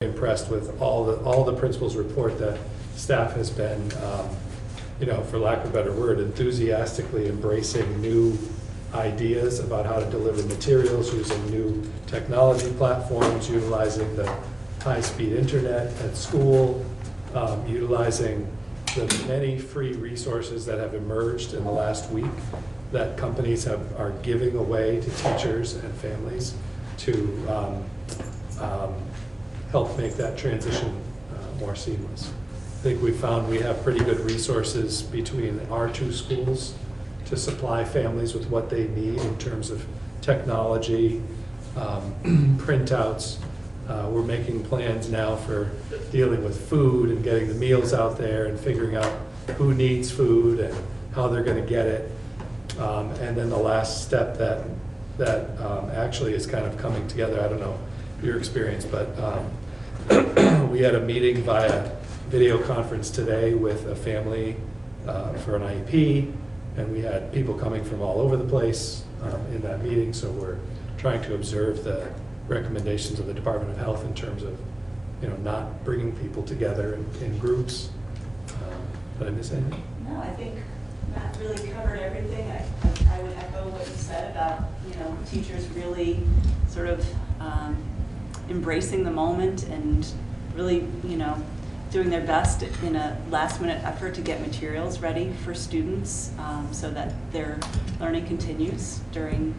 impressed with all the principals report that staff has been, for lack of a better word, enthusiastically embracing new ideas about how to deliver materials, using new technology platforms, utilizing the high-speed internet at school, utilizing the many free resources that have emerged in the last week that companies are giving away to teachers and families to help make that transition more seamless. I think we found we have pretty good resources between our two schools to supply families with what they need in terms of technology, printouts. We're making plans now for dealing with food and getting the meals out there and figuring out who needs food and how they're going to get it. And then the last step that actually is kind of coming together, I don't know your experience, but we had a meeting via video conference today with a family for an IEP, and we had people coming from all over the place in that meeting, so we're trying to observe the recommendations of the Department of Health in terms of not bringing people together in groups. Did I miss anything? No, I think Matt really covered everything. I would echo what you said about teachers really sort of embracing the moment and really doing their best in a last-minute effort to get materials ready for students so that their learning continues during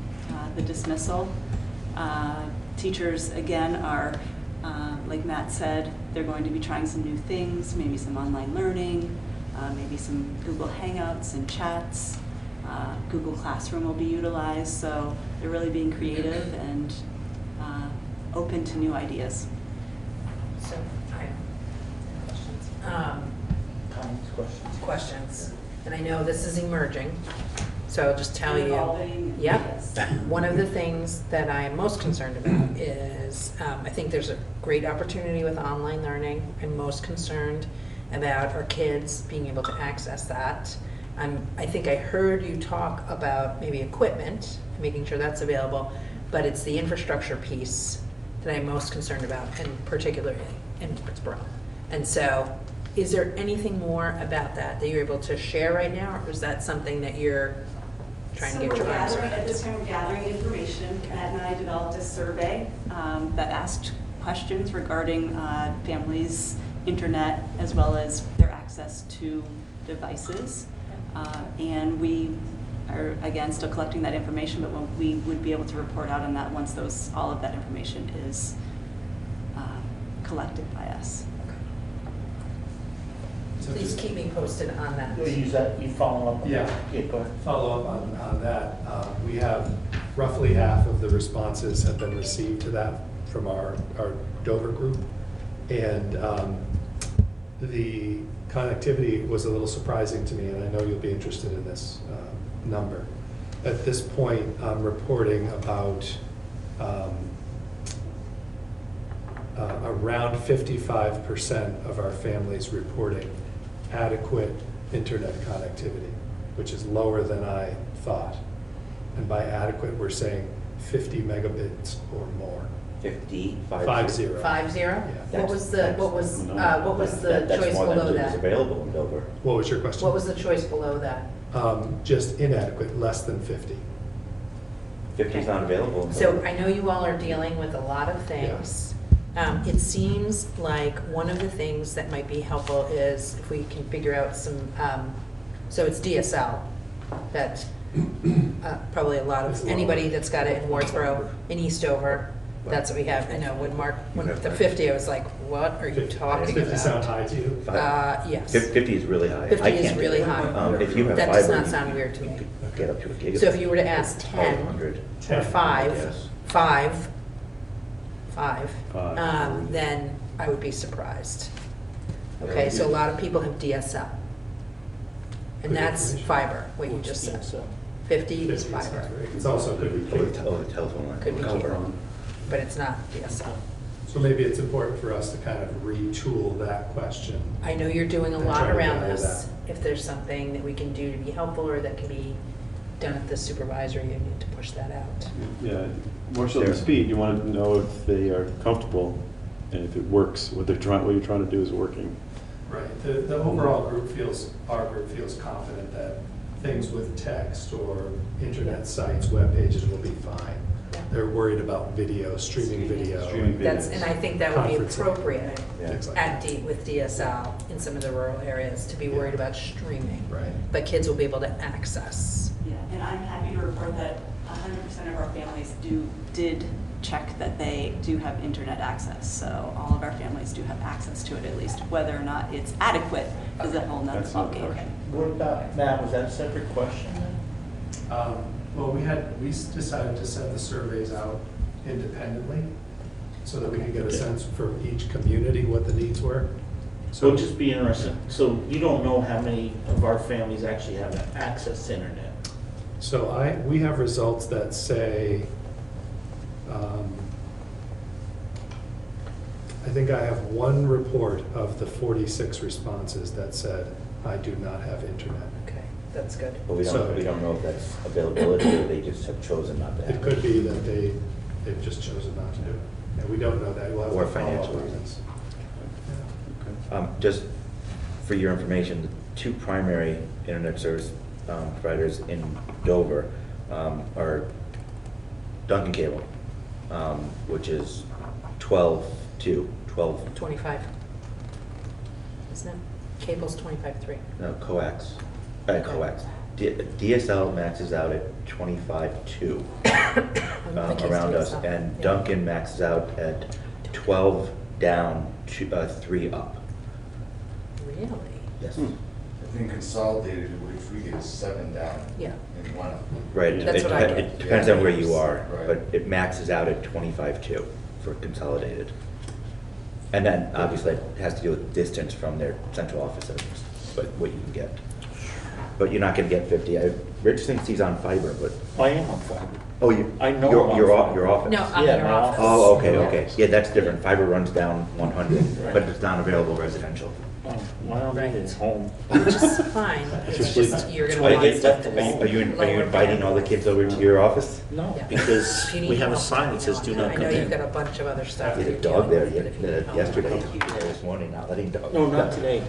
the dismissal. Teachers, again, are, like Matt said, they're going to be trying some new things, maybe some online learning, maybe some Google Hangouts and chats. Google Classroom will be utilized, so they're really being creative and open to new ideas. So, I have questions. Questions. And I know this is emerging, so I'll just tell you. Evolving. Yep. Yes. One of the things that I am most concerned about is I think there's a great opportunity with online learning. I'm most concerned about our kids being able to access that. I think I heard you talk about maybe equipment, making sure that's available, but it's the infrastructure piece that I'm most concerned about, and particularly in Pittsburgh. And so, is there anything more about that you're able to share right now, or is that something that you're trying to get your arms around? At this time, we're gathering information. Matt and I developed a survey that asked questions regarding families' internet as well as their access to devices. And we are, again, still collecting that information, but we would be able to report out on that once all of that information is collected by us. So Please keep me posted on that. You'll use that, you follow up on that? Yeah. Go ahead. Follow up on that. We have roughly half of the responses have been received to that from our Dover group. And the connectivity was a little surprising to me, and I know you'll be interested in this number. At this point, I'm reporting about around 55% of our families reporting adequate internet connectivity, which is lower than I thought. And by adequate, we're saying 50 megabits or more. 50? 50. 50? Yeah. What was the choice That's more below than is that? available in Dover. What was your question? What was the choice below that? Just inadequate, less than 50. 50 is not available in So Dover. I know you all are dealing with a lot of things. It seems like one of the things that might be helpful is if we can figure out some, so it's DSL, that probably a lot of, anybody that's got it in Wardsboro, in Eastover, that's what we have. I know when the 50, I was like, what are you talking 50 about? sound high to you? Yes. 50 is really high. 50 I is can't do really it. high. If you have That fiber, does not you sound can weird to me. Get up to a gigabit. So if you were to ask 10 100. or 5, Yes. 5, Five. then I would be surprised. Okay, so a lot of people have DSL. And that's fiber, what you just said. 50 is 50 fiber, sounds great. It's also could be Oh, cable. the telephone line. Could be Cover. cable. But it's not DSL. So maybe it's important for us to kind of retool that question. I know you're doing a And lot try to around gather this. that. If there's something that we can do to be helpful or that can be done at the supervisory union to push that out. Yeah, more so than speed, you want to know if they are comfortable and if it works, what you're trying to do is working. Right, the overall our group feels confident that things with text or internet sites, web pages will be fine. Yeah. They're worried about video, streaming video. Streaming video. And I think that would be Conferencing. appropriate Yeah. Things like at that. with DSL in some of the rural areas to be Yeah. worried about streaming. Right. But kids will be able to access. Yeah, and I'm happy to report that 100% of our families did check that they do have internet access. So all of our families do have access to it at least. Whether or not it's adequate is a whole nother That's another ballgame. question. What about, Matt, was that a separate question then? Well, we decided to send the surveys out independently so that we could get a sense for each community what the needs were. So it'd just be interesting, so you don't know how many of our families actually have access to internet? So we have results that say, I think I have one report of the 46 responses that said, I do not have internet. Okay, that's good. But we So- don't know if that's availability or they just have chosen not to have It could be that they've just chosen not to do it. And we don't know that. We'll have Or to follow up financial on reasons. this. Just for your information, the two primary internet service providers in Dover are Duncan Cable, which is 12. 25. Isn't it? Cable's 25.3. No, coax. Coax. DSL maxes out at 25.2 around us, and Duncan maxes out at 12 down, 3 up. Really? Yes. I think consolidated, if we get 7 down Yeah. and 1 up. Right. That's what I get. It depends on where you are, Right. but it maxes out at 25.2 for consolidated. And then obviously it has to do with distance from their central office, but what you can get. But you're not gonna get 50. Rich thinks he's on fiber, but, I am on fiber. oh, you, I know your, I'm your, on off- your office. No, I'm Yeah, in your my office. Oh, okay, Yeah. okay. Yeah, that's different. Fiber runs down 100, but it's not available residential. Oh, well, it's home. Which is fine. It's just, you're gonna Are want you, something are you lower inviting all the bandwidth. kids over to your office? No, Yeah. because If you need we have a help, sign that says do not I come know you've in. got a bunch of other stuff. There's a you're dog dealing there with, but if you need help- yesterday, Thank you. this morning, not letting dogs. No, not today.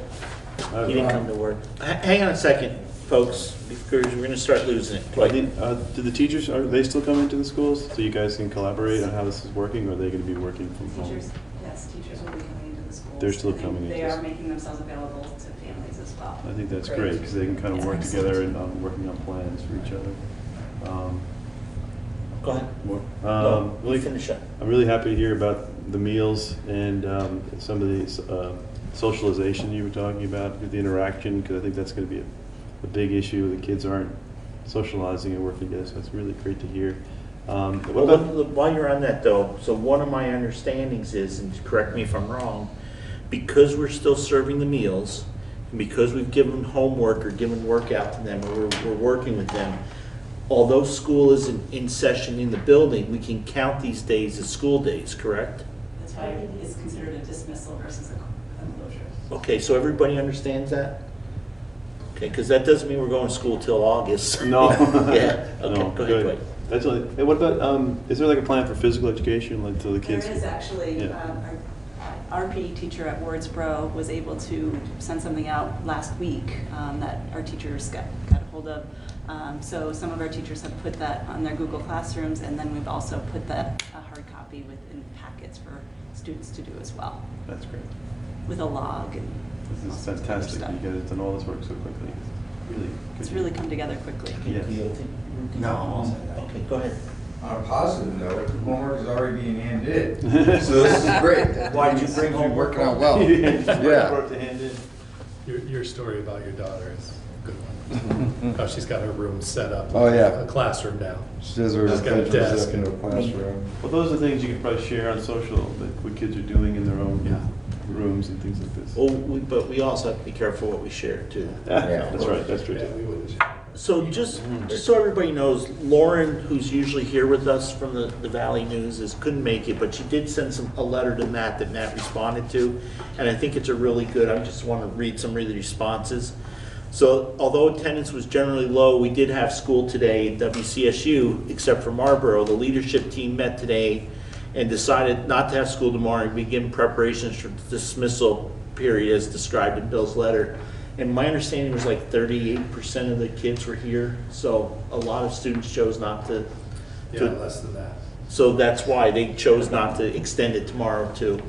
He didn't come to work. Hang on a second, folks, because we're gonna start losing it. Do the teachers, are they still coming to the schools so you guys can collaborate on how this is working, or are they going to be working from home? Teachers, yes, teachers will be coming into the schools. They're still and coming They into are making themselves available to families as well. I think that's Great. great, because they can kind of Yeah, work excellent. together and working on plans for each other. Go ahead. More- No, really- finish up. I'm really happy to hear about the meals and some of the socialization you were talking about, with the interaction, because I think that's going to be a big issue. The kids aren't socializing and working together, so it's really great to hear. What Well, about, while you're on that though, so one of my understandings is, and correct me if I'm wrong, because we're still serving the meals, and because we've given homework or given work out to them, or we're working with them, although school isn't in session in the building, we can count these days as school days, correct? That's why it's considered a dismissal versus a closure. Okay, so everybody understands that? Okay, because that doesn't mean we're going to school till August. no. Yeah, okay, No, go ahead, good. go ahead. That's only, and what about, is there like a plan for physical education, like so the There kids? is actually, Yeah. our PE teacher at Wardsboro was able to send something out last week that our teachers got a hold of. So some of our teachers have put that on their Google Classrooms, and then we've also put that hard copy within packets for students to do as well, That's great. with a log and all This is sorts of other fantastic. stuff. You guys have done all this work so quickly. Really good. It's really come together quickly. Yes. No, I'll say that. Okay, go ahead. On a positive note, homework is already being handed in. So this is great. Why did you Things bring are homework working out home? well. Yeah. Work to hand in. Your story about your daughter is a good one. How she's got her room set up. Oh, yeah. A classroom now. She does her She's got a adventures desk up in the and- classroom. Well, those are things you can probably share on social, that what kids are doing in their own Yeah. rooms and things like this. Well, but we also have to be careful what we share too. That's right, that's true Yeah, too. we wouldn't. So just so everybody knows, Lauren, who's usually here with us from the Valley News, couldn't make it, but she did send a letter to Matt that Matt responded to, and I think it's a really good, I just want to read some of the responses. So although attendance was generally low, we did have school today at WCSU, except for Marlboro. The leadership team met today and decided not to have school tomorrow and begin preparations for dismissal period as described in Bill's letter. And my understanding was like 38% of the kids were here, so a lot of students chose not to. Yeah, less than that. So that's why they chose not to extend it tomorrow too.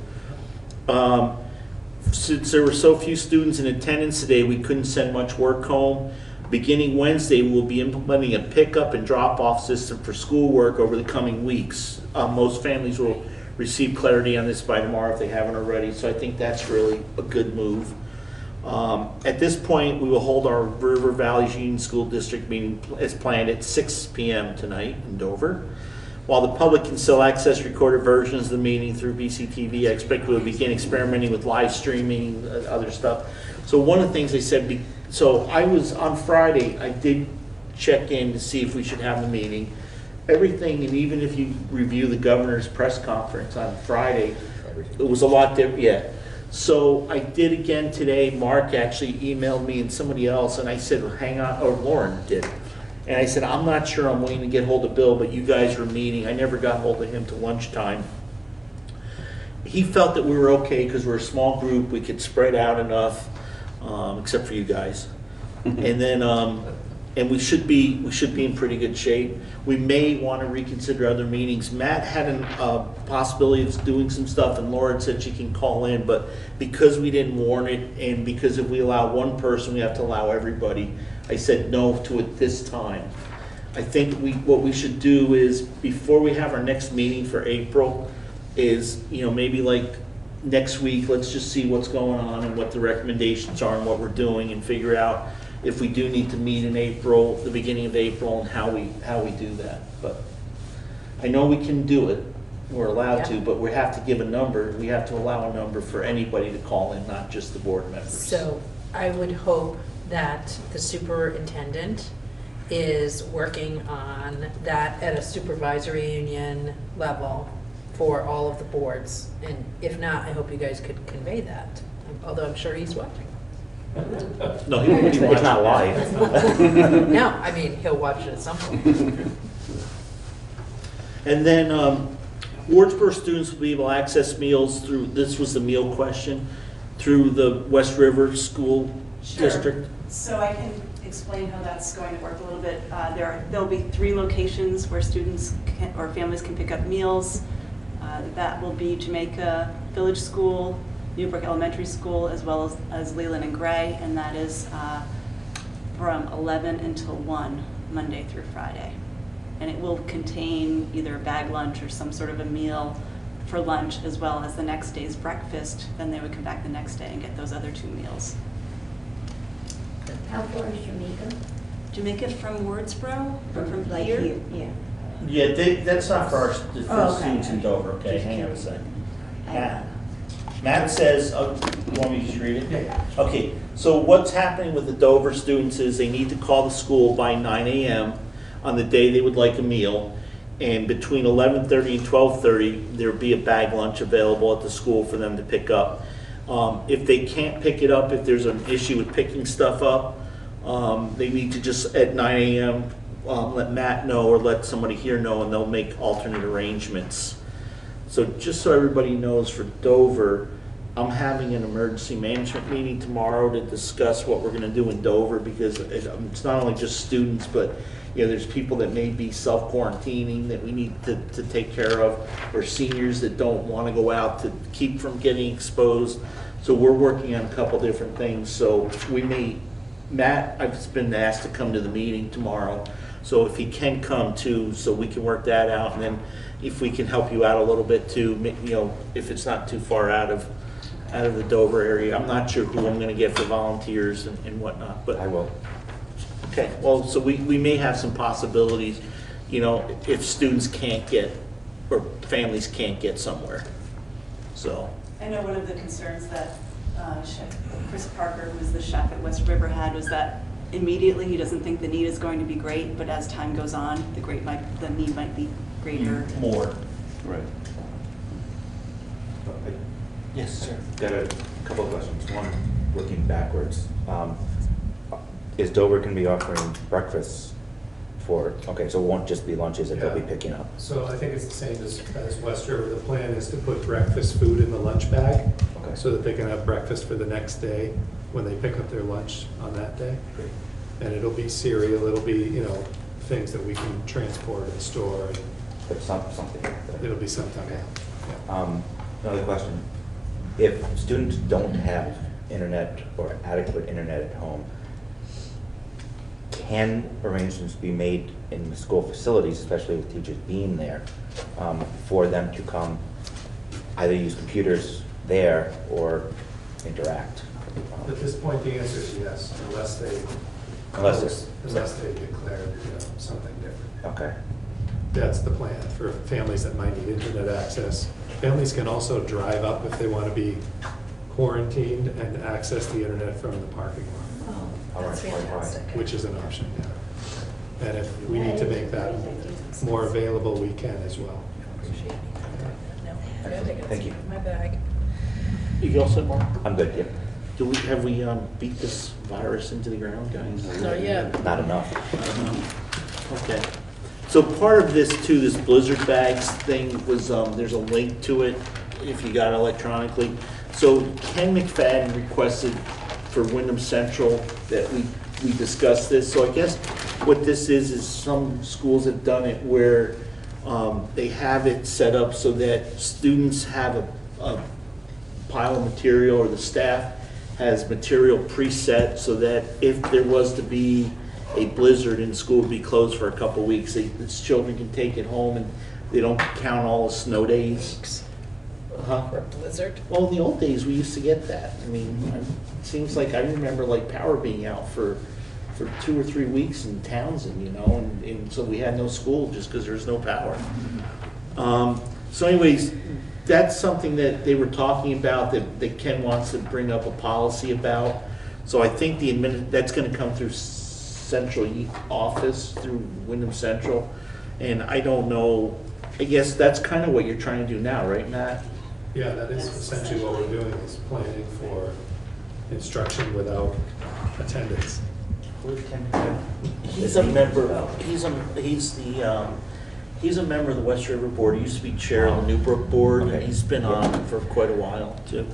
Since there were so few students in attendance today, we couldn't send much work home. Beginning Wednesday, we'll be implementing a pickup and drop-off system for schoolwork over the coming weeks. Most families will receive clarity on this by tomorrow if they haven't already, so I think that's really a good move. At this point, we will hold our River Valley Union School District meeting as planned at 6 p.m. tonight in Dover. While the public can still access recorded versions of the meeting through BCTV, I expect we'll begin experimenting with live streaming, other stuff. So one of the things they said, so I was on Friday, I did check in to see if we should have the meeting. Everything, and even if you review the governor's press conference on Friday, it was a lot different, yeah. So I did again today. Mark actually emailed me and somebody else, and I said, well, hang on, or Lauren did. And I said, I'm not sure, I'm waiting to get hold of Bill, but you guys were meeting. I never got hold of him till lunchtime. He felt that we were okay because we're a small group, we could spread out enough, except for you guys. And then, and we should be in pretty good shape. We may want to reconsider other meetings. Matt had a possibility of doing some stuff, and Laura said she can call in, but because we didn't warn it, and because if we allow one person, we have to allow everybody, I said no to it this time. I think what we should do is, before we have our next meeting for April, is, maybe like next week, let's just see what's going on and what the recommendations are and what we're doing, and figure out if we do need to meet in April, the beginning of April, and how we do that. But I know we can do it, we're allowed to, but we have to give a number. We have to allow a number for anybody to call in, not just the board members. So I would hope that the superintendent is working on that at a supervisory union level for all of the boards. And if not, I hope you guys could convey that, although I'm sure he's watching. No, he won't be watching. It's not live. No, I mean, he'll watch it at some point. And then Wardsboro students will be able to access meals through, this was the meal question, through the West River School District. So I can explain how that's going to work a little bit. There'll be 3 locations where students or families can pick up meals. That will be Jamaica Village School, Newbrook Elementary School, as well as Leland and Gray, and that is from 11 until 1, Monday through Friday. And it will contain either a bag lunch or some sort of a meal for lunch, as well as the next day's breakfast. Then they would come back the next day and get those other 2 meals. How far is Jamaica? Jamaica from Wardsboro, or from Like here? Yeah. Yeah, that's not for our for Oh, okay. students in Dover, okay? Just Hang on a curious. second. Matt says, you want me to just read it? Yeah. Okay, so what's happening with the Dover students is they need to call the school by 9 a.m. on the day they would like a meal, and between 11:30 and 12:30, there'll be a bag lunch available at the school for them to pick up. If they can't pick it up, if there's an issue with picking stuff up, they need to just, at 9 a.m., let Matt know or let somebody here know, and they'll make alternate arrangements. So just so everybody knows, for Dover, I'm having an emergency management meeting tomorrow to discuss what we're going to do in Dover, because it's not only just students, but there's people that may be self-quarantining that we need to take care of, or seniors that don't want to go out to keep from getting exposed. So we're working on a couple different things. So Matt, I've been asked to come to the meeting tomorrow. So if he can come too, so we can work that out, and then if we can help you out a little bit too, if it's not too far out of the Dover area. I'm not sure who I'm going to get for volunteers and whatnot, but I will. Okay, well, so we may have some possibilities, if students can't get, or families can't get somewhere, so. I know one of the concerns that Chef Chris Parker, who was the chef at West River, had was that immediately he doesn't think the need is going to be great, but as time goes on, the need might be greater. More. Right. Yes, sir. Got a couple of questions. One, looking backwards. Is Dover going to be offering breakfast for, okay, so it won't just be lunches that they'll be Yeah. picking up? So I think it's the same as West River. The plan is to put breakfast food in the lunch bag Okay. so that they can have breakfast for the next day when they pick up their lunch on that day. Great. And it'll be cereal, it'll be, things that we can transport and store, and But something. it'll be sometime, yeah. Another question. If students don't have internet or adequate internet at home, can arrangements be made in the school facilities, especially with teachers being there, for them to come, either use computers there or interact? At this point, the answer is yes, unless they declare, something different. Okay. That's the plan for families that might need internet access. Families can also drive up if they want to be quarantined and access the internet from the parking lot, Oh, that's All right, fantastic. which is an option, yeah. And if we need to make that more available, we can as well. Appreciate you contacting that. No, good, I Thank you. My bag. You all set, Mark? I'm good, yeah. Have we beat this virus into the ground, guys? Not yet. Not enough. Okay. So part of this too, this Blizzard bags thing was, there's a link to it if you got it electronically. So Ken McFadden requested for Wyndham Central that we discuss this. So I guess what this is some schools have done it where they have it set up so that students have a pile of material, or the staff has material preset, so that if there was to be a blizzard and school would be closed for a couple weeks, the children can take it home and they don't count all the snow days. Huh? For a blizzard. Well, in the old days, we used to get that. I mean, it seems like I remember like power being out for 2 or 3 weeks in Townsend, and so we had no school just because there's no power. So anyways, that's something that they were talking about that Ken wants to bring up a policy about. So I think that's going to come through central office, through Wyndham Central. And I don't know, I guess that's kind of what you're trying to do now, right, Matt? Yeah, that is essentially what we're doing, is planning for instruction without attendance. He's a member, he's a member of the West River Board. He used to be chair of the Newbrook Board, and he's been on for quite a while, too.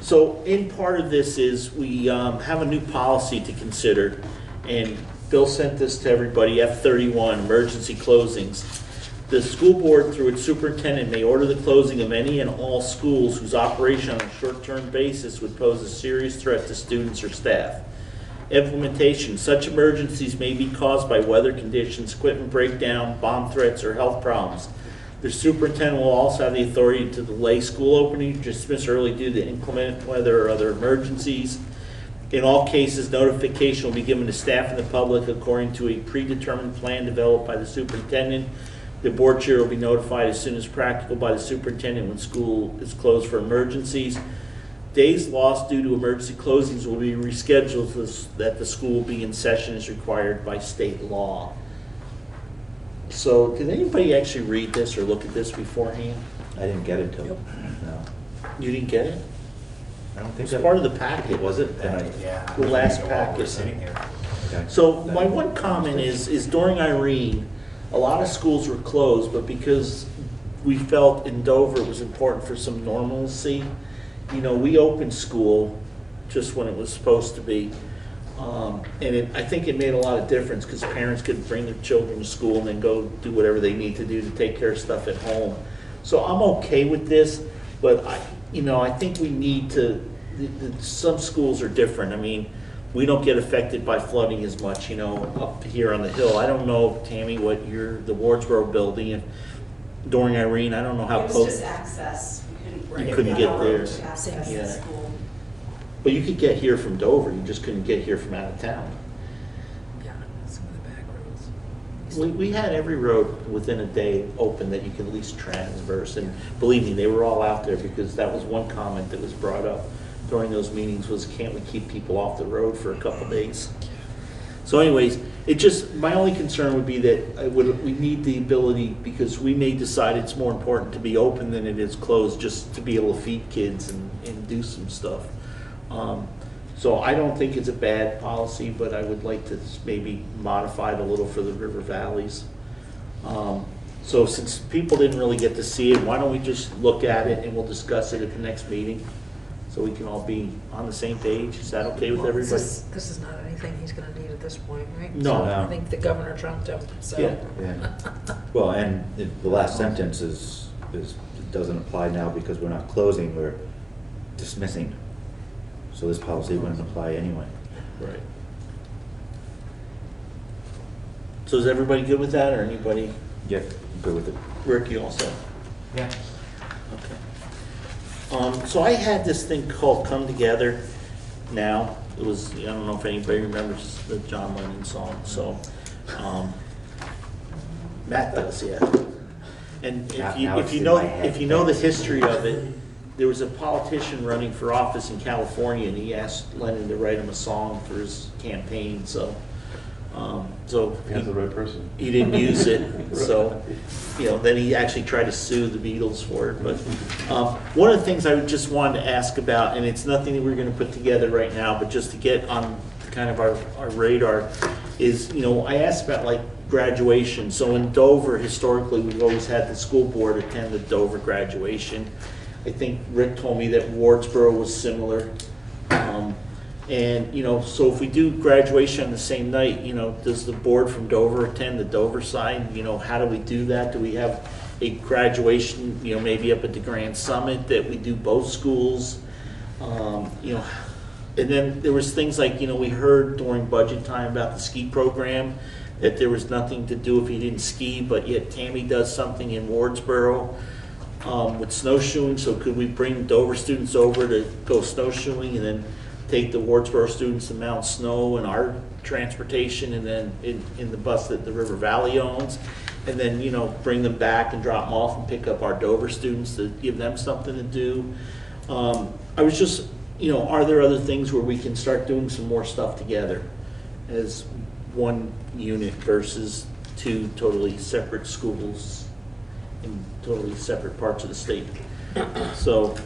So in part of this is we have a new policy to consider, and Bill sent this to everybody, F31, emergency closings. The school board, through its superintendent, may order the closing of any and all schools whose operation on a short-term basis would pose a serious threat to students or staff. Implementation. Such emergencies may be caused by weather conditions, equipment breakdown, bomb threats, or health problems. The superintendent will also have the authority to delay school opening, dismiss early due to inclement weather or other emergencies. In all cases, notification will be given to staff and the public according to a predetermined plan developed by the superintendent. The board chair will be notified as soon as practical by the superintendent when school is closed for emergencies. Days lost due to emergency closings will be rescheduled so that the school will be in session as required by state law. So did anybody actually read this or look at this beforehand? I didn't get it till, Nope. no. You didn't get it? I don't It think was that part of the packet. Was it? Then I- Yeah. The last While we're packet. sitting here. okay. So my one comment is during Irene, a lot of schools were closed, but because we felt in Dover it was important for some normalcy, we opened school just when it was supposed to be. And I think it made a lot of difference because parents could bring their children to school and then go do whatever they need to do to take care of stuff at home. So I'm okay with this, but I think we need to, some schools are different. I mean, we don't get affected by flooding as much, up here on the hill. I don't know, Tammy, what the Wardsboro building, and during Irene, I don't know how It was close. just access. We You couldn't get there. Access Yeah. to school. But you could get here from Dover, you just couldn't get here from out of town. Yeah, some of the back roads. We had every road within a day open that you could at least transverse, and believe me, they were all out there because that was one comment that was brought up during those meetings was, can't we keep people off the road for a couple days? So anyways, my only concern would be that we need the ability, because we may decide it's more important to be open than it is closed, just to be able to feed kids and do some stuff. So I don't think it's a bad policy, but I would like to maybe modify it a little for the river valleys. So since people didn't really get to see it, why don't we just look at it and we'll discuss it at the next meeting? So we can all be on the same page. Is that okay with Well, everybody? This is not anything he's gonna need at this point, right? No. So I think the governor trumped him, so. Yeah. Yeah. Well, and the last sentence is, it doesn't apply now because we're not closing, we're dismissing. So this policy wouldn't apply anyway. Right. So is everybody good with that, or anybody? Yeah, good with it. Rick, you also? Yeah. Okay. So I had this thing called Come Together Now. It was, I don't know if anybody remembers the John Lennon song, so, Matt does, yeah. And Now if it's you in know, my head. if you know the history of it, there was a politician running for office in California, and he asked Lennon to write him a song for his campaign, so, You have the right person. he didn't use it, so, then he actually tried to sue the Beatles for it. But one of the things I just wanted to ask about, and it's nothing that we're going to put together right now, but just to get on kind of our radar, is, I asked about like graduation. So in Dover, historically, we've always had the school board attend the Dover graduation. I think Rick told me that Wardsboro was similar. And, so if we do graduation on the same night, does the board from Dover attend the Dover side? How do we do that? Do we have a graduation, maybe up at the Grand Summit that we do both schools? And then there was things like, we heard during budget time about the ski program, that there was nothing to do if you didn't ski, but yet Tammy does something in Wardsboro with snowshoeing. So could we bring Dover students over to go snowshoeing and then take the Wardsboro students to Mount Snow in our transportation, and then in the bus that the River Valley owns, and then, bring them back and drop them off and pick up our Dover students to give them something to do. I was just, are there other things where we can start doing some more stuff together as one unit versus two totally separate schools in totally separate parts of the state? So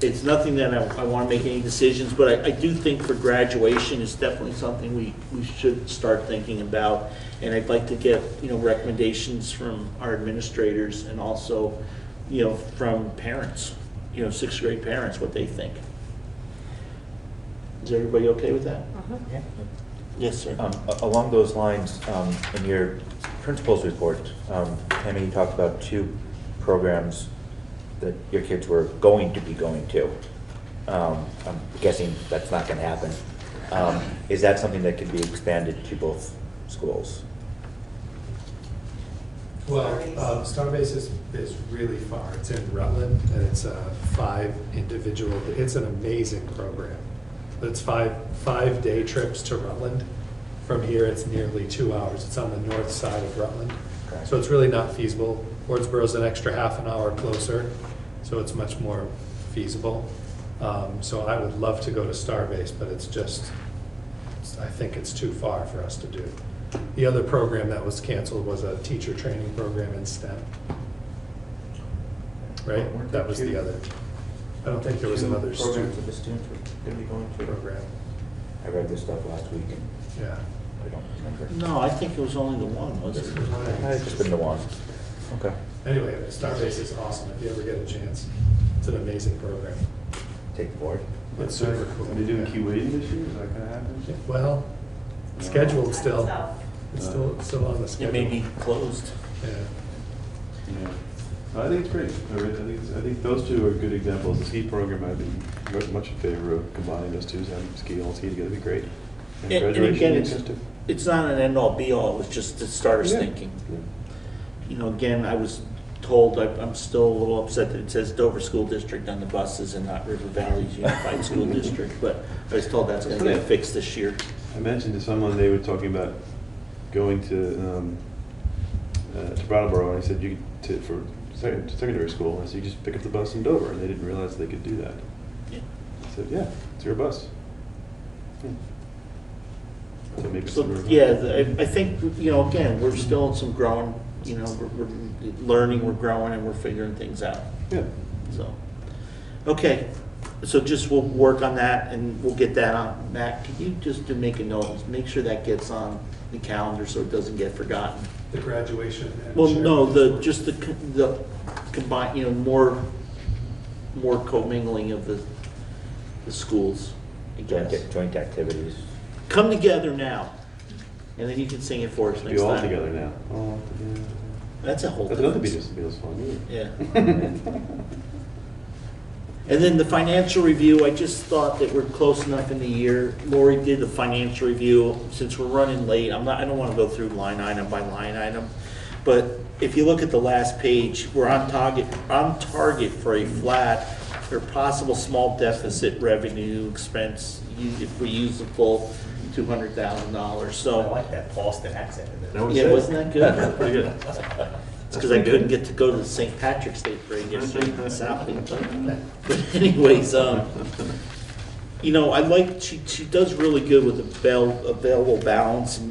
it's nothing that I want to make any decisions, but I do think for graduation is definitely something we should start thinking about. And I'd like to get, recommendations from our administrators and also, from parents, 6th grade parents, what they think. Is everybody okay with that? Yeah. Yes, sir. Along those lines, in your principal's report, Tammy, you talked about 2 programs that your kids were going to be going to. I'm guessing that's not going to happen. Is that something that could be expanded to both schools? Well, Starbase is really far. It's in Rutland, and it's 5 individual, it's an amazing program. It's 5 day trips to Rutland. From here, it's nearly 2 hours. It's on the north side of Rutland. Okay. So it's really not feasible. Wardsboro's an extra half an hour closer, so it's much more feasible. So I would love to go to Starbase, but I think it's too far for us to do. The other program that was canceled was a teacher training program in STEM. Right? That was the other. I don't think there was another Programs that the students were going to be going to? program. I read this stuff last week and Yeah. I don't remember. No, I think it was only the one, wasn't This it? was one of It's just been the one. Okay. Anyway, Starbase is awesome if you ever get a chance. It's an amazing program. Take the board. It's super cool. Are they doing Yeah. key weighting this year? Is that gonna happen? Well, scheduled still. So, It's still on the schedule. It may be closed. Yeah. Yeah. I think it's great. I think those 2 are good examples. The ski program, I'd be very much in favor of combining those 2, having ski all ski together would be great. And And graduation, again, makes sense too. it's not an end-all be-all, it was just to start us Yeah. thinking. Yeah. Again, I was told, I'm still a little upset that it says Dover School District on the buses and not River Valley's Unified School District, but I was told that's gonna get fixed this year. I mentioned to someone, they were talking about going to Brattleboro, and I said, for secondary school, I said, you just pick up the bus in Dover, and they didn't realize they could do that. Yeah. I said, yeah, it's your bus. So maybe So, some- yeah, I think, again, we're still in some growing, we're learning, we're growing, and we're figuring things out, Yeah. so. Okay, So just we'll work on that and we'll get that on. Matt, can you just to make a note, make sure that gets on the calendar so it doesn't get forgotten? The graduation. And Well, no, sharing just the combine, more commingling of the schools, I guess. Joint activities. Come together now, and then you can sing it for us Be next all time. together now. All together. That's a whole That's another difference. Beatles song, Yeah. And then the financial review, I just thought that we're close enough in the year. Lori did the financial review. Since we're running late, I don't want to go through line item by line item. But if you look at the last page, we're on target for a flat or possible small deficit revenue expense if we use the full $200,000. So, I like that Boston accent in there. yeah, wasn't that good? Pretty good. It's because I couldn't get to go to the St. Patrick's Day parade yesterday in South. But anyways, I like, she does really good with the available balance and,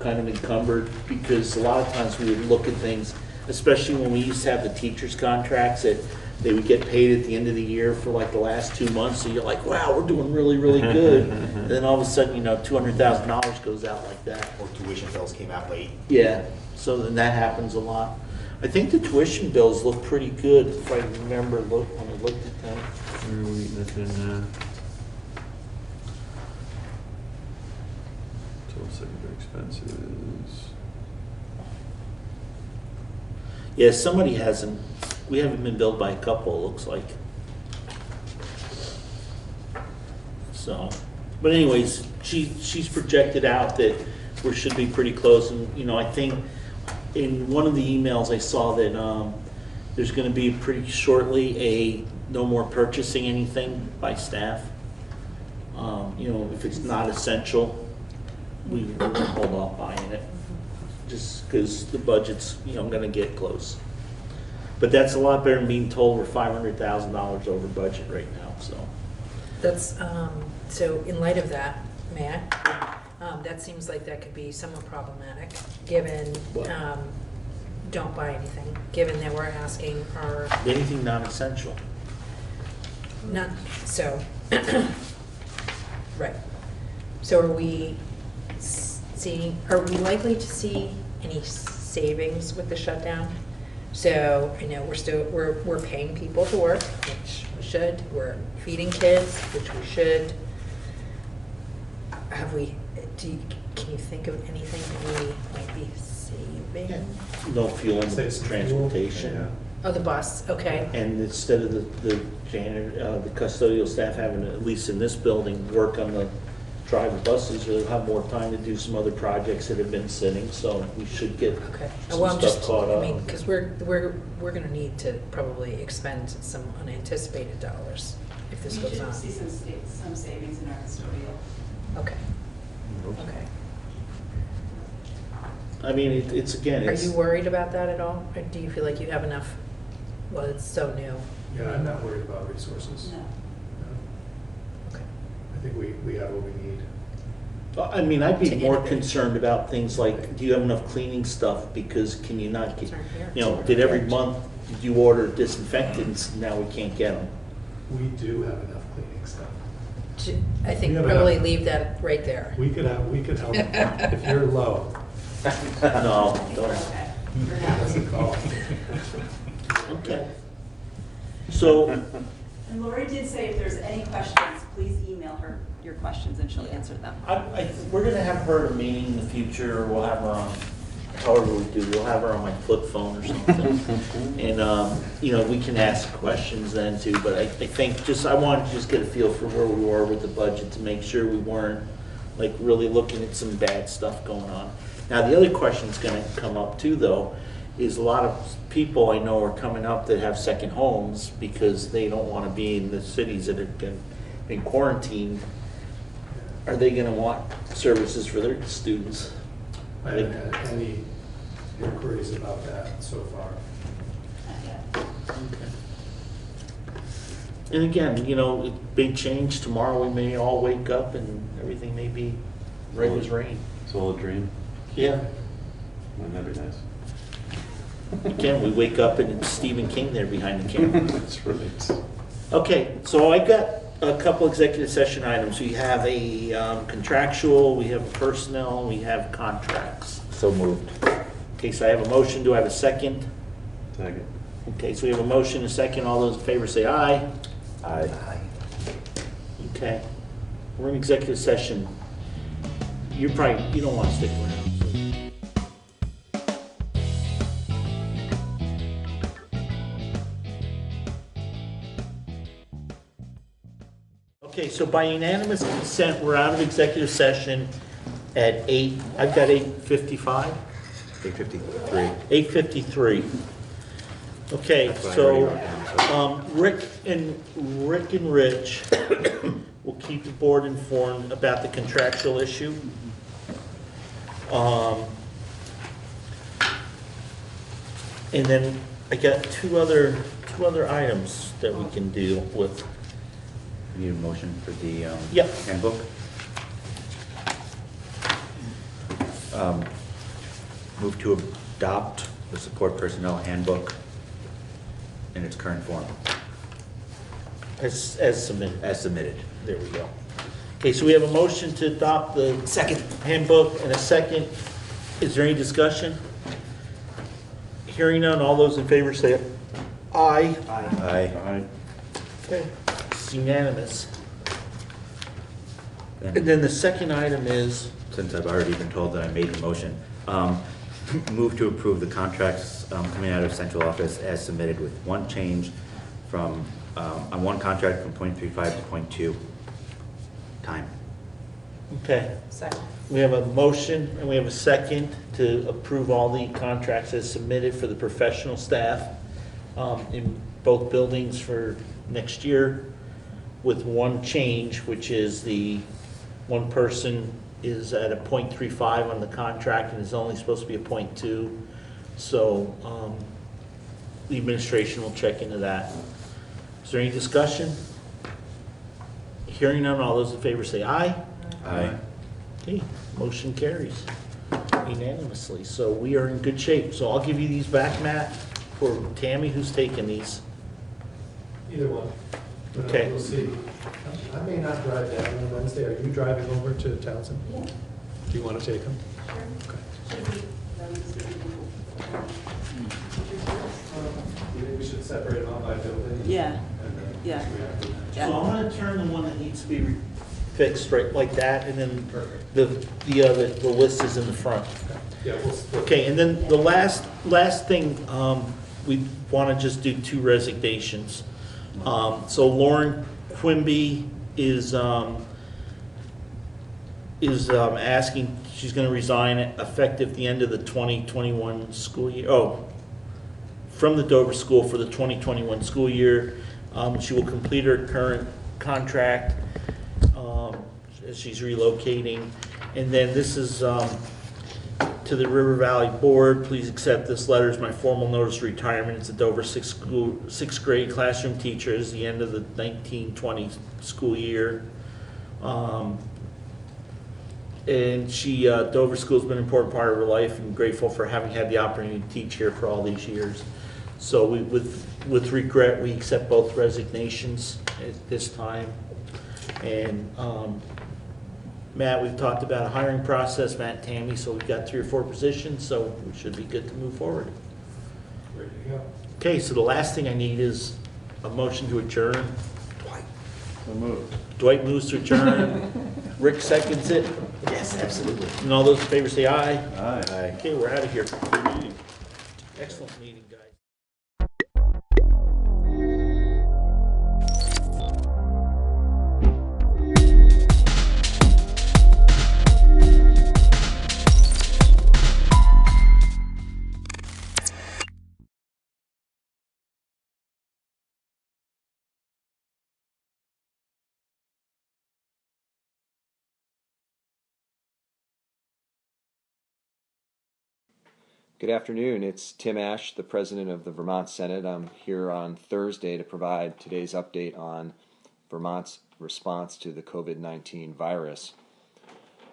kind of encumbered, because a lot of times we would look at things, especially when we used to have the teachers' contracts that they would get paid at the end of the year for like the last 2 months. So you're like, wow, we're doing really, really good. And then all of a sudden, $200,000 goes out like that. Or tuition bills came out late. Yeah, so then that happens a lot. I think the tuition bills look pretty good, if I remember, when I looked at them. Where are we? That's in, total secondary expenses. Yeah, we haven't been billed by a couple, it looks like. So, but anyways, she's projected out that we should be pretty close, and, I think in one of the emails I saw that there's gonna be pretty shortly no more purchasing anything by staff. If it's not essential, we're gonna hold off buying it, just because the budget's, gonna get close. But that's a lot better than being told we're $500,000 over budget right now, so. That's, so in light of that, Matt, that seems like that could be somewhat problematic, given, What? don't buy anything, given that we're asking our, Anything non-essential. not, so, right. So are we likely to see any savings with the shutdown? So I know we're paying people to work, which we should. We're feeding kids, which we should. Can you think of anything that we might be saving? No fuel in the Save some fuel. transportation. Yeah. Oh, the bus, okay. And instead of the janitor, the custodial staff having, at least in this building, work on the drive the buses, they'll have more time to do some other projects that have been sitting, so we should get Okay. some Well, I'm stuff just, caught I up. mean, because we're gonna need to probably expend some unanticipated dollars if this We goes on. should see some savings in our custodial. Okay, okay. I mean, it's again, Are it's, you worried about that at all? Or do you feel like you have enough, well, it's so new? Yeah, I'm not worried about resources. No. No. Okay. I think we have what we need. I mean, I'd be To more innovate. concerned about things like, do you have enough cleaning stuff? Because can you not get, It's right here. did every month, did you order disinfectants, now we can't get them? We do have enough cleaning stuff. I think We have probably enough. leave that right there. We could help if you're low. No, don't. Okay. For now. That's a call. Okay. So, And Lori did say if there's any questions, please email her your questions and she'll answer them. we're gonna have her at a meeting in the future, or we'll have her on, however we do, we'll have her on my flip phone or something. And, we can ask questions then too, but I think I wanted to just get a feel for where we were with the budget to make sure we weren't like really looking at some bad stuff going on. Now, the other question that's gonna come up too, though, is a lot of people I know are coming up that have second homes because they don't wanna be in the cities that have been quarantined. Are they gonna want services for their students? I haven't had any inquiries about that so far. Not yet. And again, big change. Tomorrow we may all wake up and everything may be right as rain. It's all a dream. Yeah. Wouldn't that be nice? Again, we wake up and it's Stephen King there behind the camera. That's right. Okay, so I got a couple executive session items. We have a contractual, we have personnel, and we have contracts. So moved. Okay, so I have a motion. Do I have a second? Second. Okay, so we have a motion, a second. All those in favor say aye. Aye. Okay. We're in executive session. You don't want to stick around. Okay, so by unanimous consent, we're out of executive session at I've got 8:55? 8:53. 8:53. Okay, That's what I so, already wrote down, Rick and Rich will keep the board informed about the contractual issue. And then I got two other items that we can deal with. We need a motion for the Yep. handbook. Move to adopt the support personnel handbook in its current form, As submitted. as submitted. There we go. Okay, so we have a motion to adopt the second handbook and a second. Is there any discussion? Hearing none, all those in favor say aye. Aye. Aye. Okay, it's unanimous. And then the second item is, Since I've already been told that I made the motion, move to approve the contracts coming out of central office as submitted with one change from, on one contract from .35 to .2 time. okay, Second. we have a motion and we have a second to approve all the contracts as submitted for the professional staff in both buildings for next year, with one change, which is the one person is at a .35 on the contract and is only supposed to be a .2. So the administration will check into that. Is there any discussion? Hearing none, all those in favor say aye. Aye. Okay, motion carries unanimously. So we are in good shape. So I'll give you these back, Matt, for Tammy, who's taking these. Either one. Okay. We'll see. I may not drive down on Wednesday. Are you driving over to Townsend? Yeah, Do you want to take them? sure. Okay. Should we, You think we should separate them out by building? Yeah. And then Yeah. react to that? So I'm gonna turn the one that needs to be fixed right like that, and then Perfect. the list is in the front. Yeah, we'll split. Okay, and then the last thing, we want to just do two resignations. So Lauren Quimby is asking, she's going to resign effective the end of the 2021 school year. From the Dover School for the 2021 school year. She will complete her current contract as she's relocating. And then this is to the River Valley Board. Please accept this letter as my formal notice of retirement as a Dover sixth grade classroom teacher as the end of the 1920 school year. And Dover School's been an important part of her life, and grateful for having had the opportunity to teach here for all these years. So with regret, we accept both resignations at this time. And Matt, we've talked about a hiring process, Matt and Tammy, so we've got 3 or 4 positions, so we should be good to move forward. Ready to go. Okay, so the last thing I need is a motion to adjourn. So moved. Dwight moves to adjourn. Rick seconds it. Yes, absolutely. And all those in favor say aye. Aye. Okay, we're out of here. Good meeting. Excellent meeting, guys. Good afternoon. It's Tim Ash, the president of the Vermont Senate. I'm here on Thursday to provide today's update on Vermont's response to the COVID-19 virus.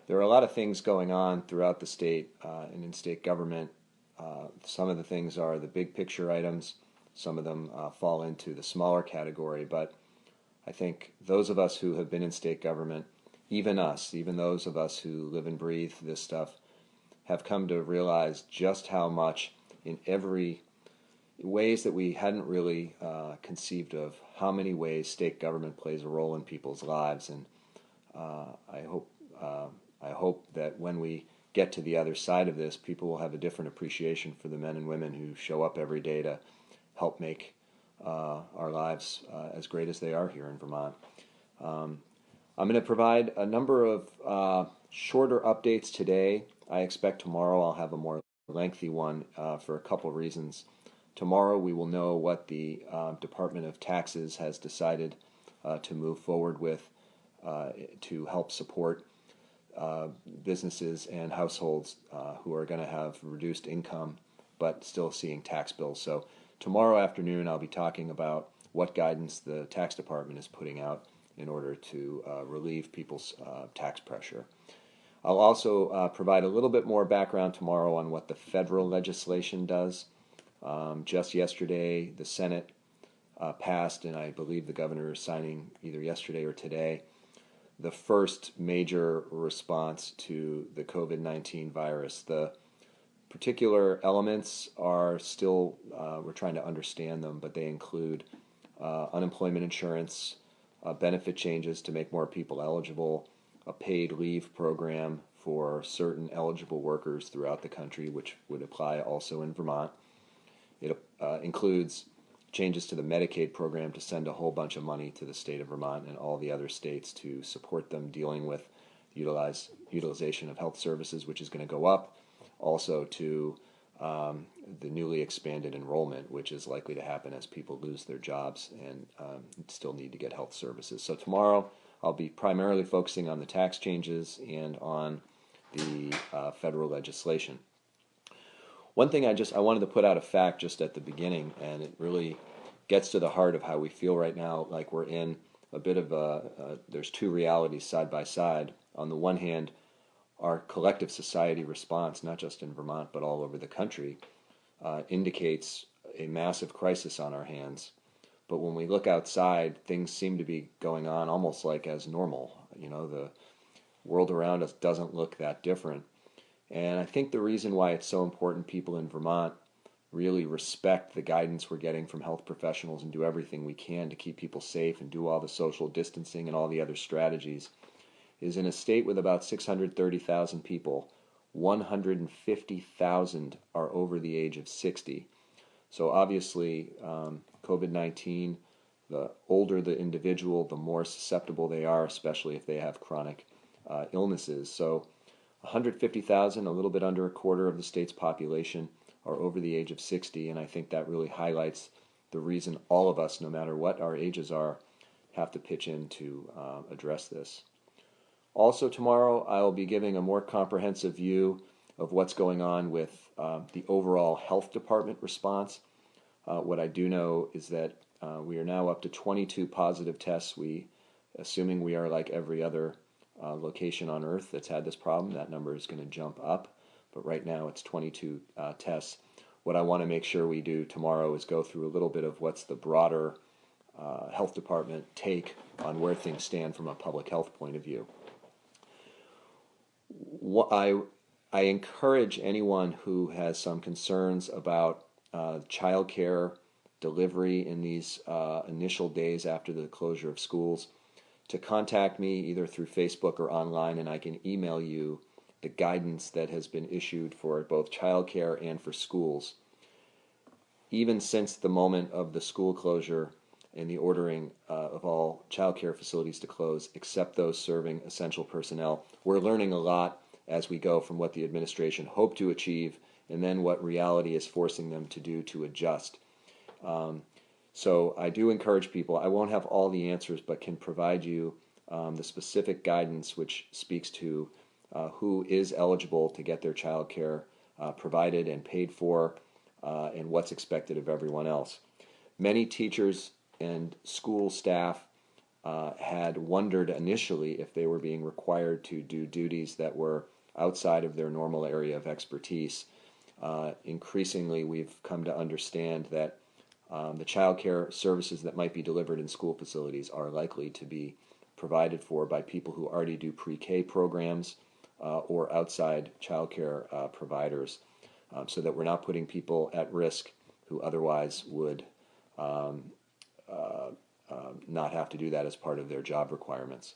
There are a lot of things going on throughout the state and in state government. Some of the things are the big picture items. Some of them fall into the smaller category, but I think those of us who have been in state government, even us, even those of us who live and breathe this stuff, have come to realize just how much in every ways that we hadn't really conceived of, how many ways state government plays a role in people's lives. And I hope that when we get to the other side of this, people will have a different appreciation for the men and women who show up every day to help make our lives as great as they are here in Vermont. I'm going to provide a number of shorter updates today. I expect tomorrow I'll have a more lengthy one for a couple reasons. Tomorrow we will know what the Department of Taxes has decided to move forward with to help support businesses and households who are going to have reduced income but still seeing tax bills. So tomorrow afternoon I'll be talking about what guidance the tax department is putting out in order to relieve people's tax pressure. I'll also provide a little bit more background tomorrow on what the federal legislation does. Just yesterday, the Senate passed, and I believe the governor is signing either yesterday or today, the first major response to the COVID-19 virus. The particular elements are still, we're trying to understand them, but they include unemployment insurance, benefit changes to make more people eligible, a paid leave program for certain eligible workers throughout the country, which would apply also in Vermont. It includes changes to the Medicaid program to send a whole bunch of money to the state of Vermont and all the other states to support them dealing with utilization of health services, which is going to go up. Also to the newly expanded enrollment, which is likely to happen as people lose their jobs and still need to get health services. So tomorrow I'll be primarily focusing on the tax changes and on the federal legislation. One thing I wanted to put out a fact just at the beginning, and it really gets to the heart of how we feel right now, like we're in a bit of there's two realities side by side. On the one hand, our collective society response, not just in Vermont but all over the country, indicates a massive crisis on our hands. But when we look outside, things seem to be going on almost like as normal. You know, the world around us doesn't look that different. And I think the reason why it's so important people in Vermont really respect the guidance we're getting from health professionals and do everything we can to keep people safe and do all the social distancing and all the other strategies is in a state with about 630,000 people, 150,000 are over the age of 60. So obviously, COVID-19, the older the individual, the more susceptible they are, especially if they have chronic illnesses. So 150,000, a little bit under a quarter of the state's population, are over the age of 60, and I think that really highlights the reason all of us, no matter what our ages are, have to pitch in to address this. Also tomorrow, I'll be giving a more comprehensive view of what's going on with the overall health department response. What I do know is that we are now up to 22 positive tests. Assuming we are like every other location on Earth that's had this problem, that number is going to jump up. But right now it's 22 tests. What I want to make sure we do tomorrow is go through a little bit of what's the broader health department take on where things stand from a public health point of view. I encourage anyone who has some concerns about child care delivery in these initial days after the closure of schools to contact me either through Facebook or online, and I can email you the guidance that has been issued for both child care and for schools. Even since the moment of the school closure and the ordering of all child care facilities to close, except those serving essential personnel, we're learning a lot as we go from what the administration hoped to achieve and then what reality is forcing them to do to adjust. So I do encourage people, I won't have all the answers, but can provide you the specific guidance which speaks to who is eligible to get their child care provided and paid for and what's expected of everyone else. Many teachers and school staff had wondered initially if they were being required to do duties that were outside of their normal area of expertise. Increasingly, we've come to understand that The child care services that might be delivered in school facilities are likely to be provided for by people who already do pre-K programs or outside child care providers, so that we're not putting people at risk who otherwise would not have to do that as part of their job requirements.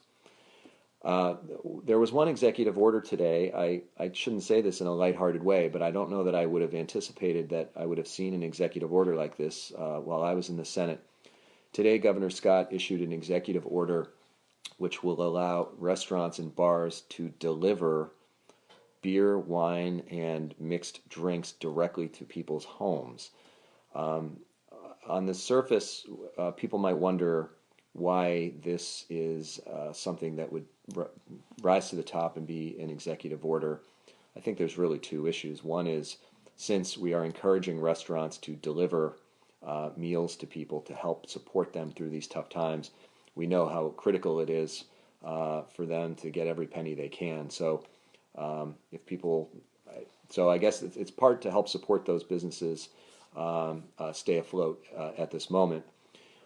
There was one executive order today. I shouldn't say this in a lighthearted way, but I don't know that I would have anticipated that I would have seen an executive order like this while I was in the Senate. Today, Governor Scott issued an executive order which will allow restaurants and bars to deliver beer, wine, and mixed drinks directly to people's homes. On the surface, people might wonder why this is something that would rise to the top and be an executive order. I think there's really two issues. One is, since we are encouraging restaurants to deliver meals to people to help support them through these tough times, we know how critical it is for them to get every penny they can. So I guess it's part to help support those businesses stay afloat at this moment.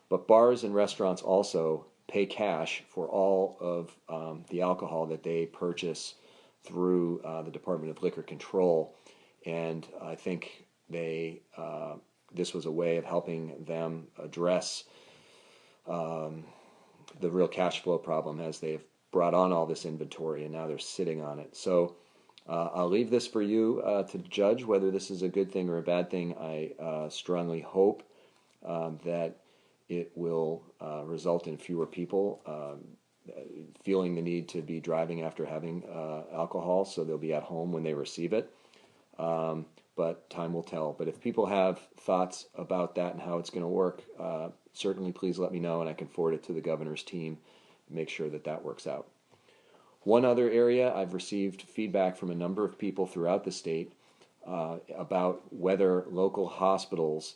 But bars and restaurants also pay cash for all of the alcohol that they purchase through the Department of Liquor Control, and I think this was a way of helping them address the real cash flow problem as they've brought on all this inventory and now they're sitting on it. So I'll leave this for you to judge whether this is a good thing or a bad thing. I strongly hope that it will result in fewer people feeling the need to be driving after having alcohol, so they'll be at home when they receive it. But time will tell. But if people have thoughts about that and how it's going to work, certainly please let me know, and I can forward it to the governor's team and make sure that that works out. One other area, I've received feedback from a number of people throughout the state about whether local hospitals,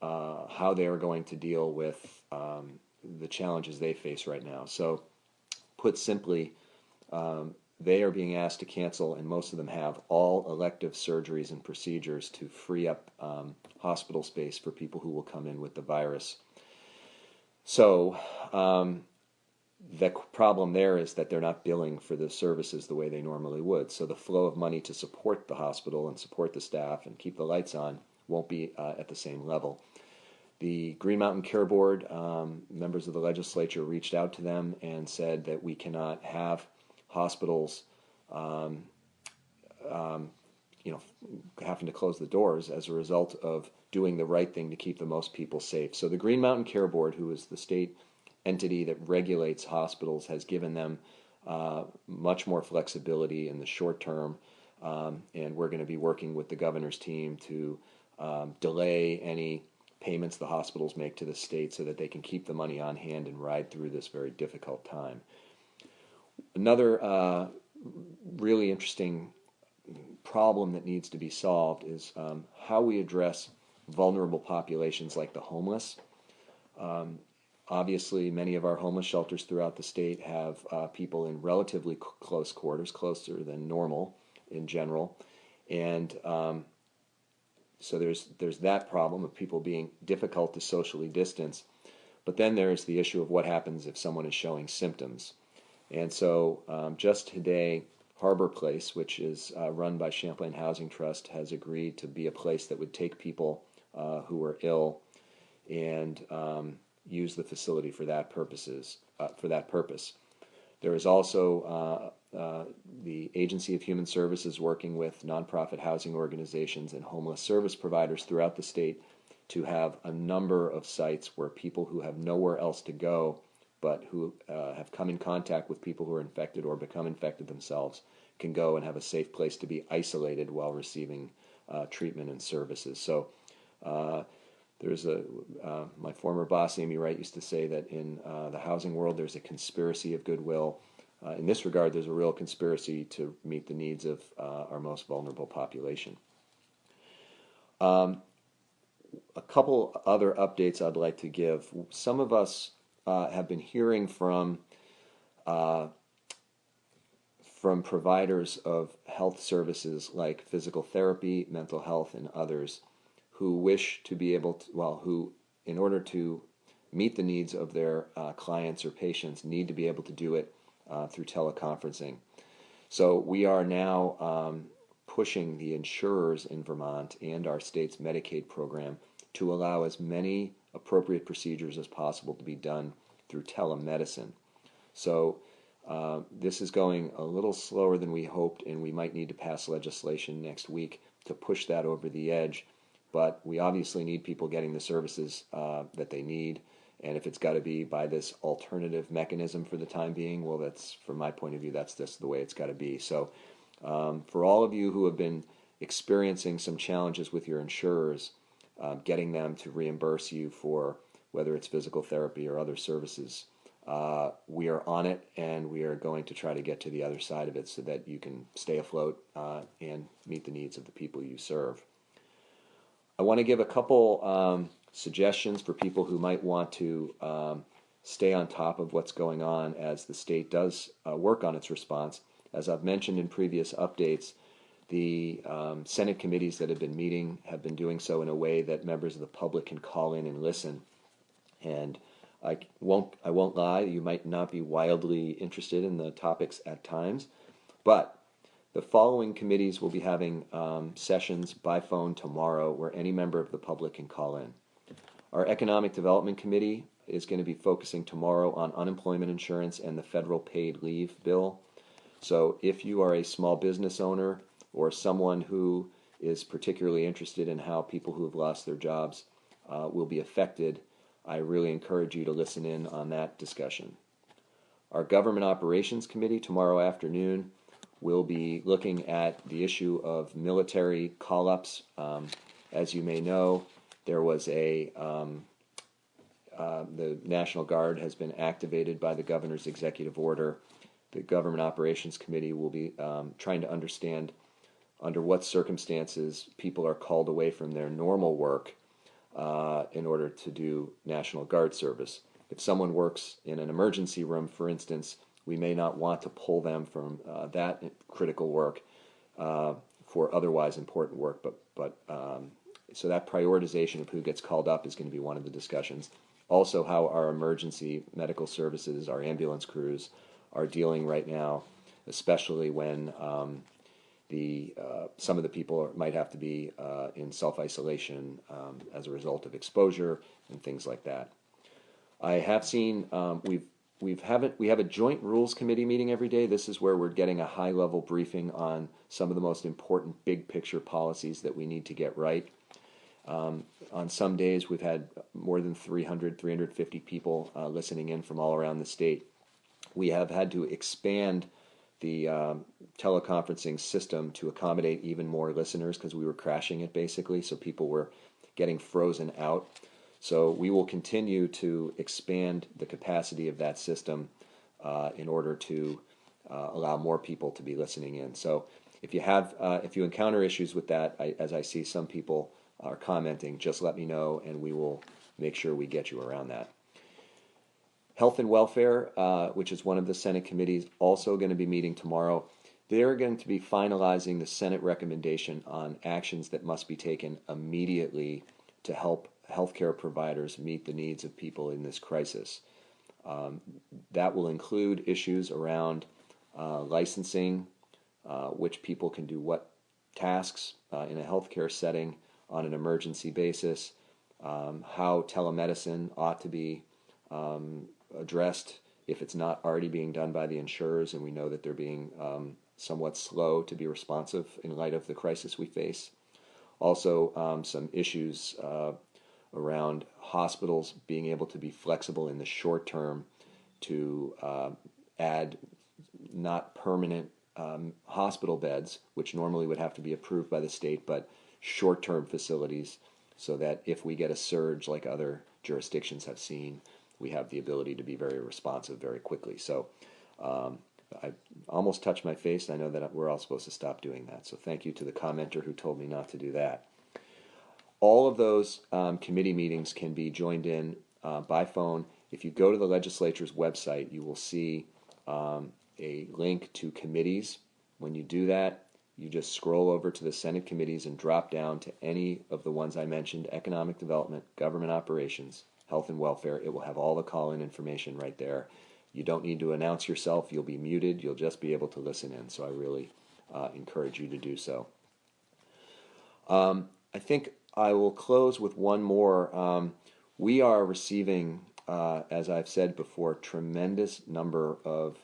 how they are going to deal with the challenges they face right now. So, put simply, they are being asked to cancel, and most of them have, all elective surgeries and procedures to free up hospital space for people who will come in with the virus. So, the problem there is that they're not billing for the services the way they normally would. So the flow of money to support the hospital and support the staff and keep the lights on won't be at the same level. The Green Mountain Care Board, members of the legislature reached out to them and said that we cannot have hospitals having to close the doors as a result of doing the right thing to keep the most people safe. So the Green Mountain Care Board, who is the state entity that regulates hospitals, has given them much more flexibility in the short term, and we're going to be working with the governor's team to delay any payments the hospitals make to the state so that they can keep the money on hand and ride through this very difficult time. Another really interesting problem that needs to be solved is how we address vulnerable populations like the homeless. Obviously, many of our homeless shelters throughout the state have people in relatively close quarters, closer than normal in general, and so there's that problem of people being difficult to socially distance. But then there's the issue of what happens if someone is showing symptoms. And so just today, Harbor Place, which is run by Champlain Housing Trust, has agreed to be a place that would take people who are ill and use the facility for that purpose. There is also the Agency of Human Services working with nonprofit housing organizations and homeless service providers throughout the state to have a number of sites where people who have nowhere else to go but who have come in contact with people who are infected or become infected themselves can go and have a safe place to be isolated while receiving treatment and services. So there's my former boss, Amy Wright, used to say that in the housing world there's a conspiracy of goodwill. In this regard, there's a real conspiracy to meet the needs of our most vulnerable population. A couple other updates I'd like to give. Some of us have been hearing from providers of health services like physical therapy, mental health, and others who wish to be able to, who in order to meet the needs of their clients or patients, need to be able to do it through teleconferencing. So we are now pushing the insurers in Vermont and our state's Medicaid program to allow as many appropriate procedures as possible to be done through telemedicine. So this is going a little slower than we hoped, and we might need to pass legislation next week to push that over the edge. But we obviously need people getting the services that they need, and if it's got to be by this alternative mechanism for the time being, well, that's, from my point of view, that's just the way it's got to be. So for all of you who have been experiencing some challenges with your insurers, getting them to reimburse you for whether it's physical therapy or other services, we are on it, and we are going to try to get to the other side of it so that you can stay afloat and meet the needs of the people you serve. I want to give a couple suggestions for people who might want to stay on top of what's going on as the state does work on its response. As I've mentioned in previous updates, the Senate committees that have been meeting have been doing so in a way that members of the public can call in and listen. And I won't lie, you might not be wildly interested in the topics at times, but the following committees will be having sessions by phone tomorrow where any member of the public can call in. Our Economic Development Committee is going to be focusing tomorrow on unemployment insurance and the federal paid leave bill. So if you are a small business owner or someone who is particularly interested in how people who have lost their jobs will be affected, I really encourage you to listen in on that discussion. Our Government Operations Committee tomorrow afternoon will be looking at the issue of military call-ups. As you may know, there was the National Guard has been activated by the governor's executive order. The Government Operations Committee will be trying to understand under what circumstances people are called away from their normal work in order to do National Guard service. If someone works in an emergency room, for instance, we may not want to pull them from that critical work for otherwise important work. So that prioritization of who gets called up is going to be one of the discussions. Also, how our emergency medical services, our ambulance crews, are dealing right now, especially when some of the people might have to be in self-isolation as a result of exposure and things like that. I have seen we have a joint rules committee meeting every day. This is where we're getting a high-level briefing on some of the most important big-picture policies that we need to get right. On some days, we've had more than 350 people listening in from all around the state. We have had to expand the teleconferencing system to accommodate even more listeners because we were crashing it basically, so people were getting frozen out. So we will continue to expand the capacity of that system in order to allow more people to be listening in. So if you encounter issues with that, as I see some people are commenting, just let me know and we will make sure we get you around that. Health and Welfare, which is one of the Senate committees, also going to be meeting tomorrow. They're going to be finalizing the Senate recommendation on actions that must be taken immediately to help healthcare providers meet the needs of people in this crisis. That will include issues around licensing, which people can do what tasks in a healthcare setting on an emergency basis, how telemedicine ought to be addressed if it's not already being done by the insurers, and we know that they're being somewhat slow to be responsive in light of the crisis we face. Also, some issues around hospitals being able to be flexible in the short term to add not permanent hospital beds, which normally would have to be approved by the state, but short-term facilities, so that if we get a surge like other jurisdictions have seen, we have the ability to be very responsive very quickly. So I almost touched my face. I know that we're all supposed to stop doing that. So thank you to the commenter who told me not to do that. All of those committee meetings can be joined in by phone. If you go to the legislature's website, you will see a link to committees. When you do that, you just scroll over to the Senate committees and drop down to any of the ones I mentioned: economic development, government operations, health and welfare. It will have all the call-in information right there. You don't need to announce yourself. You'll be muted. You'll just be able to listen in. So I really encourage you to do so. I think I will close with one more. We are receiving, as I've said before, tremendous number of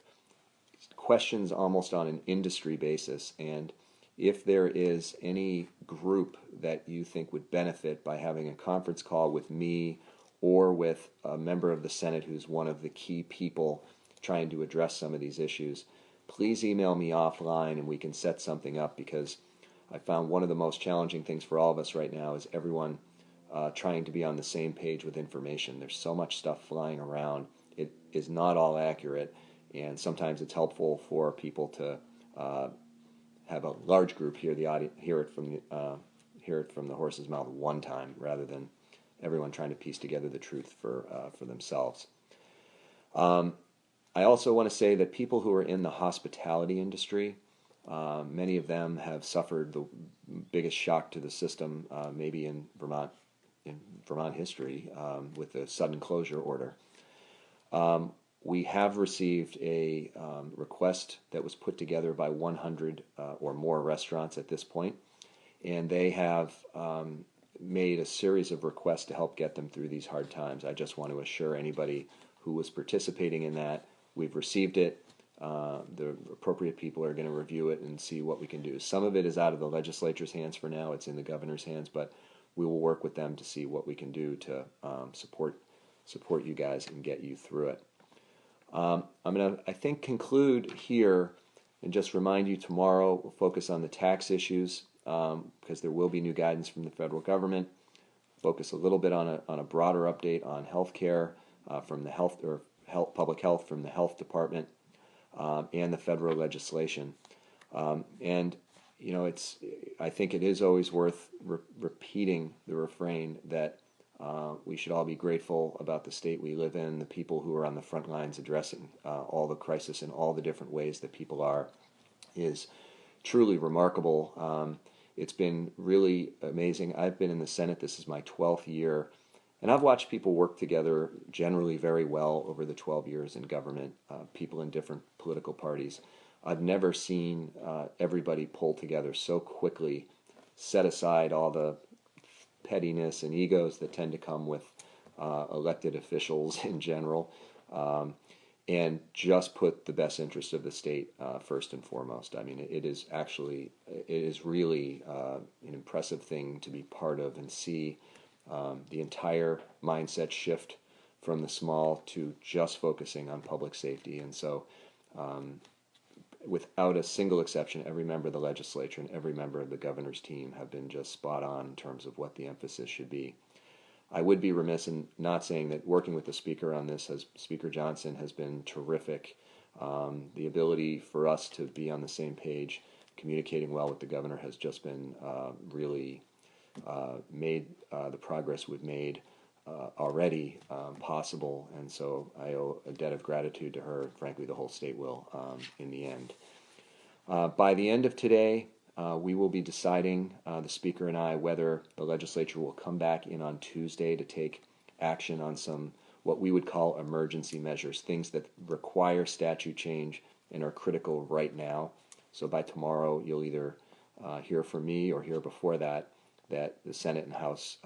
questions almost on an industry basis. And if there is any group that you think would benefit by having a conference call with me or with a member of the Senate who's one of the key people trying to address some of these issues, please email me offline and we can set something up, because I found one of the most challenging things for all of us right now is everyone trying to be on the same page with information. There's so much stuff flying around. It is not all accurate, and sometimes it's helpful for people to have a large group hear it from the horse's mouth one time, rather than everyone trying to piece together the truth for themselves. I also want to say that people who are in the hospitality industry, many of them have suffered the biggest shock to the system, maybe in Vermont history, with the sudden closure order. We have received a request that was put together by 100 or more restaurants at this point, and they have made a series of requests to help get them through these hard times. I just want to assure anybody who was participating in that, we've received it. The appropriate people are going to review it and see what we can do. Some of it is out of the legislature's hands for now. It's in the governor's hands, but we will work with them to see what we can do to support you guys and get you through it. I'm going to, I think, conclude here and just remind you tomorrow we'll focus on the tax issues, because there will be new guidance from the federal government. Focus a little bit on a broader update on healthcare from the public health from the health department, and the federal legislation. And you know, I think it is always worth repeating the refrain that we should all be grateful about the state we live in, the people who are on the front lines addressing all the crisis in all the different ways that people are, is truly remarkable. It's been really amazing. I've been in the Senate. This is my 12th year. And I've watched people work together generally very well over the 12 years in government, people in different political parties. I've never seen everybody pull together so quickly, set aside all the pettiness and egos that tend to come with elected officials in general, and just put the best interest of the state first and foremost. I mean, it is really an impressive thing to be part of and see the entire mindset shift from the small to just focusing on public safety. And so, without a single exception, every member of the legislature and every member of the governor's team have been just spot on in terms of what the emphasis should be. I would be remiss in not saying that working with the speaker on this, Speaker Johnson, has been terrific. The ability for us to be on the same page, communicating well with the governor, has just been really made the progress we've made already possible. And so I owe a debt of gratitude to her. Frankly, the whole state will in the end. By the end of today, we will be deciding, the Speaker and I, whether the legislature will come back in on Tuesday to take action on some what we would call emergency measures, things that require statute change and are critical right now. So by tomorrow, you'll either hear from me or hear before that the Senate and House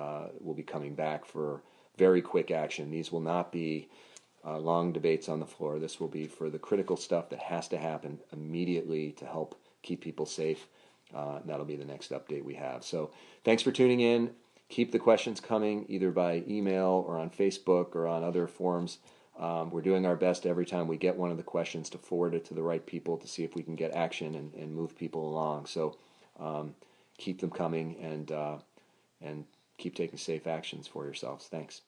will be coming back for very quick action. These will not be long debates on the floor. This will be for the critical stuff that has to happen immediately to help keep people safe. That'll be the next update we have. So thanks for tuning in. Keep the questions coming either by email or on Facebook or on other forums. We're doing our best every time we get one of the questions to forward it to the right people to see if we can get action and move people along. So keep them coming and keep taking safe actions for yourselves. Thanks.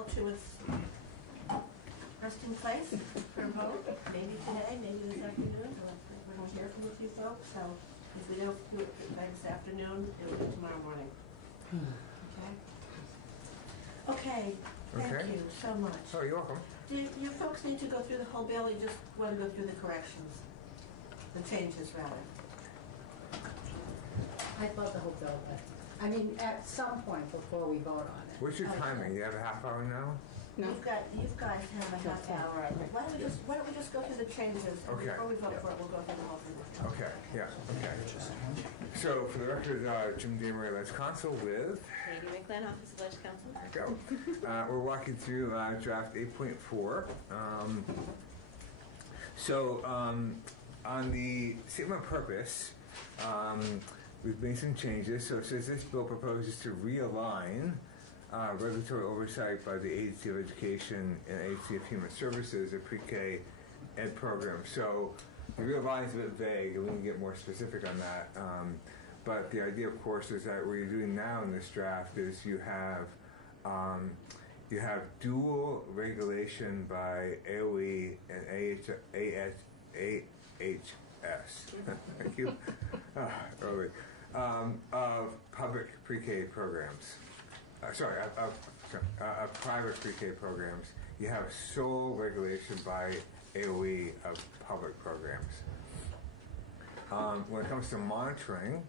bill to its resting place for a vote, maybe today, maybe this afternoon. We're going to hear from a few folks, so if we don't do it by this afternoon, it'll be tomorrow morning. Okay? Okay, thank Okay. you so much. Oh, you're welcome. Do you folks need to go through the whole bill, or you just want to go through the corrections? The changes, rather? I thought the whole bill, but, I mean, at some point before we vote on it. What's your timing? You have a half hour now? You guys have a half hour. Why don't we just go through the changes? Okay. Before we vote for it, we'll go through the whole thing. Okay, yeah, okay. So for the record, Jim Demery, Legislative Counsel with, Katie McLean, Office of Legislative Counsel. go. We're walking through draft 8.4. On the statement of purpose, we've made some changes. So it says this bill proposes to realign regulatory oversight by the Agency of Education and Agency of Human Services, a pre-K ed program. So the realign is a bit vague, and we can get more specific on that. But the idea, of course, is that what you're doing now in this draft is you have dual regulation by AOE and AHS. Thank you. Early. Of public pre-K programs. Of private pre-K programs. You have sole regulation by AOE of public programs. When it comes to monitoring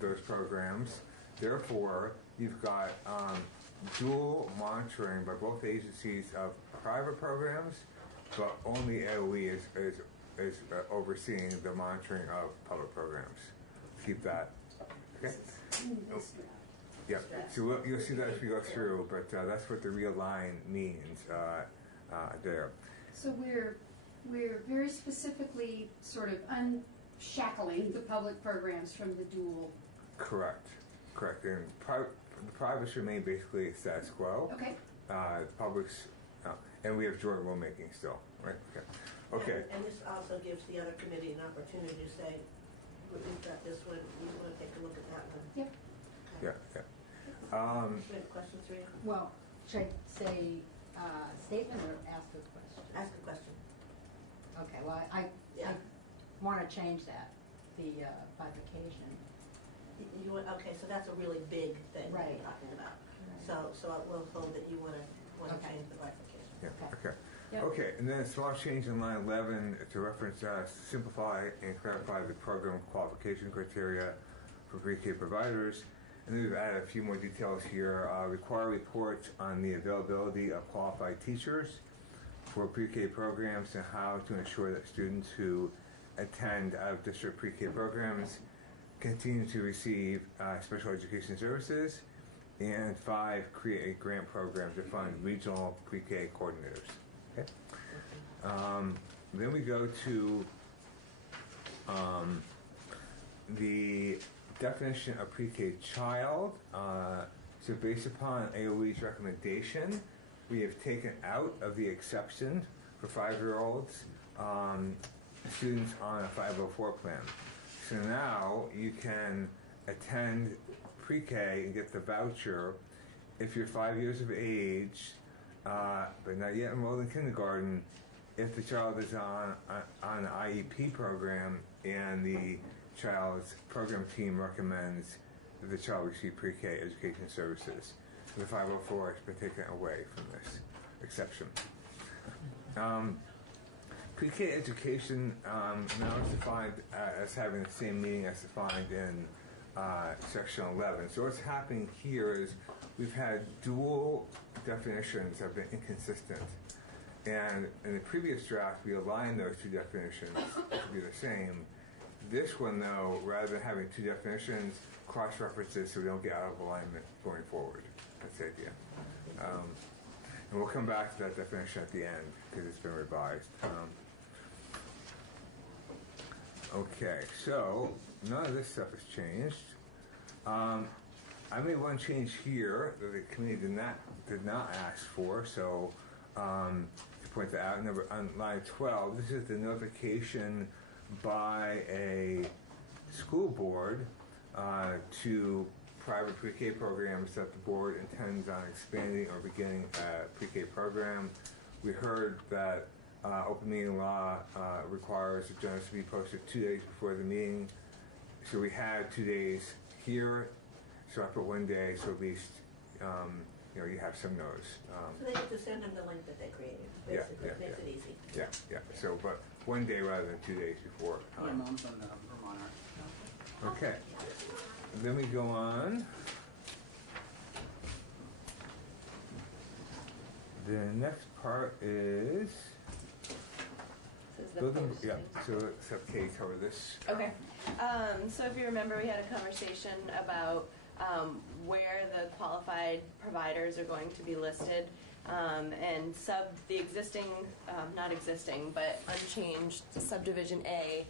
those programs, therefore, you've got dual monitoring by both agencies of private programs, but only AOE is overseeing the monitoring of public programs. Keep that. Okay? Yeah, so you'll see that as we go through, but that's what the realign means there. So we're very specifically sort of unshackling the public programs from the dual. Correct. And the privates remain basically status quo. Okay. The public's, and we have joint rulemaking still, right? Okay. And this also gives the other committee an opportunity to say, we've got this one, we want to take a look at that one. Yep. Yeah. Do you have questions, Rita? Well, should I say statement or ask a question? Ask a question. Okay, well, I want to change that, the bifurcation. Okay, so that's a really big thing that you're talking about. Right. So we'll hold that you want to change the bifurcation. Yeah. Okay. Yep. Okay, and then a small change in line 11 to reference simplify and clarify the program qualification criteria for pre-K providers. And then we've added a few more details here. Require reports on the availability of qualified teachers for pre-K programs and how to ensure that students who attend out-of-district pre-K programs continue to receive special education services. And 5, create a grant program to fund regional pre-K coordinators. Okay. Then we go to the definition of pre-K child. So based upon AOE's recommendation, we have taken out of the exception for 5-year-olds students on a 504 plan. So now you can attend pre-K and get the voucher if you're 5 years of age, but not yet enrolled in kindergarten, if the child is on an IEP program and the child's program team recommends that the child receive pre-K education services. The 504 has been taken away from this exception. Pre-K education now is defined as having the same meaning as defined in Section 11. So what's happening here is we've had dual definitions that have been inconsistent. And in the previous draft, we aligned those two definitions to be the same. This one, though, rather than having two definitions, cross-references so we don't get out of alignment going forward. That's the idea. And we'll come back to that definition at the end because it's been revised. Okay, so none of this stuff has changed. I made one change here that the committee did not ask for, so to point that out, on line 12, this is the notification by a school board to private pre-K programs that the board intends on expanding or beginning a pre-K program. We heard that open meeting law requires agendas to be posted 2 days before the meeting. So we had 2 days here, so I put 1 day, so at least you have some notice. So they have to send them the link that they created, Yeah, basically, yeah, makes yeah. it easy. Yeah. So, but 1 day rather than 2 days before. My mom's on Vermont. Okay. Then we go on. The next part is This is the building. posting. Yeah. So let's have Kate cover this. Okay. So if you remember, we had a conversation about where the qualified providers are going to be listed. And the existing, not existing, but unchanged subdivision A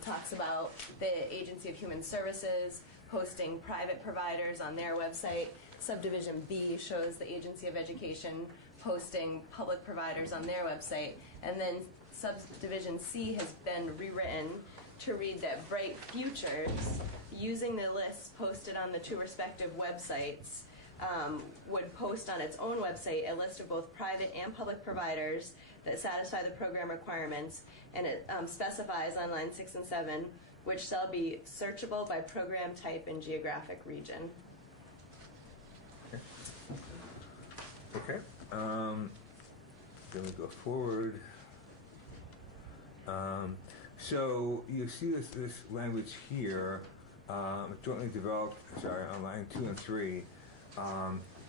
talks about the Agency of Human Services posting private providers on their website. Subdivision B shows the Agency of Education posting public providers on their website. And then subdivision C has been rewritten to read that Bright Futures, using the lists posted on the two respective websites, would post on its own website a list of both private and public providers that satisfy the program requirements, and it specifies on line 6 and 7 which shall be searchable by program type and geographic region. Okay. Then we go forward. So you see this language here, jointly developed, on line 2 and 3,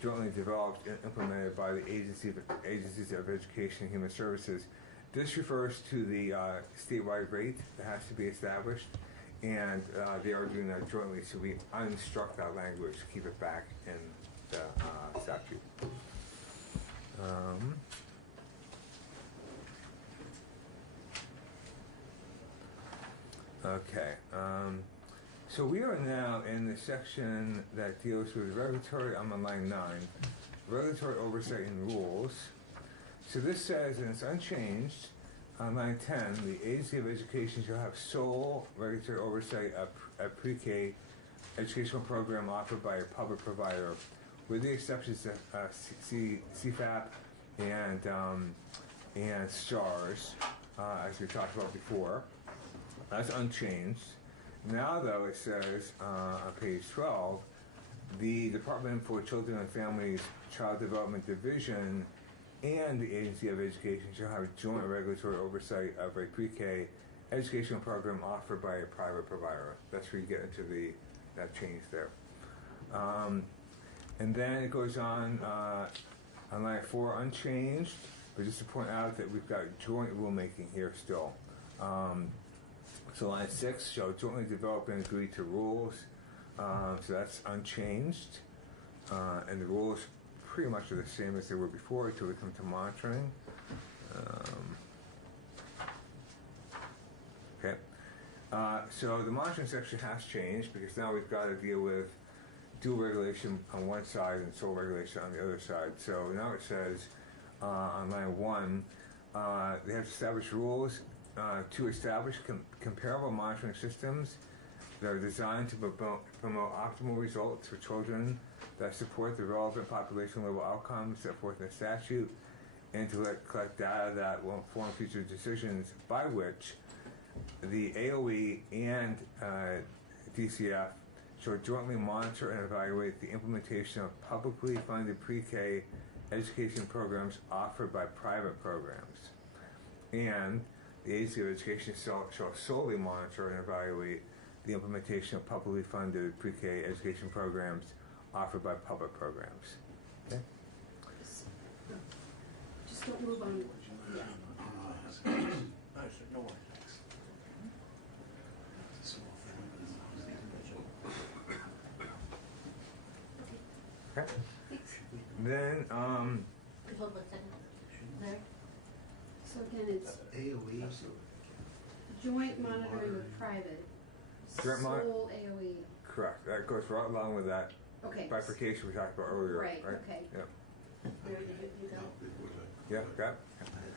jointly developed and implemented by the Agencies of Education and Human Services. This refers to the statewide rate that has to be established, and they are doing that jointly, so we unstruck that language to keep it back in the statute. Okay. So we are now in the section that deals with regulatory, I'm on line 9, regulatory oversight and rules. So this says, and it's unchanged, on line 10, the Agency of Education shall have sole regulatory oversight of a pre-K educational program offered by a public provider, with the exceptions of CFAP and STARS, as we talked about before. That's unchanged. Now, though, it says on page 12, the Department for Children and Families Child Development Division and the Agency of Education shall have joint regulatory oversight of a pre-K educational program offered by a private provider. That's where you get into that change there. And then it goes on line 4, unchanged, but just to point out that we've got joint rulemaking here still. So line 6 shall jointly develop and agree to rules. So that's unchanged. And the rules pretty much are the same as they were before until we come to monitoring. Okay. So the monitoring section has changed because now we've got to deal with dual regulation on one side and sole regulation on the other side. So now it says on line 1, they have to establish rules to establish comparable monitoring systems that are designed to promote optimal results for children that support the relevant population level outcomes set forth in the statute, and to collect data that will inform future decisions by which the AOE and DCF shall jointly monitor and evaluate the implementation of publicly funded pre-K education programs offered by private programs. And the Agency of Education shall solely monitor and evaluate the implementation of publicly funded pre-K education programs offered by public programs. Okay? Just don't move on. Yeah. No more, thanks. Okay. Then, Hold on a second. Larry? So again, it's AOE. joint monitoring with private, Joint mon- sole AOE. correct. That goes right along with that Okay. bifurcation we talked about earlier. Right, okay. Yeah. Larry, did you go? Yeah, got it?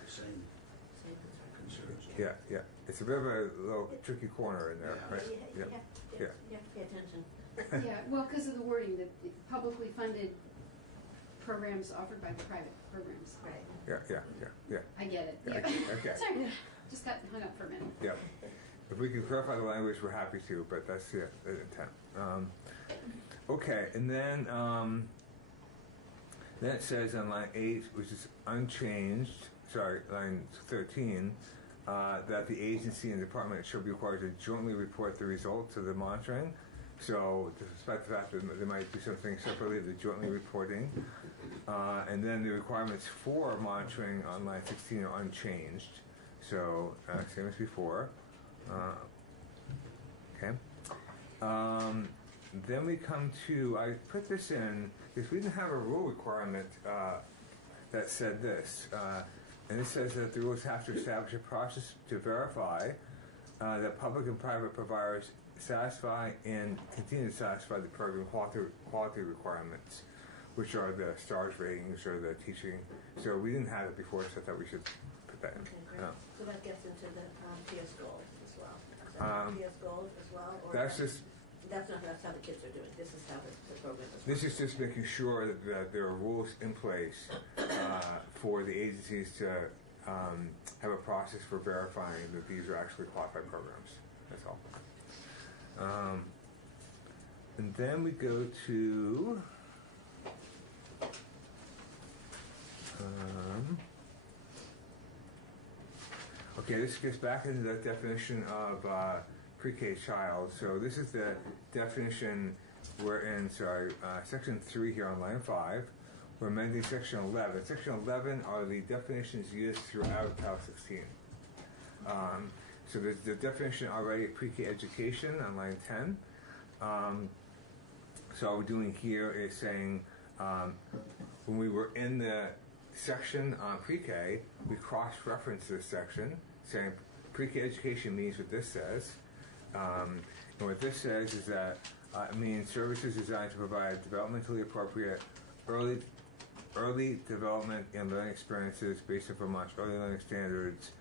Same concerns. Yeah. It's a bit of a little tricky corner in there, right? You have to pay attention. Yeah, well, because of the wording, that publicly funded programs offered by private programs. Right. Yeah. I get it. Yeah, Yeah. okay. Sorry, just got hung up for a minute. Yeah. If we can clarify the language, we're happy to, but that's the intent. Okay, and then it says on line 8, which is unchanged, sorry, line 13, that the agency and department shall be required to jointly report the results of the monitoring. So, despite the fact that there might be something separately, the jointly reporting. And then the requirements for monitoring on line 16 are unchanged. So, same as before. Okay. Then we come to, I put this in because we didn't have a rule requirement that said this. And it says that the rules have to establish a process to verify that public and private providers satisfy and continue to satisfy the program quality requirements, which are the STARS ratings or the teaching. So we didn't have it before, so I thought we should put that in. Okay, great. So that gets into the PS goals as well. Is that PS goals as well? Or that's how the kids are doing. This is how the program is. This is just making sure that there are rules in place for the agencies to have a process for verifying that these are actually qualified programs. That's all. And then we go to okay, this gets back into the definition of pre-K child. So this is the definition we're in, section 3 here on line 5. We're amending section 11. Section 11 are the definitions used throughout Title 16. So there's the definition already of pre-K education on line 10. So all we're doing here is saying when we were in the section on pre-K, we cross-reference this section, saying pre-K education means what this says. And what this says is that it means services designed to provide developmentally appropriate early development and learning experiences based on Vermont's early learning standards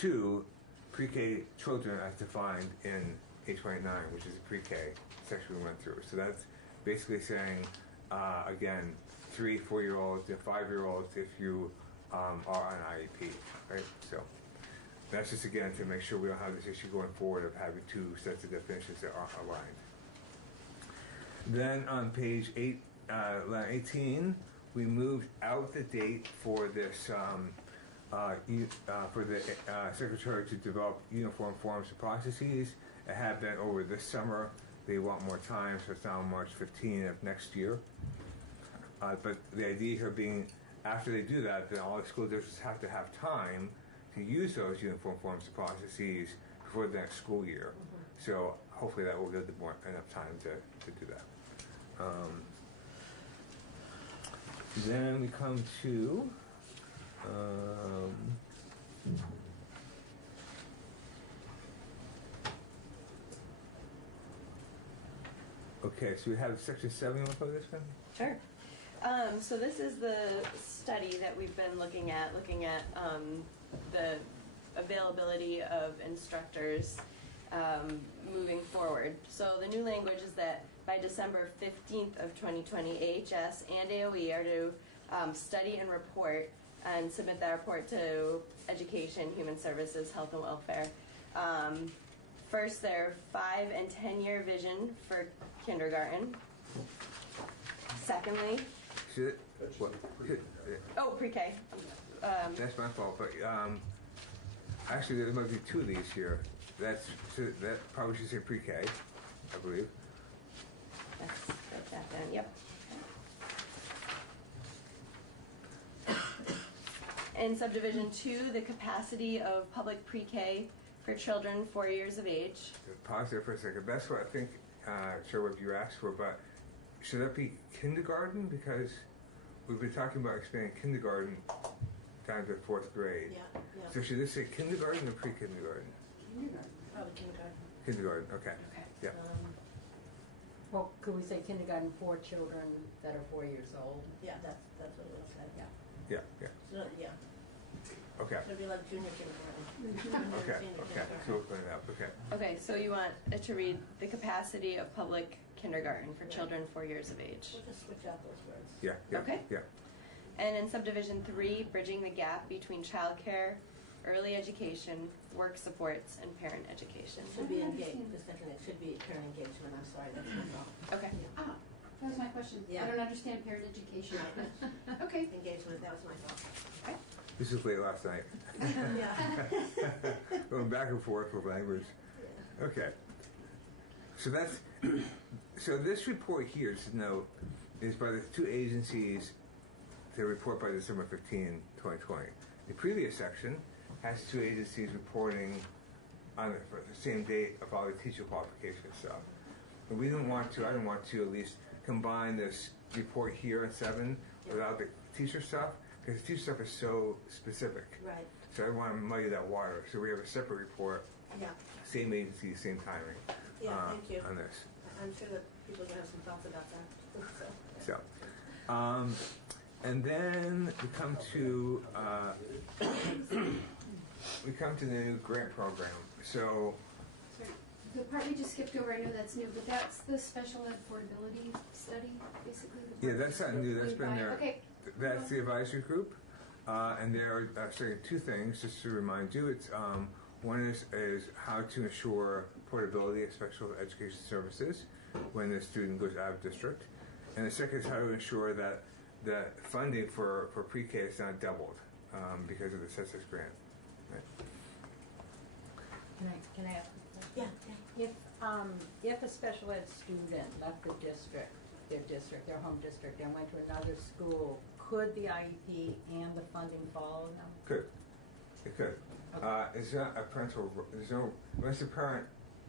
to pre-K children as defined in 829, which is a pre-K section we went through. So that's basically saying, again, 3-4-year-olds and 5-year-olds if you are on IEP, right? So that's just, again, to make sure we don't have this issue going forward of having two sets of definitions that aren't aligned. Then on page 18, we moved out the date for this for the secretary to develop uniform forms and processes. It had been over this summer. They want more time, so it's now March 15 of next year. But the idea here being, after they do that, then all the school districts have to have time to use those uniform forms and processes before the next school year. Mm-hmm. So hopefully that will give them enough time to do that. Then we come to okay, so we have section 7. You want to go this one? Sure. So this is the study that we've been looking at the availability of instructors moving forward. So the new language is that by December 15th of 2020, AHS and AOE are to study and report and submit that report to Education, Human Services, Health and Welfare. First, their 5- and 10-year vision for kindergarten. Secondly, pre-K. That's my fault, but actually there might be 2 of these here. That probably should say pre-K, I believe. Let's write that down. Yep. In subdivision 2, the capacity of public pre-K for children 4 years of age. Pause there for a second. That's what I think, sure what you asked for, but should that be kindergarten? Because we've been talking about expanding kindergarten down to 4th grade. Yeah. So should this say kindergarten or pre-kindergarten? Kindergarten. Probably kindergarten. Kindergarten, okay. Yeah. Well, could we say kindergarten for children that are 4 years old? Yeah, that's what it will say. Yeah. Yeah. So, yeah. Okay. It'll be like junior kindergarten. Okay, Senior okay, kindergarten. so we'll clean it up, okay. Okay, so you want it to read the capacity of public kindergarten for children 4 years of age. We'll just switch out those words. Yeah, yeah, Okay. yeah. And in subdivision 3, bridging the gap between childcare, early education, work supports, and parent education. It should be engaged, just thinking it should be parent engagement, I'm sorry, that's my fault. Okay. Ah, that was my question. Yeah. I don't understand parent education. Okay. Engagement, that was my fault. This was late last night. Yeah. Going back and forth with language. Okay. So that's, so this report here, just note, is by the two agencies that report by December 15, 2020. The previous section has two agencies reporting on the same date of all the teacher qualification stuff. And we didn't want to, I didn't want to at least combine this report here in 7 without the teacher stuff, because the teacher stuff is so specific. Right. So I don't want to muddy that water. So we have a separate report, Yeah. same agency, same timing. Yeah, thank you. On this. I'm sure that people are gonna have some thoughts about that. So, and then we come to the new grant program. So, Sorry. The part we just skipped over, I know that's new, but that's the special ed affordability study, basically. the yeah, part that's not new. That's been there. Okay. That's the advisory group, and they're saying two things. Just to remind you, it's one is how to ensure portability of special education services when the student goes out of district, and the second is how to ensure that the funding for pre-K is not doubled because of the census grant. Right. Can I ask a question? If a special ed student left the district, their home district, and went to another school, could the IEP and the funding follow them? Could. It could. It's not a parental, there's no, unless the parent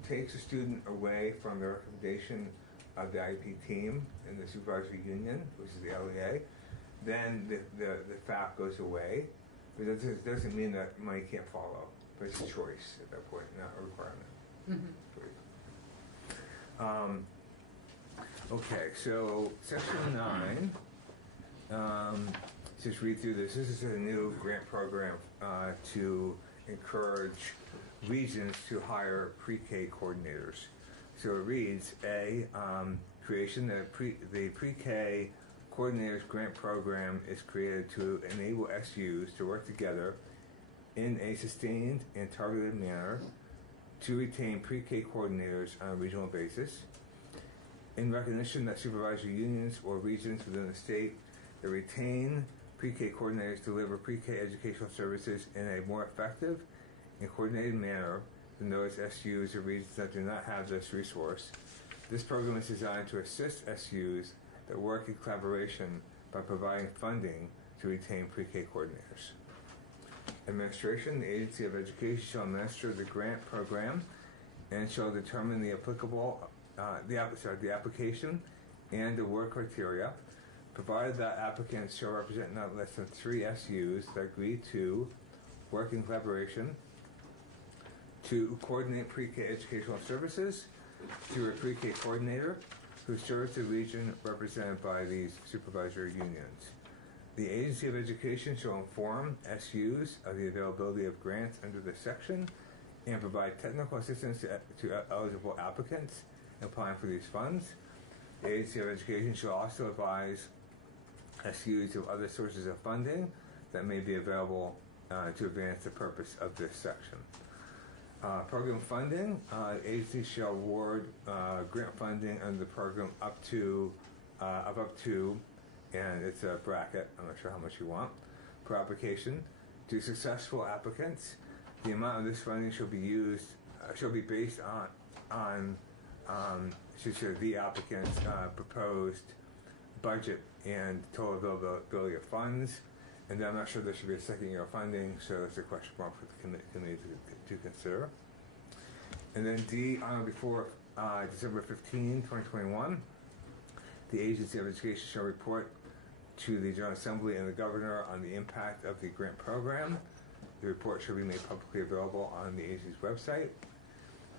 takes a student away from the recommendation of the IEP team and the supervisory union, which is the LEA, then the FAP goes away. But it doesn't mean that money can't follow. But it's a choice at that point, not a requirement. Okay, so section 9, just read through this. This is a new grant program to encourage regions to hire pre-K coordinators. So it reads, A, creation, the pre-K coordinators grant program is created to enable SUs to work together in a sustained and targeted manner to retain pre-K coordinators on a regional basis. In recognition that supervisory unions or regions within the state that retain pre-K coordinators deliver pre-K educational services in a more effective and coordinated manner than those SUs or regions that do not have this resource. This program is designed to assist SUs that work in collaboration by providing funding to retain pre-K coordinators. Administration, the Agency of Education shall administer the grant program and shall determine the applicable, the application and the work criteria, provided that applicants shall represent not less than 3 SUs that agree to work in collaboration to coordinate pre-K educational services through a pre-K coordinator who serves the region represented by these supervisory unions. The Agency of Education shall inform SUs of the availability of grants under this section and provide technical assistance to eligible applicants applying for these funds. The Agency of Education shall also advise SUs of other sources of funding that may be available to advance the purpose of this section. Program funding, the agency shall award grant funding under the program up to, and it's a bracket, I'm not sure how much you want, per application, to successful applicants. The amount of this funding shall be used, shall be based on the applicant's proposed budget and total availability of funds. And then I'm not sure there should be a second year of funding, so it's a question mark for the committee to consider. And then D, on or before December 15, 2021, the Agency of Education shall report to the General Assembly and the Governor on the impact of the grant program. The report shall be made publicly available on the agency's website.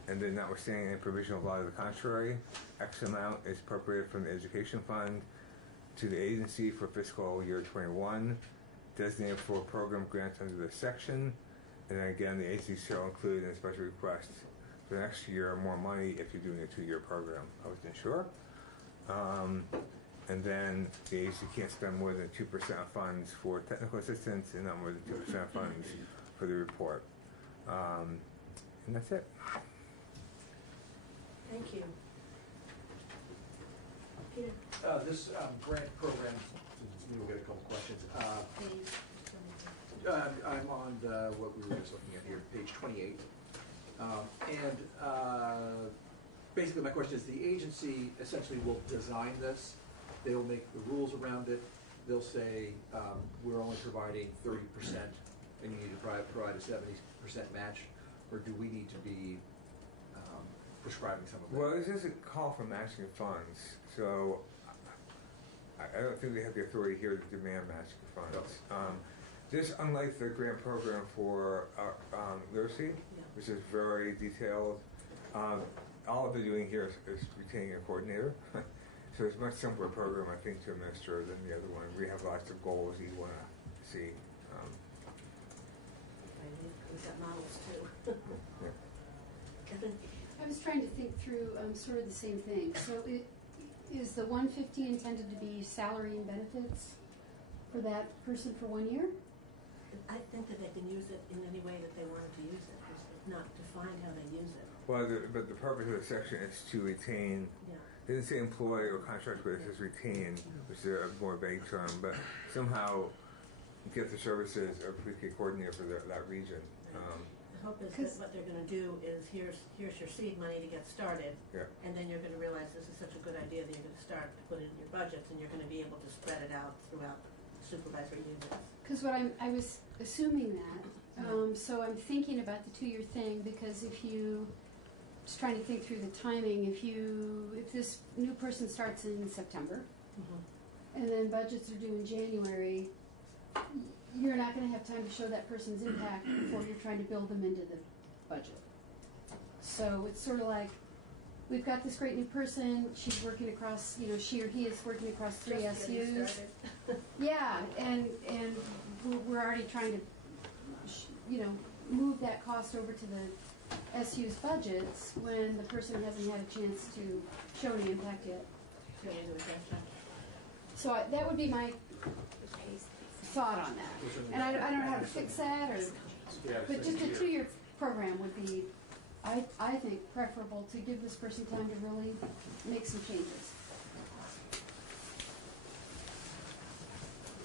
And then notwithstanding any provisional law to the contrary, X amount is appropriated from the Education Fund to the agency for fiscal year 21, designated for program grants under this section. And then again, the agency shall include in a special request for next year more money if you're doing a 2-year program. I wasn't sure. And then the agency can't spend more than 2% of funds for technical assistance and not more than 2% of funds for the report. And that's it. Thank you. Peter? This grant program, we'll get a couple questions. Please. I'm on what we were just looking at here, page 28. Basically my question is, the agency essentially will design this. They'll make the rules around it. They'll say, we're only providing 30% and you need to provide a 70% match, or do we need to be prescribing some of that? Well, this is a call for matching funds, so I don't think we have the authority here to demand matching funds. This, unlike the grant program for literacy, which is very detailed, all they're doing here is retaining a coordinator. So it's a much simpler program, I think, to administer than the other one. We have lots of goals you want to see. We've got models too. I was trying to think through sort of the same thing. So is the 150 intended to be salary and benefits for that person for 1 year? I think that they can use it in any way that they wanted to use it. It's not defined how they use it. Well, but the purpose of the section is to retain. Yeah. It doesn't say employ or contract with, it says retain, which is a more vague term, but somehow get the services of pre-K coordinator for that region. The hope is that what they're going to do is here's your seed money to get started, and then you're going to realize this is such a good idea that you're going to start to put it in your budgets, and you're going to be able to spread it out throughout supervisory units. Because I was assuming that, so I'm thinking about the 2-year thing, because if you, just trying to think through the timing, if this new person starts in September, and then budgets are due in January, you're not going to have time to show that person's impact before you're trying to build them into the budget. So it's sort of like, we've got this great new person, she's working across, she or he is working across 3 SUs. Yeah, and we're already trying to, move that cost over to the SU's budgets when the person hasn't had a chance to show any impact yet. So that would be my thought on that. And I don't know how to fix that, but just a 2-year program would be, I think, preferable to give this person time to really make some changes.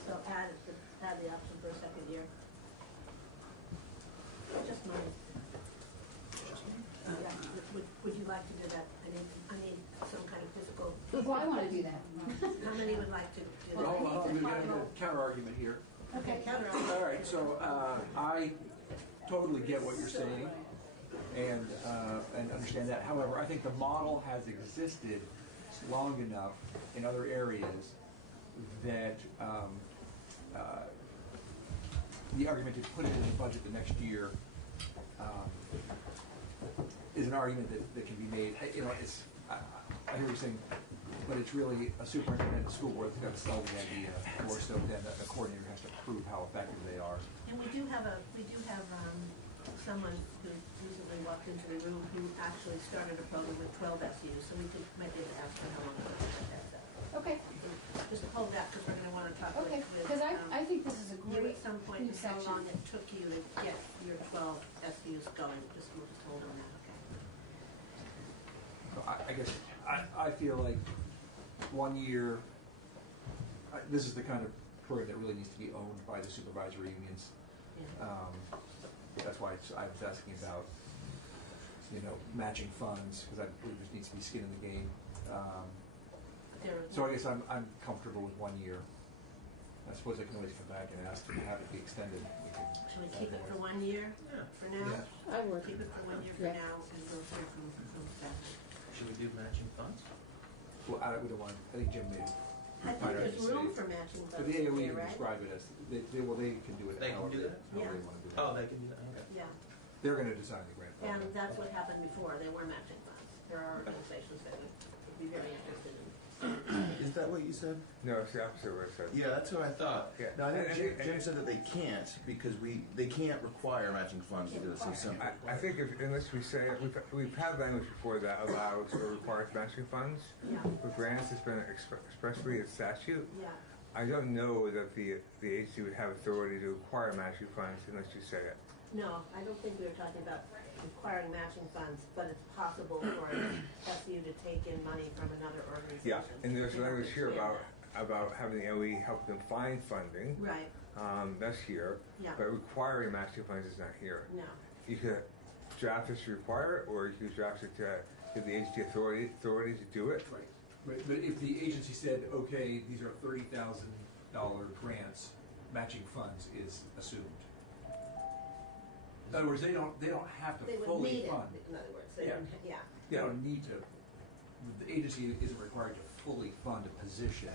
So add the option for a second year. Just money. Would you like to do that? I need some kind of physical. Well, I want to do that. How many would like to do that? Well, I'm going to get a counter argument here. Okay, counter All argument. right, so I totally get what you're saying and understand that. However, I think the model has existed long enough in other areas that the argument to put it in the budget the next year is an argument that can be made. I hear you saying, but it's really a superintendent of school board that's got to sell the idea, or so then the coordinator has to prove how effective they are. And we do have someone who recently walked into the room who actually started a program with 12 SUs, so we might be able to ask her how long that's at. Okay. Just hold that, because we're going to want to talk with. Okay, because I think this is a You great at some point, new how section. long it took you to get your 12 SUs going, we'll just hold on that, okay? So I guess I feel like 1 year, this is the kind of program that really needs to be owned by the supervisory unions. Yeah. That's why I was asking about, matching funds, because I believe there needs to be skin in the game. So I guess I'm comfortable with 1 year. I suppose I can always come back and ask to have it be extended. Should we keep it for 1 year for now? Yeah. I would. Keep it for 1 year for now, and we'll hear from staff. Should we do matching funds? Well, we don't want, I think Jim made it. I think there's room for matching funds But the AOE here, can right? describe it as, they can do it. They can however do that? however Yeah. they want to do it. Oh, they can do that, okay. Yeah, They're going to design the grant program. and that's what happened before, they were matching funds. There are organizations that would be very interested in Is that what you said? No, it's the opposite of what I said. Yeah, that's what I thought. Yeah. Now, I know And- Jen said that they can't because they can't require matching funds to do this. So simple. I think unless we say, we've had language before that allows or requires matching funds. Yeah. With grants, it's been expressly in statute. Yeah. I don't know that the agency would have authority to acquire matching funds unless you say it. No, I don't think we were talking about requiring matching funds, but it's possible for SU to take in money from another organization. Yeah, and there's language here about having the OE help them find funding. Right. That's here. Yeah. But requiring matching funds is not here. No. You could draft this to require it, or you could draft it to give the agency authority to do it. Right. Right. But if the agency said, okay, these are $30,000 grants, matching funds is assumed. In other words, they don't have They to would fully need it, fund. in other words. They Yeah. wouldn't- yeah. They don't need to, the agency isn't required to fully fund a position.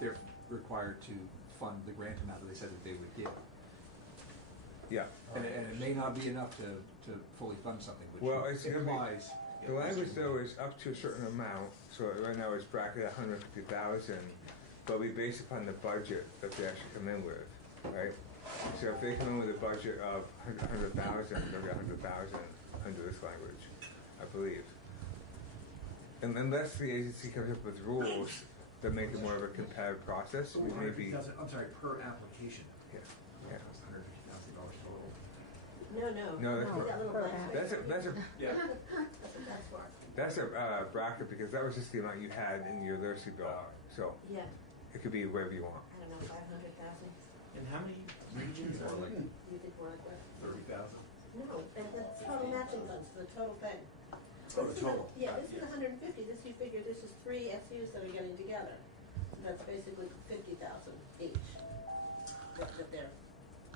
They're required to fund the grant amount that they said that they would give. Yeah. And it may not be enough to fully fund something, which Well, it's gonna be- implies. The language though is up to a certain amount, so right now it's bracketed at 150,000, but we base upon the budget that they actually come in with, right? So if they come in with a budget of 100,000, they'll get 100,000 under this language, I believe. And unless the agency comes up with rules that make it more of a competitive process, we may be. I'm sorry, per application. Yeah, yeah. That's $150,000 total. No, that's that little blank That's a Yeah. That's what that's for. that's a bracket because that was just the amount you had in your literacy bill. So Yeah, it could be whatever you want. I don't know, 500,000. And how many regions are like? You think more like what? 30,000. No, that's total matching funds for the total thing. Oh, the This is total. Yeah, this is 150. This, you figure, this is 3 SUs that are getting together. So that's basically 50,000 each. That they're,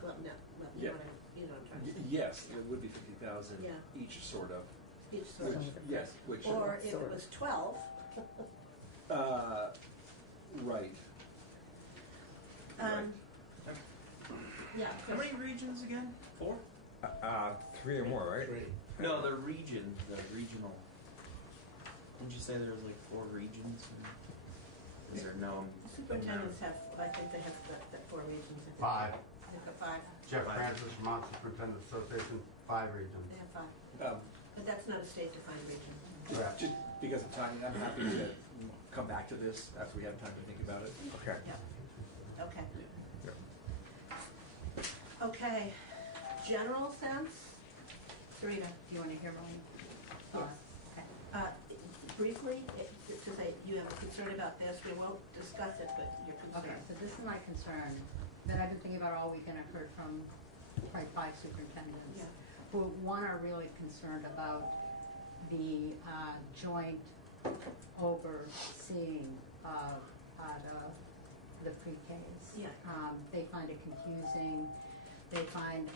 well, no, well, Yeah. you know what I'm trying to say. Yes, it would be 50,000 Yeah. each, sort of. Each sort of. Yes, which. Or if it was 12, Right. yeah. How many regions again? 4? 3 or more, right? No, the region, the regional. Didn't you say there was like 4 regions? Or is there no? Superintendents have, I think they have that 4 regions. I think. 5. They've got 5. Jeff Francis, Vermont Superintendent Association, 5 regions. They have 5. Um, But that's not a state-defined region. Correct. Just because of time, I'm happy to come back to this after we have time to think about it. Okay. Yeah. Okay. Yeah. Okay. General sense? Sarita, Do you want to hear mine? Yes. Okay. Briefly, to say you have a concern about this, we won't discuss it, but you're Okay, concerned. so this is my concern that I've been thinking about all weekend. I've heard from probably 5 superintendents Yeah. who, one, are really concerned about the joint overseeing of the pre-Ks. Yeah. They find it confusing. They find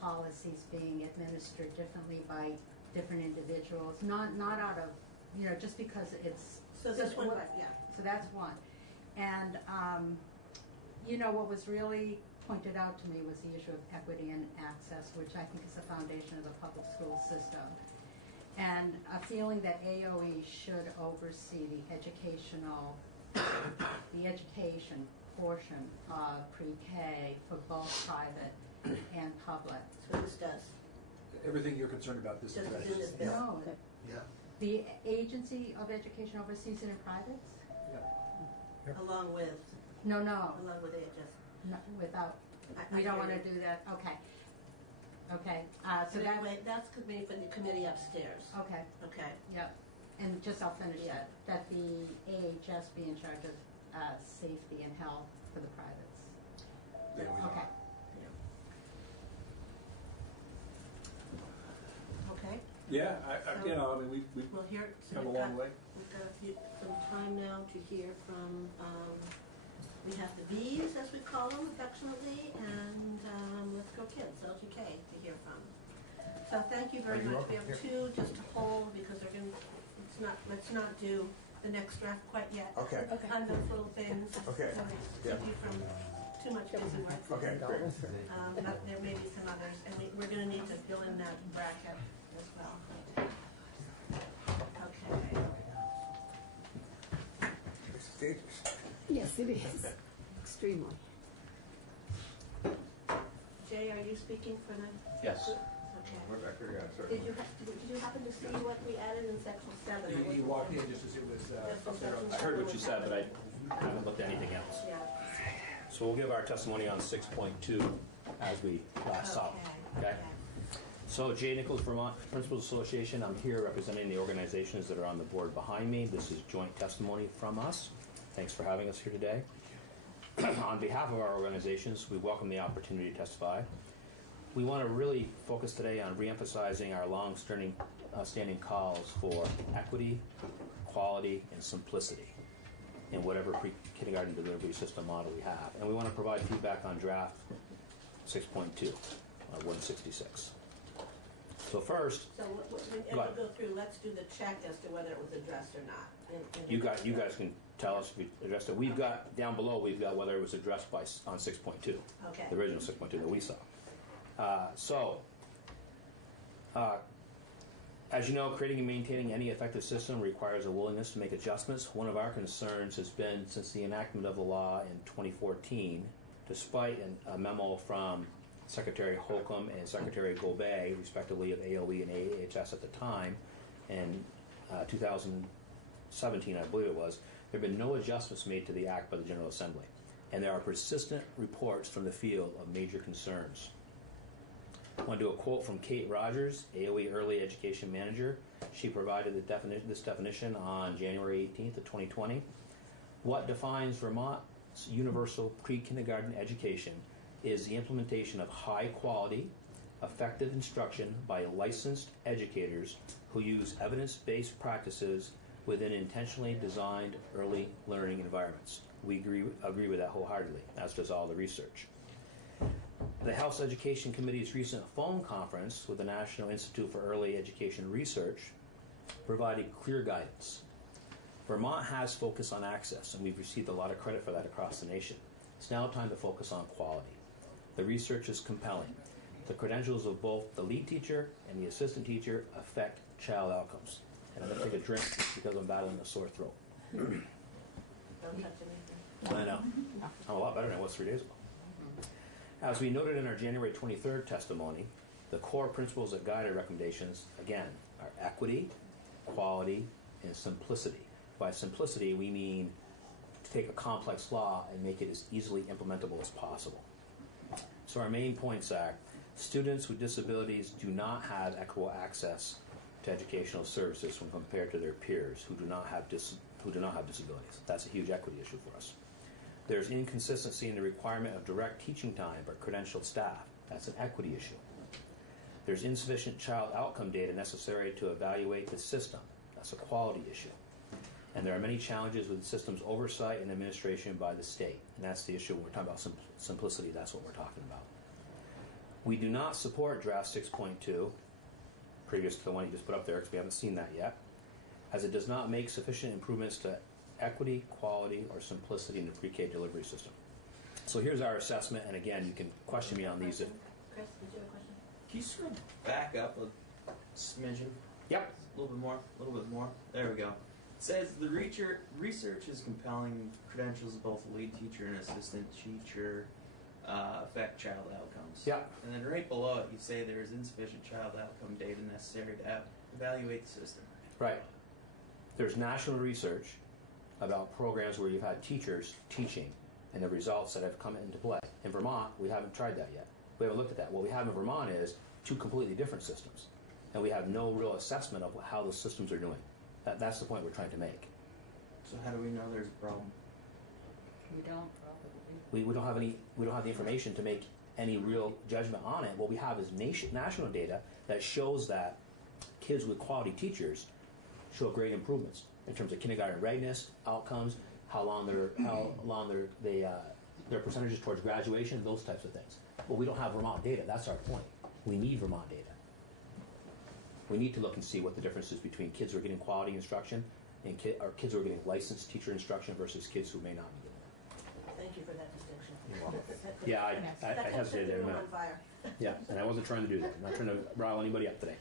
policies being administered differently by different individuals, not out of, just because it's. So this one, yeah. So that's one. And, what was really pointed out to me was the issue of equity and access, which I think is the foundation of the public school system. And a feeling that AOE should oversee the education portion of pre-K for both private and public. That's what this does. Everything you're concerned about, this Just in this addresses. bill. No, Yeah. the Agency of Education oversees it in privates? Along with No, AHS. without, I we don't hear want you. to do that, okay. Okay, so But that, anyway, that's committee for the committee upstairs. okay, Okay. yep. And just, I'll finish Yeah. that the AHS be in charge of safety and health for the privates. Yeah, we Okay. Okay. Yeah, I mean, we Well, here, so come a we've long got, way. we've got some time now to hear from, we have the Bs, as we call them affectionately, and Let's Go Kids, LGK, to hear from. So thank you very You're much. We welcome. have 2 just to hold, because they're going to, let's not do the next draft quite yet. Okay. On those little things. Okay. So Yeah. keep you from too much busy work. Okay, great. But there may be some others, and we're going to need to fill in that bracket as well. Okay. dangerous. Yes, it is. Extremely. Jay, are you speaking for the? Yes. Okay. Rebecca, yeah, sorry. Did you happen to see what we added in section 7? You walked in just as it was up there on I heard what you said, but I haven't looked at anything else. Yeah. So we'll give our testimony on 6.2 as we last saw. Okay? So Jay Nichols, Vermont Principals Association. I'm here representing the organizations that are on the board behind me. This is joint testimony from us. Thanks for having us here today. On behalf of our organizations, we welcome the opportunity to testify. We want to really focus today on reemphasizing our long-standing calls for equity, quality, and simplicity in whatever pre-kindergarten delivery system model we have. And we want to provide feedback on draft 6.2, 166. So first, So when we go through, let's do the check as to whether it was addressed or not. you guys can tell us if we addressed it. We've got, down below, we've got whether it was addressed on 6.2, Okay. the original 6.2 that we saw. As you know, creating and maintaining any effective system requires a willingness to make adjustments. One of our concerns has been since the enactment of the law in 2014, despite a memo from Secretary Holcomb and Secretary Gobet, respectively, of AOE and AHS at the time, in 2017, I believe it was, there have been no adjustments made to the Act by the General Assembly. And there are persistent reports from the field of major concerns. I want to do a quote from Kate Rogers, AOE Early Education Manager. She provided this definition on January 18th of 2020. What defines Vermont's universal pre-kindergarten education is the implementation of high-quality, effective instruction by licensed educators who use evidence-based practices within intentionally designed early learning environments. We agree with that wholeheartedly, as does all the research. The House Education Committee's recent phone conference with the National Institute for Early Education Research provided clear guidance. Vermont has focused on access, and we've received a lot of credit for that across the nation. It's now time to focus on quality. The research is compelling. The credentials of both the lead teacher and the assistant teacher affect child outcomes. And I'm going to take a drink because I'm battling a sore throat. Don't touch anything. I know. I'm a lot better than I was 3 days ago. As we noted in our January 23rd testimony, the core principles that guide our recommendations, again, are equity, quality, and simplicity. By simplicity, we mean to take a complex law and make it as easily implementable as possible. So our main points are, students with disabilities do not have equitable access to educational services when compared to their peers who do not have disabilities. That's a huge equity issue for us. There's inconsistency in the requirement of direct teaching time by credentialed staff. That's an equity issue. There's insufficient child outcome data necessary to evaluate the system. That's a quality issue. And there are many challenges with the system's oversight and administration by the state. And that's the issue when we're talking about simplicity. That's what we're talking about. We do not support draft 6.2, previous to the one you just put up there, because we haven't seen that yet, as it does not make sufficient improvements to equity, quality, or simplicity in the pre-K delivery system. So here's our assessment, and again, you can question me on these. Chris, did you have a question? Can you sort of back up a smidgen? Yep. A little bit more. There we go. It says the research is compelling. Credentials of both the lead teacher and assistant teacher affect child outcomes. Yep. And then right below it, you say there is insufficient child outcome data necessary to evaluate the system. Right. There's national research about programs where you've had teachers teaching and the results that have come into play. In Vermont, we haven't tried that yet. We haven't looked at that. What we have in Vermont is two completely different systems. And we have no real assessment of how those systems are doing. That's the point we're trying to make. So how do we know there's a problem? We don't probably. We don't have the information to make any real judgment on it. What we have is national data that shows that kids with quality teachers show great improvements in terms of kindergarten readiness, outcomes, how long their percentages towards graduation, those types of things. But we don't have Vermont data. That's our point. We need Vermont data. We need to look and see what the difference is between kids who are getting quality instruction and kids who are getting licensed teacher instruction versus kids who may not be getting it. Thank you for that distinction. You're welcome. Yeah, I hesitated there a minute. On fire. Yeah, and I wasn't trying to do that. I'm not trying to rile anybody up today.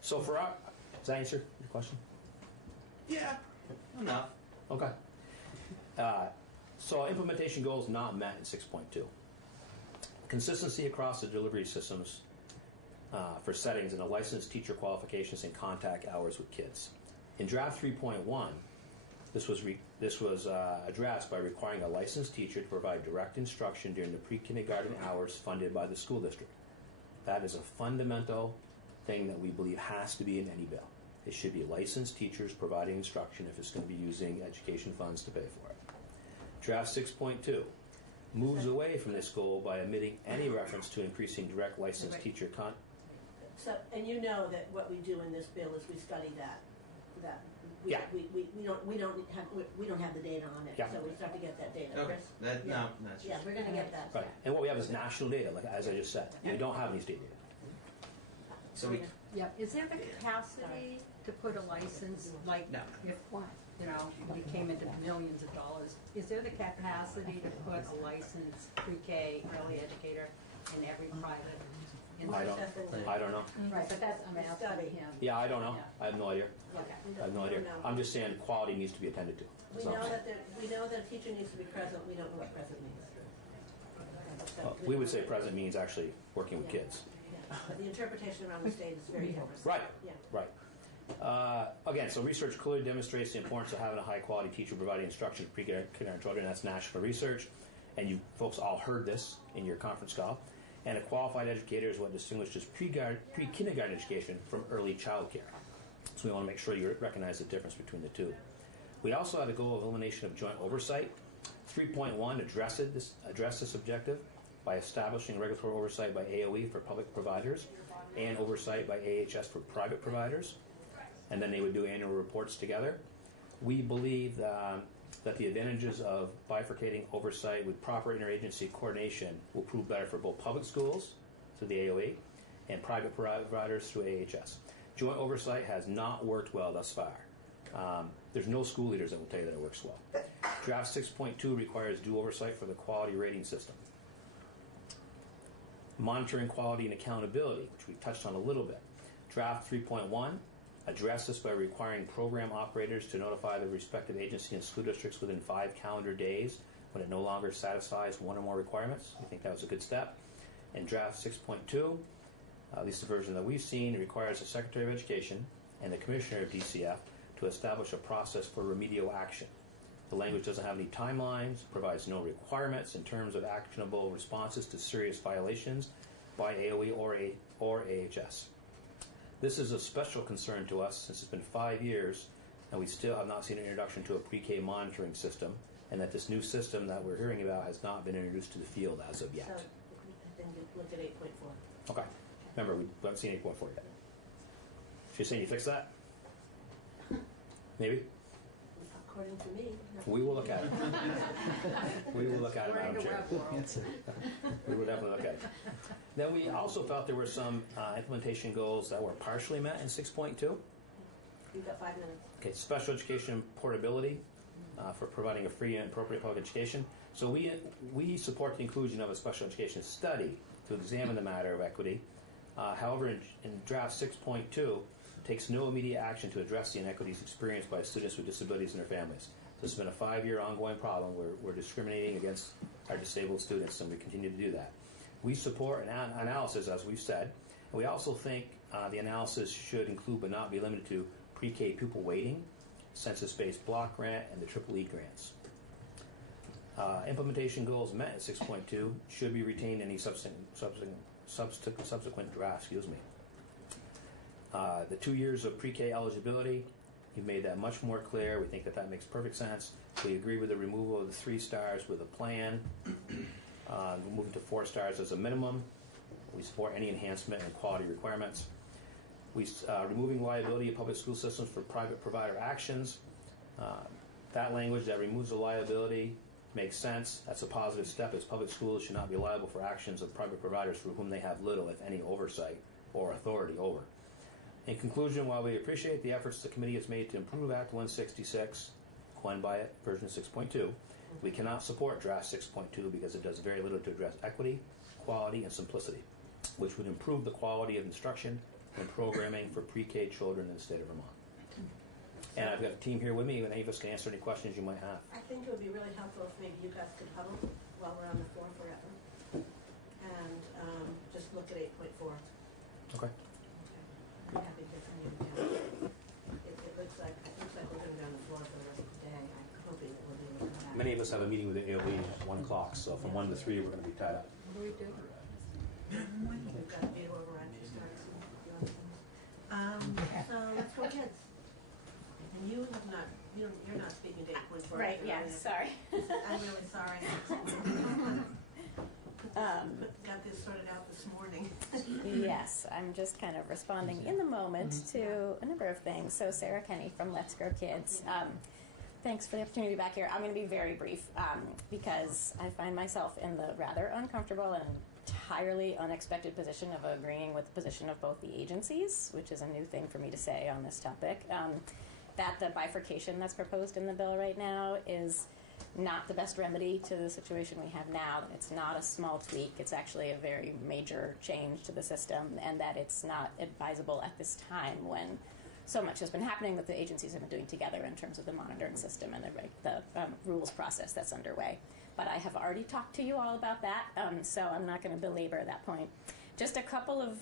So for our, does that answer your question? Yeah, enough. Okay. So implementation goals not met in 6.2. Consistency across the delivery systems for settings and the licensed teacher qualifications and contact hours with kids. In draft 3.1, this was addressed by requiring a licensed teacher to provide direct instruction during the pre-kindergarten hours funded by the school district. That is a fundamental thing that we believe has to be in any bill. It should be licensed teachers providing instruction if it's going to be using education funds to pay for it. Draft 6.2 moves away from this goal by omitting any reference to increasing direct licensed teacher So, and you know that what we do in this bill is we study that. We don't have the data on it, Yeah. so we start to get that data. Okay. Chris? That, Yeah. no, that's Yeah, just. we're gonna get that. Right. And what we have is national data, like as I just said. We don't have any state data. So we, Yeah, is there the capacity to put a license, like, No. if, you know, we came into millions of dollars, is there the capacity to put a licensed pre-K early educator in every private institution? I don't know. Right, but that's, I'm asking him. Yeah, I don't know. I have no idea. Okay. I have no idea. I'm just saying quality needs to be attended to. We So, know that a teacher needs to be present, we don't know what present means. we would say present means actually working with kids. Yeah. But the interpretation around the state is very different. Right. Yeah. Right. Again, so research clearly demonstrates the importance of having a high-quality teacher providing instruction to pre-kindergarten children. That's national research, and you folks all heard this in your conference call. And a qualified educator is what distinguishes pre-kindergarten education from early child care. So we want to make sure you recognize the difference between the two. We also had a goal of elimination of joint oversight. 3.1 addressed this objective by establishing regulatory oversight by AOE for public providers and oversight by AHS for private providers. And then they would do annual reports together. We believe that the advantages of bifurcating oversight with proper interagency coordination will prove better for both public schools through the AOE and private providers through AHS. Joint oversight has not worked well thus far. There's no school leaders that will tell you that it works well. Draft 6.2 requires due oversight for the quality rating system. Monitoring quality and accountability, which we touched on a little bit. Draft 3.1 addressed this by requiring program operators to notify the respective agency and school districts within 5 calendar days when it no longer satisfies one or more requirements. We think that was a good step. And draft 6.2, at least the version that we've seen, requires the Secretary of Education and the Commissioner of DCF to establish a process for remedial action. The language doesn't have any timelines, provides no requirements in terms of actionable responses to serious violations by AOE or AHS. This is a special concern to us since it's been 5 years and we still have not seen an introduction to a pre-K monitoring system, and that this new system that we're hearing about has not been introduced to the field as of yet. So then you look at 8.4. Okay. Remember, we haven't seen 8.4 yet. She's saying you fix that? Maybe? According to me. We will look at it. We will look at it, Madam Chair. We will definitely look at it. Then we also felt there were some implementation goals that were partially met in 6.2. You've got 5 minutes. Okay, special education portability for providing a free and appropriate public education. So we support the inclusion of a special education study to examine the matter of equity. However, in draft 6.2, takes no immediate action to address the inequities experienced by students with disabilities and their families. This has been a 5-year ongoing problem. We're discriminating against our disabled students, and we continue to do that. We support an analysis, as we've said, and we also think the analysis should include but not be limited to pre-K pupil weighting, census-based block grant, and the Triple E grants. Implementation goals met in 6.2 should be retained in any subsequent draft. The 2 years of pre-K eligibility, you've made that much more clear. We think that makes perfect sense. We agree with the removal of the 3 stars with a plan. Moving to 4 stars as a minimum. We support any enhancement in quality requirements. Removing liability of public school systems for private provider actions. That language that removes the liability makes sense. That's a positive step, as public schools should not be liable for actions of private providers for whom they have little, if any, oversight or authority over. In conclusion, while we appreciate the efforts the committee has made to improve Act 166, coined by it, version 6.2, we cannot support draft 6.2 because it does very little to address equity, quality, and simplicity, which would improve the quality of instruction and programming for pre-K children in the state of Vermont. And I've got a team here with me, and any of us can answer any questions you might have. I think it would be really helpful if maybe you guys could huddle while we're on the floor forever. And just look at 8.4. Okay. I'm happy to hear from you again. It looks like we're going to be on the floor for the rest of the day. I'm hoping that we'll be able to come back. Many of us have a meeting with the AOE at 1 o'clock, so from 1 to 3 we're going to be tied up. We've got a meeting overrun to start so let's go kids. And you have not, you're not speaking to 8.4. Right, yeah, sorry. I'm really sorry. Got this sorted out this morning. Yes, I'm just kind of responding in the moment to a number of things. So Sarah Kenny from Let's Grow Kids. Thanks for the opportunity to be back here. I'm going to be very brief because I find myself in the rather uncomfortable and entirely unexpected position of agreeing with the position of both the agencies, which is a new thing for me to say on this topic. That the bifurcation that's proposed in the bill right now is not the best remedy to the situation we have now. It's not a small tweak. It's actually a very major change to the system, and that it's not advisable at this time when so much has been happening that the agencies have been doing together in terms of the monitoring system and the rules process that's underway. But I have already talked to you all about that, so I'm not going to belabor that point. Just a couple of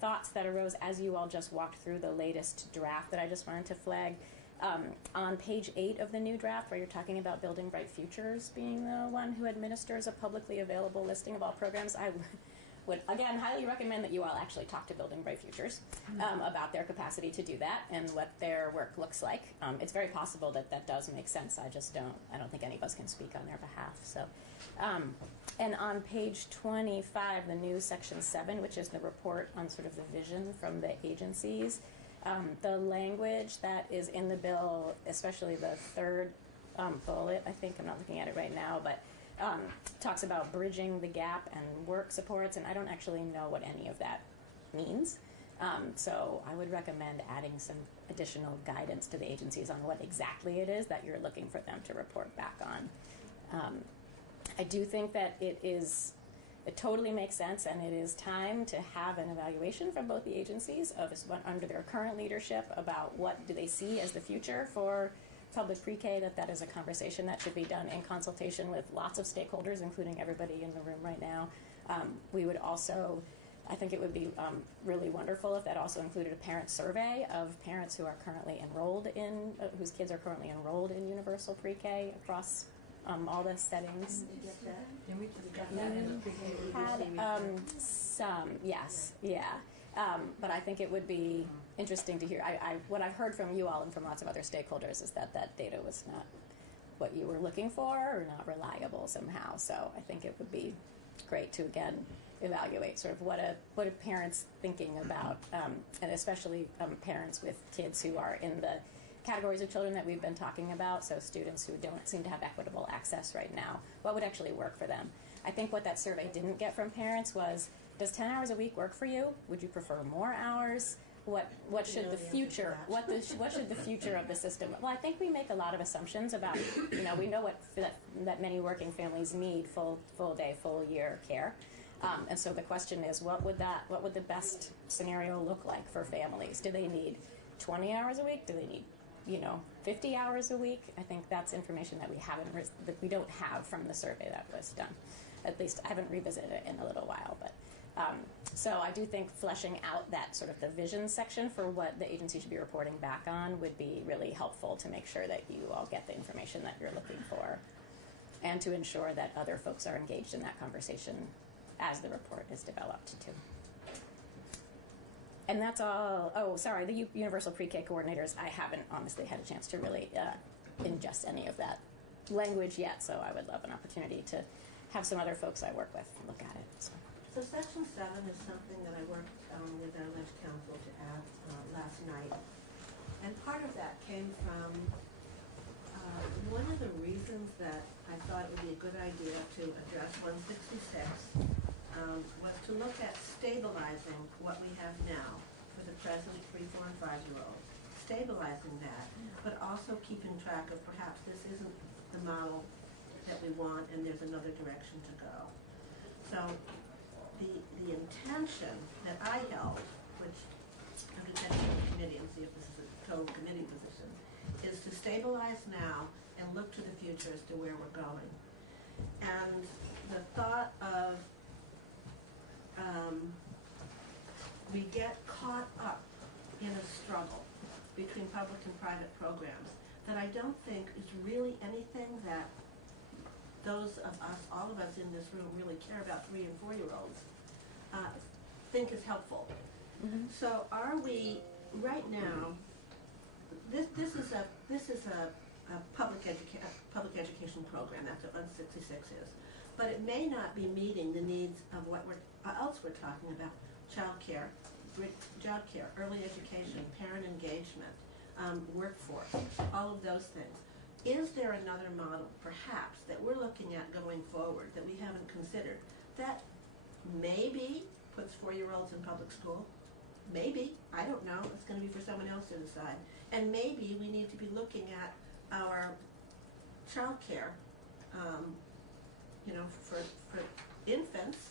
thoughts that arose as you all just walked through the latest draft that I just wanted to flag. On page 8 of the new draft, where you're talking about Building Bright Futures being the one who administers a publicly available listing of all programs, I would, again, highly recommend that you all actually talk to Building Bright Futures about their capacity to do that and what their work looks like. It's very possible that that does make sense. I don't think any of us can speak on their behalf. So, and on page 25, the new section 7, which is the report on sort of the vision from the agencies, the language that is in the bill, especially the third bullet, I think, I'm not looking at it right now, but talks about bridging the gap and work supports, and I don't actually know what any of that means. So I would recommend adding some additional guidance to the agencies on what exactly it is that you're looking for them to report back on. I do think that it totally makes sense, and it is time to have an evaluation from both the agencies of under their current leadership about what do they see as the future for public pre-K, that is a conversation that should be done in consultation with lots of stakeholders, including everybody in the room right now. We would also, I think it would be really wonderful if that also included a parent survey of parents who are currently enrolled in, whose kids are currently enrolled in universal pre-K across all the settings. Some, yes, yeah. But I think it would be interesting to hear. What I've heard from you all and from lots of other stakeholders is that that data was not what you were looking for or not reliable somehow. So I think it would be great to, again, evaluate sort of what are parents thinking about, and especially parents with kids who are in the categories of children that we've been talking about, so students who don't seem to have equitable access right now. What would actually work for them? I think what that survey didn't get from parents was, does 10 hours a week work for you? Would you prefer more hours? What should the future what should the future of the system? Well, I think we make a lot of assumptions about, we know that many working families need full day, full year care. And so the question is, what would the best scenario look like for families? Do they need 20 hours a week? Do they need 50 hours a week? I think that's information that we don't have from the survey that was done. At least I haven't revisited it in a little while, but so I do think fleshing out that sort of the vision section for what the agency should be reporting back on would be really helpful to make sure that you all get the information that you're looking for, and to ensure that other folks are engaged in that conversation as the report is developed too. And that's all. Oh, sorry, the Universal Pre-K coordinators, I haven't honestly had a chance to really ingest any of that language yet, so I would love an opportunity to have some other folks I work with look at it. So Section 7 is something that I worked with our Ledge Council to add last night. And part of that came from one of the reasons that I thought it would be a good idea to address 166 was to look at stabilizing what we have now for the present 3, 4, and 5-year-olds, stabilizing that, but also keeping track of perhaps this isn't the model that we want and there's another direction to go. So the intention that I held, which I'm going to check with the committee and see if this is a total committee position, stabilize now and look to the future as to where we're going. And the thought of we get caught up in a struggle between public and private programs that I don't think is really anything that those of us, all of us in this room, really care about 3 and 4-year-olds, think is helpful. Mm-hmm. So are we, right now, this is a public education program, that's what 166 is. But it may not be meeting the needs of what else we're talking about: child care, early education, parent engagement, workforce, all of those things. Is there another model, perhaps, that we're looking at going forward that we haven't considered that maybe puts 4-year-olds in public school? Maybe, I don't know, it's going to be for someone else to decide. And maybe we need to be looking at our child care, for infants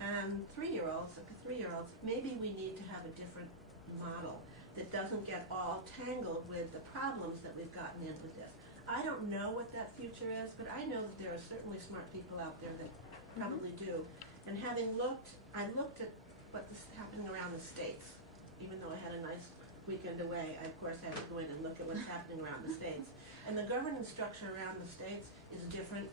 and 3-year-olds, maybe we need to have a different model that doesn't get all tangled with the problems that we've gotten in with this. I don't know what that future is, but I know that there are certainly smart people out there that probably do. And having looked, I looked at what's happening around the states. Even though I had a nice weekend away, I of course had to go in and look at what's happening around the states. And the governance structure around the states is different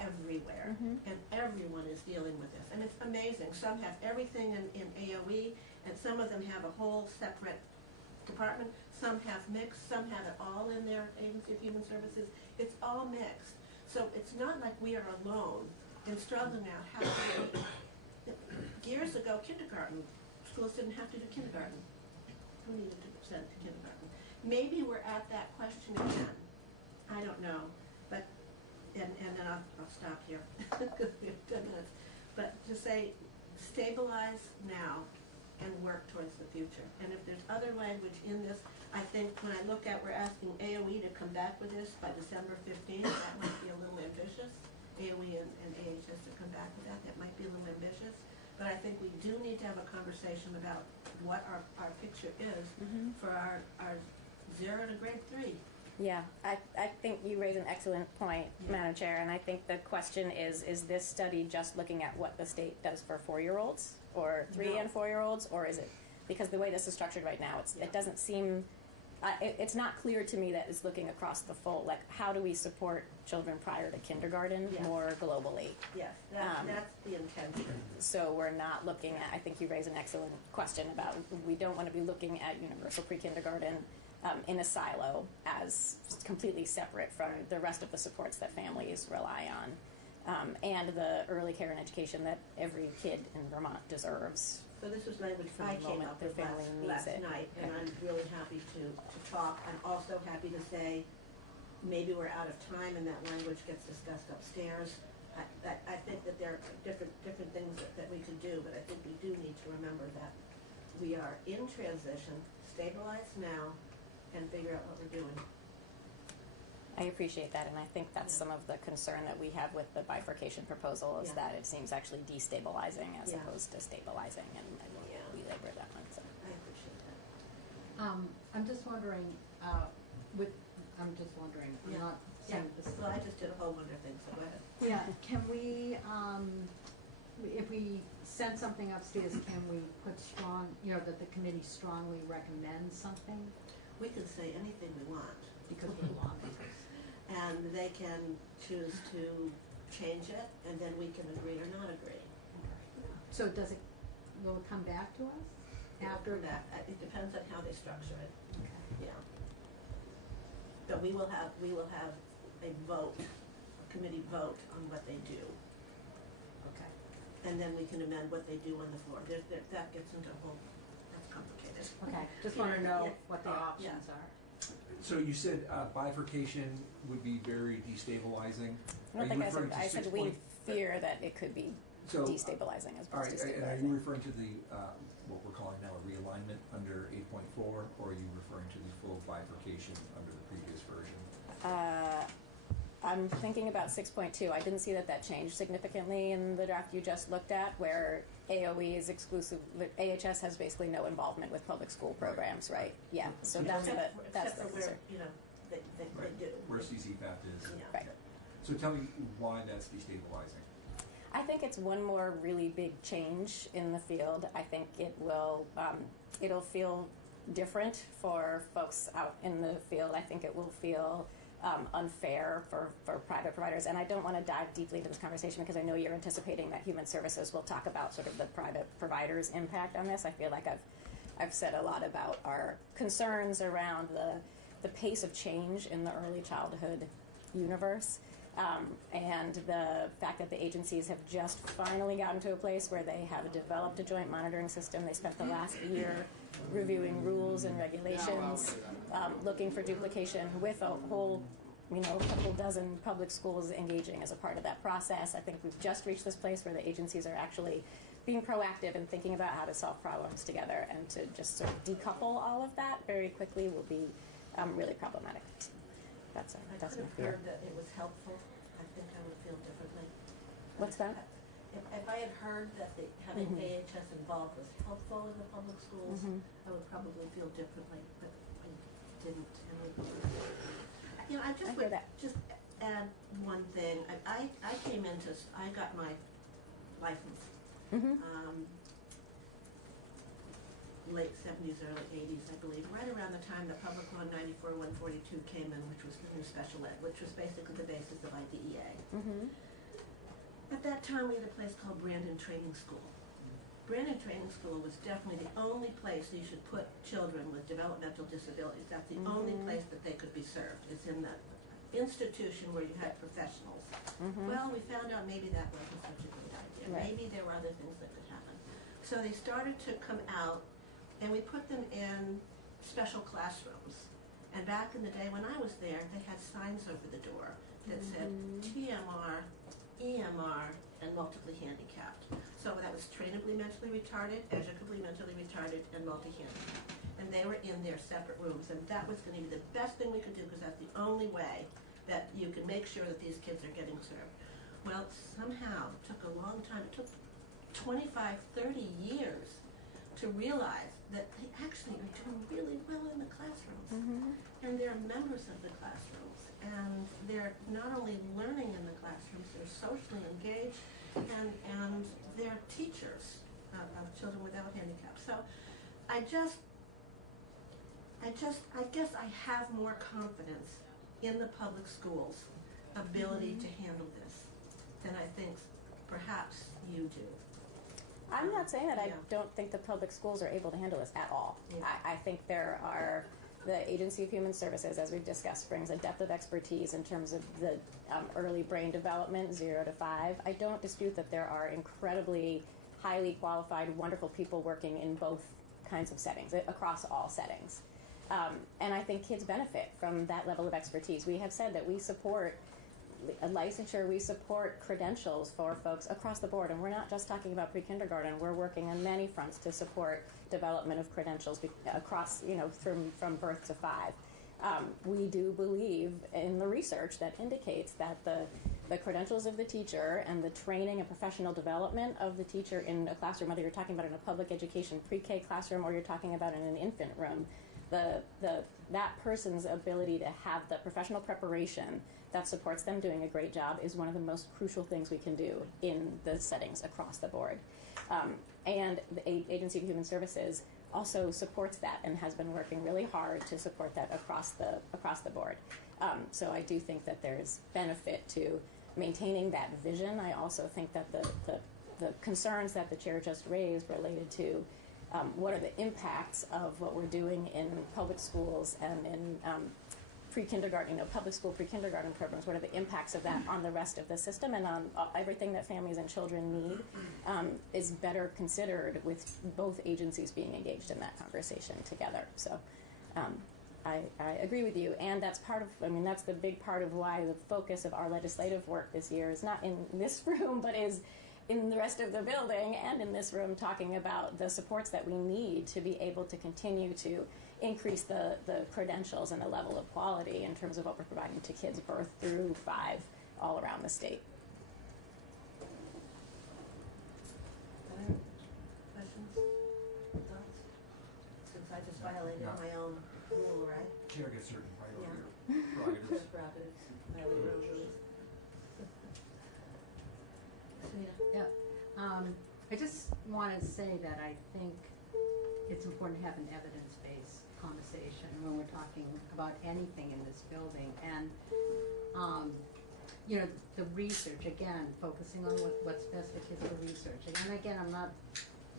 everywhere, and everyone is dealing with this. And it's amazing. Some have everything in AOE, and some of them have a whole separate department. Some have mixed, some have it all in their Agency of Human Services. It's all mixed. So it's not like we are alone in struggling out how to do. Years ago, kindergarten, schools didn't have to do kindergarten. Who needed to send to kindergarten? Maybe we're at that question again. I don't know. But and then I'll stop here because we have 10 minutes. But to say, stabilize now and work towards the future. And if there's other language in this, I think when I look at, we're asking AOE to come back with this by December 15th. That might be a little ambitious. AOE and AHS to come back with that. That might be a little ambitious. But I think we do need to have a conversation about what our picture is for our 0 to grade 3. Yeah, I think you raise an excellent point, Madam Chair, and I think the question is this study just looking at what the state does for 4-year-olds or 3 and 4-year-olds, or is it, because the way this is structured right now, it doesn't seem, it's not clear to me that it's looking across the full, like how do we support children prior to kindergarten more globally? Yes, that's the intention. So we're not looking at, I think you raise an excellent question about, we don't want to be looking at universal pre-kindergarten in a silo as completely separate from the rest of the supports that families rely on, and the early care and education that every kid in Vermont deserves. So this was language I came up with last night, and I'm really happy to talk. I'm also happy to say maybe we're out of time and that language gets discussed upstairs. I think that there are different things that we could do, but I think we do need to remember that we are in transition, stabilize now, and figure out what we're doing. I appreciate that, and I think that's some of the concern that we have with the bifurcation proposal is that it seems actually destabilizing as opposed to stabilizing, and I won't belabor that one. So. I appreciate that. I'm just wondering, I'm not saying this. Well, I just did a whole bunch of things, so go ahead. Yeah, can we, if we send something upstairs, can we put strong, that the committee strongly recommends something? We can say anything we want. Because we're lawmakers. And they can choose to change it, and then we can agree or not agree. So will it come back to us after that? It depends on how they structure it. Okay. Yeah. But we will have a vote, a committee vote on what they do. Okay. And then we can amend what they do on the floor. That gets into a whole, that's complicated. Okay, just want to know what the options are. So you said bifurcation would be very destabilizing. I don't think I said we fear that it could be destabilizing as opposed to stabilizing. And are you referring to the what we're calling now a realignment under 8.4, or are you referring to the full bifurcation under the previous version? I'm thinking about 6.2. I didn't see that changed significantly in the draft you just looked at, where AOE is exclusive. AHS has basically no involvement with public school programs, right? Yeah. So that's the concern. they do. Where CCFAP is. Yeah. Right. So tell me why that's destabilizing. I think it's one more really big change in the field. I think it will, it'll feel different for folks out in the field. I think it will feel unfair for private providers. And I don't want to dive deeply into this conversation because I know you're anticipating that Human Services will talk about sort of the private providers' impact on this. I feel like I've said a lot about our concerns around the pace of change in the early childhood universe. And the fact that the agencies have just finally gotten to a place where they have developed a joint monitoring system. They spent the last year reviewing rules and regulations, looking for duplication with a whole, couple dozen public schools engaging as a part of that process. I think we've just reached this place where the agencies are actually being proactive and thinking about how to solve problems together, and to just sort of decouple all of that very quickly will be really problematic. That's my I could have fear. heard that it was helpful. I think I would feel differently. What's that? If I had heard that having AHS involved was helpful in the public schools, I would probably feel differently, but I didn't. And I just would just add one thing. I came into, I got my license late 70s, early 80s, I believe, right around the time the Public Law 94-142 came in, which was the new special ed, which was basically the basis of IDEA. At that time, we had a place called Brandon Training School. Brandon Training School was definitely the only place you should put children with developmental disabilities. That's the only place that they could be served, is in the institution where you had professionals. Well, we found out maybe that wasn't such a good idea. Right. Maybe there were other things that could happen. So they started to come out, and we put them in special classrooms. And back in the day when I was there, they had signs over the door that said TMR, EMR, and multiply handicapped. So that was trainably mentally retarded, educably mentally retarded, and multi-handicapped. And they were in their separate rooms, and that was going to be the best thing we could do, because that's the only way that you can make sure that these kids are getting served. Well, somehow, it took a long time. It took 25, 30 years to realize that they actually are doing really well in the classrooms. And they're members of the classrooms. And they're not only learning in the classrooms, they're socially engaged, and they're teachers of children without handicaps. So I guess I have more confidence in the public schools' ability to handle this than I think perhaps you do. I'm not saying that I don't think the public schools are able to handle this at all. I think the Agency of Human Services, as we've discussed, brings a depth of expertise in terms of the early brain development, 0 to 5. I don't dispute that there are incredibly highly qualified, wonderful people working in both kinds of settings, across all settings. And I think kids benefit from that level of expertise. We have said that we support licensure, we support credentials for folks across the board, and we're not just talking about pre-kindergarten. We're working on many fronts to support development of credentials across, from birth to 5. We do believe in the research that indicates that the credentials of the teacher and the training and professional development of the teacher in a classroom, whether you're talking about in a public education pre-K classroom or you're talking about in an infant room, that person's ability to have the professional preparation that supports them doing a great job is one of the most crucial things we can do in the settings across the board. And the Agency of Human Services also supports that and has been working really hard to support that across the board. So I do think that there's benefit to maintaining that vision. I also think that the concerns that the chair just raised related to what are the impacts of what we're doing in public schools and in pre-kindergarten, public school pre-kindergarten programs, what are the impacts of that on the rest of the system and on everything that families and children need, is better considered with both agencies being engaged in that conversation together. So I agree with you, and that's that's the big part of why the focus of our legislative work this year is not in this room, but is in the rest of the building and in this room, talking about the supports that we need to be able to continue to increase the credentials and the level of quality in terms of what we're providing to kids birth through 5 all around the state. Questions? Thoughts? Since I just violated my own rule, right? Chair gets certain right over here. Prerogatives. Prerogatives, Valley Road rules. Sunita? Yeah, I just want to say that I think it's important to have an evidence-based conversation when we're talking about anything in this building. And, you know, the research, again, focusing on what's best for kids for research. And again, I'm not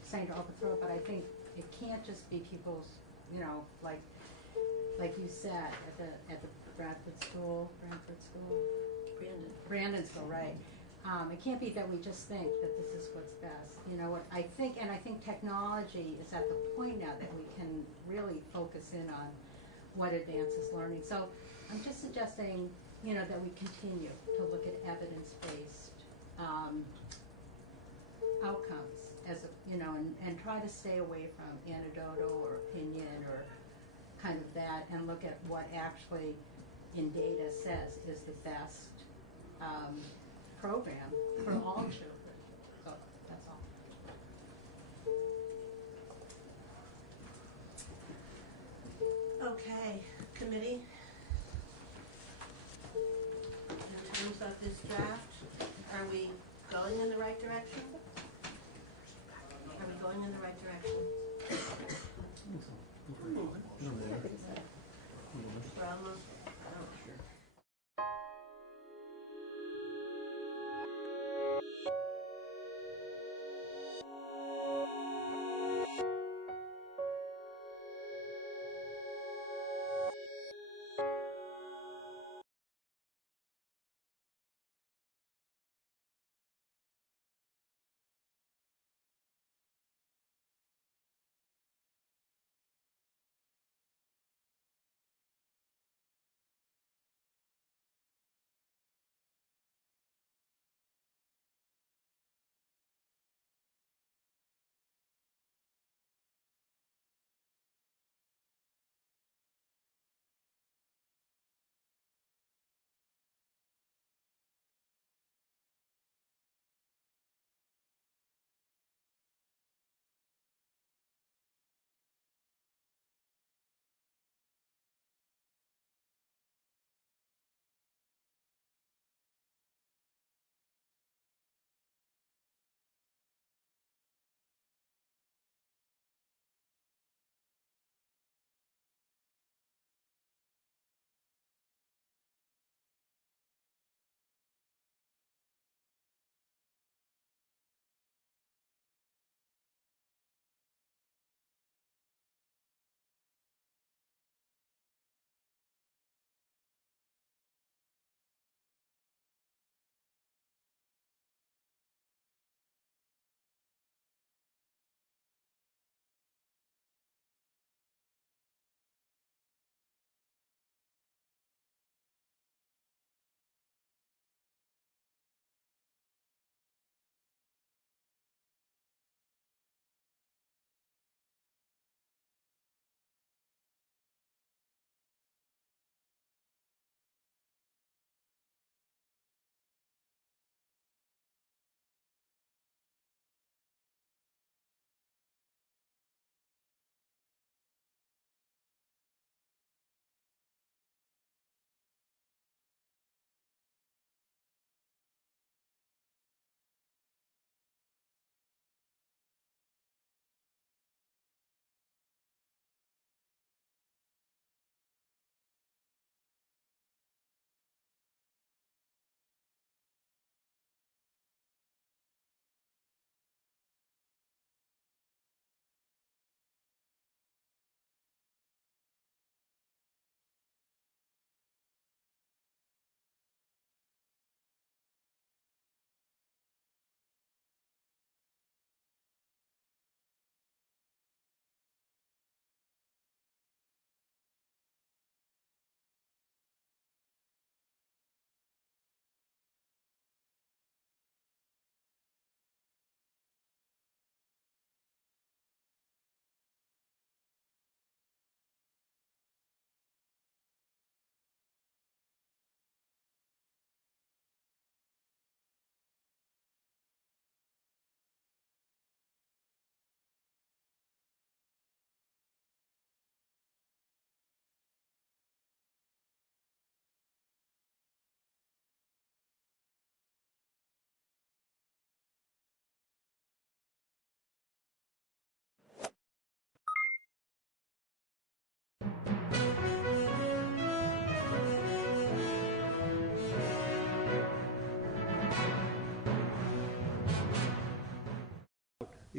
saying to overthrow it, but I think it can't just be people's, you know, like you said, at the Bradford School, Brandon School, right? It can't be that we just think that this is what's best. You know what I think, and I think technology is at the point now that we can really focus in on what advances learning. So I'm just suggesting, you know, that we continue to look at evidence-based outcomes as a, you know, and try to stay away from anecdotal or opinion or kind of that, and look at what actually in data says is the best program for all children. So that's all. Okay, committee. In terms of this draft, are we going in the right direction? Are we going in the right direction? We're almost, oh,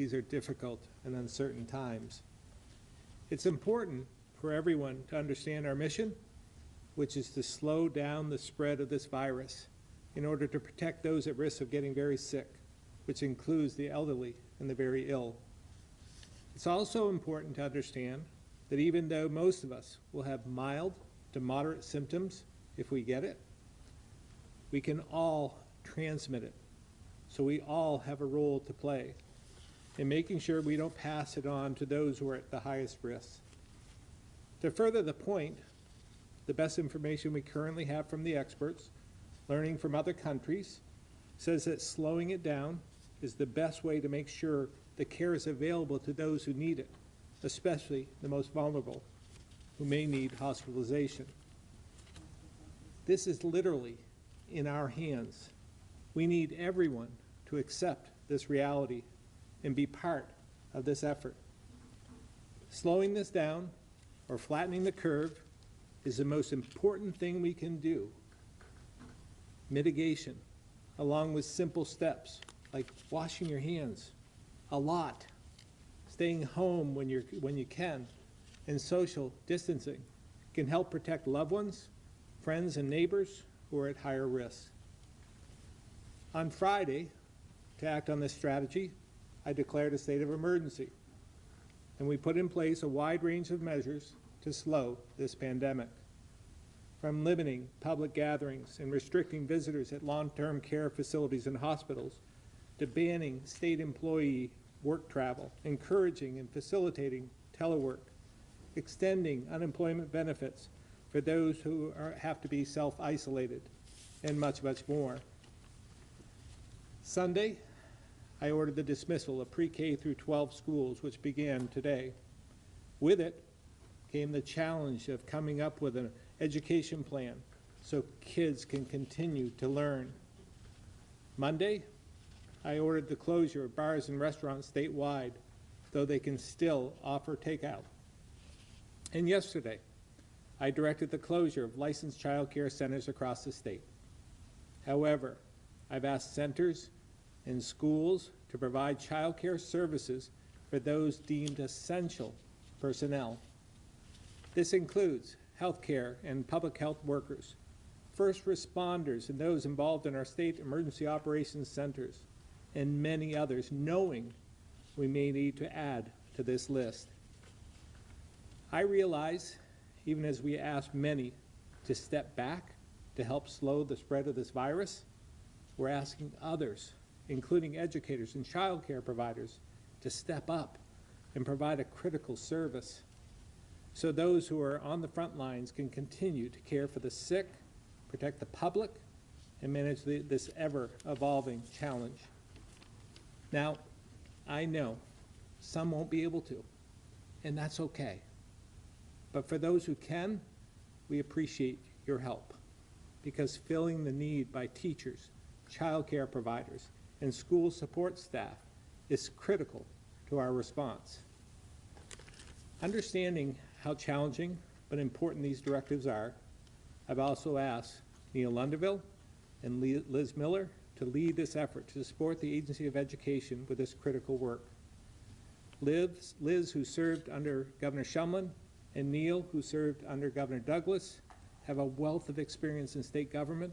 these are difficult and uncertain times. It's important for everyone to understand our mission, which is to slow down the spread of this virus in order to protect those at risk of getting very sick, which includes the elderly and the very ill. It's also important to understand that even though most of us will have mild to moderate symptoms if we get it, we can all transmit it. So we all have a role to play in making sure we don't pass it on to those who are at the highest risk. To further the point, the best information we currently have from the experts, learning from other countries, says that slowing it down is the best way to make sure the care is available to those who need it, especially the most vulnerable, who may need hospitalization. This is literally in our hands. We need everyone to accept this reality and be part of this effort. Slowing this down, or flattening the curve, is the most important thing we can do. Mitigation, along with simple steps like washing your hands a lot, staying home when you can, and social distancing can help protect loved ones, friends, and neighbors who are at higher risk. On Friday, to act on this strategy, I declared a state of emergency, and we put in place a wide range of measures to slow this pandemic. From limiting public gatherings and restricting visitors at long-term care facilities and hospitals, to banning state employee work travel, encouraging and facilitating telework, extending unemployment benefits for those who have to be self-isolated, and much, much more. Sunday, I ordered the dismissal of pre-K through 12 schools, which began today. With it came the challenge of coming up with an education plan so kids can continue to learn. Monday, I ordered the closure of bars and restaurants statewide, though they can still offer takeout. And yesterday, I directed the closure of licensed child care centers across the state. However, I've asked centers and schools to provide child care services for those deemed essential personnel. This includes healthcare and public health workers, first responders, and those involved in our state emergency operations centers, and many others, knowing we may need to add to this list. I realize, even as we ask many to step back to help slow the spread of this virus, we're asking others, including educators and child care providers, to step up and provide a critical service so those who are on the front lines can continue to care for the sick, protect the public, and manage this ever-evolving challenge. Now, I know some won't be able to, and that's okay. But for those who can, we appreciate your help, because filling the need by teachers, child care providers, and school support staff is critical to our response. Understanding how challenging but important these directives are, I've also asked Neil Lunderville and Liz Miller to lead this effort to support the Agency of Education with this critical work. Liz, who served under Governor Shumlin, and Neil, who served under Governor Douglas, have a wealth of experience in state government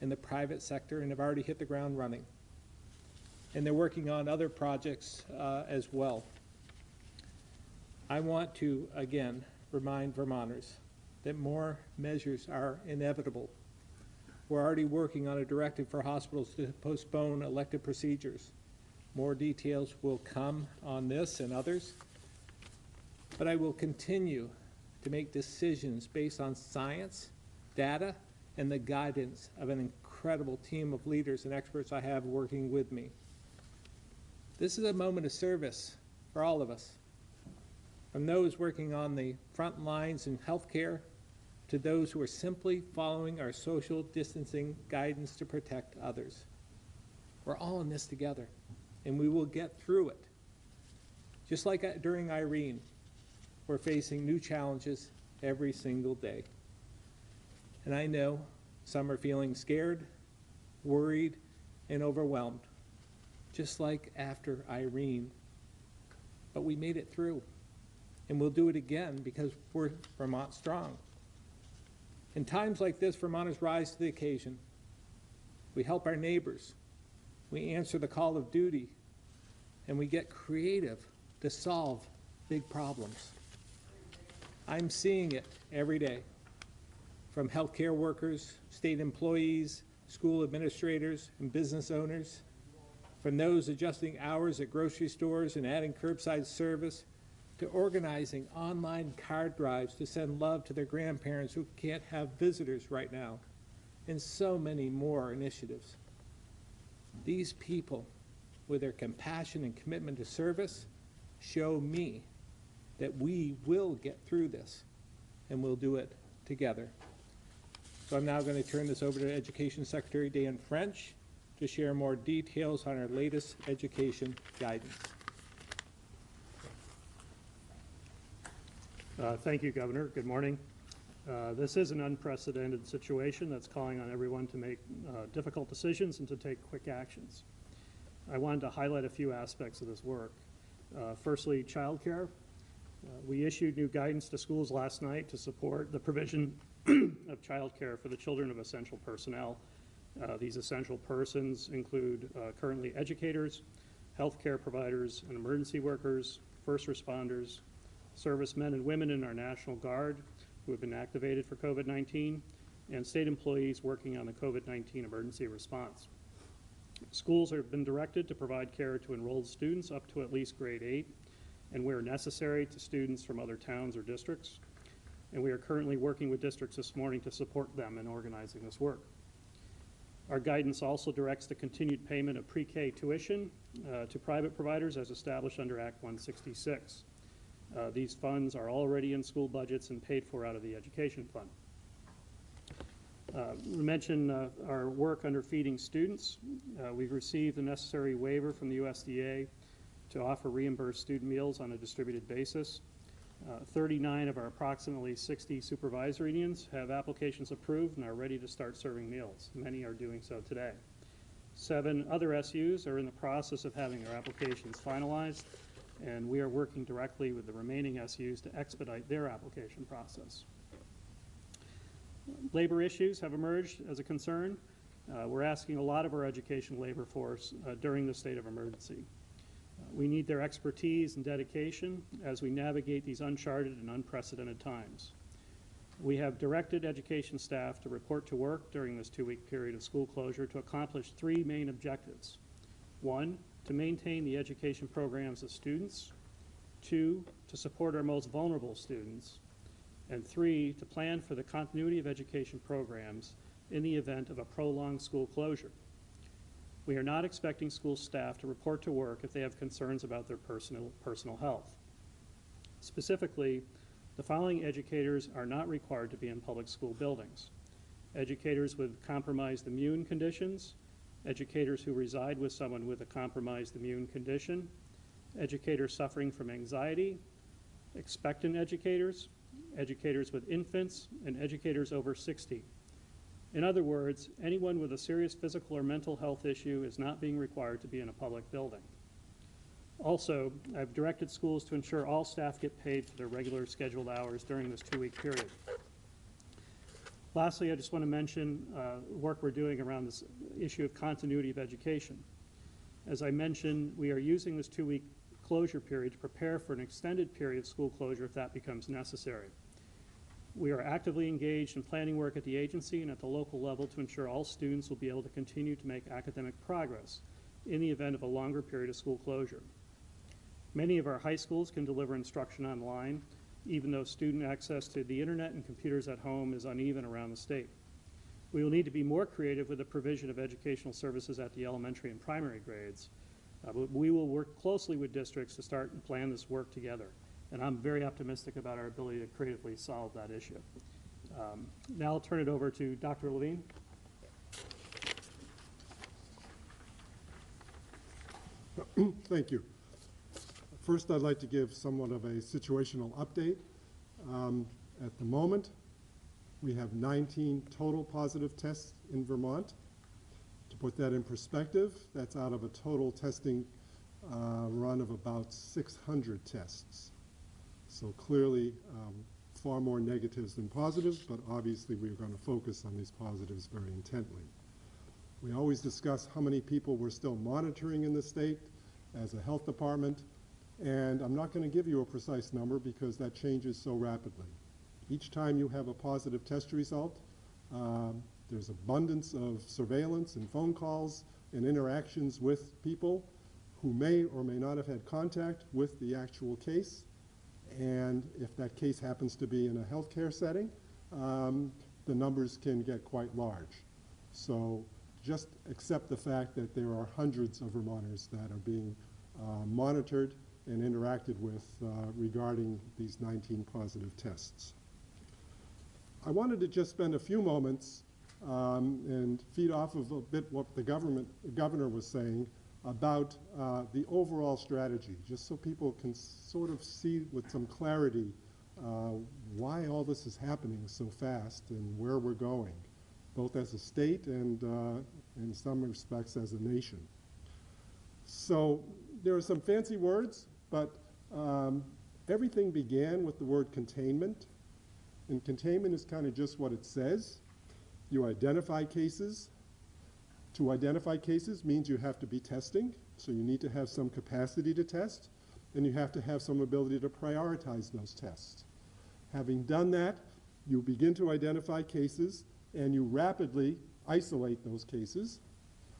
and the private sector and have already hit the ground running. And they're working on other projects as well. I want to, again, remind Vermonters that more measures are inevitable. We're already working on a directive for hospitals to postpone elective procedures. More details will come on this and others. But I will continue to make decisions based on science, data, and the guidance of an incredible team of leaders and experts I have working with me. This is a moment of service for all of us, from those working on the front lines in healthcare to those who are simply following our social distancing guidance to protect others. We're all in this together, and we will get through it. Just like during Irene, we're facing new challenges every single day. And I know some are feeling scared, worried, and overwhelmed, just like after Irene but we made it through. And we'll do it again because we're Vermont strong. In times like this, Vermonters rise to the occasion. We help our neighbors. We answer the call of duty. And we get creative to solve big problems. I'm seeing it every day, from healthcare workers, state employees, school administrators, and business owners, from those adjusting hours at grocery stores and adding curbside service, to organizing online card drives to send love to their grandparents who can't have visitors right now, and so many more initiatives. These people, with their compassion and commitment to service, show me that we will get through this, and we'll do it together. So I'm now going to turn this over to Education Secretary Dan French to share more details on our latest education guidance. Thank you, Governor. Good morning. This is an unprecedented situation that's calling on everyone to make difficult decisions and to take quick actions. I wanted to highlight a few aspects of this work. Firstly, childcare. We issued new guidance to schools last night to support the provision of childcare for the children of essential personnel. These essential persons include currently educators, healthcare providers and emergency workers, first responders, servicemen and women in our National Guard who have been activated for COVID-19, and state employees working on the COVID-19 emergency response. Schools have been directed to provide care to enrolled students up to at least grade 8, and where necessary to students from other towns or districts. And we are currently working with districts this morning to support them in organizing this work. Our guidance also directs the continued payment of pre-K tuition to private providers as established under Act 166. These funds are already in school budgets and paid for out of the education fund. We mentioned our work under feeding students. We've received the necessary waiver from the USDA to offer reimbursed student meals on a distributed basis. 39 of our approximately 60 supervisory unions have applications approved and are ready to start serving meals. Many are doing so today. 7 other SUs are in the process of having their applications finalized, and we are working directly with the remaining SUs to expedite their application process. Labor issues have emerged as a concern. We're asking a lot of our education labor force during the state of emergency. We need their expertise and dedication as we navigate these uncharted and unprecedented times. We have directed education staff to report to work during this 2-week period of school closure to accomplish 3 main objectives. 1, to maintain the education programs of students. 2, to support our most vulnerable students. And 3, to plan for the continuity of education programs in the event of a prolonged school closure. We are not expecting school staff to report to work if they have concerns about their personal health. Specifically, the following educators are not required to be in public school buildings: educators with compromised immune conditions, educators who reside with someone with a compromised immune condition, educators suffering from anxiety, expectant educators, educators with infants, and educators over 60. In other words, anyone with a serious physical or mental health issue is not being required to be in a public building. Also, I've directed schools to ensure all staff get paid for their regular scheduled hours during this 2-week period. Lastly, I just want to mention work we're doing around this issue of continuity of education. As I mentioned, we are using this 2-week closure period to prepare for an extended period of school closure if that becomes necessary. We are actively engaged in planning work at the agency and at the local level to ensure all students will be able to continue to make academic progress in the event of a longer period of school closure. Many of our high schools can deliver instruction online, even though student access to the internet and computers at home is uneven around the state. We will need to be more creative with the provision of educational services at the elementary and primary grades, but we will work closely with districts to start and plan this work together. And I'm very optimistic about our ability to creatively solve that issue. Now I'll turn it over to Dr. Levine. Thank you. First, I'd like to give somewhat of a situational update. At the moment, we have 19 total positive tests in Vermont. To put that in perspective, that's out of a total testing run of about 600 tests. So clearly, far more negatives than positives, but obviously we're going to focus on these positives very intently. We always discuss how many people we're still monitoring in the state as a health department, and I'm not going to give you a precise number because that changes so rapidly. Each time you have a positive test result, there's abundance of surveillance and phone calls and interactions with people who may or may not have had contact with the actual case. And if that case happens to be in a healthcare setting, the numbers can get quite large. So just accept the fact that there are hundreds of Vermonters that are being monitored and interacted with regarding these 19 positive tests. I wanted to just spend a few moments and feed off of a bit what the governor was saying about the overall strategy, just so people can sort of see with some clarity why all this is happening so fast and where we're going, both as a state and in some respects as a nation. So there are some fancy words, but everything began with the word containment. And containment is kind of just what it says. You identify cases. To identify cases means you have to be testing, so you need to have some capacity to test, and you have to have some ability to prioritize those tests. Having done that, you begin to identify cases, and you rapidly isolate those cases,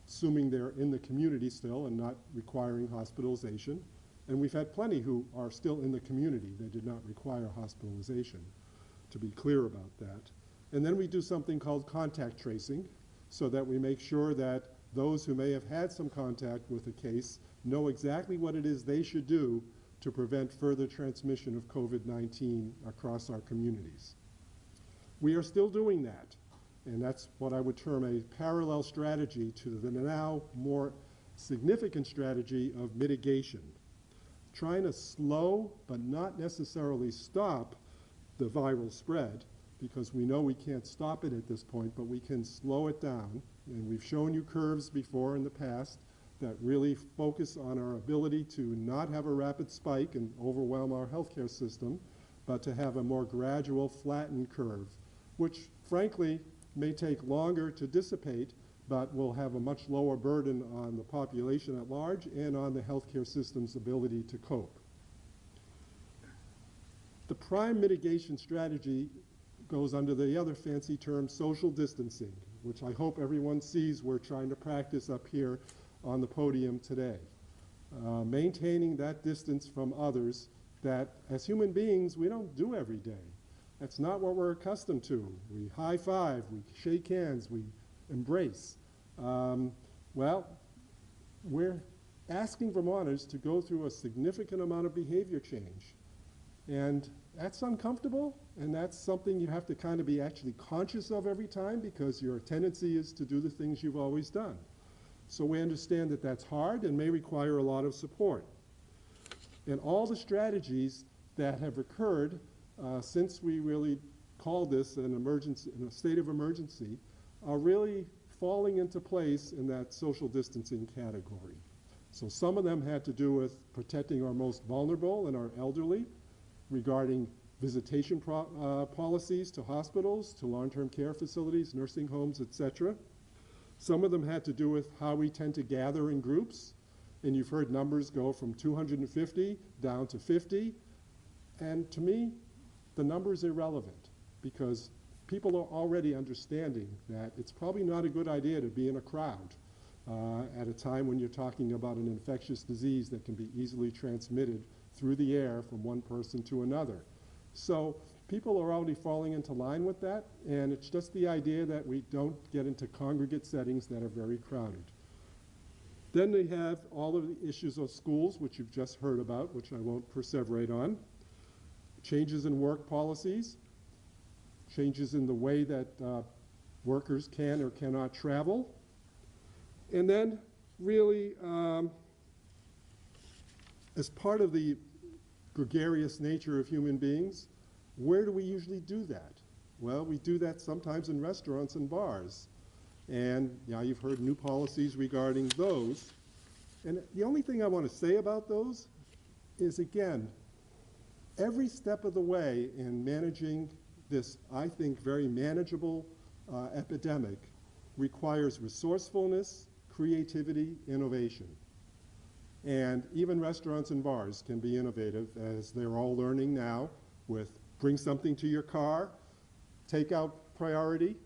assuming they're in the community still and not requiring hospitalization. And we've had plenty who are still in the community. They did not require hospitalization, to be clear about that. And then we do something called contact tracing, so that we make sure that those who may have had some contact with a case know exactly what it is they should do to prevent further transmission of COVID-19 across our communities. We are still doing that, and that's what I would term a parallel strategy to the now more significant strategy of mitigation, trying to slow but not necessarily stop the viral spread, because we know we can't stop it at this point, but we can slow it down. And we've shown you curves before in the past that really focus on our ability to not have a rapid spike and overwhelm our healthcare system, but to have a more gradual, flattened curve, which frankly may take longer to dissipate, but will have a much lower burden on the population at large and on the healthcare system's ability to cope. The prime mitigation strategy goes under the other fancy term social distancing, which I hope everyone sees we're trying to practice up here on the podium today. Maintaining that distance from others that as human beings we don't do every day. That's not what we're accustomed to. We high five, we shake hands, we embrace. Well, we're asking Vermonters to go through a significant amount of behavior change. And that's uncomfortable, and that's something you have to kind of be actually conscious of every time, because your tendency is to do the things you've always done. So we understand that that's hard and may require a lot of support. And all the strategies that have occurred since we really called this an emergency, in a state of emergency, are really falling into place in that social distancing category. So some of them had to do with protecting our most vulnerable and our elderly, regarding visitation policies to hospitals, to long-term care facilities, nursing homes, etc. Some of them had to do with how we tend to gather in groups, and you've heard numbers go from 250 down to 50, and to me, the number is irrelevant, because people are already understanding that it's probably not a good idea to be in a crowd at a time when you're talking about an infectious disease that can be easily transmitted through the air from one person to another. So people are already falling into line with that, and it's just the idea that we don't get into congregate settings that are very crowded. Then we have all of the issues of schools, which you've just heard about, which I won't perseverate on. Changes in work policies, changes in the way that workers can or cannot travel, and then really as part of the gregarious nature of human beings, where do we usually do that? Well, we do that sometimes in restaurants and bars. And yeah, you've heard new policies regarding those. And the only thing I want to say about those is, again, every step of the way in managing this, I think, very manageable epidemic requires resourcefulness, creativity, innovation. And even restaurants and bars can be innovative, as they're all learning now, with bring something to your car, takeout priority,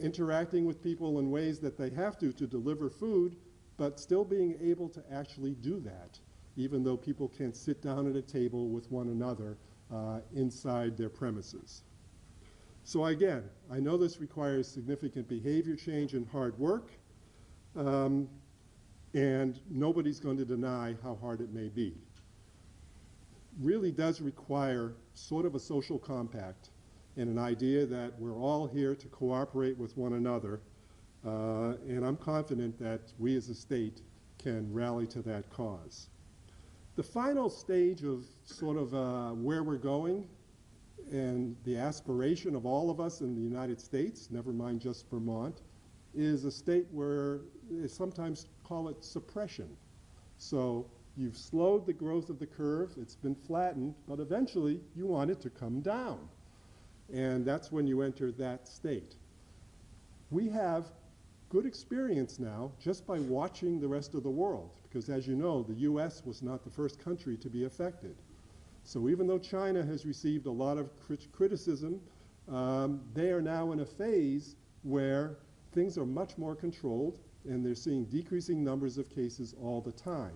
interacting with people in ways that they have to deliver food, but still being able to actually do that, even though people can't sit down at a table with one another inside their premises. So again, I know this requires significant behavior change and hard work, and nobody's going to deny how hard it may be. Really does require sort of a social compact and an idea that we're all here to cooperate with one another, and I'm confident that we as a state can rally to that cause. The final stage of sort of where we're going and the aspiration of all of us in the United States, never mind just Vermont, is a state where they sometimes call it suppression. So you've slowed the growth of the curve, it's been flattened, but eventually you want it to come down. And that's when you enter that state. We have good experience now just by watching the rest of the world, because as you know, the US was not the first country to be affected. So even though China has received a lot of criticism, they are now in a phase where things are much more controlled, and they're seeing decreasing numbers of cases all the time,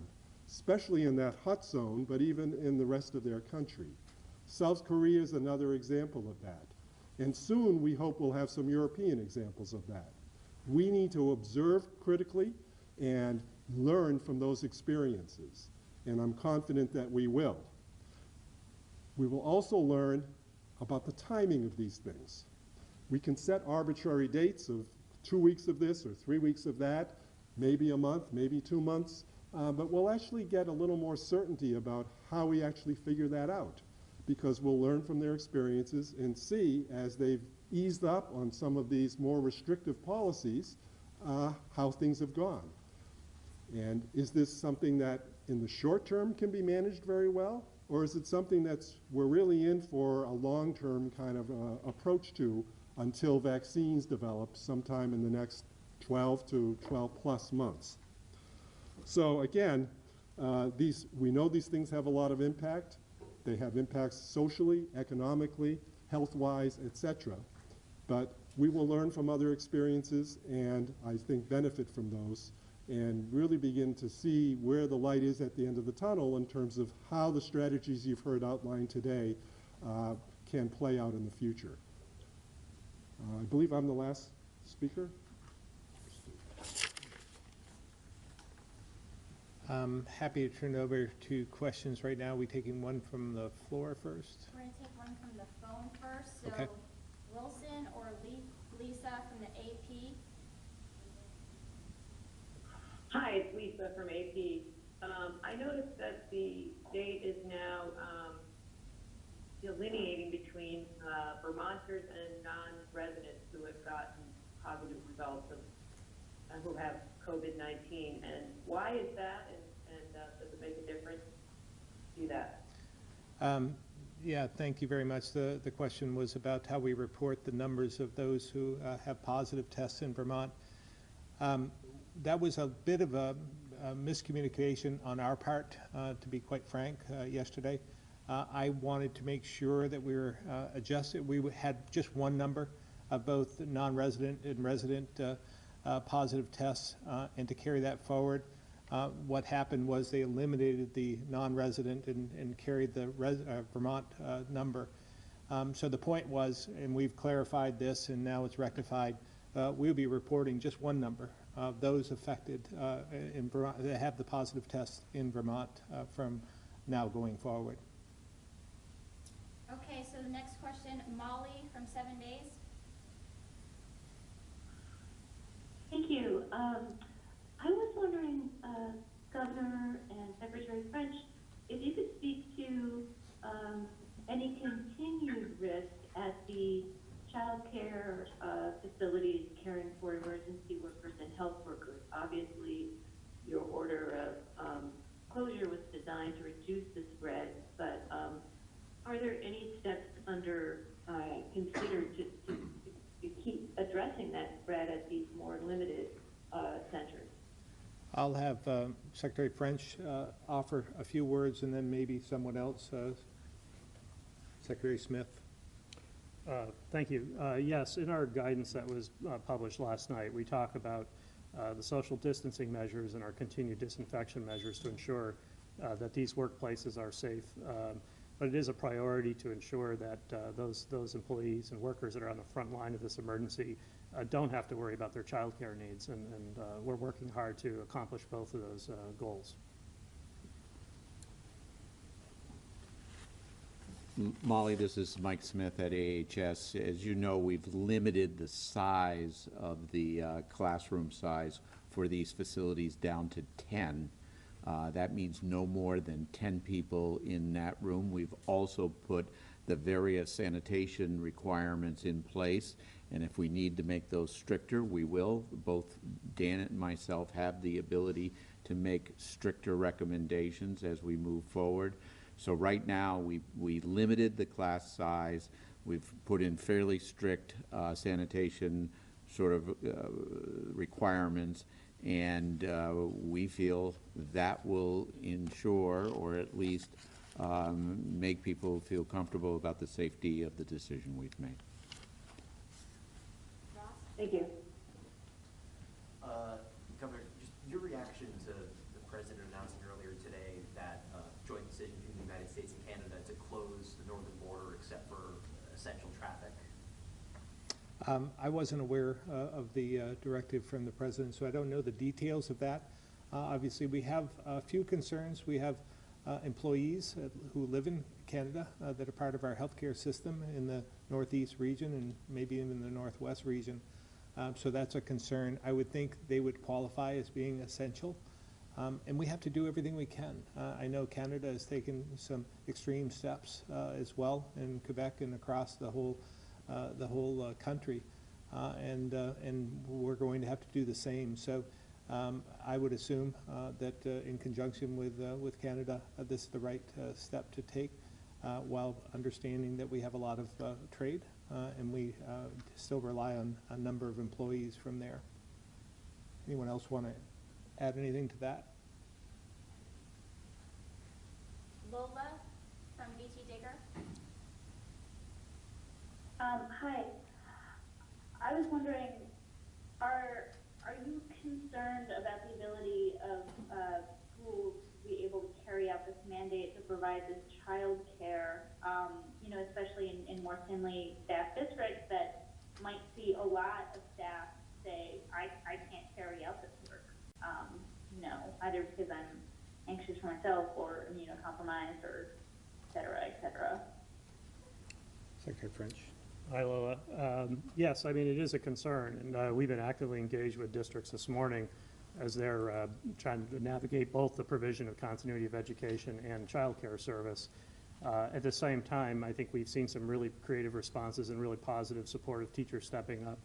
especially in that hot zone, but even in the rest of their country. South Korea is another example of that. And soon we hope we'll have some European examples of that. We need to observe critically and learn from those experiences. And I'm confident that we will. We will also learn about the timing of these things. We can set arbitrary dates of 2 weeks of this or 3 weeks of that, maybe a month, maybe 2 months, but we'll actually get a little more certainty about how we actually figure that out, because we'll learn from their experiences and see, as they've eased up on some of these more restrictive policies, how things have gone. And is this something that in the short term can be managed very well, or is it something that's we're really in for a long-term kind of approach to until vaccines develop sometime in the next 12 to 12 plus months? So again, we know these things have a lot of impact. They have impacts socially, economically, health-wise, etc. But we will learn from other experiences and I think benefit from those and really begin to see where the light is at the end of the tunnel in terms of how the strategies you've heard outlined today can play out in the future. I believe I'm the last speaker. I'm happy to turn it over to questions right now. Are we taking one from the floor first? We're going to take one from the phone first. So Okay. Wilson or Lisa from the AP. Hi, it's Lisa from AP. I noticed that the state is now delineating between Vermonters and non-residents who have gotten positive results of who have COVID-19. And why is that? And does it make a difference to do that? Yeah, thank you very much. The question was about how we report the numbers of those who have positive tests in Vermont. That was a bit of a miscommunication on our part, to be quite frank, yesterday. I wanted to make sure that we were adjusted. We had just one number of both non-resident and resident positive tests, and to carry that forward, what happened was they eliminated the non-resident and carried the Vermont number. So the point was, and we've clarified this and now it's rectified, we'll be reporting just one number of those affected in Vermont that have the positive test in Vermont from now going forward. Okay, so the next question, Molly from 7 Days. Thank you. I was wondering, Governor and Secretary French, if you could speak to any continued risk at the child care facilities caring for emergency workers and health workers. Obviously, your order of closure was designed to reduce the spread, but are there any steps considered to keep addressing that spread at these more limited centers? I'll have Secretary French offer a few words, and then maybe someone else. Secretary Smith. Thank you. Yes, in our guidance that was published last night, we talk about the social distancing measures and our continued disinfection measures to ensure that these workplaces are safe. But it is a priority to ensure that those employees and workers that are on the front line of this emergency don't have to worry about their child care needs, and we're working hard to accomplish both of those goals. Molly, this is Mike Smith at AHS. As you know, we've limited the size of the classroom size for these facilities down to 10. That means no more than 10 people in that room. We've also put the various sanitation requirements in place, and if we need to make those stricter, we will. Both Dan and myself have the ability to make stricter recommendations as we move forward. So right now, we limited the class size. We've put in fairly strict sanitation sort of requirements, and we feel that will ensure, or at least make people feel comfortable about the safety of the decision we've made. Thank you. Governor, just your reaction to the president announcing earlier today that joint decision between the United States and Canada to close the northern border except for essential traffic. I wasn't aware of the directive from the president, so I don't know the details of that. Obviously, we have a few concerns. We have employees who live in Canada that are part of our healthcare system in the Northeast region and maybe even the Northwest region. So that's a concern. I would think they would qualify as being essential. And we have to do everything we can. I know Canada has taken some extreme steps as well in Quebec and across the whole country, and we're going to have to do the same. So I would assume that in conjunction with Canada, this is the right step to take, while understanding that we have a lot of trade, and we still rely on a number of employees from there. Anyone else want to add anything to that? Lola from BT Digger. Hi. I was wondering, are you concerned about the ability of schools to be able to carry out this mandate to provide this child care, especially in more thinly staffed districts that might see a lot of staff say, I can't carry out this work, either because I'm anxious for myself or immunocompromised or et cetera, et cetera. Secretary French. Hi, Lola. Yes, I mean, it is a concern, and we've been actively engaged with districts this morning as they're trying to navigate both the provision of continuity of education and child care service. At the same time, I think we've seen some really creative responses and really positive support of teachers stepping up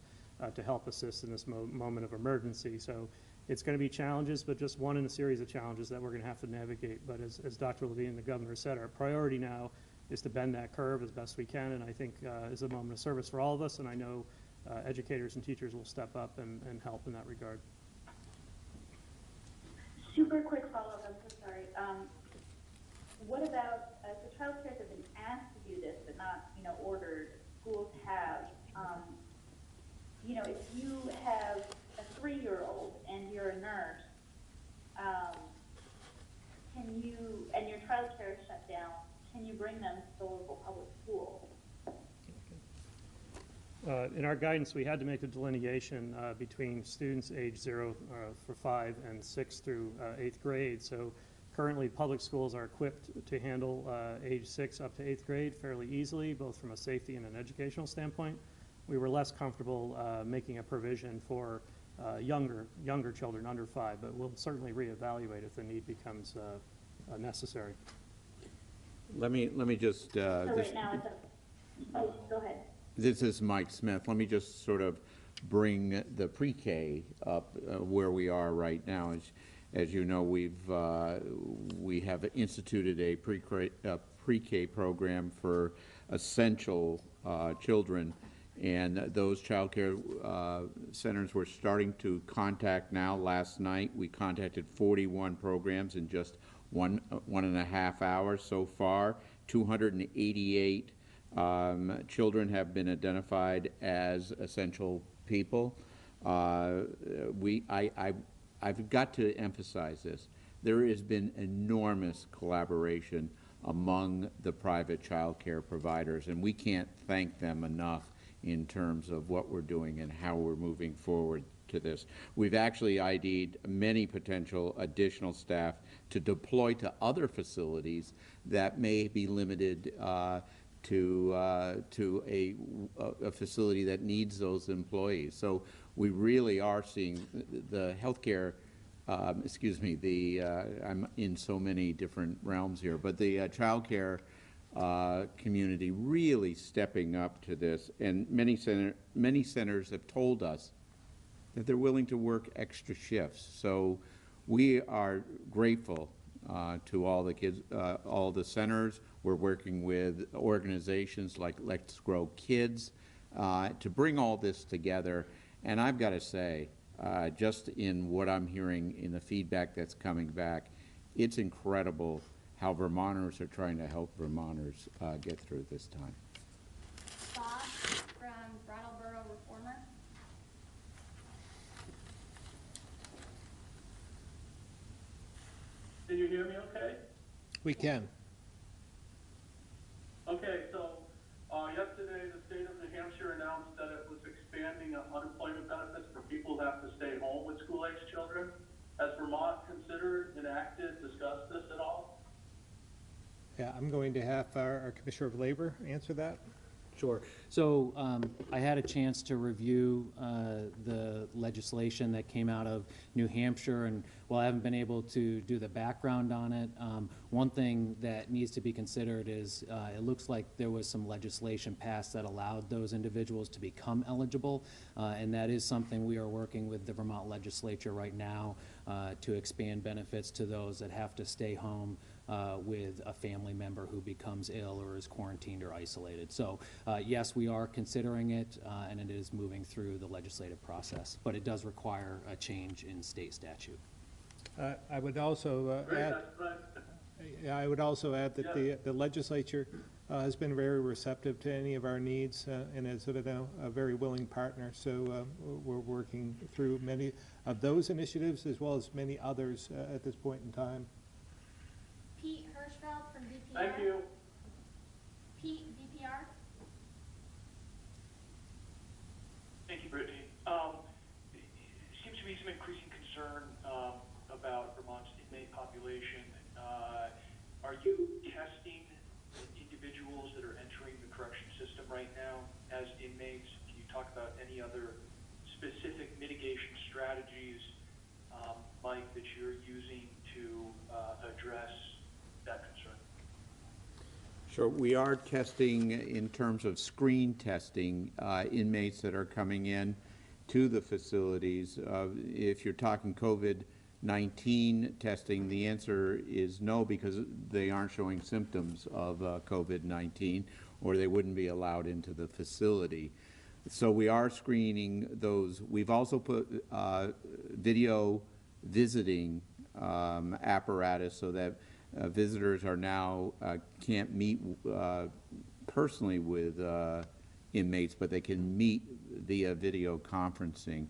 to help assist in this moment of emergency. So it's going to be challenges, but just one in a series of challenges that we're going to have to navigate. But as Dr. Levine and the governor said, our priority now is to bend that curve as best we can, and I think is a moment of service for all of us, and I know educators and teachers will step up and help in that regard. Super quick follow-up, I'm so sorry. What about, so child cares have been asked to do this, but not, ordered. Schools have, if you have a 3-year-old and you're a nurse, and your child care is shut down, can you bring them to the local public school? In our guidance, we had to make a delineation between students age 0 for 5 and 6 through 8th grade. So currently, public schools are equipped to handle age 6 up to 8th grade fairly easily, both from a safety and an educational standpoint. We were less comfortable making a provision for younger children under 5, but we'll certainly reevaluate if the need becomes necessary. Let me just. So right now it's go ahead. This is Mike Smith. Let me just sort of bring the pre-K up where we are right now. As you know, we have instituted a pre-K program for essential children, and those child care centers we're starting to contact now. Last night we contacted 41 programs in just one and a half hours so far. 288 children have been identified as essential people. I've got to emphasize this. There has been enormous collaboration among the private child care providers, and we can't thank them enough in terms of what we're doing and how we're moving forward to this. We've actually ID'd many potential additional staff to deploy to other facilities that may be limited to a facility that needs those employees. So we really are seeing the healthcare, I'm in so many different realms here, but the child care community really stepping up to this, and many centers have told us that they're willing to work extra shifts. So we are grateful to all the kids, all the centers. We're working with organizations like Let's Grow Kids to bring all this together. And I've got to say, just in what I'm hearing in the feedback that's coming back, it's incredible how Vermonters are trying to help Vermonters get through this time. Bob from Brattleboro Reformer. Can you hear me okay? We can. Okay, so yesterday the state of New Hampshire announced that it was expanding unemployment benefits for people who have to stay home with school-aged children. Has Vermont considered, enacted, discussed this at all? Yeah, I'm going to have our Commissioner of Labor answer that. Sure. So I had a chance to review the legislation that came out of New Hampshire, and while I haven't been able to do the background on it, one thing that needs to be considered is it looks like there was some legislation passed that allowed those individuals to become eligible, and that is something we are working with the Vermont legislature right now to expand benefits to those that have to stay home with a family member who becomes ill or is quarantined or isolated. So yes, we are considering it, and it is moving through the legislative process, but it does require a change in state statute. I would also add that the legislature has been very receptive to any of our needs and is a very willing partner. So we're working through many of those initiatives as well as many others at this point in time. Pete Hirschfeld from VPR. Thank you. Pete, VPR. Thank you, Brittany. Seems to be some increasing concern about Vermont's inmate population. Are you testing individuals that are entering the correction system right now as inmates? Can you talk about any other specific mitigation strategies, Mike, that you're using to address that concern? Sure. We are testing in terms of screen testing inmates that are coming in to the facilities. If you're talking COVID-19 testing, the answer is no, because they aren't showing symptoms of COVID-19, or they wouldn't be allowed into the facility. So we are screening those. We've also put video visiting apparatus so that visitors are now can't meet personally with inmates, but they can meet via video conferencing.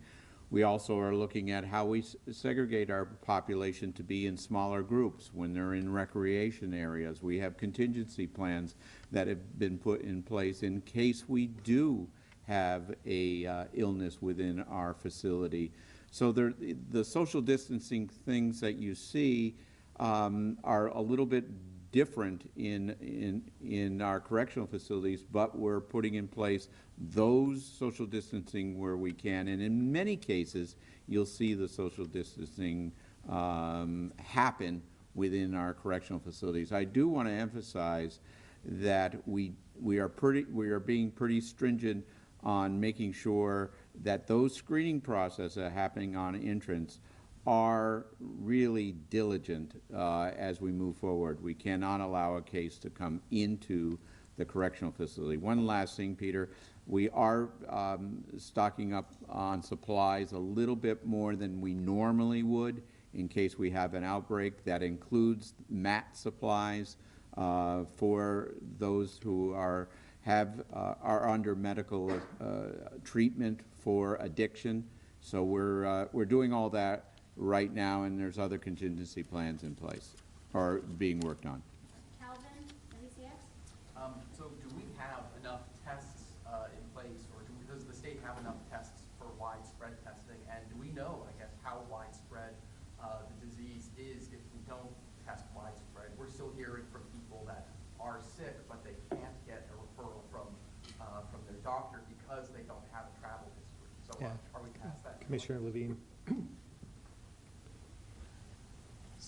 We also are looking at how we segregate our population to be in smaller groups when they're in recreation areas. We have contingency plans that have been put in place in case we do have a illness within our facility. So the social distancing things that you see are a little bit different in our correctional facilities, but we're putting in place those social distancing where we can, and in many cases you'll see the social distancing happen within our correctional facilities. I do want to emphasize that we are being pretty stringent on making sure that those screening processes are happening on entrance are really diligent as we move forward. We cannot allow a case to come into the correctional facility. One last thing, Peter. We are stocking up on supplies a little bit more than we normally would in case we have an outbreak. That includes mat supplies for those who are under medical treatment for addiction. So we're doing all that right now, and there's other contingency plans in place or being worked on. Calvin, LCX? So do we have enough tests in place, or does the state have enough tests for widespread testing? And do we know, I guess, how widespread the disease is if we don't test widespread? We're still hearing from people that are sick, but they can't get a referral from their doctor because they don't have a travel history. So are we past that? Commissioner Levine.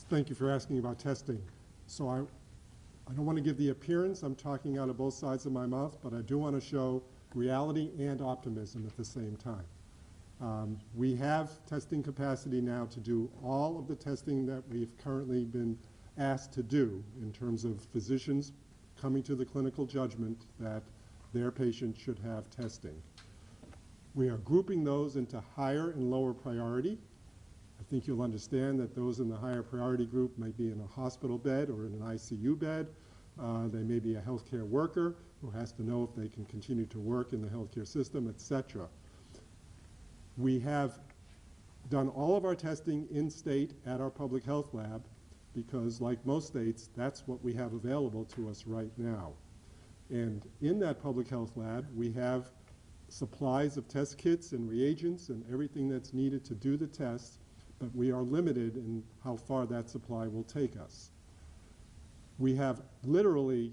Thank you for asking about testing. So I don't want to give the appearance I'm talking out of both sides of my mouth, but I do want to show reality and optimism at the same time. We have testing capacity now to do all of the testing that we've currently been asked to do in terms of physicians coming to the clinical judgment that their patient should have testing. We are grouping those into higher and lower priority. I think you'll understand that those in the higher priority group might be in a hospital bed or in an ICU bed. They may be a healthcare worker who has to know if they can continue to work in the healthcare system, etc. We have done all of our testing in state at our public health lab because, like most states, that's what we have available to us right now. And in that public health lab, we have supplies of test kits and reagents and everything that's needed to do the tests, but we are limited in how far that supply will take us. We have literally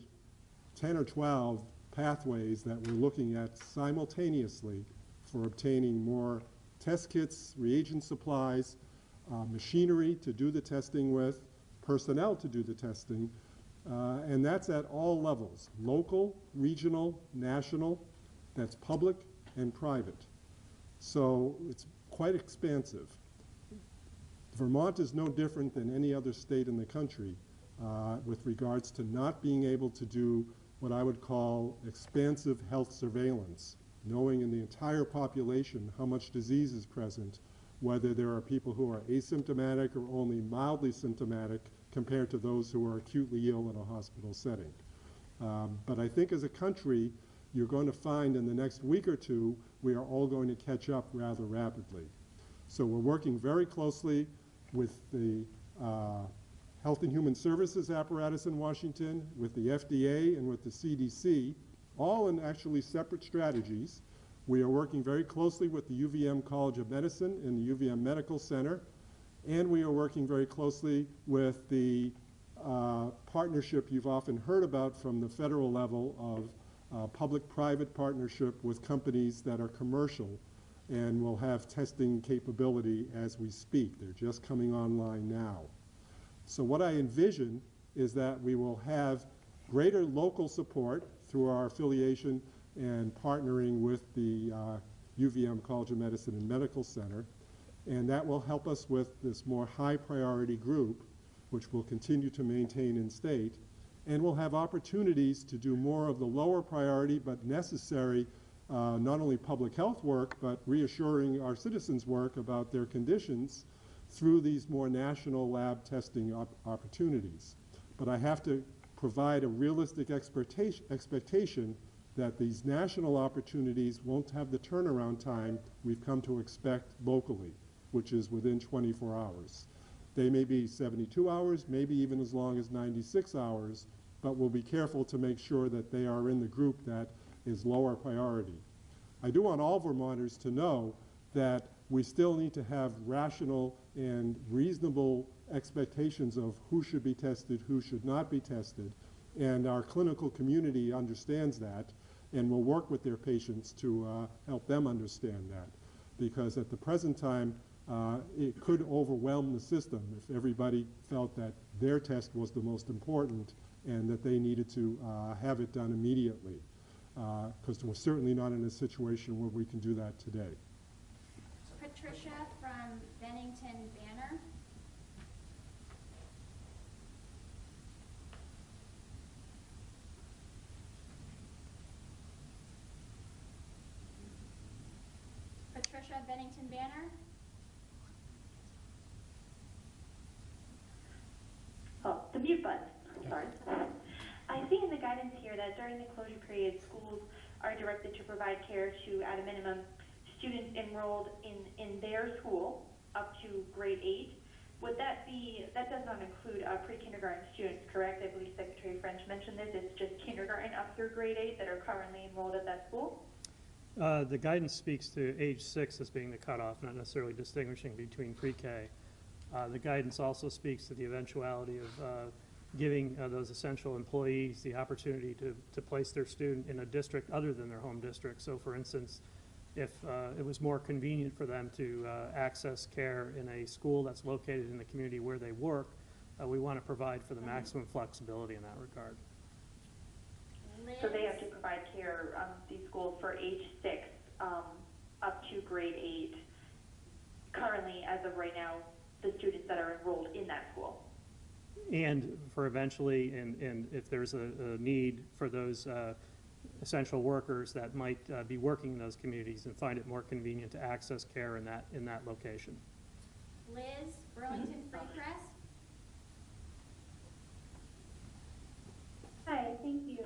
10 or 12 pathways that we're looking at simultaneously for obtaining more test kits, reagent supplies, machinery to do the testing with, personnel to do the testing, and that's at all levels, local, regional, national, that's public and private. So it's quite expansive. Vermont is no different than any other state in the country with regards to not being able to do what I would call expansive health surveillance, knowing in the entire population how much disease is present, whether there are people who are asymptomatic or only mildly symptomatic compared to those who are acutely ill in a hospital setting. But I think as a country, you're going to find in the next week or two, we are all going to catch up rather rapidly. So we're working very closely with the Health and Human Services apparatus in Washington, with the FDA and with the CDC, all in actually separate strategies. We are working very closely with the UVM College of Medicine and the UVM Medical Center, and we are working very closely with the partnership you've often heard about from the federal level of public-private partnership with companies that are commercial and will have testing capability as we speak. They're just coming online now. So what I envision is that we will have greater local support through our affiliation and partnering with the UVM College of Medicine and Medical Center, and that will help us with this more high priority group, which we'll continue to maintain in state, and we'll have opportunities to do more of the lower priority but necessary not only public health work, but reassuring our citizens' work about their conditions through these more national lab testing opportunities. But I have to provide a realistic expectation that these national opportunities won't have the turnaround time we've come to expect locally, which is within 24 hours. They may be 72 hours, maybe even as long as 96 hours, but we'll be careful to make sure that they are in the group that is lower priority. I do want all Vermonters to know that we still need to have rational and reasonable expectations of who should be tested, who should not be tested, and our clinical community understands that and will work with their patients to help them understand that. Because at the present time, it could overwhelm the system if everybody felt that their test was the most important and that they needed to have it done immediately. Because we're certainly not in a situation where we can do that today. Patricia from Bennington Banner. Patricia Bennington Banner. Oh, the mute button. Sorry. I see in the guidance here that during the closure period, schools are directed to provide care to, at a minimum, students enrolled in their school up to grade 8. Would that be, that does not include pre-kindergarten students, correct? I believe Secretary French mentioned this. It's just kindergarten up through grade 8 that are currently enrolled at that school? The guidance speaks to age 6 as being the cutoff, not necessarily distinguishing between pre-K. The guidance also speaks to the eventuality of giving those essential employees the opportunity to place their student in a district other than their home district. So for instance, if it was more convenient for them to access care in a school that's located in the community where they work, we want to provide for the maximum flexibility in that regard. So they have to provide care, these schools, for age 6 up to grade 8, currently, as of right now, the students that are enrolled in that school. And for eventually, and if there's a need for those essential workers that might be working in those communities and find it more convenient to access care in that location. Liz, Burlington Free Press. Hi, thank you.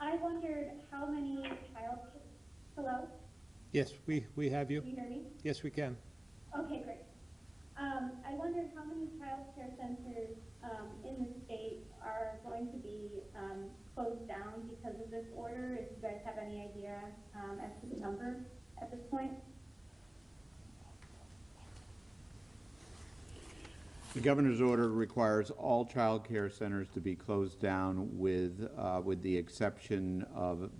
I wondered how many hello? Yes, we have you. Can you hear me? Yes, we can. Okay, great. I wondered how many child care centers in the state are going to be closed down because of this order, if you guys have any idea as to the number at this point. The governor's order requires all child care centers to be closed down with the exception of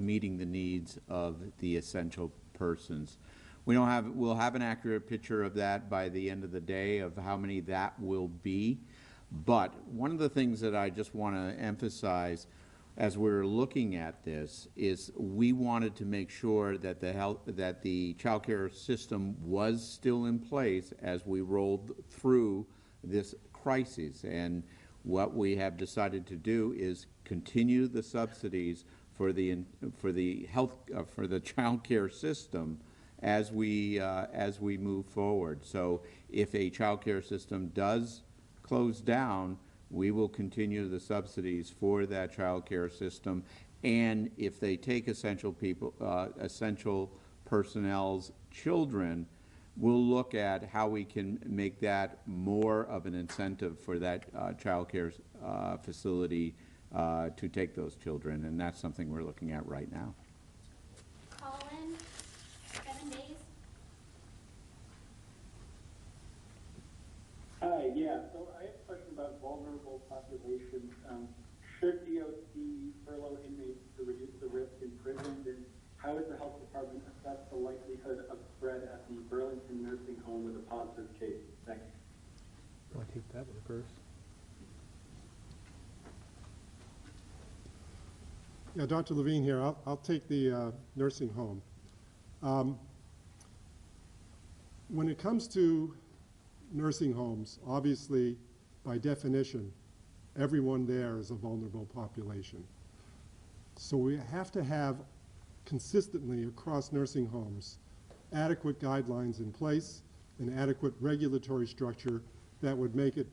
meeting the needs of the essential persons. We'll have an accurate picture of that by the end of the day of how many that will be. But one of the things that I just want to emphasize as we're looking at this is we wanted to make sure that the child care system was still in place as we rolled through this crisis. And what we have decided to do is continue the subsidies for the child care system as we move forward. So if a child care system does close down, we will continue the subsidies for that child care system. And if they take essential personnel's children, we'll look at how we can make that more of an incentive for that child care facility to take those children. And that's something we're looking at right now. Colin, 7 days. Hi, yeah, so I have a question about vulnerable populations. Should DOC furlough inmates to reduce the risk in prisons, and how does the health department assess the likelihood of spread at the Burlington nursing home with a positive case? Thanks. Want to take that one first? Yeah, Dr. Levine here. I'll take the nursing home. When it comes to nursing homes, obviously, by definition, everyone there is a vulnerable population. So we have to have consistently across nursing homes adequate guidelines in place, an adequate regulatory structure that would make it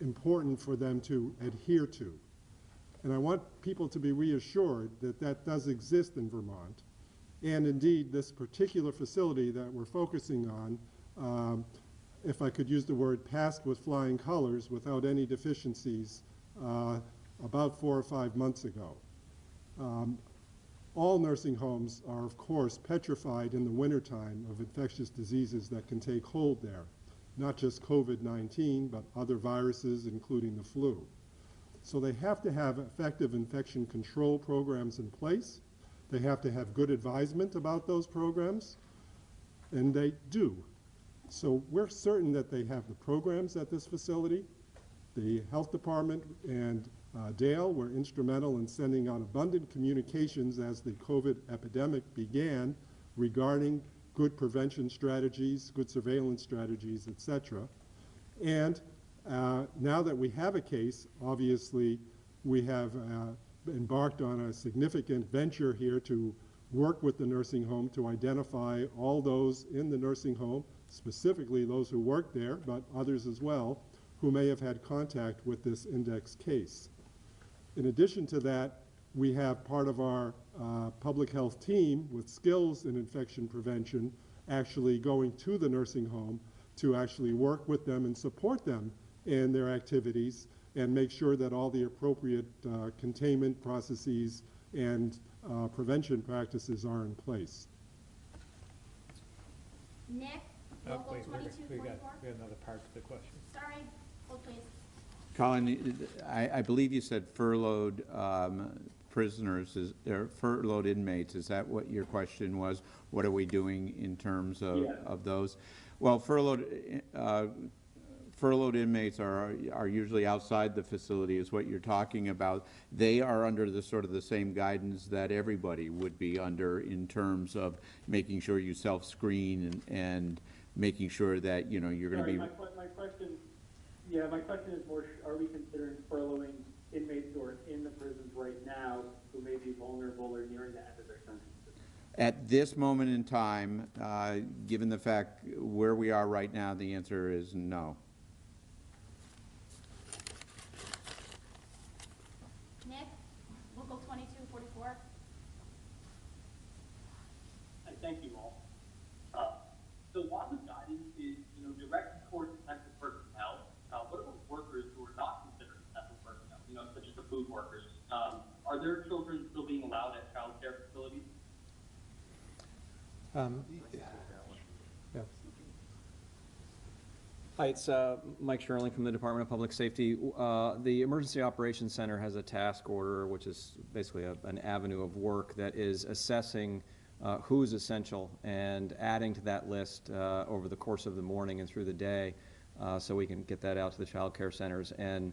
important for them to adhere to. And I want people to be reassured that that does exist in Vermont. And indeed, this particular facility that we're focusing on, if I could use the word, passed with flying colors without any deficiencies about 4 or 5 months ago. All nursing homes are, of course, petrified in the wintertime of infectious diseases that can take hold there, not just COVID-19, but other viruses, including the flu. So they have to have effective infection control programs in place. They have to have good advisement about those programs, and they do. So we're certain that they have the programs at this facility. The health department and Dale were instrumental in sending out abundant communications as the COVID epidemic began regarding good prevention strategies, good surveillance strategies, et cetera. And now that we have a case, obviously we have embarked on a significant venture here to work with the nursing home to identify all those in the nursing home, specifically those who work there, but others as well, who may have had contact with this index case. In addition to that, we have part of our public health team with skills in infection prevention actually going to the nursing home to actually work with them and support them in their activities and make sure that all the appropriate containment processes and prevention practices are in place. Nick, local Wait, we 2244. got another part to the question. Sorry, hold please. Colin, I believe you said furloughed prisoners, or furloughed inmates. Is that what your question was? What are we doing in terms of those? Well, furloughed inmates are usually outside the facility is what you're talking about. They are under the sort of the same guidance that everybody would be under in terms of making sure you self-screen and making sure that, you know, you're going to be... My question is more, are we considering furloughing inmates who are in the prisons right now who may be vulnerable or nearing the end of their sentences? At this moment in time, given the fact where we are right now, the answer is no. Nick, local 2244. Thank you all. So while the guidance is, directed towards essential personnel, what about workers who are not considered essential personnel, such as the food workers? Are their children still being allowed at child care facilities? Yeah. Hi, it's Mike Sherling from the Department of Public Safety. The Emergency Operations Center has a task order, which is basically an avenue of work that is assessing who's essential and adding to that list over the course of the morning and through the day, so we can get that out to the child care centers. And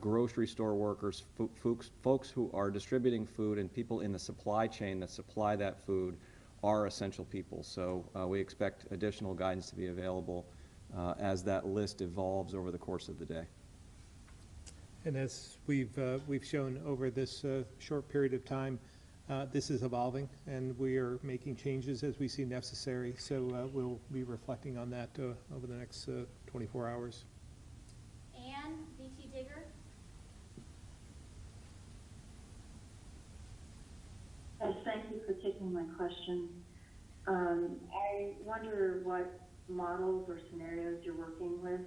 grocery store workers, folks who are distributing food, and people in the supply chain that supply that food are essential people. So we expect additional guidance to be available as that list evolves over the course of the day. And as we've shown over this short period of time, this is evolving, and we are making changes as we see necessary. So we'll be reflecting on that over the next 24 hours. Ann, VT Digger. Yes, thank you for taking my question. I wonder what models or scenarios you're working with.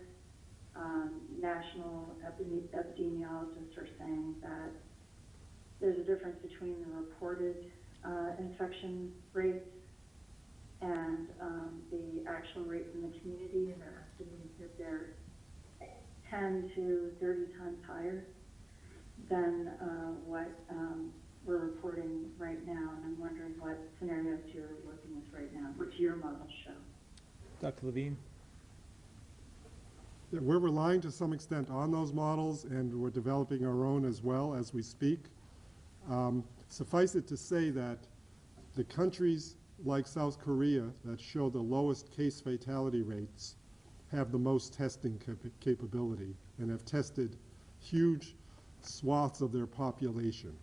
National epidemiologists are saying that there's a difference between the reported infection rates and the actual rates in the community, and they're estimating that they're 10 to 30 times higher than what we're reporting right now. And I'm wondering what scenarios you're working with right now. What do your models show? Dr. Levine? Yeah, we're relying to some extent on those models, and we're developing our own as well as we speak. Suffice it to say that the countries like South Korea that show the lowest case fatality rates have the most testing capability and have tested huge swaths of their population.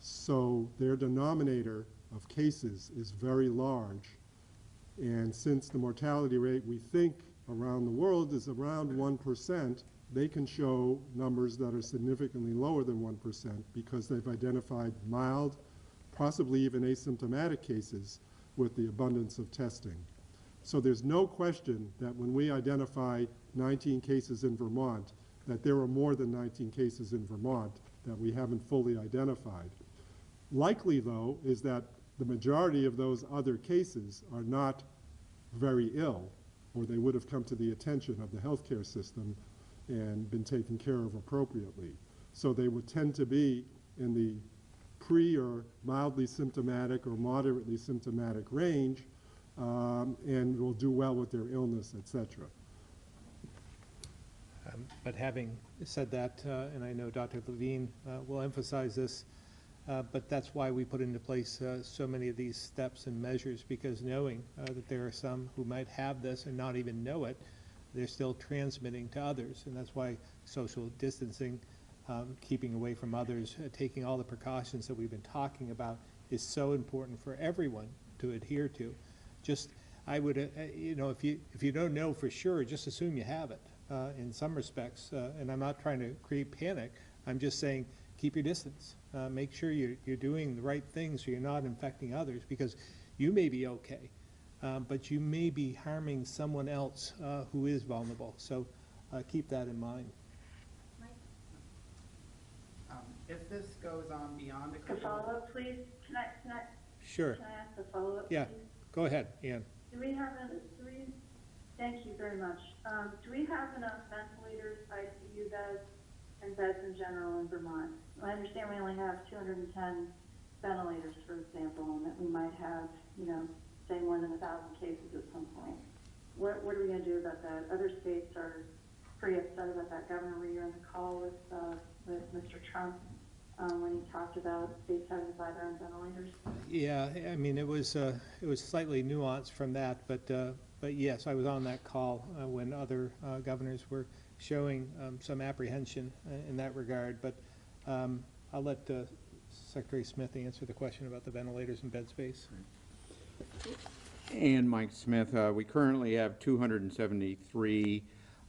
So their denominator of cases is very large. And since the mortality rate we think around the world is around 1%, they can show numbers that are significantly lower than 1% because they've identified mild, possibly even asymptomatic cases with the abundance of testing. So there's no question that when we identify 19 cases in Vermont, that there are more than 19 cases in Vermont that we haven't fully identified. Likely, though, is that the majority of those other cases are not very ill, or they would have come to the attention of the healthcare system and been taken care of appropriately. So they would tend to be in the pre or mildly symptomatic or moderately symptomatic range, and will do well with their illness, etc. But having said that, and I know Dr. Levine will emphasize this, but that's why we put into place so many of these steps and measures, because knowing that there are some who might have this and not even know it, they're still transmitting to others. And that's why social distancing, keeping away from others, taking all the precautions that we've been talking about is so important for everyone to adhere to. Just, I would, if you don't know for sure, just assume you have it in some respects. And I'm not trying to create panic. I'm just saying keep your distance. Make sure you're doing the right things so you're not infecting others, because you may be okay, but you may be harming someone else who is vulnerable. So keep that in mind. If this goes on beyond a A couple of... follow-up, please? Can I Sure. Can I ask a follow-up, Yeah, please? go ahead, Ann. Thank you very much. Do we have enough ventilators, ICU beds, and beds in general in Vermont? I understand we only have 210 ventilators, for example, and that we might have, say more than 1,000 cases at some point. What are we going to do about that? Other states are pretty upset about that. Governor, were you on the call with Mr. Trump when he talked about states having to buy their own ventilators? Yeah, I mean, it was slightly nuanced from that, but yes, I was on that call when other governors were showing some apprehension in that regard. But I'll let Secretary Smith answer the question about the ventilators and bed space. And Mike Smith, we currently have 273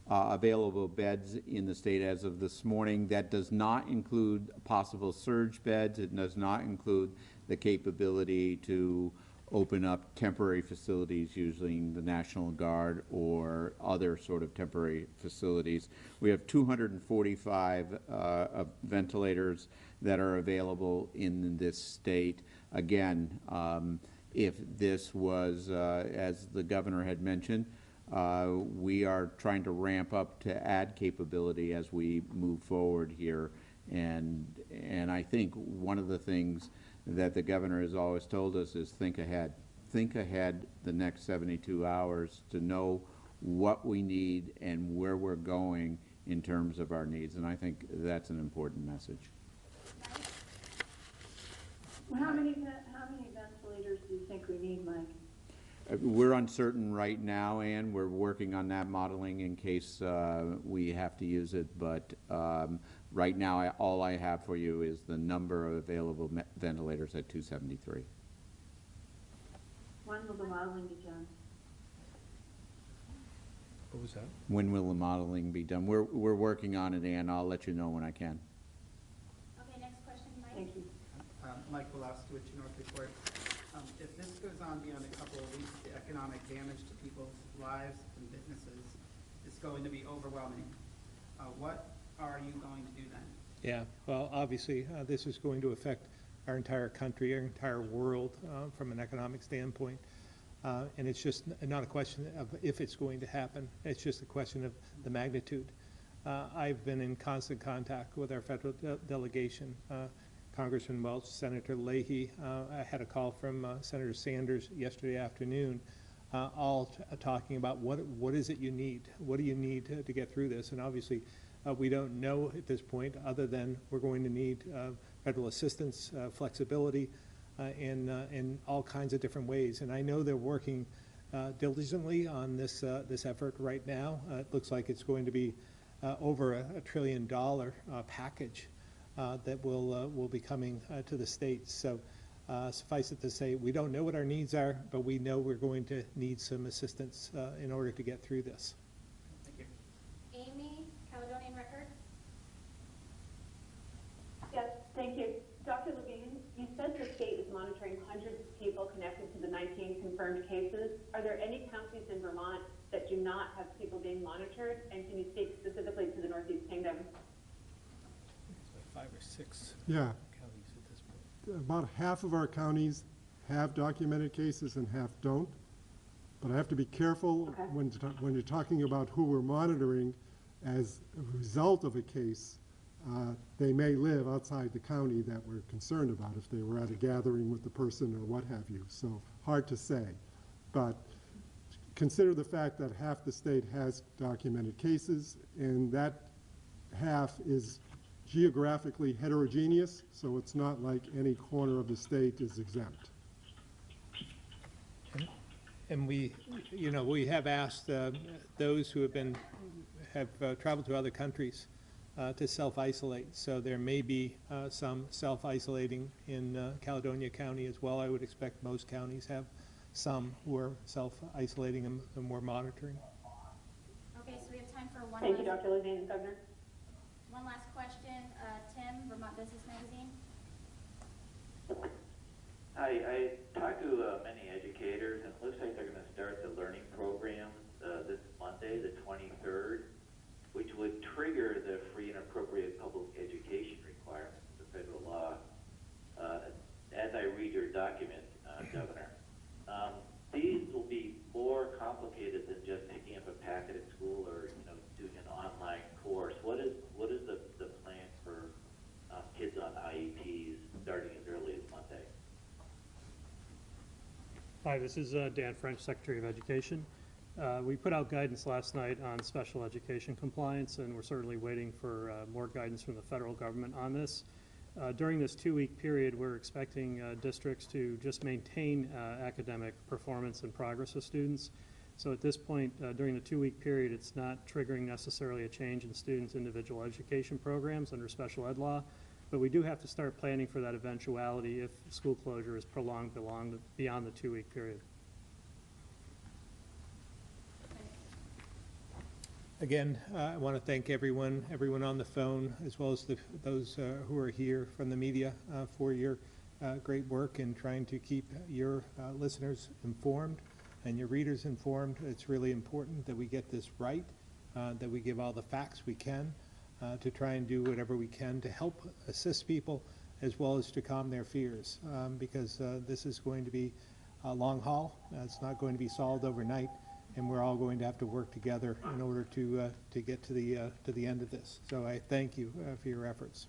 available beds in the state as of this morning. That does not include possible surge beds. It does not include the capability to open up temporary facilities using the National Guard or other sort of temporary facilities. We have 245 ventilators that are available in this state. Again, if this was, as the governor had mentioned, we are trying to ramp up to add capability as we move forward here. And I think one of the things that the governor has always told us is think ahead. Think ahead the next 72 hours to know what we need and where we're going in terms of our needs. And I think that's an important message. Well, how many ventilators do you think we need, Mike? We're uncertain right now, Ann. We're working on that modeling in case we have to use it. But right now, all I have for you is the number of available ventilators at 273. When will the modeling be done? What was that? When will the modeling be done? We're working on it, Ann. I'll let you know when I can. Okay, next question, Mike. Thank you. Mike Woloski with North Report. If this goes on beyond a couple of weeks, the economic damage to people's lives and businesses is going to be overwhelming. What are you going to do then? Yeah, well, obviously, this is going to affect our entire country, our entire world from an economic standpoint. And it's just not a question of if it's going to happen. It's just a question of the magnitude. I've been in constant contact with our federal delegation, Congressman Welch, Senator Leahy. I had a call from Senator Sanders yesterday afternoon, all talking about what is it you need? What do you need to get through this? And obviously, we don't know at this point, other than we're going to need federal assistance, flexibility, in all kinds of different ways. And I know they're working diligently on this effort right now. It looks like it's going to be over $1 trillion package that will be coming to the states. So suffice it to say, we don't know what our needs are, but we know we're going to need some assistance in order to get through this. Thank you. Amy, Caledonian Record. Yes, thank you. Dr. Levine, you said the state is monitoring hundreds of people connected to the 19 confirmed cases. Are there any counties in Vermont that do not have people being monitored? And can you speak specifically to the Northeast Kingdom? 5 or 6 Yeah. counties at this point. About half of our counties have documented cases and half don't. But I have to be careful when you're talking about who we're monitoring as a result of a case. They may live outside the county that we're concerned about if they were at a gathering with the person or what have you. So hard to say. But consider the fact that half the state has documented cases, and that half is geographically heterogeneous, so it's not like any corner of the state is exempt. And we have asked those who have traveled to other countries to self-isolate. So there may be some self-isolating in Caledonia County as well. I would expect most counties have some who are self-isolating and we're monitoring. Okay, so we have time for one Thank you, last, Dr. Levine. Governor? one last question. Tim, Vermont Business Magazine. Hi, I talked to many educators, and it looks like they're going to start the learning programs this Monday, the 23rd, which would trigger the free and appropriate public education requirements of the federal law. As I read your document, Governor, these will be more complicated than just picking up a packet at school or doing an online course. What is the plan for kids on IEPs starting as early as Monday? Hi, this is Dan French, Secretary of Education. We put out guidance last night on special education compliance, and we're certainly waiting for more guidance from the federal government on this. During this 2-week period, we're expecting districts to just maintain academic performance and progress of students. So at this point, during the 2-week period, it's not triggering necessarily a change in students' individual education programs under special ed law, but we do have to start planning for that eventuality if school closure is prolonged beyond the 2-week period. Again, I want to thank everyone on the phone, as well as those who are here from the media for your great work in trying to keep your listeners informed and your readers informed. It's really important that we get this right, that we give all the facts we can to try and do whatever we can to help assist people, as well as to calm their fears, because this is going to be a long haul. It's not going to be solved overnight, and we're all going to have to work together in order to get to the end of this. So I thank you for your efforts.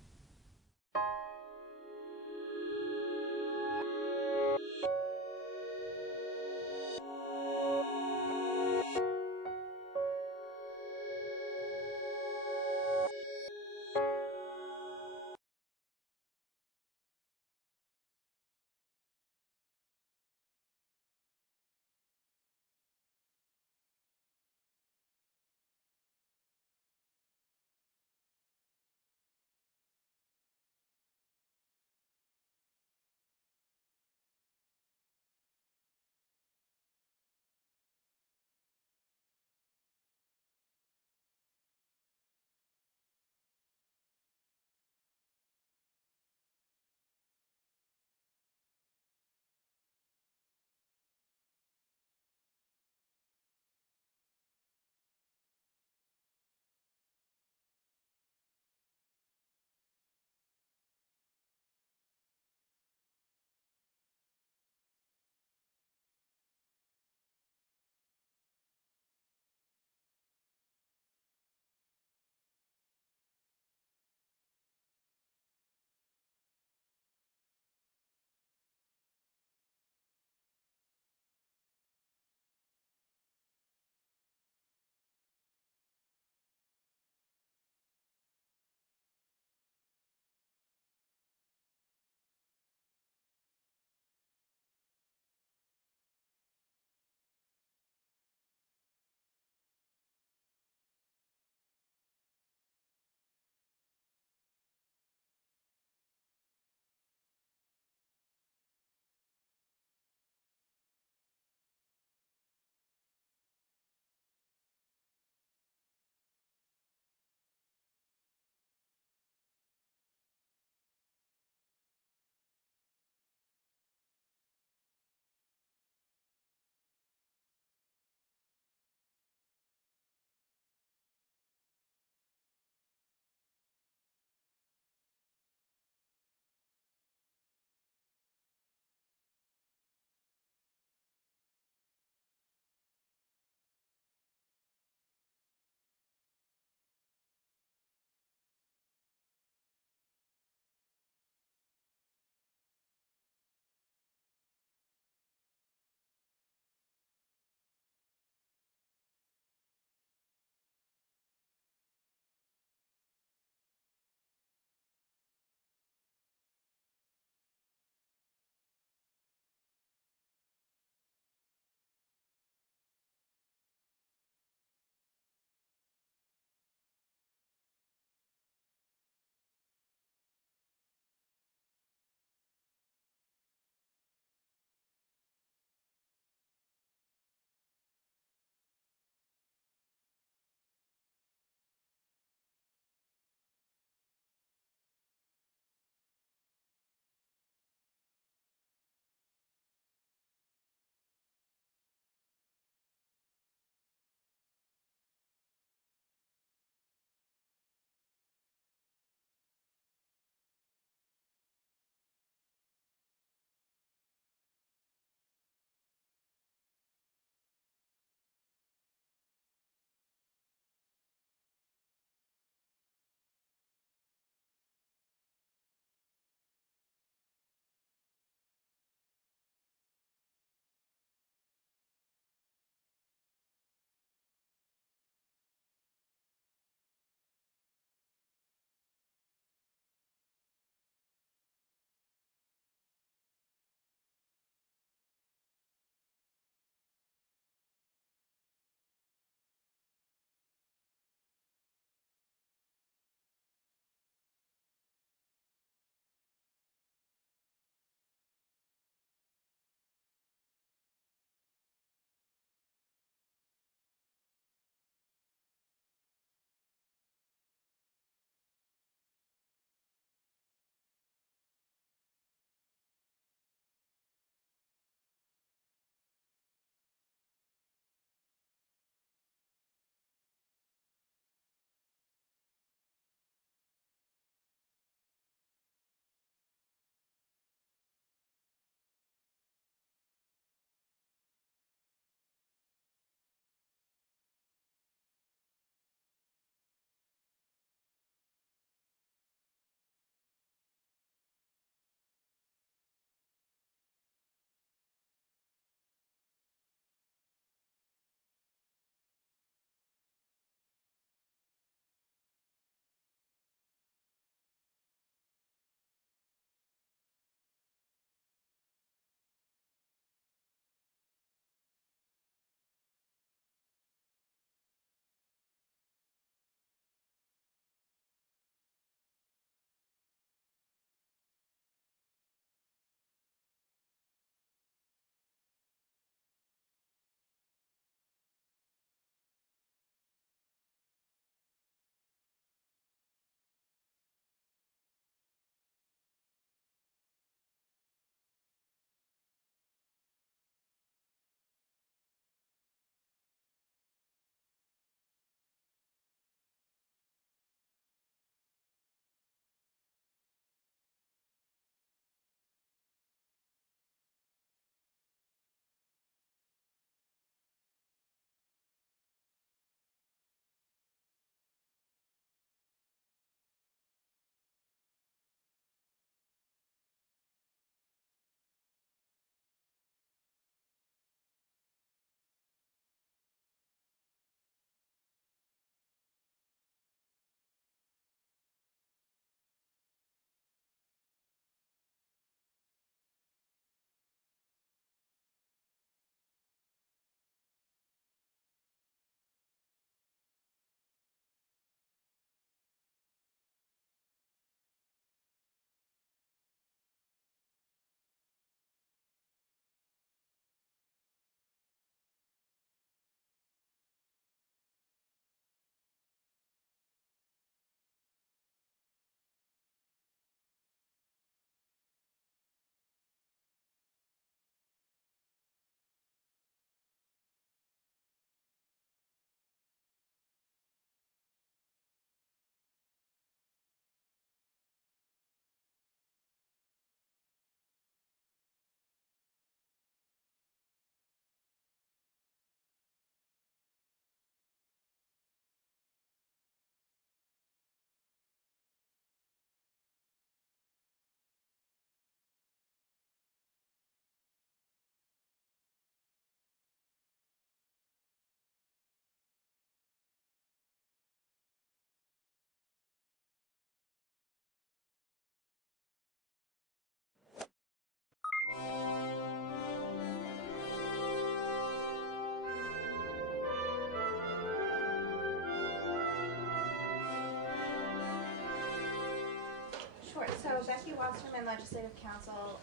So Becky Wasserman, Legislative Council.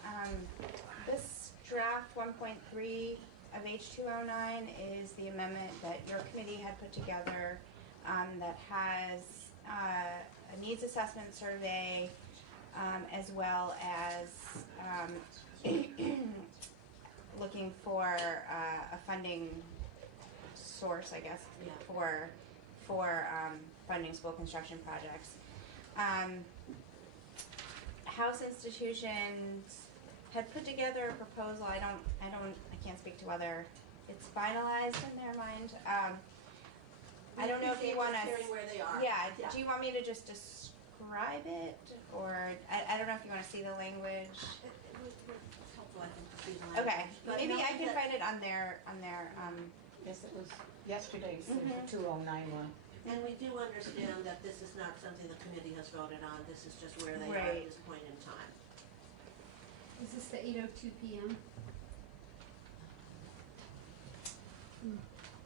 This draft 1.3 of H209 is the amendment that your committee had put together that has a needs assessment survey as well as looking for a funding source, I guess, for funding school construction projects. House institutions had put together a proposal. I can't speak to whether it's finalized in their mind. I don't know if you want to. Where they are. Yeah. Do you want me to just describe it, or I don't know if you want to see the language. It's helpful, I think, to see the language. Okay. But Maybe no, I can that- find it on their. Yes, it was yesterday's 2091. And we do understand that this is not something the committee has voted on. This is just where they are Right. at this point in time. Is this the 8:02 p.m.?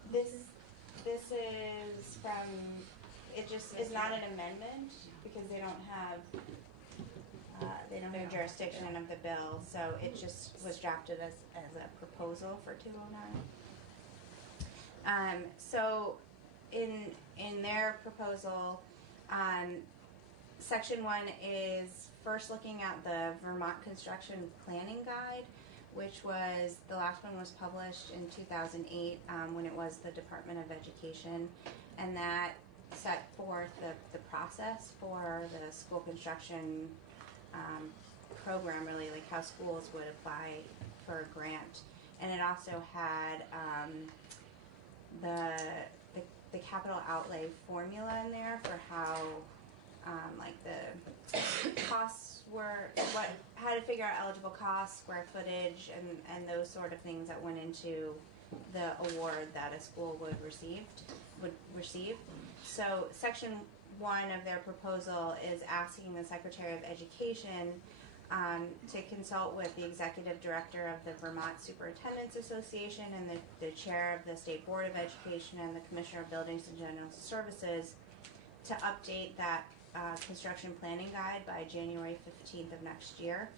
This is from. It just is not an amendment because they don't have jurisdiction of the bill. So it just was drafted as a proposal for 209. So in their proposal, section 1 is first looking at the Vermont Construction Planning Guide, which was, the last one was published in 2008 when it was the Department of Education, and that set forth the process for the school construction program, really, like how schools would apply for a grant. And it also had the capital outlay formula in there for how like the costs were, how to figure out eligible costs, square footage, and those sort of things that went into the award that a school would receive. So section 1 of their proposal is asking the Secretary of Education to consult with the Executive Director of the Vermont Superintendents Association and the Chair of the State Board of Education and the Commissioner of Buildings and General Services to update that construction planning guide by January 15th of next year.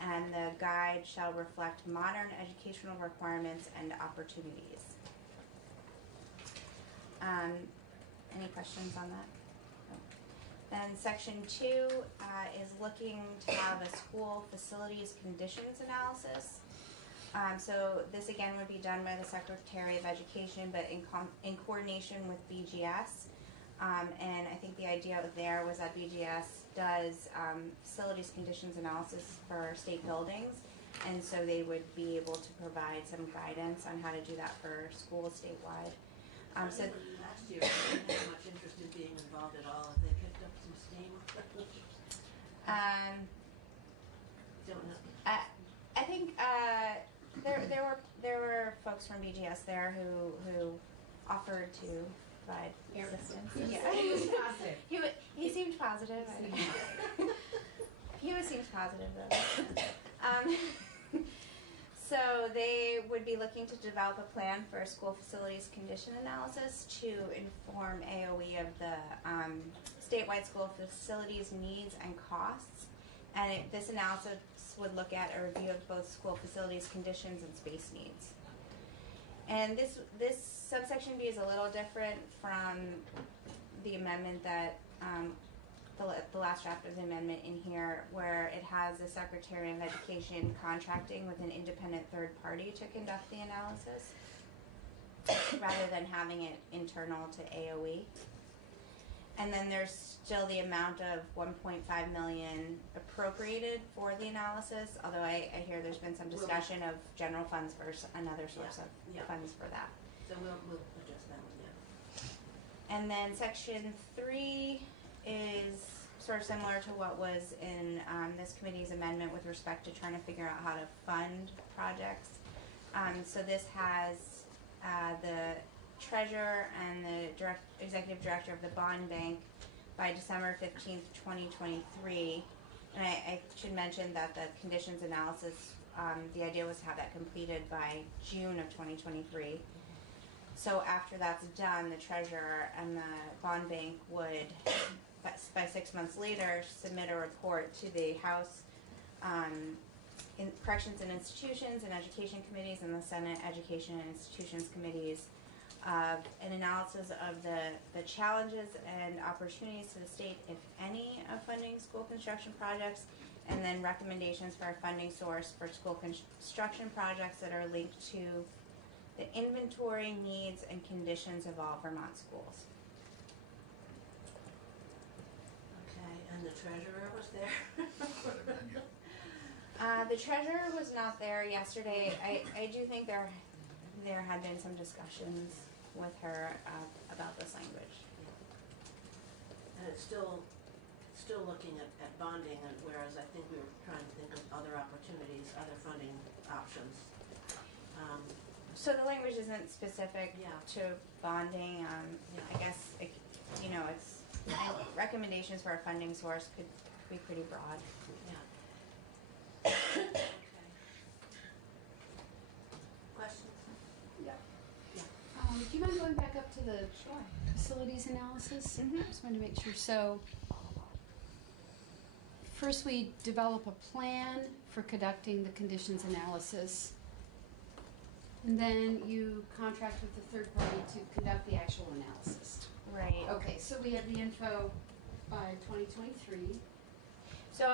And the guide shall reflect modern educational requirements and opportunities. Any questions on that? Then section 2 is looking to have a school facilities conditions analysis. So this again would be done by the Secretary of Education, but in coordination with BGS. And I think the idea there was that BGS does facilities conditions analysis for state buildings, and so they would be able to provide some guidance on how to do that for schools statewide. So last year, they didn't have much interest in being involved at all. Have they picked up some steam? Don't know. I think there were folks from BGS there who offered to provide assistance. Yeah. He was positive. He seemed positive. He always seems positive though. So they would be looking to develop a plan for a school facilities condition analysis to inform AOE of the statewide school facilities needs and costs. And this analysis would look at a review of both school facilities conditions and space needs. And this subsection B is a little different from the amendment that the last draft of the amendment in here, where it has the Secretary of Education contracting with an independent third party to conduct the analysis, rather than having it internal to AOE. And then there's still the amount of $1.5 million appropriated for the analysis, although I hear there's been some discussion of general funds versus another source of funds for that. So we'll address that one, yeah. And then section 3 is sort of similar to what was in this committee's amendment with respect to trying to figure out how to fund projects. So this has the treasurer and the executive director of the bond bank by December 15th, 2023. And I should mention that the conditions analysis, the idea was to have that completed by June of 2023. So after that's done, the treasurer and the bond bank would by 6 months later, submit a report to the House in Corrections and Institutions and Education Committees and the Senate Education and Institutions Committees of an analysis of the challenges and opportunities to the state, if any, of funding school construction projects, and then recommendations for a funding source for school construction projects that are linked to the inventory, needs, and conditions of all Vermont schools. Okay, and the treasurer was there? The treasurer was not there yesterday. I do think there had been some discussions with her about this language. And it's still looking at bonding, and whereas I think we were trying to think of other opportunities, other funding options. So the language isn't specific to bonding. I guess, it's recommendations for a funding source could be pretty broad. Yeah. Okay. Questions? Yeah. Do you mind going back up to the facilities analysis? Mm-hmm. Just wanted to make sure. So first we develop a plan for conducting the conditions analysis. And then you contract with the third party to conduct the actual analysis. Right. Okay, so we have the info by 2023. So,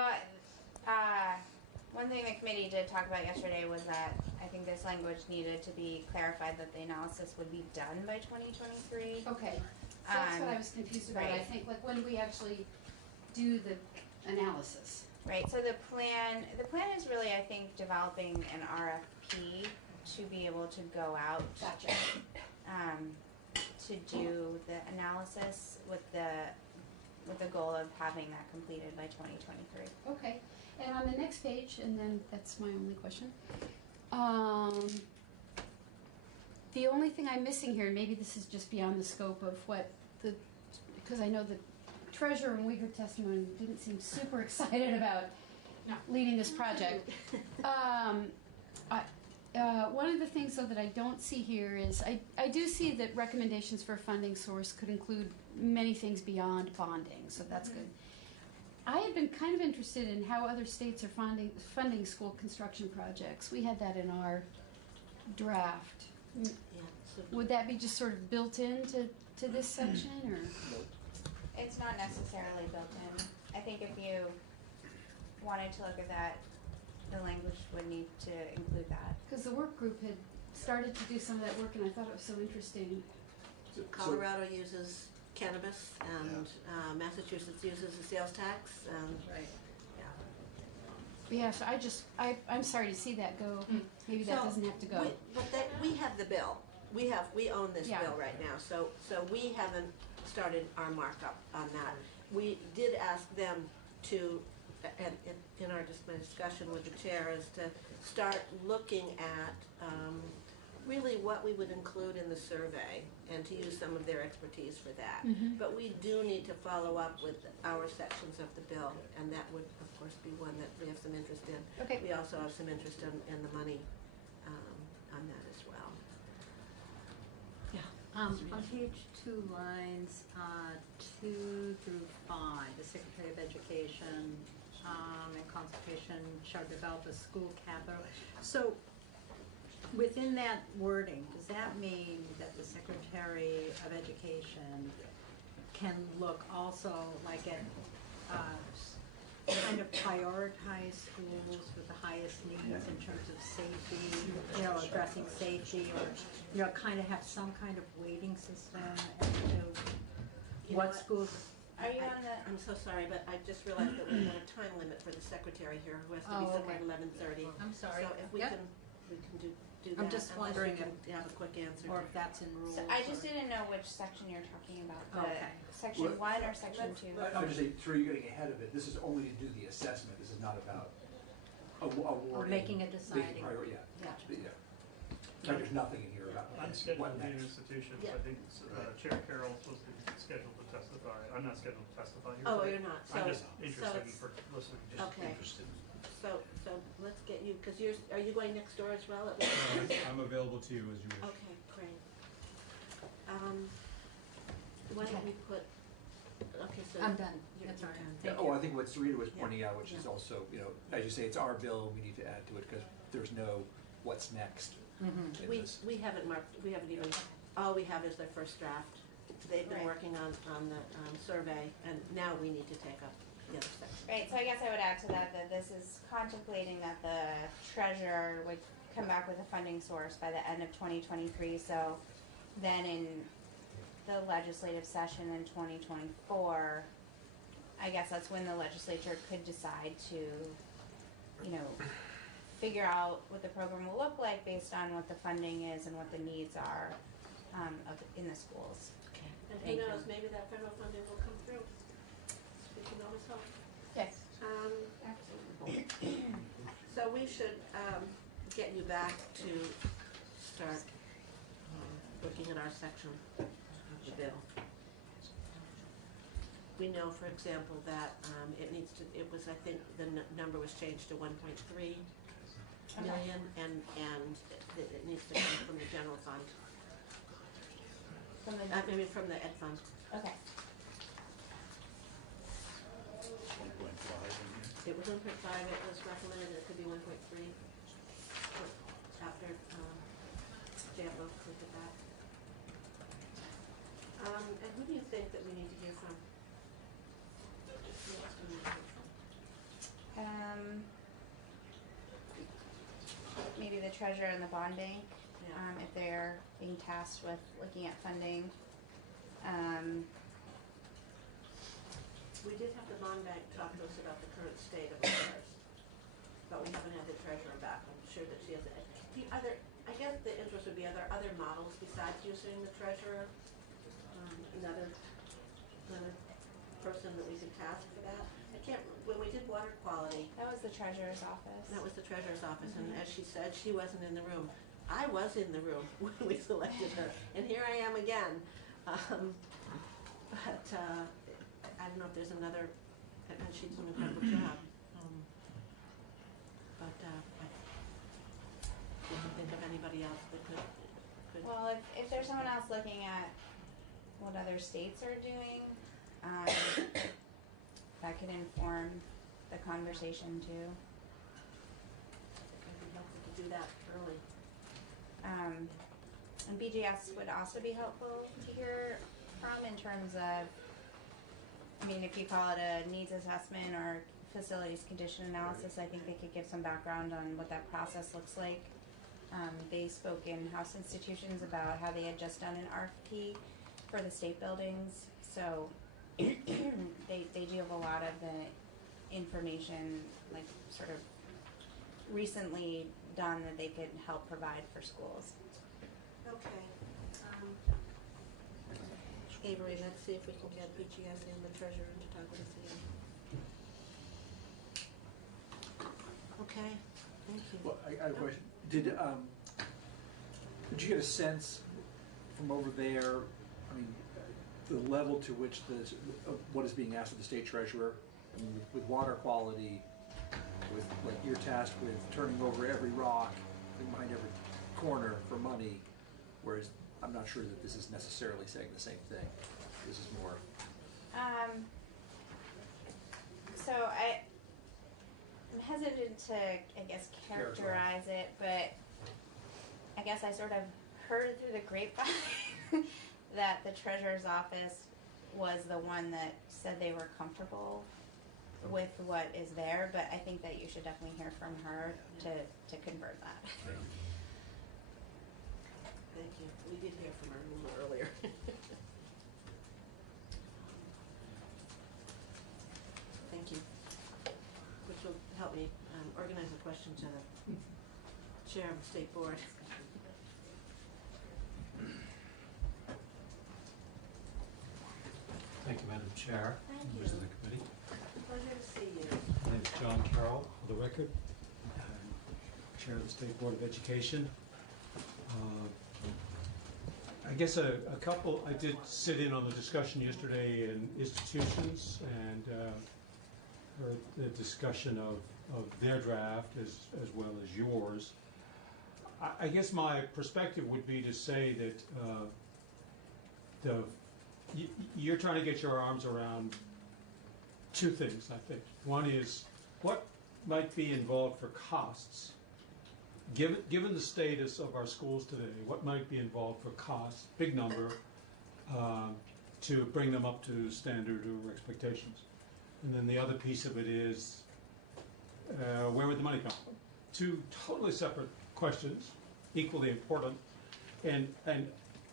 one thing the committee did talk about yesterday was that I think this language needed to be clarified that the analysis would be done by 2023. Okay, so that's what I was confused about. I think, like, when do we actually do the analysis? Right, so the plan is really, I think, developing an RFP to be able to go out. Gotcha. To do the analysis with the goal of having that completed by 2023. Okay, and on the next page, and then that's my only question. The only thing I'm missing here, and maybe this is just beyond the scope of what because I know the treasurer, when we heard testimony, didn't seem super excited about leading this project. One of the things, though, that I don't see here is I do see that recommendations for a funding source could include many things beyond bonding, so that's good. I had been kind of interested in how other states are funding school construction projects. We had that in our draft. Yeah. So Would that be just sort of built into this section, or? It's not necessarily built in. I think if you wanted to look at that, the language would need to include that. Because the work group had started to do some of that work, and I thought it was so interesting. Colorado uses cannabis, and Massachusetts uses the sales tax, and Yeah, so I'm sorry to see that go. Maybe that doesn't have to go. We have the bill. We own this bill right now, so we haven't started our markup on that. We did ask them to, and in our discussion with the chair, is to start looking at really what we would include in the survey and to use some of their expertise for that. Mhm. But we do need to follow up with our sections of the bill, and that would, of course, be one that we have some interest in. Okay. We also have some interest in the money on that as well. On page 2, lines 2 through 5, the Secretary of Education, in consultation, shall develop a school capital. So, within that wording, does that mean that the Secretary of Education can look also like at kind of prioritize schools with the highest needs in terms of safety, addressing safety, or, kind of have some kind of weighting system as to what schools? Are you on the? I'm so sorry, but I just realized that we have a time limit for the secretary here, who has to be somewhere at 11:30. I'm sorry. So if we Yep. can do that. I'm just wondering if you have a quick answer. Or if that's in rules. So I just didn't know which section you're talking about. Okay. Section 1 or section 2? I would just say, Terry, you're getting ahead of it. This is only to do the assessment. This is not about awarding. Making a deciding. Making priority, yeah. Gotcha. Yeah. There's nothing in here about I'm what scheduled to be in next. institutions. Yeah. I think Chair Carroll is supposed to be scheduled to testify. I'm not scheduled to testify here. Oh, today. you're not. I'm So- just interested it's- for listening, just Okay. interested. So let's get you, because are you going next door as well? I'm available to you as you wish. Okay, great. Why don't we put Okay, so. I'm done. You're That's all right. done. Yeah, Thank oh, you. I think what Sarita was Yeah. pointing out, which is Yeah. also, as you say, it's our bill, we need to add to it, because there's no what's next in We, this. we haven't marked, we haven't even, all we have is their first draft. They've been Right. working on the survey, and now we need to take up the other section. Right, so I guess I would add to that that this is contemplating that the treasurer would come back with a funding source by the end of 2023. So then in the legislative session in 2024, I guess that's when the legislature could decide to, figure out what the program will look like based on what the funding is and what the needs are in the schools. And Thank who you. knows, maybe that federal funding will come through. We can always hope. Yes. Absolutely. So we should get you back to start looking at our section of the bill. We know, for example, that it was, I think, the number was changed to 1.3 million, and it needs to come from the general fund. From the Maybe from the ed fund. Okay. It was 1.5, it was recommended that it could be 1.3. After JFO looked at that. And who do you think that we need to hear from? Who else do we need to hear from? Maybe the treasurer and the bond bank, Yeah. if they're being tasked with looking at funding. We did have the bond bank talk to us about the current state of affairs, but we haven't had the treasurer back. I'm sure that she has, I guess the interest would be, are there other models besides using the treasurer? Another person that we could task for that? I can't, when we did water quality, That was the treasurer's office. that was the treasurer's office, and as she said, she wasn't in the room. I was in the room when we selected her, and here I am again. But I don't know if there's another, and she did an incredible job. But I didn't think of anybody else that could. Well, if there's someone else looking at what other states are doing, that could inform the conversation too. It'd be helpful to do that early. And BGS would also be helpful to hear from in terms of, if you call it a needs assessment or facilities condition analysis, I think they could give some background on what that process looks like. They spoke in House institutions about how they had just done an RFP for the state buildings, so they do have a lot of the information, like sort of recently done that they could help provide for schools. Okay. Avery, let's see if we can get BGS and the treasurer to talk with us again. Okay, thank you. Well, I have a question. Did you get a sense from over there, the level to which what is being asked of the state treasurer? With water quality, with, like, you're tasked with turning over every rock, behind every corner for money, whereas I'm not sure that this is necessarily saying the same thing. This is more. So I'm hesitant to, I guess, characterize it, but I guess I sort of heard through the grapevine that the treasurer's office was the one that said they were comfortable with what is there, but I think that you should definitely hear from her to convert that. Thank you. We did hear from her a little earlier. Thank you. Which will help me organize a question to the chair of the state board. Thank you, Madam Chair. Thank Members you. of the committee. Pleasure to see you. My name is John Carroll, for the record. I'm Chair of the State Board of Education. I guess a couple, I did sit in on the discussion yesterday in institutions and heard the discussion of their draft as well as yours. I guess my perspective would be to say that the you're trying to get your arms around two things, I think. One is what might be involved for costs. Given the status of our schools today, what might be involved for costs, big number, to bring them up to standard or expectations. And then the other piece of it is, where would the money come from? Two totally separate questions, equally important, and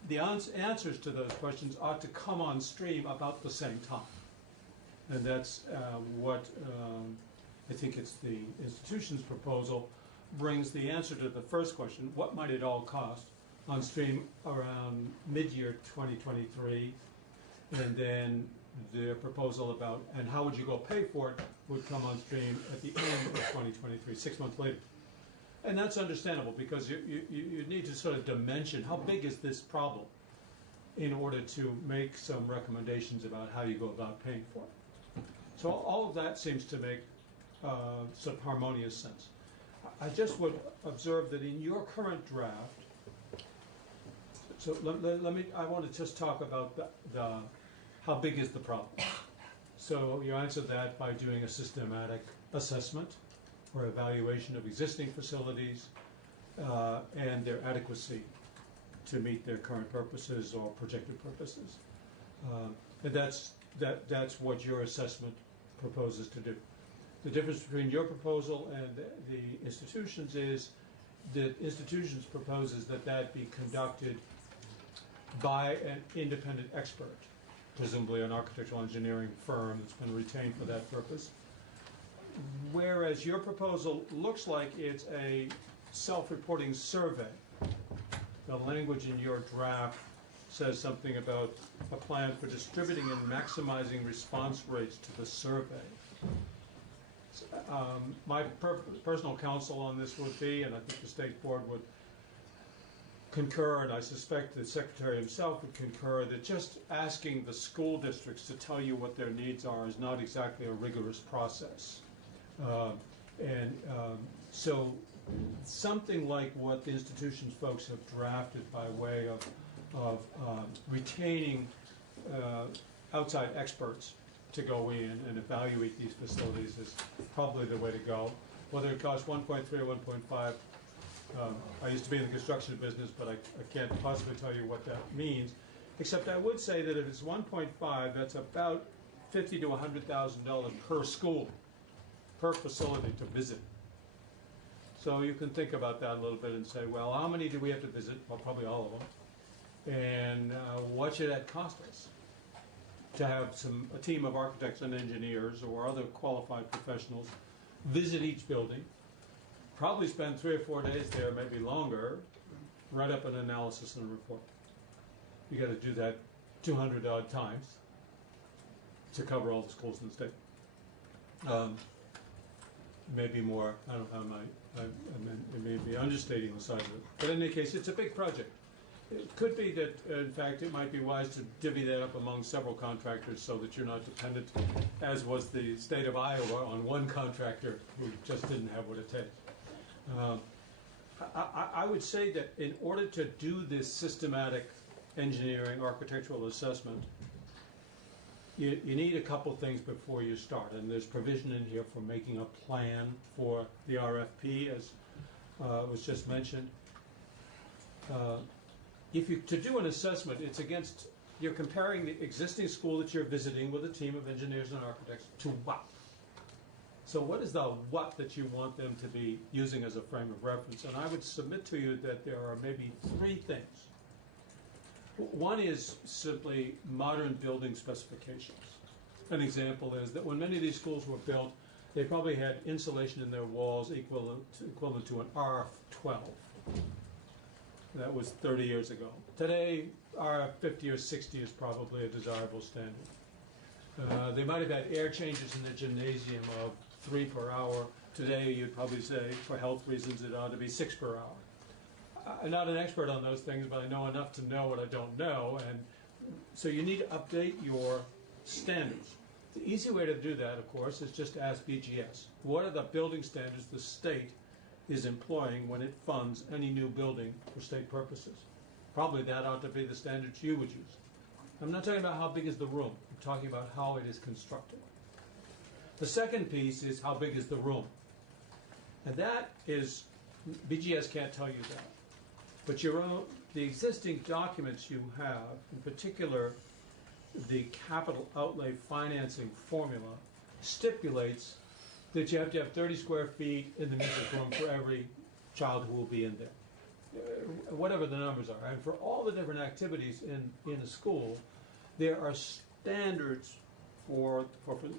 the answers to those questions ought to come on stream about the same time. And that's what I think it's the institution's proposal brings the answer to the first question, what might it all cost, on stream around mid-year 2023, and then the proposal about, and how would you go pay for it, would come on stream at the end of 2023, 6 months later. And that's understandable because you need to sort of dimension how big is this problem in order to make some recommendations about how you go about paying for it. So all of that seems to make some harmonious sense. I just would observe that in your current draft, so let me, I want to just talk about the how big is the problem. So you answered that by doing a systematic assessment or evaluation of existing facilities and their adequacy to meet their current purposes or projected purposes. And that's what your assessment proposes to do. The difference between your proposal and the institutions is that institutions proposes that be conducted by an independent expert, presumably an architectural engineering firm that's been retained for that purpose. Whereas your proposal looks like it's a self-reporting survey. The language in your draft says something about a plan for distributing and maximizing response rates to the survey. My personal counsel on this would be, and I think the State Board would concur, and I suspect the Secretary himself would concur, that just asking the school districts to tell you what their needs are is not exactly a rigorous process. So something like what the institutions folks have drafted by way of retaining outside experts to go in and evaluate these facilities is probably the way to go. Whether it costs 1.3 or 1.5, I used to be in the construction business, but I can't possibly tell you what that means. Except I would say that if it's 1.5, that's about $50,000 to $100,000 per school, per facility to visit. So you can think about that a little bit and say, well, how many do we have to visit? Well, probably all of them. And what should that cost us? To have a team of architects and engineers or other qualified professionals visit each building, probably spend 3 or 4 days there, maybe longer, write up an analysis and a report. You got to do that 200 odd times to cover all the schools in the state. Maybe more. I don't know. I may be understating the size of it. But in any case, it's a big project. It could be that, in fact, it might be wise to divvy that up among several contractors so that you're not dependent, as was the state of Iowa, on one contractor who just didn't have what it takes. I would say that in order to do this systematic engineering architectural assessment, you need a couple things before you start. And there's provision in here for making a plan for the RFP, as was just mentioned. To do an assessment, it's against, you're comparing the existing school that you're visiting with a team of engineers and architects to what? So what is the what that you want them to be using as a frame of reference? And I would submit to you that there are maybe 3 things. One is simply modern building specifications. An example is that when many of these schools were built, they probably had insulation in their walls equivalent to an RF-12. That was 30 years ago. Today, RF-50 or 60 is probably a desirable standard. They might have had air changes in the gymnasium of 3 per hour. Today, you'd probably say, for health reasons, it ought to be 6 per hour. I'm not an expert on those things, but I know enough to know what I don't know. And so you need to update your standards. The easy way to do that, of course, is just to ask BGS. What are the building standards the state is employing when it funds any new building for state purposes? Probably that ought to be the standards you would use. I'm not talking about how big is the room. I'm talking about how it is constructed. The second piece is how big is the room. And that is, BGS can't tell you that. But the existing documents you have, in particular, the capital outlay financing formula, stipulates that you have to have 30 square feet in the music room for every child who will be in there. Whatever the numbers are. And for all the different activities in a school, there are standards for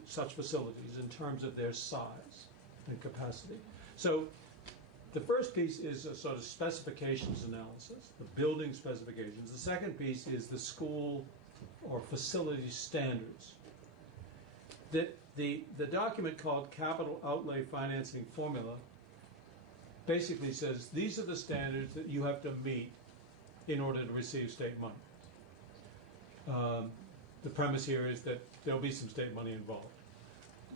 such facilities in terms of their size and capacity. So the first piece is a sort of specifications analysis, the building specifications. The second piece is the school or facility standards. The document called Capital Outlay Financing Formula basically says these are the standards that you have to meet in order to receive state money. The premise here is that there'll be some state money involved.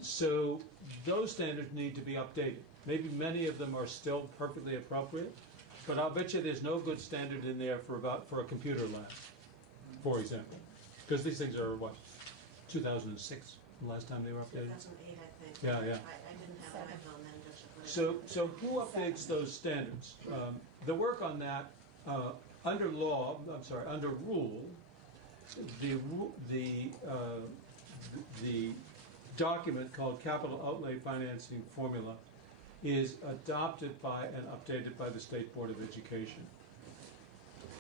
So those standards need to be updated. Maybe many of them are still perfectly appropriate, but I'll bet you there's no good standard in there for a computer lab, for example. Because these things are, what, 2006, the last time they were updated? 2008, I think. Yeah. I didn't have my phone then, just. So who updates those standards? The work on that, under rule, the document called Capital Outlay Financing Formula is adopted by and updated by the State Board of Education.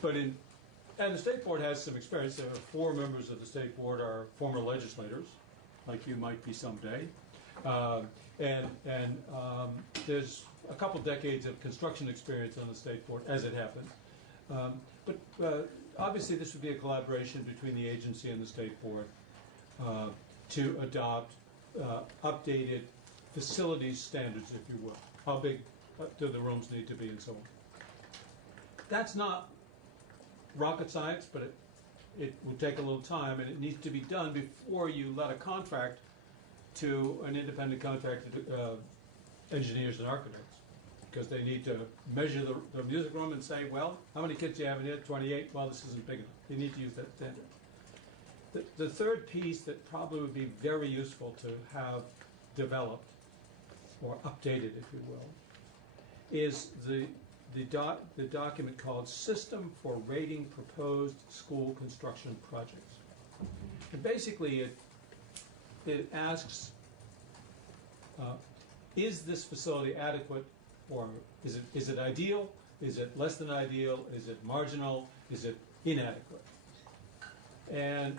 And the State Board has some experience. There are 4 members of the State Board are former legislators, like you might be someday. There's a couple decades of construction experience on the State Board, as it happens. But obviously this would be a collaboration between the agency and the State Board to adopt updated facilities standards, if you will. How big do the rooms need to be and so on. That's not rocket science, but it would take a little time, and it needs to be done before you let a contract to an independent contractor, engineers and architects, because they need to measure the music room and say, well, how many kids do you have in here? 28. Well, this isn't big enough. You need to use that standard. The third piece that probably would be very useful to have developed or updated, if you will, is the document called System for Rating Proposed School Construction Projects. And basically it asks, is this facility adequate, or is it ideal? Is it less than ideal? Is it marginal? Is it inadequate? And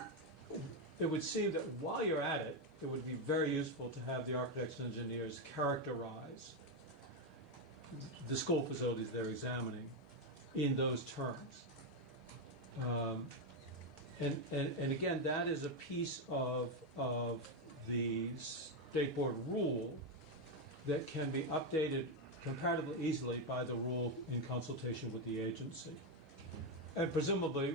it would seem that while you're at it, it would be very useful to have the architects and engineers characterize the school facilities they're examining in those terms. And again, that is a piece of the State Board rule that can be updated comparatively easily by the rule in consultation with the agency. And presumably,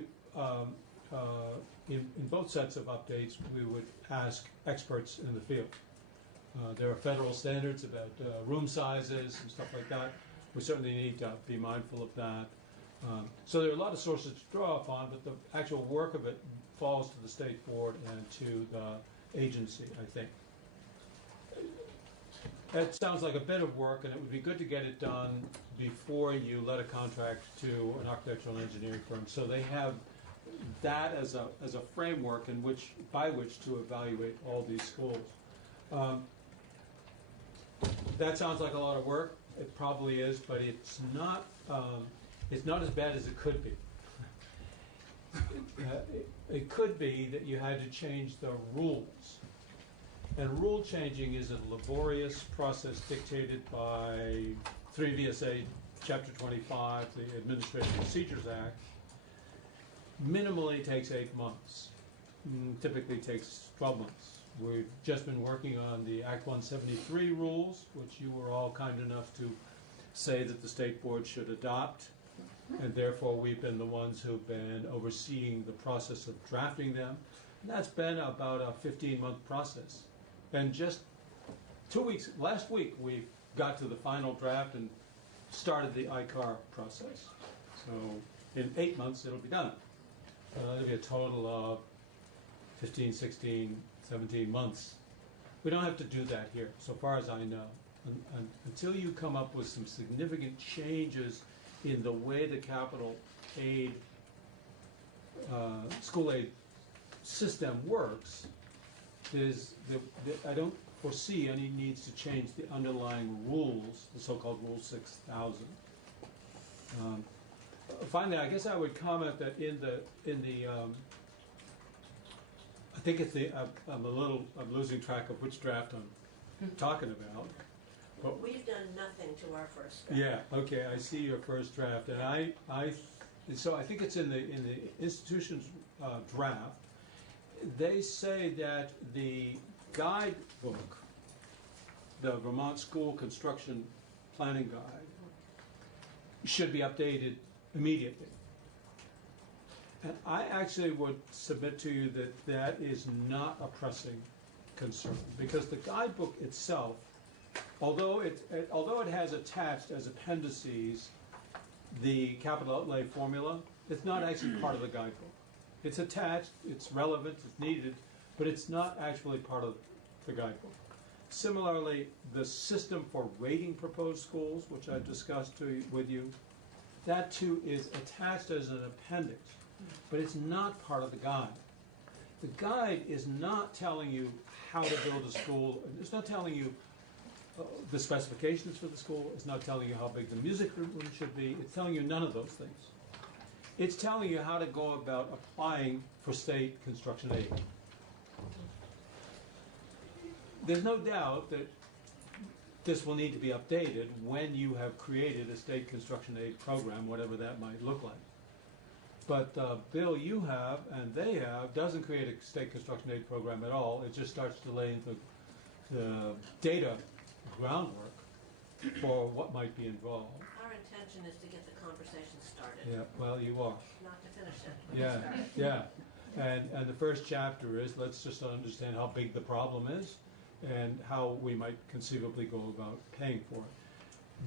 in both sets of updates, we would ask experts in the field. There are federal standards about room sizes and stuff like that. We certainly need to be mindful of that. So there are a lot of sources to draw upon, but the actual work of it falls to the State Board and to the agency, I think. That sounds like a bit of work, and it would be good to get it done before you let a contract to an architectural engineering firm, so they have that as a framework by which to evaluate all these schools. That sounds like a lot of work. It probably is, but it's not as bad as it could be. It could be that you had to change the rules. And rule changing is a laborious process dictated by 3 VSA Chapter 25, the Administrative Procedures Act. Minimally takes 8 months. Typically takes 12 months. We've just been working on the Act 173 rules, which you were all kind enough to say that the State Board should adopt. And therefore we've been the ones who've been overseeing the process of drafting them. And that's been about a 15-month process. And just 2 weeks, last week, we got to the final draft and started the ICAR process. So in 8 months, it'll be done. There'll be a total of 15, 16, 17 months. We don't have to do that here, so far as I know. Until you come up with some significant changes in the way the capital aid, school aid system works, I don't foresee any needs to change the underlying rules, the so-called Rule 6000. Finally, I guess I would comment that in the I think it's I'm losing track of which draft I'm talking about. But We've done nothing to our first draft. yeah, okay, I see your first draft, and so I think it's in the institution's draft. They say that the guidebook, the Vermont School Construction Planning Guide, should be updated immediately. And I actually would submit to you that that is not a pressing concern, because the guidebook itself, although it has attached as appendices the capital outlay formula, it's not actually part of the guidebook. It's attached, it's relevant, it's needed, but it's not actually part of the guidebook. Similarly, the system for rating proposed schools, which I discussed with you, that too is attached as an appendix, but it's not part of the guide. The guide is not telling you how to build a school. It's not telling you the specifications for the school. It's not telling you how big the music room should be. It's telling you none of those things. It's telling you how to go about applying for state construction aid. There's no doubt that this will need to be updated when you have created a state construction aid program, whatever that might look like. But the bill you have and they have doesn't create a state construction aid program at all. It just starts to lay the data groundwork for what might be involved. Our intention is to get the conversation started. Yeah, well, you are. Not to finish it. but to Yeah, start it. yeah. And the first chapter is, let's just understand how big the problem is and how we might conceivably go about paying for it.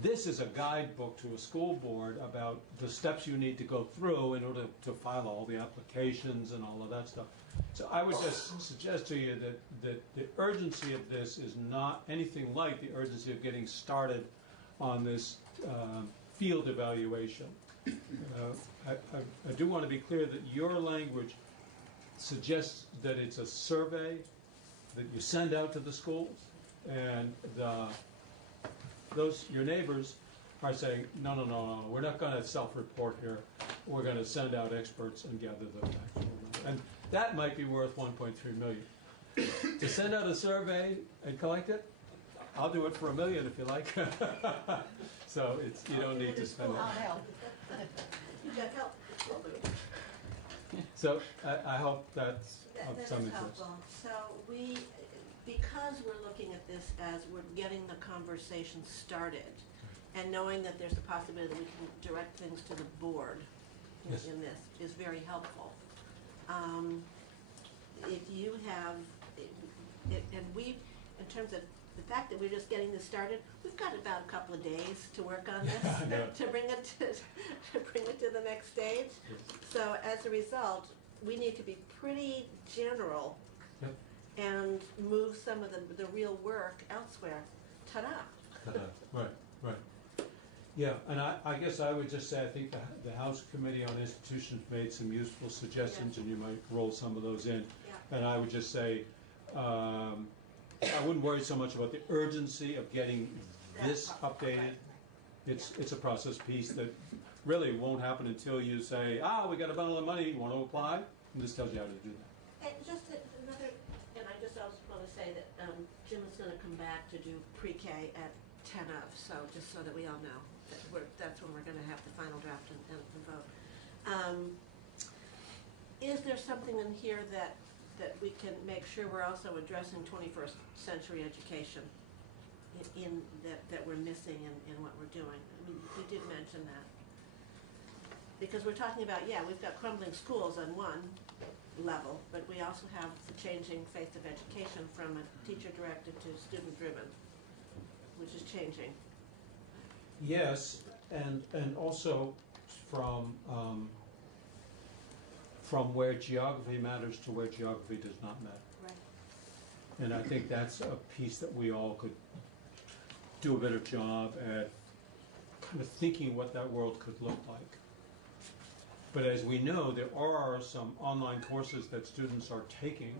This is a guidebook to a school board about the steps you need to go through in order to file all the applications and all of that stuff. So I would just suggest to you that the urgency of this is not anything like the urgency of getting started on this field evaluation. I do want to be clear that your language suggests that it's a survey that you send out to the schools, and your neighbors are saying, no, we're not going to self-report here. We're going to send out experts and gather the facts. And that might be worth 1.3 million. To send out a survey and collect it, I'll do it for $1 million if you like. So you don't need to spend I'll it. help. You got help. I'll do it. So I hope that's of That some is interest. helpful. So because we're looking at this as we're getting the conversation started, and knowing that there's a possibility that we can direct things to the board Yes. in this is very helpful. If you have, and we, in terms of the fact that we're just getting this started, we've got about a couple of days to work on I know. this, to bring it to the next stage. So as a result, we need to be pretty general Yep. and move some of the real work elsewhere. Ta-da! Right. Yeah, and I guess I would just say, I think the House Committee on Institutions made some useful suggestions, and you might roll some of those in. Yeah. And I would just say, I wouldn't worry so much about the urgency of getting this updated. It's a process piece that really won't happen until you say, we got a bundle of money, you want to apply? And this tells you how to do that. And just another, and I just also want to say that Jim is going to come back to do pre-K at 10 of, so just so that we all know that that's when we're going to have the final draft and vote. Is there something in here that we can make sure we're also addressing 21st century education in that we're missing in what we're doing? I mean, you did mention that. Because we're talking about, we've got crumbling schools on one level, but we also have the changing face of education from a teacher-directed to student-driven, which is changing. Yes, and also from from where geography matters to where geography does not matter. Right. And I think that's a piece that we all could do a better job at kind of thinking what that world could look like. But as we know, there are some online courses that students are taking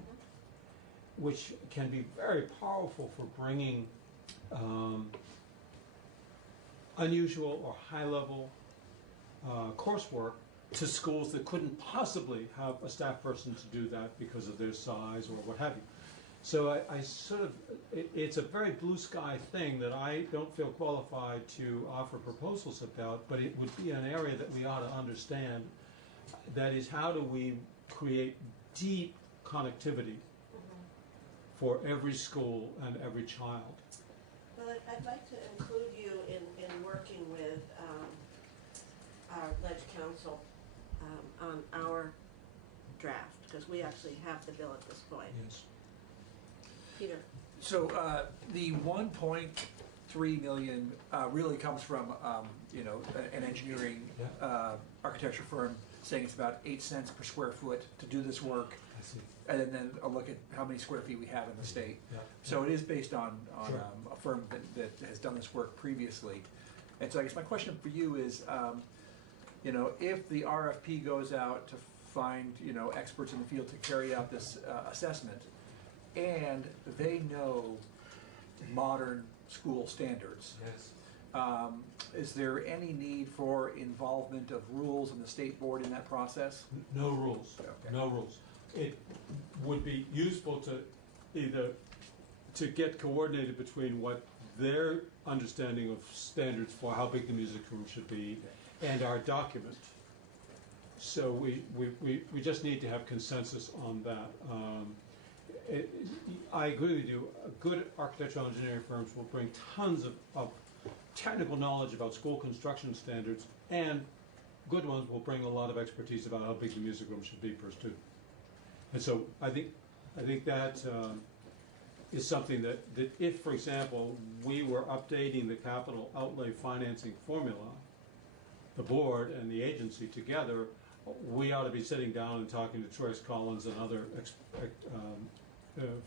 which can be very powerful for bringing unusual or high-level coursework to schools that couldn't possibly have a staff person to do that because of their size or what have you. So I sort of, it's a very blue sky thing that I don't feel qualified to offer proposals about, but it would be an area that we ought to understand. That is, how do we create deep connectivity for every school and every child? Well, I'd like to include you in working with our ledge council on our draft, because we actually have the bill at this point. Yes. Peter? So the 1.3 million really comes from, an engineering architecture firm saying it's about 8 cents per square foot to do this work. I see. And then a look at how many square feet we have in the state. Yeah. So it is based on Sure. A firm that has done this work previously. And so I guess my question for you is, if the RFP goes out to find, experts in the field to carry out this assessment, and they know modern school standards, Yes. is there any need for involvement of rules and the state board in that process? No rules. Okay. No rules. It would be useful to either to get coordinated between what their understanding of standards for how big the music room should be and our document. So we just need to have consensus on that. I agree with you. Good architectural engineering firms will bring tons of technical knowledge about school construction standards, and good ones will bring a lot of expertise about how big the music room should be per student. And so I think that is something that if, for example, we were updating the capital outlay financing formula, the board and the agency together, we ought to be sitting down and talking to Troy Collins and other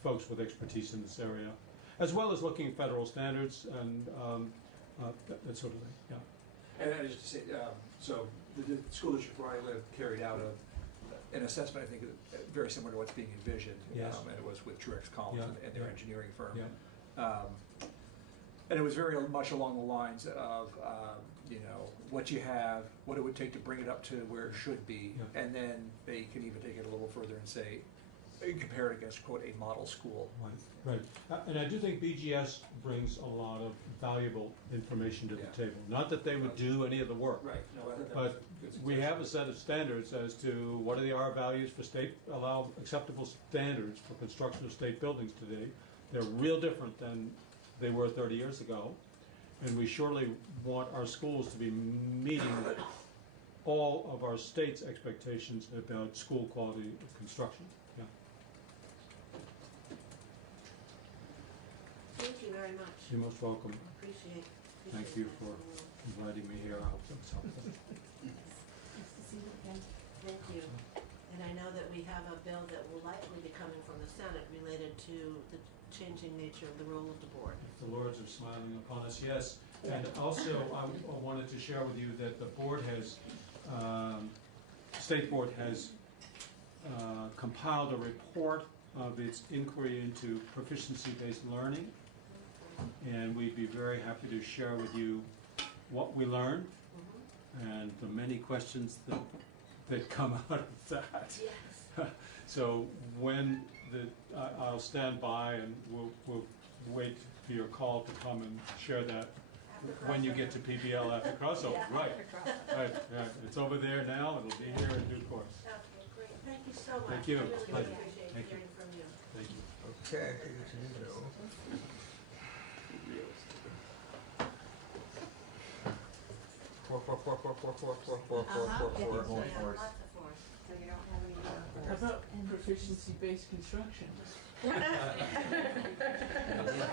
folks with expertise in this area, as well as looking at federal standards and that sort of thing. Yeah. And just to say, so the school district where I live carried out an assessment, I think, very similar to what's being envisioned. Yes. And it was with Truex Collins Yeah. and their Yeah. engineering firm. Yeah. And it was very much along the lines of, what you have, what it would take to bring it up to where it should be, Yeah. and then they can even take it a little further and say, compare it against, quote, a model school. Right. And I do think BGS brings a lot of valuable information to the table. Not that they would do any of the work. Right. No, I think that But was good we suggestion. have a set of standards as to what are the R values for state acceptable standards for construction of state buildings today. They're real different than they were 30 years ago. And we surely want our schools to be meeting all of our state's expectations about school quality of construction. Yeah. Thank you very much. You're most welcome. Appreciate Thank you for inviting me here. I hope that was helpful. Nice to see you again. Thank you. And I know that we have a bill that will likely be coming from the Senate related to the changing nature of the role of the board. If the Lords are smiling upon us, yes. And also, I wanted to share with you that the board has, State Board has compiled a report of its inquiry into proficiency-based learning. And we'd be very happy to share with you what we learned and the many questions that come out of that. Yes. So when I'll stand by and we'll wait for your call to come and share that when you get to PBL after crossover. Yeah, Right. after Right. Yeah. It's over there now. It'll be here in due course. Okay, great. Thank you so much. Thank you. I really Pleasure. appreciate Thank you. hearing from you. Thank you. Okay. Four. Yeah, lots of force. So you don't have any more How force. about proficiency-based construction? Yeah.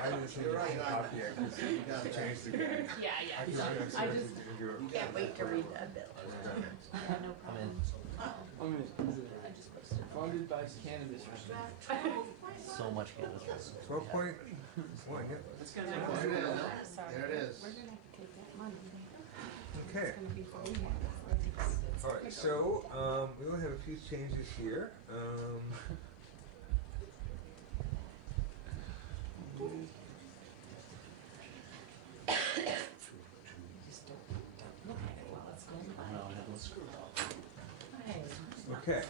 I just need to copy it, because you gotta change the game. Yeah, I just Can't wait to read that bill. No problem. I'm gonna, Surrounded by cannabis. So much cannabis. 12.1, yeah. That's gonna There make it it. is. There it is. We're gonna have to take that money. Okay. It's gonna be for me. All right, so we only have a few changes here. Okay.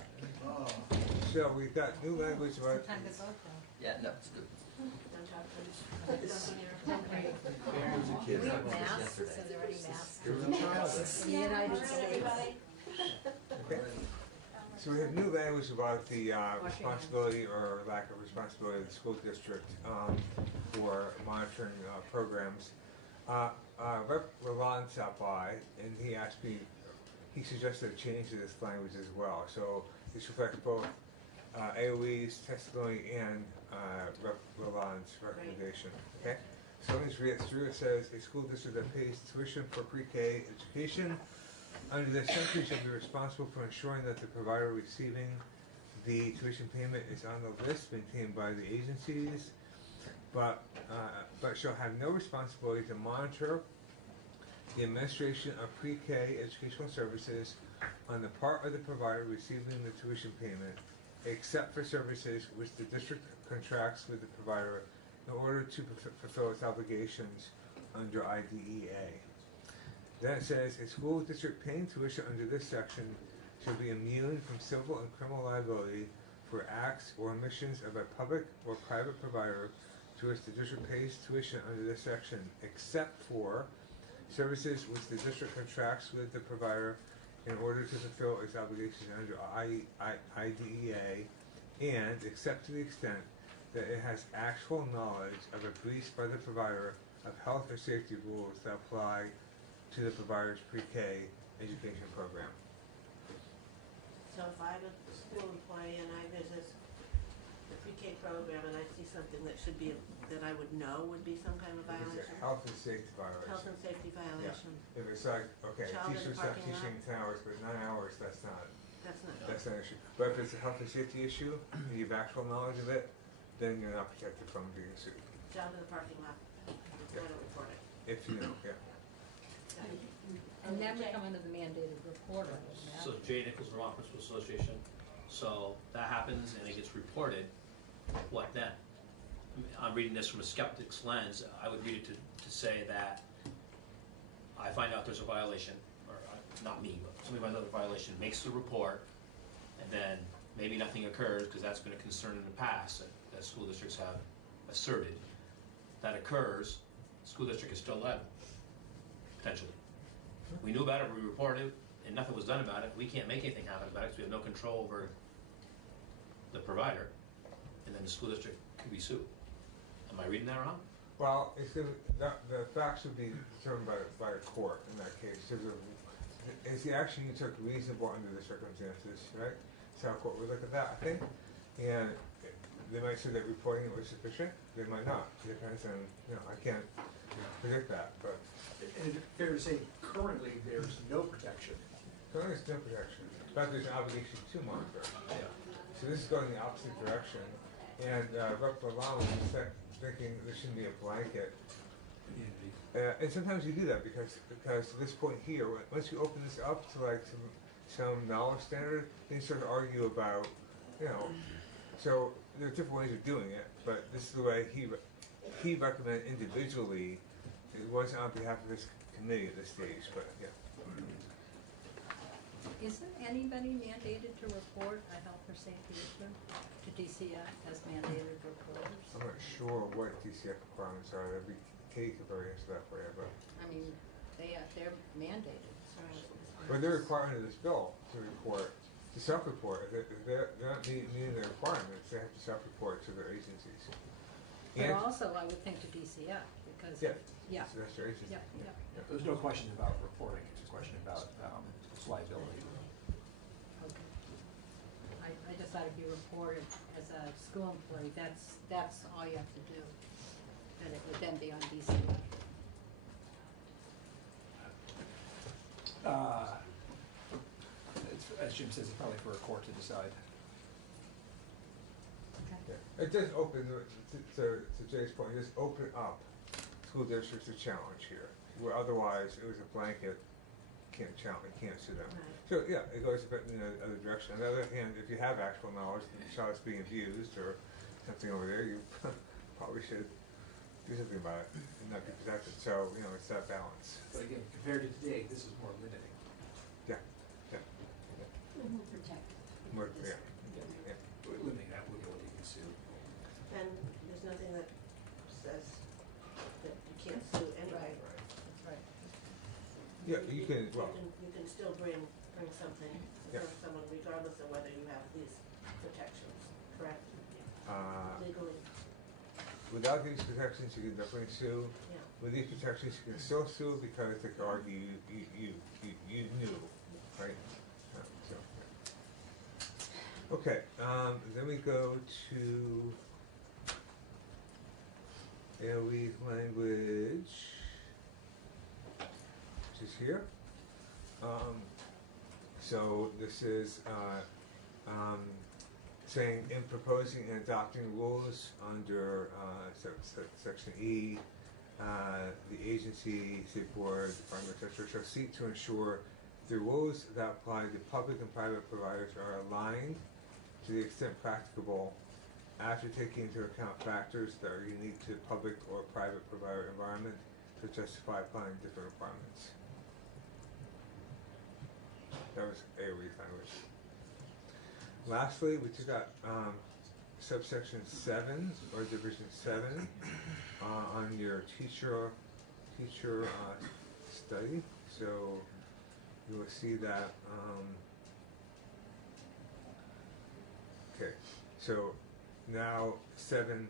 So we've got new language about. Yeah, no, it's good. We have masks, are there any masks? There's a child. In the United States. Okay. So we have new language about the responsibility or lack of responsibility of the school district for monitoring programs. Rep. Roland stopped by and he asked me, he suggested a change to this language as well. So this reflects both AOE's testimony and Rep. Roland's recommendation. Okay? So let me just read it through. It says, a school district that pays tuition for pre-K education under this section shall be responsible for ensuring that the provider receiving the tuition payment is on the list maintained by the agencies, but shall have no responsibility to monitor the administration of pre-K educational services on the part of the provider receiving the tuition payment, except for services which the district contracts with the provider in order to fulfill its obligations under IDEA. Then it says, a school district paying tuition under this section shall be immune from civil and criminal liability for acts or omissions of a public or private provider to which the district pays tuition under this section, except for services which the district contracts with the provider in order to fulfill its obligations under IDEA, and except to the extent that it has actual knowledge of a breach by the provider of health or safety rules that apply to the provider's pre-K education program. So if I'm a school employee and I visit the pre-K program and I see something that should be, that I would know would be some kind of It's violation? a health and safety violation. Health and safety violation. Yeah. If it's like, okay, Child in the teacher's not parking teaching lot? 10 hours, but 9 hours, that's not an issue. But if it's a health and safety issue, and you have actual knowledge of it, then you're not protected from being sued. Child in the parking lot, I don't report it. If you know, yeah. And that would come under the mandated reporter, wouldn't that? So J. Nichols, Vermont Principal Association, so that happens and it gets reported, what then? I'm reading this from a skeptic's lens. I would read it to say that I find out there's a violation, or not me, but somebody finds out there's a violation, makes the report, and then maybe nothing occurs because that's been a concern in the past that school districts have asserted. That occurs, school district is still liable, potentially. We knew about it, we reported it, and nothing was done about it. We can't make anything happen about it because we have no control over the provider, and then the school district could be sued. Am I reading that wrong? Well, the facts would be determined by a court in that case. Is the action you took reasonable under the circumstances, right? So a court would look at that, I think. And they might say that reporting it was sufficient. They might not. It depends on, I can't predict that, but. And it's fair to say, currently, there's no protection. Currently, there's no protection. In fact, there's an obligation to monitor. Yeah. So this is going in the opposite direction. And Rep. Lalonde was thinking there shouldn't be a blanket. And sometimes you do that because to this point here, once you open this up to like some knowledge standard, then you start to argue about, so there are different ways of doing it, but this is the way he recommended individually. It wasn't on behalf of this committee at this stage, but yeah. Isn't anybody mandated to report a health or safety issue to DCF as mandated reporters? I'm not sure what DCF requirements are. That'd be Katie could probably answer that for you, but. I mean, they're mandated. But they're required under this bill to report, to self-report. They're not meeting their requirements. They have to self-report to their agencies. But also, I would think to DCF because. Yeah. So that's their agency. Yeah. There's no question about reporting, it's a question about liability. Okay. I just thought if you reported as a school employee, that's all you have to do. And it would then be on DCF. As Jim says, it's probably for a court to decide. Yeah. It does open, to Jay's point, it does open up school districts to challenge here, where otherwise it was a blanket, can't challenge, can't sue them. Right. So, yeah, it goes a bit in the other direction. On the other hand, if you have actual knowledge that the child's being abused or something over there, you probably should do something about it and not be protected. So, you know, it's that balance. But again, compared to today, this is more limiting. Yeah, yeah, More protected. more, yeah, yeah. Limiting that what you can sue. And there's nothing that says that you can't sue anybody. That's right. Yeah, you can, well, You can still bring something Yeah. from someone regardless of whether you have these protections, correct? Legally, without these protections, you can definitely sue. yeah. With these protections, you can still sue because they could argue you knew, right? So, yeah. Okay, then we go to AOE language, which is here. So this is saying in proposing and adopting rules under section E, the agency, state board, department, etc., shall seek to ensure the rules that apply to public and private providers are aligned to the extent practicable after taking into account factors that are unique to public or private provider environment to justify applying different requirements. That was AOE language. Lastly, we took out subsection 7 or division 7 on your teacher study. So you will see that. Okay, so now 7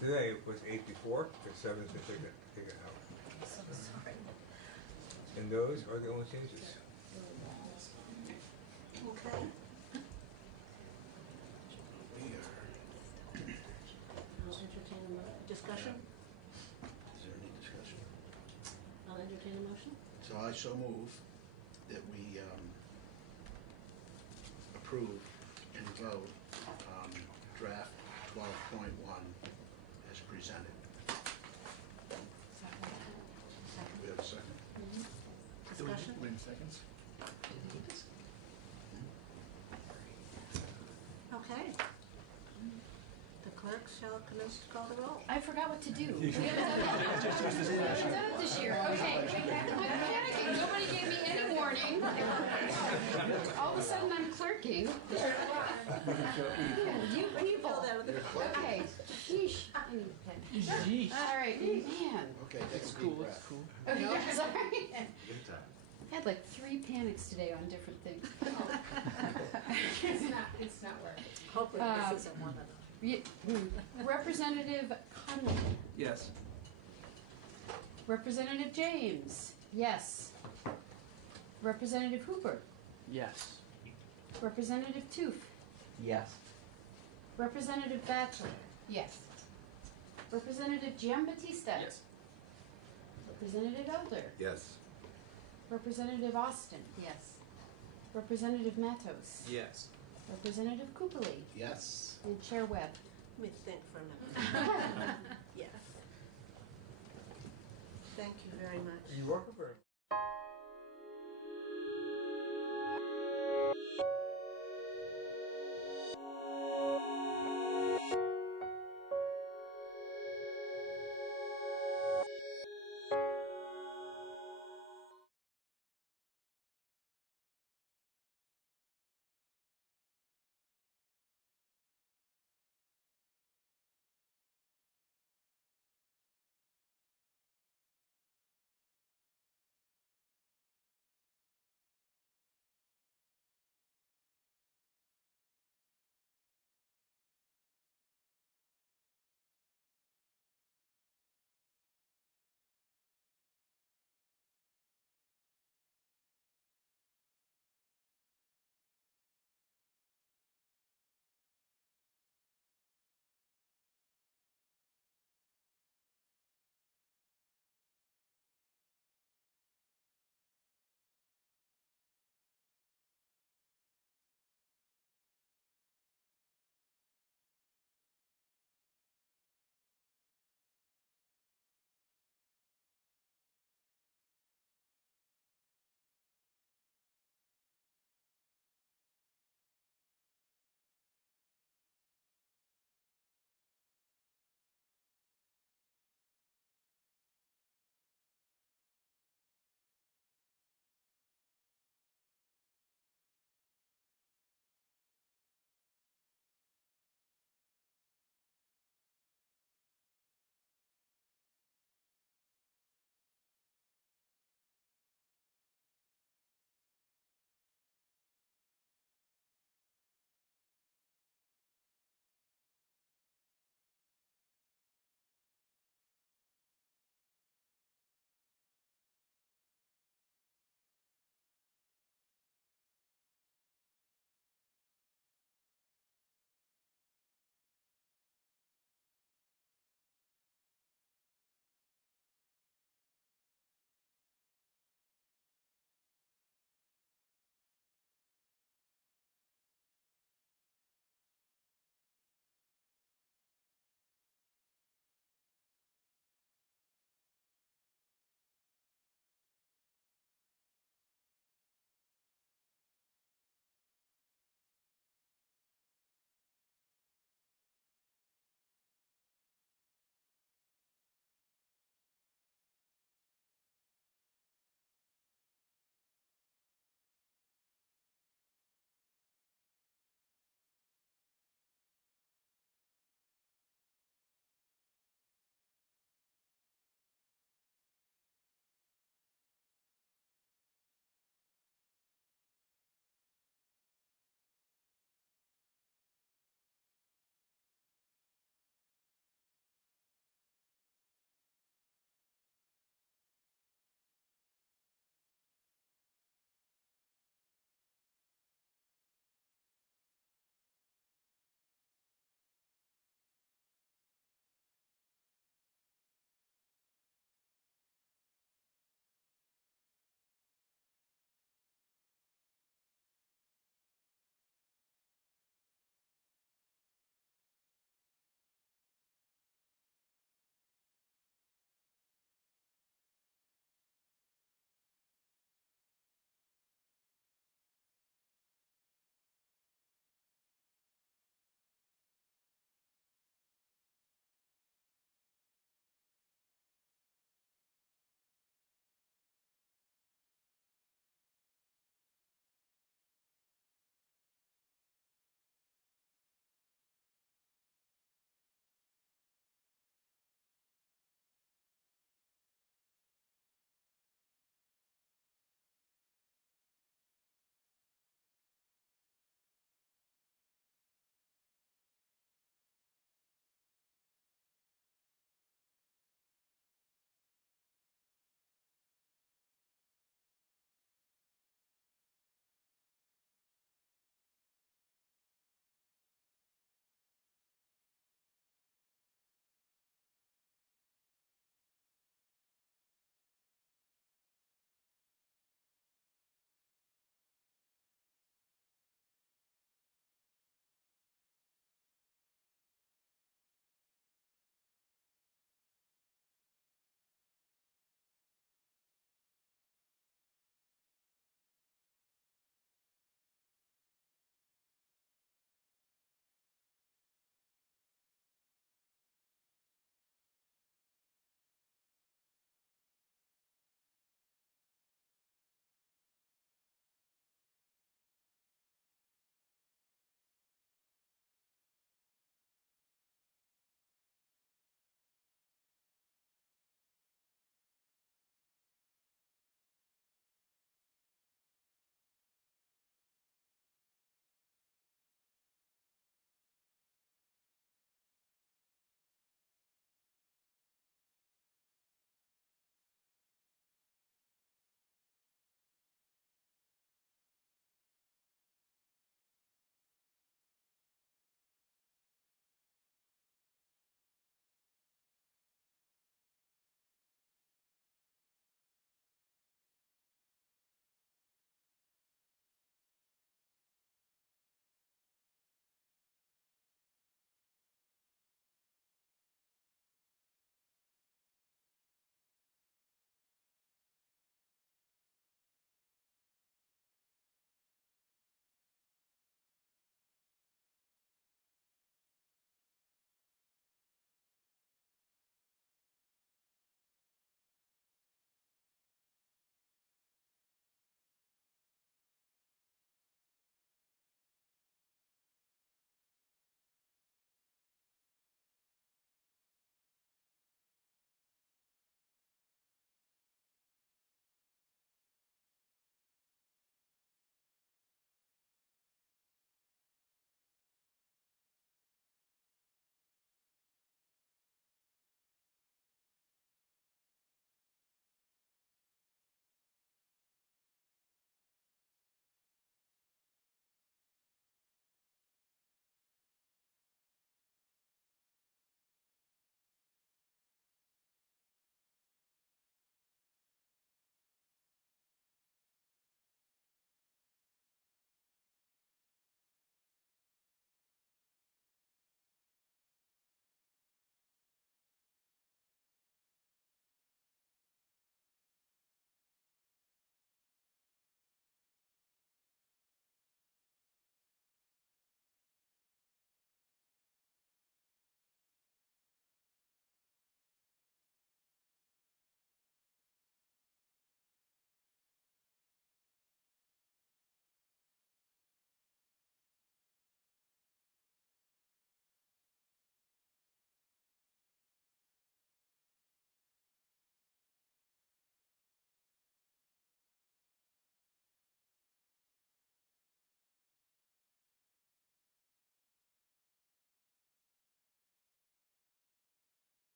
today was 8 before. Because 7's been taken out. I'm so sorry. And those are the only changes. Okay. I'll entertain a discussion. Is there any discussion? I'll entertain a motion. So I so move that we approve and vote draft 12.1 as presented. We have a second? Discussion? Wait seconds. Okay. The clerk shall commence to call the roll. I forgot what to do. We haven't done it this year. Okay. I'm panicking. Nobody gave me any warning. All of a sudden I'm clerking. Yeah, you people. Okay. Sheesh. I need a pen. Sheesh. All right, man. Okay, that's cool. That's cool. Okay, sorry. Good time. I had like 3 panics today on different things. It's not working. Hopefully this isn't one of them. Representative Conley. Yes. Representative James. Yes. Representative Hooper. Yes. Representative Toof. Yes. Representative Batchelor. Yes. Representative Giambattista. Yes. Representative Elder. Yes. Representative Austin. Yes. Representative Matos. Yes. Representative Coopeley. Yes. And Chair Webb. Let me think for a minute. Yes. Thank you very much. You're welcome very much.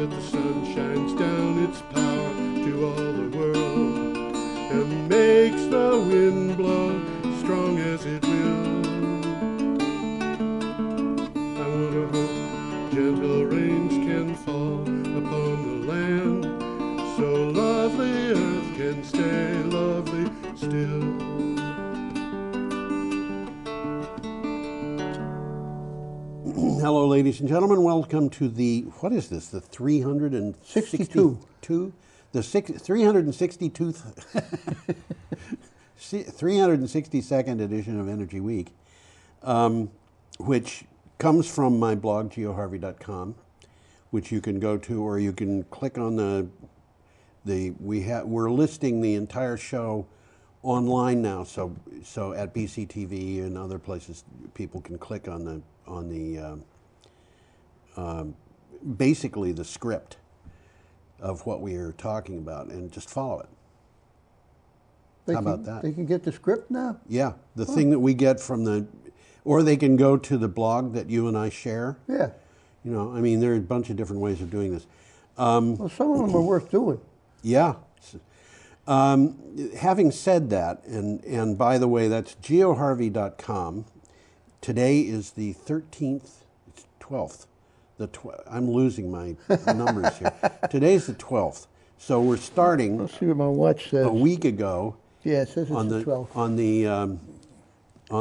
that the sun shines down its power to all the world and makes the wind blow strong as it will. I want to hope gentle rains can fall upon the land, so lovely earth can stay lovely still. Hello, ladies and gentlemen. Welcome to the, what is this, the 362? The 362th, 362nd edition of Energy Week, which comes from my blog, geoharvey.com, which you can go to, or you can click on we're listing the entire show online now, so at BCTV and other places, people can click on the basically the script of what we are talking about and just follow it. How about that? They can get the script now? Yeah, the thing that we get from or they can go to the blog that you and I share. Yeah. You know, I mean, there are a bunch of different ways of doing this. Well, some of them are worth doing. Yeah. Having said that, and by the way, that's geoharvey.com. Today is the 13th, it's 12th. I'm losing my numbers here. Today's the 12th. So we're starting. Let's see what my watch says. A week ago. Yeah, it says it's the 12th. On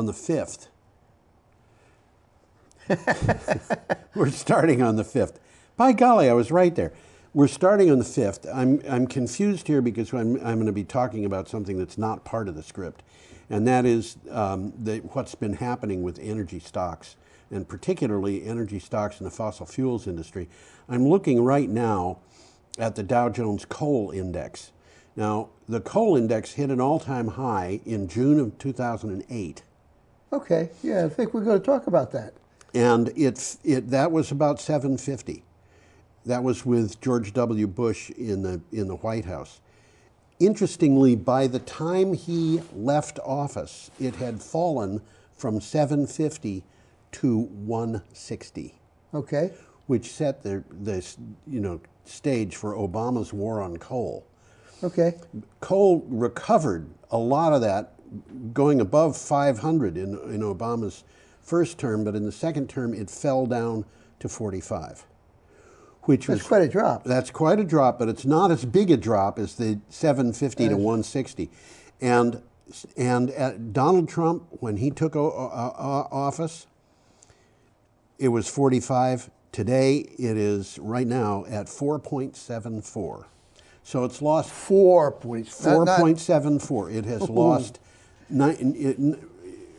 the 5th. We're starting on the 5th. By golly, I was right there. We're starting on the 5th. I'm confused here because I'm going to be talking about something that's not part of the script, and that is what's been happening with energy stocks, and particularly energy stocks in the fossil fuels industry. I'm looking right now at the Dow Jones Coal Index. Now, the coal index hit an all-time high in June of 2008. Okay, yeah, I think we're going to talk about that. And that was about 750. That was with George W. Bush in the White House. Interestingly, by the time he left office, it had fallen from 750 to 160. Okay. Which set the stage for Obama's war on coal. Okay. Coal recovered a lot of that, going above 500 in Obama's first term, but in the second term it fell down to 45. That's quite a drop. That's quite a drop, but it's not as big a drop as the 750 to 160. And Donald Trump, when he took office, it was 45. Today, it is right now at 4.74. So it's lost 4.74. It has lost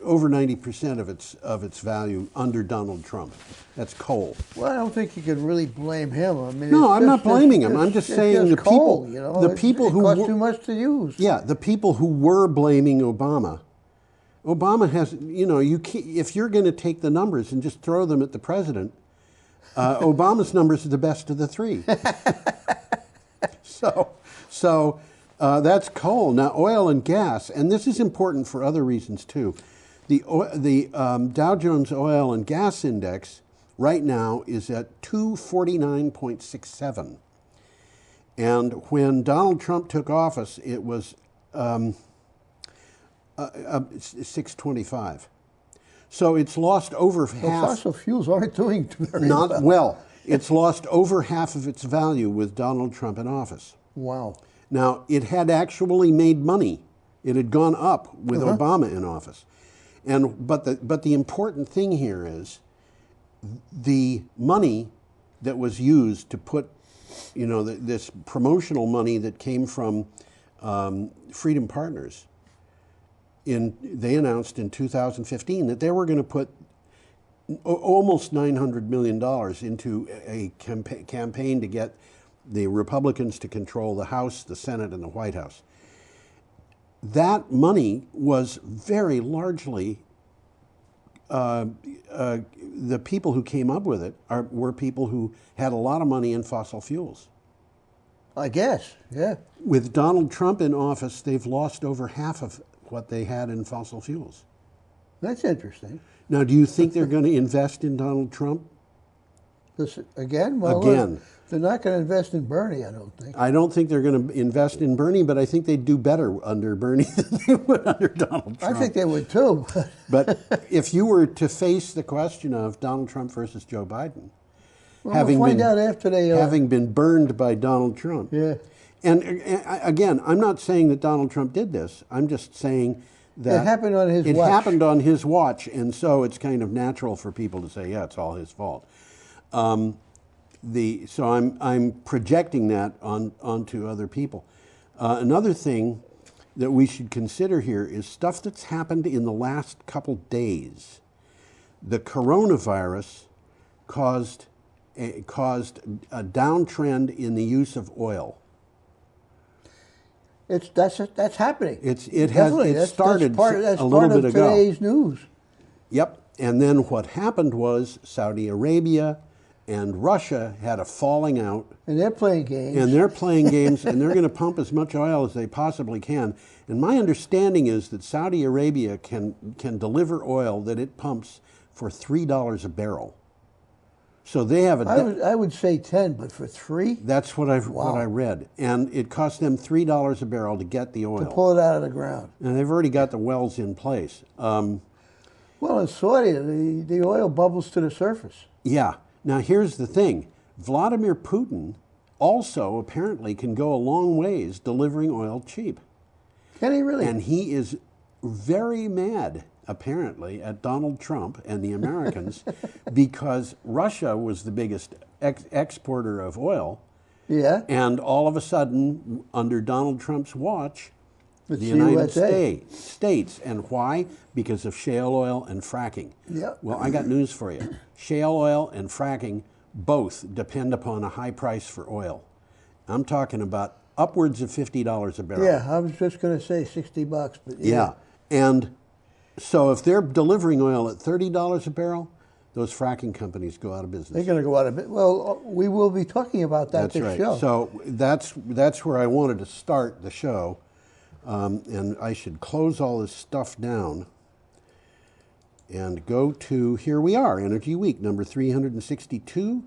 over 90% of its value under Donald Trump. That's coal. Well, I don't think you can really blame him. I mean, no, I'm not blaming him. I'm just saying the coal, people, the people who cost too much to use. Yeah, the people who were blaming Obama. Obama has, if you're going to take the numbers and just throw them at the president, Obama's numbers are the best of the three. So that's coal. Now, oil and gas, and this is important for other reasons too. The Dow Jones Oil and Gas Index right now is at 249.67. And when Donald Trump took office, it was 625. So it's lost over half. Fossil fuels aren't doing very not well. It's lost over half of its value with Donald Trump in office. Wow. Now, it had actually made money. It had gone up with Obama in office. But the important thing here is the money that was used to put, this promotional money that came from Freedom Partners. They announced in 2015 that they were going to put almost $900 million into a campaign to get the Republicans to control the House, the Senate, and the White House. That money was very largely, the people who came up with it were people who had a lot of money in fossil fuels. I guess, yeah. With Donald Trump in office, they've lost over half of what they had in fossil fuels. That's interesting. Now, do you think they're going to invest in Donald Trump? Again? Well, Again. they're not going to invest in Bernie, I don't think. I don't think they're going to invest in Bernie, but I think they'd do better under Bernie than they would under Donald Trump. I think they would too. But if you were to face the question of Donald Trump versus Joe Biden, Well, we'll find out after they... having been burned by Donald Trump. Yeah. And again, I'm not saying that Donald Trump did this. I'm just saying that It happened on his it watch. happened on his watch, and so it's kind of natural for people to say, yeah, it's all his fault. So I'm projecting that onto other people. Another thing that we should consider here is stuff that's happened in the last couple days. The coronavirus caused a downtrend in the use of oil. That's happening. It started that's a little part bit of ago. today's news. Yep. And then what happened was Saudi Arabia and Russia had a falling out. And they're playing games. And they're playing games, and they're going to pump as much oil as they possibly can. And my understanding is that Saudi Arabia can deliver oil that it pumps for $3 a barrel. So they have I would say 10, but for 3? That's what I read. And it cost them $3 a barrel to get the oil. To pull it out of the ground. And they've already got the wells in place. Well, in Saudi, the oil bubbles to the surface. Yeah. Now, here's the thing. Vladimir Putin also apparently can go a long ways delivering oil cheap. Can he really? And he is very mad, apparently, at Donald Trump and the Americans because Russia was the biggest exporter of oil. Yeah. And all of a sudden, under Donald Trump's watch, It's the United USA. States. And why? Because of shale oil and fracking. Yeah. Well, I got news for you. Shale oil and fracking both depend upon a high price for oil. I'm talking about upwards of $50 a barrel. Yeah, I was just going to say $60, but Yeah. And so if they're delivering oil at $30 a barrel, those fracking companies go out of business. they're going to go out of it. Well, we will be talking about that That's this right. show. So that's where I wanted to start the show. And I should close all this stuff down and go to, here we are, Energy Week, number 362.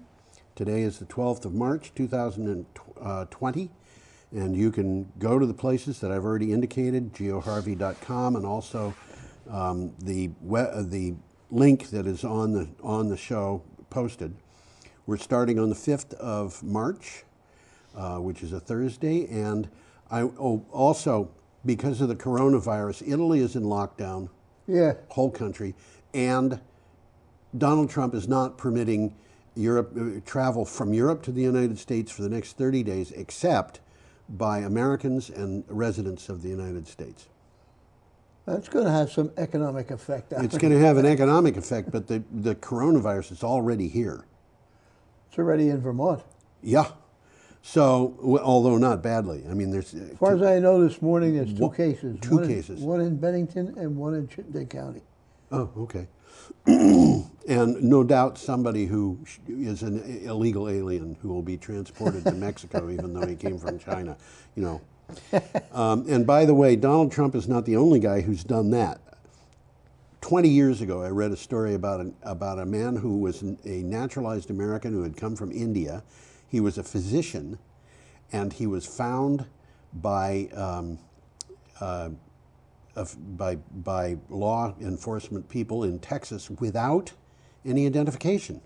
Today is the 12th of March, 2020. And you can go to the places that I've already indicated, geoharvey.com, and also the link that is on the show posted. We're starting on the 5th of March, which is a Thursday. And also, because of the coronavirus, Italy is in lockdown. Yeah. Whole country. And Donald Trump is not permitting travel from Europe to the United States for the next 30 days, except by Americans and residents of the United States. That's going to have some economic effect. It's going to have an economic effect, but the coronavirus is already here. It's already in Vermont. Yeah. So, although not badly. I mean, there's... As far as I know, this morning there's two cases. Two cases. One in Bennington and one in Chittenden County. Oh, okay. And no doubt somebody who is an illegal alien who will be transported to Mexico, even though he came from China, you know. And by the way, Donald Trump is not the only guy who's done that. 20 years ago, I read a story about a man who was a naturalized American who had come from India. He was a physician, and he was found by law enforcement people in Texas without any identification.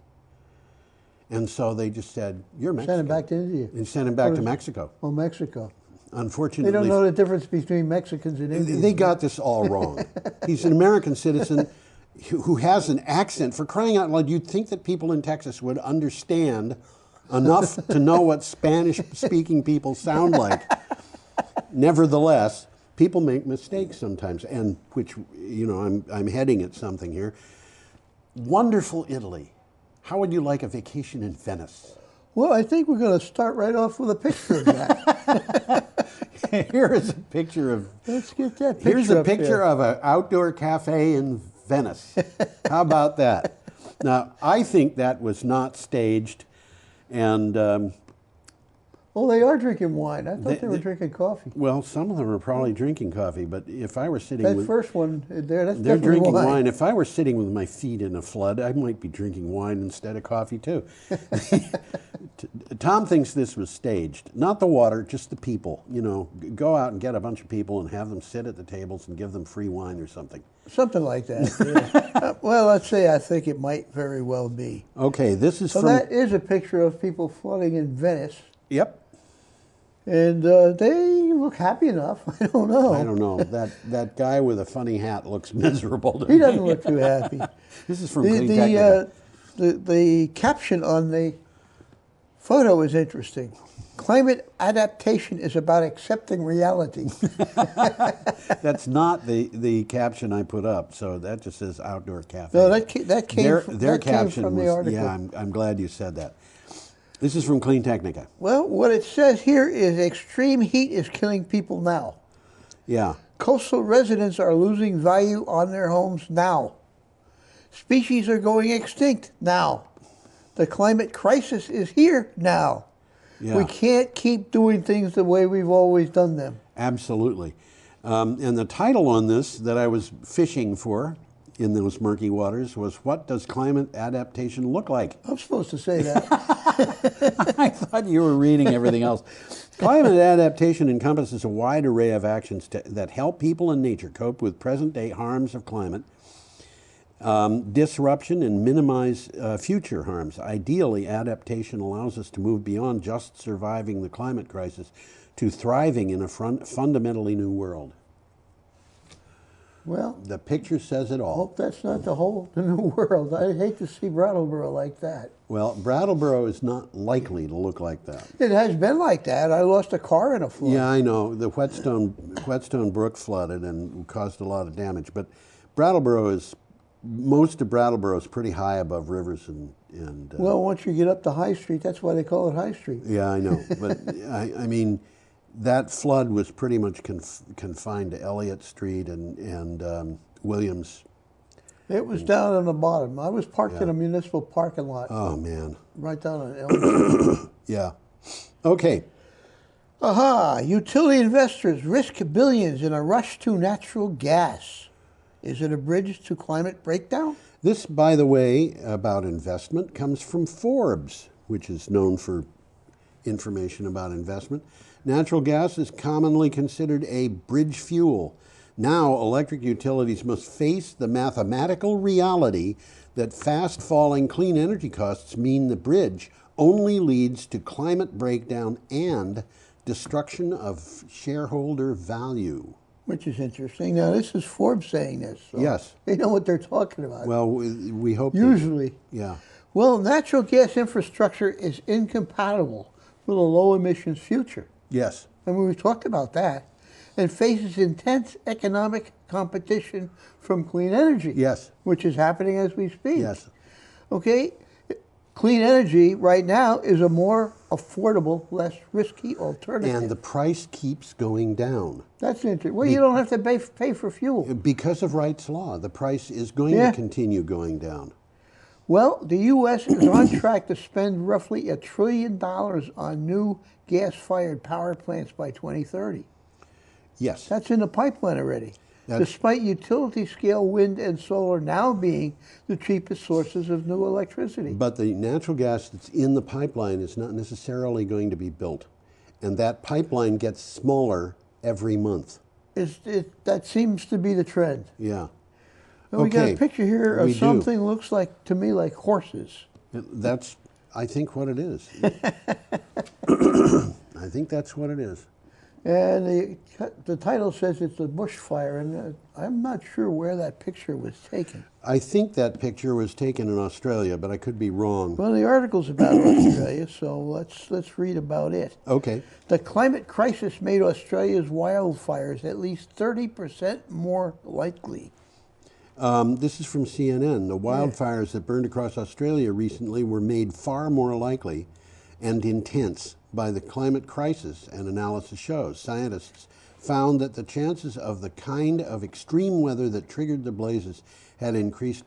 And so they just said, "You're Mexican." Send him back to India. And sent him back to Mexico. Oh, Mexico. Unfortunately, they don't know the difference between Mexicans and Indians. They got this all wrong. He's an American citizen who has an accent. For crying out loud, you'd think that people in Texas would understand enough to know what Spanish-speaking people sound like. Nevertheless, people make mistakes sometimes, and which, you know, I'm heading at something here. Wonderful Italy. How would you like a vacation in Venice? Well, I think we're going to start right off with a picture of that. Here is a picture of... Let's get that picture. Here's a picture of an outdoor cafe in Venice. How about that? Now, I think that was not staged, and... well, Oh, they are drinking wine. I thought they were drinking coffee. Well, some of them are probably drinking coffee, but if I were sitting That with... first one there, that's They're definitely drinking wine. wine. If I were sitting with my feet in a flood, I might be drinking wine instead of coffee too. Tom thinks this was staged. Not the water, just the people. You know, go out and get a bunch of people and have them sit at the tables and give them free wine or something. Something like that. Yeah. Well, let's say I think it might very well be. Okay, this is So from... that is a picture of people flooding in Venice. Yep. And they look happy enough. I don't know. I don't know. That guy with a funny hat looks miserable to He me. doesn't look too happy. This is from Clean Technica. The caption on the photo is interesting. Climate adaptation is about accepting reality. That's not the caption I put up, so that just says outdoor cafe. No, that came their from, their that caption came from the was, article. yeah, I'm glad you said that. This is from Clean Technica. Well, what it says here is extreme heat is killing people now. Yeah. Coastal residents are losing value on their homes now. Species are going extinct now. The climate crisis is here now. Yeah. We can't keep doing things the way we've always done them. Absolutely. And the title on this that I was fishing for in those murky waters was, "What does climate adaptation look like?" I'm supposed to say that. I thought you were reading everything else. Climate adaptation encompasses a wide array of actions that help people and nature cope with present-day harms of climate disruption and minimize future harms. Ideally, adaptation allows us to move beyond just surviving the climate crisis to thriving in a fundamentally new world. Well, the picture says it all. Hope that's not the new world. I hate to see Brattleboro like that. Well, Brattleboro is not likely to look like that. It has been like that. I lost a car in a flood. Yeah, I know. The Whetstone Brook flooded and caused a lot of damage. But most of Brattleboro is pretty high above rivers and well, once you get up to High Street, that's why they call it High Street. Yeah, I know. But I mean, that flood was pretty much confined to Elliott Street and Williams. It was down on the bottom. I was parked in a municipal parking lot. Oh, man. Right down on Elliott Street. Yeah. Okay. Aha! Utility investors risk billions in a rush to natural gas. Is it a bridge to climate breakdown? This, by the way, about investment, comes from Forbes, which is known for information about investment. Natural gas is commonly considered a bridge fuel. Now, electric utilities must face the mathematical reality that fast-falling clean energy costs mean the bridge only leads to climate breakdown and destruction of shareholder value. Which is interesting. Now, this is Forbes saying this. So Yes. They know what they're talking about. Well, we hope. Usually. Yeah. Well, natural gas infrastructure is incompatible with a low emissions future. Yes. And we've talked about that. And faces intense economic competition from clean energy. Yes. Which is happening as we speak. Yes. Okay? Clean energy right now is a more affordable, less risky alternative. And the price keeps going down. That's interesting. Well, you don't have to pay for fuel. Because of Wright's Law, the price is going to continue going down. Well, the U.S. is on track to spend roughly $1 trillion on new gas-fired power plants by 2030. Yes. That's in the pipeline already. Despite utility-scale wind and solar now being the cheapest sources of new electricity. But the natural gas that's in the pipeline is not necessarily going to be built. And that pipeline gets smaller every month. That seems to be the trend. Yeah. Well, we got a picture here of something looks like, to me, like horses. That's, I think, what it is. I think that's what it is. And the title says it's a bushfire, and I'm not sure where that picture was taken. I think that picture was taken in Australia, but I could be wrong. Well, the article's about Australia, so let's read about it. Okay. The climate crisis made Australia's wildfires at least 30% more likely. This is from CNN. The wildfires that burned across Australia recently were made far more likely and intense by the climate crisis, an analysis shows. Scientists found that the chances of the kind of extreme weather that triggered the blazes had increased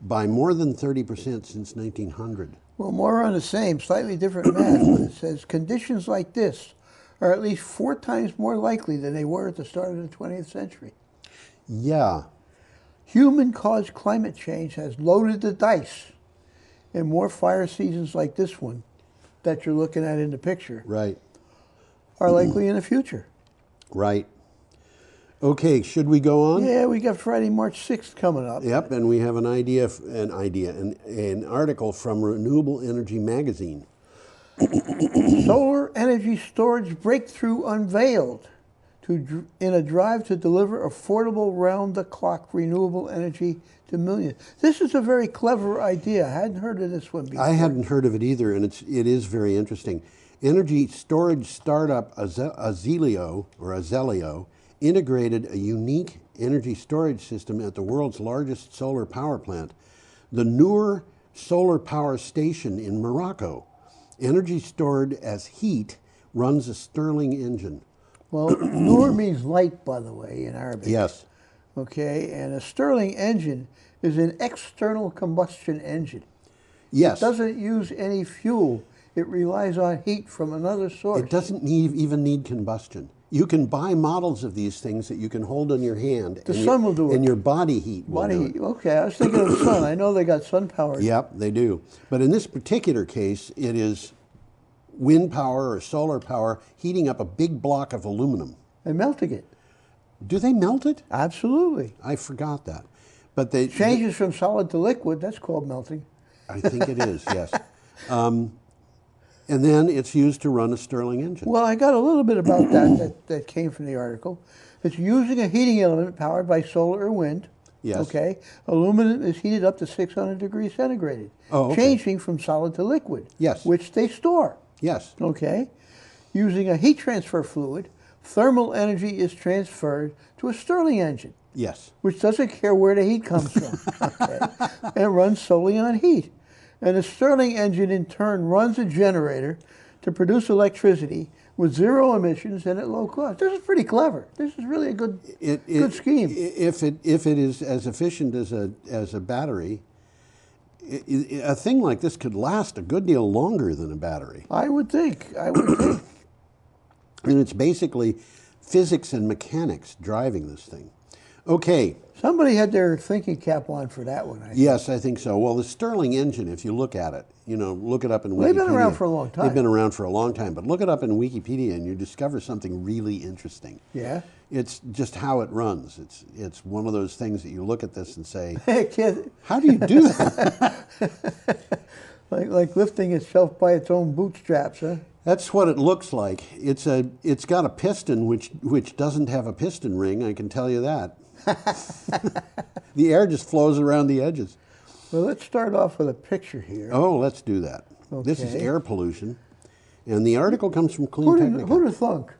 by more than 30% since 1900. Well, more on the same, slightly different math, but it says conditions like this are at least 4 times more likely than they were at the start of the 20th century. Yeah. Human-caused climate change has loaded the dice, and more fire seasons like this one that you're looking at in the picture Right. are likely in the future. Right. Okay, should we go on? Yeah, we got Friday, March 6th coming up. Yep, and we have an article from Renewable Energy Magazine. Solar energy storage breakthrough unveiled in a drive to deliver affordable round-the-clock renewable energy to millions. This is a very clever idea. I hadn't heard of this one before. I hadn't heard of it either, and it is very interesting. Energy storage startup Azelio integrated a unique energy storage system at the world's largest solar power plant, the Noor Solar Power Station in Morocco. Energy stored as heat runs a Stirling engine. Well, Noor means light, by the way, in Arabic. Yes. Okay, and a Stirling engine is an external combustion engine. Yes. It doesn't use any fuel. It relies on heat from another source. It doesn't even need combustion. You can buy models of these things that you can hold on your hand. The sun will do it. And your body heat will do it. Okay, I was thinking of the sun. I know they got sun power. Yep, they do. But in this particular case, it is wind power or solar power heating up a big block of aluminum. And melting it. Do they melt it? Absolutely. I forgot that. But they changes from solid to liquid. That's called melting. I think it is, yes. And then it's used to run a Stirling engine. Well, I got a little bit about that came from the article. It's using a heating element powered by solar or wind. Yes. Okay. Aluminum is heated up to 600 degrees centigrade, changing from solid to liquid. Yes. Which they store. Yes. Okay. Using a heat transfer fluid, thermal energy is transferred to a Stirling engine. Yes. Which doesn't care where the heat comes from. Okay. And runs solely on heat. And the Stirling engine, in turn, runs a generator to produce electricity with 0 emissions and at low cost. This is pretty clever. This is really a good scheme. If it is as efficient as a battery, a thing like this could last a good deal longer than a battery. I would think. And it's basically physics and mechanics driving this thing. Okay. Somebody had their thinking cap on for that one, I think. Yes, I think so. Well, the Stirling engine, if you look at it, look it up in Wikipedia. They've been around for a long time. They've been around for a long time, but look it up in Wikipedia and you discover something really interesting. Yeah? It's just how it runs. It's one of those things that you look at this and say, Hey, kid. How do you do that? like lifting itself by its own bootstraps, huh? That's what it looks like. It's got a piston which doesn't have a piston ring, I can tell you that. The air just flows around the edges. Well, let's start off with a picture here. Oh, let's do that. Okay. This is air pollution, and the article comes from Clean Technica. Who'd have thunk?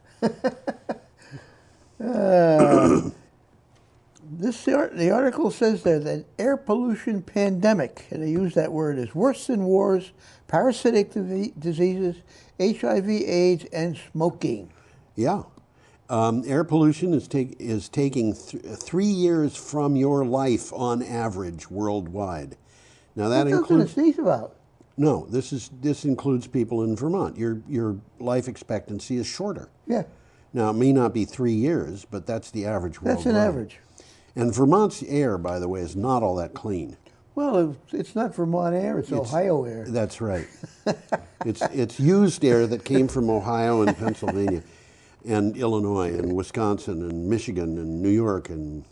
The article says there that air pollution pandemic, and they use that word, is worse than wars, parasitic diseases, HIV, AIDS, and smoking. Yeah. Air pollution is taking 3 years from your life on average worldwide. Now that includes. Sneeze about. No, this includes people in Vermont. Your life expectancy is shorter. Yeah. Now it may not be 3 years, but that's the average worldwide. That's an average. And Vermont's air, by the way, is not all that clean. Well, it's not Vermont air; it's Ohio air. That's right. It's used air that came from Ohio and Pennsylvania, and Illinois and Wisconsin and Michigan and New York and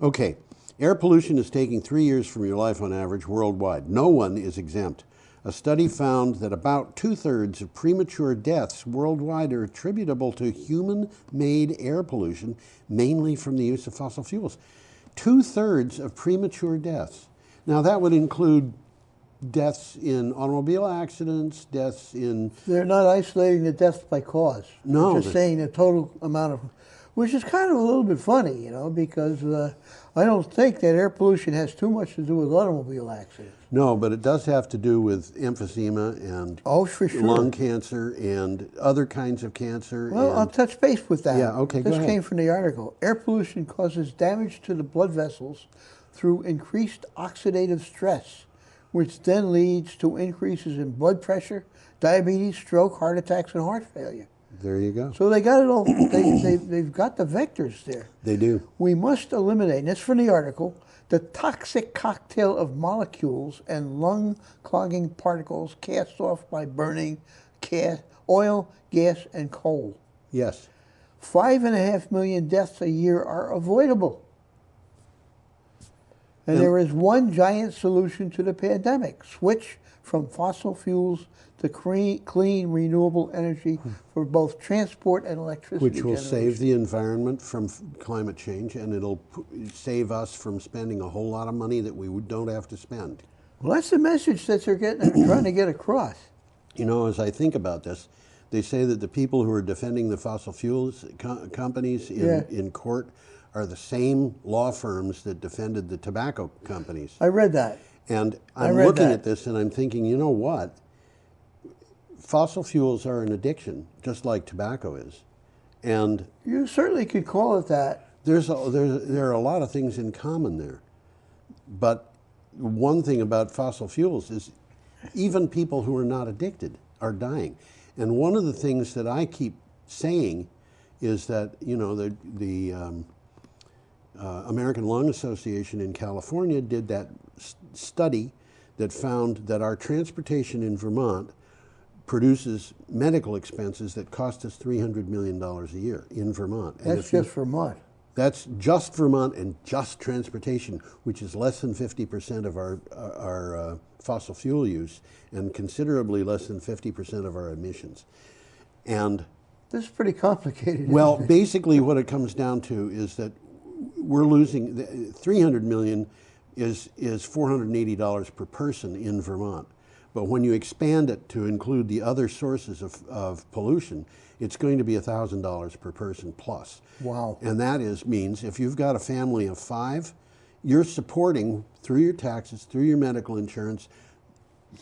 okay. Air pollution is taking 3 years from your life on average worldwide. No one is exempt. A study found that about 2/3 of premature deaths worldwide are attributable to human-made air pollution, mainly from the use of fossil fuels. 2/3 of premature deaths. Now that would include deaths in automobile accidents, deaths in... They're not isolating the deaths by cause. No. They're just saying the total amount of... Which is kind of a little bit funny, because I don't think that air pollution has too much to do with automobile accidents. No, but it does have to do with emphysema and for sure. lung cancer and other kinds of cancer. Well, I'll touch base with that. Yeah, okay, go ahead. This came from the article. Air pollution causes damage to the blood vessels through increased oxidative stress, which then leads to increases in blood pressure, diabetes, stroke, heart attacks, and heart failure. There you go. So they got it all. They've got the vectors there. They do. We must eliminate, and that's from the article, the toxic cocktail of molecules and lung-clogging particles cast off by burning oil, gas, and coal. Yes. 5.5 million deaths a year are avoidable. And there is one giant solution to the pandemic. Switch from fossil fuels to clean, renewable energy for both transport and electricity Which will generation. save the environment from climate change, and it'll save us from spending a whole lot of money that we don't have to spend. Well, that's the message that they're trying to get across. You know, as I think about this, they say that the people who are defending the fossil fuels companies in court are the same law firms that defended the tobacco companies. I read that. And I'm looking at this and I'm thinking, you know what? Fossil fuels are an addiction, just like tobacco is. And you certainly could call it that. There are a lot of things in common there. But one thing about fossil fuels is even people who are not addicted are dying. And one of the things that I keep saying is that, you know, the American Lung Association in California did that study that found that our transportation in Vermont produces medical expenses that cost us $300 million a year in Vermont. And That's just Vermont. That's just Vermont and just transportation, which is less than 50% of our fossil fuel use and considerably less than 50% of our emissions. And this is pretty complicated. Well, basically what it comes down to is that we're losing, $300 million is $480 per person in Vermont. But when you expand it to include the other sources of pollution, it's going to be $1,000 per person plus. Wow. And that means if you've got a family of 5, you're supporting, through your taxes, through your medical insurance,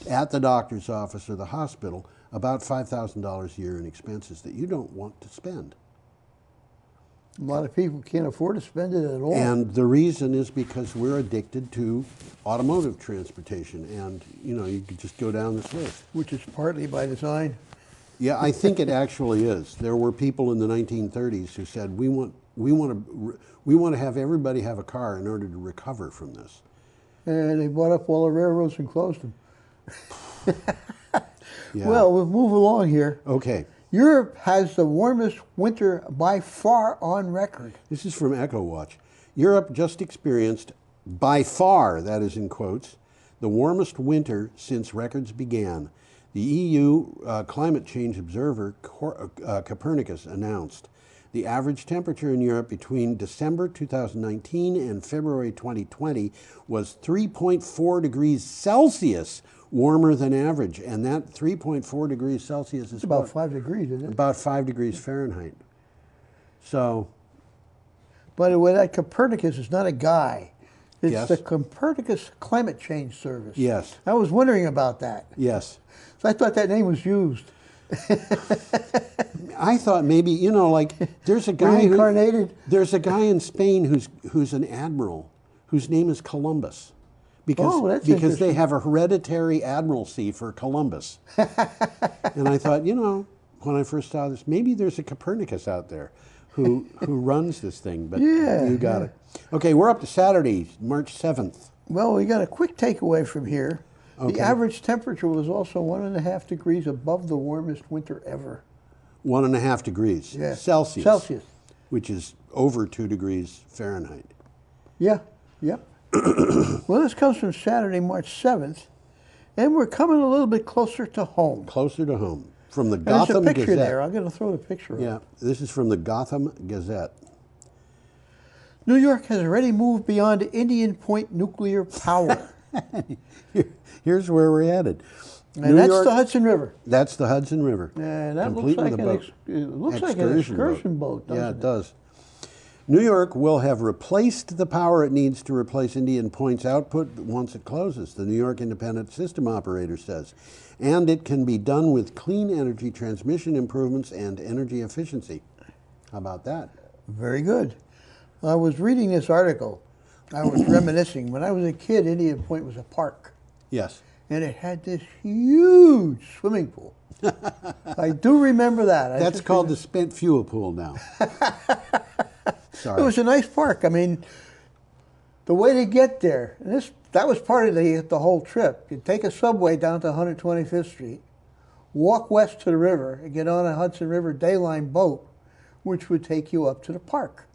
at the doctor's office or the hospital, about $5,000 a year in expenses that you don't want to spend. A lot of people can't afford to spend it at all. And the reason is because we're addicted to automotive transportation. And, you know, you could just go down this list. Which is partly by design. Yeah, I think it actually is. There were people in the 1930s who said, we want to have everybody have a car in order to recover from this. And they bought up all the railroads and closed them. Yeah. Well, we'll move along here. Okay. Europe has the warmest winter by far on record. This is from EchoWatch. Europe just experienced, by far, that is in quotes, the warmest winter since records began. The EU Climate Change Observer, Copernicus, announced the average temperature in Europe between December 2019 and February 2020 was 3.4 degrees Celsius warmer than average. And that 3.4 degrees Celsius is about 5 degrees, isn't it? About 5 degrees Fahrenheit. So. By the way, that Copernicus is not a guy. It's Yes. the Copernicus Climate Change Service. Yes. I was wondering about that. Yes. So I thought that name was used. I thought maybe, you know, like there's a guy Reincarnated? There's a guy in Spain who's an admiral whose name is Columbus. Because they have a hereditary admiralty for Columbus. And I thought, you know, when I first saw this, maybe there's a Copernicus out there who runs this thing, but you got it. Okay, we're up to Saturday, March 7th. Well, we got a quick takeaway from here. Okay. The average temperature was also 1.5 degrees above the warmest winter ever. 1.5 degrees Celsius. Celsius. Which is over 2 degrees Fahrenheit. Yeah, yep. Well, this comes from Saturday, March 7th, and we're coming a little bit closer to home. Closer to home. From the There's Gotham a picture Gazette. there. I'm going to throw the picture up. Yeah, this is from the Gotham Gazette. New York has already moved beyond Indian Point nuclear power. Here's where we're headed. And that's the Hudson River. That's the Hudson River. And that Complete looks like with a an boat. it looks like an excursion boat, doesn't Yeah, it? it does. New York will have replaced the power it needs to replace Indian Point's output once it closes, the New York Independent System Operator says. And it can be done with clean energy transmission improvements and energy efficiency. How about that? Very good. I was reading this article. I was reminiscing. When I was a kid, Indian Point was a park. Yes. And it had this huge swimming pool. I do remember that. That's called the spent fuel pool now. Sorry. It was a nice park. I mean, the way to get there, and that was part of the whole trip. You'd take a subway down to 125th Street, walk west to the river, and get on a Hudson River Dayline boat, which would take you up to the park.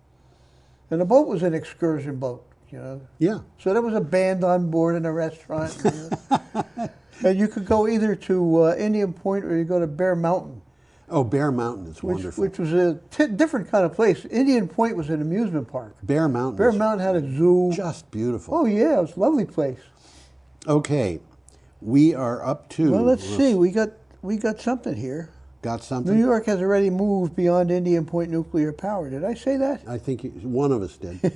And the boat was an excursion boat, you know. Yeah. So there was a band on board and a restaurant. And you could go either to Indian Point or you go to Bear Mountain. Oh, Bear Mountain is wonderful. Which was a different kind of place. Indian Point was an amusement park. Bear Mountain. Bear Mountain had a zoo. Just beautiful. Oh yeah, it was a lovely place. Okay, we are up to. Well, let's see. We got something here. Got something? New York has already moved beyond Indian Point nuclear power. Did I say that? I think one of us did.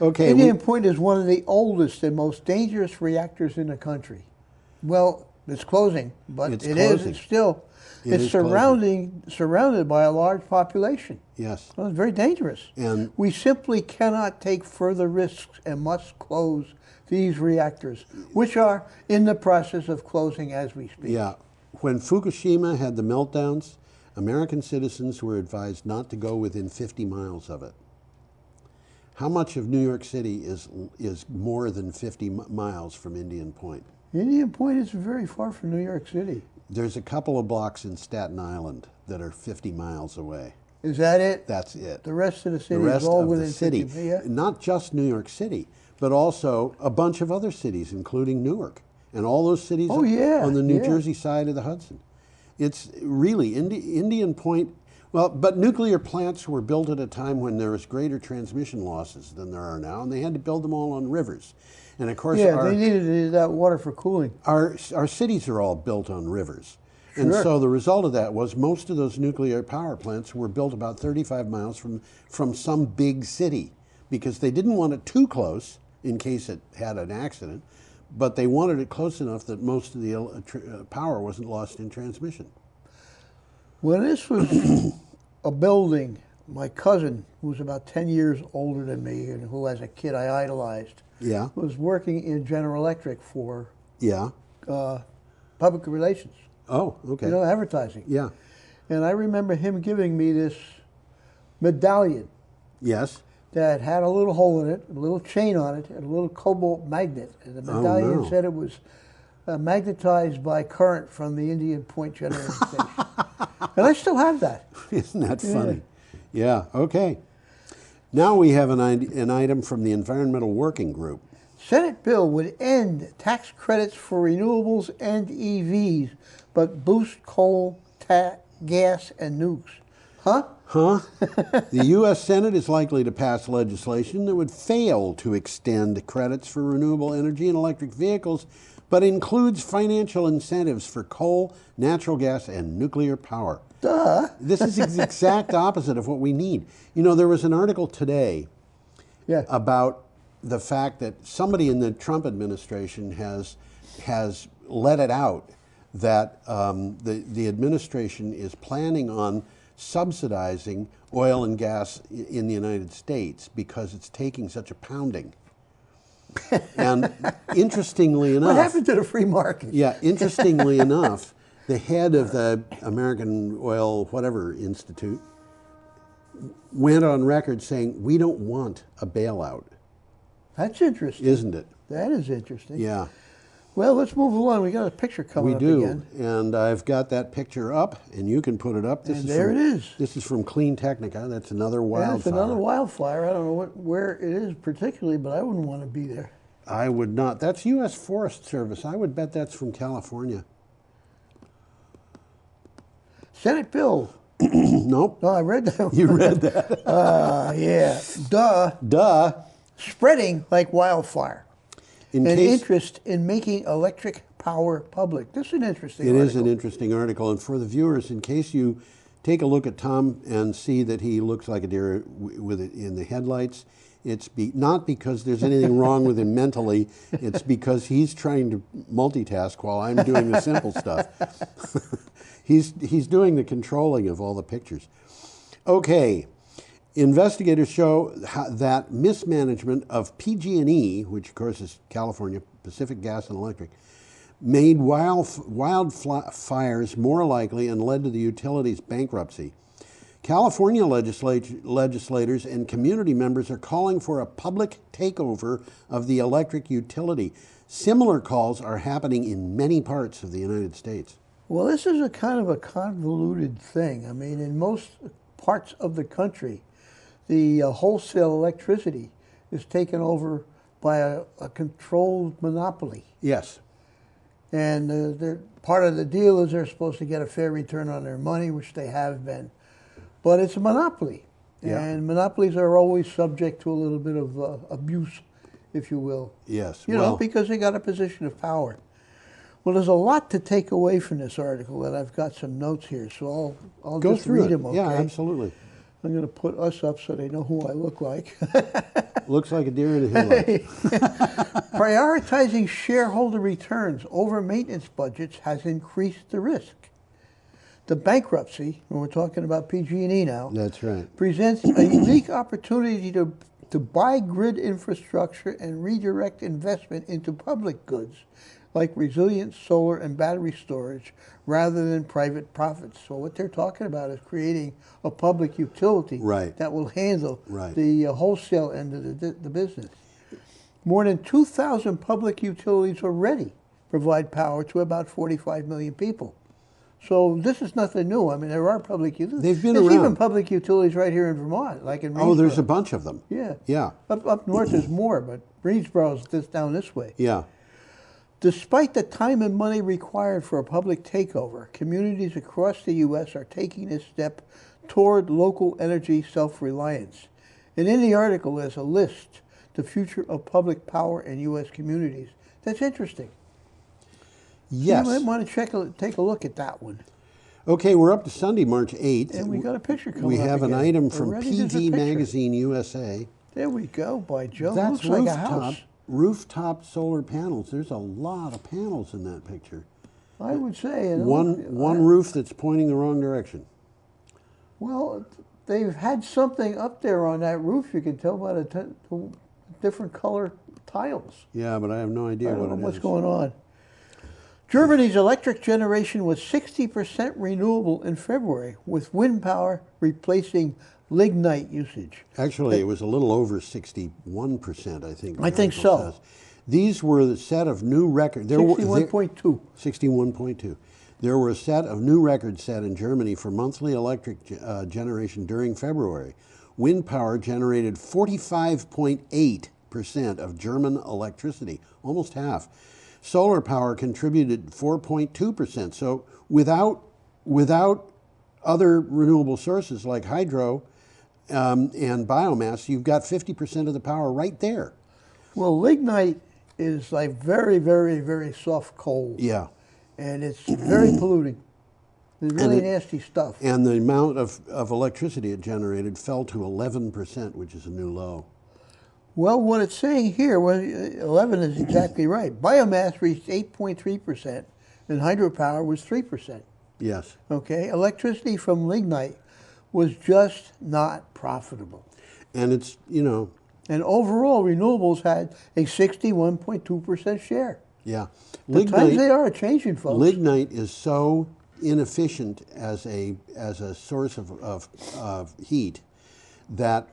Okay. Indian Point is one of the oldest and most dangerous reactors in the country. Well, it's closing, but It's it closing. is. It's still. It It's is surrounded by a large population. Yes. Well, it's very dangerous. And we simply cannot take further risks and must close these reactors, which are in the process of closing as we speak. yeah, when Fukushima had the meltdowns, American citizens were advised not to go within 50 miles of it. How much of New York City is more than 50 miles from Indian Point? Indian Point is very far from New York City. There's a couple of blocks in Staten Island that are 50 miles away. Is that it? That's it. The rest of the city The rest is all of within the city, 50. Yeah. not just New York City, but also a bunch of other cities, including Newark, and all those cities Oh, yeah, on the New yeah. Jersey side of the Hudson. It's really Indian Point. Well, but nuclear plants were built at a time when there was greater transmission losses than there are now, and they had to build them all on rivers. And of course, Yeah, they needed that water for cooling. our cities are all built on rivers. And Sure. so the result of that was most of those nuclear power plants were built about 35 miles from some big city because they didn't want it too close in case it had an accident, but they wanted it close enough that most of the power wasn't lost in transmission. When this was a building, my cousin, who was about 10 years older than me and who as a kid I idolized, Yeah, was working in General Electric for yeah. public relations, Oh, okay. you know, advertising. Yeah, And I remember him giving me this medallion yes. that had a little hole in it, a little chain on it, and a little cobalt magnet. And the medallion no. said it was magnetized by current from the Indian Point generating station. And I still have that. Isn't that funny? Yeah, okay. Now we have an item from the Environmental Working Group. Senate bill would end tax credits for renewables and EVs, but boost coal, gas, and nukes. Huh? Huh? The U.S. Senate is likely to pass legislation that would fail to extend credits for renewable energy and electric vehicles, but includes financial incentives for coal, natural gas, and nuclear power. Duh. This is the exact opposite of what we need. You know, there was an article today about the fact that somebody in the Trump administration has let it out that the administration is planning on subsidizing oil and gas in the United States because it's taking such a pounding. And interestingly enough... What happened to the free market? Yeah, interestingly enough, the head of the American Oil Whatever Institute went on record saying, we don't want a bailout. That's interesting. Isn't it? That is interesting. Yeah. Well, let's move along. We got a picture coming up again. And I've got that picture up, and you can put it up. And there it is. This is from Clean Technica. That's another wildfire. That's another wildfire. I don't know where it is particularly, but I wouldn't want to be there. I would not. That's U.S. Forest Service. I would bet that's from California. Senate bill. Nope. No, I read that. You read that? Yeah. Duh. Duh. Spreading like wildfire. In An case, interest in making electric power public. This is an interesting It article. is an interesting article. And for the viewers, in case you take a look at Tom and see that he looks like a deer with it in the headlights, it's not because there's anything wrong with him mentally. It's because he's trying to multitask while I'm doing the simple stuff. He's doing the controlling of all the pictures. Okay. Investigators show that mismanagement of PG&E, which of course is California Pacific Gas and Electric, made wildfires more likely and led to the utility's bankruptcy. California legislators and community members are calling for a public takeover of the electric utility. Similar calls are happening in many parts of the United States. Well, this is a kind of a convoluted thing. I mean, in most parts of the country, the wholesale electricity is taken over by a controlled monopoly. Yes. And part of the deal is they're supposed to get a fair return on their money, which they have been. But it's a monopoly. Yeah. And monopolies are always subject to a little bit of abuse, if you will. Yes. You know, because they got a position of power. Well, there's a lot to take away from this article, and I've got some notes here, so I'll Go just through read it. them, okay? Yeah, absolutely. I'm going to put us up so they know who I look like. Looks like a deer in a headlight. Prioritizing shareholder returns over maintenance budgets has increased the risk. The bankruptcy, when we're talking about PG&E now, That's right. presents a unique opportunity to buy grid infrastructure and redirect investment into public goods like resilient solar and battery storage rather than private profits. So what they're talking about is creating a public utility that will handle the wholesale end of the business. More than 2,000 public utilities already provide power to about 45 million people. So this is nothing new. I mean, there are public utilities. They've been There's around. even public utilities right here in Vermont, like in Greensboro. Oh, there's a bunch of them. Yeah. Yeah. Up north there's more, but Greensboro's just down this way. Yeah. Despite the time and money required for a public takeover, communities across the U.S. are taking this step toward local energy self-reliance. And in the article there's a list, the future of public power in U.S. communities. That's interesting. Yes. You might want to take a look at that one. Okay, we're up to Sunday, March 8th. And we got a picture coming We up have an again. item from Already there's a PG picture. Magazine USA. There we go, by Joe. That's Looks like a house. rooftop solar panels. There's a lot of panels in that picture. I would say. You know, One roof that's pointing the wrong direction. Well, they've had something up there on that roof. You can tell by the different color tiles. Yeah, but I have no idea I don't what know it what's is. going on. Germany's electric generation was 60% renewable in February, with wind power replacing lignite usage. Actually, it was a little over 61%, I think. I think the so. article says. These were the set of new records. 61.2. 61.2. There were a set of new records set in Germany for monthly electric generation during February. Wind power generated 45.8% of German electricity, almost half. Solar power contributed 4.2%. So without other renewable sources like hydro and biomass, you've got 50% of the power right there. Well, lignite is like very, very, very soft coal. Yeah. And it's very polluting. It's really nasty stuff. And the amount of electricity it generated fell to 11%, which is a new low. Well, what it's saying here, 11 is exactly right. Biomass reached 8.3%, and hydropower was 3%. Yes. Okay, electricity from lignite was just not profitable. And it's, you know. And overall, renewables had a 61.2% share. Yeah. The times they are changing, folks. Lignite is so inefficient as a source of heat that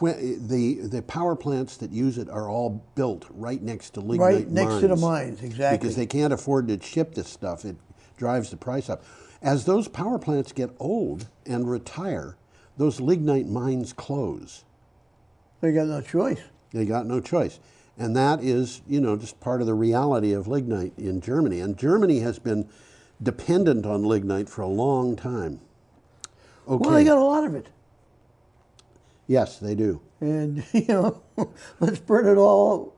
the power plants that use it are all built right next to lignite mines. Right next to the mines, exactly. Because they can't afford to ship this stuff. It drives the price up. As those power plants get old and retire, those lignite mines close. They got no choice. They got no choice. And that is, you know, just part of the reality of lignite in Germany. And Germany has been dependent on lignite for a long time. Okay. Well, they got a lot of it. Yes, they do. And, you know, let's burn it all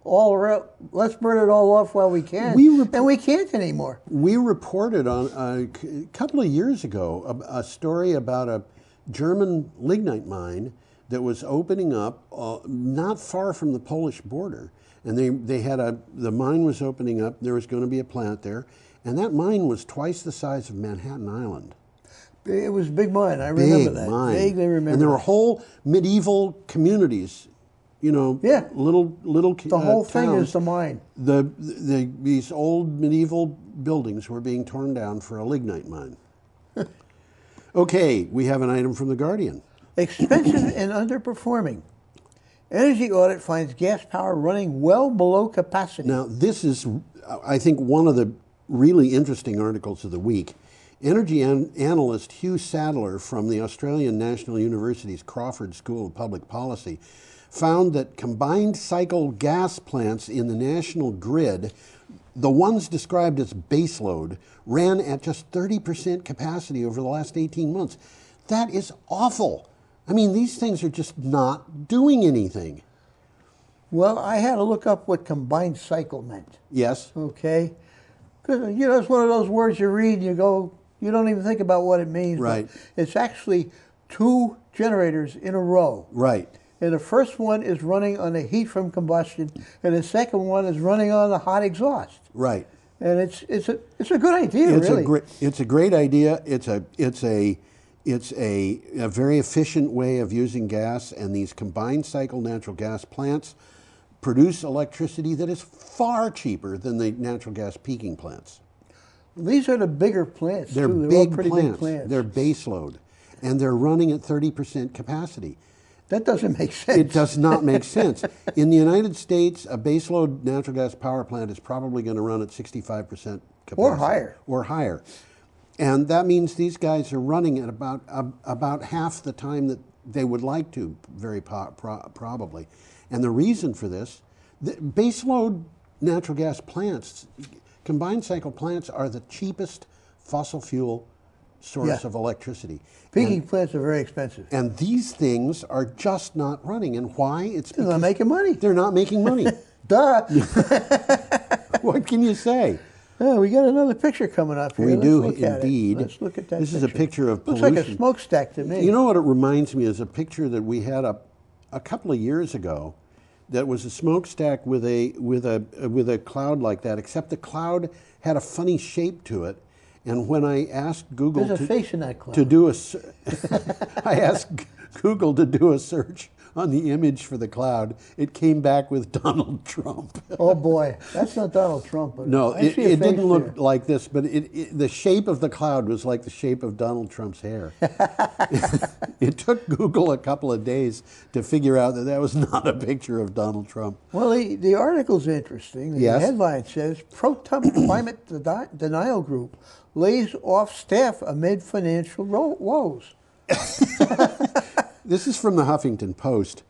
let's burn it all off while we can. And we can't anymore. We reported on a couple of years ago a story about a German lignite mine that was opening up not far from the Polish border. And the mine was opening up, there was going to be a plant there, and that mine was twice the size of Manhattan Island. It was big mine. I remember that. mine. Vaguely remember. And there were that. whole medieval communities, you know, Yeah. little The whole thing towns. is the mine. These old medieval buildings were being torn down for a lignite mine. Okay, we have an item from the Guardian. Expensive and underperforming. Energy audit finds gas power running well below capacity. Now, this is, I think, one of the really interesting articles of the week. Energy analyst Hugh Sadler from the Australian National University's Crawford School of Public Policy found that combined cycle gas plants in the national grid, the ones described as baseload, ran at just 30% capacity over the last 18 months. That is awful. I mean, these things are just not doing anything. Well, I had to look up what combined cycle meant. Yes. Okay? Because, you know, it's one of those words you read and you go, you don't even think about what it means. Right. But it's actually two generators in a row. Right. And the first one is running on the heat from combustion, and the second one is running on the hot exhaust. Right. And it's a good idea, really. It's a great idea. It's a very efficient way of using gas, and these combined cycle natural gas plants produce electricity that is far cheaper than the natural gas peaking plants. These are the bigger plants. They're too. big all pretty plants. big plants. They're base load, and they're running at 30% capacity. That doesn't make sense. It does not make sense. In the United States, a baseload natural gas power plant is probably going to run at 65% capacity. Or higher. Or higher. And that means these guys are running at about half the time that they would like to, very probably. And the reason for this, the baseload natural gas plants, combined cycle plants, are the cheapest fossil fuel source of electricity. Peaking plants are very expensive. And these things are just not running. And why? It's They're not making money. They're not making money. Duh. What can you say? Oh, we got another picture coming up here. We Let's do look at it. indeed. Let's look at that This is a picture of Looks pollution. like a smokestack to me. You know what it reminds me is a picture that we had a couple of years ago that was a smokestack with a cloud like that, except the cloud had a funny shape to it. And when I asked Google There's a face in that cloud. to do I asked Google to do a search on the image for the cloud, it came back with Donald Trump. Oh boy, that's not Donald Trump. But No, I it see a face didn't look there. like this, but the shape of the cloud was like the shape of Donald Trump's hair. It took Google a couple of days to figure out that that was not a picture of Donald Trump. Well, the article's interesting. The Yes. headline says, Pro-Trump climate denial group lays off staff amid financial woes. This is from the Huffington Post.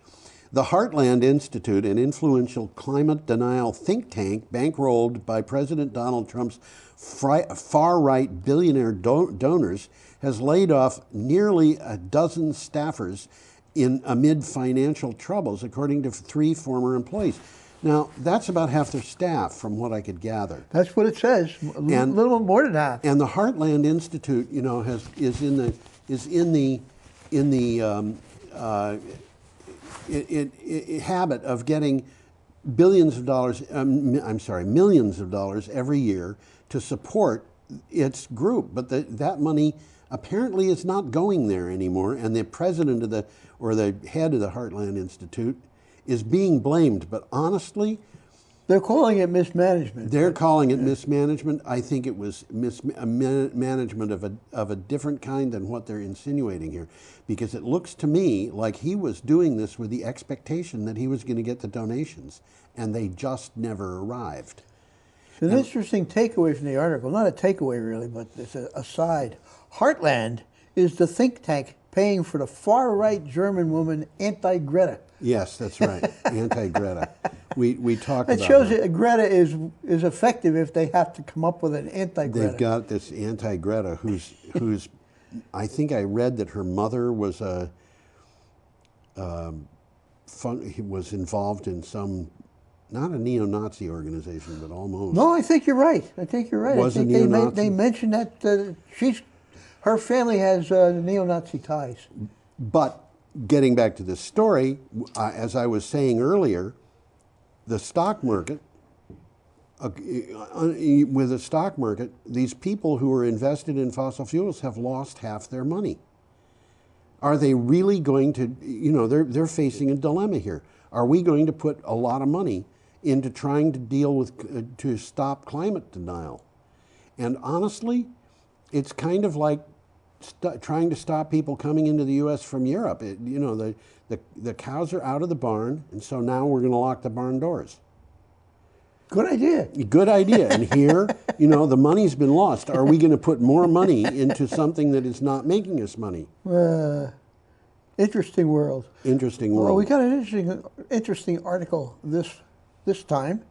The Heartland Institute, an influential climate denial think tank bankrolled by President Donald Trump's far-right billionaire donors, has laid off nearly a dozen staffers amid financial troubles, according to 3 former employees. Now, that's about half their staff, from what I could gather. That's what it says. A little more than that. And the Heartland Institute, you know, is in the habit of getting millions of dollars every year to support its group, but that money apparently is not going there anymore. And the president of the head of the Heartland Institute is being blamed. But honestly, they're calling it mismanagement. They're calling it mismanagement. I think it was mismanagement of a different kind than what they're insinuating here, because it looks to me like he was doing this with the expectation that he was going to get the donations, and they just never arrived. It's an interesting takeaway from the article. Not a takeaway, really, but it's an aside. Heartland is the think tank paying for the far-right German woman anti-Greta. Yes, that's right. Anti-Greta. We talked about It shows that. that Greta is effective if they have to come up with an anti-Greta. They've got this anti-Greta who's I think I read that her mother was was involved in some, not a neo-Nazi organization, but almost. No, I think you're right. I think you're right. Was I think a neo-Nazi? they mentioned that her family has neo-Nazi ties. But getting back to this story, as I was saying earlier, the stock market with the stock market, these people who are invested in fossil fuels have lost half their money. Are they really going to, they're facing a dilemma here. Are we going to put a lot of money into trying to deal with, to stop climate denial? And honestly, it's kind of like trying to stop people coming into the U.S. from Europe. The cows are out of the barn, and so now we're going to lock the barn doors. Good idea. Good idea. And here, the money's been lost. Are we going to put more money into something that is not making us money? Interesting world. Interesting world. Well, we got an interesting article this time.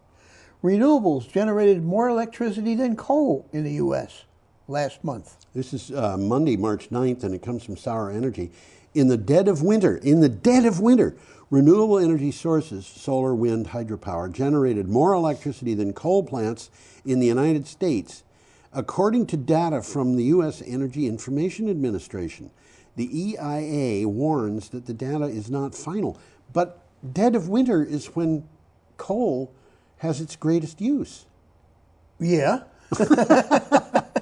Renewables generated more electricity than coal in the U.S. last month. This is Monday, March 9th, and it comes from Sour Energy. In the dead of winter, renewable energy sources, solar, wind, hydropower, generated more electricity than coal plants in the United States. According to data from the U.S. Energy Information Administration, the EIA warns that the data is not final. But dead of winter is when coal has its greatest use. Yeah.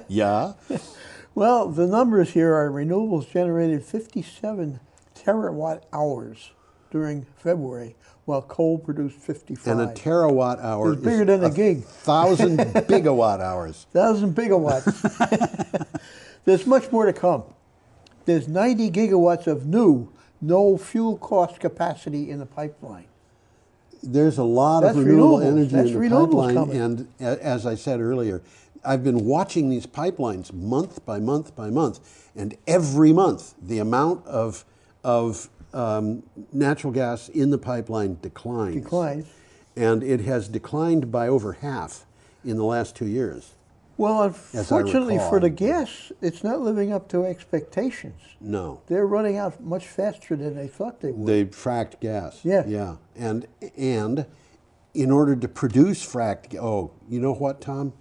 Yeah. Well, the numbers here are renewables generated 57 terawatt hours during February, while coal produced 55. And a terawatt hour is bigger than a gig. 1,000 gigawatt hours. 1,000 gigawatts. There's much more to come. There's 90 gigawatts of new, no fuel cost capacity in the pipeline. There's a lot of renewable energy in the pipeline, and as I said earlier, I've been watching these pipelines month by month by month, and every month the amount of natural gas in the pipeline declines. And it has declined by over half in the last 2 years. Well, unfortunately for the gas, it's not living up to expectations. No. They're running out much faster than they thought they would. They fracked gas. Yeah. Yeah. And in order to produce fracked, you know what, Tom?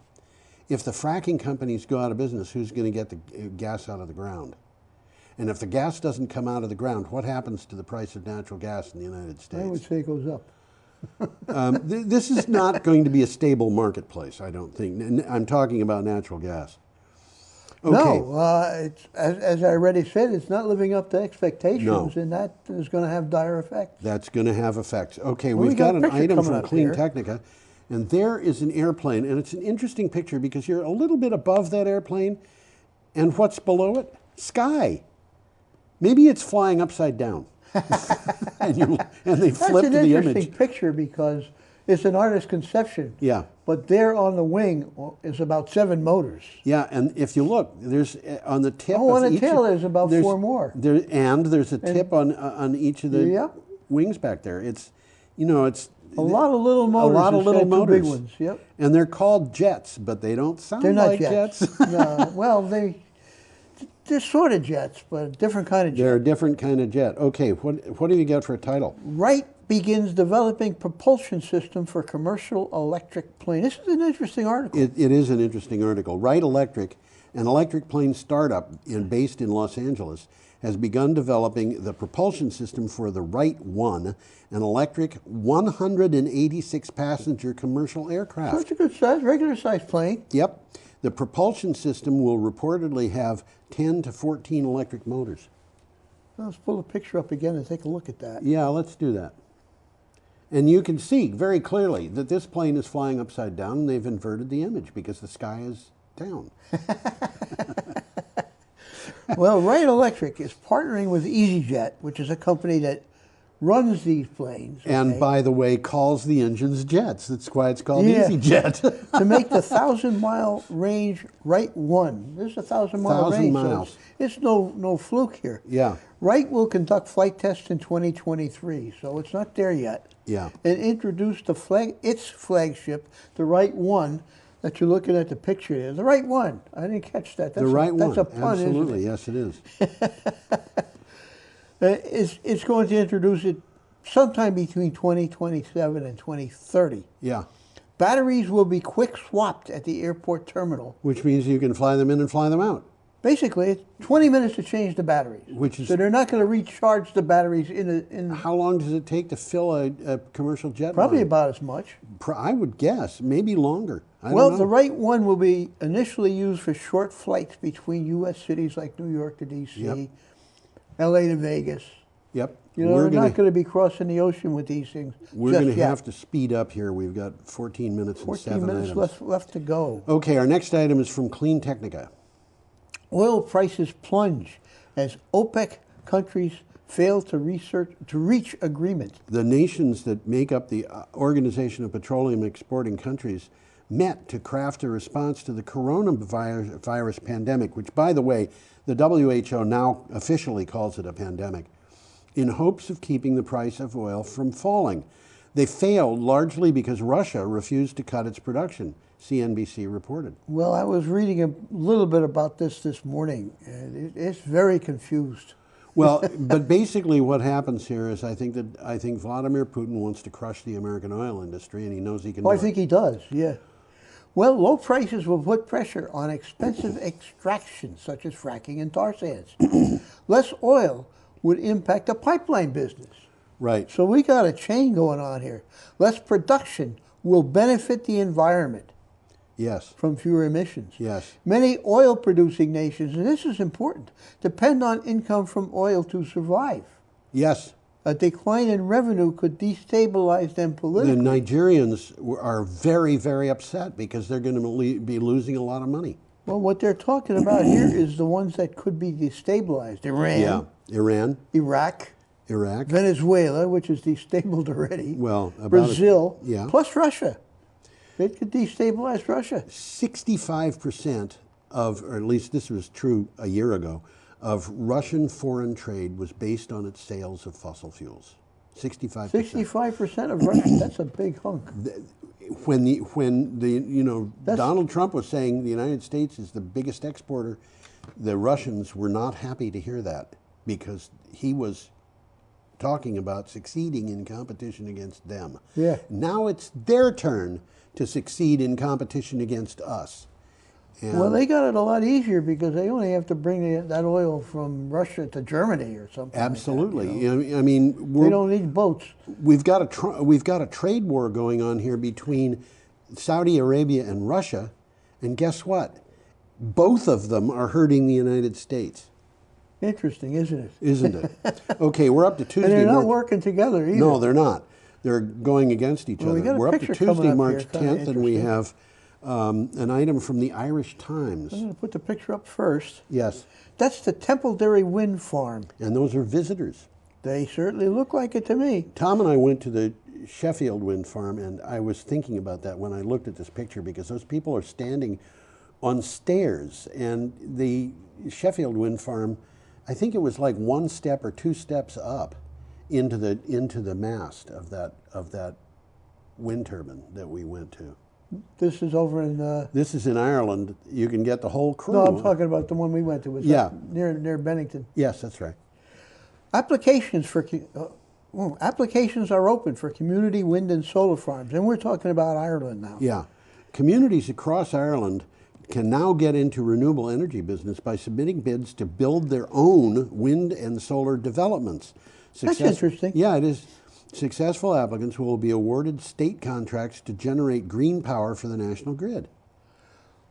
If the fracking companies go out of business, who's going to get the gas out of the ground? And if the gas doesn't come out of the ground, what happens to the price of natural gas in the United States? I would say it goes up. This is not going to be a stable marketplace, I don't think. I'm talking about natural gas. Okay. No, as I already said, it's not living up to expectations, No. and that is going to have dire effects. That's going to have effects. Okay, Well, we've got an a picture item coming from up Clean here. Technica, and there is an airplane, and it's an interesting picture because you're a little bit above that airplane, and what's below it? Sky. Maybe it's flying upside down. and they flip to the That's an image. interesting picture because it's an artist's conception. Yeah. But there on the wing is about 7 motors. Yeah, and if you look, there's on the tip. Oh, on of the each tail there's about 4 more. There's a tip on each of the wings back there. It's, it's a lot of little motors. A lot of little motors. 2 big ones. Yep. And they're called jets, but they don't sound They're not like jets. No, well, they're sort of jets, but a different kind of jet. They're a different kind of jet. Okay, what do you got for a title? Wright begins developing propulsion system for commercial electric plane. This is an interesting article. It is an interesting article. Wright Electric, an electric plane startup based in Los Angeles, has begun developing the propulsion system for the Wright 1, an electric 186-passenger commercial aircraft. So it's a good size, regular size plane. Yep. The propulsion system will reportedly have 10 to 14 electric motors. Well, let's pull the picture up again and take a look at that. Yeah, let's do that. And you can see very clearly that this plane is flying upside down, and they've inverted the image because the sky is down. Well, Wright Electric is partnering with EasyJet, which is a company that runs these planes. And by the way, calls the engines jets. That's why it's called EasyJet. To make the 1,000-mile range Wright 1. This is a 1,000-mile range. 1,000 miles. So it's no fluke here. Yeah. Wright will conduct flight tests in 2023, so it's not there yet. Yeah. And introduce its flagship, the Wright 1, that you're looking at the picture there. The Wright 1. I didn't catch that. The Wright 1. That's a pun, Absolutely. isn't it? Yes, it is. It's going to introduce it sometime between 2027 and 2030. Yeah. Batteries will be quick swapped at the airport terminal. Which means you can fly them in and fly them out. Basically, it's 20 minutes to change the batteries. Which is so they're not going to recharge the batteries in. How long does it take to fill a commercial jet? Probably line? about as much. I would guess, maybe longer. I Well, don't know. the right one will be initially used for short flights between U.S. cities like New York to D.C., Yep. L.A. to Vegas. Yep. You know, they're not going to be crossing the ocean with these things. We're just going to yet. have to speed up here. We've got 14 minutes and 14 7 minutes items. left to go. Okay, our next item is from Clean Technica. Oil prices plunge as OPEC countries fail to reach agreement. The nations that make up the Organization of Petroleum Exporting Countries met to craft a response to the coronavirus pandemic, which, by the way, the WHO now officially calls it a pandemic, in hopes of keeping the price of oil from falling. They failed largely because Russia refused to cut its production, CNBC reported. Well, I was reading a little bit about this morning, and it's very confused. Well, but basically what happens here is I think Vladimir Putin wants to crush the American oil industry, and he knows he can do I it. think he does, yeah. Well, low prices will put pressure on expensive extractions such as fracking and tar sands. Less oil would impact the pipeline business. Right. So we got a chain going on here. Less production will benefit the environment. Yes. From fewer emissions. Yes. Many oil-producing nations, and this is important, depend on income from oil to survive. Yes. A decline in revenue could destabilize them politically. The Nigerians are very, very upset because they're going to be losing a lot of money. Well, what they're talking about here is the ones that could be destabilized. Iran. Yeah. Iran. Iraq. Venezuela, which is destabilized already. Well, Brazil. Yeah. Plus Russia. It could destabilize Russia. 65% of, or at least this was true a year ago, of Russian foreign trade was based on its sales of fossil fuels. 65%. 65% of Russia, that's a big hunk. When Donald Trump was saying the United States is the biggest exporter, the Russians were not happy to hear that because he was talking about succeeding in competition against them. Yeah. Now it's their turn to succeed in competition against us. And Well, they got it a lot easier because they only have to bring that oil from Russia to Germany or something. absolutely. Like that, you know? I mean, They don't need boats. we've got a trade war going on here between Saudi Arabia and Russia, and guess what? Both of them are hurting the United States. Interesting, isn't it? Isn't it? Okay, we're up to Tuesday. And they're not March- working together either. No, they're not. They're going against each Well, we other. got a We're up to picture coming Tuesday, up March here, kinda 10th, and we interesting. have an item from the Irish Times. I'm going to put the picture up first. Yes. That's the Templeberry Wind Farm. And those are visitors. They certainly look like it to me. Tom and I went to the Sheffield Wind Farm, and I was thinking about that when I looked at this picture because those people are standing on stairs, and the Sheffield Wind Farm, I think it was like one step or two steps up into the mast of that wind turbine that we went to. This is over in... This is in Ireland. You can get the whole crew. No, I'm talking about the one we went to. Was Yeah. near Bennington. Yes, that's right. Applications are open for community wind and solar farms, and we're talking about Ireland now. Yeah. Communities across Ireland can now get into renewable energy business by submitting bids to build their own wind and solar developments. That's interesting. Yeah, it is. Successful applicants will be awarded state contracts to generate green power for the national grid.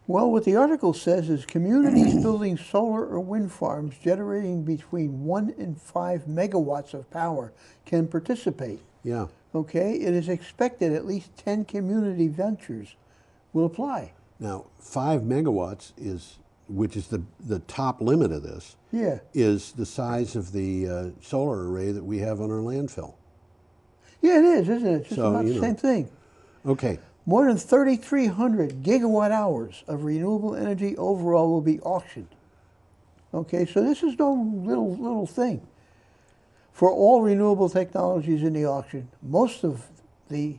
Well, what the article says is communities building solar or wind farms generating between 1 and 5 megawatts of power can participate. Yeah. Okay, it is expected at least 10 community ventures will apply. Now, 5 megawatts is, which is the top limit of this, Yeah. is the size of the solar array that we have on our landfill. Yeah, it is, isn't it? It's just So, about you the know. same thing. Okay. More than 3,300 gigawatt hours of renewable energy overall will be auctioned. Okay, so this is no little thing. For all renewable technologies in the auction, most of the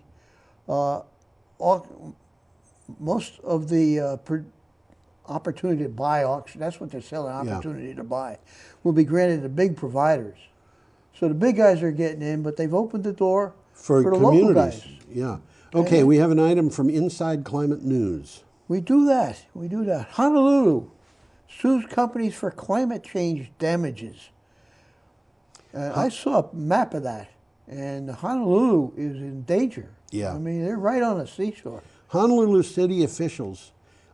opportunity to buy auction, that's what they're selling, opportunity to buy, will be granted to big providers. So the big guys are getting in, but they've opened the door for the local communities. guys. Yeah. Okay, we have an item from Inside Climate News. We do that. We do that. Honolulu sues companies for climate change damages. I saw a map of that, and Honolulu is in danger. Yeah. I mean, they're right on the seashore. Honolulu city officials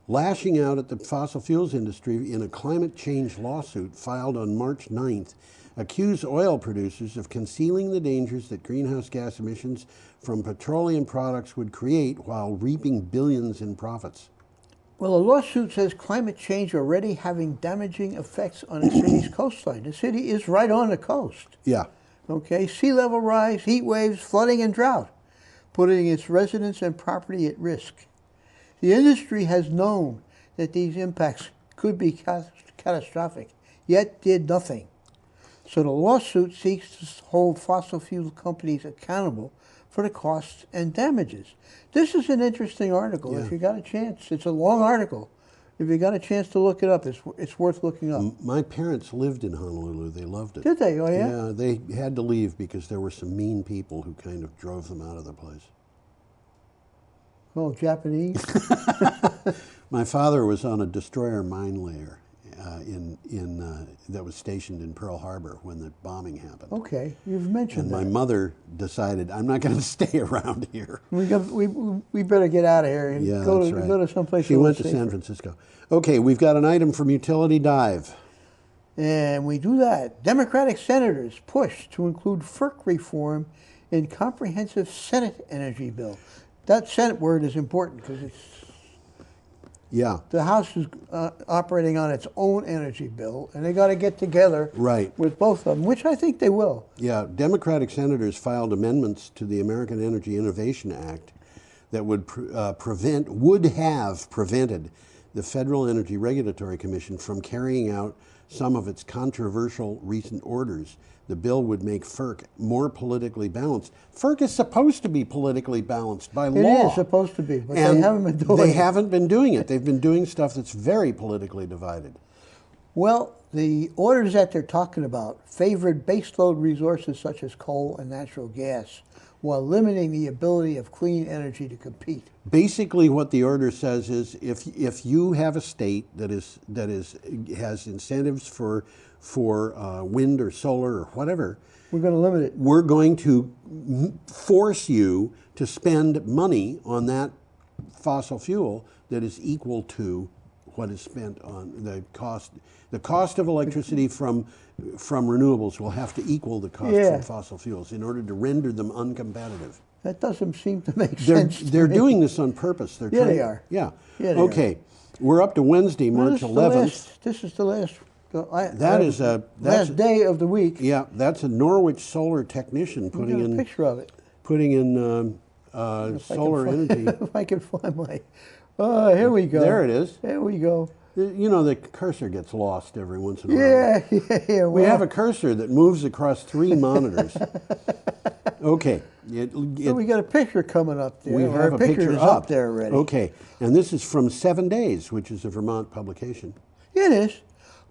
lashing out at the fossil fuels industry in a climate change lawsuit filed on March 9th accuse oil producers of concealing the dangers that greenhouse gas emissions from petroleum products would create while reaping billions in profits. Well, the lawsuit says climate change already having damaging effects on the city's coastline. The city is right on the coast. Yeah. Okay, sea level rise, heat waves, flooding, and drought, putting its residents and property at risk. The industry has known that these impacts could be catastrophic, yet did nothing. So the lawsuit seeks to hold fossil fuel companies accountable for the costs and damages. This is an interesting article. Yeah. If you got a chance, it's a long article. If you got a chance to look it up, it's worth looking up. My parents lived in Honolulu. They loved it. Did they? Oh, yeah? Yeah, they had to leave because there were some mean people who kind of drove them out of the place. Oh, Japanese? My father was on a destroyer mine layer that was stationed in Pearl Harbor when the bombing happened. Okay, you've mentioned And that. my mother decided, I'm not going to stay around here. We better get out of here and Yeah, go that's right. to someplace. She a little went to safer. San Francisco. Okay, we've got an item from Utility Dive. And we do that. Democratic senators push to include FERC reform in comprehensive Senate energy bill. That Senate word is important because it's the House is operating on its own energy bill, and they got to get together with both of them, which I think they will. Yeah, Democratic senators filed amendments to the American Energy Innovation Act that would have prevented the Federal Energy Regulatory Commission from carrying out some of its controversial recent orders. The bill would make FERC more politically balanced. FERC is supposed to be politically balanced by law. It is supposed to be, but and they haven't been doing it. They haven't been doing it. They've been doing stuff that's very politically divided. Well, the orders that they're talking about favored baseload resources such as coal and natural gas, while limiting the ability of clean energy to compete. Basically, what the order says is, if you have a state that has incentives for wind or solar or whatever, we're going to limit it. We're going to force you to spend money on that fossil fuel that is equal to what is spent on the cost. The cost of electricity from renewables will have to equal the cost from fossil fuels in order to render them uncompetitive. That doesn't seem to make sense. They're doing this on purpose. They're trying, they are. Yeah. Yeah, they okay. We're up to Wednesday, March 11th. This is the last. Last day of the week. Yeah, that's a Norwich solar technician putting in a picture of it. Putting in solar energy. If I can find my. Here we go. There it is. There we go. You know, the cursor gets lost every once in a while. Yeah. We have a cursor that moves across 3 monitors. Okay. So we got a picture coming up there. We have a picture up there already. Okay. And this is from 7 Days, which is a Vermont publication. Yeah, it is.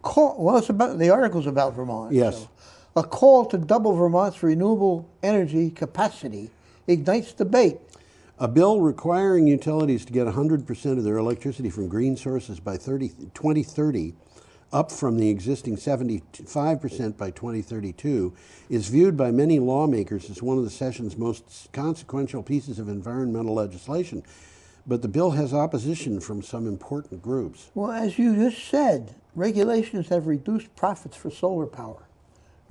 It's about the article's about Vermont. Yes. So. A call to double Vermont's renewable energy capacity ignites debate. A bill requiring utilities to get 100% of their electricity from green sources by 2030, up from the existing 75% by 2032, is viewed by many lawmakers as one of the session's most consequential pieces of environmental legislation. But the bill has opposition from some important groups. Well, as you just said, regulations have reduced profits for solar power,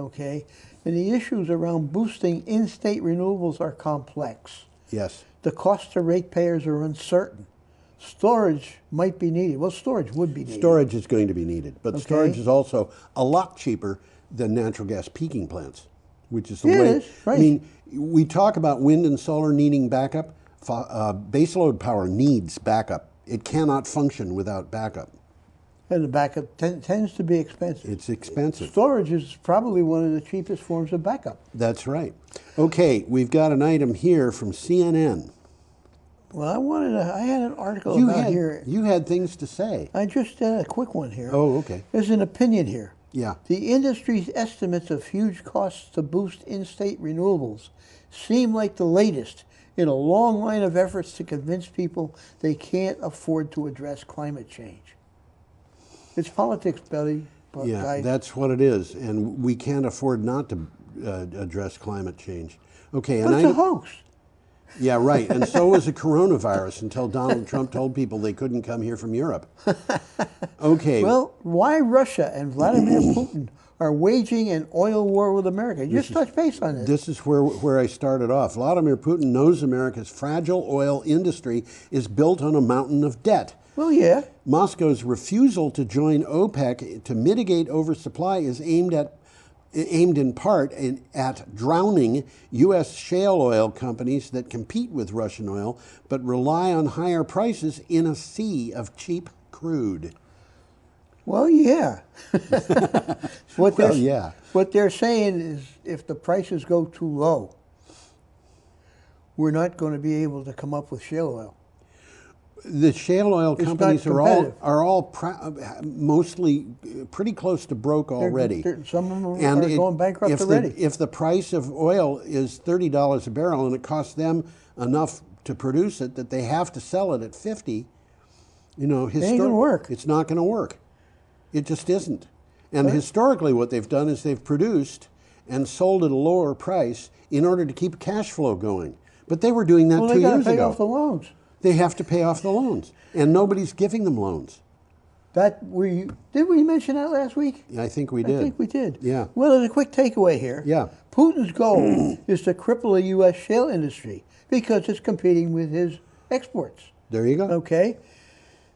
okay? And the issues around boosting in-state renewables are complex. Yes. The costs to ratepayers are uncertain. Storage might be needed. Well, storage would be needed. Storage is going to be needed, but Okay. storage is also a lot cheaper than natural gas peaking plants, which is the Yeah, way. it is, right. I mean, we talk about wind and solar needing backup. Baseload power needs backup. It cannot function without backup. And the backup tends to be expensive. It's expensive. Storage is probably one of the cheapest forms of backup. That's right. Okay, we've got an item here from CNN. Well, I had an article here. You had things to say. I just had a quick one here. Oh, okay. There's an opinion here. Yeah. The industry's estimates of huge costs to boost in-state renewables seem like the latest in a long line of efforts to convince people they can't afford to address climate change. It's politics, Billy. Yeah, guys. that's what it is, and we can't afford not to address climate change. Okay, and But it's a hoax. Yeah, right. And so was the coronavirus until Donald Trump told people they couldn't come here from Europe. Okay. Well, why Russia and Vladimir Putin are waging an oil war with America? Just touch base on this. This is where I started off. Vladimir Putin knows America's fragile oil industry is built on a mountain of debt. Well, yeah. Moscow's refusal to join OPEC to mitigate oversupply is aimed in part at drowning U.S. shale oil companies that compete with Russian oil but rely on higher prices in a sea of cheap crude. Well, yeah. What they're saying is if the prices go too low, we're not going to be able to come up with shale oil. The shale oil companies are all mostly pretty close to broke already. Some of them are going bankrupt already. If the price of oil is $30 a barrel and it costs them enough to produce it that they have to sell it at 50, it ain't gonna work. It's not going to work. It just isn't. And historically, what they've done is they've produced and sold at a lower price in order to keep cash flow going. But they were doing that 2 years ago. Well, they got to pay off the loans. They have to pay off the loans, and nobody's giving them loans. Did we mention that last week? I think we did. I think we did. Yeah. Well, there's a quick takeaway here. Yeah. Putin's goal is to cripple the U.S. shale industry because it's competing with his exports. There you go. Okay.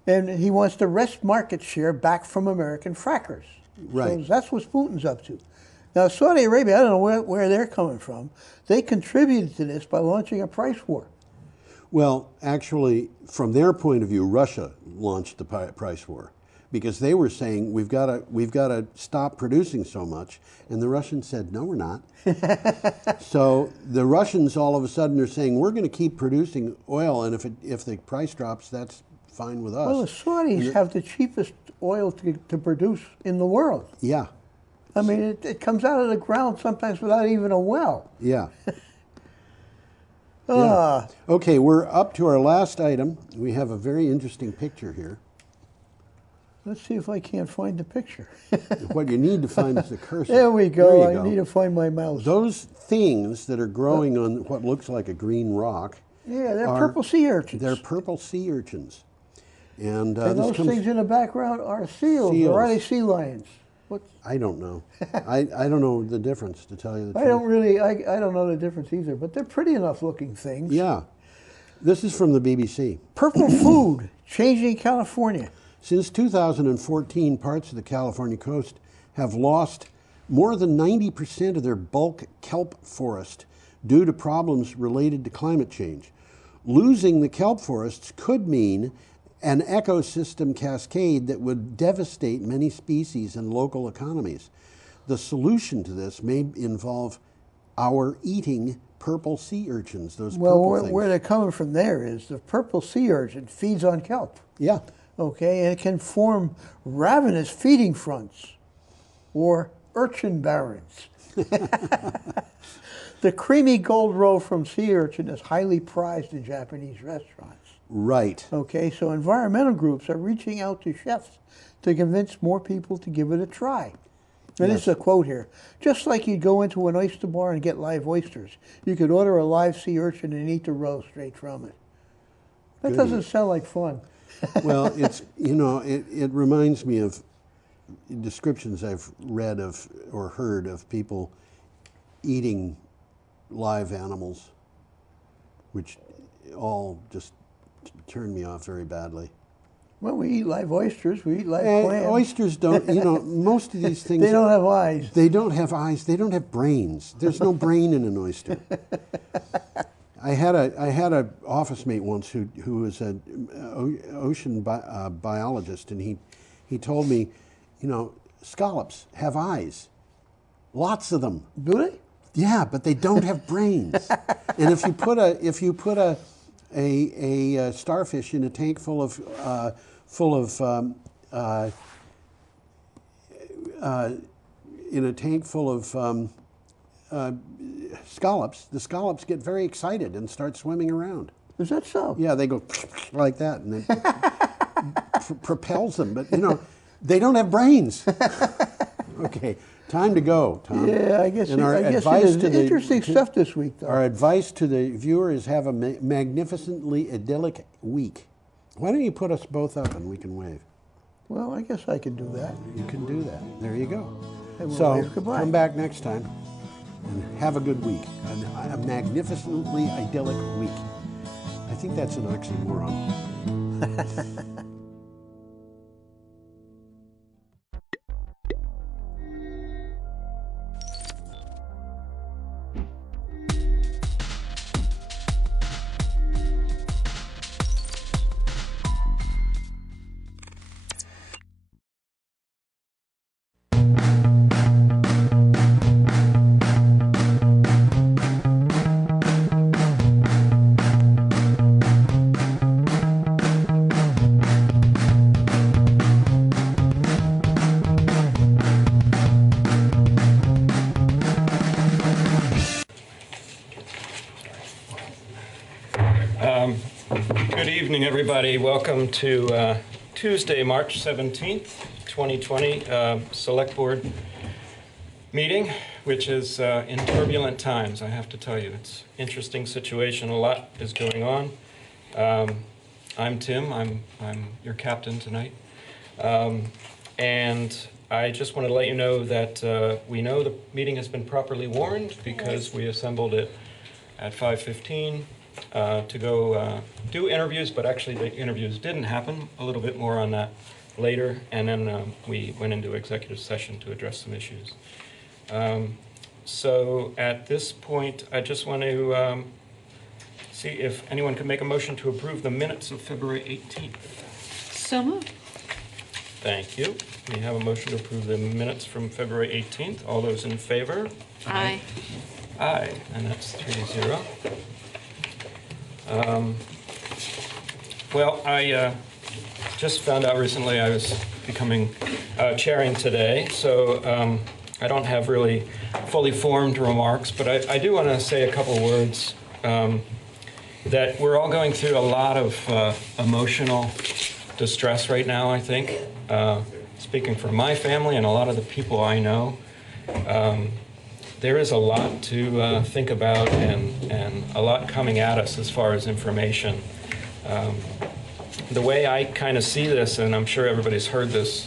And he wants to wrest market share back from American frackers. Right. So that's what Putin's up to. Now, Saudi Arabia, I don't know where they're coming from. They contributed to this by launching a price war. Well, actually, from their point of view, Russia launched the price war because they were saying we've got to stop producing so much, and the Russians said no, we're not. So the Russians all of a sudden are saying we're going to keep producing oil, and if the price drops, that's fine with us. Well, the Saudis have the cheapest oil to produce in the world. Yeah. I mean, it comes out of the ground sometimes without even a well. Yeah. Yeah. Okay, we're up to our last item. We have a very interesting picture here. Let's see if I can't find the picture. What you need to find is the cursor. There we go. I need to find my mouse. Those things that are growing on what looks like a green rock. Yeah, they're purple sea urchins. They're purple sea urchins. And those things in the background are seals. Or are they sea lions? I don't know. I don't know the difference, to tell you the truth. I don't know the difference either, but they're pretty enough looking things. Yeah. This is from the BBC. Purple food changing California. Since 2014, parts of the California coast have lost more than 90% of their bulk kelp forest due to problems related to climate change. Losing the kelp forests could mean an ecosystem cascade that would devastate many species and local economies. The solution to this may involve our eating purple sea urchins, those purple things. Where they're coming from there is the purple sea urchin feeds on kelp. Yeah. Okay, and it can form ravenous feeding fronts or urchin barrens. The creamy gold roe from sea urchin is highly prized in Japanese restaurants. Right. Okay, so environmental groups are reaching out to chefs to convince more people to give it a try. And this is a quote here. Just like you'd go into an oyster bar and get live oysters, you could order a live sea urchin and eat the roe straight from it. That doesn't sound like fun. Well, it's, it reminds me of descriptions I've read of or heard of people eating live animals, which all just turned me off very badly. Well, we eat live oysters, we eat live clams. Oysters don't, most of these things... They don't have eyes. They don't have eyes, they don't have brains. There's no brain in an oyster. I had a office mate once who was an ocean biologist, and he told me, scallops have eyes, lots of them. Do they? Yeah, but they don't have brains. And if you put a starfish in a tank full of scallops, the scallops get very excited and start swimming around. Is that so? Yeah, they go like that, and it propels them. But They don't have brains. Okay, time to go, Tom. Yeah, I guess, And our I guess it advice is. to the- Interesting stuff this week, though. Our advice to the viewer is have a magnificently idyllic week. Why don't you put us both up and we can wave? Well, I guess I can do that. You can do that. There you go. And we'll So wave goodbye. come back next time and have a good week. A magnificently idyllic week. I think that's an oxymoron. Good evening, everybody. Welcome to Tuesday, March 17th, 2020, Select Board meeting, which is in turbulent times, I have to tell you. It's an interesting situation. A lot is going on. I'm Tim. I'm your captain tonight. And I just wanted to let you know that we know the meeting has been properly warned because we assembled it at 5:15 to go do interviews, but actually the interviews didn't happen. A little bit more on that later. And then we went into executive session to address some issues. So at this point, I just want to see if anyone could make a motion to approve the minutes of February 18th. So moved. Thank you. We have a motion to approve the minutes from February 18th. All those in favor? Aye. Aye, and that's 3-0. Well, I just found out recently I was becoming chairing today, so I don't have really fully formed remarks, but I do want to say a couple words that we're all going through a lot of emotional distress right now, I think. Speaking for my family and a lot of the people I know, there is a lot to think about and a lot coming at us as far as information. The way I kind of see this, and I'm sure everybody's heard this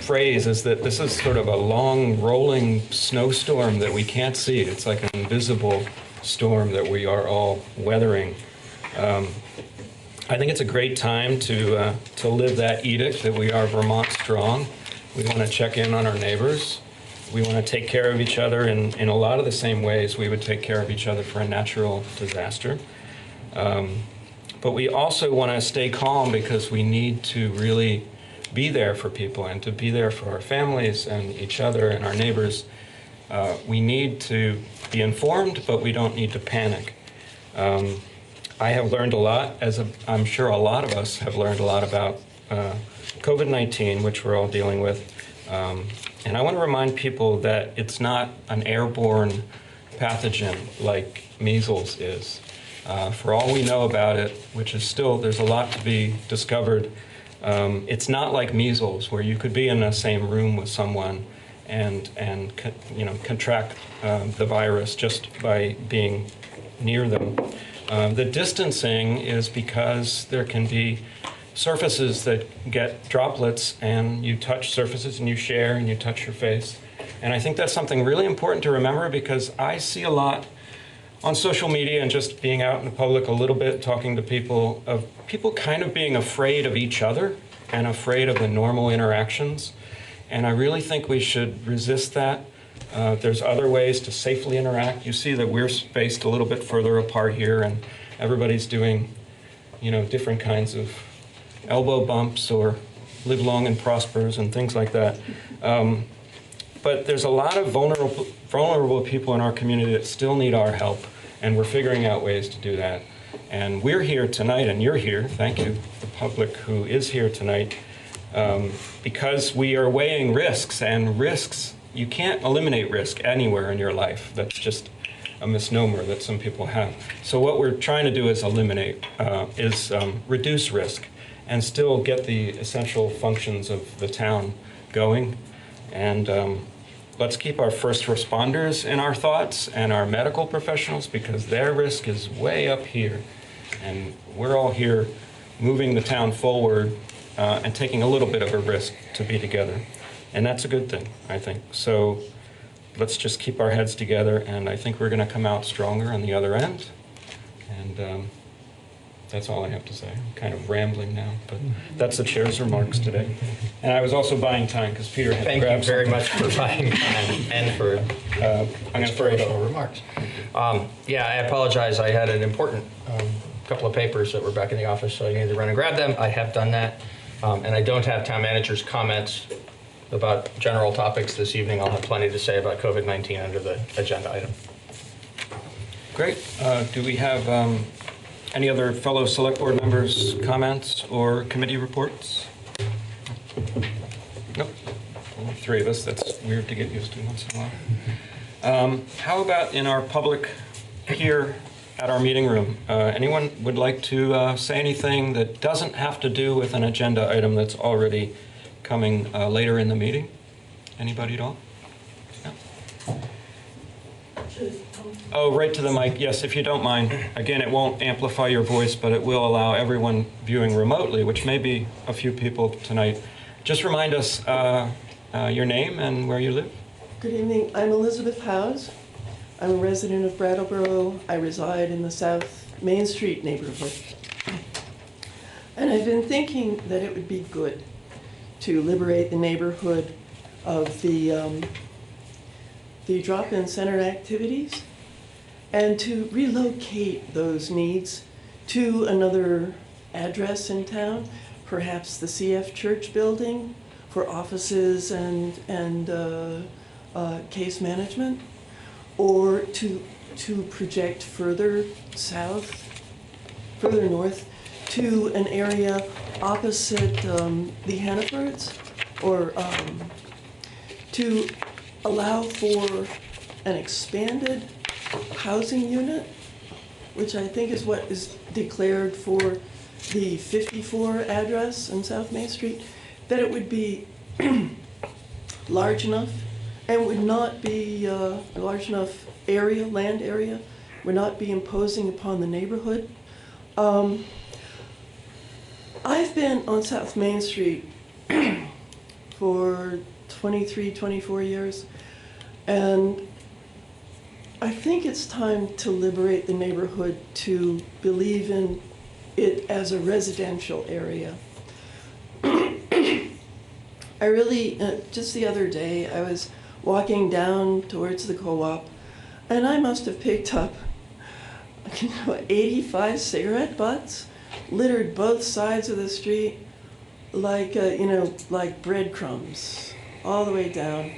phrase, is that this is sort of a long rolling snowstorm that we can't see. It's like an invisible storm that we are all weathering. I think it's a great time to live that edict that we are Vermont strong. We want to check in on our neighbors. We want to take care of each other in a lot of the same ways we would take care of each other for a natural disaster. But we also want to stay calm because we need to really be there for people and to be there for our families and each other and our neighbors. We need to be informed, but we don't need to panic. I have learned a lot, as I'm sure a lot of us have learned a lot about COVID-19, which we're all dealing with. And I want to remind people that it's not an airborne pathogen like measles is. For all we know about it, which is still, there's a lot to be discovered, it's not like measles, where you could be in the same room with someone and contract the virus just by being near them. The distancing is because there can be surfaces that get droplets, and you touch surfaces and you share and you touch your face. And I think that's something really important to remember, because I see a lot on social media and just being out in the public a little bit, talking to people, of people kind of being afraid of each other and afraid of the normal interactions. And I really think we should resist that. There's other ways to safely interact. You see that we're spaced a little bit further apart here, and everybody's doing, different kinds of elbow bumps or live long and prospers and things like that. But there's a lot of vulnerable people in our community that still need our help, and we're figuring out ways to do that. And we're here tonight, and you're here, thank you, the public who is here tonight, because we are weighing risks, and risks, you can't eliminate risk anywhere in your life. That's just a misnomer that some people have. So what we're trying to do is reduce risk. and still get the essential functions of the town going. And let's keep our first responders in our thoughts and our medical professionals, because their risk is way up here. And we're all here moving the town forward and taking a little bit of a risk to be together. And that's a good thing, I think. So let's just keep our heads together, and I think we're going to come out stronger on the other end. And that's all I have to say. I'm kind of rambling now, but that's the chair's remarks today. And I was also buying time because Peter had Thank you grabbed very something. much for buying time and for inspirational remarks. Yeah, I apologize. I had an important couple of papers that were back in the office, so I needed to run and grab them. I have done that. And I don't have town manager's comments about general topics this evening. I'll have plenty to say about COVID-19 under the agenda item. Great. Do we have any other fellow select board members' comments or committee reports? Nope. Only three of us. That's weird to get used to once in a while. How about in our public here at our meeting room? Anyone would like to say anything that doesn't have to do with an agenda item that's already coming later in the meeting? Anybody at all? No? Oh, right to the mic. Yes, if you don't mind. Again, it won't amplify your voice, but it will allow everyone viewing remotely, which may be a few people tonight. Just remind us your name and where you live. Good evening. I'm Elizabeth Howes. I'm a resident of Brattleboro. I reside in the South Main Street neighborhood. And I've been thinking that it would be good to liberate the neighborhood of the drop-in center activities and to relocate those needs to another address in town, perhaps the CF Church building for offices and case management, or to project further south, further north, to an area opposite the Hannafords, or to allow for an expanded housing unit, which I think is what is declared for the 54 address on South Main Street, that it would be large enough and would not be a large enough area, land area, would not be imposing upon the neighborhood. I've been on South Main Street for 23, 24 years, and I think it's time to liberate the neighborhood to believe in it as a residential area. I really, just the other day, I was walking down towards the co-op, and I must have picked up 85 cigarette butts littered both sides of the street like, like breadcrumbs all the way down.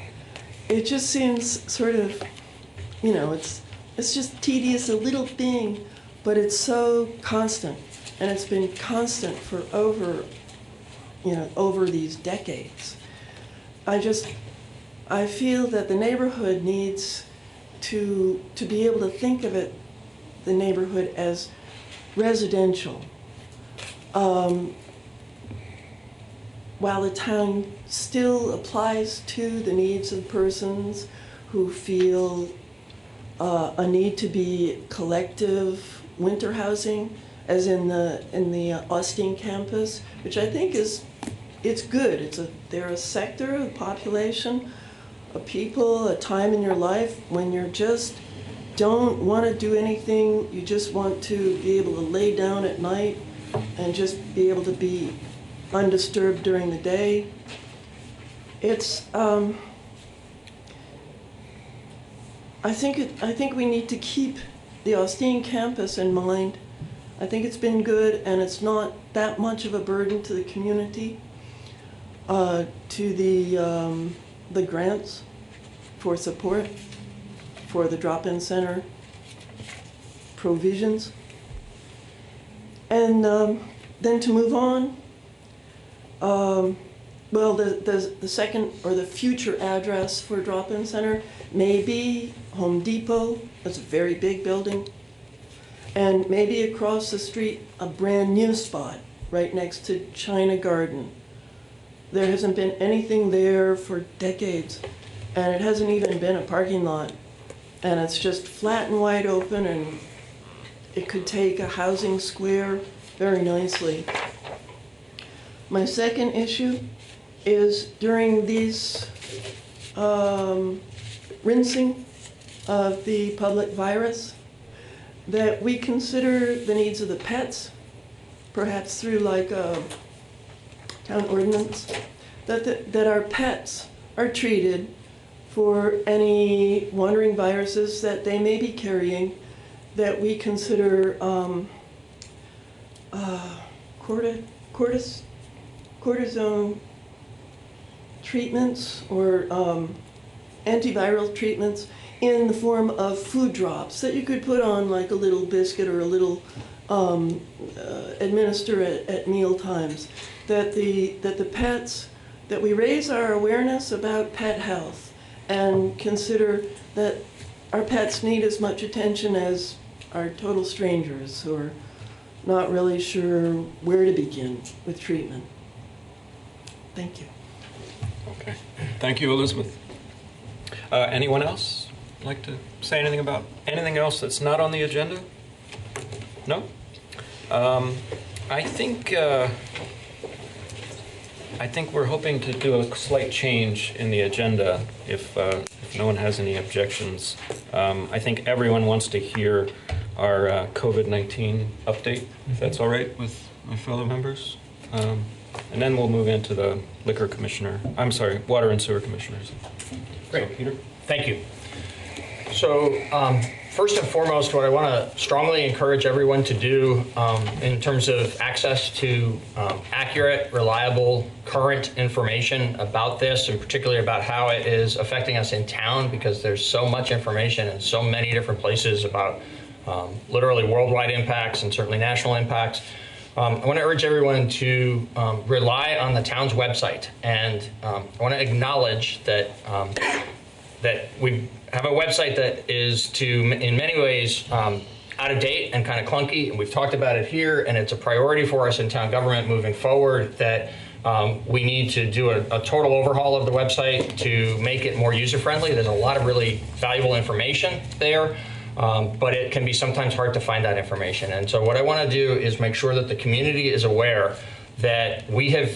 It just seems sort of, it's just tedious, a little thing, but it's so constant, and it's been constant for over these decades. I feel that the neighborhood needs to be able to think of it, the neighborhood, as residential. While the town still applies to the needs of persons who feel a need to be collective winter housing, as in the Austin campus, which I think it's good. They're a sector of the population, of people, a time in your life when you just don't want to do anything. You just want to be able to lay down at night and just be able to be undisturbed during the day. I think we need to keep the Austin campus in mind. I think it's been good, and it's not that much of a burden to the community, to the grants for support for the drop-in center provisions. And then to move on, well, the second or the future address for drop-in center may be Home Depot. That's a very big building. And maybe across the street, a brand new spot right next to China Garden. There hasn't been anything there for decades, and it hasn't even been a parking lot. And it's just flat and wide open, and it could take a housing square very nicely. My second issue is during these rinsing of the public virus, that we consider the needs of the pets, perhaps through like a town ordinance, that our pets are treated for any wandering viruses that they may be carrying, that we consider cortisone treatments or antiviral treatments in the form of food drops that you could put on like a little biscuit or a little administer at meal times. That the pets, that we raise our awareness about pet health and consider that our pets need as much attention as our total strangers who are not really sure where to begin with treatment. Thank you. Okay. Thank you, Elizabeth. Anyone else like to say anything about anything else that's not on the agenda? No? I think we're hoping to do a slight change in the agenda if no one has any objections. I think everyone wants to hear our COVID-19 update, if that's all right with my fellow members. And then we'll move into the liquor commissioner, I'm sorry, water and sewer commissioners. Great. So, Peter? Thank you. So first and foremost, what I want to strongly encourage everyone to do in terms of access to accurate, reliable, current information about this, and particularly about how it is affecting us in town, because there's so much information in so many different places about literally worldwide impacts and certainly national impacts. I want to urge everyone to rely on the town's website, and I want to acknowledge that that we have a website that is in many ways out of date and kind of clunky, and we've talked about it here, and it's a priority for us in town government moving forward that we need to do a total overhaul of the website to make it more user-friendly. There's a lot of really valuable information there. But it can be sometimes hard to find that information. And so what I want to do is make sure that the community is aware that we have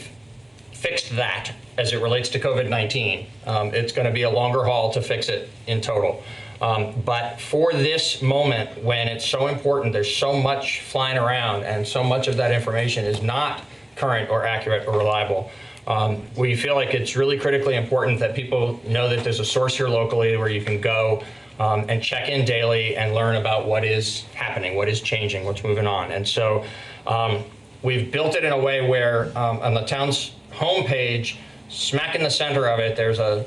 fixed that as it relates to COVID-19. It's going to be a longer haul to fix it in total. But for this moment, when it's so important, there's so much flying around and so much of that information is not current or accurate or reliable. We feel like it's really critically important that people know that there's a source here locally where you can go and check in daily and learn about what is happening, what is changing, what's moving on. And so we've built it in a way where on the town's homepage, smack in the center of it, there's a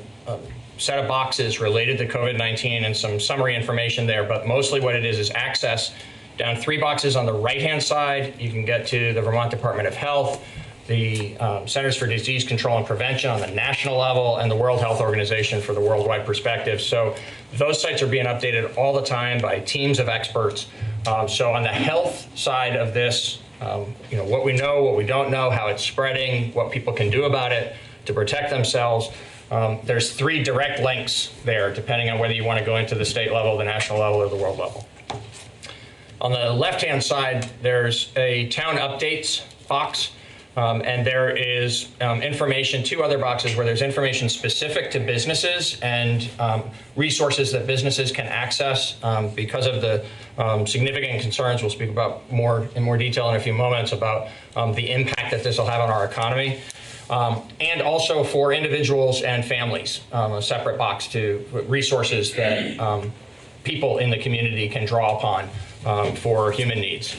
set of boxes related to COVID-19 and some summary information there, but mostly what it is access. Down 3 boxes on the right-hand side, you can get to the Vermont Department of Health, the Centers for Disease Control and Prevention on the national level, and the World Health Organization for the worldwide perspective. So those sites are being updated all the time by teams of experts. So on the health side of this, what we know, what we don't know, how it's spreading, what people can do about it to protect themselves. There's 3 direct links there, depending on whether you want to go into the state level, the national level, or the world level. On the left-hand side, there's a town updates box. And there is information, 2 other boxes where there's information specific to businesses and resources that businesses can access because of the significant concerns we'll speak about in more detail in a few moments about the impact that this will have on our economy. And also for individuals and families, a separate box to resources that people in the community can draw upon for human needs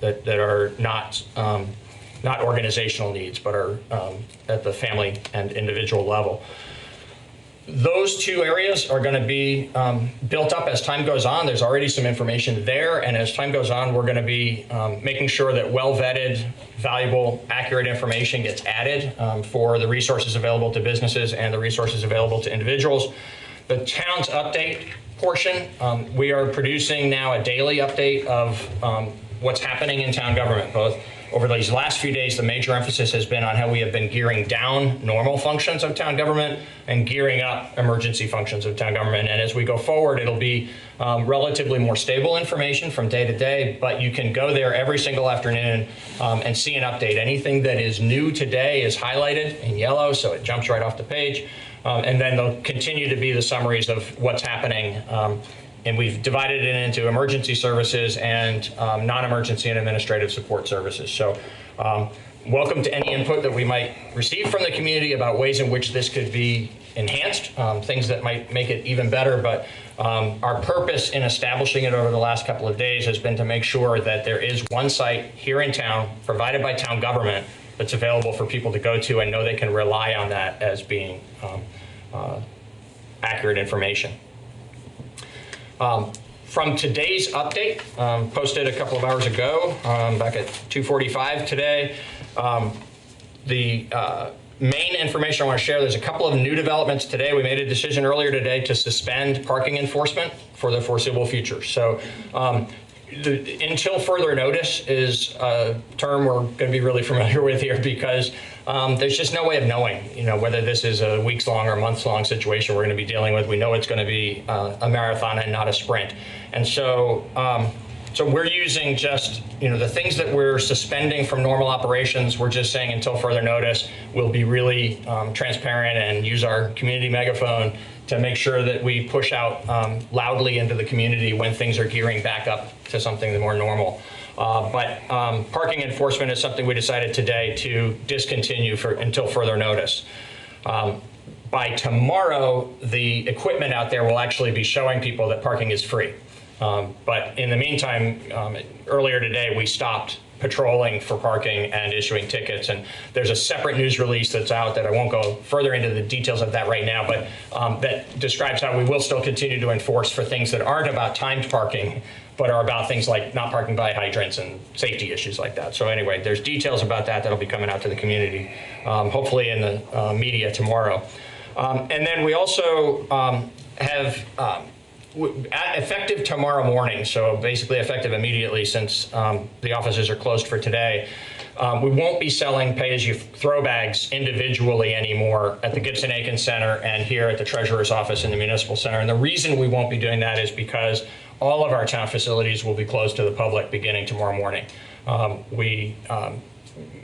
that are not organizational needs, but are at the family and individual level. Those 2 areas are going to be built up as time goes on. There's already some information there, and as time goes on, we're going to be making sure that well-vetted, valuable, accurate information gets added for the resources available to businesses and the resources available to individuals. The town's update portion, we are producing now a daily update of what's happening in town government, both over these last few days, the major emphasis has been on how we have been gearing down normal functions of town government and gearing up emergency functions of town government. And as we go forward, it'll be relatively more stable information from day to day, but you can go there every single afternoon and see an update. Anything that is new today is highlighted in yellow, so it jumps right off the page. And then there'll continue to be the summaries of what's happening. And we've divided it into emergency services and non-emergency and administrative support services. So welcome to any input that we might receive from the community about ways in which this could be enhanced, things that might make it even better. But our purpose in establishing it over the last couple of days has been to make sure that there is one site here in town provided by town government that's available for people to go to and know they can rely on that as being accurate information. From today's update, posted a couple of hours ago, back at 2:45 today, the main information I want to share, there's a couple of new developments today. We made a decision earlier today to suspend parking enforcement for the foreseeable future. So until further notice is a term we're going to be really familiar with here, because there's just no way of knowing, whether this is a weeks-long or months-long situation we're going to be dealing with. We know it's going to be a marathon and not a sprint. And so we're using just, the things that we're suspending from normal operations, we're just saying until further notice. We'll be really transparent and use our community megaphone to make sure that we push out loudly into the community when things are gearing back up to something more normal. But parking enforcement is something we decided today to discontinue until further notice. By tomorrow, the equipment out there will actually be showing people that parking is free. But in the meantime, earlier today, we stopped patrolling for parking and issuing tickets. And there's a separate news release that's out that I won't go further into the details of that right now, but that describes how we will still continue to enforce for things that aren't about timed parking, but are about things like not parking by hydrants and safety issues like that. So anyway, there's details about that that'll be coming out to the community, hopefully in the media tomorrow. And then we also have effective tomorrow morning, so basically effective immediately since the offices are closed for today, we won't be selling pay-as-you-throw bags individually anymore at the Gibson-Aiken Center and here at the Treasurer's Office in the Municipal Center. And the reason we won't be doing that is because all of our town facilities will be closed to the public beginning tomorrow morning.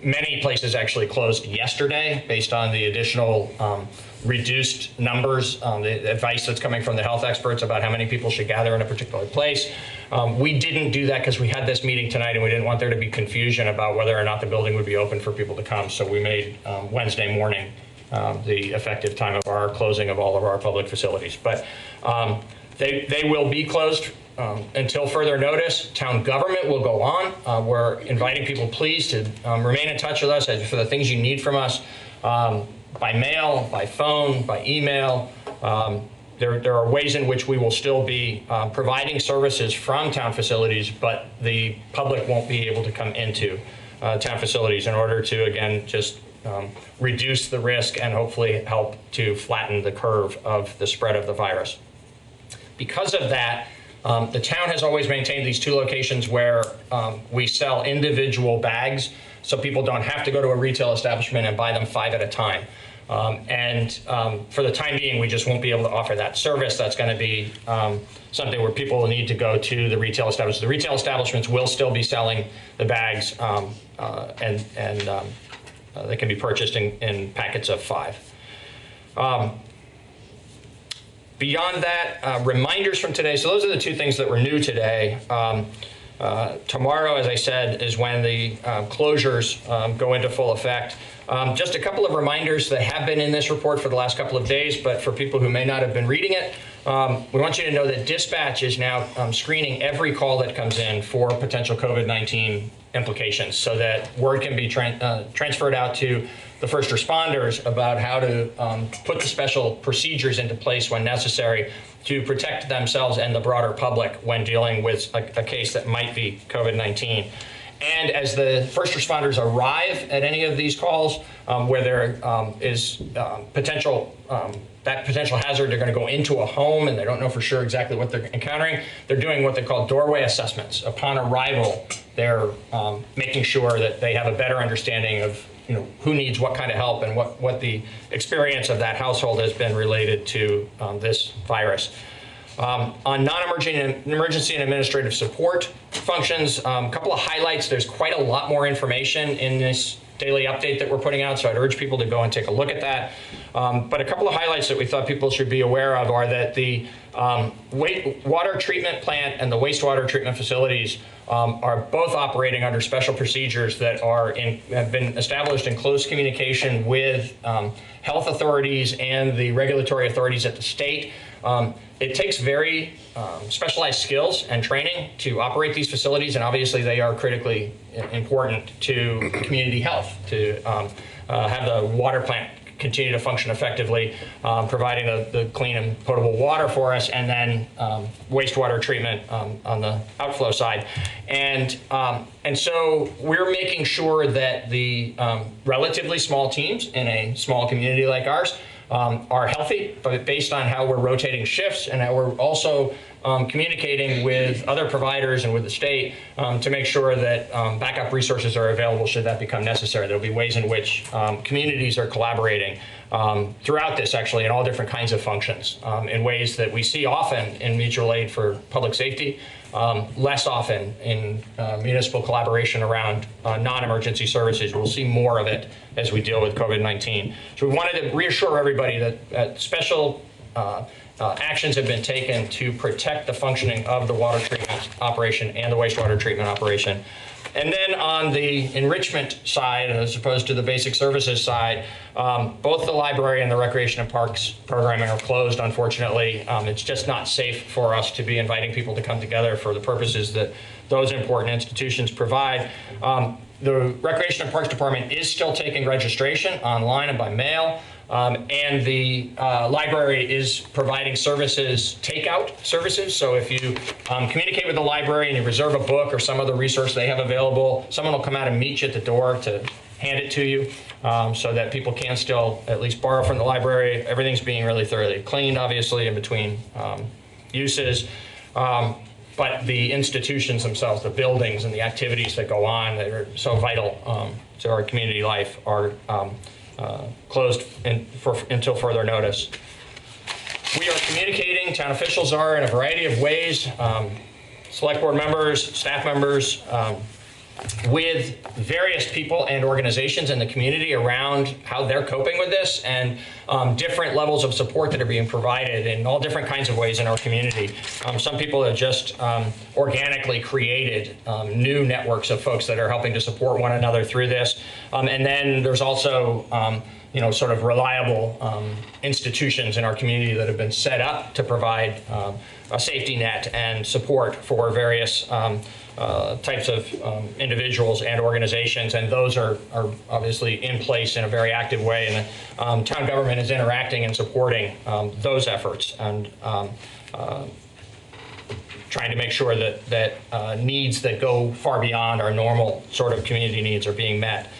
Many places actually closed yesterday based on the additional reduced numbers, the advice that's coming from the health experts about how many people should gather in a particular place. We didn't do that because we had this meeting tonight and we didn't want there to be confusion about whether or not the building would be open for people to come. So we made Wednesday morning the effective time of our closing of all of our public facilities. But they will be closed until further notice. Town government will go on. We're inviting people, please, to remain in touch with us for the things you need from us. By mail, by phone, by email. There are ways in which we will still be providing services from town facilities, but the public won't be able to come into town facilities in order to, again, just reduce the risk and hopefully help to flatten the curve of the spread of the virus. Because of that, the town has always maintained these two locations where we sell individual bags so people don't have to go to a retail establishment and buy them 5 at a time. For the time being, we just won't be able to offer that service. That's going to be something where people will need to go to the retail establishments. The retail establishments will still be selling the bags, and they can be purchased in packets of 5. Beyond that, reminders from today. So those are the two things that were new today. Tomorrow, as I said, is when the closures go into full effect. Just a couple of reminders that have been in this report for the last couple of days, but for people who may not have been reading it, we want you to know that dispatch is now screening every call that comes in for potential COVID-19 implications so that word can be transferred out to the first responders about how to put the special procedures into place when necessary to protect themselves and the broader public when dealing with a case that might be COVID-19. And as the first responders arrive at any of these calls where there is potential that potential hazard, they're going to go into a home and they don't know for sure exactly what they're encountering. They're doing what they call doorway assessments. Upon arrival, they're making sure that they have a better understanding of who needs what kind of help and what the experience of that household has been related to this virus. On non-emergency and administrative support functions, a couple of highlights. There's quite a lot more information in this daily update that we're putting out, so I'd urge people to go and take a look at that. But a couple of highlights that we thought people should be aware of are that the water treatment plant and the wastewater treatment facilities are both operating under special procedures that have been established in close communication with health authorities and the regulatory authorities at the state. It takes very specialized skills and training to operate these facilities, and obviously they are critically important to community health, to have the water plant continue to function effectively, providing the clean and potable water for us, and then wastewater treatment on the outflow side. And so we're making sure that the relatively small teams in a small community like ours are healthy, but based on how we're rotating shifts and how we're also communicating with other providers and with the state to make sure that backup resources are available should that become necessary. There'll be ways in which communities are collaborating throughout this, actually, in all different kinds of functions, in ways that we see often in mutual aid for public safety, less often in municipal collaboration around non-emergency services. We'll see more of it as we deal with COVID-19. So we wanted to reassure everybody that special actions have been taken to protect the functioning of the water treatment operation and the wastewater treatment operation. And then on the enrichment side, as opposed to the basic services side, both the library and the recreation and parks programming are closed, unfortunately. It's just not safe for us to be inviting people to come together for the purposes that those important institutions provide. The Recreation and Parks Department is still taking registration online and by mail. And the library is providing services, takeout services. So if you communicate with the library and you reserve a book or some other resource they have available, someone will come out and meet you at the door to hand it to you so that people can still at least borrow from the library. Everything's being really thoroughly cleaned, obviously, in between uses. But the institutions themselves, the buildings and the activities that go on that are so vital to our community life are closed until further notice. We are communicating, town officials are, in a variety of ways, select board members, staff members, with various people and organizations in the community around how they're coping with this, and different levels of support that are being provided in all different kinds of ways in our community. Some people have just organically created new networks of folks that are helping to support one another through this. And then there's also sort of reliable institutions in our community that have been set up to provide a safety net and support for various types of individuals and organizations, and those are obviously in place in a very active way, and the town government is interacting and supporting those efforts and trying to make sure that needs that go far beyond our normal sort of community needs are being met.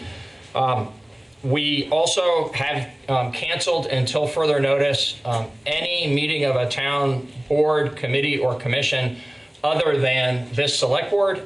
We also have canceled until further notice any meeting of a town board, committee, or commission other than this select board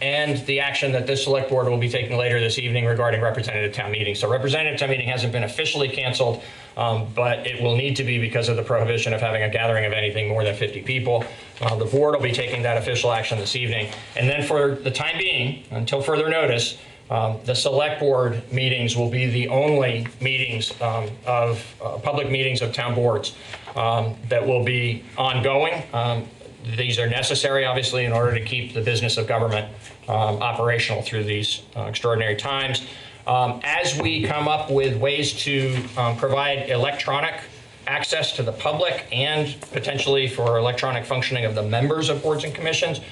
and the action that this select board will be taking later this evening regarding representative town meeting. So representative town meeting hasn't been officially canceled, but it will need to be because of the prohibition of having a gathering of anything more than 50 people. The board will be taking that official action this evening. And then for the time being, until further notice, the select board meetings will be the only meetings of public meetings of town boards that will be ongoing. These are necessary, obviously, in order to keep the business of government operational through these extraordinary times. As we come up with ways to provide electronic access to the public and potentially for electronic functioning of the members of boards and commissions,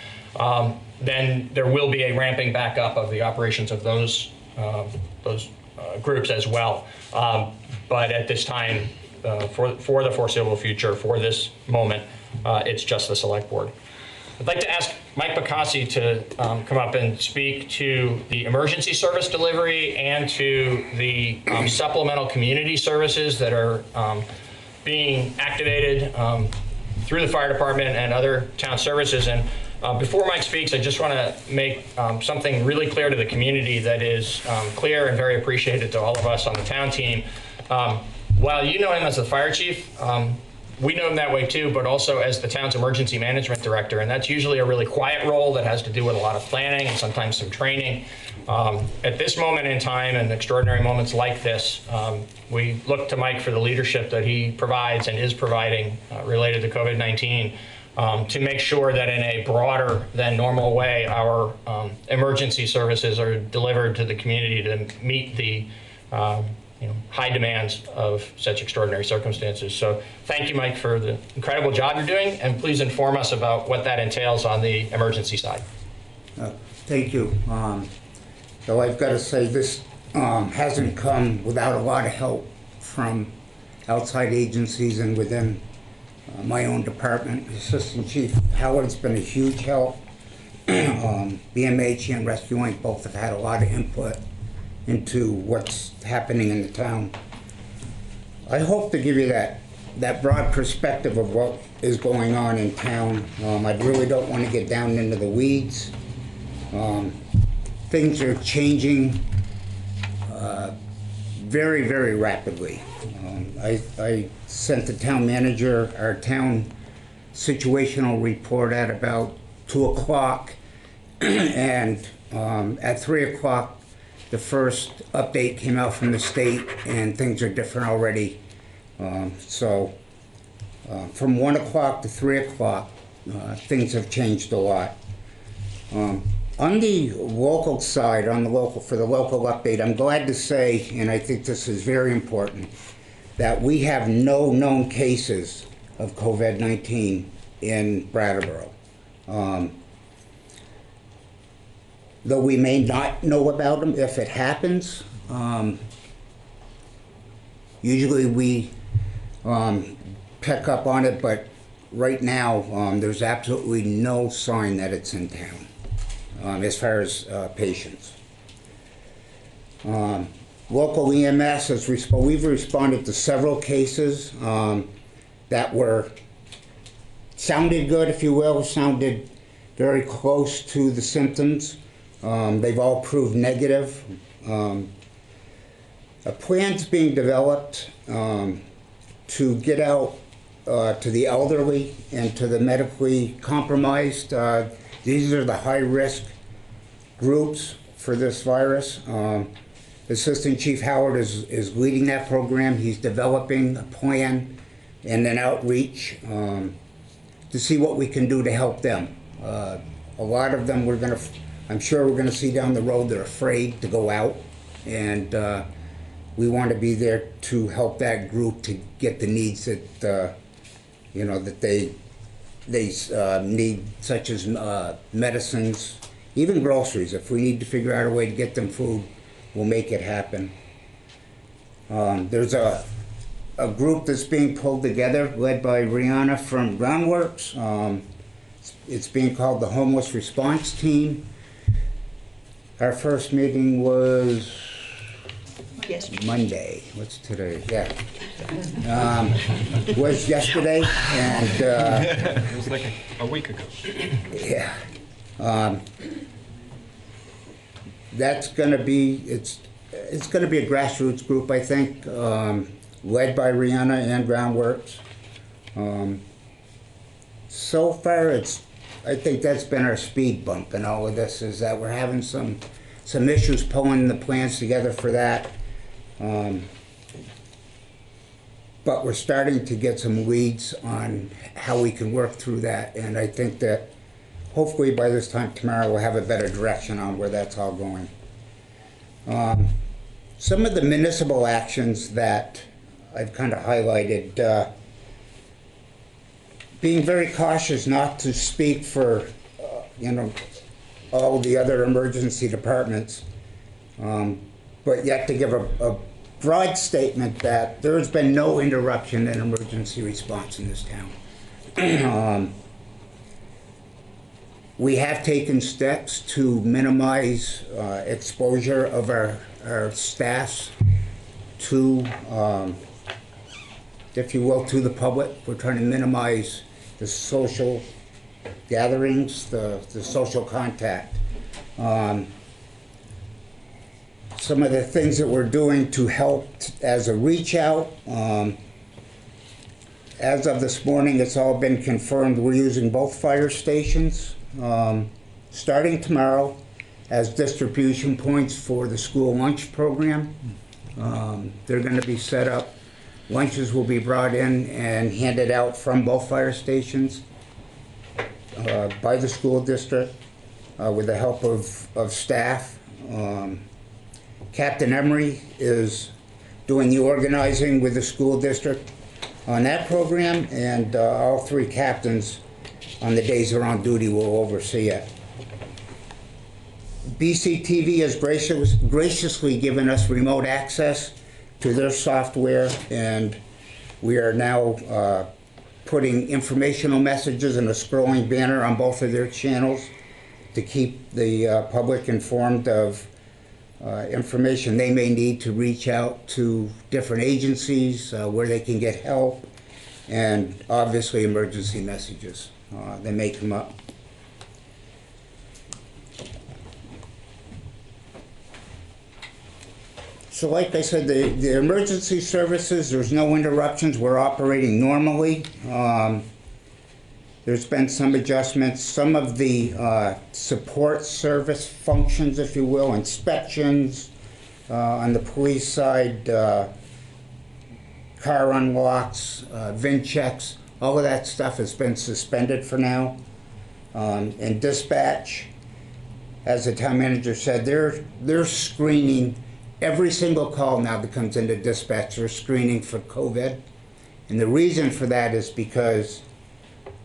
then there will be a ramping back up of the operations of those groups as well. But at this time, for the foreseeable future, for this moment, it's just the select board. I'd like to ask Mike Bacassi to come up and speak to the emergency service delivery and to the supplemental community services that are being activated through the fire department and other town services. And before Mike speaks, I just want to make something really clear to the community that is clear and very appreciated to all of us on the town team. While you know him as the fire chief, we know him that way too, but also as the town's emergency management director, and that's usually a really quiet role that has to do with a lot of planning and sometimes some training. At this moment in time and extraordinary moments like this, we look to Mike for the leadership that he provides and is providing related to COVID-19 to make sure that in a broader than normal way, our emergency services are delivered to the community to meet the high demands of such extraordinary circumstances. So thank you, Mike, for the incredible job you're doing, and please inform us about what that entails on the emergency side. Thank you. Though I've got to say this hasn't come without a lot of help from outside agencies and within my own department. Assistant Chief Howard's been a huge help. BMH and Rescue Inc. both have had a lot of input into what's happening in the town. I hope to give you that broad perspective of what is going on in town. I really don't want to get down into the weeds. Things are changing very, very rapidly. I sent the town manager our town situational report at about 2 o'clock, and at 3 o'clock the first update came out from the state, and things are different already. From 1 o'clock to 3 o'clock, things have changed a lot. On the local side, for the local update, I'm glad to say, and I think this is very important, that we have no known cases of COVID-19 in Brattleboro. Though we may not know about them if it happens, usually we pick up on it, but right now there's absolutely no sign that it's in town as far as patients. Local EMS, we've responded to several cases that sounded good, if you will, sounded very close to the symptoms. They've all proved negative. A plan's being developed to get out to the elderly and to the medically compromised. These are the high-risk groups for this virus. Assistant Chief Howard is leading that program. He's developing a plan and an outreach to see what we can do to help them. A lot of them I'm sure we're going to see down the road, they're afraid to go out, and we want to be there to help that group to get the needs that that they need, such as medicines, even groceries. If we need to figure out a way to get them food, we'll make it happen. There's a group that's being pulled together, led by Rihanna from Groundworks. It's being called the Homeless Response Team. Our first meeting was Monday. What's today? Yeah. Was yesterday, and it was like a week ago. Yeah. That's going to be it's going to be a grassroots group, I think, led by Rihanna and Groundworks. So far, I think that's been our speed bump in all of this, is that we're having some issues pulling the plans together for that. But we're starting to get some leads on how we can work through that, and I think that hopefully by this time tomorrow we'll have a better direction on where that's all going. Some of the municipal actions that I've kind of highlighted, being very cautious not to speak for all the other emergency departments, but yet to give a broad statement that there has been no interruption in emergency response in this town. We have taken steps to minimize exposure of our staffs to if you will, to the public. We're trying to minimize the social gatherings, the social contact. Some of the things that we're doing to help as a reach out, as of this morning, it's all been confirmed. We're using both fire stations starting tomorrow as distribution points for the school lunch program. They're going to be set up. Lunches will be brought in and handed out from both fire stations by the school district with the help of staff. Captain Emery is doing the organizing with the school district on that program, and all three captains on the days they're on duty will oversee it. BCTV has graciously given us remote access to their software, and we are now putting informational messages and a scrolling banner on both of their channels to keep the public informed of information they may need to reach out to different agencies where they can get help, and obviously emergency messages that may come up. So like I said, the emergency services, there's no interruptions. We're operating normally. There's been some adjustments. Some of the support service functions, if you will, inspections on the police side, car unlocks, VIN checks, all of that stuff has been suspended for now. And dispatch, as the town manager said, they're screening every single call now that comes into dispatch. They're screening for COVID. And the reason for that is because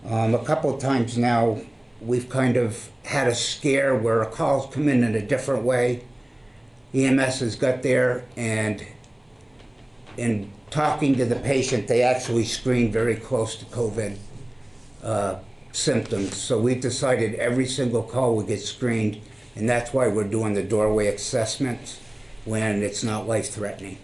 a couple of times now, we've kind of had a scare where a call's come in a different way. EMS has got there, and in talking to the patient, they actually screened very close to COVID symptoms. So we've decided every single call will get screened, and that's why we're doing the doorway assessments when it's not life-threatening.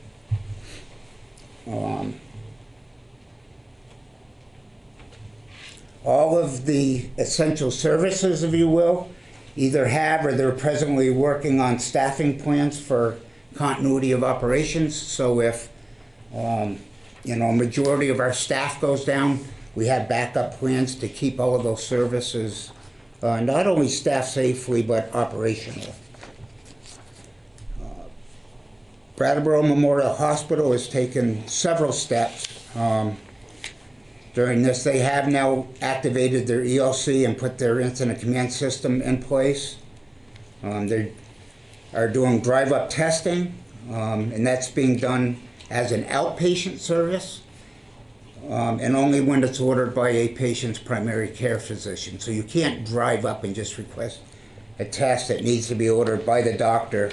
All of the essential services, if you will, either have or they're presently working on staffing plans for continuity of operations. So if a majority of our staff goes down, we have backup plans to keep all of those services not only staffed safely but operational. Brattleboro Memorial Hospital has taken several steps during this. They have now activated their ELC and put their incident command system in place. They are doing drive-up testing, and that's being done as an outpatient service, and only when it's ordered by a patient's primary care physician. So you can't drive up and just request a test. It needs to be ordered by the doctor.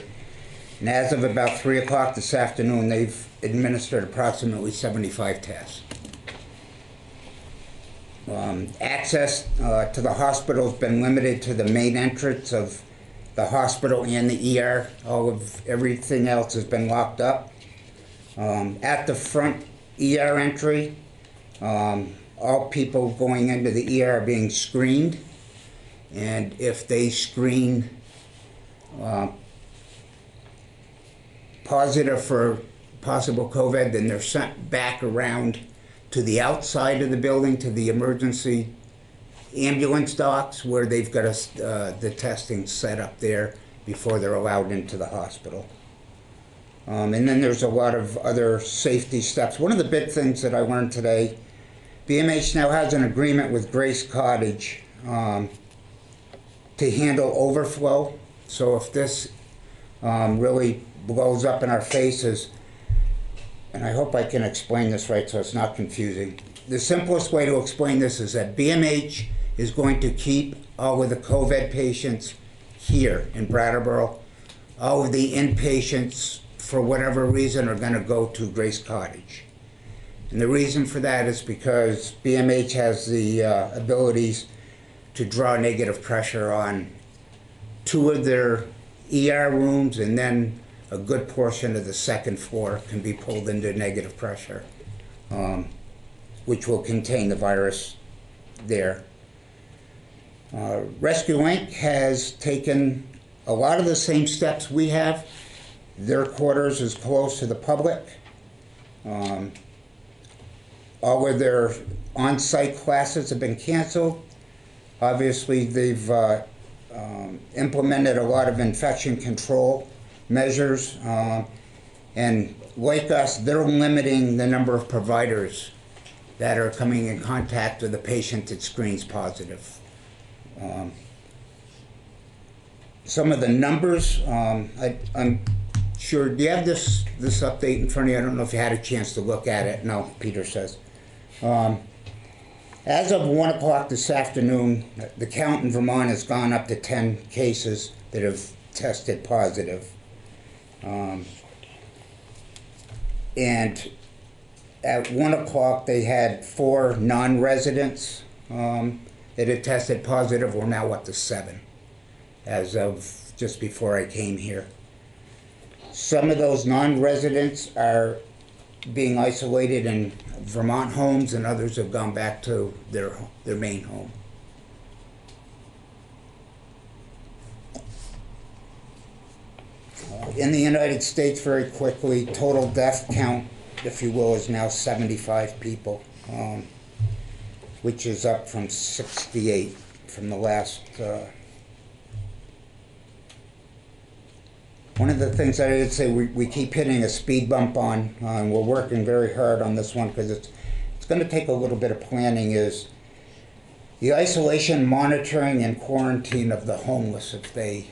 And as of about 3 o'clock this afternoon, they've administered approximately 75 tests. Access to the hospital has been limited to the main entrance of the hospital and the ER. Everything else has been locked up. At the front ER entry, all people going into the ER are being screened. And if they screen positive for possible COVID, then they're sent back around to the outside of the building, to the emergency ambulance docks, where they've got the testing set up there before they're allowed into the hospital. And then there's a lot of other safety steps. One of the big things that I learned today, BMH now has an agreement with Grace Cottage to handle overflow. So if this really blows up in our faces, and I hope I can explain this right so it's not confusing. The simplest way to explain this is that BMH is going to keep all of the COVID patients here in Brattleboro. All of the inpatients, for whatever reason, are going to go to Grace Cottage. And the reason for that is because BMH has the abilities to draw negative pressure on 2 of their ER rooms, and then a good portion of the second floor can be pulled into negative pressure. which will contain the virus there. Rescue Inc. has taken a lot of the same steps we have. Their quarters is closed to the public. All of their on-site classes have been canceled. Obviously, they've implemented a lot of infection control measures. And like us, they're limiting the number of providers that are coming in contact with a patient that screens positive. Some of the numbers, I'm sure, do you have this update in front of you? I don't know if you had a chance to look at it. No, Peter says. As of 1 o'clock this afternoon, the count in Vermont has gone up to 10 cases that have tested positive. And at 1 o'clock, they had 4 non-residents that had tested positive. We're now up to 7 as of just before I came here. Some of those non-residents are being isolated in Vermont homes, and others have gone back to their main home. In the United States, very quickly, total death count, if you will, is now 75 people, which is up from 68 from the last. One of the things that I would say we keep hitting a speed bump on, and we're working very hard on this one because it's going to take a little bit of planning, is the isolation, monitoring, and quarantine of the homeless if they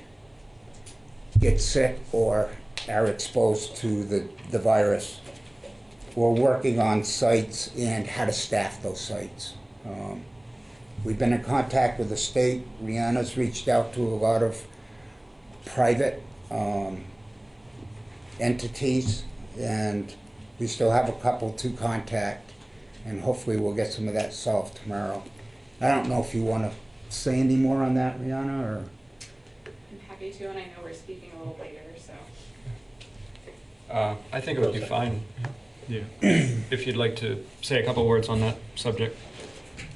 get sick or are exposed to the virus. We're working on sites and how to staff those sites. We've been in contact with the state. Rihanna's reached out to a lot of private entities, and we still have a couple to contact, and hopefully we'll get some of that solved tomorrow. I don't know if you want to say any more on that, Rihanna, or? I'm happy to, and I know we're speaking a little later, so. I think it would be fine. Yeah. If you'd like to say a couple words on that subject.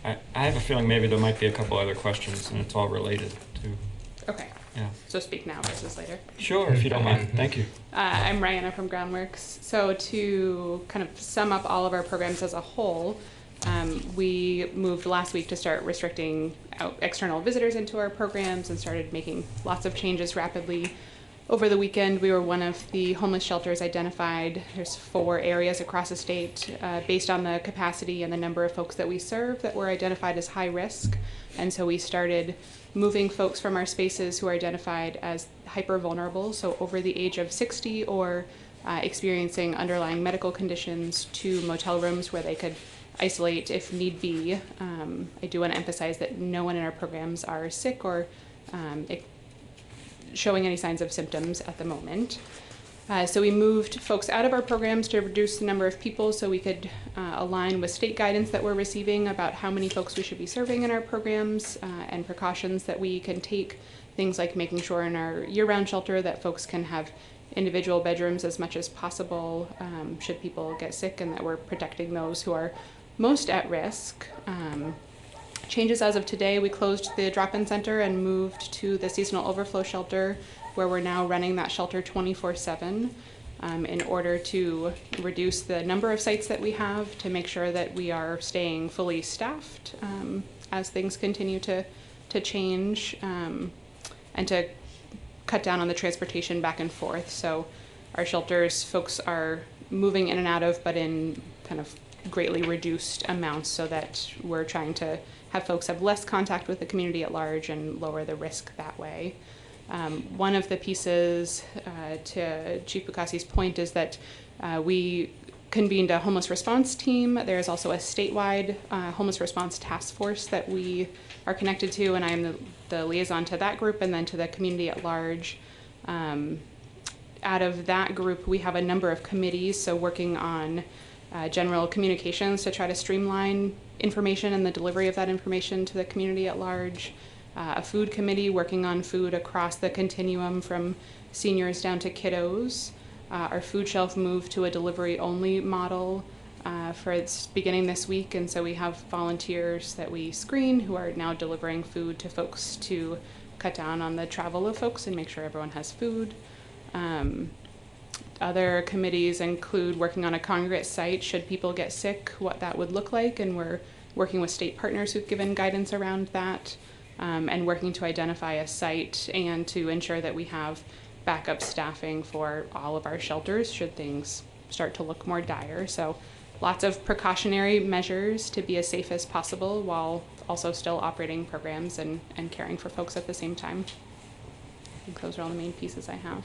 I have a feeling maybe there might be a couple other questions, and it's all related to. Okay. Yeah. So speak now versus later. Sure, if you don't mind. Thank you. I'm Rihanna from Groundworks. So to kind of sum up all of our programs as a whole, we moved last week to start restricting external visitors into our programs and started making lots of changes rapidly. Over the weekend, we were one of the homeless shelters identified. There's 4 areas across the state based on the capacity and the number of folks that we serve that were identified as high risk. And so we started moving folks from our spaces who are identified as hyper vulnerable, so over the age of 60 or experiencing underlying medical conditions, to motel rooms where they could isolate if need be. I do want to emphasize that no one in our programs are sick or showing any signs of symptoms at the moment. So we moved folks out of our programs to reduce the number of people so we could align with state guidance that we're receiving about how many folks we should be serving in our programs and precautions that we can take, things like making sure in our year-round shelter that folks can have individual bedrooms as much as possible should people get sick, and that we're protecting those who are most at risk. Changes as of today, we closed the drop-in center and moved to the seasonal overflow shelter, where we're now running that shelter 24/7 in order to reduce the number of sites that we have, to make sure that we are staying fully staffed as things continue to change, and to cut down on the transportation back and forth. So our shelters, folks are moving in and out of, but in kind of greatly reduced amounts, so that we're trying to have folks have less contact with the community at large and lower the risk that way. One of the pieces, to Chief Bucassi's point, is that we convened a homeless response team. There is also a statewide homeless response task force that we are connected to, and I am the liaison to that group and then to the community at large. Out of that group, we have a number of committees, so working on general communications to try to streamline information and the delivery of that information to the community at large. A food committee working on food across the continuum from seniors down to kiddos. Our food shelf moved to a delivery-only model beginning this week, and so we have volunteers that we screen who are now delivering food to folks to cut down on the travel of folks and make sure everyone has food. Other committees include working on a congregate site should people get sick, what that would look like, and we're working with state partners who've given guidance around that, and working to identify a site and to ensure that we have backup staffing for all of our shelters should things start to look more dire. So lots of precautionary measures to be as safe as possible while also still operating programs and caring for folks at the same time. I think those are all the main pieces I have.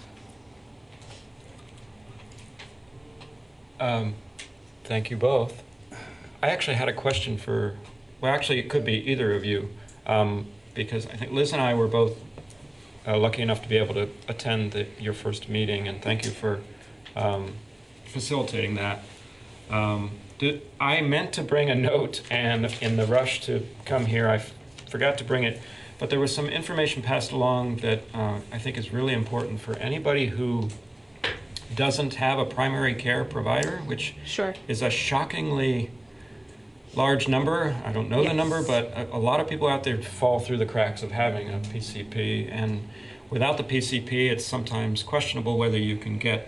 Thank you both. I actually had a question for, well, actually it could be either of you, because I think Liz and I were both lucky enough to be able to attend your first meeting, and thank you for facilitating that. I meant to bring a note, and in the rush to come here, I forgot to bring it, but there was some information passed along that I think is really important for anybody who doesn't have a primary care provider, which is a shockingly large number. I don't know the number, but a lot of people out there fall through the cracks of having a PCP, and without the PCP, it's sometimes questionable whether you can get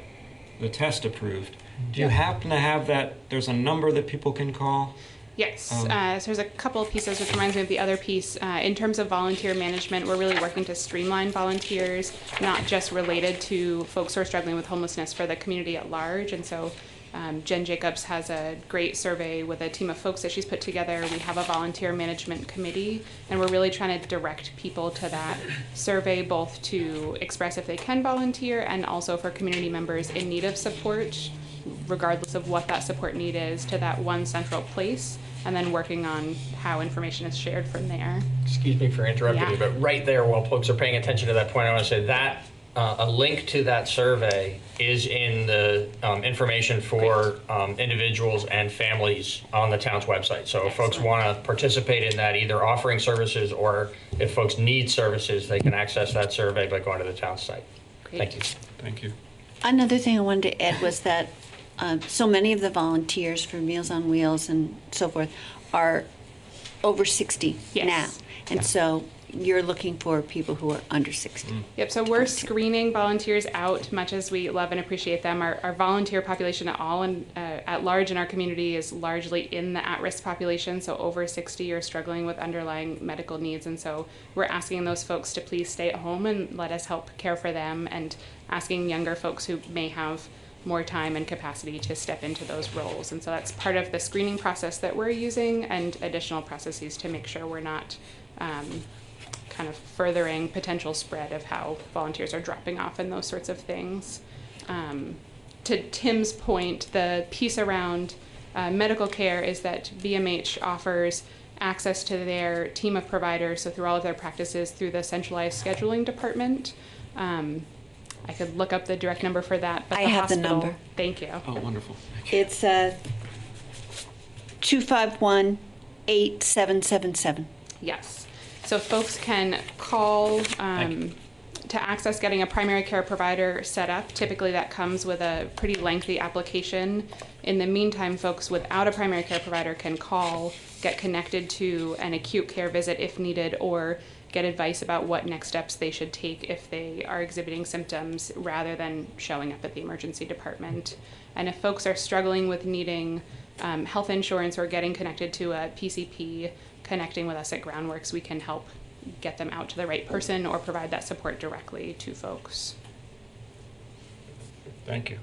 the test approved. Do you happen to have that? There's a number that people can call? Yes, so there's a couple of pieces, which reminds me of the other piece. In terms of volunteer management, we're really working to streamline volunteers, not just related to folks who are struggling with homelessness, for the community at large. And so Jen Jacobs has a great survey with a team of folks that she's put together. We have a volunteer management committee, and we're really trying to direct people to that survey, both to express if they can volunteer and also for community members in need of support, regardless of what that support need is, to that one central place, and then working on how information is shared from there. Excuse me for interrupting you, but right there, while folks are paying attention to that point, I want to say that a link to that survey is in the information for individuals and families on the town's website. So if folks want to participate in that, either offering services or if folks need services, they can access that survey by going to the town site. Thank you. Thank you. Another thing I wanted to add was that so many of the volunteers for Meals on Wheels and so forth are over 60 now. And so you're looking for people who are under 60. Yep, so we're screening volunteers out, much as we love and appreciate them. Our volunteer population at large in our community is largely in the at-risk population, so over 60 are struggling with underlying medical needs. And so we're asking those folks to please stay at home and let us help care for them, and asking younger folks who may have more time and capacity to step into those roles. And so that's part of the screening process that we're using, and additional processes to make sure we're not kind of furthering potential spread of how volunteers are dropping off and those sorts of things. To Tim's point, the piece around medical care is that VMH offers access to their team of providers, so through all of their practices, through the centralized scheduling department. I could look up the direct number for that, but I have the number. Thank you. Oh, wonderful. It's 251-8777. Yes. So folks can call to access getting a primary care provider set up. Typically that comes with a pretty lengthy application. In the meantime, folks without a primary care provider can call, get connected to an acute care visit if needed, or get advice about what next steps they should take if they are exhibiting symptoms, rather than showing up at the emergency department. And if folks are struggling with needing health insurance or getting connected to a PCP, connecting with us at Groundworks, we can help get them out to the right person or provide that support directly to folks. Thank you.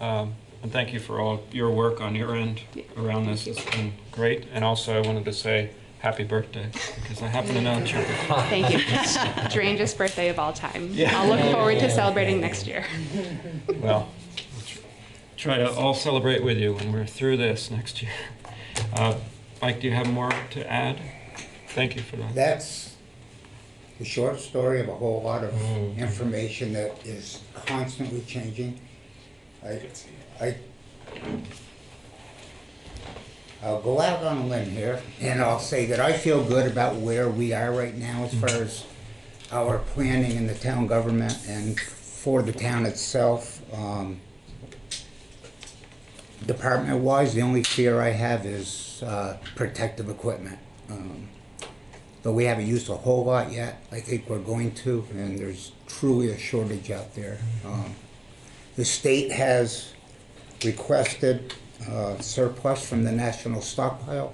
And thank you for all your work on your end around this. It's been great. And also I wanted to say happy birthday, because I happen to know it's your birthday. Thank you. Strangest birthday of all time. Yeah. I'll look forward to celebrating next year. Well, try to all celebrate with you when we're through this next year. Mike, do you have more to add? Thank you for that. That's the short story of a whole lot of information that is constantly changing. I'll go out on a limb here, and I'll say that I feel good about where we are right now as far as our planning in the town government and for the town itself. Department-wise, the only fear I have is protective equipment. Though we haven't used a whole lot yet, I think we're going to, and there's truly a shortage out there. The state has requested surplus from the national stockpile,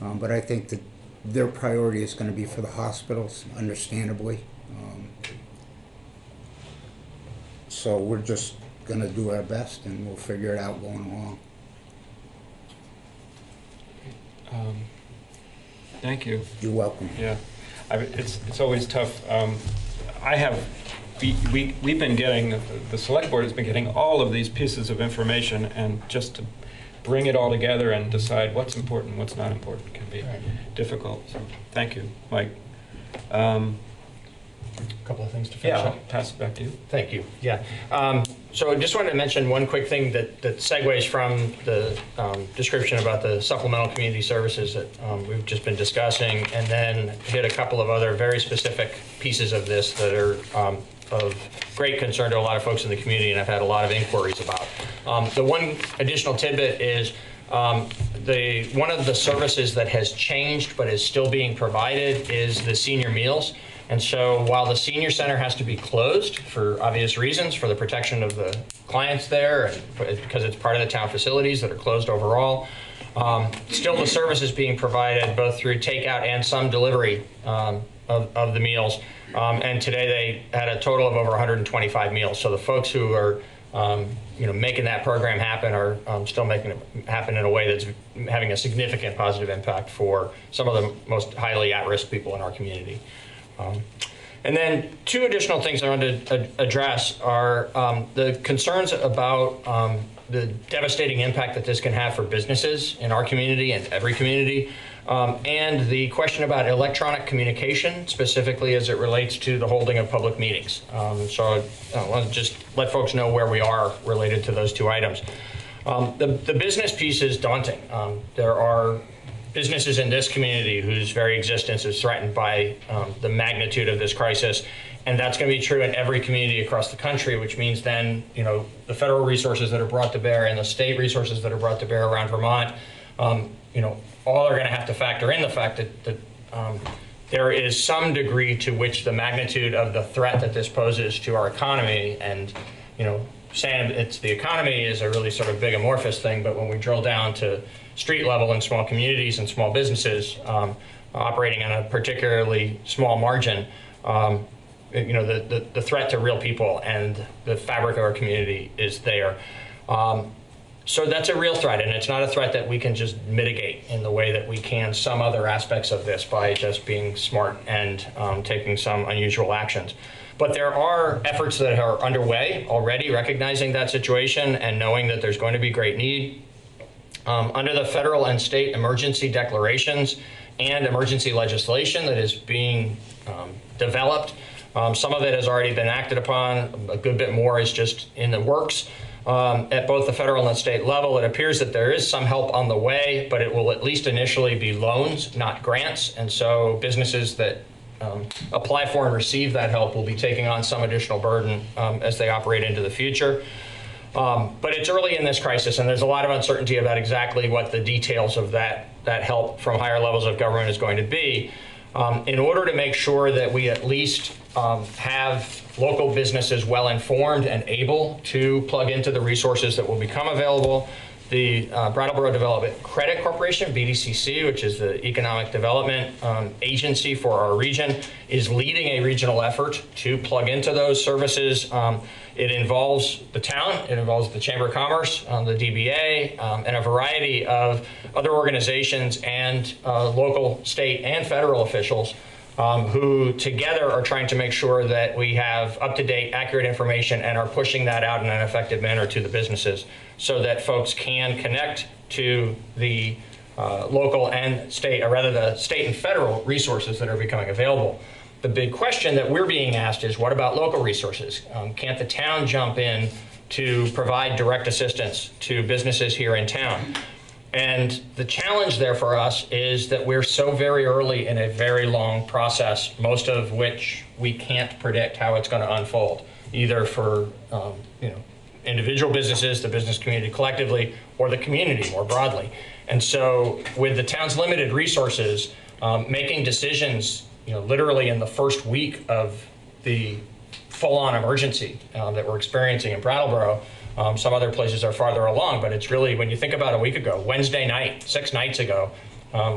but I think that their priority is going to be for the hospitals, understandably. So we're just going to do our best, and we'll figure it out going along. Thank you. You're welcome. Yeah, it's always tough. We've been getting, the select board has been getting all of these pieces of information, and just to bring it all together and decide what's important, what's not important can be difficult. So thank you, Mike. A couple of things to finish Yeah, up. I'll pass it back to you. Thank you. Yeah. So I just wanted to mention one quick thing that segues from the description about the supplemental community services that we've just been discussing, and then hit a couple of other very specific pieces of this that are of great concern to a lot of folks in the community, and I've had a lot of inquiries about. The one additional tidbit is one of the services that has changed but is still being provided is the senior meals. And so while the senior center has to be closed for obvious reasons, for the protection of the clients there, and because it's part of the town facilities that are closed overall, still the service is being provided both through takeout and some delivery of the meals. And today they had a total of over 125 meals. So the folks who are making that program happen are still making it happen in a way that's having a significant positive impact for some of the most highly at-risk people in our community. And then two additional things I wanted to address are the concerns about the devastating impact that this can have for businesses in our community and every community, and the question about electronic communication, specifically as it relates to the holding of public meetings. So I want to just let folks know where we are related to those two items. The business piece is daunting. There are businesses in this community whose very existence is threatened by the magnitude of this crisis, and that's going to be true in every community across the country, which means then, the federal resources that are brought to bear and the state resources that are brought to bear around Vermont, all are going to have to factor in the fact that there is some degree to which the magnitude of the threat that this poses to our economy, and, saying it's the economy is a really sort of big amorphous thing, but when we drill down to street level in small communities and small businesses operating on a particularly small margin, the threat to real people and the fabric of our community is there. So that's a real threat, and it's not a threat that we can just mitigate in the way that we can some other aspects of this by just being smart and taking some unusual actions. But there are efforts that are underway already, recognizing that situation and knowing that there's going to be great need. Under the federal and state emergency declarations and emergency legislation that is being developed, some of it has already been acted upon. A good bit more is just in the works. At both the federal and state level, it appears that there is some help on the way, but it will at least initially be loans, not grants. And so businesses that apply for and receive that help will be taking on some additional burden as they operate into the future. But it's early in this crisis, and there's a lot of uncertainty about exactly what the details of that help from higher levels of government is going to be. In order to make sure that we at least have local businesses well informed and able to plug into the resources that will become available, the Brattleboro Development Credit Corporation, BDCC, which is the economic development agency for our region, is leading a regional effort to plug into those services. It involves the town, it involves the Chamber of Commerce, the DBA, and a variety of other organizations and local, state, and federal officials who together are trying to make sure that we have up-to-date, accurate information and are pushing that out in an effective manner to the businesses so that folks can connect to the local and state, or rather the state and federal resources that are becoming available. The big question that we're being asked is, what about local resources? Can't the town jump in to provide direct assistance to businesses here in town? And the challenge there for us is that we're so very early in a very long process, most of which we can't predict how it's going to unfold, either for individual businesses, the business community collectively, or the community more broadly. And so with the town's limited resources, making decisions, literally in the first week of the full-on emergency that we're experiencing in Brattleboro. Some other places are farther along, but it's really, when you think about a week ago, Wednesday night, 6 nights ago,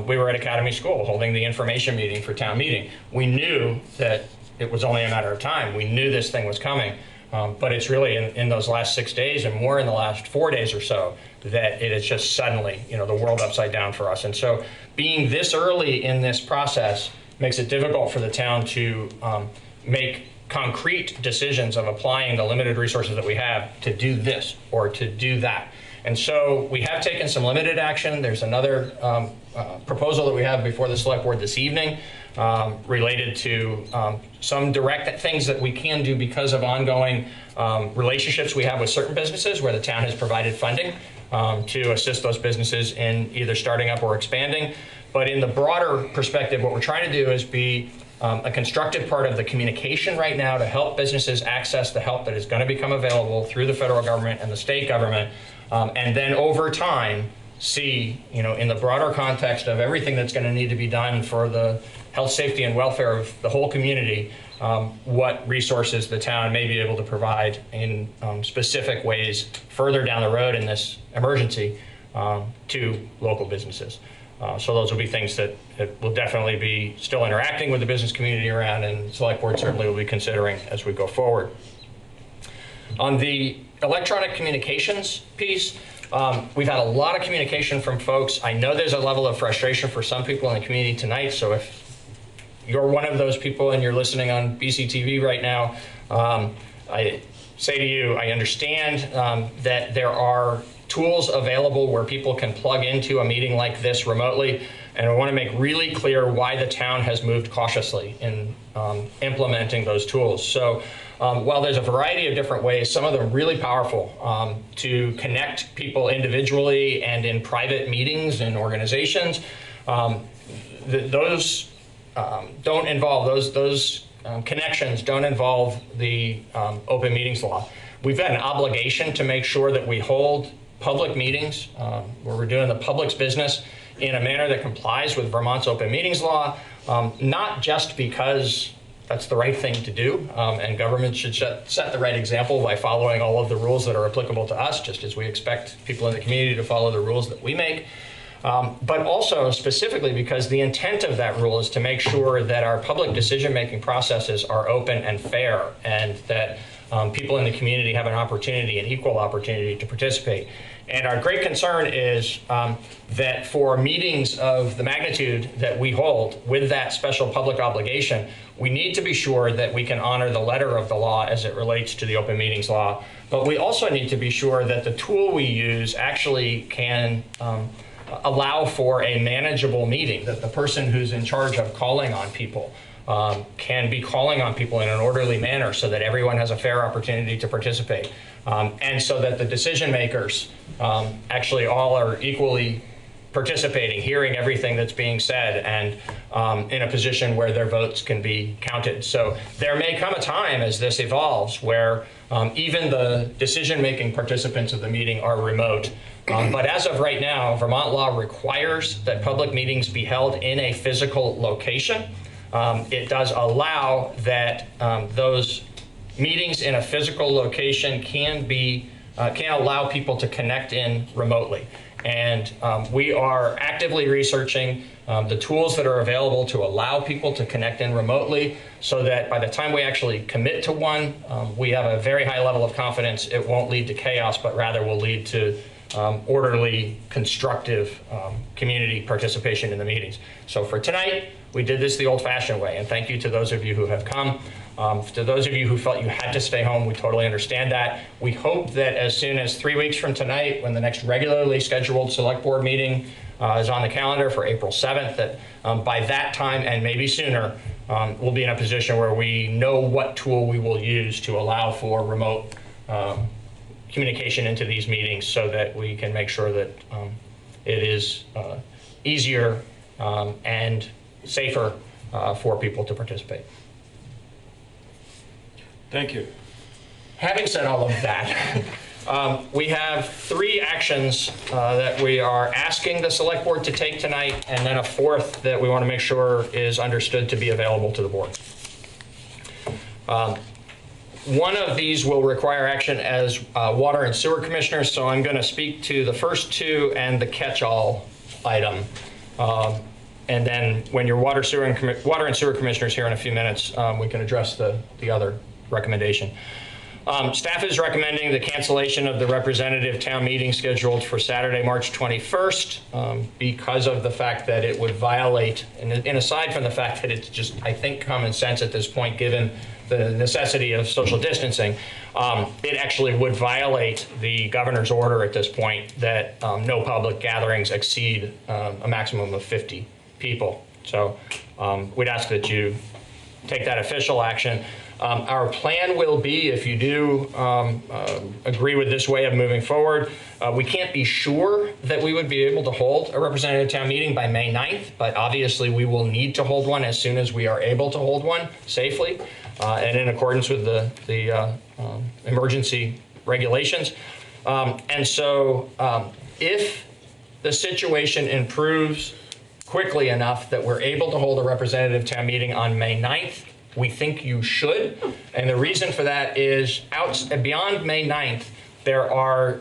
we were at Academy School holding the information meeting for town meeting. We knew that it was only a matter of time. We knew this thing was coming, but it's really in those last 6 days and more in the last 4 days or so that it is just suddenly, the world upside down for us. And so being this early in this process makes it difficult for the town to make concrete decisions of applying the limited resources that we have to do this or to do that. And so we have taken some limited action. There's another proposal that we have before the select board this evening related to some direct things that we can do because of ongoing relationships we have with certain businesses where the town has provided funding to assist those businesses in either starting up or expanding. But in the broader perspective, what we're trying to do is be a constructive part of the communication right now to help businesses access the help that is going to become available through the federal government and the state government. And then over time, see, in the broader context of everything that's going to need to be done for the health, safety, and welfare of the whole community, what resources the town may be able to provide in specific ways further down the road in this emergency to local businesses. So those will be things that will definitely be still interacting with the business community around, and select board certainly will be considering as we go forward. On the electronic communications piece, we've had a lot of communication from folks. I know there's a level of frustration for some people in the community tonight, so if you're one of those people and you're listening on BCTV right now, I say to you, I understand that there are tools available where people can plug into a meeting like this remotely, and I want to make really clear why the town has moved cautiously in implementing those tools. So while there's a variety of different ways, some of them really powerful to connect people individually and in private meetings and organizations, those don't involve, those connections don't involve the open meetings law. We've got an obligation to make sure that we hold public meetings where we're doing the public's business in a manner that complies with Vermont's open meetings law, not just because that's the right thing to do, and government should set the right example by following all of the rules that are applicable to us, just as we expect people in the community to follow the rules that we make, but also specifically because the intent of that rule is to make sure that our public decision-making processes are open and fair, and that people in the community have an opportunity, an equal opportunity to participate. And our great concern is that for meetings of the magnitude that we hold with that special public obligation, we need to be sure that we can honor the letter of the law as it relates to the open meetings law. But we also need to be sure that the tool we use actually can allow for a manageable meeting, that the person who's in charge of calling on people can be calling on people in an orderly manner so that everyone has a fair opportunity to participate. And so that the decision makers actually all are equally participating, hearing everything that's being said, and in a position where their votes can be counted. So there may come a time as this evolves where even the decision-making participants of the meeting are remote. But as of right now, Vermont law requires that public meetings be held in a physical location. It does allow that those meetings in a physical location can allow people to connect in remotely. And we are actively researching the tools that are available to allow people to connect in remotely, so that by the time we actually commit to one, we have a very high level of confidence it won't lead to chaos, but rather will lead to orderly, constructive community participation in the meetings. So for tonight, we did this the old-fashioned way, and thank you to those of you who have come. To those of you who felt you had to stay home, we totally understand that. We hope that as soon as 3 weeks from tonight, when the next regularly scheduled select board meeting is on the calendar for April 7th, that by that time and maybe sooner, we'll be in a position where we know what tool we will use to allow for remote communication into these meetings, so that we can make sure that it is easier and safer for people to participate. Thank you. Having said all of that, We have 3 actions that we are asking the select board to take tonight, and then a 4th that we want to make sure is understood to be available to the board. One of these will require action as water and sewer commissioners, so I'm going to speak to the first 2 and the catch-all item. And then when your water and sewer commissioners here in a few minutes, we can address the other recommendation. Staff is recommending the cancellation of the representative town meeting scheduled for Saturday, March 21st, because of the fact that it would violate, and aside from the fact that it's just, I think, common sense at this point, given the necessity of social distancing, it actually would violate the governor's order at this point that no public gatherings exceed a maximum of 50 people. So we'd ask that you take that official action. Our plan will be, if you do agree with this way of moving forward, we can't be sure that we would be able to hold a representative town meeting by May 9th, but obviously we will need to hold one as soon as we are able to hold one safely and in accordance with the emergency regulations. And so if the situation improves quickly enough that we're able to hold a representative town meeting on May 9th, we think you should. And the reason for that is beyond May 9th, there are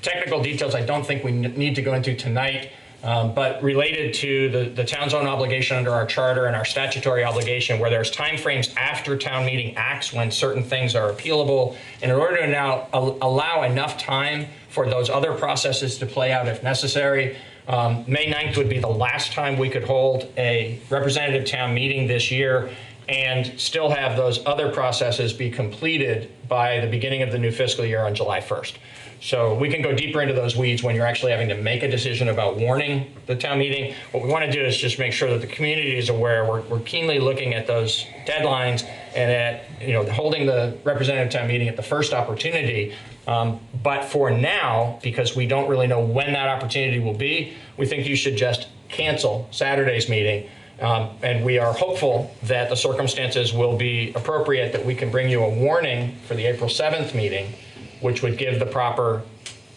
technical details I don't think we need to go into tonight, but related to the town's own obligation under our charter and our statutory obligation, where there's timeframes after town meeting acts when certain things are appealable. And in order to now allow enough time for those other processes to play out if necessary, May 9th would be the last time we could hold a representative town meeting this year and still have those other processes be completed by the beginning of the new fiscal year on July 1st. So we can go deeper into those weeds when you're actually having to make a decision about warning the town meeting. What we want to do is just make sure that the community is aware. We're keenly looking at those deadlines and at holding the representative town meeting at the first opportunity. But for now, because we don't really know when that opportunity will be, we think you should just cancel Saturday's meeting. And we are hopeful that the circumstances will be appropriate, that we can bring you a warning for the April 7th meeting, which would give the proper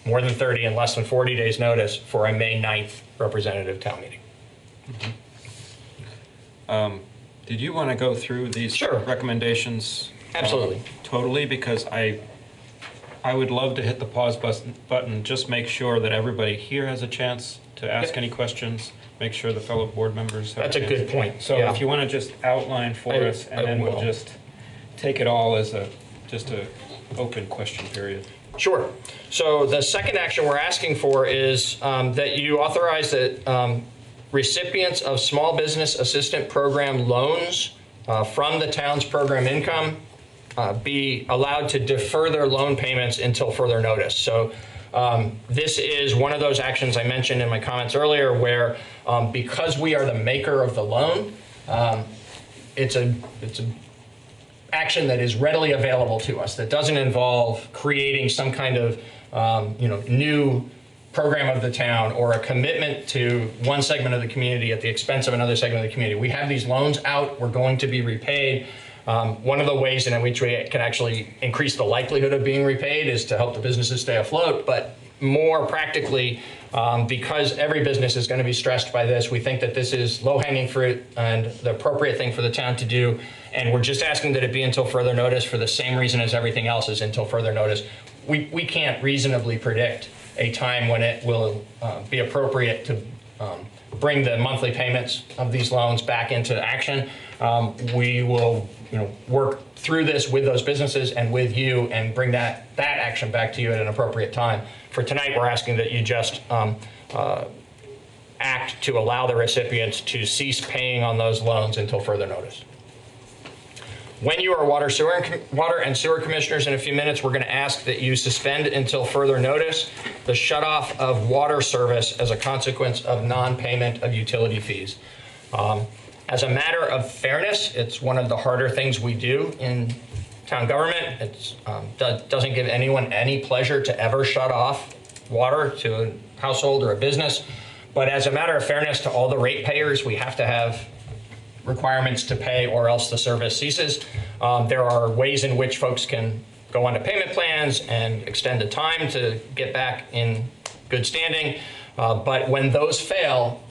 more than 30 and less than 40 days notice for a May 9th representative town meeting. Did you want to go through these recommendations? Absolutely. Totally, because I would love to hit the pause button, just make sure that everybody here has a chance to ask any questions, make sure the fellow board members have That's a good point. So if you want to just outline for us, and then we'll just take it all as just a open question period. Sure. So the second action we're asking for is that you authorize that recipients of small business assistant program loans from the town's program income be allowed to defer their loan payments until further notice. So this is one of those actions I mentioned in my comments earlier where because we are the maker of the loan, it's a action that is readily available to us, that doesn't involve creating some kind of new program of the town or a commitment to one segment of the community at the expense of another segment of the community. We have these loans out, we're going to be repaid. One of the ways in which we can actually increase the likelihood of being repaid is to help the businesses stay afloat, but more practically, because every business is going to be stressed by this, we think that this is low-hanging fruit and the appropriate thing for the town to do, and we're just asking that it be until further notice for the same reason as everything else is until further notice. We can't reasonably predict a time when it will be appropriate to bring the monthly payments of these loans back into action. We will work through this with those businesses and with you and bring that action back to you at an appropriate time. For tonight, we're asking that you just act to allow the recipients to cease paying on those loans until further notice. When you are water and sewer commissioners in a few minutes, we're going to ask that you suspend until further notice the shutoff of water service as a consequence of non-payment of utility fees. As a matter of fairness, it's one of the harder things we do in town government. It doesn't give anyone any pleasure to ever shut off water to a household or a business. But as a matter of fairness to all the ratepayers, we have to have requirements to pay or else the service ceases. There are ways in which folks can go on to payment plans and extend the time to get back in good standing. But when those fail,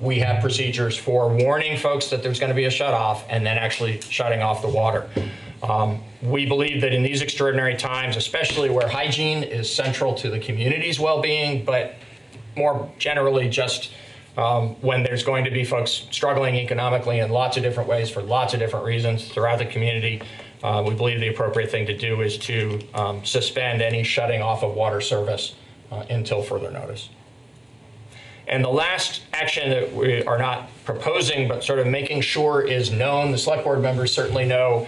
we have procedures for warning folks that there's going to be a shut-off and then actually shutting off the water. We believe that in these extraordinary times, especially where hygiene is central to the community's well-being, but more generally just when there's going to be folks struggling economically in lots of different ways for lots of different reasons throughout the community, we believe the appropriate thing to do is to suspend any shutting off of water service until further notice. And the last action that we are not proposing, but sort of making sure is known, the select board members certainly know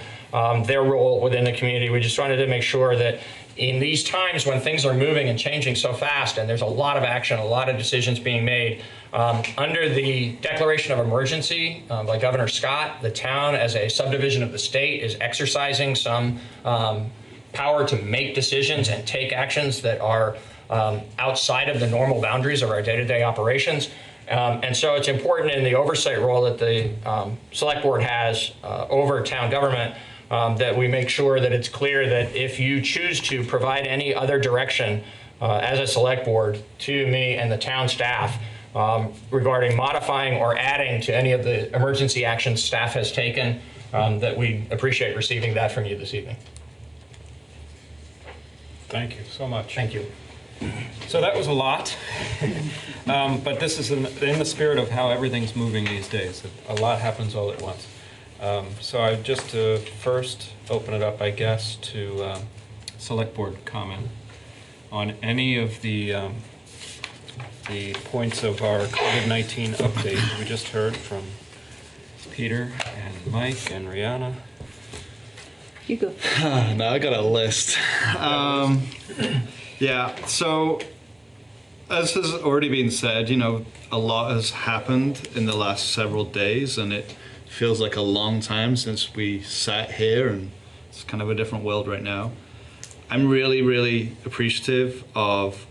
their role within the community. We just wanted to make sure that in these times when things are moving and changing so fast and there's a lot of action, a lot of decisions being made, under the declaration of emergency by Governor Scott, the town as a subdivision of the state is exercising some power to make decisions and take actions that are outside of the normal boundaries of our day-to-day operations. And so it's important in the oversight role that the select board has over town government that we make sure that it's clear that if you choose to provide any other direction as a select board to me and the town staff regarding modifying or adding to any of the emergency actions staff has taken, that we appreciate receiving that from you this evening. Thank you so much. Thank you. So that was a lot, but this is in the spirit of how everything's moving these days. A lot happens all at once. So I just to first open it up, I guess, to select board comment on any of the points of our COVID-19 update we just heard from Peter and Mike and Rihanna. You go. No, I got a list. Yeah, so as has already been said, you know, a lot has happened in the last several days, and it feels like a long time since we sat here, and it's kind of a different world right now. I'm really, really appreciative of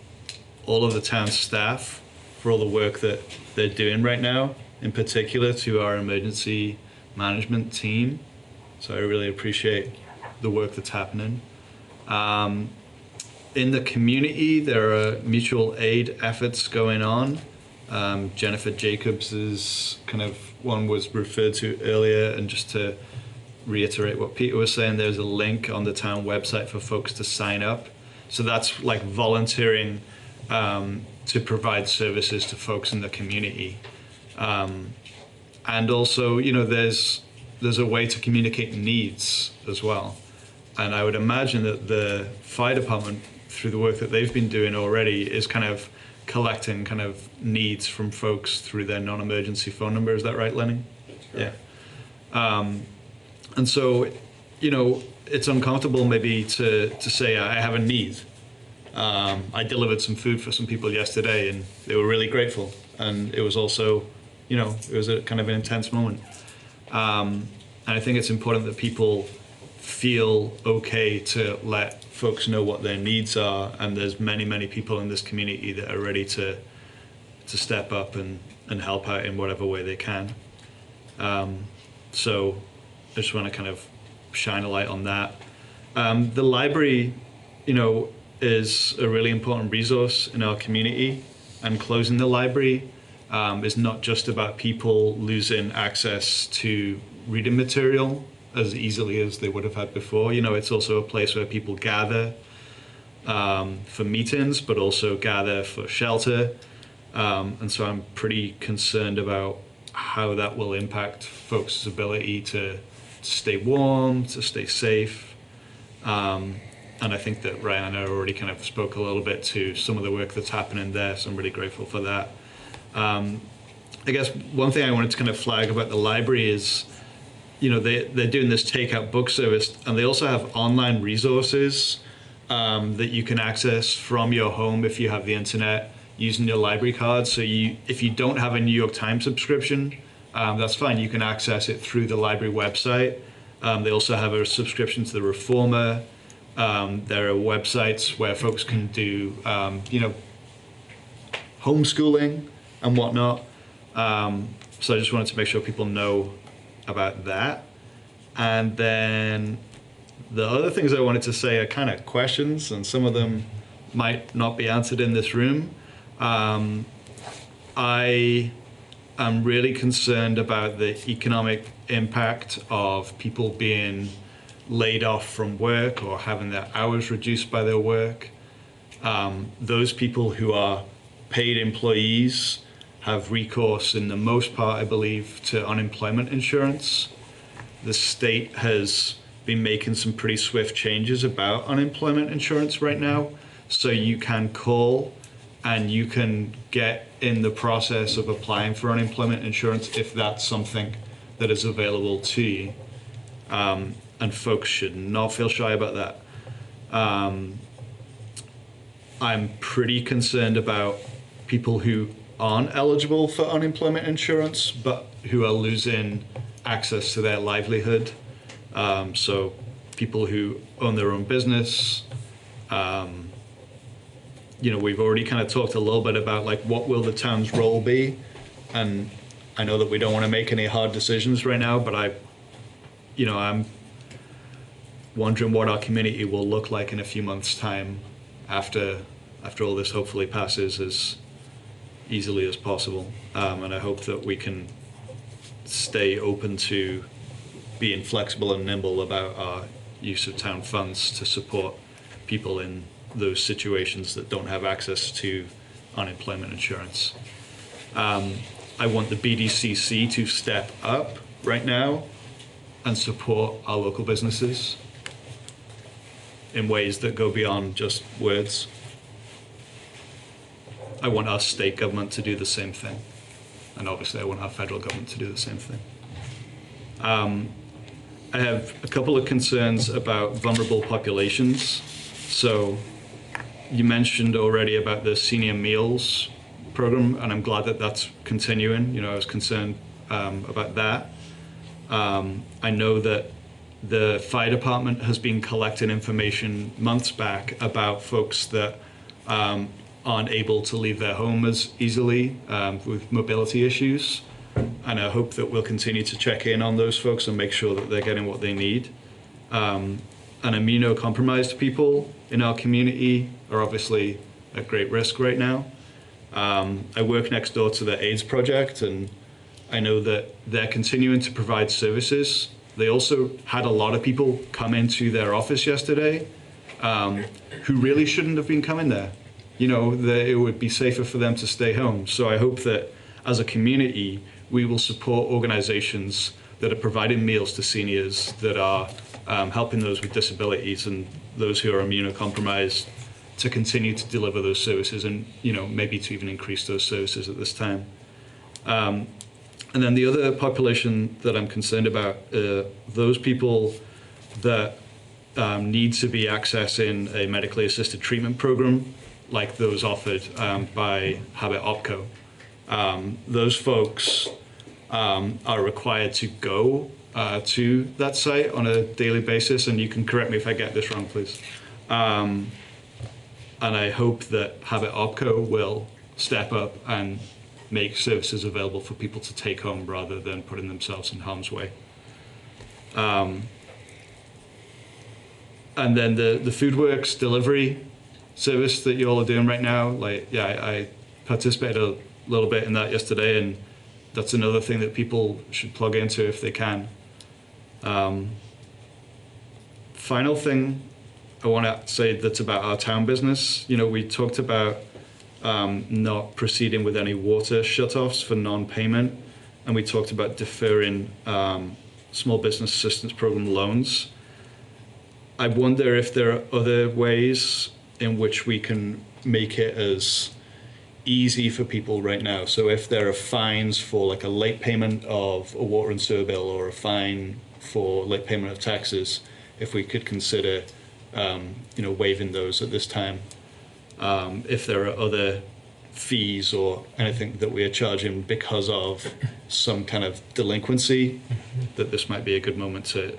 all of the town staff for all the work that they're doing right now, in particular to our emergency management team. So I really appreciate the work that's happening. In the community, there are mutual aid efforts going on. Jennifer Jacobs's kind of one was referred to earlier, and just to reiterate what Peter was saying, there's a link on the town website for folks to sign up. So that's like volunteering to provide services to folks in the community. And also, you know, there's a way to communicate needs as well. And I would imagine that the fire department, through the work that they've been doing already, is kind of collecting kind of needs from folks through their non-emergency phone number. Is that right, Lenny? Yeah. And so, you know, it's uncomfortable maybe to say I have a need. I delivered some food for some people yesterday, and they were really grateful. And it was also, you know, it was a kind of an intense moment. And I think it's important that people feel okay to let folks know what their needs are, and there's many, many people in this community that are ready to step up and help out in whatever way they can. So I just want to kind of shine a light on that. The library, you know, is a really important resource in our community, and closing the library is not just about people losing access to reading material as easily as they would have had before. You know, it's also a place where people gather for meetings, but also gather for shelter. And so I'm pretty concerned about how that will impact folks' ability to stay warm, to stay safe. And I think that Rihanna already kind of spoke a little bit to some of the work that's happening there, so I'm really grateful for that. I guess one thing I wanted to kind of flag about the library is, you know, they're doing this takeout book service, and they also have online resources that you can access from your home if you have the internet using your library card. So if you don't have a New York Times subscription, that's fine. You can access it through the library website. They also have a subscription to the Reformer. There are websites where folks can do, you know, homeschooling and whatnot. So I just wanted to make sure people know about that. And then The other things I wanted to say are kind of questions, and some of them might not be answered in this room. I am really concerned about the economic impact of people being laid off from work or having their hours reduced by their work. Those people who are paid employees have recourse, in the most part, I believe, to unemployment insurance. The state has been making some pretty swift changes about unemployment insurance right now. So you can call and you can get in the process of applying for unemployment insurance if that's something that is available to you. And folks should not feel shy about that. I'm pretty concerned about people who aren't eligible for unemployment insurance, but who are losing access to their livelihood. So people who own their own business. You know, we've already kind of talked a little bit about like what will the town's role be, and I know that we don't want to make any hard decisions right now, but I'm wondering what our community will look like in a few months' time after all this hopefully passes as easily as possible. And I hope that we can stay open to being flexible and nimble about our use of town funds to support people in those situations that don't have access to unemployment insurance. I want the BDCC to step up right now and support our local businesses in ways that go beyond just words. I want our state government to do the same thing. And obviously I want our federal government to do the same thing. I have a couple of concerns about vulnerable populations. So you mentioned already about the senior meals program, and I'm glad that that's continuing. You know, I was concerned about that. I know that the fire department has been collecting information months back about folks that aren't able to leave their home as easily with mobility issues. And I hope that we'll continue to check in on those folks and make sure that they're getting what they need. And immunocompromised people in our community are obviously at great risk right now. I work next door to the AIDS Project, and I know that they're continuing to provide services. They also had a lot of people come into their office yesterday who really shouldn't have been coming there. You know, it would be safer for them to stay home. So I hope that as a community, we will support organizations that are providing meals to seniors, that are helping those with disabilities and those who are immunocompromised, to continue to deliver those services, and maybe to even increase those services at this time. And then the other population that I'm concerned about, those people that need to be accessing a medically assisted treatment program like those offered by Habit Opco. Those folks are required to go to that site on a daily basis, and you can correct me if I get this wrong, please. And I hope that Habit Opco will step up and make services available for people to take home rather than putting themselves in harm's way. And then the FoodWorks delivery service that you all are doing right now, I participated a little bit in that yesterday, and that's another thing that people should plug into if they can. Final thing I want to say that's about our town business. We talked about not proceeding with any water shutoffs for non-payment, and we talked about deferring small business assistance program loans. I wonder if there are other ways in which we can make it as easy for people right now. So if there are fines for like a late payment of a water and sewer bill, or a fine for late payment of taxes, if we could consider waiving those at this time. If there are other fees or anything that we are charging because of some kind of delinquency, that this might be a good moment to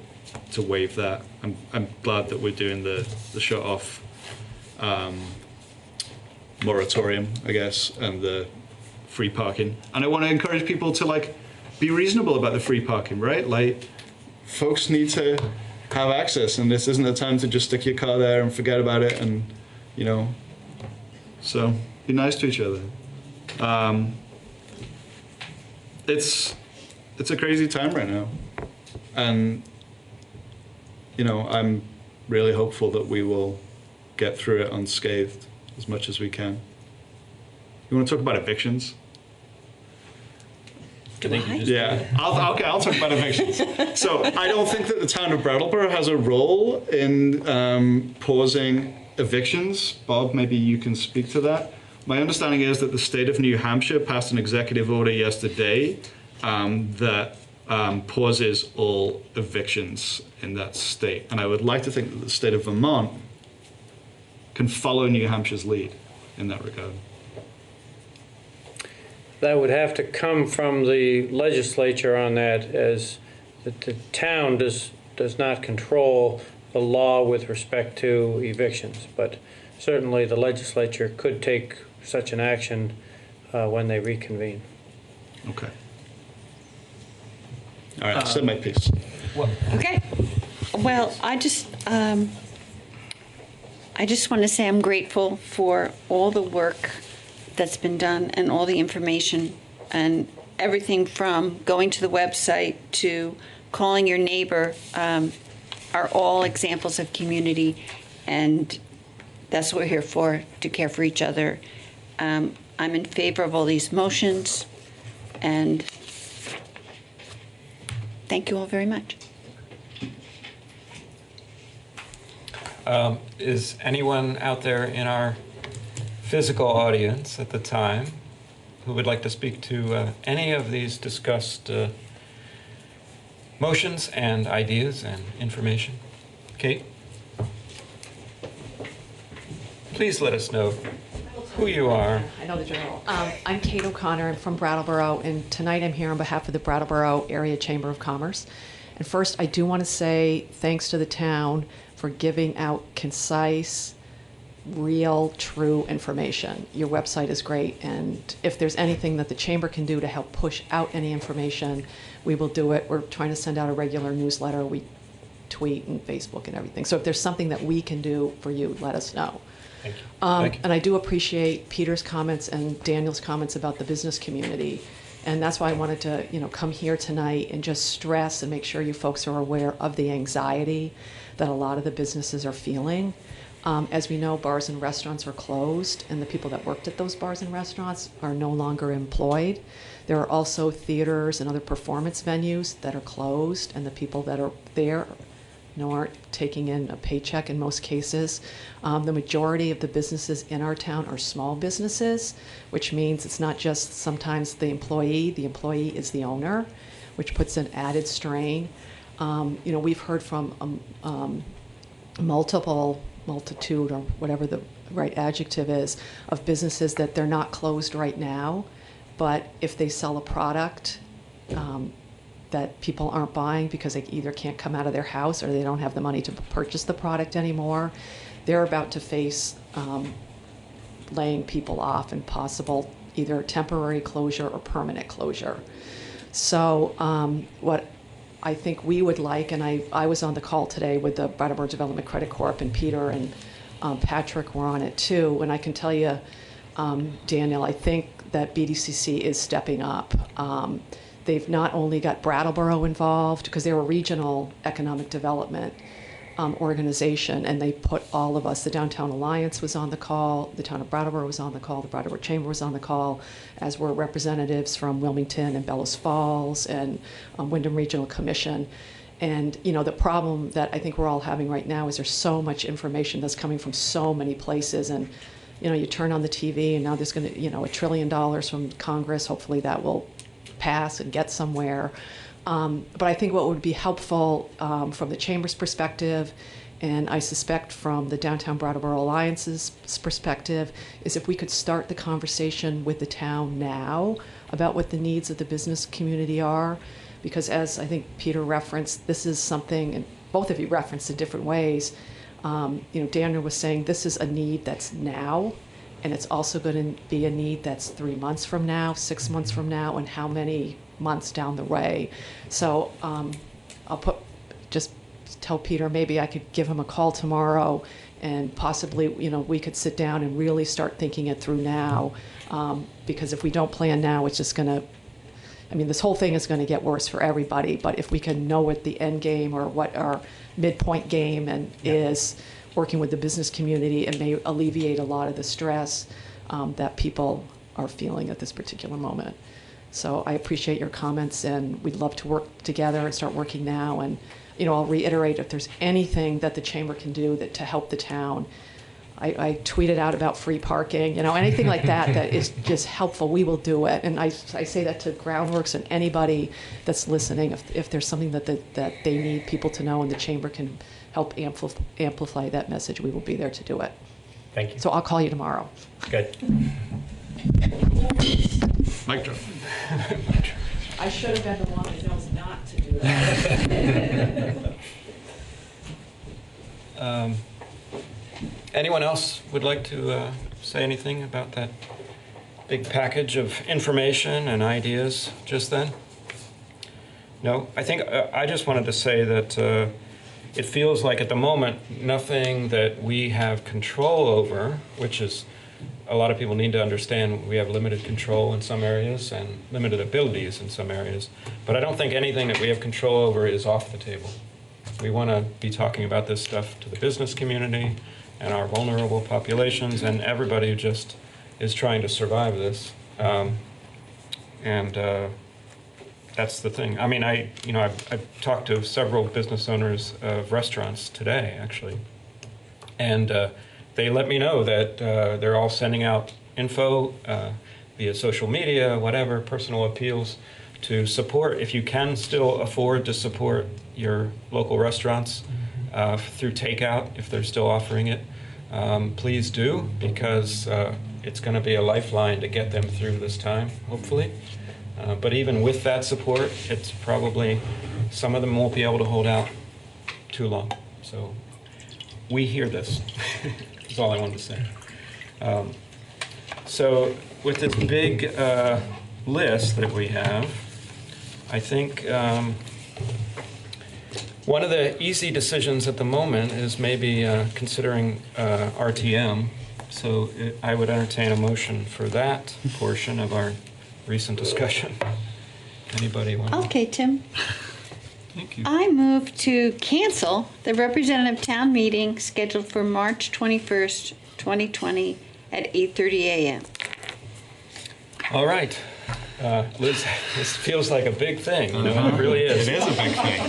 waive that. I'm glad that we're doing the shut off moratorium, I guess, and the free parking. And I want to encourage people to be reasonable about the free parking, right? Folks need to have access, and this isn't a time to just stick your car there and forget about it, and so be nice to each other. It's a crazy time right now, and I'm really hopeful that we will get through it unscathed as much as we can. You want to talk about evictions? Yeah, I'll talk about evictions. So I don't think that the town of Brattleboro has a role in pausing evictions. Bob, maybe you can speak to that. My understanding is that the state of New Hampshire passed an executive order yesterday that pauses all evictions in that state. And I would like to think that the state of Vermont can follow New Hampshire's lead in that regard. That would have to come from the legislature on that, as the town does not control the law with respect to evictions. But certainly the legislature could take such an action when they reconvene. Okay. All right, I said my piece. Okay. Well, I just want to say I'm grateful for all the work that's been done and all the information and everything from going to the website to calling your neighbor are all examples of community, and that's what we're here for, to care for each other. I'm in favor of all these motions, and thank you all very much. Is anyone out there in our physical audience at the time who would like to speak to any of these discussed motions and ideas and information? Kate? Please let us know who you are. I know the general. I'm Kate O'Connor. I'm from Brattleboro, and tonight I'm here on behalf of the Brattleboro Area Chamber of Commerce. And first, I do want to say thanks to the town for giving out concise, real, true information. Your website is great, and if there's anything that the chamber can do to help push out any information, we will do it. We're trying to send out a regular newsletter. We tweet and Facebook and everything. So if there's something that we can do for you, let us know. Thank you. And I do appreciate Peter's comments and Daniel's comments about the business community. And that's why I wanted to, come here tonight and just stress and make sure you folks are aware of the anxiety that a lot of the businesses are feeling. As we know, bars and restaurants are closed, and the people that worked at those bars and restaurants are no longer employed. There are also theaters and other performance venues that are closed, and the people that are there aren't taking in a paycheck in most cases. The majority of the businesses in our town are small businesses, which means it's not just sometimes the employee is the owner, which puts an added strain. We've heard from multitude, or whatever the right adjective is, of businesses that they're not closed right now, but if they sell a product that people aren't buying because they either can't come out of their house or they don't have the money to purchase the product anymore, they're about to face laying people off and possible either temporary closure or permanent closure. So what I think we would like, and I was on the call today with the Brattleboro Development Credit Corp, and Peter and Patrick were on it too, and I can tell you, Daniel, I think that BDCC is stepping up. They've not only got Brattleboro involved, because they're a regional economic development organization, and they put all of us, the Downtown Alliance was on the call, the town of Brattleboro was on the call, the Brattleboro Chamber was on the call, as were representatives from Wilmington and Bellows Falls and Wyndham Regional Commission. And the problem that I think we're all having right now is there's so much information that's coming from so many places, and you turn on the TV and now there's going to $1 trillion from Congress. Hopefully that will pass and get somewhere. But I think what would be helpful from the Chamber's perspective, and I suspect from the Downtown Brattleboro Alliance's perspective, is if we could start the conversation with the town now about what the needs of the business community are. Because as I think Peter referenced, this is something, and both of you referenced in different ways, Daniel was saying this is a need that's now, and it's also going to be a need that's 3 months from now, 6 months from now, and how many months down the way. So I'll just tell Peter maybe I could give him a call tomorrow and possibly, we could sit down and really start thinking it through now. Because if we don't plan now, it's just going to, this whole thing is going to get worse for everybody. But if we can know what the end game or what our midpoint game is, working with the business community, it may alleviate a lot of the stress that people are feeling at this particular moment. So I appreciate your comments, and we'd love to work together and start working now. And I'll reiterate, if there's anything that the chamber can do to help the town, I tweeted out about free parking, anything like that is just helpful, we will do it. And I say that to Groundworks and anybody that's listening. If there's something that they need people to know and the chamber can help amplify that message, we will be there to do it. Thank you. So I'll call you tomorrow. Good. Mic drop. I should have been the one that knows not to do that. Anyone else would like to say anything about that big package of information and ideas just then? No? I think I just wanted to say that it feels like at the moment nothing that we have control over, which is a lot of people need to understand we have limited control in some areas and limited abilities in some areas. But I don't think anything that we have control over is off the table. We want to be talking about this stuff to the business community and our vulnerable populations and everybody who just is trying to survive this. That's the thing. I've talked to several business owners of restaurants today, actually, and they let me know that they're all sending out info via social media, whatever, personal appeals to support. If you can still afford to support your local restaurants through takeout, if they're still offering it, please do, because it's going to be a lifeline to get them through this time, hopefully. But even with that support, it's probably, some of them won't be able to hold out too long. So we hear this. That's all I wanted to say. So with this big list that we have, I think one of the easy decisions at the moment is maybe considering RTM. So I would entertain a motion for that portion of our recent discussion. Anybody want to? Okay, Tim. Thank you. I move to cancel the representative town meeting scheduled for March 21st, 2020 at 8:30 a.m. All right. Liz, this feels like a big thing. It really is. It is a big thing.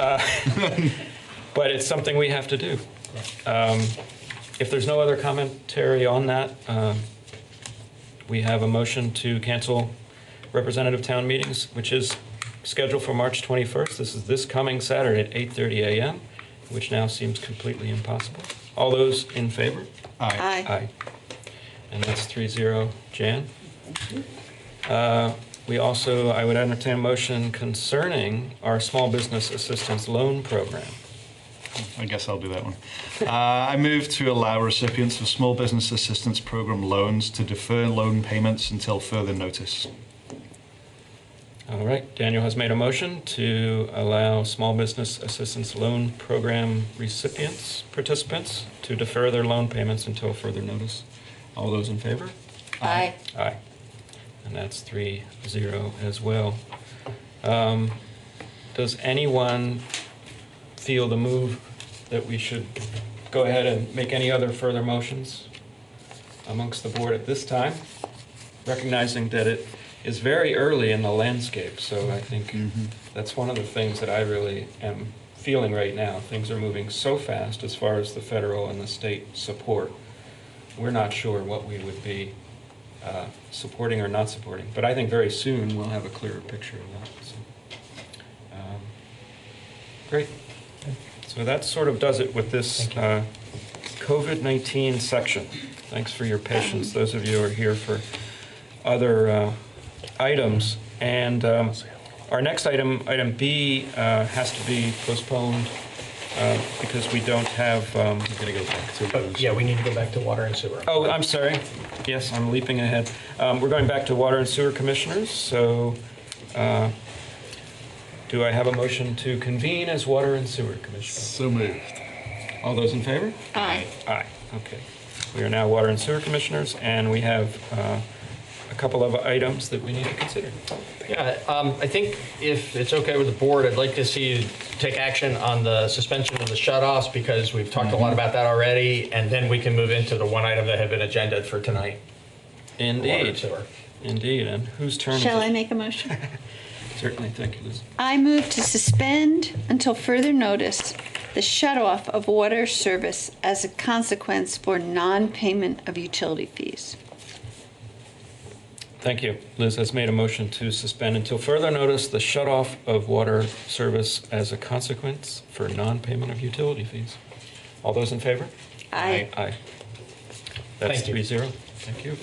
But it's something we have to do. If there's no other commentary on that, we have a motion to cancel representative town meetings, which is scheduled for March 21st. This is this coming Saturday at 8:30 a.m., which now seems completely impossible. All those in favor? Aye. Aye. And that's 3-0. Jan? I would entertain a motion concerning our small business assistance loan program. I guess I'll do that one. I move to allow recipients of small business assistance program loans to defer loan payments until further notice. All right, Daniel has made a motion to allow small business assistance loan program participants to defer their loan payments until further notice. All those in favor? Aye. Aye. And that's 3-0 as well. Does anyone feel the move that we should go ahead and make any other further motions amongst the board at this time, recognizing that it is very early in the landscape? So I think that's one of the things that I really am feeling right now. Things are moving so fast as far as the federal and the state support. We're not sure what we would be supporting or not supporting, but I think very soon we'll have a clearer picture of that. So, great. So that sort of does it with this COVID-19 section. Thanks for your patience, those of you who are here for other items. And our next item, item B, has to be postponed because we don't have... We're going to go back to... yeah, we need to go back to water and sewer. Oh, I'm sorry. Yes, I'm leaping ahead. We're going back to water and sewer commissioners. So Do I have a motion to convene as Water and Sewer Commissioners? So moved. All those in favor? Aye. Aye, okay. We are now Water and Sewer Commissioners, and we have a couple of items that we need to consider. Yeah, I think if it's okay with the board, I'd like to see you take action on the suspension of the shutoffs because we've talked a lot about that already, and then we can move into the one item that had been agendaed for tonight. Indeed. Indeed, and whose turn Shall is I it? make a motion? Certainly, thank you, Liz. I move to suspend until further notice the shut-off of water service as a consequence for non-payment of utility fees. Thank you. Liz has made a motion to suspend until further notice the shut-off of water service as a consequence for non-payment of utility fees. All those in favor? Aye. Aye. That's Thank you. 3-0. Thank you.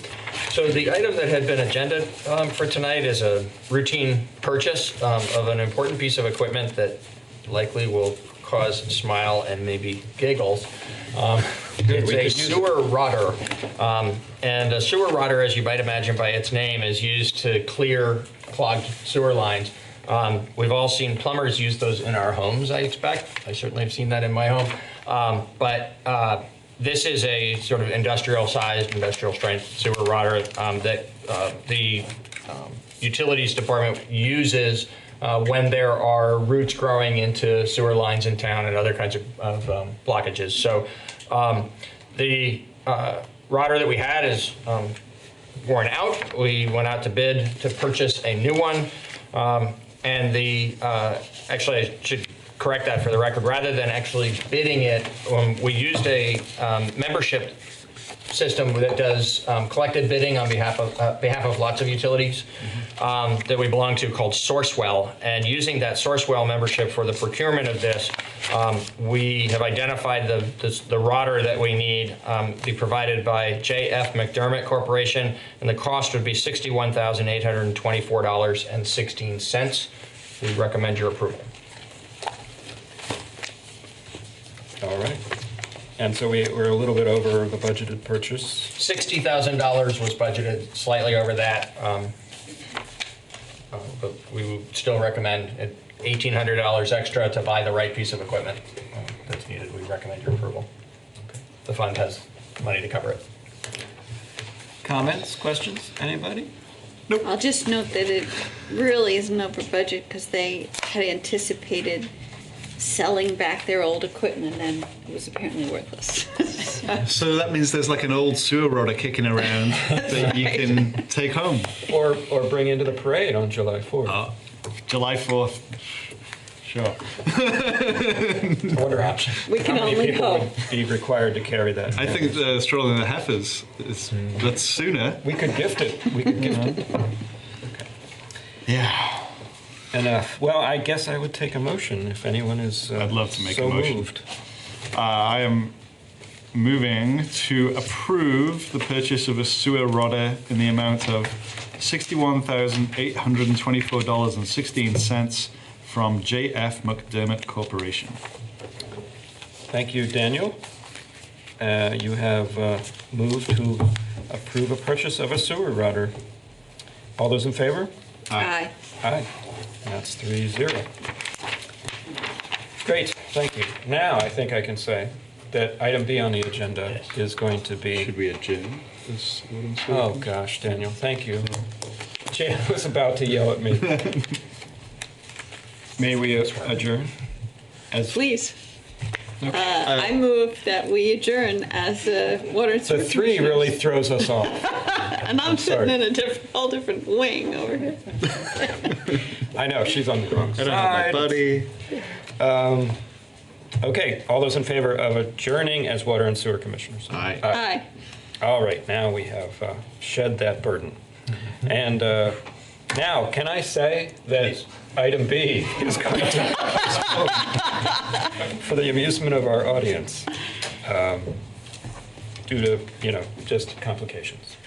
So the item that had been agendaed for tonight is a routine purchase of an important piece of equipment that likely will cause smile and maybe giggles. It's a sewer rotter. And a sewer rotter, as you might imagine by its name, is used to clear clogged sewer lines. We've all seen plumbers use those in our homes, I expect. I certainly have seen that in my home. But this is a sort of industrial-sized, industrial-strength sewer rotter that the utilities department uses when there are roots growing into sewer lines in town and other kinds of blockages. So the rotter that we had is worn out. We went out to bid to purchase a new one. And actually, I should correct that for the record. Rather than actually bidding it, we used a membership system that does collective bidding on behalf of lots of utilities that we belong to called Sourcewell. And using that Sourcewell membership for the procurement of this, we have identified the rotter that we need be provided by J.F. McDermott Corporation, and the cost would be $61,824.16. We recommend your approval. All right. And so we're a little bit over the budgeted purchase. $60,000 was budgeted, slightly over that. But we would still recommend $1,800 extra to buy the right piece of equipment that's needed. We recommend your approval. The fund has money to cover it. Comments, questions, anybody? Nope. I'll just note that it really isn't over budget because they had anticipated selling back their old equipment and it was apparently worthless. So that means there's like an old sewer rotter kicking around that you can take home. Or bring into the parade on July 4th. July 4th. Sure. I wonder how many people would be required to carry that. I think the Strolling the Heifers, that's sooner. We could gift it. We could gift it. Okay. Yeah. Enough. Well, I guess I would take a motion if anyone is I'd love to make so a motion. moved. I am moving to approve the purchase of a sewer rotter in the amount of $61,824.16 from J.F. McDermott Corporation. Thank you, Daniel. You have moved to approve a purchase of a sewer rotter. All those in favor? Aye. Aye. That's 3-0. Great, thank you. Now I think I can say that item B on the agenda is going to be... Should we adjourn this? Oh gosh, Daniel, thank you. Jan was about to yell at me. May we adjourn? Please. Okay. I move that we adjourn as a water and sewer The 3 really throws us off. And I'm sitting sorry. in a whole different wing over here. I know, she's on the wrong side. I don't have my buddy. Okay, all those in favor of adjourning as Water and Sewer Commissioners? Aye. Aye. All right, now we have shed that burden. And now, can I say that item B is going to postpone for the amusement of our audience due to, just complications.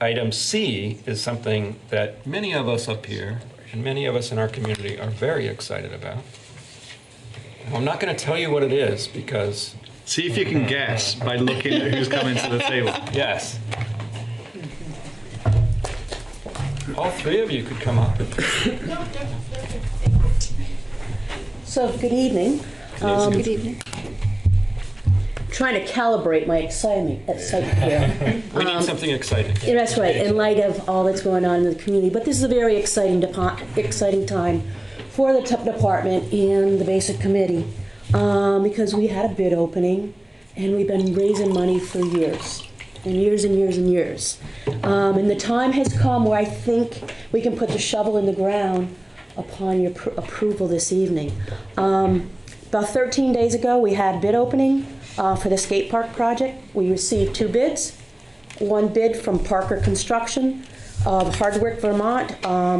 Item C is something that many of us up here and many of us in our community are very excited about. I'm not going to tell you what it is because... See if you can guess by looking at who's coming to the table. Yes. All three of you could come up. So, good evening. Good evening. Trying to calibrate my excitement here. We need something exciting. Yeah, that's right, in light of all that's going on in the community. But this is a very exciting time for the department and the basic committee because we had a bid opening and we've been raising money for years and years and years and years. And the time has come where I think we can put the shovel in the ground upon your approval this evening. About 13 days ago, we had bid opening for the skate park project. We received 2 bids. One bid from Parker Construction of Hardwick, Vermont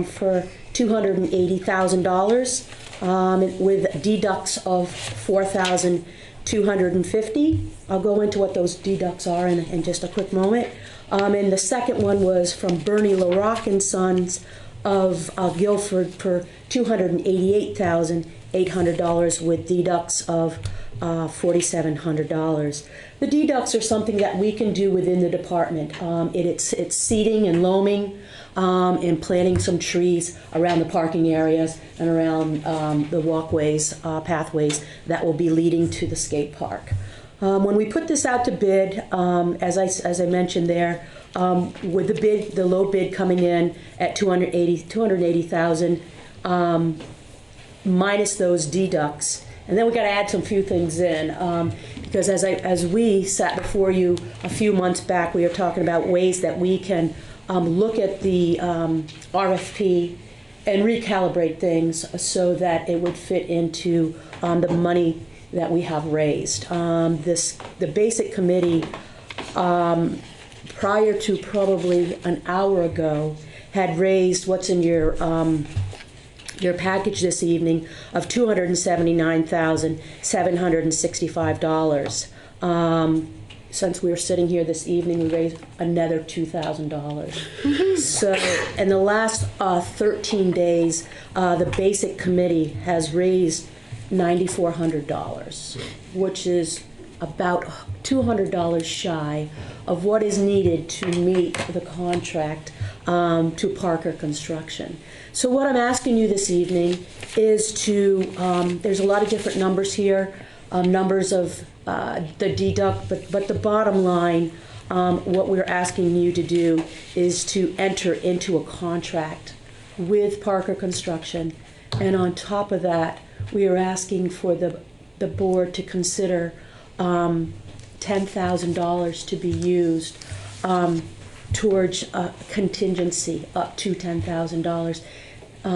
for $280,000 with deducts of $4,250. I'll go into what those deducts are in just a quick moment. And the second one was from Bernie LaRock and Sons of Guilford for $288,800 with deducts of $4,700. The deducts are something that we can do within the department. It's seeding and loaming and planting some trees around the parking areas and around the walkways, pathways that will be leading to the skate park. When we put this out to bid, as I mentioned there, with the low bid coming in at $280,000 minus those deducts. And then we got to add some few things in because as we sat before you a few months back, we were talking about ways that we can look at the RFP and recalibrate things so that it would fit into the money that we have raised. The basic committee, prior to probably an hour ago, had raised what's in your package this evening of $279,765. Since we were sitting here this evening, we raised another $2,000. So in the last 13 days, the basic committee has raised $9,400, which is about $200 shy of what is needed to meet the contract to Parker Construction. So what I'm asking you this evening is to, there's a lot of different numbers here, numbers of the deduct, but the bottom line, what we're asking you to do is to enter into a contract with Parker Construction, and on top of that, we are asking for the board to consider $10,000 to be used towards a contingency up to $10,000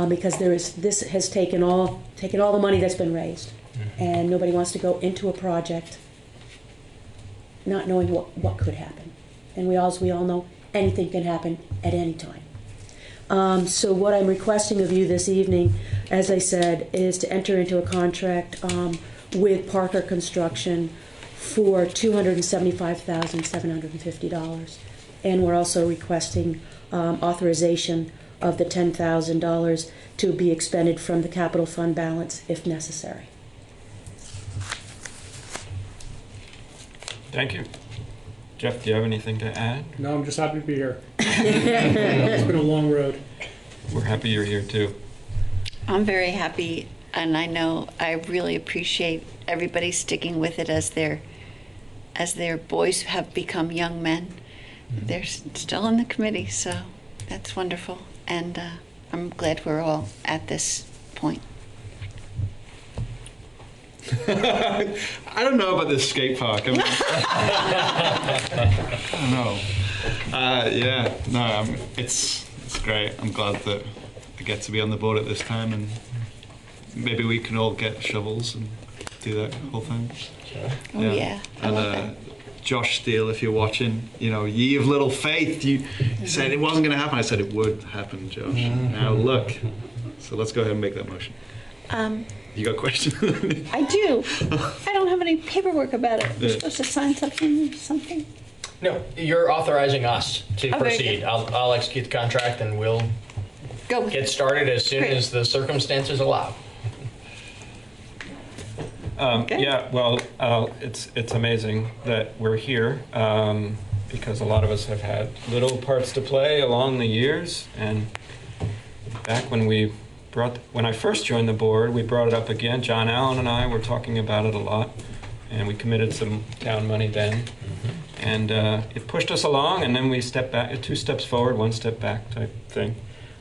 because this has taken all the money that's been raised, and nobody wants to go into a project not knowing what could happen. And we all know anything can happen at any time. So what I'm requesting of you this evening, as I said, is to enter into a contract with Parker Construction for $275,750. And we're also requesting authorization of the $10,000 to be expended from the capital fund balance if necessary. Thank you. Jeff, do you have anything to add? No, I'm just happy to be here. It's been a long road. We're happy you're here too. I'm very happy, and I know I really appreciate everybody sticking with it as their boys have become young men. They're still in the committee, so that's wonderful, and I'm glad we're all at this point. I don't know about this skate park. I don't know. It's great. I'm glad that I get to be on the board at this time, and maybe we can all get shovels and do that whole thing. Sure. Oh yeah. And Josh Steele, if you're watching, ye of little faith, you said it wasn't going to happen. I said it would happen, Josh. Now look. So let's go ahead and make that motion. You got a question? I do. I don't have any paperwork about it. We're supposed to sign something? No, you're authorizing us to Oh, very proceed. good. I'll execute the contract and we'll get started as soon as the circumstances allow. Yeah, well, it's amazing that we're here. because a lot of us have had little parts to play along the years. And back when I first joined the board, we brought it up again. John Allen and I were talking about it a lot, and we committed some town money then. And it pushed us along, and then we stepped back, 2 steps forward, 1 step back type thing.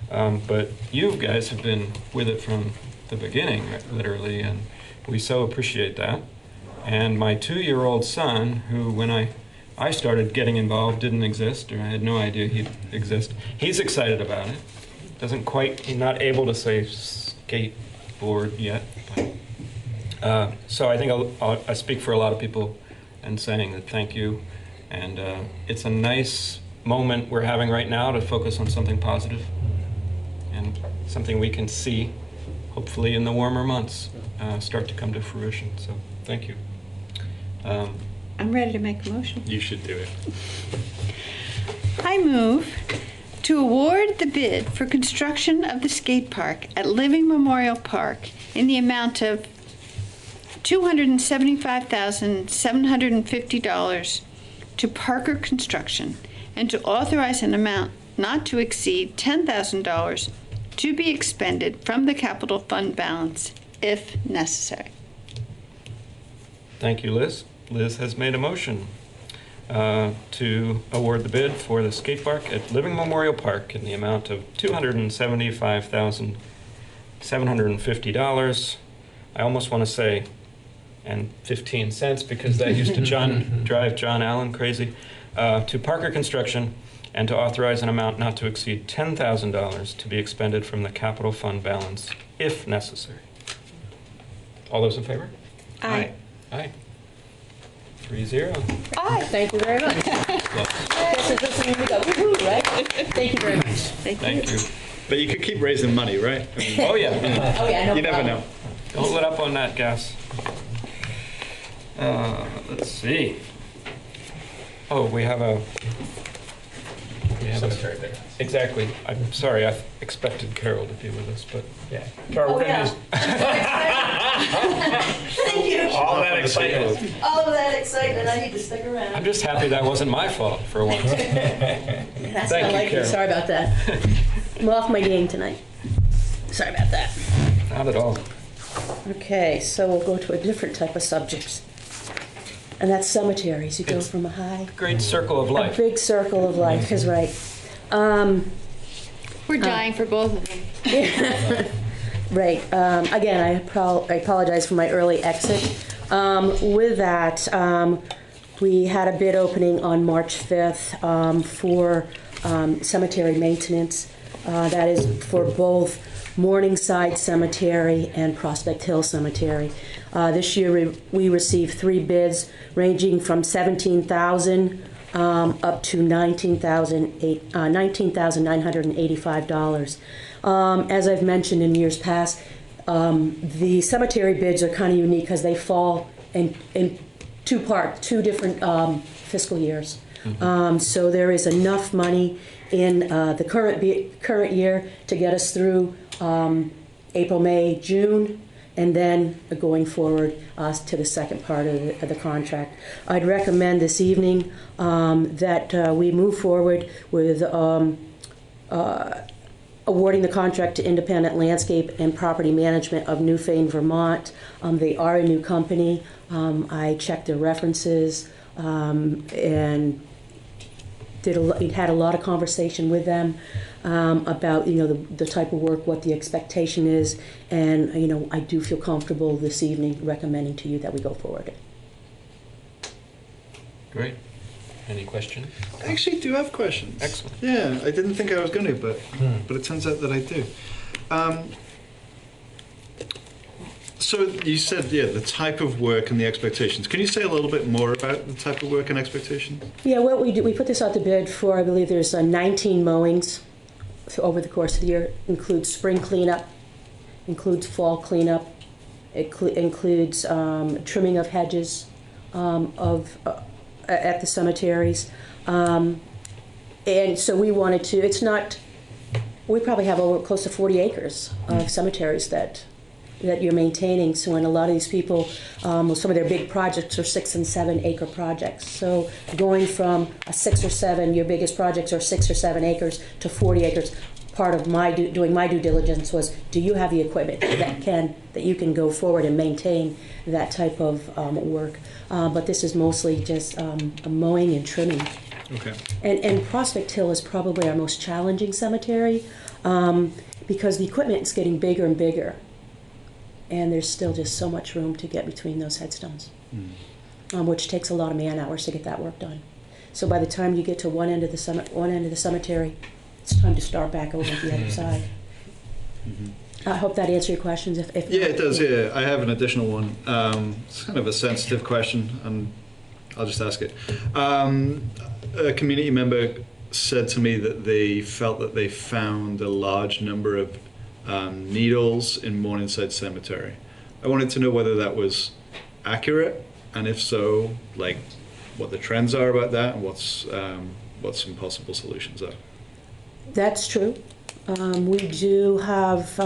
But you guys have been with it from the beginning, literally, and we so appreciate that. And my 2-year-old son, who when I started getting involved didn't exist, or I had no idea he'd exist, he's excited about it. He's not able to say skateboard yet. But, so I think I speak for a lot of people in saying that thank you. And it's a nice moment we're having right now to focus on something positive and something we can see, hopefully in the warmer months, start to come to fruition. So thank you. I'm ready to make a motion. You should do it. I move to award the bid for construction of the skate park at Living Memorial Park in the amount of $275,750 to Parker Construction, and to authorize an amount not to exceed $10,000 to be expended from the capital fund balance if necessary. Thank you, Liz. Liz has made a motion to award the bid for the skate park at Living Memorial Park in the amount of $275,750. I almost want to say, and 15 cents, because that used to drive John Allen crazy, to Parker Construction, and to authorize an amount not to exceed $10,000 to be expended from the capital fund balance if necessary. All those in favor? Aye. Aye. 3-0. Aye. Thank you very much. This is just when we go, woo-hoo, right? Thank you very much. Thank you. But you could keep raising money, right? I mean, Oh, yeah. Oh, yeah, no you never problem. know. Don't let up on that, gas. Let's see. Oh, we have a... Cemetery bid. Exactly. I'm sorry, I expected Carol to be with us, but... Yeah. Carol, we're gonna use Thank you. all that excitement. All of that excitement, I need to stick around. I'm just happy that wasn't my fault for once. That's Thank not you, like Carol. Sorry about that. I'm off my game tonight. Sorry about that. Not at all. Okay, so we'll go to a different type of subject. And that's cemeteries. You go from a high... Great circle of A life. big circle of life is right. We're dying for both of them. Right. Again, I apologize for my early exit. With that, we had a bid opening on March 5th for cemetery maintenance. That is for both Morningside Cemetery and Prospect Hill Cemetery. This year we received 3 bids ranging from $17,000 up to $19,985. As I've mentioned in years past, the cemetery bids are kind of unique because they fall in 2 different fiscal years. So there is enough money in the current year to get us through April, May, June, and then going forward to the second part of the contract. I'd recommend this evening that we move forward with awarding the contract to Independent Landscape and Property Management of Newfane, Vermont. They are a new company. I checked their references and had a lot of conversation with them about the type of work, what the expectation is, and I do feel comfortable this evening recommending to you that we go forward. Great. Any questions? I actually do have questions. Excellent. Yeah, I didn't think I was going to, but it turns out that I do. So you said, the type of work and the expectations. Can you say a little bit more about the type of work and expectations? Yeah, what we do, we put this out to bid for, I believe there's 19 mowings over the course of the year. Includes spring cleanup, includes fall cleanup, it includes trimming of hedges at the cemeteries. And so we wanted to, we probably have over close to 40 acres of cemeteries that that you're maintaining. So when a lot of these people, some of their big projects are 6 and 7 acre projects. So going from a 6 or 7, your biggest projects are 6 or 7 acres to 40 acres. Part of doing my due diligence was, do you have the equipment that you can go forward and maintain that type of work? But this is mostly just mowing and trimming. Okay. And Prospect Hill is probably our most challenging cemetery because the equipment is getting bigger and bigger, and there's still just so much room to get between those headstones, which takes a lot of man hours to get that work done. So by the time you get to one end of the cemetery, it's time to start back over at the other side. I hope that answers your questions. If Yeah, it does. Yeah, I have an additional one. It's kind of a sensitive question, and I'll just ask it. A community member said to me that they felt that they found a large number of needles in Morningside Cemetery. I wanted to know whether that was accurate, and if so, like what the trends are about that, and what some possible solutions are. That's true. We do have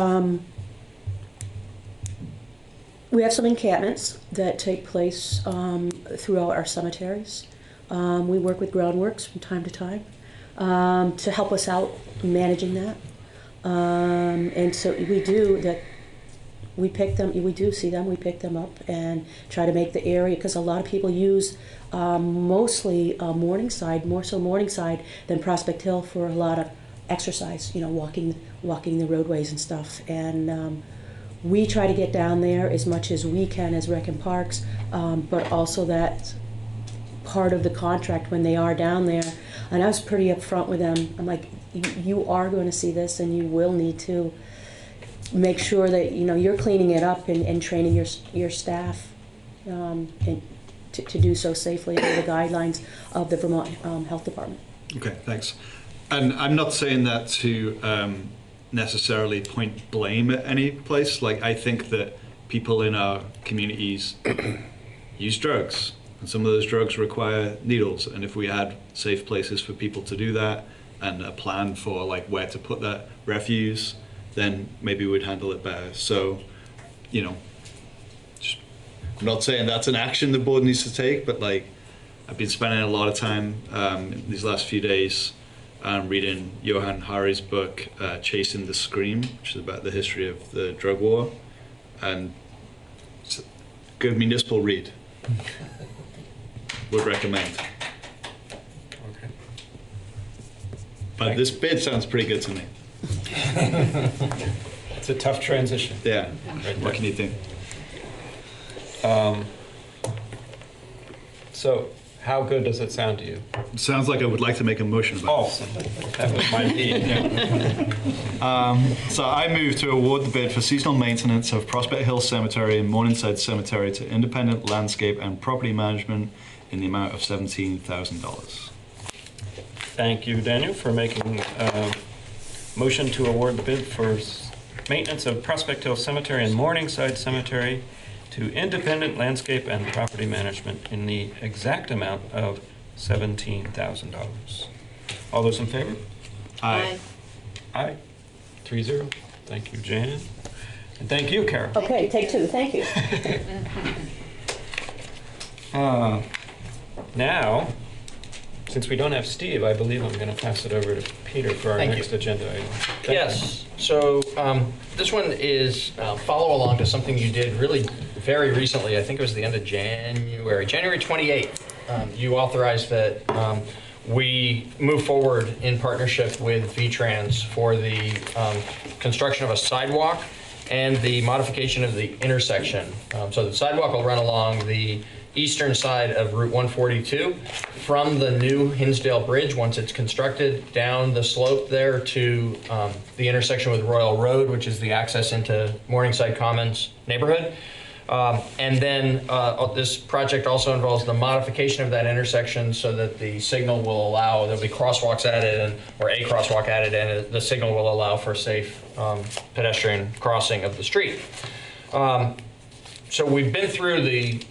we have some encampments that take place throughout our cemeteries. We work with Groundworks from time to time to help us out managing that. And so we do that. We pick them. We do see them. We pick them up and try to make the area, because a lot of people use mostly Morningside, more so Morningside than Prospect Hill, for a lot of exercise. You know, walking the roadways and stuff. And we try to get down there as much as we can as Rec and Parks, but also that part of the contract when they are down there. And I was pretty upfront with them. I'm like, you are going to see this, and you will need to make sure that you're cleaning it up and training your staff and to do so safely under the guidelines of the Vermont Health Department. Okay, thanks. And I'm not saying that to necessarily point blame at any place. Like, I think that people in our communities use drugs, and some of those drugs require needles. And if we had safe places for people to do that, and a plan for like where to put that refuse, then maybe we'd handle it better. So, I'm not saying that's an action the board needs to take, but like, I've been spending a lot of time these last few days reading Johann Hari's book, Chasing the Scream, which is about the history of the drug war, and it's a good municipal read. Would recommend. Okay. But this bid sounds pretty good to me. It's a tough transition. Yeah. Right. What can you think? So, how good does it sound to you? It sounds like I would like to make a motion about it. That was my need. So I move to award the bid for seasonal maintenance of Prospect Hill Cemetery and Morningside Cemetery to Independent Landscape and Property Management in the amount of $17,000. Thank you, Daniel, for making a motion to award the bid for maintenance of Prospect Hill Cemetery and Morningside Cemetery to Independent Landscape and Property Management in the exact amount of $17,000. All those in favor? Aye. Aye. 3-0. Thank you, Jan. And thank you, Carol. Okay, take two. Thank you. Now, since we don't have Steve, I believe I'm going to pass it over to Peter for our Thank next you. agenda item. Yes. So this one is follow along to something you did really very recently. I think it was the end of January 28th. You authorized that we move forward in partnership with VTrans for the construction of a sidewalk and the modification of the intersection. So the sidewalk will run along the eastern side of Route 142 from the new Hinsdale Bridge once it's constructed down the slope there to the intersection with Royal Road, which is the access into Morningside Commons neighborhood. And then this project also involves the modification of that intersection so that the signal will allow, there'll be crosswalks added or a crosswalk added, and the signal will allow for safe pedestrian crossing of the street. So we've been through the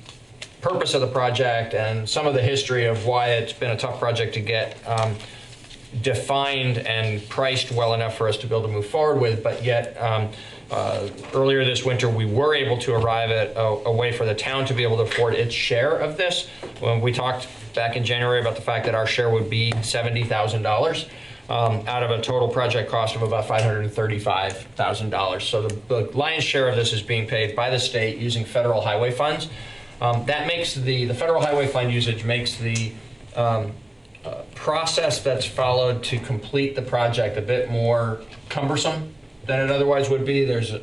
purpose of the project and some of the history of why it's been a tough project to get defined and priced well enough for us to be able to move forward with, but yet Earlier this winter, we were able to arrive at a way for the town to be able to afford its share of this. When we talked back in January about the fact that our share would be $70,000 out of a total project cost of about $535,000. So the lion's share of this is being paid by the state using federal highway funds. That makes the federal highway fund usage makes the process that's followed to complete the project a bit more cumbersome than it otherwise would be. There's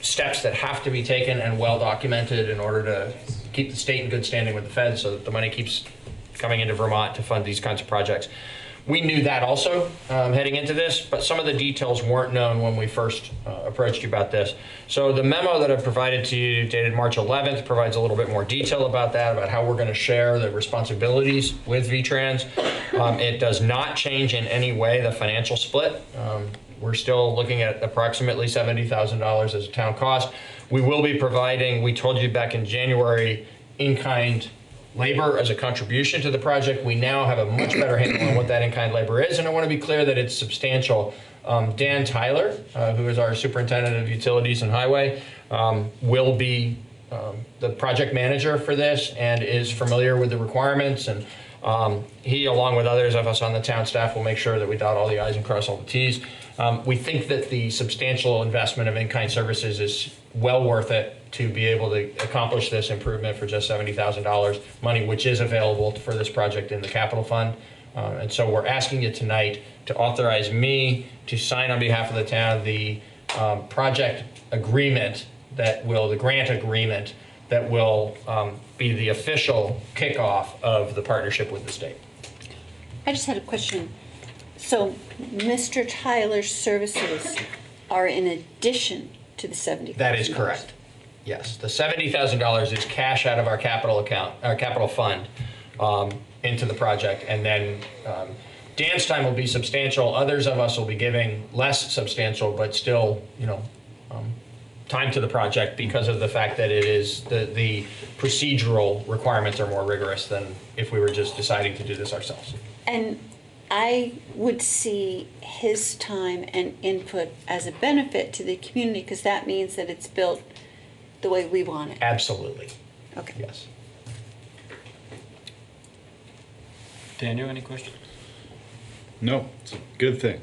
steps that have to be taken and well documented in order to keep the state in good standing with the Fed so that the money keeps coming into Vermont to fund these kinds of projects. We knew that also heading into this, but some of the details weren't known when we first approached you about this. So the memo that I provided to you dated March 11th provides a little bit more detail about that, about how we're going to share the responsibilities with VTrans. It does not change in any way the financial split. We're still looking at approximately $70,000 as a town cost. We will be providing, we told you back in January, in-kind labor as a contribution to the project. We now have a much better handle on what that in-kind labor is, and I want to be clear that it's substantial. Dan Tyler, who is our superintendent of utilities and highway, will be the project manager for this and is familiar with the requirements, and he, along with others of us on the town staff, will make sure that we dot all the I's and cross all the T's. We think that the substantial investment of in-kind services is well worth it to be able to accomplish this improvement for just $70,000, money which is available for this project in the capital fund. And so we're asking you tonight to authorize me to sign on behalf of the town the project agreement that will, the grant agreement that will be the official kickoff of the partnership with the state. I just had a question. So Mr. Tyler's services are in addition to the $70,000? That is correct. Yes, the $70,000 is cash out of our capital account, our capital fund, into the project, and then Dan's time will be substantial. Others of us will be giving less substantial, but still, time to the project because of the fact that it is the procedural requirements are more rigorous than if we were just deciding to do this ourselves. And I would see his time and input as a benefit to the community because that means that it's built the way we want it. Absolutely. Okay. Yes. Daniel, any questions? No, it's a good thing.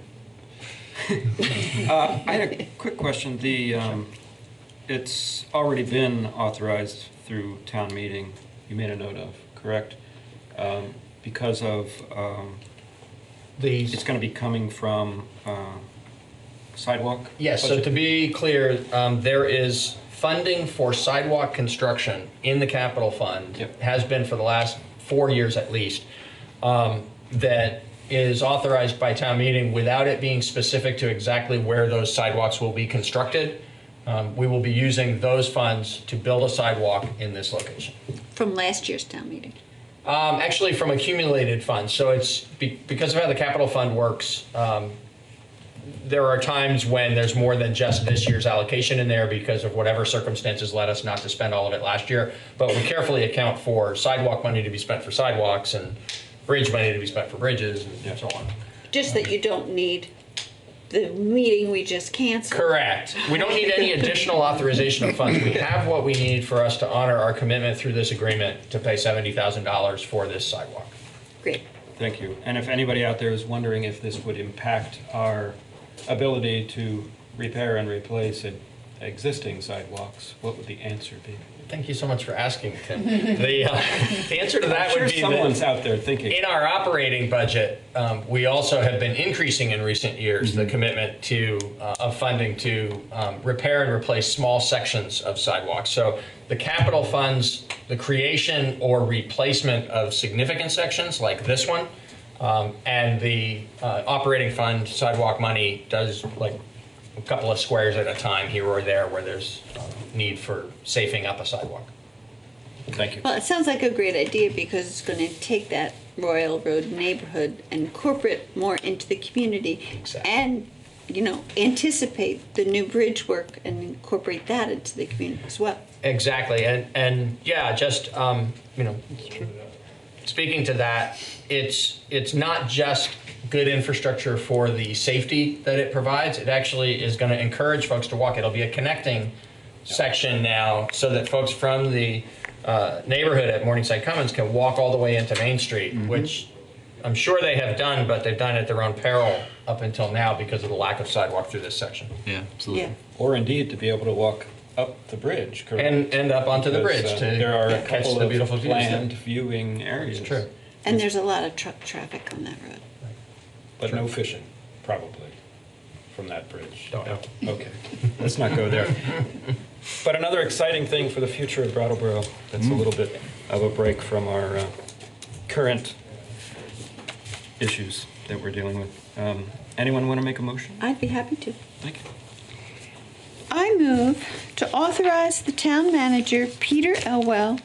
I had a quick question. It's already been authorized through town meeting. You made a note of, correct? Because of it's going to be coming from sidewalk. Yes. So to be clear, there is funding for sidewalk construction in the capital fund. Has been for the last 4 years at least. That is authorized by town meeting without it being specific to exactly where those sidewalks will be constructed. We will be using those funds to build a sidewalk in this location. From last year's town meeting? Actually from accumulated funds. So it's because of how the capital fund works, there are times when there's more than just this year's allocation in there because of whatever circumstances led us not to spend all of it last year. But we carefully account for sidewalk money to be spent for sidewalks and bridge money to be spent for bridges and so on. Just that you don't need the meeting we just canceled. Correct. We don't need any additional authorization of funds. We have what we need for us to honor our commitment through this agreement to pay $70,000 for this sidewalk. Great. Thank you. And if anybody out there is wondering if this would impact our ability to repair and replace existing sidewalks, what would the answer be? Thank you so much for asking, Tim. The answer to that would be someone's out there thinking. In our operating budget, we also have been increasing in recent years the commitment to of funding to repair and replace small sections of sidewalks. So the capital funds, the creation or replacement of significant sections like this one, and the operating fund sidewalk money does like a couple of squares at a time here or there where there's need for safing up a sidewalk. Thank you. Well, it sounds like a great idea because it's going to take that Royal Road neighborhood and incorporate more into the community. Exactly. And, anticipate the new bridge work and incorporate that into the community as well. Exactly. And yeah, just, speaking to that, it's not just good infrastructure for the safety that it provides. It actually is going to encourage folks to walk. It'll be a connecting section now so that folks from the neighborhood at Morningside Commons can walk all the way into Main Street, which I'm sure they have done, but they've done it at their own peril up until now because of the lack of sidewalk through this section. Yeah, absolutely. Yeah. Or indeed to be able to walk up the bridge, correct? And up onto the Because, bridge to there are a catch couple the of beautiful views there. planned viewing areas. It's true. And there's a lot of truck traffic on that road. But no fishing, probably, from that bridge. Don't know. Okay, let's not go there. But another exciting thing for the future of Brattleboro, that's a little bit of a break from our current issues that we're dealing with. Anyone want to make a motion? I'd be happy to. Thank you. I move to authorize the town manager, Peter Elwell,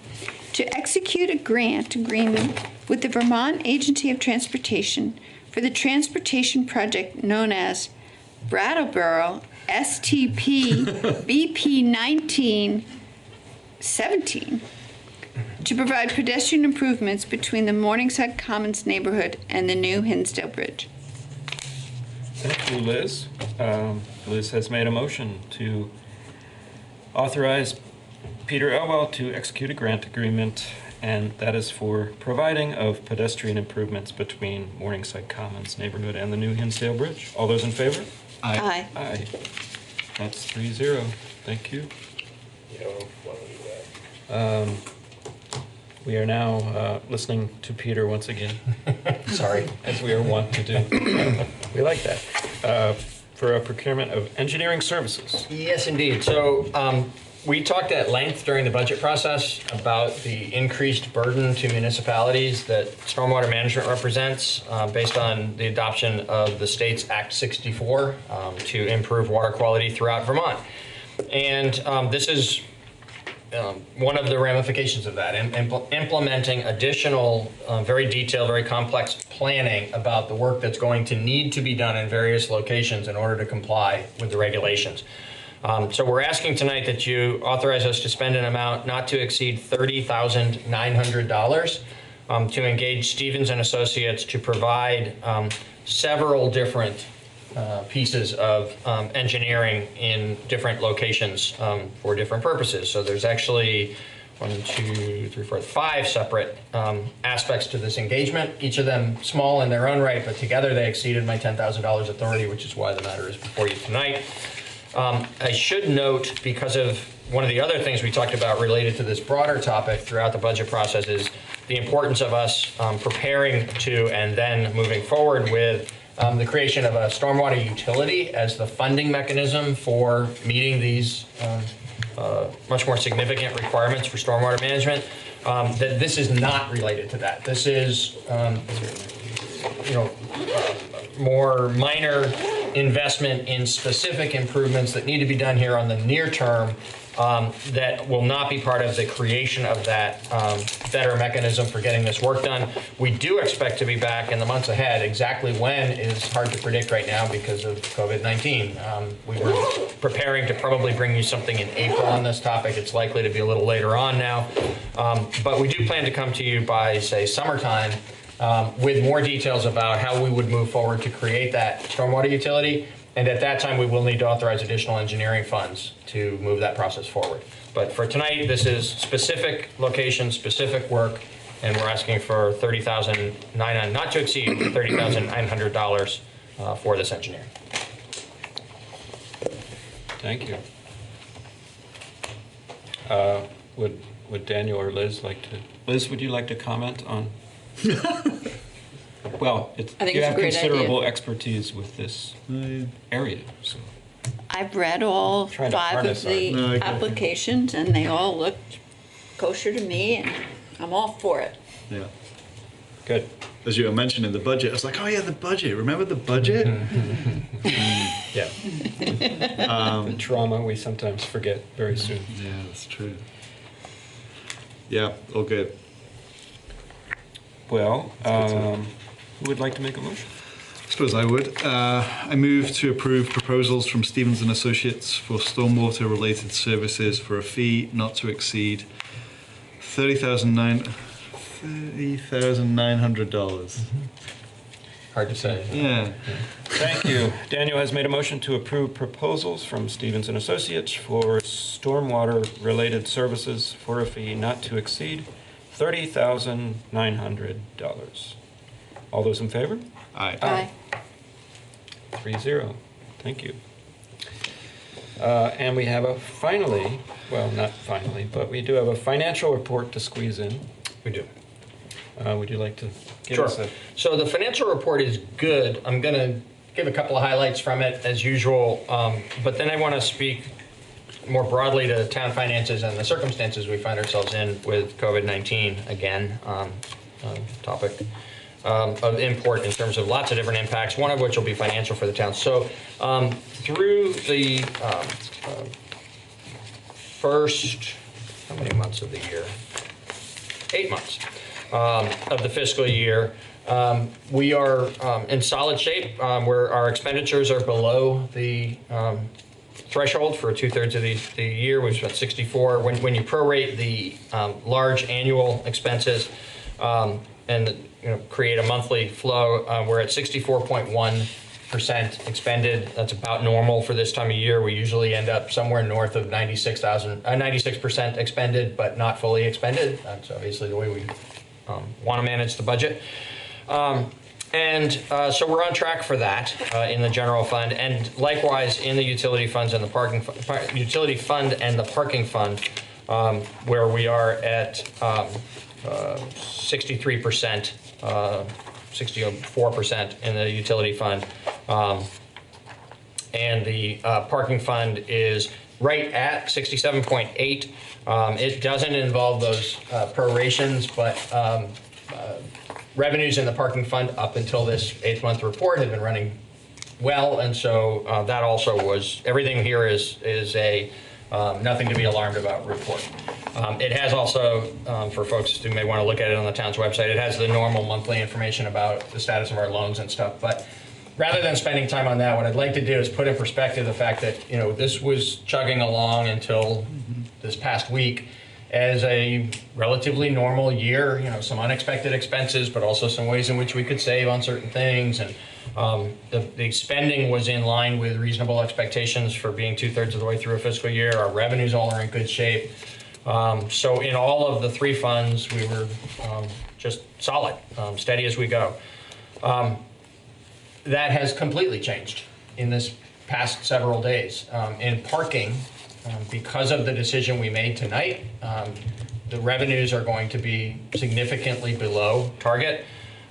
to execute a grant agreement with the Vermont Agency of Transportation for the transportation project known as Brattleboro STP BP 1917 to provide pedestrian improvements between the Morningside Commons neighborhood and the new Hinsdale Bridge. Thank you, Liz. Liz has made a motion to authorize Peter Elwell to execute a grant agreement, and that is for providing of pedestrian improvements between Morningside Commons neighborhood and the new Hinsdale Bridge. All those in favor? Aye. Aye. That's 3-0. Thank you. We are now listening to Peter once again. Sorry. As we are wont to do. We like that. For a procurement of engineering services. Yes, indeed. So we talked at length during the budget process about the increased burden to municipalities that stormwater management represents based on the adoption of the state's Act 64 to improve water quality throughout Vermont. And this is one of the ramifications of that, implementing additional, very detailed, very complex planning about the work that's going to need to be done in various locations in order to comply with the regulations. So we're asking tonight that you authorize us to spend an amount not to exceed $30,900 to engage Stevens and Associates to provide several different pieces of engineering in different locations for different purposes. So there's actually 5 separate aspects to this engagement, each of them small in their own right, but together they exceeded my $10,000 authority, which is why the matter is before you tonight. I should note, because of one of the other things we talked about related to this broader topic throughout the budget process, is the importance of us preparing to and then moving forward with the creation of a stormwater utility as the funding mechanism for meeting these much more significant requirements for stormwater management. That this is not related to that. This is, more minor investment in specific improvements that need to be done here on the near term that will not be part of the creation of that better mechanism for getting this work done. We do expect to be back in the months ahead. Exactly when is hard to predict right now because of COVID-19. We were preparing to probably bring you something in April on this topic. It's likely to be a little later on now. But we do plan to come to you by, say, summertime with more details about how we would move forward to create that stormwater utility. And at that time, we will need to authorize additional engineering funds to move that process forward. But for tonight, this is specific location, specific work, and we're asking for $30,900, not to exceed $30,900 for this engineering. Thank you. Would Daniel or Liz like to? Liz, would you like to comment on? Well, I think you it's have a great considerable idea. expertise with this area. So. I've read all Trying to 5 of harness the applications, and they all looked kosher to me, and I'm all for it. Yeah. Good. As you were mentioning the budget, I was like, oh yeah, the budget. Remember the budget? Yeah. The trauma we sometimes forget very soon. Yeah, that's true. Yeah, all good. Well, who would like to make a motion? I suppose I would. I move to approve proposals from Stevens and Associates for stormwater related services for a fee not to exceed $30,900. hard to say. Yeah. Thank you. Daniel has made a motion to approve proposals from Stevens and Associates for stormwater-related services for a fee not to exceed $30,900. All those in favor? Aye. 3-0. Thank you. And we have well, not finally, but we do have a financial report to squeeze in. We do. Would you like to give Sure. us a... So the financial report is good. I'm going to give a couple of highlights from it as usual, but then I want to speak more broadly to town finances and the circumstances we find ourselves in with COVID-19 again, topic of import in terms of lots of different impacts, one of which will be financial for the town. So through the first, how many months of the year? 8 months of the fiscal year, we are in solid shape where our expenditures are below the threshold for 2/3 of the year. We've spent 64. When you prorate the large annual expenses and create a monthly flow, we're at 64.1% expended. That's about normal for this time of year. We usually end up somewhere north of 96% expended, but not fully expended. That's obviously the way we want to manage the budget. So we're on track for that in the general fund, and likewise in the utility funds and the parking utility fund and the parking fund, where we are at 63%, 64% in the utility fund, and the parking fund is right at 67.8. It doesn't involve those prorations, but revenues in the parking fund up until this 8th-month report have been running well, and so that also was, everything here is a nothing to be alarmed about report. It has also, for folks who may want to look at it on the town's website, it has the normal monthly information about the status of our loans and stuff. But rather than spending time on that, what I'd like to do is put in perspective the fact that this was chugging along until this past week as a relatively normal year. Some unexpected expenses, but also some ways in which we could save on certain things, and the spending was in line with reasonable expectations for being 2/3 of the way through a fiscal year. Our revenues all are in good shape. So in all of the three funds, we were just solid, steady as we go. That has completely changed in this past several days. In parking, because of the decision we made tonight, the revenues are going to be significantly below target.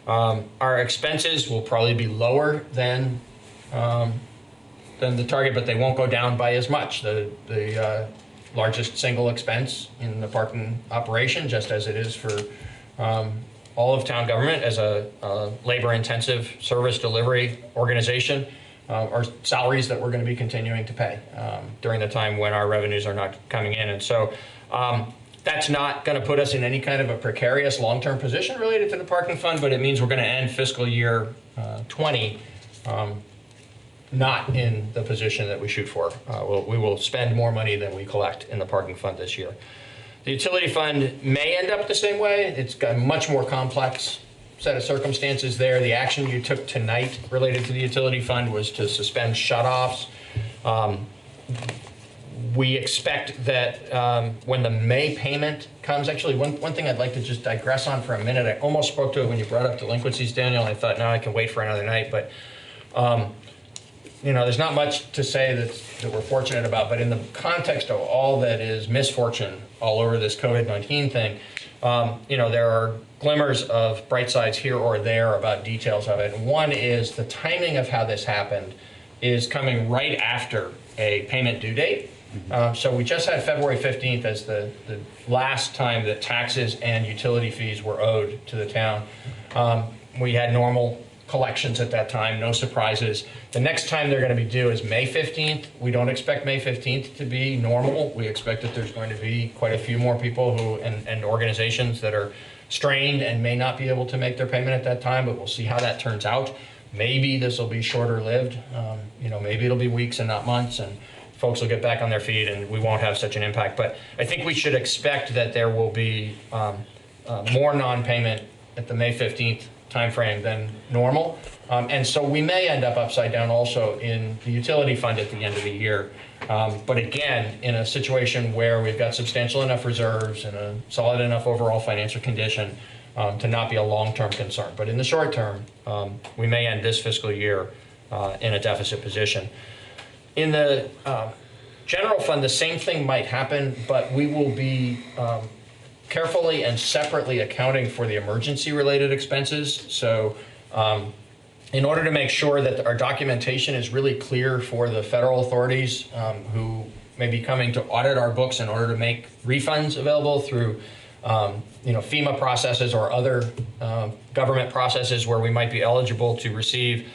Our expenses will probably be lower than the target, but they won't go down by as much. The largest single expense in the parking operation, just as it is for all of town government as a labor-intensive service delivery organization, are salaries that we're going to be continuing to pay during the time when our revenues are not coming in. And so that's not going to put us in any kind of a precarious long-term position related to the parking fund, but it means we're going to end fiscal year 20 not in the position that we shoot for. We will spend more money than we collect in the parking fund this year. The utility fund may end up the same way. It's got a much more complex set of circumstances there. The action you took tonight related to the utility fund was to suspend shutoffs. We expect that when the May payment comes, actually one thing I'd like to just digress on for a minute. I almost spoke to it when you brought up delinquencies, Daniel, and I thought, no, I can wait for another night. But there's not much to say that we're fortunate about, but in the context of all that is misfortune all over this COVID-19 thing, there are glimmers of bright sides here or there about details of it. And one is the timing of how this happened is coming right after a payment due date. So we just had February 15th as the last time that taxes and utility fees were owed to the town. We had normal collections at that time, no surprises. The next time they're going to be due is May 15th. We don't expect May 15th to be normal. We expect that there's going to be quite a few more people and organizations that are strained and may not be able to make their payment at that time, but we'll see how that turns out. Maybe this will be shorter lived. Maybe it'll be weeks and not months, and folks will get back on their feet and we won't have such an impact. But I think we should expect that there will be more non-payment at the May 15th timeframe than normal. And so we may end up upside down also in the utility fund at the end of the year. But again, in a situation where we've got substantial enough reserves and a solid enough overall financial condition to not be a long-term concern. But in the short term, we may end this fiscal year in a deficit position. In the general fund, the same thing might happen, but we will be carefully and separately accounting for the emergency-related expenses. So in order to make sure that our documentation is really clear for the federal authorities who may be coming to audit our books in order to make refunds available through FEMA processes or other government processes where we might be eligible to receive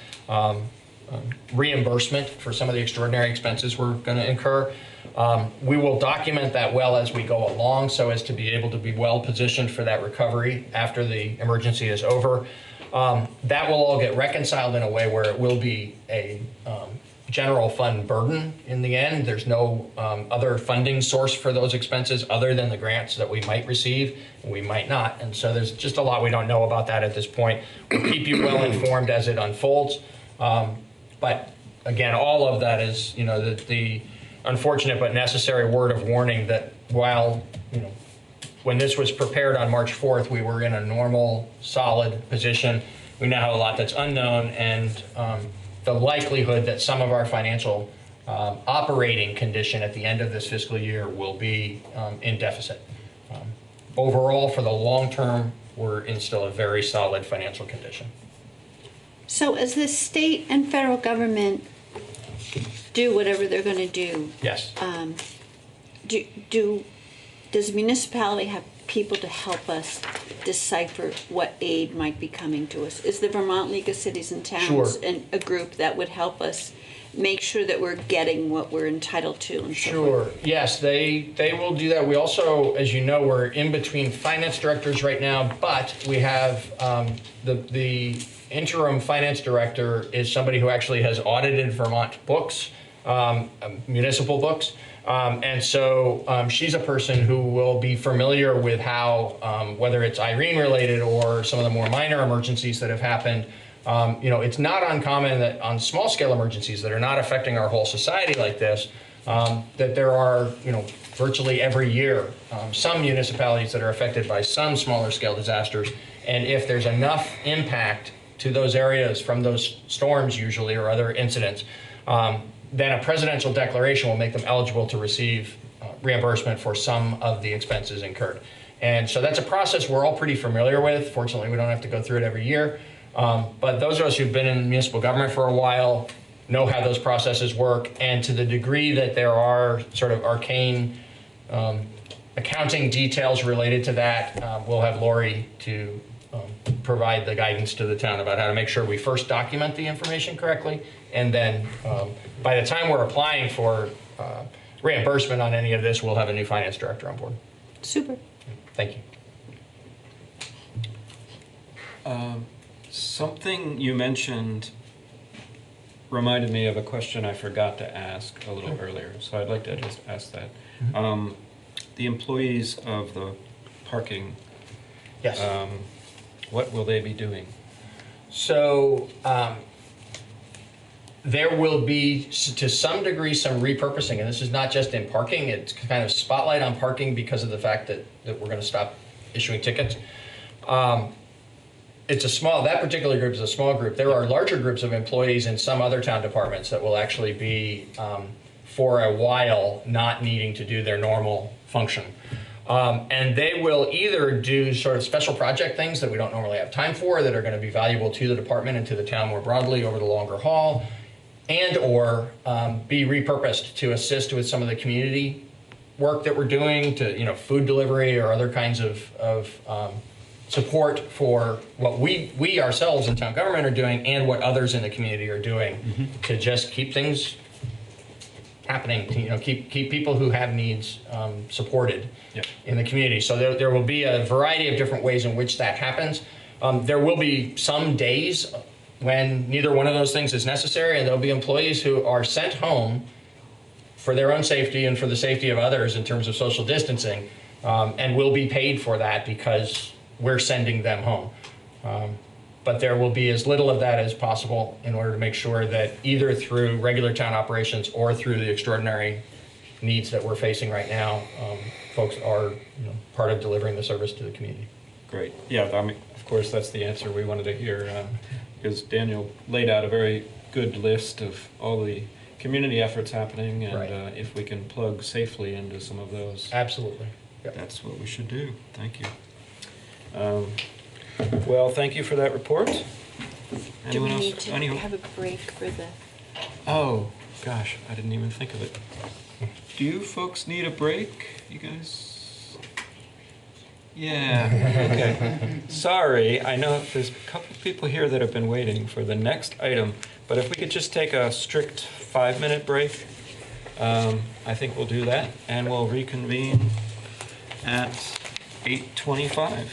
reimbursement for some of the extraordinary expenses we're going to incur. We will document that well as we go along so as to be able to be well positioned for that recovery after the emergency is over. That will all get reconciled in a way where it will be a general fund burden in the end. There's no other funding source for those expenses other than the grants that we might receive and we might not. And so there's just a lot we don't know about that at this point. We'll keep you well informed as it unfolds. But again, all of that is, the unfortunate but necessary word of warning that while, when this was prepared on March 4th, we were in a normal, solid position. We now have a lot that's unknown, and the likelihood that some of our financial operating condition at the end of this fiscal year will be in deficit. Overall, for the long term, we're in still a very solid financial condition. So as the state and federal government do whatever they're going to do, yes, does the municipality have people to help us decipher what aid might be coming to us? Is the Vermont League of Cities and Towns a group that would help us make sure that we're getting what we're entitled to? And sure. Yes, they will do that. We also, as you know, we're in between finance directors right now, but we have the interim finance director is somebody who actually has audited Vermont books, municipal books. And so she's a person who will be familiar with how, whether it's Irene related or some of the more minor emergencies that have happened, it's not uncommon that on small scale emergencies that are not affecting our whole society like this, that there are, virtually every year, some municipalities that are affected by some smaller scale disasters. And if there's enough impact to those areas from those storms usually or other incidents, then a presidential declaration will make them eligible to receive reimbursement for some of the expenses incurred. And so that's a process we're all pretty familiar with. Fortunately, we don't have to go through it every year. But those of us who've been in municipal government for a while know how those processes work. And to the degree that there are sort of arcane accounting details related to that, we'll have Lori to provide the guidance to the town about how to make sure we first document the information correctly. And then by the time we're applying for reimbursement on any of this, we'll have a new finance director on board. Super. Thank you. Something you mentioned reminded me of a question I forgot to ask a little earlier, so I'd like to just ask that. Mm-hmm. The employees of the parking, yes. What will they be doing? So there will be, to some degree, some repurposing, and this is not just in parking. It's kind of spotlight on parking because of the fact that we're going to stop issuing tickets. It's a small, that particular group is a small group. There are larger groups of employees in some other town departments that will actually be, for a while, not needing to do their normal function. And they will either do sort of special project things that we don't normally have time for that are going to be valuable to the department and to the town more broadly over the longer haul, and or be repurposed to assist with some of the community work that we're doing, to food delivery or other kinds of support for what we ourselves in town government are doing and what others in the community are doing to just keep things happening, to keep people who have needs supported in the community. So there will be a variety of different ways in which that happens. There will be some days when neither one of those things is necessary, and there'll be employees who are sent home for their own safety and for the safety of others in terms of social distancing, and will be paid for that because we're sending them home. but there will be as little of that as possible in order to make sure that either through regular town operations or through the extraordinary needs that we're facing right now, folks are part of delivering the service to the community. Great. Yeah, I mean, of course, that's the answer we wanted to hear, because Daniel laid out a very good list of all the community efforts happening, and Right. If we can plug safely into some of those. Absolutely. Yep. That's what we should do. Thank you. Well, thank you for that report. Do Anyone we else? need to Anyone? have a break for the... Oh, gosh, I didn't even think of it. Do you folks need a break? You guys? Yeah, okay. Sorry, I know there's a couple of people here that have been waiting for the next item, but if we could just take a strict 5-minute break, I think we'll do that, and we'll reconvene at 8:25.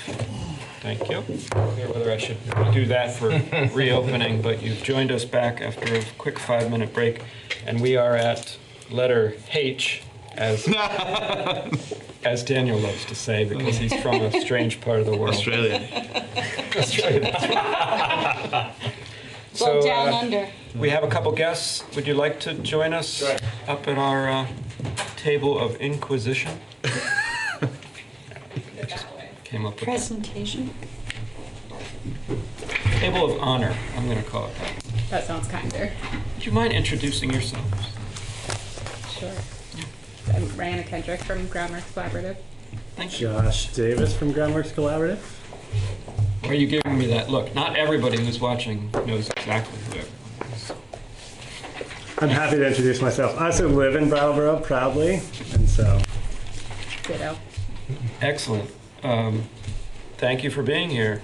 Thank you. I don't know whether I should do that for reopening, but you've joined us back after a quick 5-minute break, and we are at letter H, as Daniel loves to say, because he's from a strange part of the world. Australia. Australia, that's right. Well, down under. We have a couple guests. Would you like to join us up at our table of inquisition? Came up with Presentation? Table of honor, I'm going to call it that. That sounds kinder. Would you mind introducing yourselves? Sure. I'm Ryan Kendrick from Groundworks Collaborative. Thank you. Josh Davis from Groundworks Collaborative. Why are you giving me that look? Not everybody who's watching knows exactly who everyone is. I'm happy to introduce myself. I also live in Brattleboro proudly, and so. Ditto. Excellent. Thank you for being here.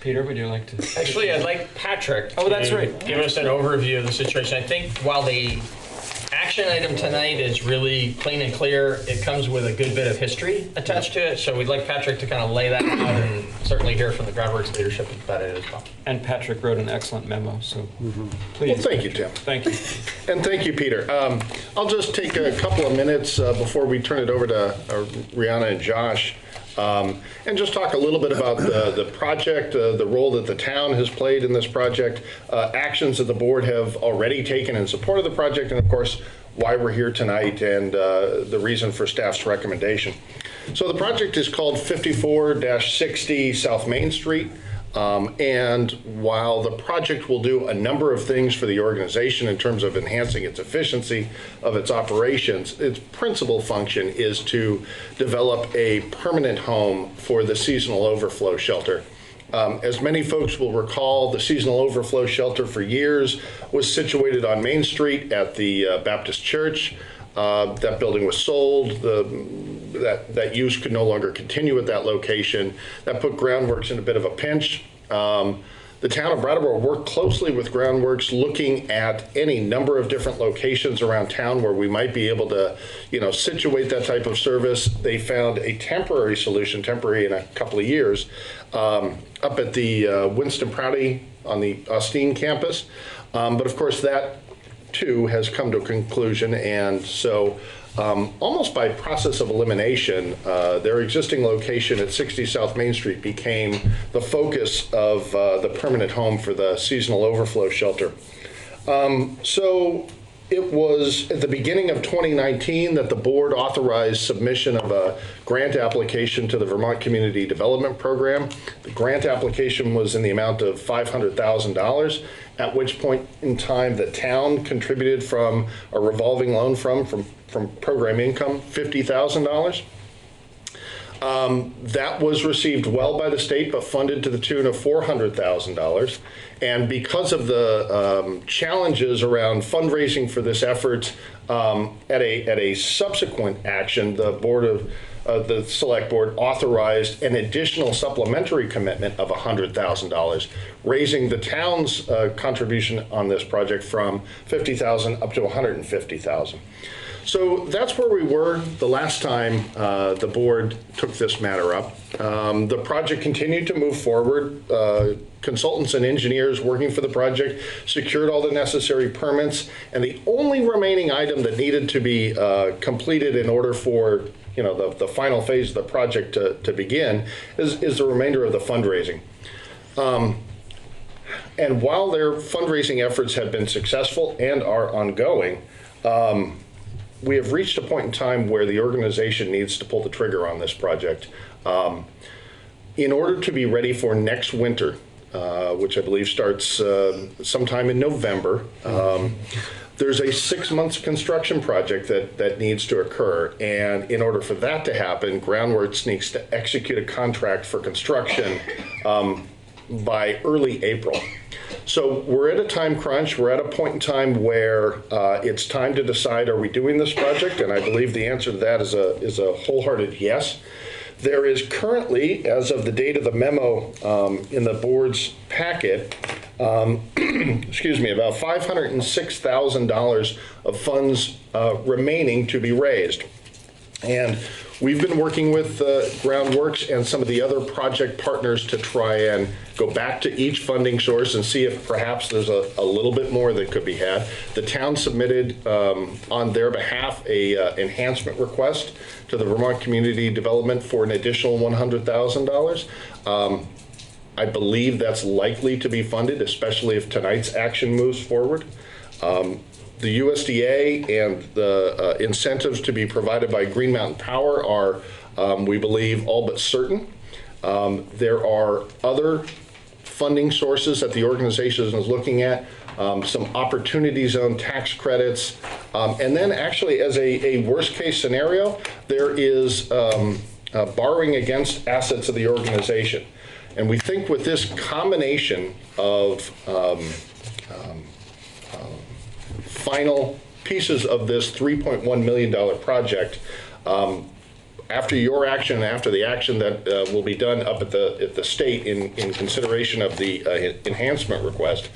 Peter, would you like to? Actually, I'd like Patrick Oh, that's to right. give us an overview of the situation. I think while the action item tonight is really clean and clear, it comes with a good bit of history attached to it. So we'd like Patrick to kind of lay that out and certainly hear from the Groundworks leadership about it as well. And Patrick wrote an excellent memo, so please. Well, thank you, Tim. Thank you. And thank you, Peter. I'll just take a couple of minutes before we turn it over to Rihanna and Josh, and just talk a little bit about the project, the role that the town has played in this project, actions that the board have already taken in support of the project, and of course, why we're here tonight and the reason for staff's recommendation. So the project is called 54-60 South Main Street. And while the project will do a number of things for the organization in terms of enhancing its efficiency of its operations, its principal function is to develop a permanent home for the seasonal overflow shelter. As many folks will recall, the seasonal overflow shelter for years was situated on Main Street at the Baptist Church. That building was sold. That use could no longer continue at that location. That put Groundworks in a bit of a pinch. The town of Brattleboro worked closely with Groundworks, looking at any number of different locations around town where we might be able to, situate that type of service. They found a temporary solution, temporary in a couple of years, up at the Winston Prouty on the Austin campus. But of course, that too has come to a conclusion, and so almost by process of elimination, their existing location at 60 South Main Street became the focus of the permanent home for the seasonal overflow shelter. So it was at the beginning of 2019 that the board authorized submission of a grant application to the Vermont Community Development Program. The grant application was in the amount of $500,000, at which point in time the town contributed from a revolving loan from program income, $50,000. That was received well by the state, but funded to the tune of $400,000. And because of the challenges around fundraising for this effort, at a subsequent action, the select board authorized an additional supplementary commitment of $100,000, raising the town's contribution on this project from $50,000 up to $150,000. So that's where we were the last time the board took this matter up. The project continued to move forward. Consultants and engineers working for the project secured all the necessary permits, and the only remaining item that needed to be completed in order for the final phase of the project to begin is the remainder of the fundraising. And while their fundraising efforts have been successful and are ongoing, we have reached a point in time where the organization needs to pull the trigger on this project. In order to be ready for next winter, which I believe starts sometime in November, there's a 6 months construction project that needs to occur. And in order for that to happen, Groundworks needs to execute a contract for construction by early April. So we're at a time crunch. We're at a point in time where it's time to decide, are we doing this project? And I believe the answer to that is a wholehearted yes. There is currently, as of the date of the memo in the board's packet, excuse me, about $506,000 of funds remaining to be raised. And we've been working with Groundworks and some of the other project partners to try and go back to each funding source and see if perhaps there's a little bit more that could be had. The town submitted on their behalf a enhancement request to the Vermont Community Development for an additional $100,000. I believe that's likely to be funded, especially if tonight's action moves forward. The USDA and the incentives to be provided by Green Mountain Power are, we believe, all but certain. There are other funding sources that the organization is looking at, some opportunity zone tax credits, and then actually as a worst case scenario, there is borrowing against assets of the organization. And we think with this combination of final pieces of this $3.1 million project, after your action and after the action that will be done up at the state in consideration of the enhancement request,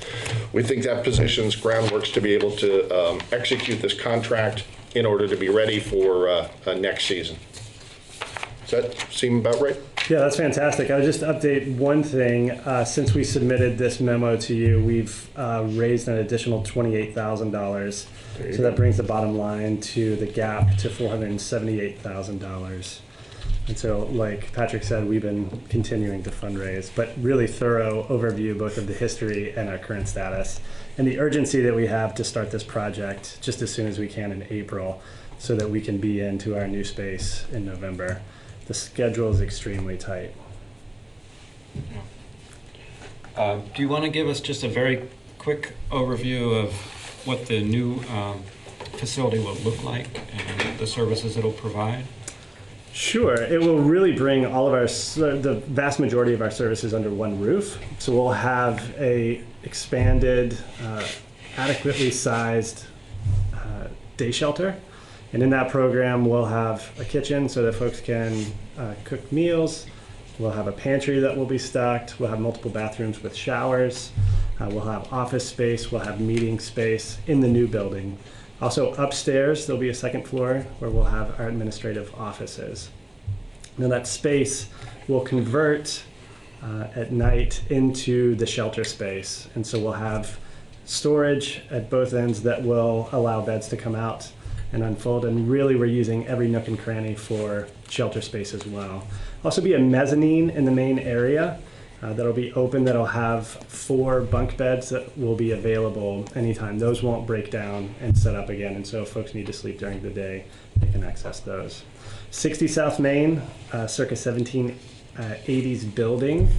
we think that positions Groundworks to be able to execute this contract in order to be ready for next season. Does that seem about right? Yeah, that's fantastic. I would just update one thing. Since we submitted this memo to you, we've raised an additional $28,000. So that brings the bottom line to the gap to $478,000. And so, like Patrick said, we've been continuing to fundraise, but really thorough overview both of the history and our current status and the urgency that we have to start this project just as soon as we can in April so that we can be into our new space in November. The schedule is extremely tight. Do you want to give us just a very quick overview of what the new facility will look like and the services it'll provide? Sure. It will really bring all of the vast majority of our services under one roof. So we'll have a expanded, adequately sized day shelter. And in that program, we'll have a kitchen so that folks can cook meals. We'll have a pantry that will be stocked. We'll have multiple bathrooms with showers. We'll have office space. We'll have meeting space in the new building. Also upstairs, there'll be a second floor where we'll have our administrative offices. Now that space will convert at night into the shelter space. And so we'll have storage at both ends that will allow beds to come out and unfold. And really we're using every nook and cranny for shelter space as well. Also be a mezzanine in the main area that'll be open, that'll have 4 bunk beds that will be available anytime. Those won't break down and set up again, and so if folks need to sleep during the day, they can access those. 60 South Main, circa 1780s building,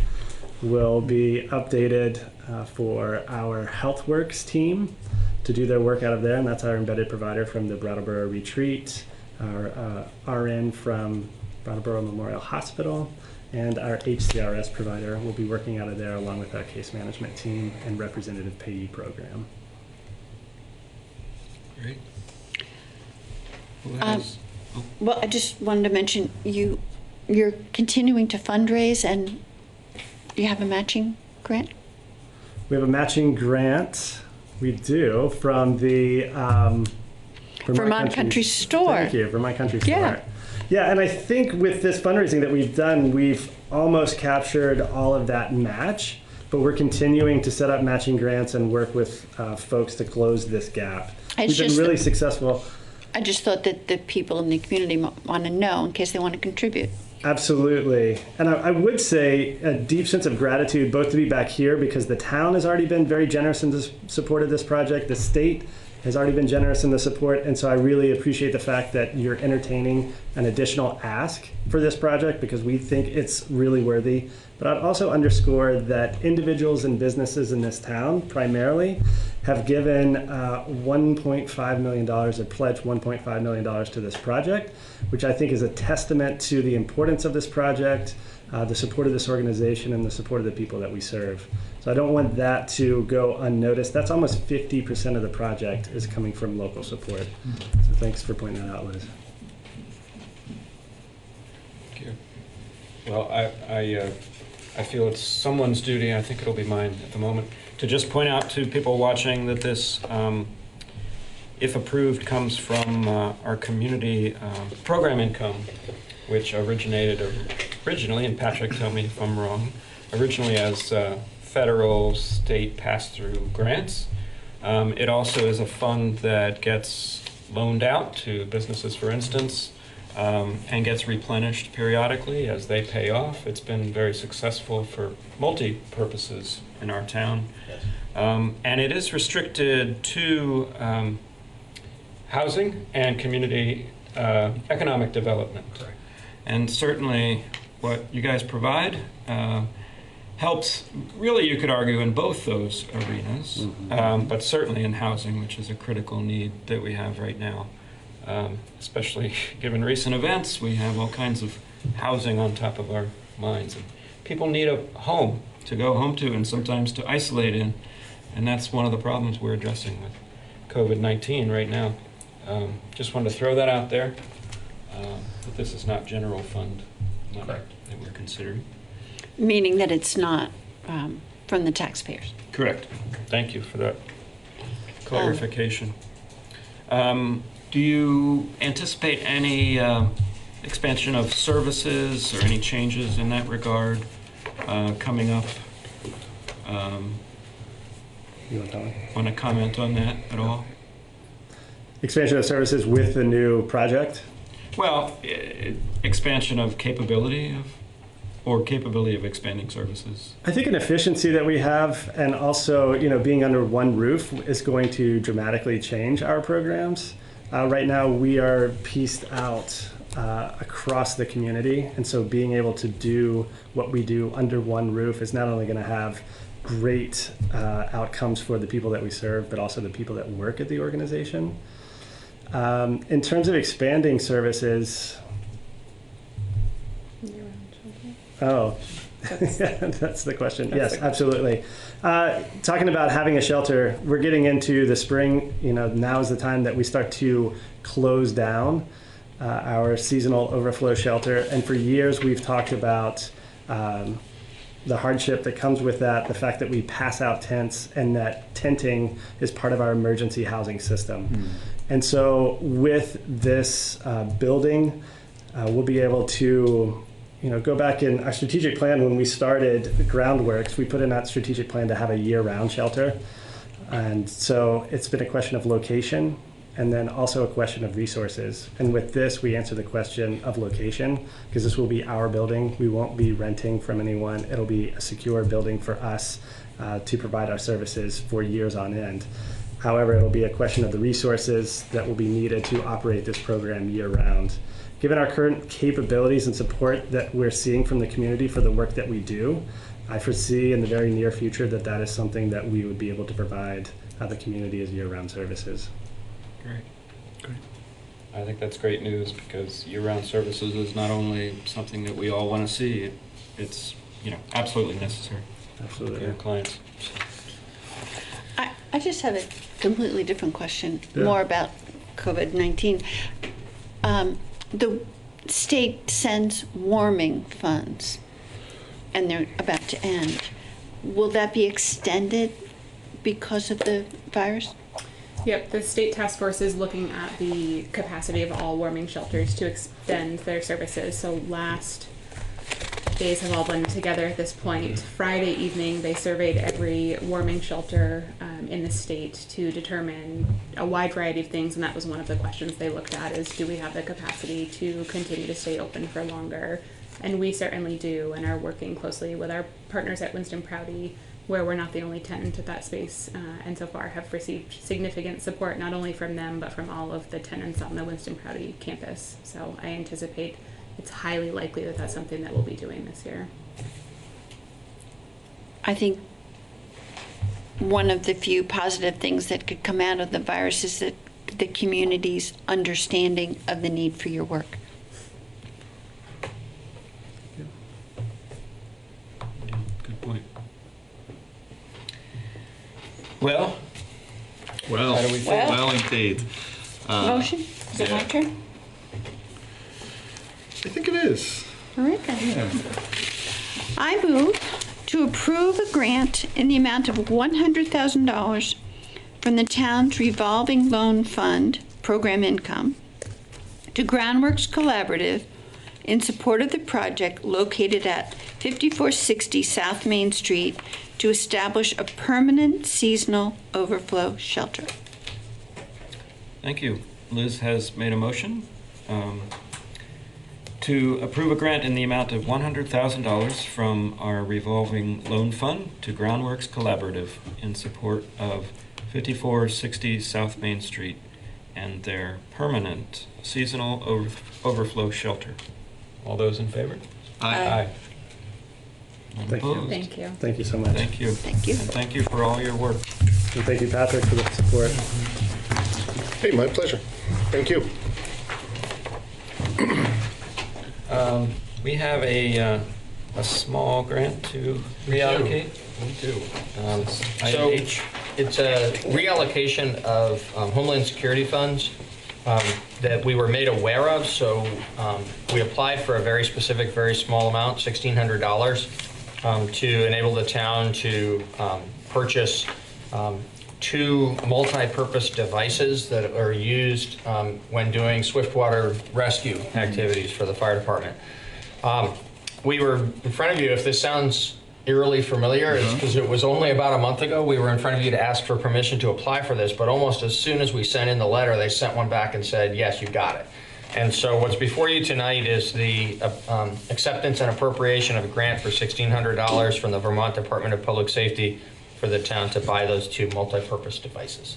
will be updated for our HealthWorks team to do their work out of there, and that's our embedded provider from the Brattleboro Retreat, our RN from Brattleboro Memorial Hospital, and our HCRS provider will be working out of there along with our case management team and representative payee program. Great. Well, I just wanted to mention you're continuing to fundraise, and you have a matching grant? We have a matching grant. We do from the Vermont Country Store. Thank you, Vermont Country Store. Yeah. Yeah, and I think with this fundraising that we've done, we've almost captured all of that match, but we're continuing to set up matching grants and work with folks to close this gap. We've been really successful. I just thought that the people in the community want to know in case they want to contribute. Absolutely. And I would say a deep sense of gratitude both to be back here because the town has already been very generous in the support of this project. The state has already been generous in the support. And so I really appreciate the fact that you're entertaining an additional ask for this project because we think it's really worthy. But I'd also underscore that individuals and businesses in this town primarily have given $1.5 million or pledged $1.5 million to this project, which I think is a testament to the importance of this project, the support of this organization, and the support of the people that we serve. So I don't want that to go unnoticed. That's almost 50% of the project is coming from local support. So thanks for pointing that out, Liz. Thank you. Well, I feel it's someone's duty, I think it'll be mine at the moment, to just point out to people watching that this, if approved, comes from our community program income, which originated originally, and Patrick, tell me if I'm wrong, originally as federal, state pass-through grants. It also is a fund that gets loaned out to businesses, for instance, and gets replenished periodically as they pay off. It's been very successful for multi-purposes in our town. Yes. And it is restricted to housing and community economic development. Right. And certainly what you guys provide helps, really you could argue, in both those arenas, but certainly in housing, which is a critical need that we have right now. Especially given recent events, we have all kinds of housing on top of our minds. And people need a home to go home to and sometimes to isolate in. And that's one of the problems we're addressing with COVID-19 right now. Just wanted to throw that out there. But this is not general fund money that we're considering. Meaning that it's not from the taxpayers. Correct. Thank you for that clarification. Do you anticipate any expansion of services or any changes in that regard coming up? You want to comment on that at all? Expansion of services with the new project? Well, expansion of capability or capability of expanding services. I think an efficiency that we have, and also, being under one roof is going to dramatically change our programs. Right now, we are pieced out across the community, and so being able to do what we do under one roof is not only going to have great outcomes for the people that we serve, but also the people that work at the organization. In terms of expanding services, that's the question. Yes, absolutely. Talking about having a shelter, we're getting into the spring. Now is the time that we start to close down our seasonal overflow shelter. And for years, we've talked about the hardship that comes with that, the fact that we pass out tents, and that tenting is part of our emergency housing system. And so with this building, we'll be able to go back in our strategic plan. When we started the groundworks, we put in that strategic plan to have a year-round shelter. And so it's been a question of location and then also a question of resources. And with this, we answer the question of location because this will be our building. We won't be renting from anyone. It'll be a secure building for us to provide our services for years on end. However, it'll be a question of the resources that will be needed to operate this program year-round. Given our current capabilities and support that we're seeing from the community for the work that we do, I foresee in the very near future that that is something that we would be able to provide the community as year-round services. Great. I think that's great news because year-round services is not only something that we all want to see, it's absolutely necessary. Absolutely. For our clients. I just have a completely different question, more about COVID-19. The state sends warming funds, and they're about to end. Will that be extended because of the virus? Yep, the state task force is looking at the capacity of all warming shelters to extend their services. So last days have all been together at this point. Friday evening, they surveyed every warming shelter in the state to determine a wide variety of things, and that was one of the questions they looked at is, do we have the capacity to continue to stay open for longer? And we certainly do, and are working closely with our partners at Winston Prouty, where we're not the only tenant at that space, and so far have received significant support, not only from them, but from all of the tenants on the Winston Prouty campus. So I anticipate it's highly likely that that's something that we'll be doing this year. I think one of the few positive things that could come out of the virus is that the community's understanding of the need for your work. Good point. Well, Well, how do we feel? well, indeed. Motion? Is it my turn? I think it is. All right then. I move to approve a grant in the amount of $100,000 from the town's revolving loan fund program income to Groundworks Collaborative in support of the project located at 5460 South Main Street to establish a permanent seasonal overflow shelter. Thank you. Liz has made a motion to approve a grant in the amount of $100,000 from our revolving loan fund to Groundworks Collaborative in support of 5460 South Main Street and their permanent seasonal overflow shelter. All those in favor? Aye. Thank you. Thank you. Thank you so much. Thank you. Thank you. And thank you for all your work. And thank you, Patrick, for the support. Hey, my pleasure. Thank you. We have a small grant to reallocate. We do. Item So H. it's a reallocation of Homeland Security funds that we were made aware of. So we applied for a very specific, very small amount, $1,600, to enable the town to purchase 2 multi-purpose devices that are used when doing swiftwater rescue activities for the fire department. We were in front of you, if this sounds eerily familiar, it's because it was only about a month ago we were in front of you to ask for permission to apply for this, but almost as soon as we sent in the letter, they sent one back and said, yes, you got it. And so what's before you tonight is the acceptance and appropriation of a grant for $1,600 from the Vermont Department of Public Safety for the town to buy those 2 multi-purpose devices.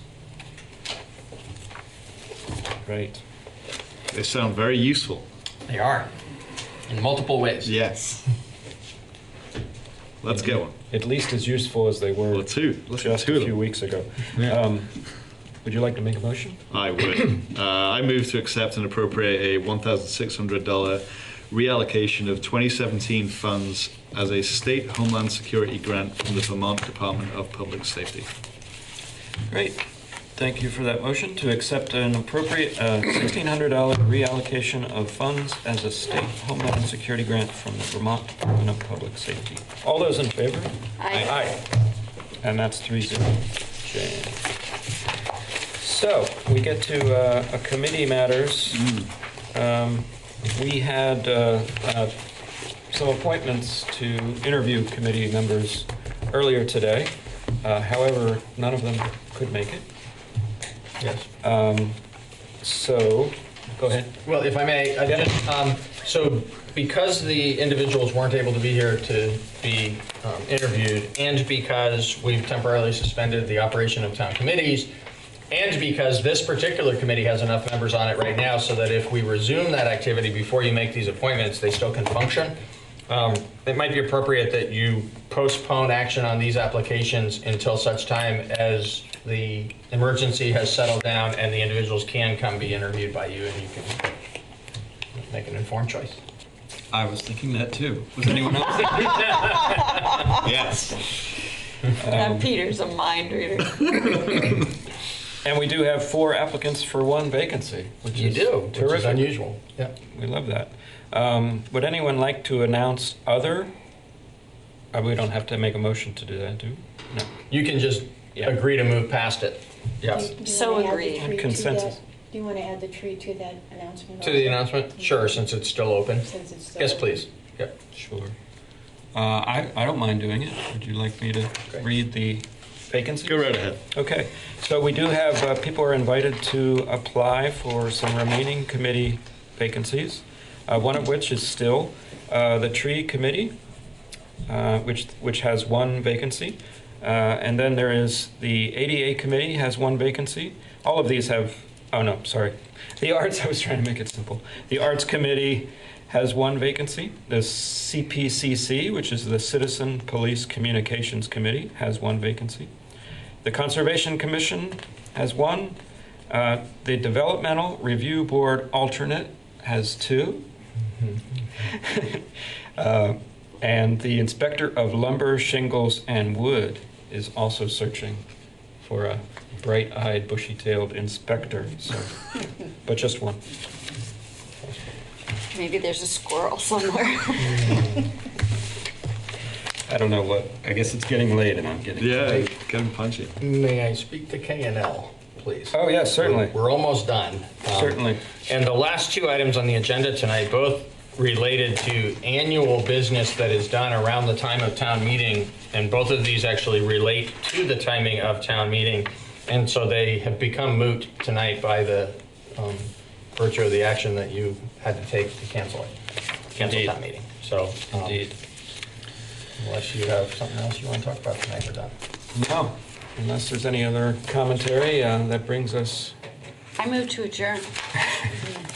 Great. They sound very useful. They are, in multiple ways. Yes. Let's get one. At least as useful as they were Let's just do a them. few weeks ago. Would you like to make a motion? I would. I move to accept and appropriate a $1,600 reallocation of 2017 funds as a state Homeland Security grant from the Vermont Department of Public Safety. Great. Thank you for that motion to accept an appropriate $1,600 reallocation of funds as a state Homeland Security grant from the Vermont Department of Public Safety. All those in favor? Aye. And that's 3-0. Jane. So we get to committee matters. We had some appointments to interview committee members earlier today. However, none of them could make it. Yes. So, go ahead. Well, if I may, so because the individuals weren't able to be here to be interviewed, and because we've temporarily suspended the operation of town committees, and because this particular committee has enough members on it right now so that if we resume that activity before you make these appointments, they still can function, it might be appropriate that you postpone action on these applications until such time as the emergency has settled down and the individuals can come be interviewed by you and you can make an informed choice. I was thinking that too. Was anyone else thinking that? Yes. Peter's a mind reader. And we do have 4 applicants for 1 vacancy, which is terrific. Which is unusual. Yeah. We love that. Would anyone like to announce other? We don't have to make a motion to do that, do we? No. You can just agree to move past it. Yes. So agreed. Consensus. Do you want to add the tree to that announcement? To the announcement? Sure, since it's still open. Since it's still Yes, open. please. Yep. Sure. I don't mind doing it. Would you like me to read the vacancies? Go right ahead. Okay. So we do have, people are invited to apply for some remaining committee vacancies, one of which is still the tree committee, which has one vacancy. And then there is the ADA committee has one vacancy. All of these have, oh no, sorry. The arts, I was trying to make it simple. The arts committee has one vacancy. The CPCC, which is the Citizen Police Communications Committee, has one vacancy. The Conservation Commission has one. The Developmental Review Board alternate has two. And the Inspector of Lumber, Shingles, and Wood is also searching for a bright-eyed, bushy-tailed inspector. So, but just one. Maybe there's a squirrel somewhere. I don't know what. I guess it's getting late, and I'm getting getting punchy. May I speak to K&L, please? Oh, yes, certainly. We're almost done. Certainly. And the last two items on the agenda tonight, both related to annual business that is done around the time of town meeting, and both of these actually relate to the timing of town meeting, and so they have become moot tonight by the virtue of the action that you had to take to cancel town meeting. So, Indeed. Unless you have something else you want to talk about tonight, we're done. No, unless there's any other commentary, that brings us. I move to adjourn.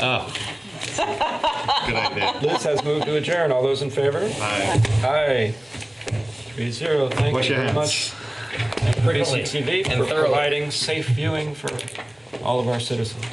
Oh. Good idea. Liz has moved to adjourn. All those in favor? Aye. Aye. 3-0. Thank Wash you your very hands. much. And Quickly TV and for thoroughly. providing safe viewing for all of our citizens.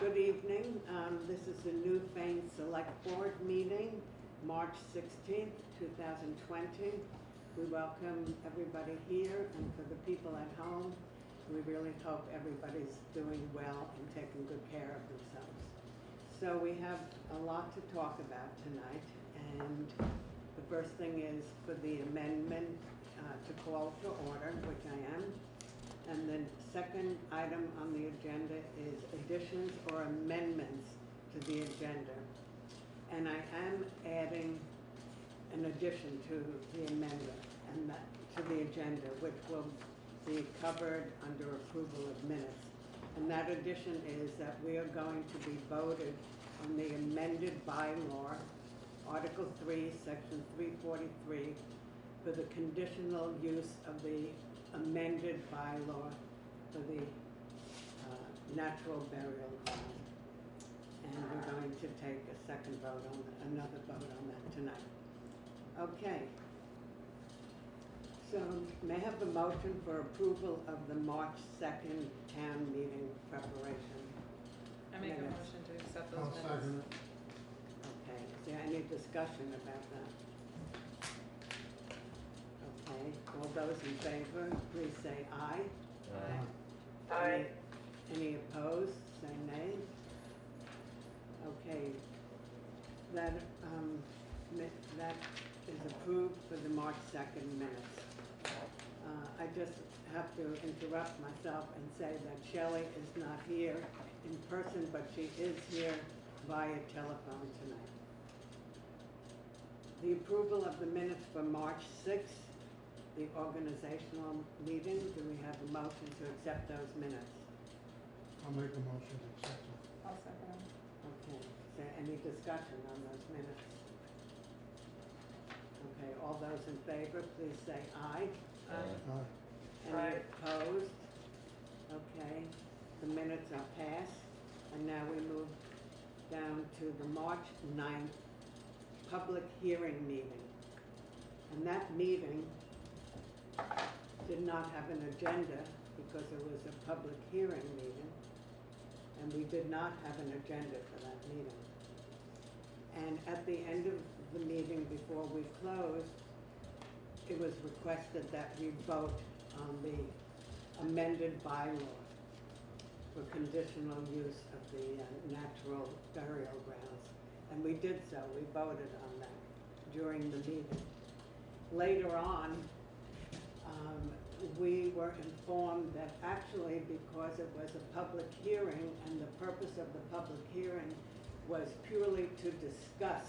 Good evening. This is the New Fane Select Board meeting, March 16th, 2020. We welcome everybody here, and for the people at home, we really hope everybody's doing well and taking good care of themselves. So we have a lot to talk about tonight, and the first thing is for the amendment to call to order, which I am. And the second item on the agenda is additions or amendments to the agenda. And I am adding an addition to the amendment and that, to the agenda, which will be covered under approval of minutes. And that addition is that we are going to be voted on the amended bylaw, Article 3, Section 343, for the conditional use of the amended bylaw for the natural burial ground. And we're going to take a second vote on that, another vote on that tonight. Okay. So may I have a motion for approval of the March 2nd town meeting preparation? I make a motion to accept those minutes. Okay, is there any discussion about that? Okay, all those in favor, please say aye. Aye. Aye. Any opposed, say nay. Okay, that is approved for the March 2nd minutes. I just have to interrupt myself and say that Shelley is not here in person, but she is here via telephone tonight. The approval of the minutes for March 6th, the organizational meeting. Do we have a motion to accept those minutes? I'll make a motion to accept them. I'll second them. Okay, is there any discussion on those minutes? Okay, all those in favor, please say aye. Aye. Any opposed? Okay, the minutes are passed. And now we move down to the March 9th public hearing meeting. And that meeting did not have an agenda because it was a public hearing meeting. And we did not have an agenda for that meeting. And at the end of the meeting, before we closed, it was requested that we vote on the amended bylaw for conditional use of the natural burial grounds. And we did so, we voted on that during the meeting. Later on, we were informed that actually because it was a public hearing and the purpose of the public hearing was purely to discuss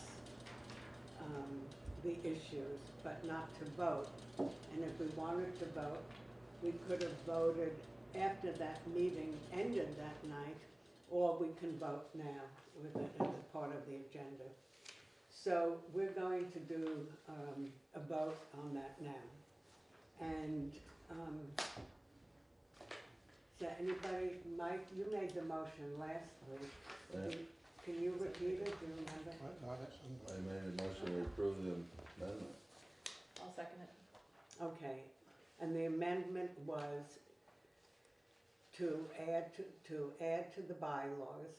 the issues, but not to vote. And if we wanted to vote, we could have voted after that meeting ended that night, or we can vote now with it as a part of the agenda. So we're going to do a vote on that now. And so anybody, Mike, you made the motion last week. Yeah. Can you repeat it? Do you remember? I made a motion to approve the amendment. I'll second it. Okay, and the amendment was to add to the bylaws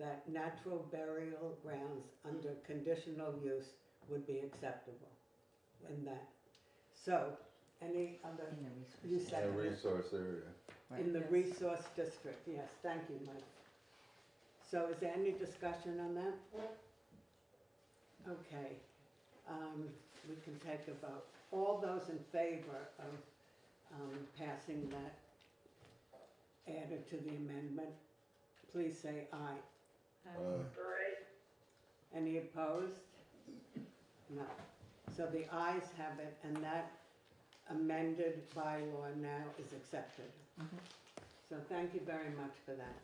that natural burial grounds under conditional use would be acceptable in that. So, any other? You second it? Resource area. In the resource district, yes, thank you, Mike. So is there any discussion on that? Okay, we can take a vote. All those in favor of passing that added to the amendment, please say aye. Aye. Any opposed? No. So the ayes have it, and that amended bylaw now is accepted. So thank you very much for that.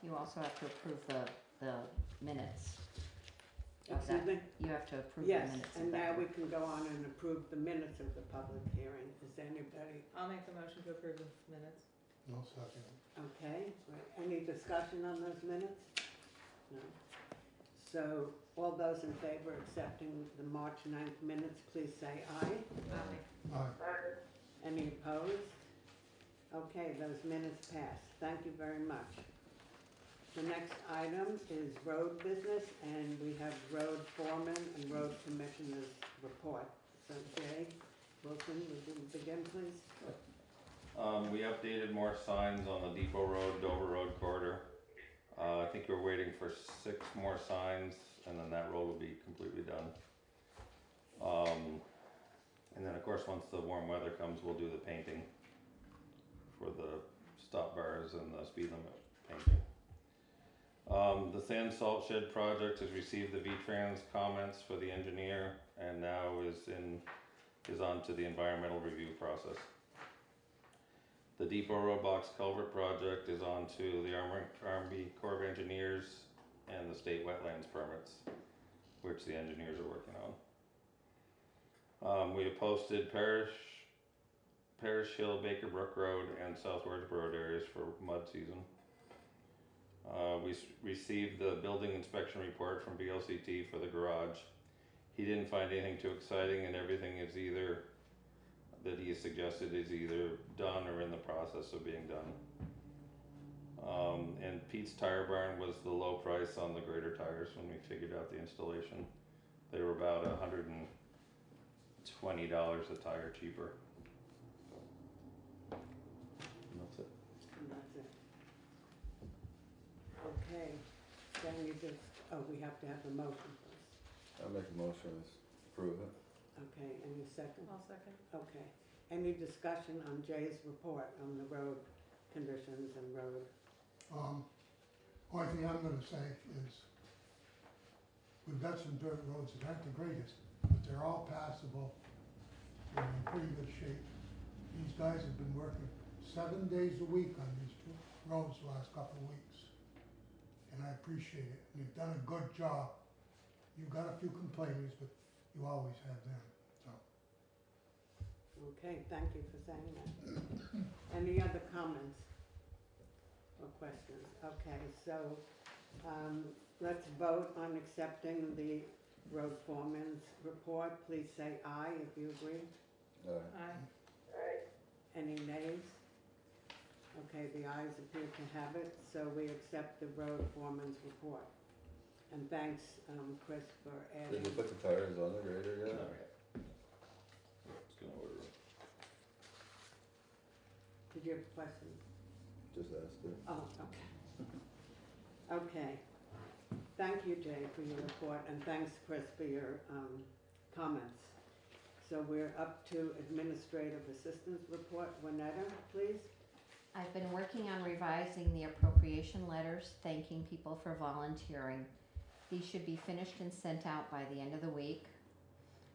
You also have to approve the minutes. Excuse me? You have to approve the minutes. Yes, and now we can go on and approve the minutes of the public hearing. Is there anybody? I'll make the motion to approve the minutes. No second. Okay, any discussion on those minutes? No. So all those in favor of accepting the March 9th minutes, please say aye. Aye. Any opposed? Okay, those minutes pass. Thank you very much. The next item is road business, and we have road foreman and road commissioners report. So Jay Wilson, would you begin, please? We updated more signs on the Depot Road, Dover Road corridor. I think we're waiting for 6 more signs, and then that road will be completely done. And then of course, once the warm weather comes, we'll do the painting for the stop bars and the speed limit painting. The sand salt shed project has received the V-Trans comments for the engineer, and now is on to the environmental review process. The Depot Road Box Culvert project is on to the Army Corps of Engineers and the state wetlands permits, which the engineers are working on. We have posted Parish Hill, Baker Brook Road, and South Wedge Road areas for mud season. We received the building inspection report from VLCT for the garage. He didn't find anything too exciting, and everything is either that he suggested is either done or in the process of being done. And Pete's Tire Barn was the low price on the greater tires when we figured out the installation. They were about $120 a tire cheaper. And that's it. And that's it. Okay, then you just, we have to have a motion first. I'll make a motion to approve it. Okay, any second? I'll second. Okay. Any discussion on Jay's report on the road conditions and road? Only thing I'm gonna say is, we've got some dirt roads that aren't the greatest, but they're all passable. They're in pretty good shape. These guys have been working 7 days a week on these roads the last couple of weeks. And I appreciate it. You've done a good job. You've got a few complainers, but you always have them, so. Okay, thank you for saying that. Any other comments or questions? Okay, so let's vote on accepting the road foreman's report. Please say aye if you agree. Aye. Any nays? Okay, the ayes appear to have it, so we accept the road foreman's report. And thanks, Chris, for adding. Did you put the tires on the grader yet? No. It's gonna order. Did you have a question? Just asked it. Oh, okay. Okay. Thank you, Jay, for your report, and thanks, Chris, for your comments. So we're up to administrative assistance report. Juanetta, please. I've been working on revising the appropriation letters, thanking people for volunteering. These should be finished and sent out by the end of the week.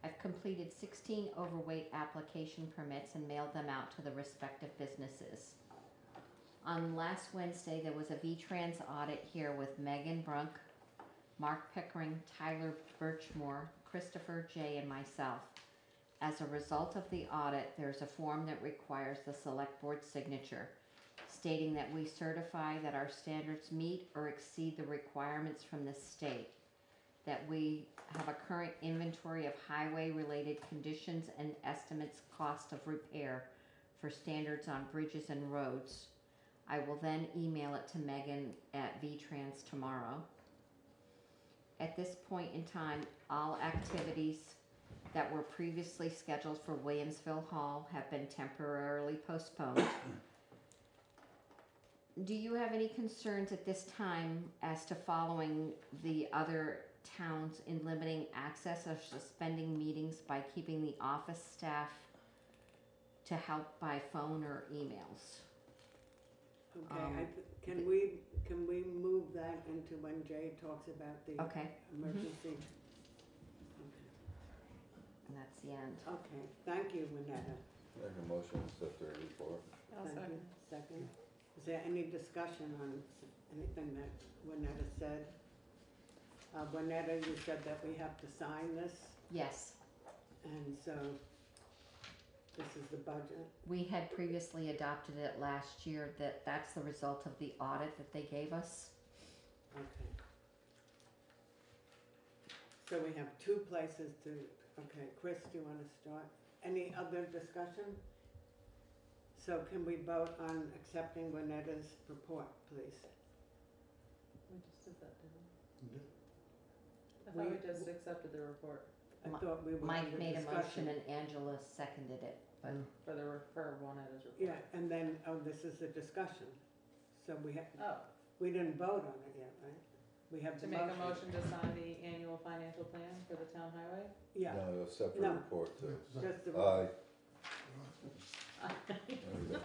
I've completed 16 overweight application permits and mailed them out to the respective businesses. On last Wednesday, there was a V-Trans audit here with Megan Brunk, Mark Pickering, Tyler Birchmore, Christopher J., and myself. As a result of the audit, there's a form that requires the select board signature, stating that we certify that our standards meet or exceed the requirements from the state, that we have a current inventory of highway-related conditions and estimates cost of repair for standards on bridges and roads. I will then email it to Megan at V-Trans tomorrow. At this point in time, all activities that were previously scheduled for Williamsville Hall have been temporarily postponed. Do you have any concerns at this time as to following the other towns in limiting access or suspending meetings by keeping the office staff to help by phone or emails? Okay, can we move that into when Jay talks about the emergency? Okay. And that's the end. Okay, thank you, Juanetta. Make a motion to accept the report. I'll Thank you. second. Second. Is there any discussion on anything that Juanetta said? Juanetta, you said that we have to sign this, Yes. and so this is the budget. We had previously adopted it last year. That's the result of the audit that they gave us. Okay. So we have 2 places to, okay, Chris, do you want to start? Any other discussion? So can we vote on accepting Juanetta's report, please? We just did that, didn't You did. we? I thought we just accepted the report I thought we were Mike under made a discussion. motion and Angela seconded it, but for the for one editor's report. Yeah, and then, oh, this is a discussion. So Oh, we didn't vote on it yet, right? We have to the make a motion to sign the annual financial plan for the town highway? Yeah, No, a separate No. report too. just the. Aye. So There we go.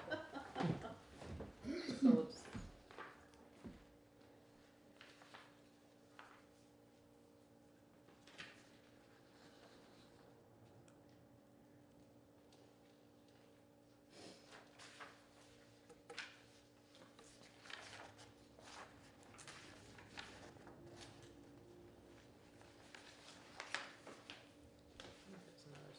we'll just, there's another.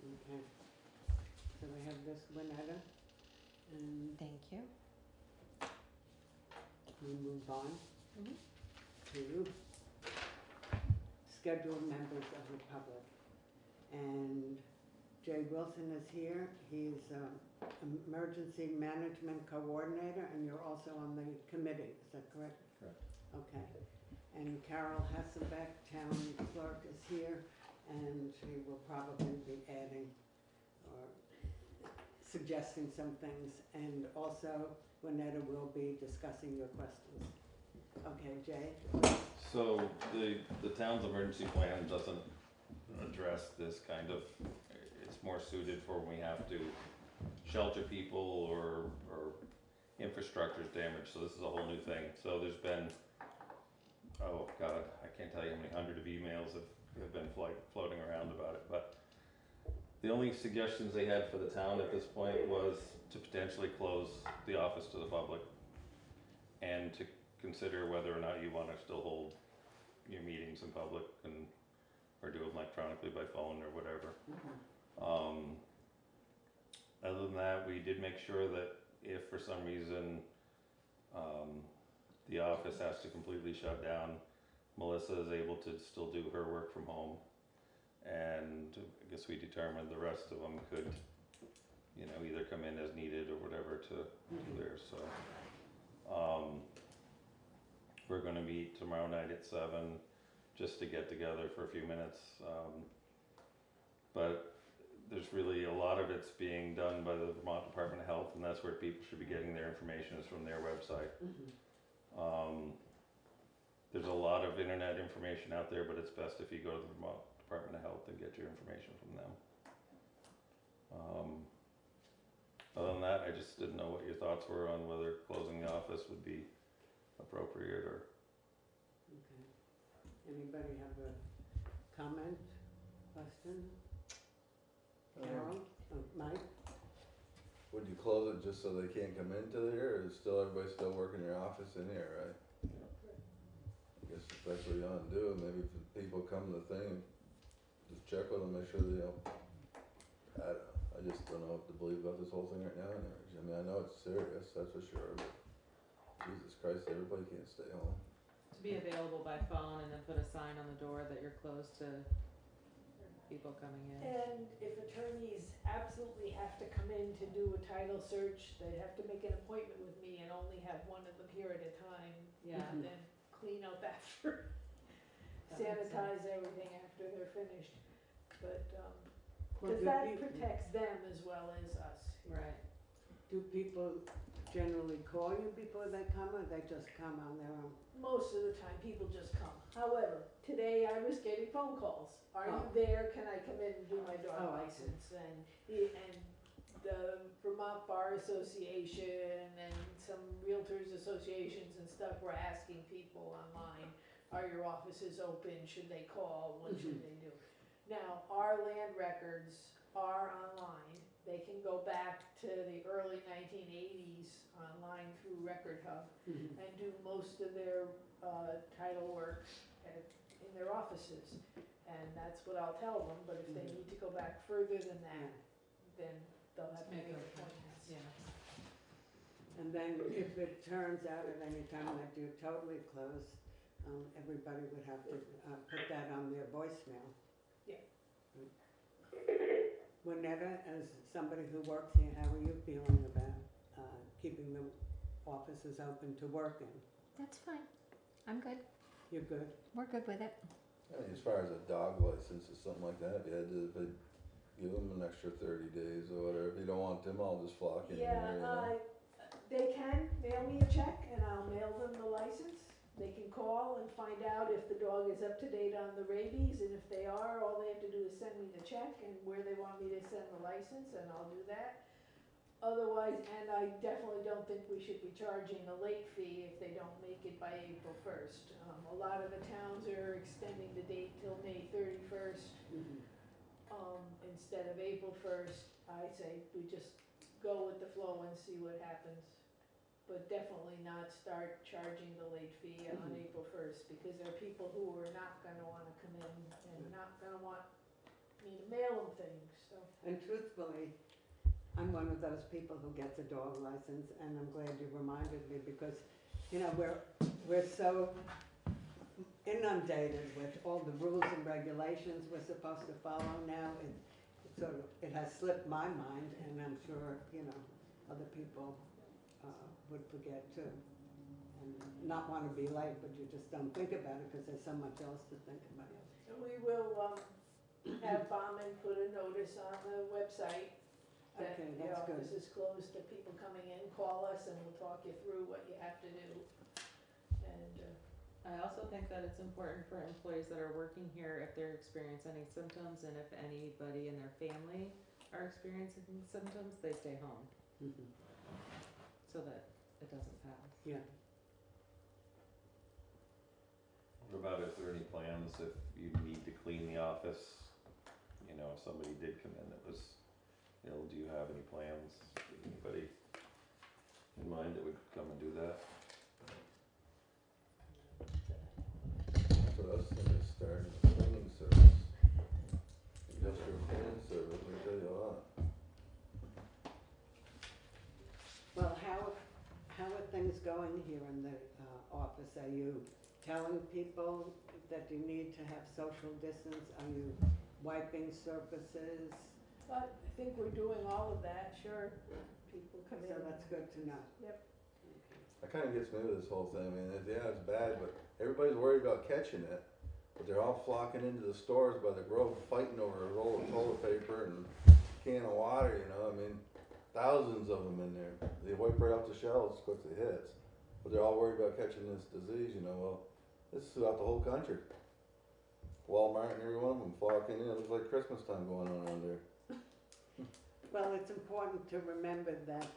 Okay. So we have this Winetta, and thank you. we move on to scheduled members of the public. And Jay Wilson is here. He's emergency management coordinator, and you're also on the committee. Is that correct? Correct. Okay. And Carol Hasselbeck, town clerk, is here, and she will probably be adding or suggesting some things. And also, Winetta will be discussing your questions. Okay, Jay? So the town's emergency plan doesn't address this kind of, it's more suited for when we have to shelter people or infrastructure's damaged, so this is a whole new thing. So there's been, oh God, I can't tell you how many hundred of emails have been floating around about it, but the only suggestions they had for the town at this point was to potentially close the office to the public and to consider whether or not you want to still hold your meetings in public and or do them electronically by phone or whatever. Other than that, we did make sure that if for some reason the office has to completely shut down, Melissa is able to still do her work from home. And I guess we determined the rest of them could, you know, either come in as needed or whatever to do theirs. So we're going to meet tomorrow night at 7 just to get together for a few minutes. But there's really a lot of it's being done by the Vermont Department of Health, and that's where people should be getting their information, is from their website. There's a lot of internet information out there, but it's best if you go to the Vermont Department of Health and get your information from them. Other than that, I just didn't know what your thoughts were on whether closing the office would be appropriate or. Okay. Anybody have a comment, question? Carol? Mike? Would you close it just so they can't come into here, or is still everybody still working in your office in here, right? I guess if that's what you want to do, maybe if people come to the thing, just check with them, make sure they don't. I just don't know what to believe about this whole thing right now. I mean, I know it's serious, that's for sure, but Jesus Christ, everybody can't stay home. To be available by phone and then put a sign on the door that you're closed to people coming in. And if attorneys absolutely have to come in to do a title search, they'd have to make an appointment with me and only have one of them here at a time. Yeah. And then clean up after, That makes sanitize everything after they're finished. But, Well, because do that people- protects them as well as us. Right. Do people generally call you before they come, or they just come on their own? Most of the time, people just come. However, today I was getting phone calls. Are you Oh. there? Can I come in and do my dog Oh, I see. license? And the Vermont Bar Association and some realtors associations and stuff were asking people online, are your offices open? Should they call? What should they do? Now, our land records are online. They can go back to the early 1980s online through Record Hub Mhm. and do most of their title work in their offices. And that's what I'll tell them, but if they need to go back further than that, then they'll have to make appointments. Yeah. And then if it turns out at any time that you're totally closed, everybody would have to put that on their voicemail. Yeah. Juanetta, as somebody who works here, how are you feeling about keeping the offices open to work in? That's fine. I'm good. You're good? We're good with it. I mean, as far as a dog license or something like that, if you had to give them an extra 30 days or whatever, if you don't want them, I'll just flock in here, you know. They can mail me a check and I'll mail them the license. They can call and find out if the dog is up to date on the rabies, and if they are, all they have to do is send me the check and where they want me to send the license, and I'll do that. Otherwise, and I definitely don't think we should be charging a late fee if they don't make it by April 1st. A lot of the towns are extending the date till May 31st. Instead of April 1st, I say we just go with the flow and see what happens. But definitely not start charging the late fee on April 1st, because there are people who are not gonna wanna come in and not gonna want me to mail them things, so. And truthfully, I'm one of those people who gets a dog license, and I'm glad you reminded me, because, you know, we're so inundated with all the rules and regulations we're supposed to follow now. It has slipped my mind, and I'm sure, you know, other people would forget too. And not want to be late, but you just don't think about it because there's so much else to think about. And we will have Bauman put a notice on the website that Okay, the that's good. office is closed to people coming in. Call us and we'll talk you through what you have to do. And I also think that it's important for employees that are working here, if they're experiencing any symptoms, and if anybody in their family are experiencing symptoms, they stay home. So that it doesn't pass. Yeah. What about, is there any plans if you need to clean the office? You know, if somebody did come in that was ill, do you have any plans? Anybody in mind that would come and do that? For us, when they started the cleaning service, industrial cleaning service, let me tell you what. Well, how are things going here in the office? Are you telling people that you need to have social distance? Are you wiping surfaces? but I think we're doing all of that, sure. People come in. So that's good to know. Yep. That kind of gets me with this whole thing. I mean, it's bad, but everybody's worried about catching it. But they're all flocking into the stores by the grove, fighting over a roll of toilet paper and a can of water. You know, I mean, thousands of them in there. They wipe right off the shelves as quick as it hits. But they're all worried about catching this disease. You know, well, this is throughout the whole country. Walmart and every one of them flocking in. It looks like Christmas time going on around there. Well, it's important to remember that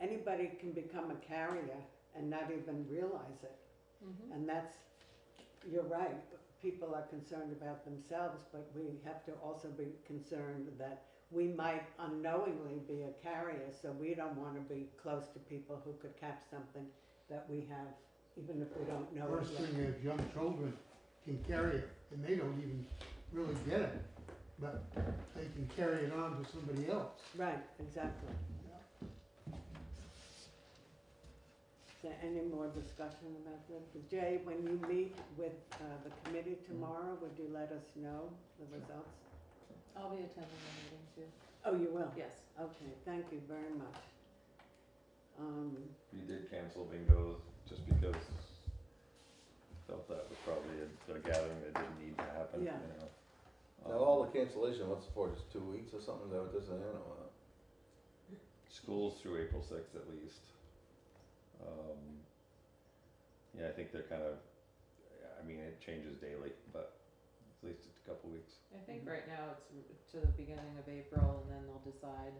anybody can become a carrier and not even realize it. And that's, you're right, people are concerned about themselves, but we have to also be concerned that we might unknowingly be a carrier, so we don't want to be close to people who could catch something that we have, even if we don't know it First yet. thing is young children can carry it, and they don't even really get it, but they can carry it on to somebody else. Right, exactly. there any more discussion about this? Jay, when you meet with the committee tomorrow, would you let us know the results? I'll be attending the meeting too. Oh, you will? Yes. Okay, thank you very much. We did cancel bingo just because felt that was probably a gathering that didn't need to happen. Yeah. You know? Now, all the cancellation, what's it for, just 2 weeks or something, is that what this is, I don't know. Schools through April 6th at least. Yeah, I think they're kind of, I mean, it changes daily, but at least it's a couple weeks. I think right now it's to the beginning of April, and then they'll decide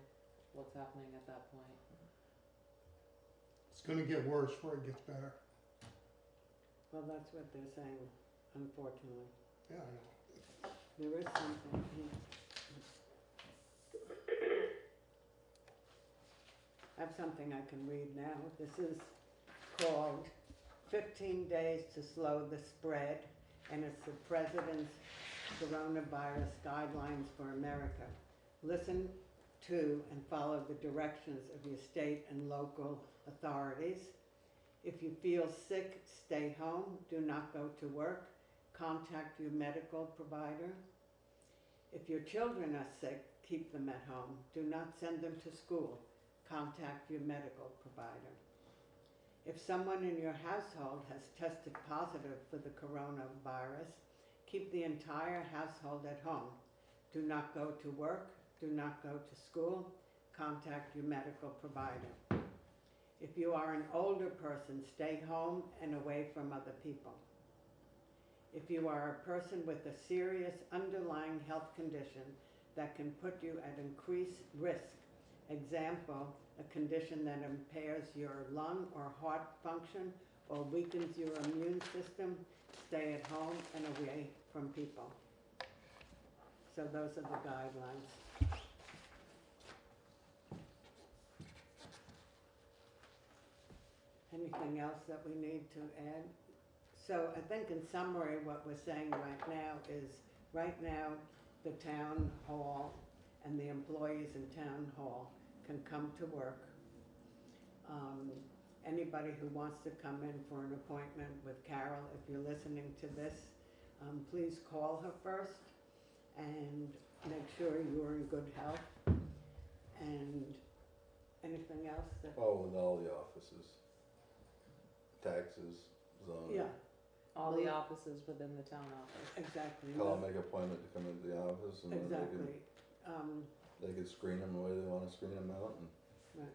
what's happening at that point. It's gonna get worse before it gets better. Well, that's what they're saying, unfortunately. Yeah, I know. There is something here. I have something I can read now. This is called 15 Days to Slow the Spread, and it's the President's Coronavirus Guidelines for America. Listen to and follow the directions of your state and local authorities. If you feel sick, stay home. Do not go to work. Contact your medical provider. If your children are sick, keep them at home. Do not send them to school. Contact your medical provider. If someone in your household has tested positive for the coronavirus, keep the entire household at home. Do not go to work. Do not go to school. Contact your medical provider. If you are an older person, stay home and away from other people. If you are a person with a serious underlying health condition that can put you at increased risk, example, a condition that impairs your lung or heart function or weakens your immune system, stay at home and away from people. So those are the guidelines. Anything else that we need to add? So I think in summary what we're saying right now is, right now the town hall and the employees in town hall can come to work. Anybody who wants to come in for an appointment with Carol, if you're listening to this, please call her first and make sure you're in good health. And anything else that... Oh, with all the offices, taxes, zoning. Yeah. All the offices within the town office. Exactly. Call, make an appointment to come into the office, and Exactly. they can screen them the way they want to screen them out. And Right.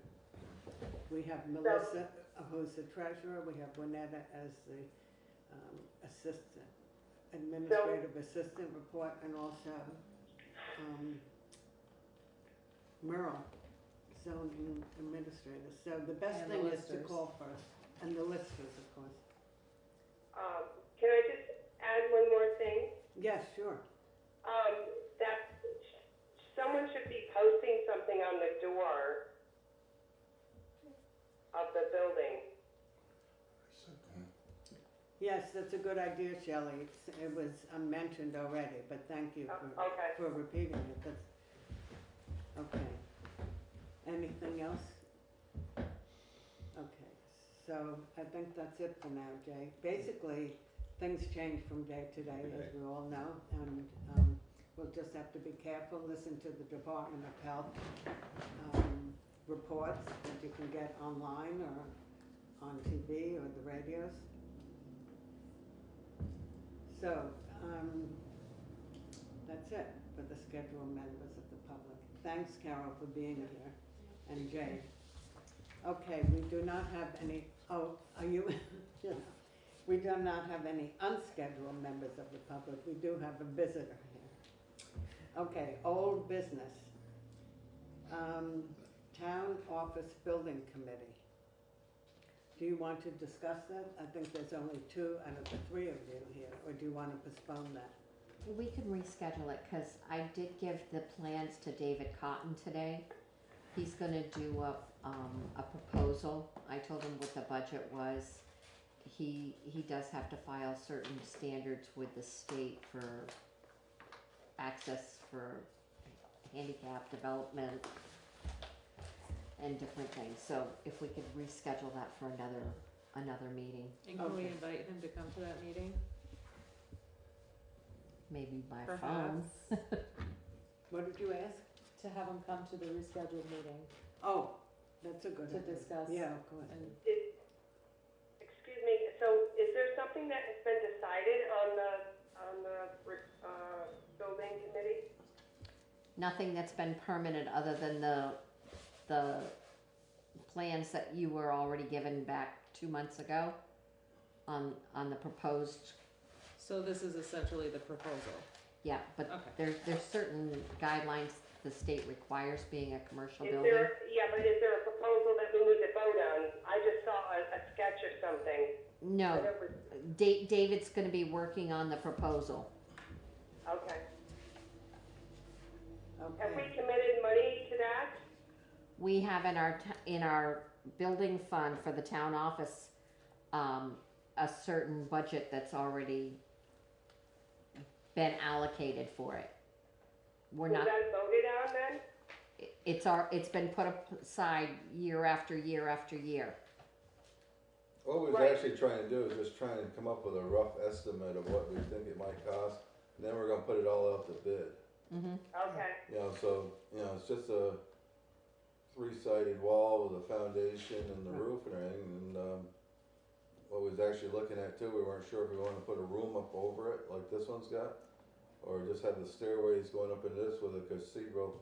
We have Melissa, who's the treasurer. We have Winetta as the assistant, administrative assistant report, and also Merle, zoning administrator. So the best And thing the is to listers. call first, and the listers, of course. Can I just add one more thing? Yes, sure. That someone should be posting something on the door of the building. Yes, that's a good idea, Shelley. It was mentioned already, but thank you Okay. for repeating it. That's, okay. Anything else? Okay, so I think that's it for now, Jay. Basically, things change from day to day, as we all know, and we'll just have to be careful, listen to the Department of Health reports that you can get online or on TV or the radios. So, that's it for the scheduled members of the public. Thanks, Carol, for being here, and Jay. Okay, we do not have any, oh, are you, we do not have any unscheduled members of the public. We do have a visitor here. Okay, old business. Town Office Building Committee. Do you want to discuss that? I think there's only 2 out of the 3 of you here, or do you want to postpone that? We can reschedule it, because I did give the plans to David Cotton today. He's gonna do a proposal. I told him what the budget was. He does have to file certain standards with the state for access for handicap development and different things. So if we could reschedule that for another another meeting, And can we invite him to come to that meeting? maybe by phone. Perhaps. What did you ask? To have him come to the rescheduled meeting Oh, that's a good to idea. discuss. Yeah, of course. And Excuse me, so is there something that has been decided on the building committee? Nothing that's been permanent other than the plans that you were already given back 2 months ago on the proposed, so this is essentially the proposal. yeah, but Okay. there's certain guidelines the state requires being a commercial Is building. but is there a proposal that we need to vote on? I just saw a sketch or something. No, David's gonna be working on the proposal. Okay. Have we committed money to that? We have in our building fund for the town office, a certain budget that's already been allocated for it. We're Was not, that voted on then? it's been put aside year after year after year. What we was actually trying to do is just trying to come up with a rough estimate of what we think it might cost, and then we're gonna put it all out to bid. Okay. You know, so, you know, it's just a three-sided wall with a foundation and the roof and everything, and, what we was actually looking at too, we weren't sure if we wanted to put a room up over it, like this one's got, or just have the stairways going up into this with a cathedral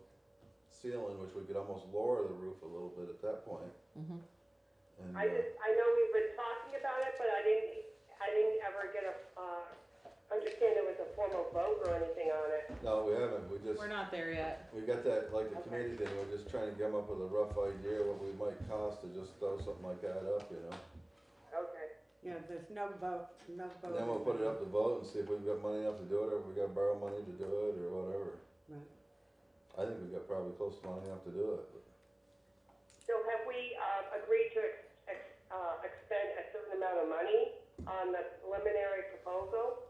ceiling, which we could almost lower the roof a little bit at that point. And, I know we've been talking about it, but I didn't ever get understand there was a formal vote or anything on it. no, we haven't, we just. We're not there yet. We got that, like the committee thing, we're just trying to come up with a rough idea what we might cost to just throw something like that up, you know? Okay. Yeah, there's no vote, no vote. And then we'll put it up to vote and see if we've got money enough to do it, or if we gotta borrow money to do it, or whatever. Right. I think we've got probably close to money enough to do it. So have we agreed to expend a certain amount of money on the preliminary proposal?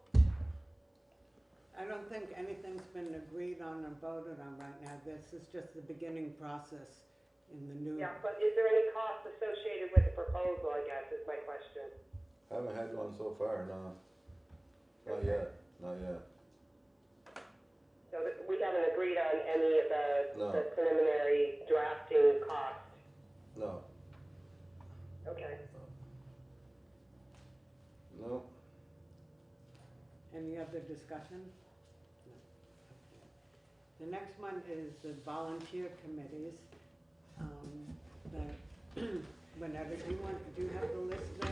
I don't think anything's been agreed on or voted on right now. This is just the beginning process in the new. Yeah, but is there any cost associated with the proposal, I guess, is my question. Haven't had one so far, no. Not yet, not yet. So we haven't agreed on any of No. the preliminary drafting cost? No, Okay. no. Any other discussion? No. The next one is the volunteer committees. Whenever do you have the list there?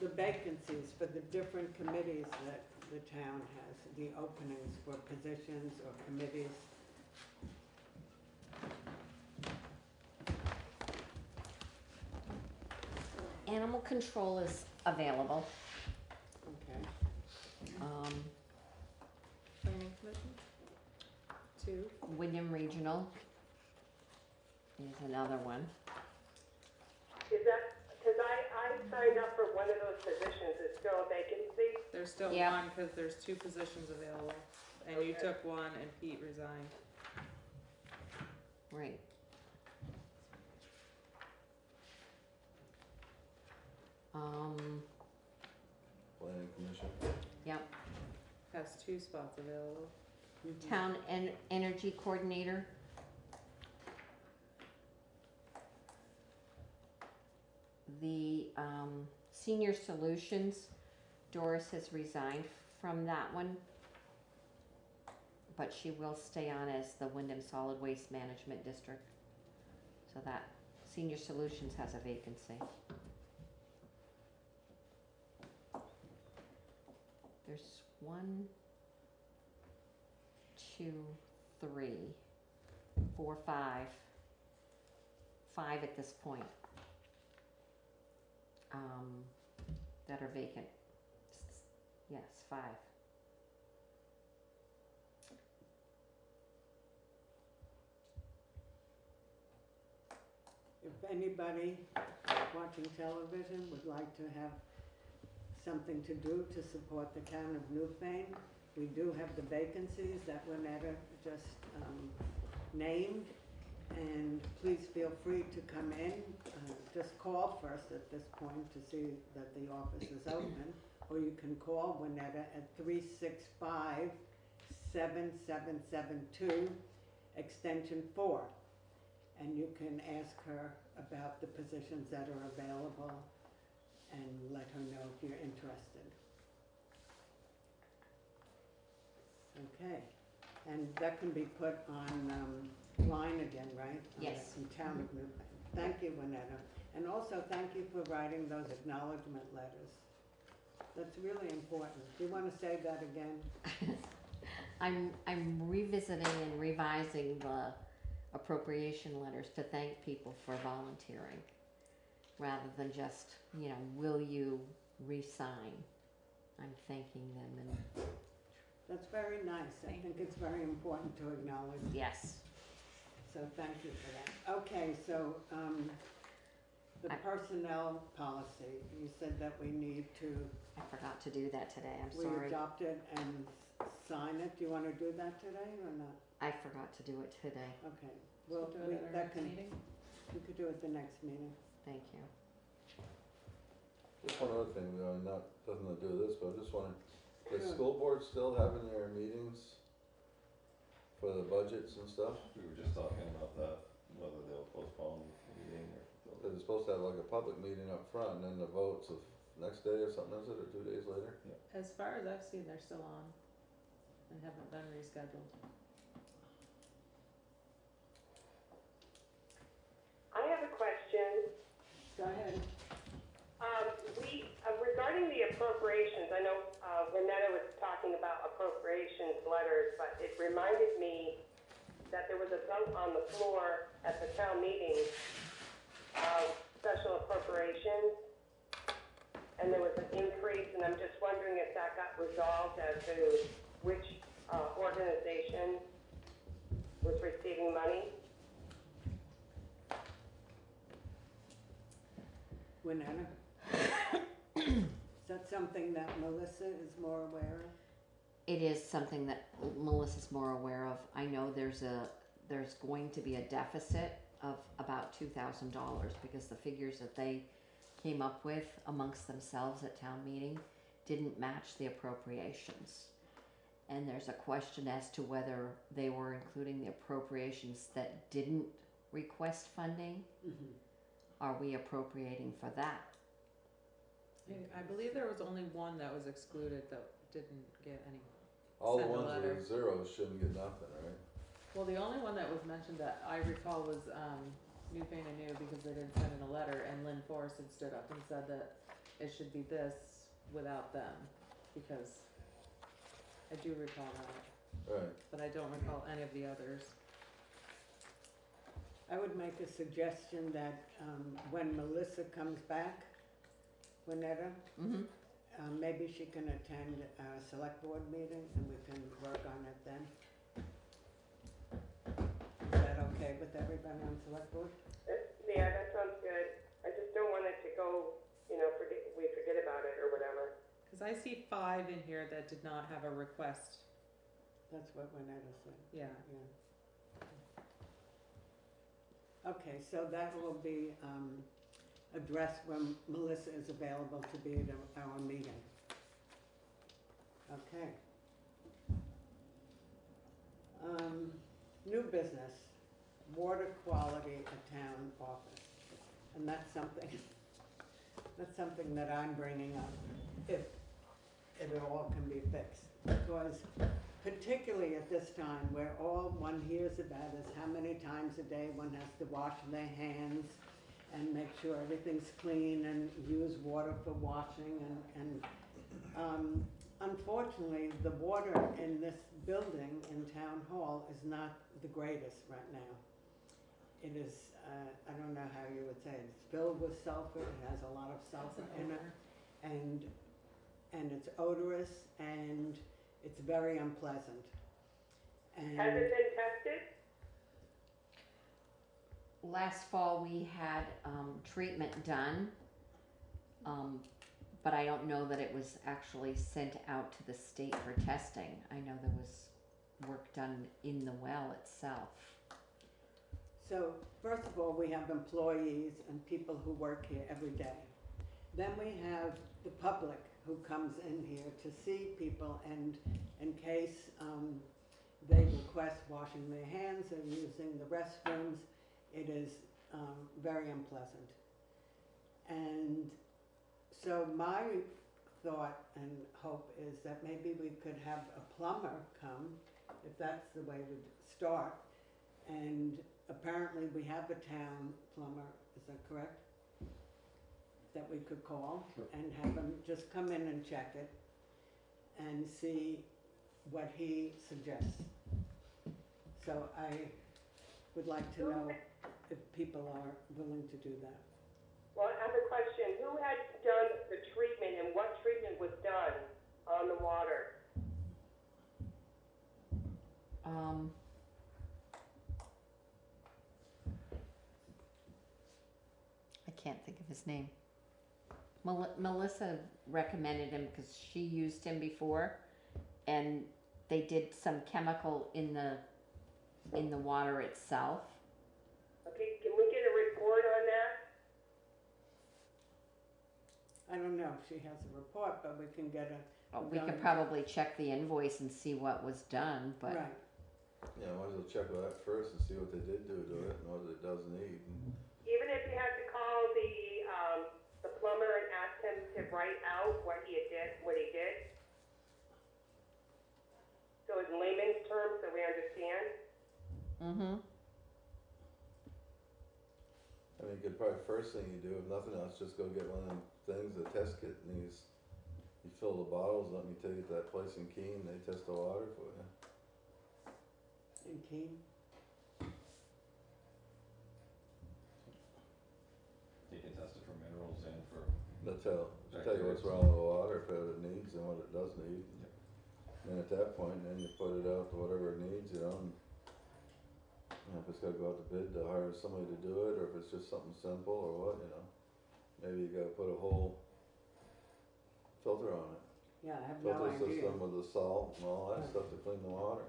The vacancies for the different committees that the town has, the openings for positions or committees. Animal control is available. Okay. Planning commission? 2. Wyndham Regional is another one. Is that, because I signed up for one of those positions, is still a vacancy? There's still Yeah. one, because there's 2 positions available, and you Okay. took one and Pete resigned. Right. Planning commission. Yep. Has 2 spots available. Town Energy Coordinator. The Senior Solutions, Doris has resigned from that one, but she will stay on as the Wyndham Solid Waste Management District. So that Senior Solutions has a vacancy. There's 1, 2, 3, 4, 5. 5 at this point that are vacant. Yes, 5. If anybody watching television would like to have something to do to support the town of Newfane, we do have the vacancies that Lynetta just named, And please feel free to come in. Just call first at this point to see that the office is open, or you can call Winetta at 365-7772, extension 4. And you can ask her about the positions that are available and let her know if you're interested. Okay, and that can be put on line again, right? Yes. In Town of New Paltz. Thank you, Winetta. And also thank you for writing those acknowledgement letters. That's really important. Do you want to say that again? I'm revisiting and revising the appropriation letters to thank people for volunteering, rather than just, will you re-sign? I'm thanking them, and That's very nice. I think it's very important to acknowledge. yes. So thank you for that. Okay, so the personnel policy, you said that we need to. I forgot to do that today, I'm We sorry. adopt it and sign it. Do you want to do that today or not? I forgot to do it today. Okay. We'll do it at our next meeting. We could do it the next meeting. Thank you. Just one other thing, doesn't have to do with this, but I'm just wondering, is Sure. school board still having their meetings for the budgets and stuff? We were just talking about that, whether they'll postpone the meeting or. They're supposed to have like a public meeting up front and then the votes of next day or something, is it, or 2 days later? Yeah. As far as I've seen, they're still on and haven't been rescheduled. I have a question. Go ahead. Regarding the appropriations, I know Renetta was talking about appropriations letters, but it reminded me that there was a vote on the floor at the town meeting of special appropriations, and there was an increase, and I'm just wondering if that got resolved as to which organization was receiving money. Winetta? Is that something that Melissa is more aware of? It is something that Melissa's more aware of. I know there's going to be a deficit of about $2,000 because the figures that they came up with amongst themselves at town meeting didn't match the appropriations. And there's a question as to whether they were including the appropriations that didn't request funding. Mm-hmm. Are we appropriating for that? I believe there was only one that was excluded that didn't get any. All the send a ones letter. with zeros shouldn't get nothing, right? Well, the only one that was mentioned that I recall was New Pain and New, because they didn't send in a letter, and Lynn Forrest had stood up and said that it should be this without them, because I do recall that. Right. But I don't recall any of the others. I would make a suggestion that when Melissa comes back, Winetta, maybe she can attend a select board meeting and we can work on it then. Is that okay with everybody on select board? Yeah, that sounds good. I just don't want it to go, we forget about it or whatever. Because I see 5 in here that did not have a request. That's what Winetta said. Yeah. Okay, so that will be addressed when Melissa is available to be at our meeting. Okay. New business, water quality at town office. And that's something that I'm bringing up, if it all can be fixed. Because particularly at this time, where all one hears about is how many times a day one has to wash their hands and make sure everything's clean and use water for washing. And unfortunately, the water in this building in Town Hall is not the greatest right now. It is, I don't know how you would say it, it's filled with sulfur, it has a lot of sulfur in it, and it's odorous, and it's very unpleasant. And Has it been tested? Last fall we had treatment done, but I don't know that it was actually sent out to the state for testing. I know there was work done in the well itself. So first of all, we have employees and people who work here every day. Then we have the public who comes in here to see people, and in case they request washing their hands or using the restrooms, it is very unpleasant. And so my thought and hope is that maybe we could have a plumber come, if that's the way to start. And apparently we have a town plumber, is that correct? That we could call and have him just come in and check it and see what he suggests. So I would like to know if people are willing to do that. Well, I have a question. Who had done the treatment and what treatment was done on the water? I can't think of his name. Melissa recommended him because she used him before, and they did some chemical in the water itself. Okay, can we get a report on that? I don't know if she has a report, but we can get a. We could probably check the invoice and see what was done, but. Right. Yeah, might as well check with that first and see what they did do to it and what it does need. Even if you had to call the plumber and ask him to write out what he did. So in layman's terms, so we understand. Mm-hmm. I mean, you could probably, first thing you do, if nothing else, just go get one of them things, a test kit, and you fill the bottles up and you take it to that place in Keene, they test the water for you. In Keene? You can test it for minerals and for. They'll tell you what's wrong with the water, if it needs and what it does need. And at that point, then you put it out to whatever it needs, and if it's gotta go out to bid to hire somebody to do it, or if it's just something simple or what, maybe you gotta put a whole filter on it. Yeah, I have no idea. Filter system with the salt and all that stuff to clean the water.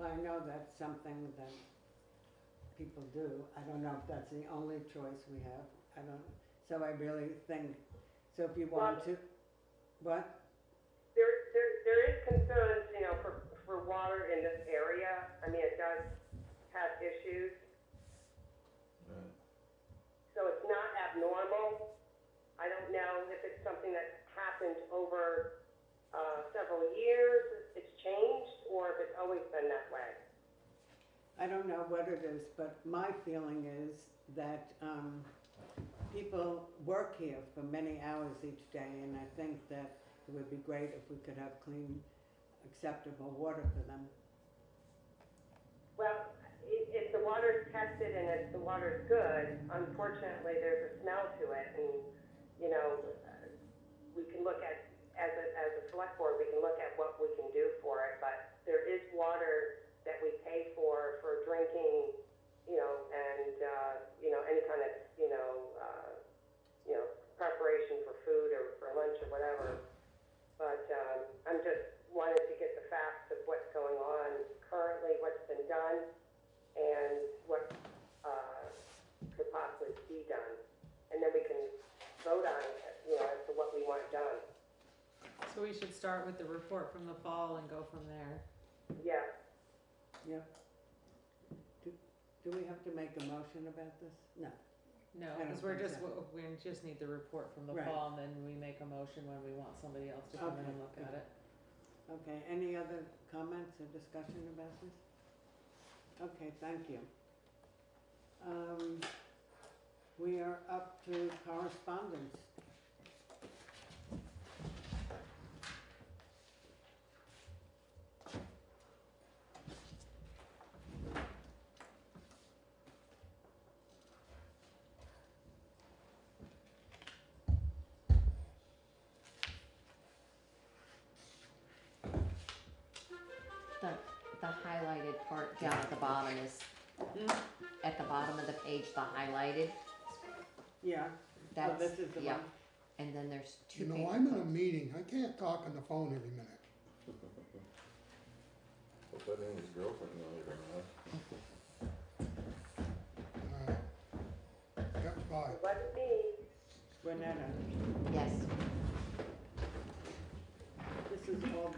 Well, I know that's something that people do. I don't know if that's the only choice we have. So I really think, so if you want to, what? There is concerns, for water in this area. I mean, it does have issues. Right. So it's not abnormal. I don't know if it's something that happened over several years, it's changed, or if it's always been that way. I don't know what it is, but my feeling is that people work here for many hours each day, and I think that it would be great if we could have clean, acceptable water for them. Well, if the water's tested and if the water's good, unfortunately there's a smell to it, and we can look at, as a select board, we can look at what we can do for it, but there is water that we pay for drinking, and any kind of preparation for food or for lunch or whatever. But I'm just wanted to get the facts of what's going on currently, what's been done, and what could possibly be done, and then we can vote on it, as to what we want done. So we should start with the report from the fall and go from there. Yeah. Yeah. Do we have to make a motion about this? No. No, I don't because think so. we just need the report from the Right. fall, and then we make a motion when we want somebody else to come in and look at it. Okay, any other comments or discussion about this? Okay, thank you. We are up to correspondence. The highlighted part down at the bottom is, at the bottom of the page, the highlighted. Yeah. That's, this is the yeah. one. And then there's two You know, paper I'm in a clips. meeting, I can't talk on the phone every minute. Hope that ain't his girlfriend, no, you don't know. Aye. It wasn't me. Renetta, Yes. this is all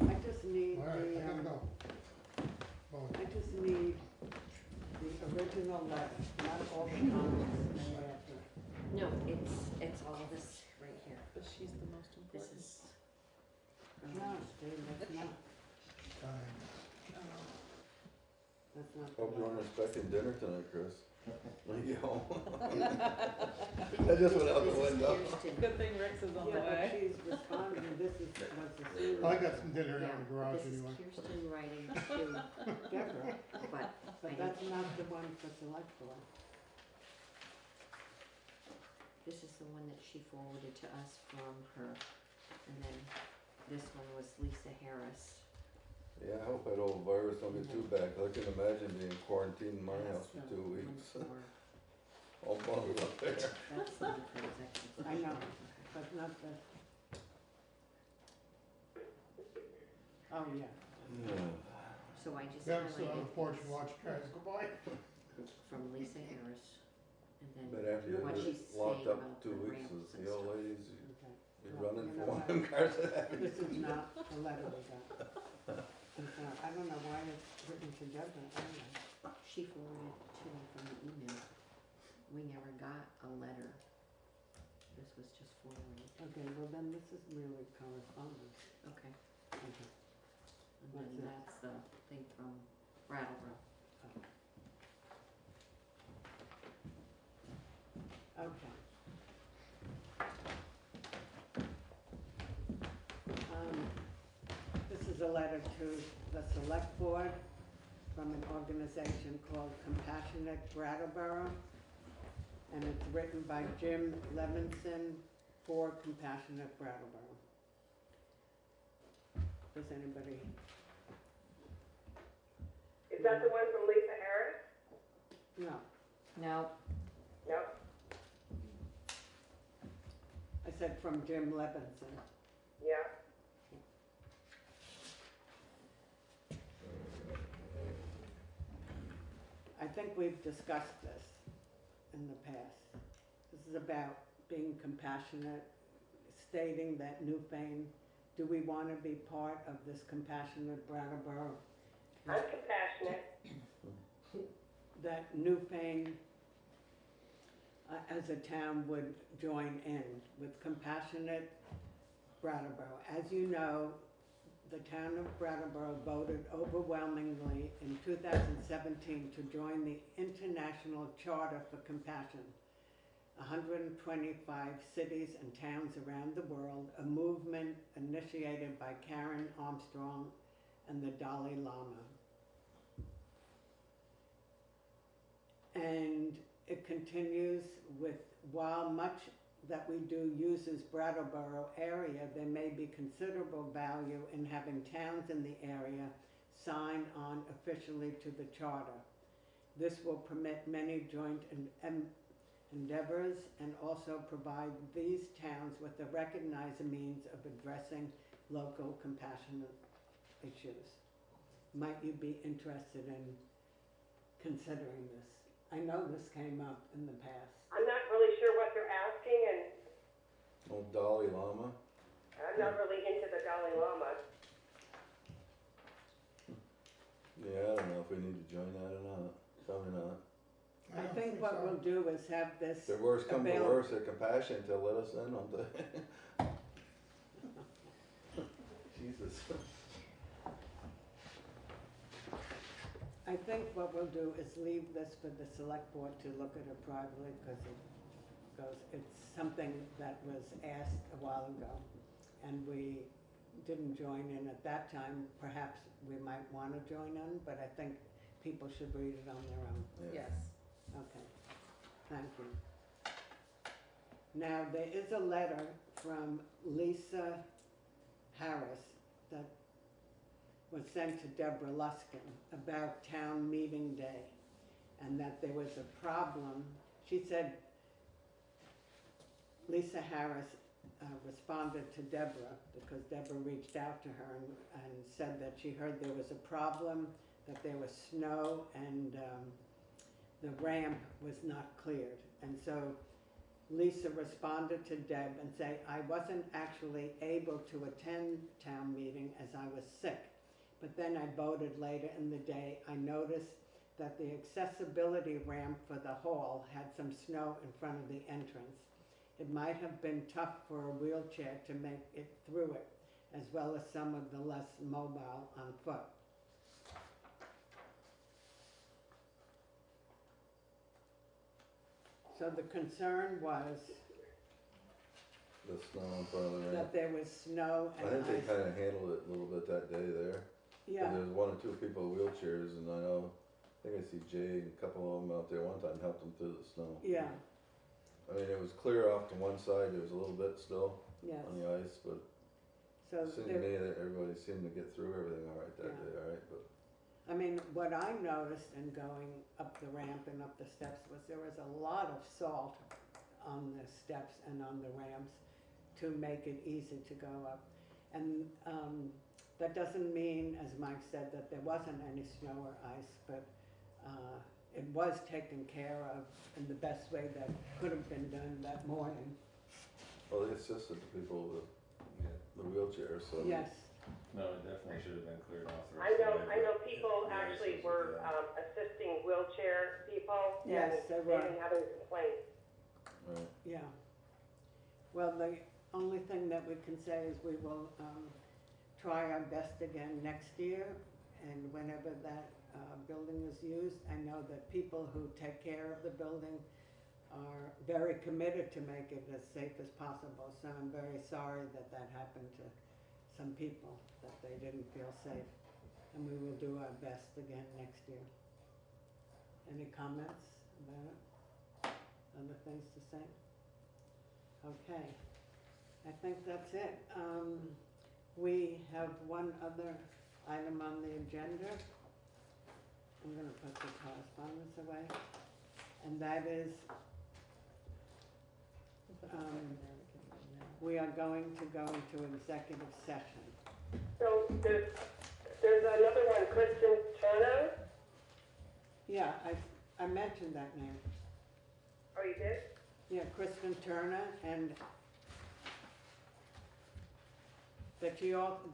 I just need All right, I gotta the, go. Both. I just need the original letter, not all the comments made after. No, it's all this right here. But she's the most This important. is. No, Dave, that's not, that's not. the Hope you letter. weren't expecting dinner tonight, Chris. When you get home. I just went out the window. Good thing Rex is on the Yeah, but way. she's responding, this is, was the same. I got some dinner Yeah, in the garage this anyway. is Kirsten writing to Deborah, but I but that's not the one for select board. this is the one that she forwarded to us from her. And then this one was Lisa Harris. Yeah, I hope that old virus don't get too bad, 'cause I can imagine being quarantined in my house That's for 2 the weeks. one for- All bundled up there. That's the one for executive I know, session. but not the. Oh, yeah. So I just Then sit on the highlighted porch and watch guys go by. from Lisa Harris. And But then after you what get she's locked saying up about 2 the weeks, ramps and the old stuff. ladies, Okay. you're Well, running you for know one what? of them cars that have This is not the letter we got. I don't know why it's written together, anyway. She forwarded it to me from the email. We never got a letter. This was just forwarded. Okay, well then this is really correspondence. Okay. Okay. And then that's the thing from Brattleboro. Okay. This is a letter to the select board from an organization called Compassionate Brattleboro. And it's written by Jim Levinson for Compassionate Brattleboro. Does anybody? Is that the one from Lisa Harris? No, No. No. I said from Jim Levinson. Yeah. I think we've discussed this in the past. This is about being compassionate, stating that Newfane, do we want to be part of this compassionate Brattleboro? I'm compassionate. That Newfane, as a town, would join in with compassionate Brattleboro. As you know, the town of Brattleboro voted overwhelmingly in 2017 to join the International Charter for Compassion. 125 cities and towns around the world, a movement initiated by Karen Armstrong and the Dalai Lama. And it continues with, while much that we do uses Brattleboro area, there may be considerable value in having towns in the area sign on officially to the charter. This will permit many joint endeavors and also provide these towns with a recognized means of addressing local compassionate issues. Might you be interested in considering this? I know this came up in the past. I'm not really sure what they're asking, and Old Dalai Lama. I'm not really into the Dalai Lama. Yeah, I don't know if we need to join that or not. Probably not. I think what we'll do is have this If the worst come to available. worst, they're compassionate, they'll let us in on the. Jesus. I think what we'll do is leave this for the select board to look at it privately, because it's something that was asked a while ago, and we didn't join in at that time. Perhaps we might want to join in, but I think people should read it on their own. Yeah. Yes. Okay, thank you. Now, there is a letter from Lisa Harris that was sent to Deborah Luskin about town meeting day, and that there was a problem. She said, Lisa Harris responded to Deborah, because Deborah reached out to her and said that she heard there was a problem, that there was snow, and the ramp was not cleared. And so Lisa responded to Deb and say, I wasn't actually able to attend town meeting as I was sick. But then I voted later in the day. I noticed that the accessibility ramp for the hall had some snow in front of the entrance. It might have been tough for a wheelchair to make it through it, as well as some of the less mobile on foot. So the concern was The snow in front of the ramp. that there was snow and I think they ice. kinda handled it a little bit that day there. 'Cause Yeah. There was one or two people with wheelchairs, and I think I see Jay and a couple of them out there one time helped them through the snow. Yeah, I mean, it was clear off to one side, there was a little bit still yes. on the ice, but So it seemed to me that everybody seemed to get through everything all right that day, all right, but. I mean, what I noticed in going up the ramp and up the steps was there was a lot of salt on the steps and on the ramps to make it easy to go up. And that doesn't mean, as Mike said, that there wasn't any snow or ice, but it was taken care of in the best way that could have been done that morning. Well, they assisted the people with the wheelchairs, so. Yes. No, it definitely should have been cleared off. I know people actually were assisting wheelchair people. Yes, and they were. didn't have any complaints. Right. Yeah. Well, the only thing that we can say is we will try our best again next year, and whenever that building is used, I know that people who take care of the building are very committed to make it as safe as possible. So I'm very sorry that that happened to some people, that they didn't feel safe. And we will do our best again next year. Any comments about it? Other things to say? Okay, I think that's it. We have one other item on the agenda. I'm gonna put the correspondence away. And that is, we are going to go into executive session. So there's another one, Kristen Turner. Yeah, I mentioned that name. Oh, you did? Yeah, Kristen Turner, and that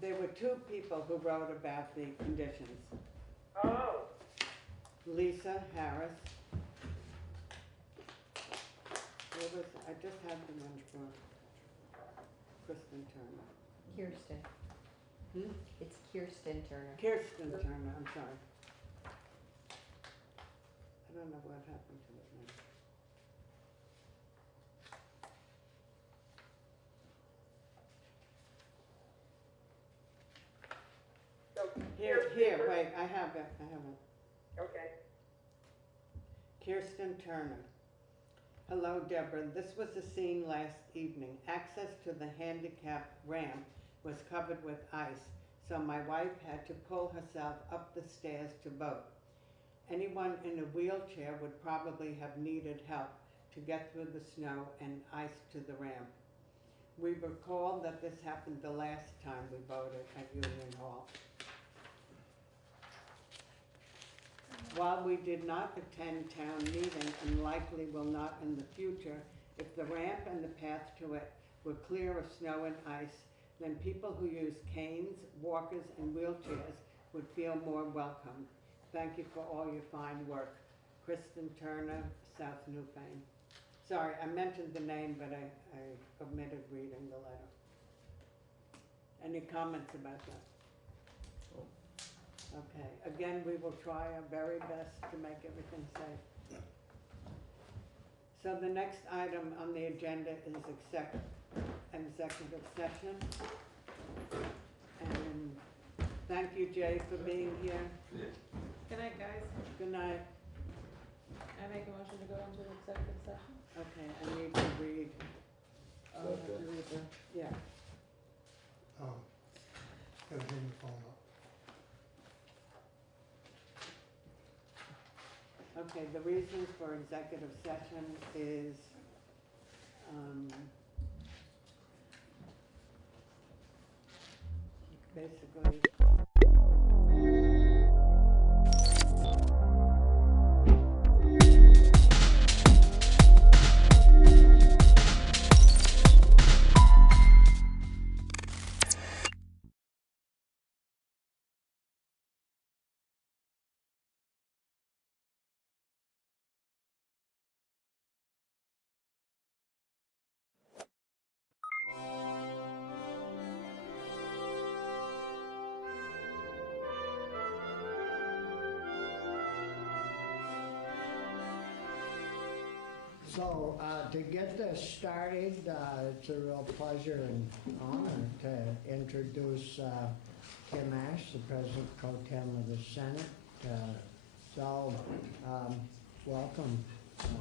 there were two people who wrote about the conditions. Oh. Lisa Harris. I just had the one for Kristen Turner. Kirsten. It's Kirsten Turner. Kirsten Turner, I'm sorry. I don't know what happened to it now. So Here, wait, I have it. Okay. Kirsten Turner. Hello, Deborah. This was the scene last evening. Access to the handicap ramp was covered with ice, so my wife had to pull herself up the stairs to vote. Anyone in a wheelchair would probably have needed help to get through the snow and ice to the ramp. We recall that this happened the last time we voted at Union Hall. While we did not attend town meeting and likely will not in the future, if the ramp and the path to it were clear of snow and ice, then people who use canes, walkers, and wheelchairs would feel more welcome. Thank you for all your fine work. Kristen Turner, South Newfane. Sorry, I mentioned the name, but I omitted reading the letter. Any comments about that? Okay, again, we will try our very best to make everything safe. So the next item on the agenda is executive session. And thank you, Jay, for being here. Good night, guys. Good night. I make a motion to go into an executive session. Okay, I need to read. Oh, I have to read the. Yeah. Gotta hang the phone up. Okay, the reasons for executive session is, basically, So to get this started, it's a real pleasure and honor to introduce Kim Ash, the President Pro Tem of the Senate. Welcome.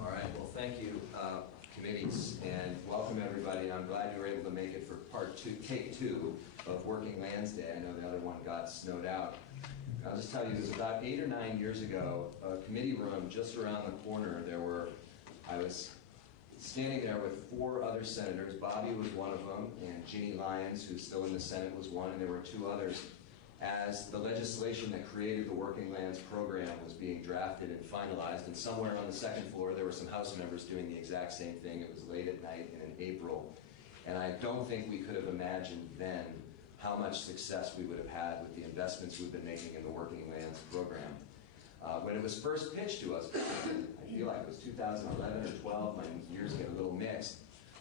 All right, well, thank you, committees, and welcome everybody. I'm glad you were able to make it for take two of Working Lands Day. I know the other one got snowed out. I'll just tell you, it was about 8 or 9 years ago, a committee room just around the corner, I was standing there with 4 other senators. Bobby was one of them, and Ginny Lyons, who's still in the Senate, was one, and there were 2 others, as the legislation that created the Working Lands program was being drafted and finalized. And somewhere on the second floor, there were some House members doing the exact same thing. It was late at night and in April. And I don't think we could have imagined then how much success we would have had with the investments we've been making in the Working Lands program. When it was first pitched to us, I feel like it was 2011 or 12, my years get a little mixed,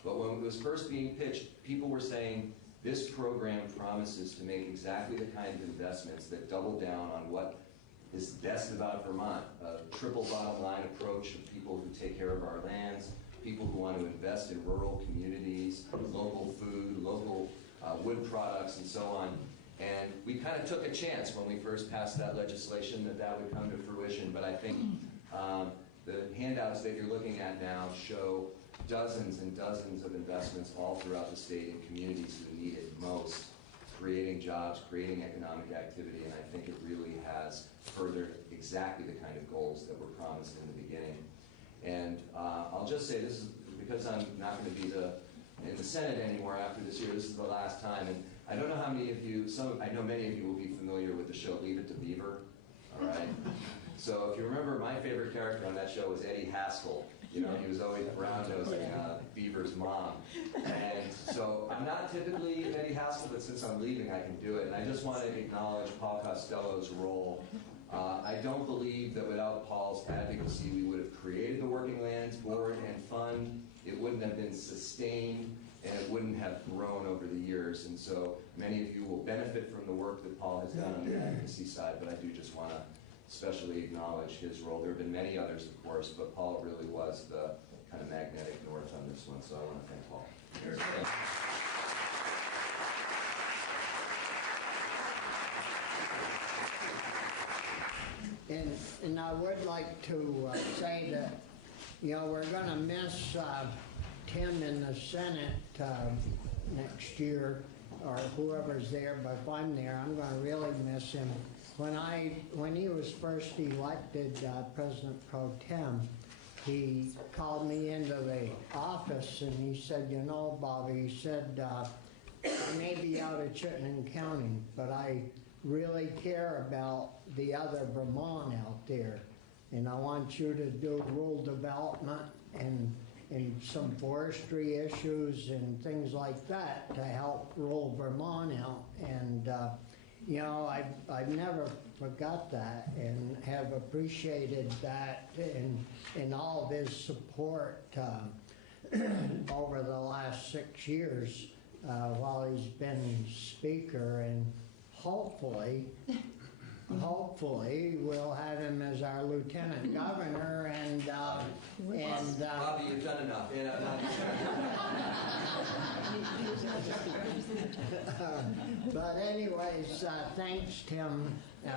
but when it was first being pitched, people were saying, this program promises to make exactly the kind of investments that double down on what is best about Vermont, a triple bottom line approach of people who take care of our lands, people who want to invest in rural communities, local food, local wood products, and so on. And we kind of took a chance when we first passed that legislation that would come to fruition, but I think the handouts that you're looking at now show dozens and dozens of investments all throughout the state in communities who need it most, creating jobs, creating economic activity, and I think it really has furthered exactly the kind of goals that were promised in the beginning. And I'll just say this is because I'm not going to be in the Senate anymore after this year. This is the last time, and I don't know how many of you, I know many of you will be familiar with the show Leave It to Beaver, all right? So if you remember, my favorite character on that show was Eddie Haskell. You know, he was always brown-nosing Beaver's mom. And so I'm not typically Eddie Haskell, but since I'm leaving, I can do it. And I just want to acknowledge Paul Costello's role. I don't believe that without Paul's advocacy, we would have created the Working Lands Board and Fund. It wouldn't have been sustained, and it wouldn't have grown over the years. And so many of you will benefit from the work that Paul has done on the advocacy side, but I do just want to especially acknowledge his role. There have been many others, of course, but Paul really was the kind of magnetic north on this one, so I want to thank Paul. And I would like to say that, you know, we're going to miss Tim in the Senate next year, or whoever's there, but if I'm there, I'm going to really miss him. When he was first elected President Pro Tem, he called me into the office and he said, you know, Bobby, he said, I may be out of Chittenden County, but I really care about the other Vermont out there. And I want you to do rural development and some forestry issues and things like that to help rural Vermont out. And you know, I've never forgot that and have appreciated that and all of his support over the last 6 years while he's been Speaker, and hopefully we'll have him as our Lieutenant Governor and Bobby, you've done enough. But anyways, thanks, Tim.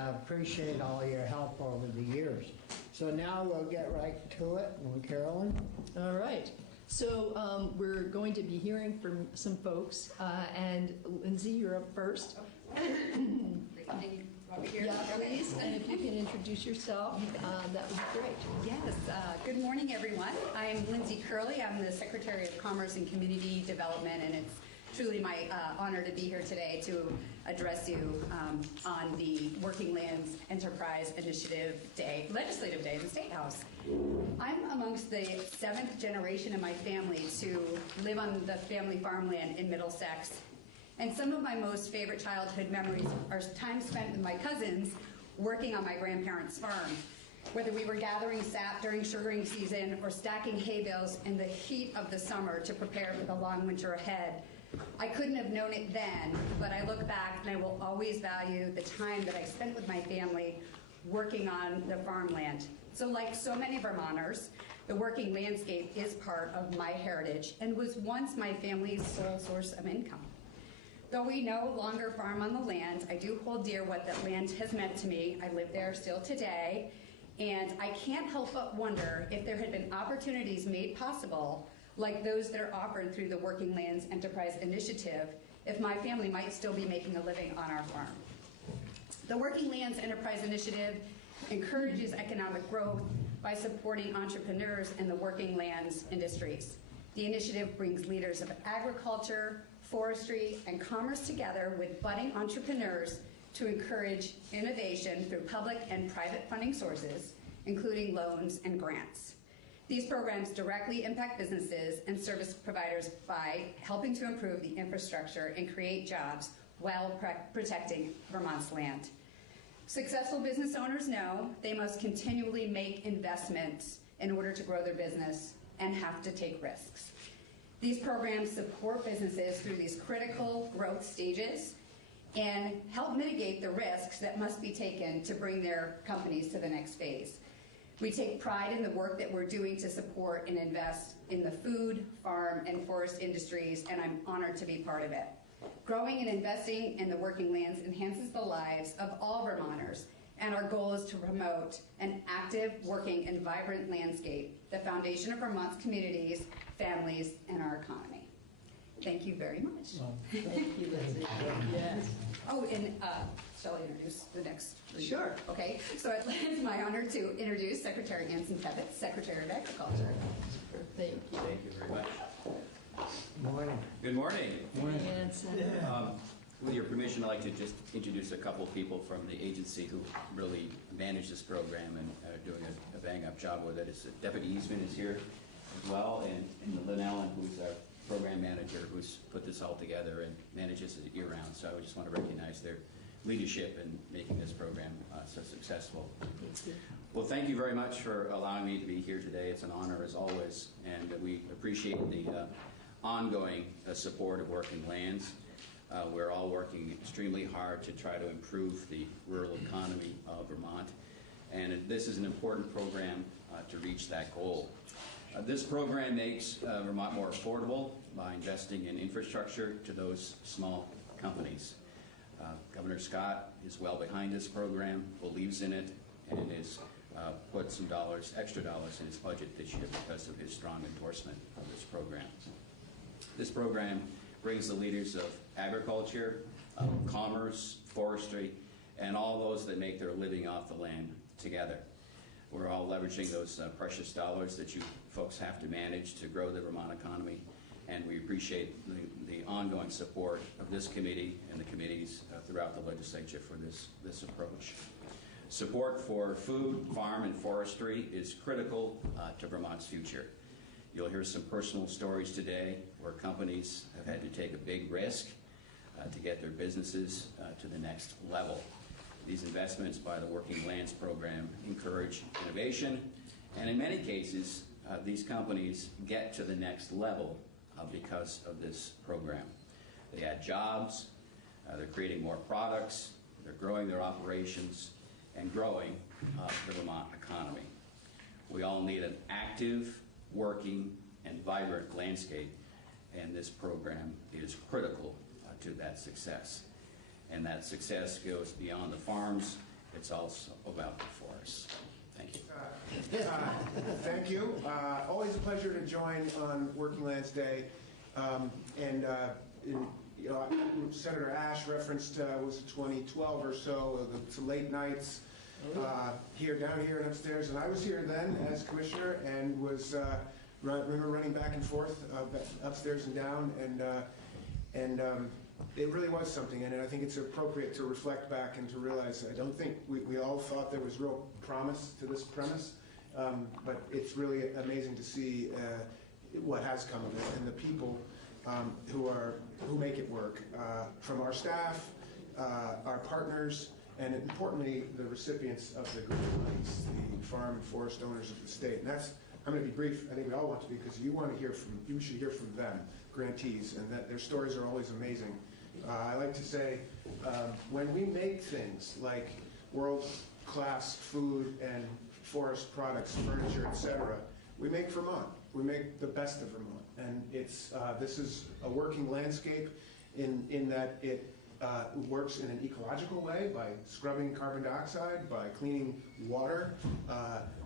Appreciate all your help over the years. So now we'll get right to it. And Carolyn? All right. So we're going to be hearing from some folks. And Lindsay, you're up first. Yeah, please. And if you can introduce yourself, that would be great. Yes. Good morning, everyone. I'm Lindsay Curley. I'm the Secretary of Commerce and Community Development, and it's truly my honor to be here today to address you on the Working Lands Enterprise Initiative Day, Legislative Day in the State House. I'm amongst the 7th generation in my family to live on the family farmland in Middlesex. And some of my most favorite childhood memories are time spent with my cousins working on my grandparents' farm. Whether we were gathering sap during sugaring season or stacking hay bales in the heat of the summer to prepare for the long winter ahead. I couldn't have known it then, but I look back and I will always value the time that I spent with my family working on the farmland. So like so many Vermonters, The working landscape is part of my heritage and was once my family's sole source of income. Though we no longer farm on the land, I do hold dear what that land has meant to me. I live there still today, and I can't help but wonder if there had been opportunities made possible like those that are offered through the Working Lands Enterprise Initiative, if my family might still be making a living on our farm. The Working Lands Enterprise Initiative encourages economic growth by supporting entrepreneurs in the working lands industries. The initiative brings leaders of agriculture, forestry, and commerce together with budding entrepreneurs to encourage innovation through public and private funding sources, including loans and grants. These programs directly impact businesses and service providers by helping to improve the infrastructure and create jobs while protecting Vermont's land. Successful business owners know they must continually make investments in order to grow their business and have to take risks. These programs support businesses through these critical growth stages and help mitigate the risks that must be taken to bring their companies to the next phase. We take pride in the work that we're doing to support and invest in the food, farm, and forest industries, and I'm honored to be part of it. Growing and investing in the working lands enhances the lives of all Vermonters, and our goal is to promote an active, working, and vibrant landscape, the foundation of Vermont's communities, families, and our economy. Thank you very much. Thank you, Lindsay. Yes. Oh, and shall I introduce the next? Sure. Okay, so it's my honor to introduce Secretary Anson Tebbetts, Secretary of Agriculture. Thank you. Thank you very much. Morning. Good morning. Morning. Anson. With your permission, I'd like to just introduce a couple of people from the agency who really manage this program and are doing a bang-up job with it. It's Deputy Eastman is here as well, and Lynn Allen, who's our program manager, who's put this all together and manages it year-round. So I just want to recognize their leadership in making this program so successful. Well, thank you very much for allowing me to be here today. It's an honor as always, and we appreciate the ongoing support of Working Lands. We're all working extremely hard to try to improve the rural economy of Vermont, and this is an important program to reach that goal. This program makes Vermont more affordable by investing in infrastructure to those small companies. Governor Scott is well behind this program, believes in it, and has put some extra dollars in his budget this year because of his strong endorsement of this program. This program brings the leaders of agriculture, commerce, forestry, and all those that make their living off the land together. We're all leveraging those precious dollars that you folks have to manage to grow the Vermont economy, and we appreciate the ongoing support of this committee and the committees throughout the legislature for this approach. Support for food, farm, and forestry is critical to Vermont's future. You'll hear some personal stories today where companies have had to take a big risk to get their businesses to the next level. These investments by the Working Lands Program encourage innovation, and in many cases, these companies get to the next level because of this program. They add jobs, they're creating more products, they're growing their operations, and growing the Vermont economy. We all need an active, working, and vibrant landscape, and this program is critical to that success. And that success goes beyond the farms, it's also about the forests. Thank you. Thank you. Always a pleasure to join on Working Lands Day. Senator Ash referenced, was it 2012 or so, some late nights down here and upstairs. And I was here then as commissioner and was remember running back and forth upstairs and down, and it really was something. And I think it's appropriate to reflect back and to realize I don't think we all thought there was real promise to this premise, but it's really amazing to see what has come of it and the people who make it work, from our staff, our partners, and importantly, the recipients of the grant monies, the farm and forest owners of the state. And that's, I'm going to be brief. I think we all want to be, because you should hear from them, grantees, and that their stories are always amazing. I like to say, when we make things like world-class food and forest products, furniture, etc., we make Vermont. We make the best of Vermont. And this is a working landscape in that it works in an ecological way by scrubbing carbon dioxide, by cleaning water,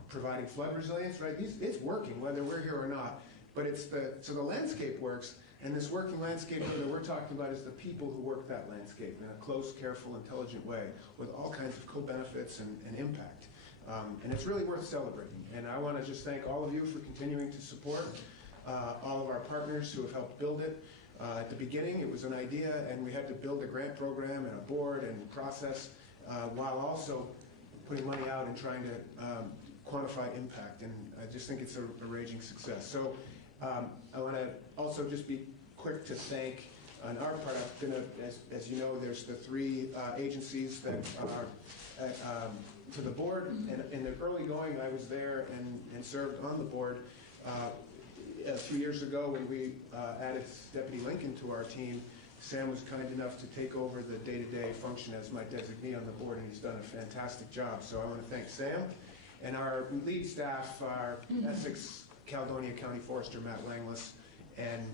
providing flood resilience, right? It's working whether we're here or not. But so the landscape works, and this working landscape that we're talking about is the people who work that landscape in a close, careful, intelligent way with all kinds of co-benefits and impact. And it's really worth celebrating. And I want to just thank all of you for continuing to support all of our partners who have helped build it. At the beginning, it was an idea, and we had to build a grant program and a board and process while also putting money out and trying to quantify impact. And I just think it's a raging success. So I want to also just be quick to thank, on our part, I've been, as you know, there's the 3 agencies that are to the board. And in the early going, I was there and served on the board. A few years ago, when we added Deputy Lincoln to our team, Sam was kind enough to take over the day-to-day function as my designee on the board, and he's done a fantastic job. So I want to thank Sam. And our lead staff are Essex Caledonia County Forester Matt Langlis and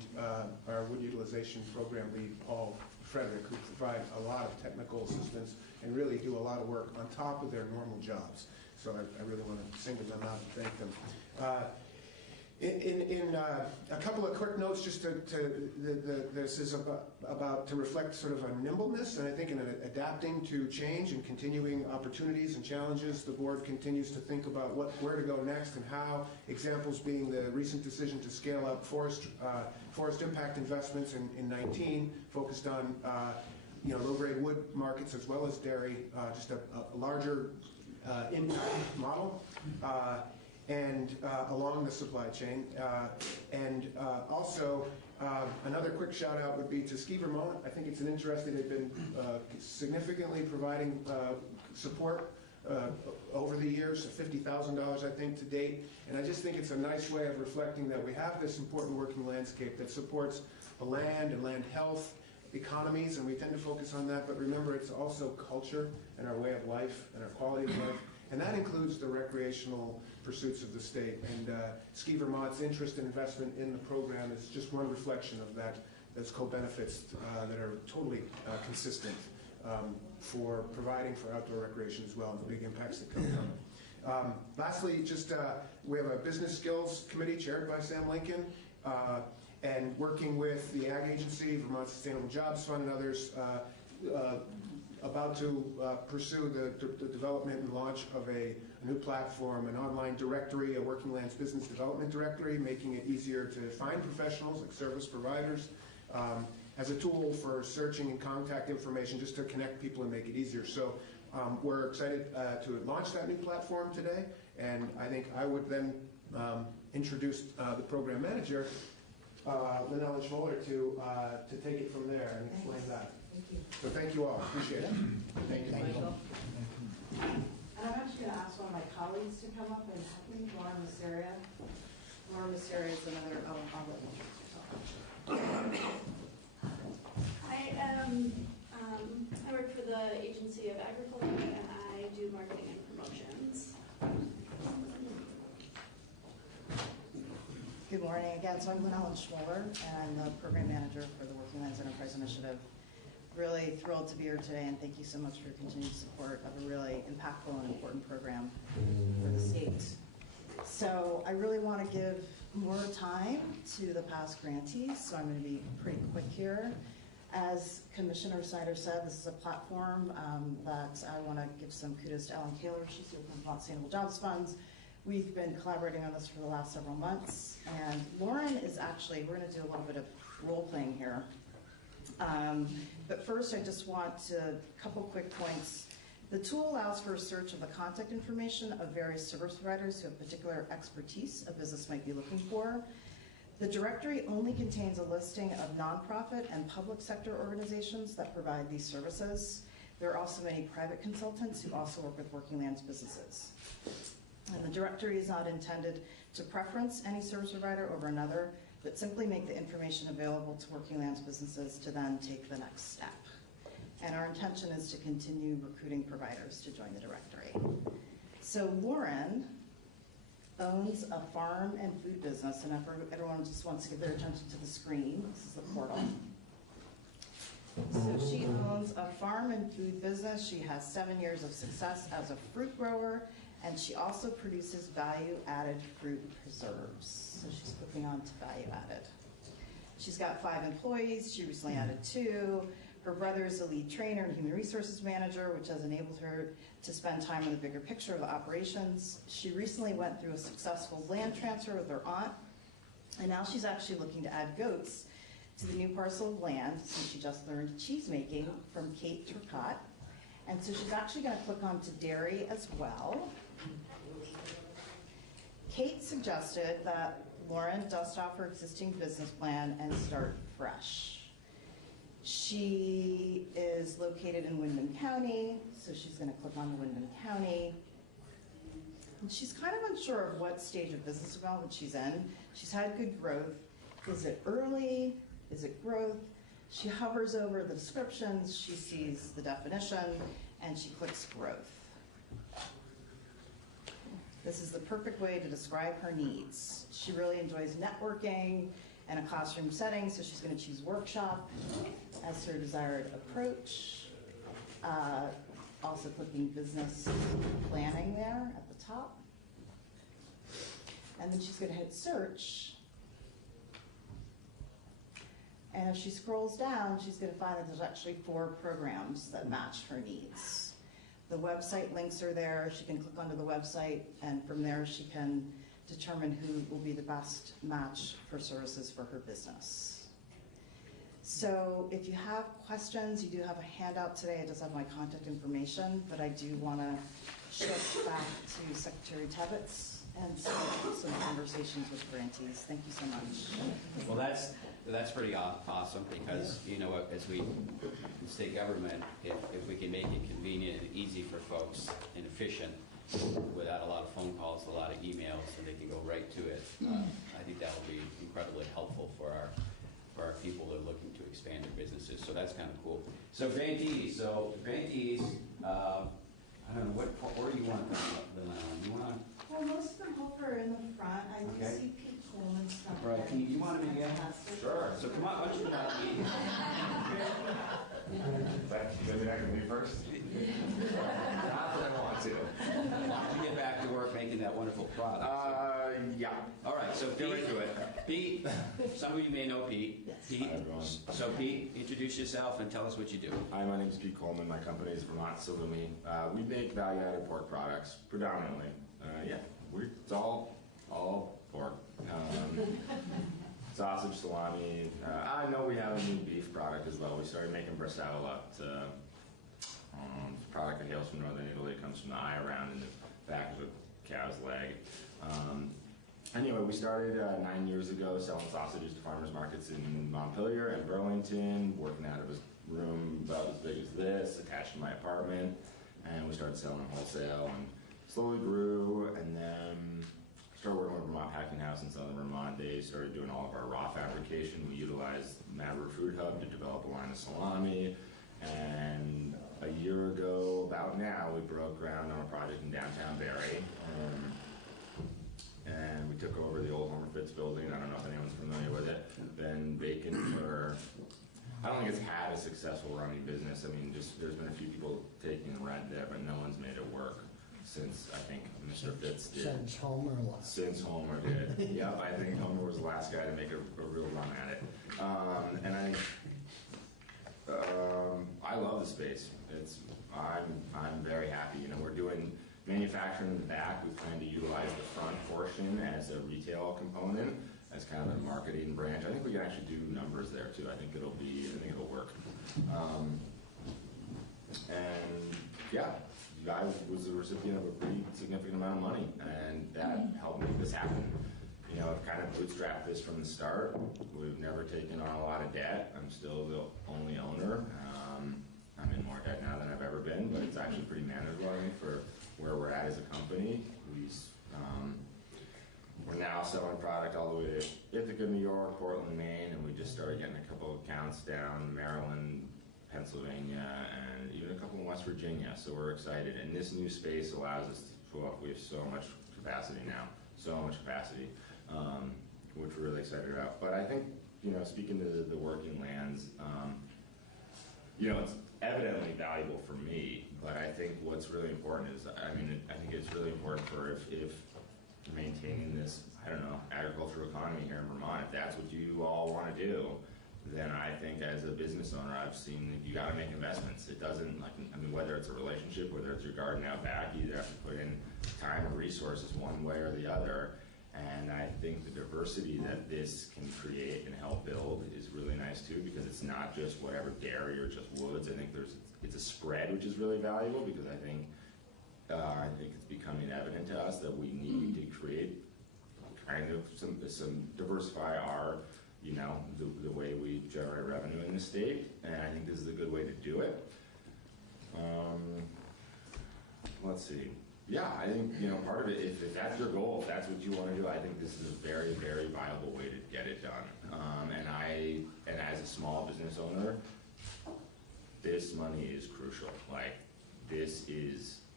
our wood utilization program lead Paul Frederick, who provide a lot of technical assistance and really do a lot of work on top of their normal jobs. So I really want to single them out and thank them. In a couple of quick notes, just this is about to reflect sort of a nimbleness, and I think in adapting to change and continuing opportunities and challenges, the board continues to think about where to go next and how. Examples being the recent decision to scale up forest impact investments in 19, focused on low-grade wood markets as well as dairy, just a larger impact model. And along the supply chain. Also, another quick shout out would be to Ski Vermont. I think it's an interesting, they've been significantly providing support over the years, $50,000 I think to date. And I just think it's a nice way of reflecting that we have this important working landscape that supports the land and land health economies, and we tend to focus on that, but remember it's also culture and our way of life and our quality of life. And that includes the recreational pursuits of the state. And Ski Vermont's interest and investment in the program is just one reflection of that. Those co-benefits that are totally consistent for providing for outdoor recreation as well, and the big impacts that come from it. Lastly, just we have a business skills committee chaired by Sam Lincoln, and working with the Ag Agency, Vermont Sustainable Jobs Fund, and others, about to pursue the development and launch of a new platform, an online directory, a working lands business development directory, making it easier to find professionals like service providers, as a tool for searching and contact information, just to connect people and make it easier. So we're excited to launch that new platform today, and I think I would then introduce the program manager, Lynella Schmoller, to take it from there and explain that. Thank you. So thank you all. Appreciate it. Thank you, Michael. And I'm actually going to ask one of my colleagues to come up and help me, Laura Masseria. Laura Masseria is another, I'll let you introduce yourself. I work for the Agency of Agriculture, and I do marketing and promotions. Good morning again. So I'm Lynella Schmoller, and I'm the program manager for the Working Lands Enterprise Initiative. Really thrilled to be here today, and thank you so much for your continued support of a really impactful and important program for the state. So I really want to give more time to the past grantees, so I'm going to be pretty quick here. As Commissioner Snyder said, this is a platform that I want to give some kudos to Ellen Kaler. She's here from Vermont Sustainable Jobs Funds. We've been collaborating on this for the last several months, and Lauren is actually, we're going to do a little bit of role playing here. But first, I just want a couple quick points. The tool allows for a search of the contact information of various service providers who have particular expertise a business might be looking for. The directory only contains a listing of nonprofit and public sector organizations that provide these services. There are also many private consultants who also work with working lands businesses. And the directory is not intended to preference any service provider over another, but simply make the information available to working lands businesses to then take the next step. And our intention is to continue recruiting providers to join the directory. So Lauren owns a farm and food business, and everyone just wants to give their attention to the screen. This is the portal. So she owns a farm and food business. She has 7 years of success as a fruit grower, and she also produces value-added fruit preserves. So she's clicking on to value-added. She's got 5 employees. She recently added 2. Her brother is a lead trainer and human resources manager, which has enabled her to spend time on the bigger picture of the operations. She recently went through a successful land transfer with her aunt, and now she's actually looking to add goats to the new parcel of land, since she just learned cheese making from Kate Turcotte. And so she's actually going to click on to dairy as well. Kate suggested that Lauren dust off her existing business plan and start fresh. She is located in Windham County, so she's going to click on Windham County. And she's kind of unsure of what stage of business development she's in. She's had good growth. Is it early? Is it growth? She hovers over the descriptions, she sees the definition, and she clicks growth. This is the perfect way to describe her needs. She really enjoys networking and a classroom setting, so she's going to choose workshop as her desired approach. Also clicking business planning there at the top. And then she's going to hit search. And if she scrolls down, she's going to find that there's actually 4 programs that match her needs. The website links are there. She can click onto the website, and from there she can determine who will be the best match for services for her business. So if you have questions, you do have a handout today. It does have my contact information, but I do want to shift back to Secretary Tebbets and start some conversations with grantees. Thank you so much. Well, that's pretty awesome, because, you know, as we, in state government, if we can make it convenient and easy for folks and efficient, without a lot of phone calls, a lot of emails, so they can go right to it, I think that will be incredibly helpful for our people that are looking to expand their businesses. So that's kind of cool. So grantees, I don't know, what order do you want them? You want to? Well, most of them hope are in the front. I do Okay. see Pete Coleman's stuff. Right, Pete, you want to begin? Sure. So come on, why don't you come out, Pete? Maybe I can be first? Not that I want to. Why don't you get back to work making that wonderful product? Yeah. All right, so Get Pete, right to it. Pete, some of you may know Pete. Yes. Pete, Hi, everyone. so Pete, introduce yourself and tell us what you do. Hi, my name is Pete Coleman. My company is Vermont Salumi. We make value-added pork products, predominantly. It's all pork. Sausage, salami. I know we have a new beef product as well. We started making Brassella. It's a product that hails from northern Italy. It comes from the eye around in the back of a cow's leg. Anyway, we started 9 years ago selling sausages to farmers markets in Montpelier and Burlington, working out of a room about as big as this, attached to my apartment, and we started selling them wholesale and slowly grew, and then started working with Vermont Packing House in Southern Vermont. They started doing all of our raw fabrication. We utilized Maverick Food Hub to develop a line of salami, and a year ago, about now, we broke ground on a project in downtown Barrie. And we took over the old Homer Fitz building. I don't know if anyone's familiar with it. Been vacant for, I don't think it's had a successful running business. I mean, just there's been a few people taking rent there, but no one's made it work since, I think, Mr. Fitz did. Since Homer left. Since Homer did. Yep, I think Homer was the last guy to make a real run at it. And I love the space. I'm very happy. You know, we're doing manufacturing in the back. We plan to utilize the front portion as a retail component, as kind of a marketing branch. I think we can actually do numbers there too. I think it'll work. And yeah, I was the recipient of a pretty significant amount of money, and that helped make this happen. You know, I've kind of bootstrapped this from the start. We've never taken on a lot of debt. I'm still the only owner. I'm in more debt now than I've ever been, but it's actually pretty manageable, I think, for where we're at as a company. We're now selling product all the way to Ithaca, New York, Portland, Maine, and we just started getting a couple of accounts down Maryland, Pennsylvania, and even a couple in West Virginia. So we're excited, and this new space allows us to pull up. We have so much capacity now. so much capacity, which we're really excited about. But I think, speaking to the working lands, it's evidently valuable for me, but I think what's really important is, I think it's really important for if maintaining this, agricultural economy here in Vermont, if that's what you all want to do, then I think as a business owner, I've seen that you got to make investments. It doesn't, whether it's a relationship, whether it's your garden out back, you either have to put in time and resources one way or the other. And I think the diversity that this can create and help build is really nice too, because it's not just whatever dairy or just woods. I think it's a spread, which is really valuable, because I think it's becoming evident to us that we need to create kind of some diversify our, the way we generate revenue in the state, and I think this is a good way to do it. Let's see. Yeah, I think, part of it, if that's your goal, if that's what you want to do, I think this is a very, very viable way to get it done. And as a small business owner, this money is crucial.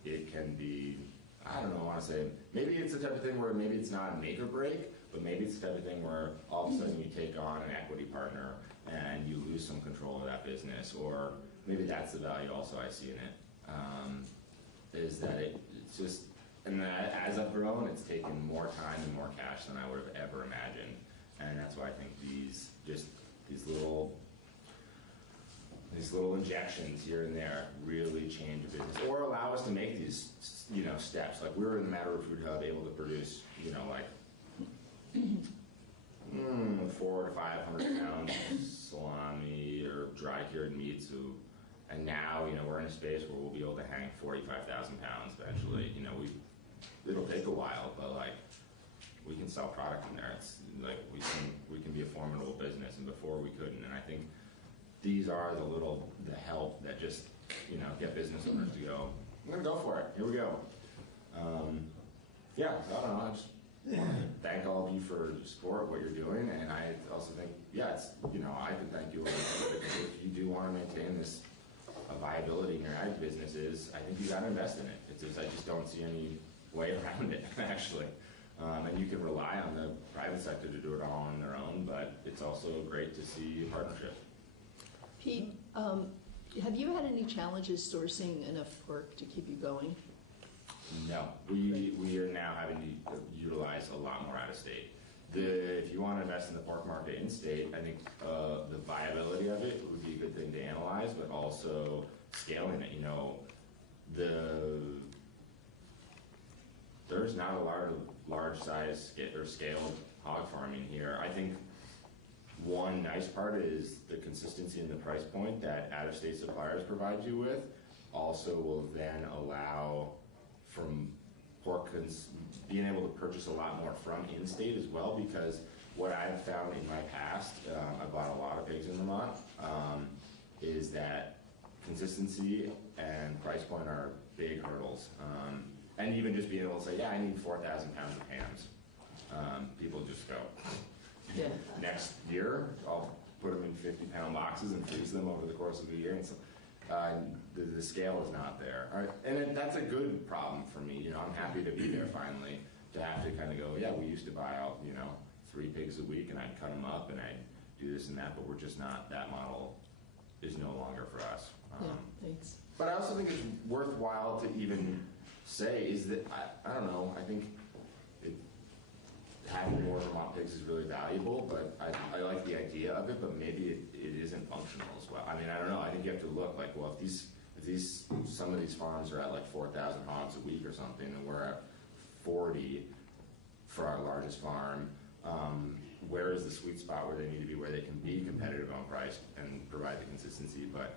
It can be, I want to say, maybe it's the type of thing where maybe it's not a make or break, but maybe it's the type of thing where all of a sudden you take on an equity partner and you lose some control of that business, or maybe that's the value also I see in it, is that it's just, and as I've grown, it's taken more time and more cash than I would have ever imagined, and that's why I think these little injections here and there really change a business, or allow us to make these, steps. Like we were in the Matter of Food Hub able to produce, 400 to 500 pounds salami or dry cured meats, and now, we're in a space where we'll be able to hang 45,000 pounds eventually. It'll take a while, but we can sell product in there. It's we can be a formidable business, and before we couldn't. And I think these are the help that just, get business owners to go, I'm gonna go for it. Here we go. I don't know. I just thank all of you for the support, what you're doing, and I also think, I can thank you if you do want to maintain this viability in your ag businesses. I think you got to invest in it. I just don't see any way around it, actually. And you can rely on the private sector to do it all on their own, but it's also great to see a partnership. Pete, have you had any challenges sourcing enough pork to keep you going? No, we are now having to utilize a lot more out of state. If you want to invest in the pork market in state, I think the viability of it would be a good thing to analyze, but also scaling it. There's not a large size or scaled hog farming here. I think one nice part is the consistency in the price point that out-of-state suppliers provide you with. Also will then allow from being able to purchase a lot more from in-state as well, because what I've found in my past, I bought a lot of pigs in Vermont, is that consistency and price point are big hurdles. And even just being able to say, I need 4,000 pounds of hams. People just go, next year, I'll put them in 50-pound boxes and freeze them over the course of a year. And so, the scale is not there. And that's a good problem for me. I'm happy to be there finally, to have to kind of go, we used to buy out, 3 pigs a week, and I'd cut them up, and I'd do this and that, but we're just not, that model is no longer for us. Thanks. But I also think it's worthwhile to even say is that, I don't know, I think having more Vermont pigs is really valuable, but I like the idea of it, but maybe it isn't functional as well. I don't know. I think you have to look like, well, if some of these farms are at 4,000 hogs a week or something, and we're at 40 for our largest farm, where is the sweet spot where they need to be, where they can be competitive on price and provide the consistency? But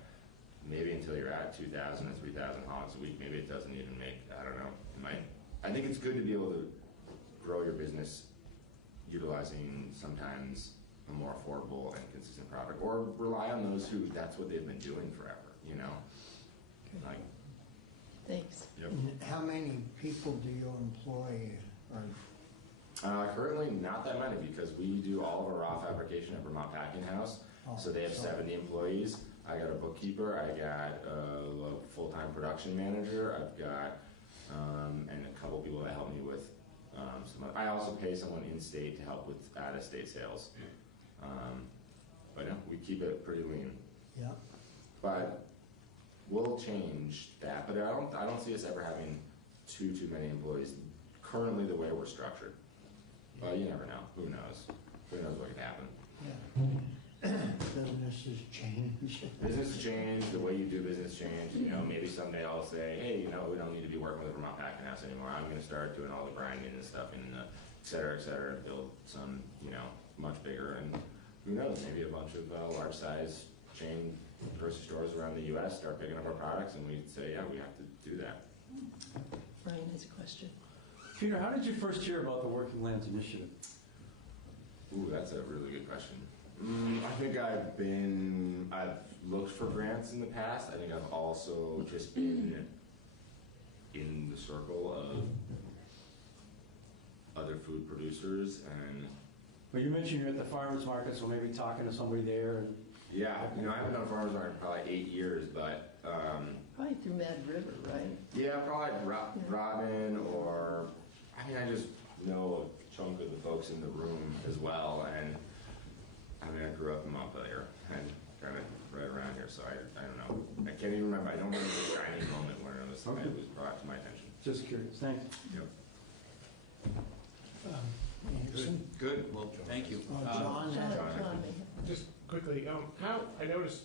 maybe until you're at 2,000 or 3,000 hogs a week, maybe it doesn't even make, I don't know. I think it's good to be able to grow your business utilizing sometimes a more affordable and consistent product, or rely on those who that's what they've been doing forever, Thanks. Yep. How many people do you employ? Currently not that many, because we do all of our raw fabrication at Vermont Packing House. So they have 70 employees. I got a bookkeeper, I got a full-time production manager, I've got and a couple people that help me with I also pay someone in-state to help with out-of-state sales. But no, we keep it pretty lean. Yeah. But we'll change that. But I don't see us ever having too many employees. Currently, the way we're structured. But you never know. Who knows? Who knows what could happen? Yeah. Businesses change. Business change, the way you do business change. You know, maybe someday I'll say, hey, you know, we don't need to be working with Vermont Packing House anymore. I'm going to start doing all the grinding and stuff and et cetera, and build some, you know, much bigger. And who knows, maybe a bunch of large size chain grocery stores around the U.S. start picking up our products and we'd say, yeah, we have to do that. Brian has a question. Peter, how did you first hear about the Working Lands Initiative? Ooh, that's a really good question. I think I've looked for grants in the past. I think I've also just been in the circle of other food producers and. Well, you mentioned you're at the farmers market, so maybe talking to somebody there. And yeah, you know, I haven't done farmers market in probably 8 years, but. Probably through Mad River, right? Yeah, probably Robin or, I mean, I just know a chunk of the folks in the room as well, and I mean, I grew up in Montpelier and kind of right around here, so I don't know. I can't even remember. I don't remember the shining moment when it was brought to my attention. Just curious. Thanks. Yep. Anderson? Good. Well, thank you. John. Just quickly, how I noticed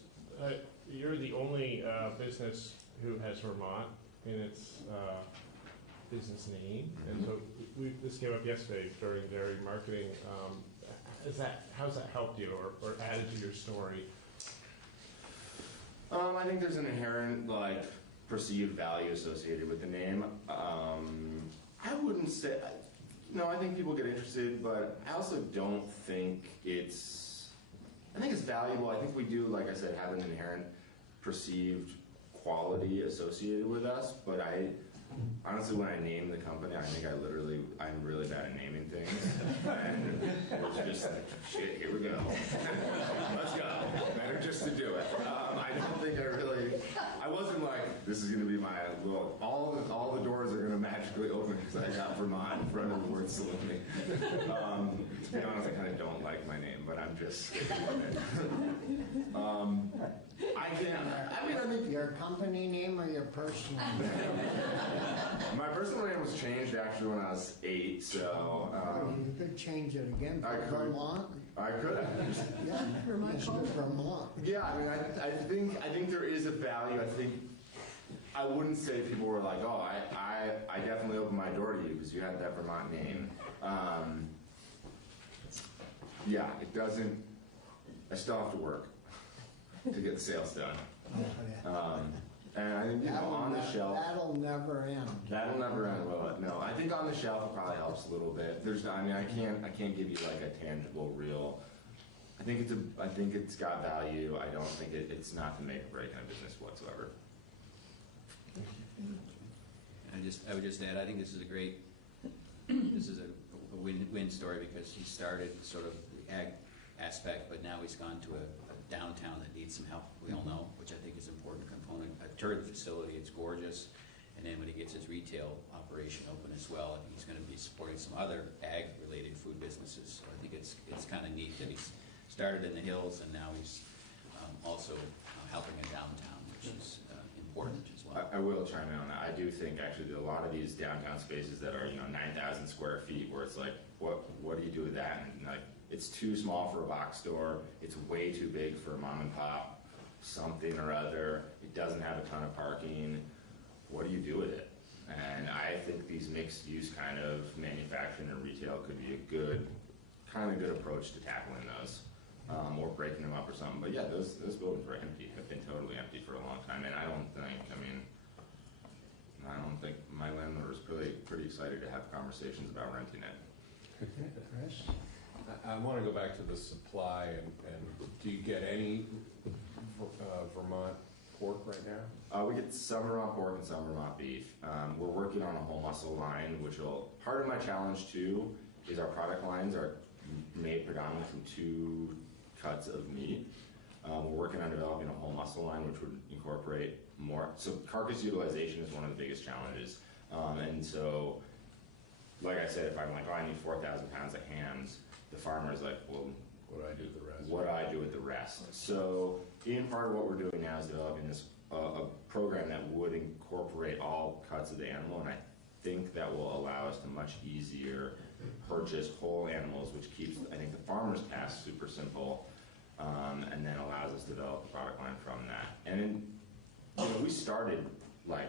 you're the only business who has Vermont in its business name, and so this came up yesterday during dairy marketing. How's that helped you or added to your story? I think there's an inherent like perceived value associated with the name. I wouldn't say. No, I think people get interested, but I also don't think it's. I think it's valuable. I think we do, like I said, have an inherent perceived quality associated with us. But honestly, when I name the company, I think I'm really bad at naming things. And it was just like, shit, here we go. Let's go. Better just to do it. I don't think I wasn't like, this is going to be my, well, all the doors are going to magically open because I got Vermont in front of the word salami. To be honest, I kind of don't like my name, but I'm just I think your company name or your personal name? My personal name was changed actually when I was 8, so. You could change it again I for could. Vermont. I could. Yeah, Mr. Vermont. Yeah, I mean, I think there is a value. I think I wouldn't say people were like, oh, I definitely opened my door to you because you had that Vermont name. Yeah, it doesn't. I still have to work to get the sales done. And I think on the shelf. That'll never end. That'll never end, will it? No, I think on the shelf it probably helps a little bit. I can't give you like a tangible, real. I think it's got value. I don't think it's not to make or break in a business whatsoever. I would just add, I think this is a win-win story because he started sort of the ag aspect, but now he's gone to a downtown that needs some help, we all know, which I think is an important component. I toured the facility, it's gorgeous, and then when he gets his retail operation open as well, I think he's going to be supporting some other ag-related food businesses. So I think it's kind of neat that he's started in the hills and now he's also helping in downtown, which is important as well. I will chime in on that. I do think actually that a lot of these downtown spaces that are 9,000 square feet, where it's like, what do you do with that? And like, it's too small for a box store. It's way too big for a mom and pop something or other. It doesn't have a ton of parking. What do you do with it? And I think these mixed use kind of manufacturing and retail could be a good approach to tackling those, or breaking them up or something. But yeah, those buildings were empty, have been totally empty for a long time. And I don't think my landlord was pretty excited to have conversations about renting it. Chris? I want to go back to the supply, and do you get any Vermont pork right now? We get some Vermont pork and some Vermont beef. We're working on a whole muscle line, part of my challenge too is our product lines are made predominantly from 2 cuts of meat. We're working on developing a whole muscle line, which would incorporate more. So carcass utilization is one of the biggest challenges. And so like I said, if I'm like, oh, I need 4,000 pounds of hams, the farmer's like, well, What do I do with the rest? what do I do with the rest? So in part of what we're doing now is developing this a program that would incorporate all cuts of the animal, and I think that will allow us to much easier purchase whole animals, which keeps, I think, the farmer's task super simple, and then allows us to develop a product line from that. And then, you know, we started like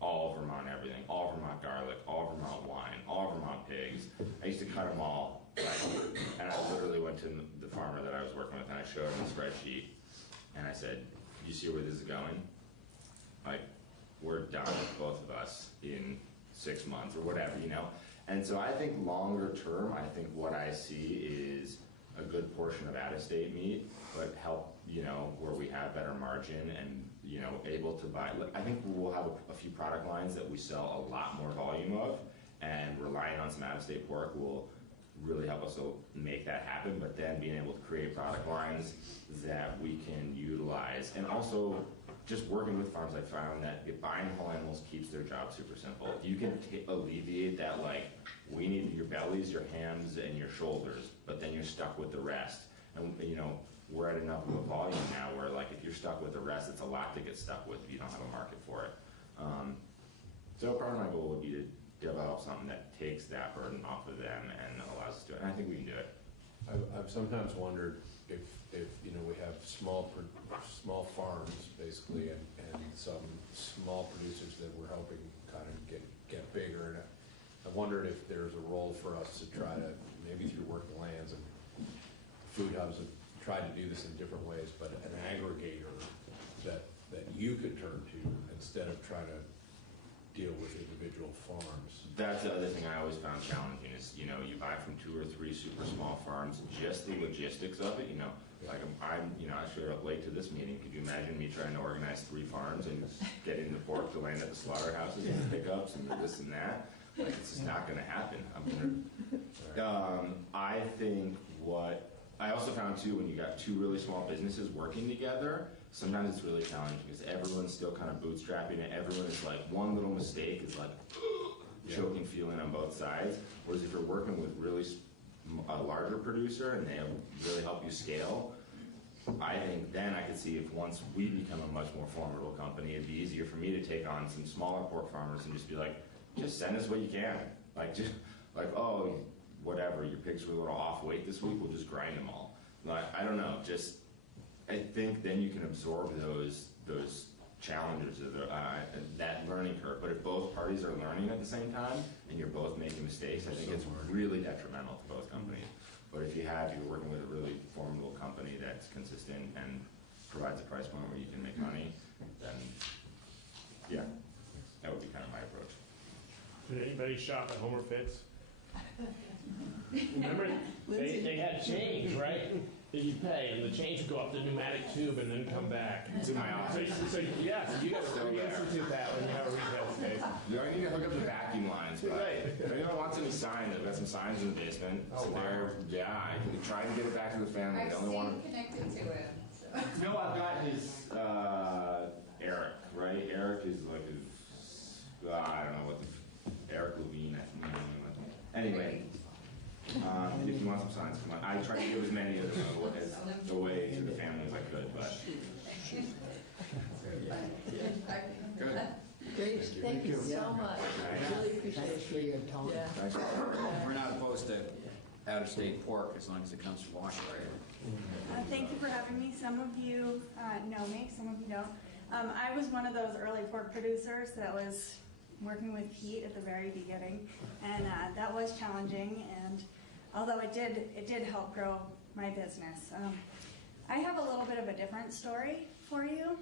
all Vermont everything, all Vermont garlic, all Vermont wine, all Vermont pigs. I used to cut them all, and I literally went to the farmer that I was working with, and I showed him the spreadsheet, and I said, you see where this is going? Like, we're done, both of us, in 6 months or whatever, you know? And so I think longer term, I think what I see is a good portion of out-of-state meat, but help, you know, where we have better margin and, you know, able to buy. I think we'll have a few product lines that we sell a lot more volume of, and relying on some out-of-state pork will really help us to make that happen, but then being able to create product lines that we can utilize. And also, just working with farms, I found that buying whole animals keeps their job super simple. If you can alleviate that, like, we need your bellies, your hams, and your shoulders, but then you're stuck with the rest. And, you know, we're at enough of a volume now where, like, if you're stuck with the rest, it's a lot to get stuck with if you don't have a market for it. So part of my goal would be to develop something that takes that burden off of them and allows us to do it. And I think we can do it. I've sometimes wondered if you know, we have small farms basically, and some small producers that we're helping kind of get bigger. And I wondered if there's a role for us to try to, maybe through Working Lands and food hubs, have tried to do this in different ways, but an aggregator that you could turn to instead of trying to deal with individual farms. That's the other thing I always found challenging is, you know, you buy from 2 or 3 super small farms, just the logistics of it, you know, like you know, I showed up late to this meeting. Could you imagine me trying to organize 3 farms and getting the pork to land at the slaughterhouses and the pickups and this and that? Like, it's just not gonna happen. I think what, I also found too, when you got 2 really small businesses working together, sometimes it's really challenging because everyone's still kind of bootstrapping it. Everyone is like, one little mistake is like choking feeling on both sides. Whereas if you're working with really a larger producer and they really help you scale, I think then I could see if once we become a much more formidable company, it'd be easier for me to take on some smaller pork farmers and just be like, just send us what you can. Like, just like, oh, whatever, your pigs were a little off weight this week, we'll just grind them all. Like, I don't know, just, I think then you can absorb those challenges of that learning curve. But if both parties are learning at the same time and you're both making mistakes, I think it's really detrimental to both companies. But if you're working with a really formidable company that's consistent and provides a price point where you can make money, then yeah, that would be kind of my approach. Did anybody shop at Homer Fitz? Remember, they had change, right? That you pay, and the change would go up the pneumatic tube and then come back. It's in my office. So yeah, so you got to reinstitute that when you have a retail space. You don't need to hook up the vacuum lines, but if anyone wants any signs, I've got some signs in the basement. Oh, so wow. Yeah, I can try to get it back to the family. I've They only want connected to him. So. No, I've got his Eric, right? Eric is like his, I don't know what the, Eric Levine, I think. Anyway, if you want some signs, come on. I tried to give as many of them as away to the family as I could, but. Good. Great, thank you so much. I really appreciate it. Thanks for your time. Yeah. We're not opposed to out-of-state pork as long as it comes from Washington. Thank you for having me. Some of you know me, some of you don't. I was one of those early pork producers that was working with Pete at the very beginning, and that was challenging, and although it did help grow my business. I have a little bit of a different story for you.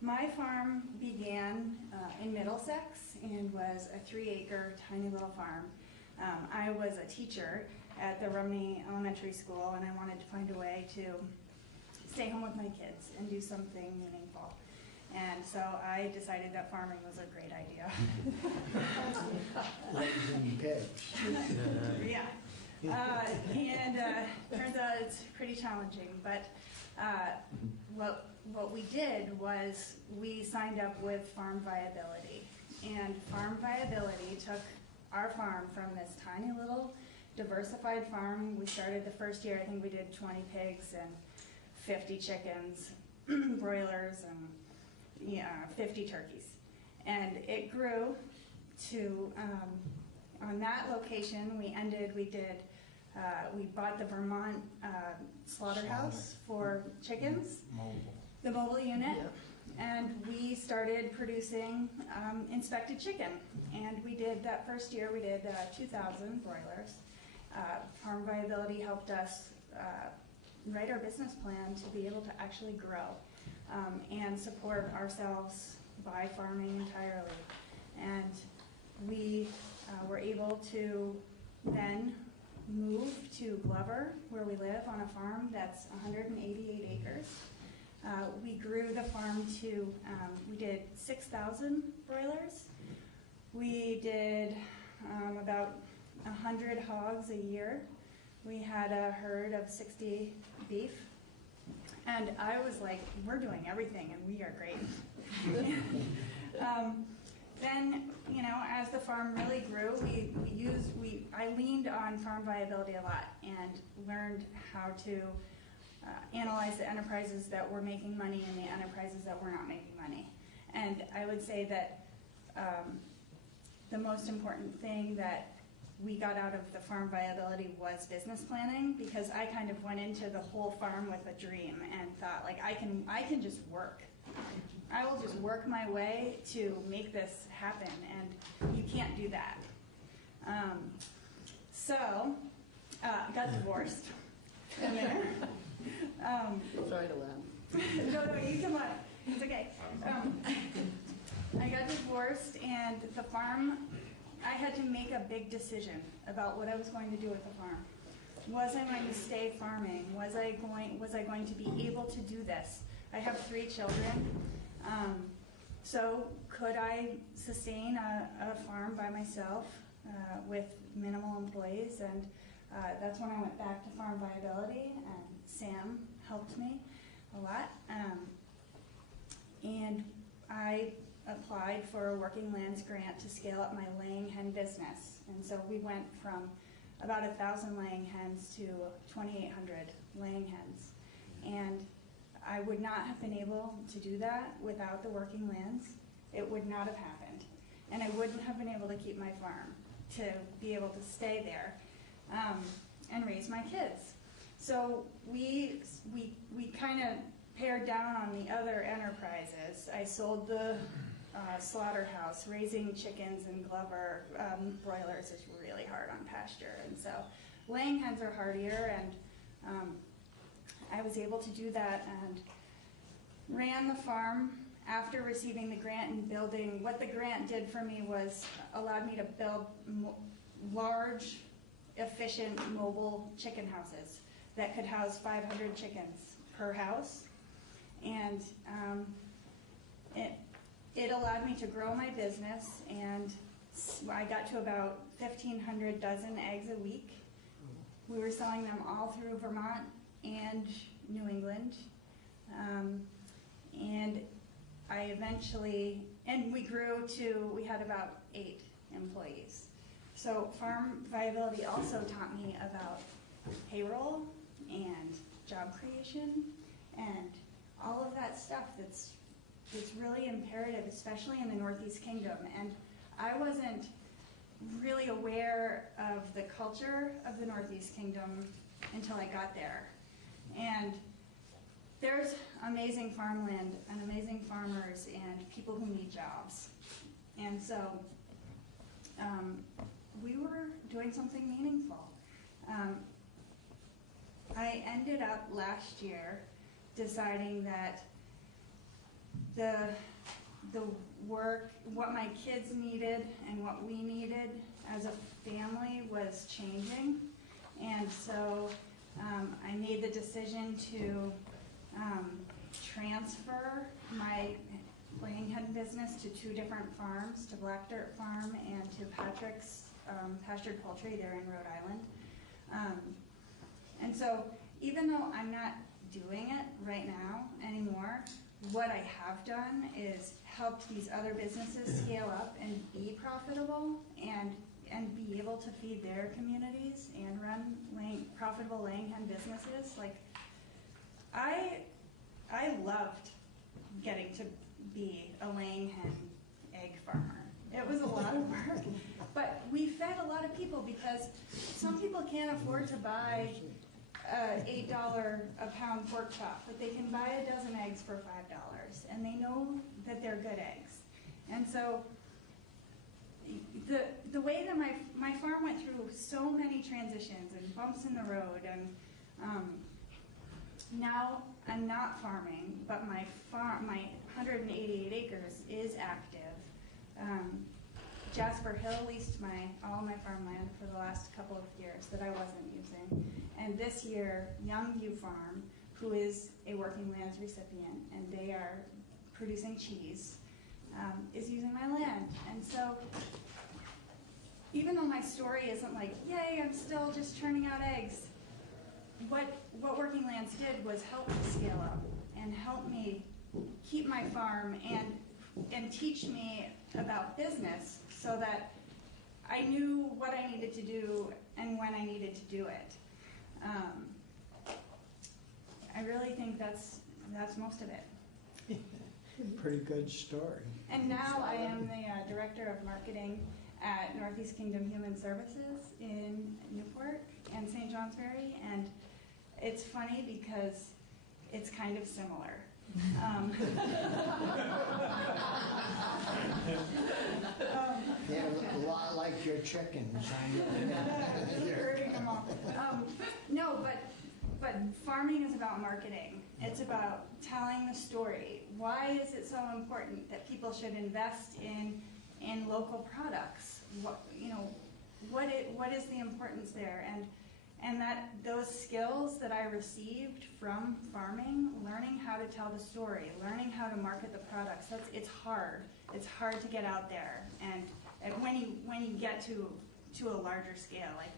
My farm began in Middlesex and was a 3-acre tiny little farm. I was a teacher at the Rumney Elementary School, and I wanted to find a way to stay home with my kids and do something meaningful. And so I decided that farming was a great idea. Raising pigs. Yeah. And turns out it's pretty challenging. But what we did was we signed up with Farm Viability. And Farm Viability took our farm from this tiny little diversified farm. We started the first year, I think we did 20 pigs and 50 chickens, broilers, and 50 turkeys. And it grew to, on that location, we bought the Vermont slaughterhouse for chickens, the mobile unit, and we started producing inspected chicken. And we did, that first year, we did 2,000 broilers. Farm Viability helped us write our business plan to be able to actually grow and support ourselves by farming entirely. And we were able to then move to Glover, where we live on a farm that's 188 acres. We grew the farm to, we did 6,000 broilers. We did about 100 hogs a year. We had a herd of 60 beef. And I was like, we're doing everything and we are great. Then, you know, as the farm really grew, I leaned on farm viability a lot and learned how to analyze the enterprises that were making money and the enterprises that were not making money. And I would say that the most important thing that we got out of the farm viability was business planning, because I kind of went into the whole farm with a dream and thought, like, I can just work. I will just work my way to make this happen, and you can't do that. So, got divorced. And then, Sorry to laugh. No, you can laugh. It's okay. I got divorced, and the farm, I had to make a big decision about what I was going to do with the farm. Was I going to stay farming? Was I going to be able to do this? I have 3 children. So could I sustain a farm by myself with minimal employees? And that's when I went back to farm viability, and Sam helped me a lot. And I applied for a Working Lands grant to scale up my laying hen business. And so we went from about 1,000 laying hens to 2,800 laying hens. And I would not have been able to do that without the Working Lands. It would not have happened. And I wouldn't have been able to keep my farm, to be able to stay there and raise my kids. So we kind of pared down on the other enterprises. I sold the slaughterhouse. Raising chickens in Glover, broilers is really hard on pasture. And so laying hens are hardier, and I was able to do that and ran the farm after receiving the grant and building. What the grant did for me was allowed me to build large, efficient, mobile chicken houses that could house 500 chickens per house. And it allowed me to grow my business, and I got to about 1,500 dozen eggs a week. We were selling them all through Vermont and New England. And I eventually, and we grew to, we had about 8 employees. So farm viability also taught me about payroll and job creation and all of that stuff that's really imperative, especially in the Northeast Kingdom. And I wasn't really aware of the culture of the Northeast Kingdom until I got there. And there's amazing farmland and amazing farmers and people who need jobs. And so we were doing something meaningful. I ended up last year deciding that the work, what my kids needed and what we needed as a family was changing. And so I made the decision to transfer my laying hen business to 2 different farms, to Black Dirt Farm and to Patrick's pastured poultry there in Rhode Island. And so even though I'm not doing it right now anymore, what I have done is helped these other businesses scale up and be profitable and and be able to feed their communities and run profitable laying hen businesses. Like, I loved getting to be a laying hen egg farmer. It was a lot of work, but we fed a lot of people because some people can't afford to buy $8 a pound pork chop, but they can buy a dozen eggs for $5, and they know that they're good eggs. And so the way that my farm went through so many transitions and bumps in the road, and now I'm not farming, but my 188 acres is active. Jasper Hill leased all my farmland for the last couple of years that I wasn't using. And this year, Youngview Farm, who is a Working Lands recipient, and they are producing cheese, is using my land. And so, even though my story isn't like, yay, I'm still just churning out eggs, what Working Lands did was help me scale up and help me keep my farm and teach me about business so that I knew what I needed to do and when I needed to do it. I really think that's most of it. Pretty good story. And now I am the Director of Marketing at Northeast Kingdom Human Services in Newport and St. Johnsbury, and it's funny because it's kind of similar. Yeah, a lot like your chickens. You're hurting them all. No, but farming is about marketing. It's about telling the story. Why is it so important that people should invest in local products? What is the importance there? And that those skills that I received from farming, learning how to tell the story, learning how to market the products, it's hard. It's hard to get out there. And when you get to a larger scale, like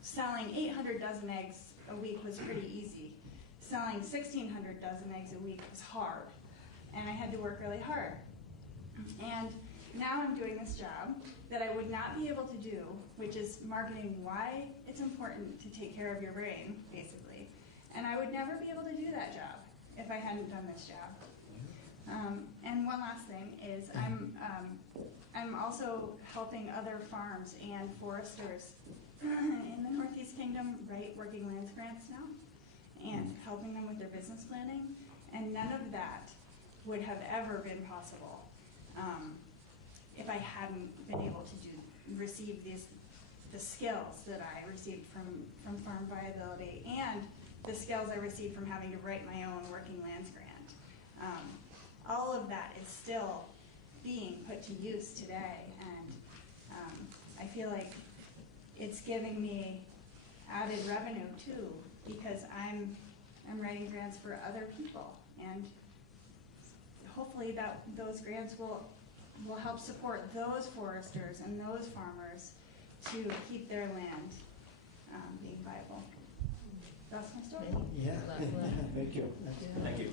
selling 800 dozen eggs a week was pretty easy. Selling 1,600 dozen eggs a week was hard. And I had to work really hard. And now I'm doing this job that I would not be able to do, which is marketing why it's important to take care of your brain, basically. And I would never be able to do that job if I hadn't done this job. And one last thing is I'm also helping other farms and foresters in the Northeast Kingdom write Working Lands grants now and helping them with their business planning. And none of that would have ever been possible if I hadn't been able to receive the skills that I received from farm viability and the skills I received from having to write my own Working Lands grant. All of that is still being put to use today, and I feel like it's giving me added revenue too, because I'm writing grants for other people, and hopefully those grants will help support those foresters and those farmers to keep their land being viable. That's my story. Yeah. Thank you. Thank you.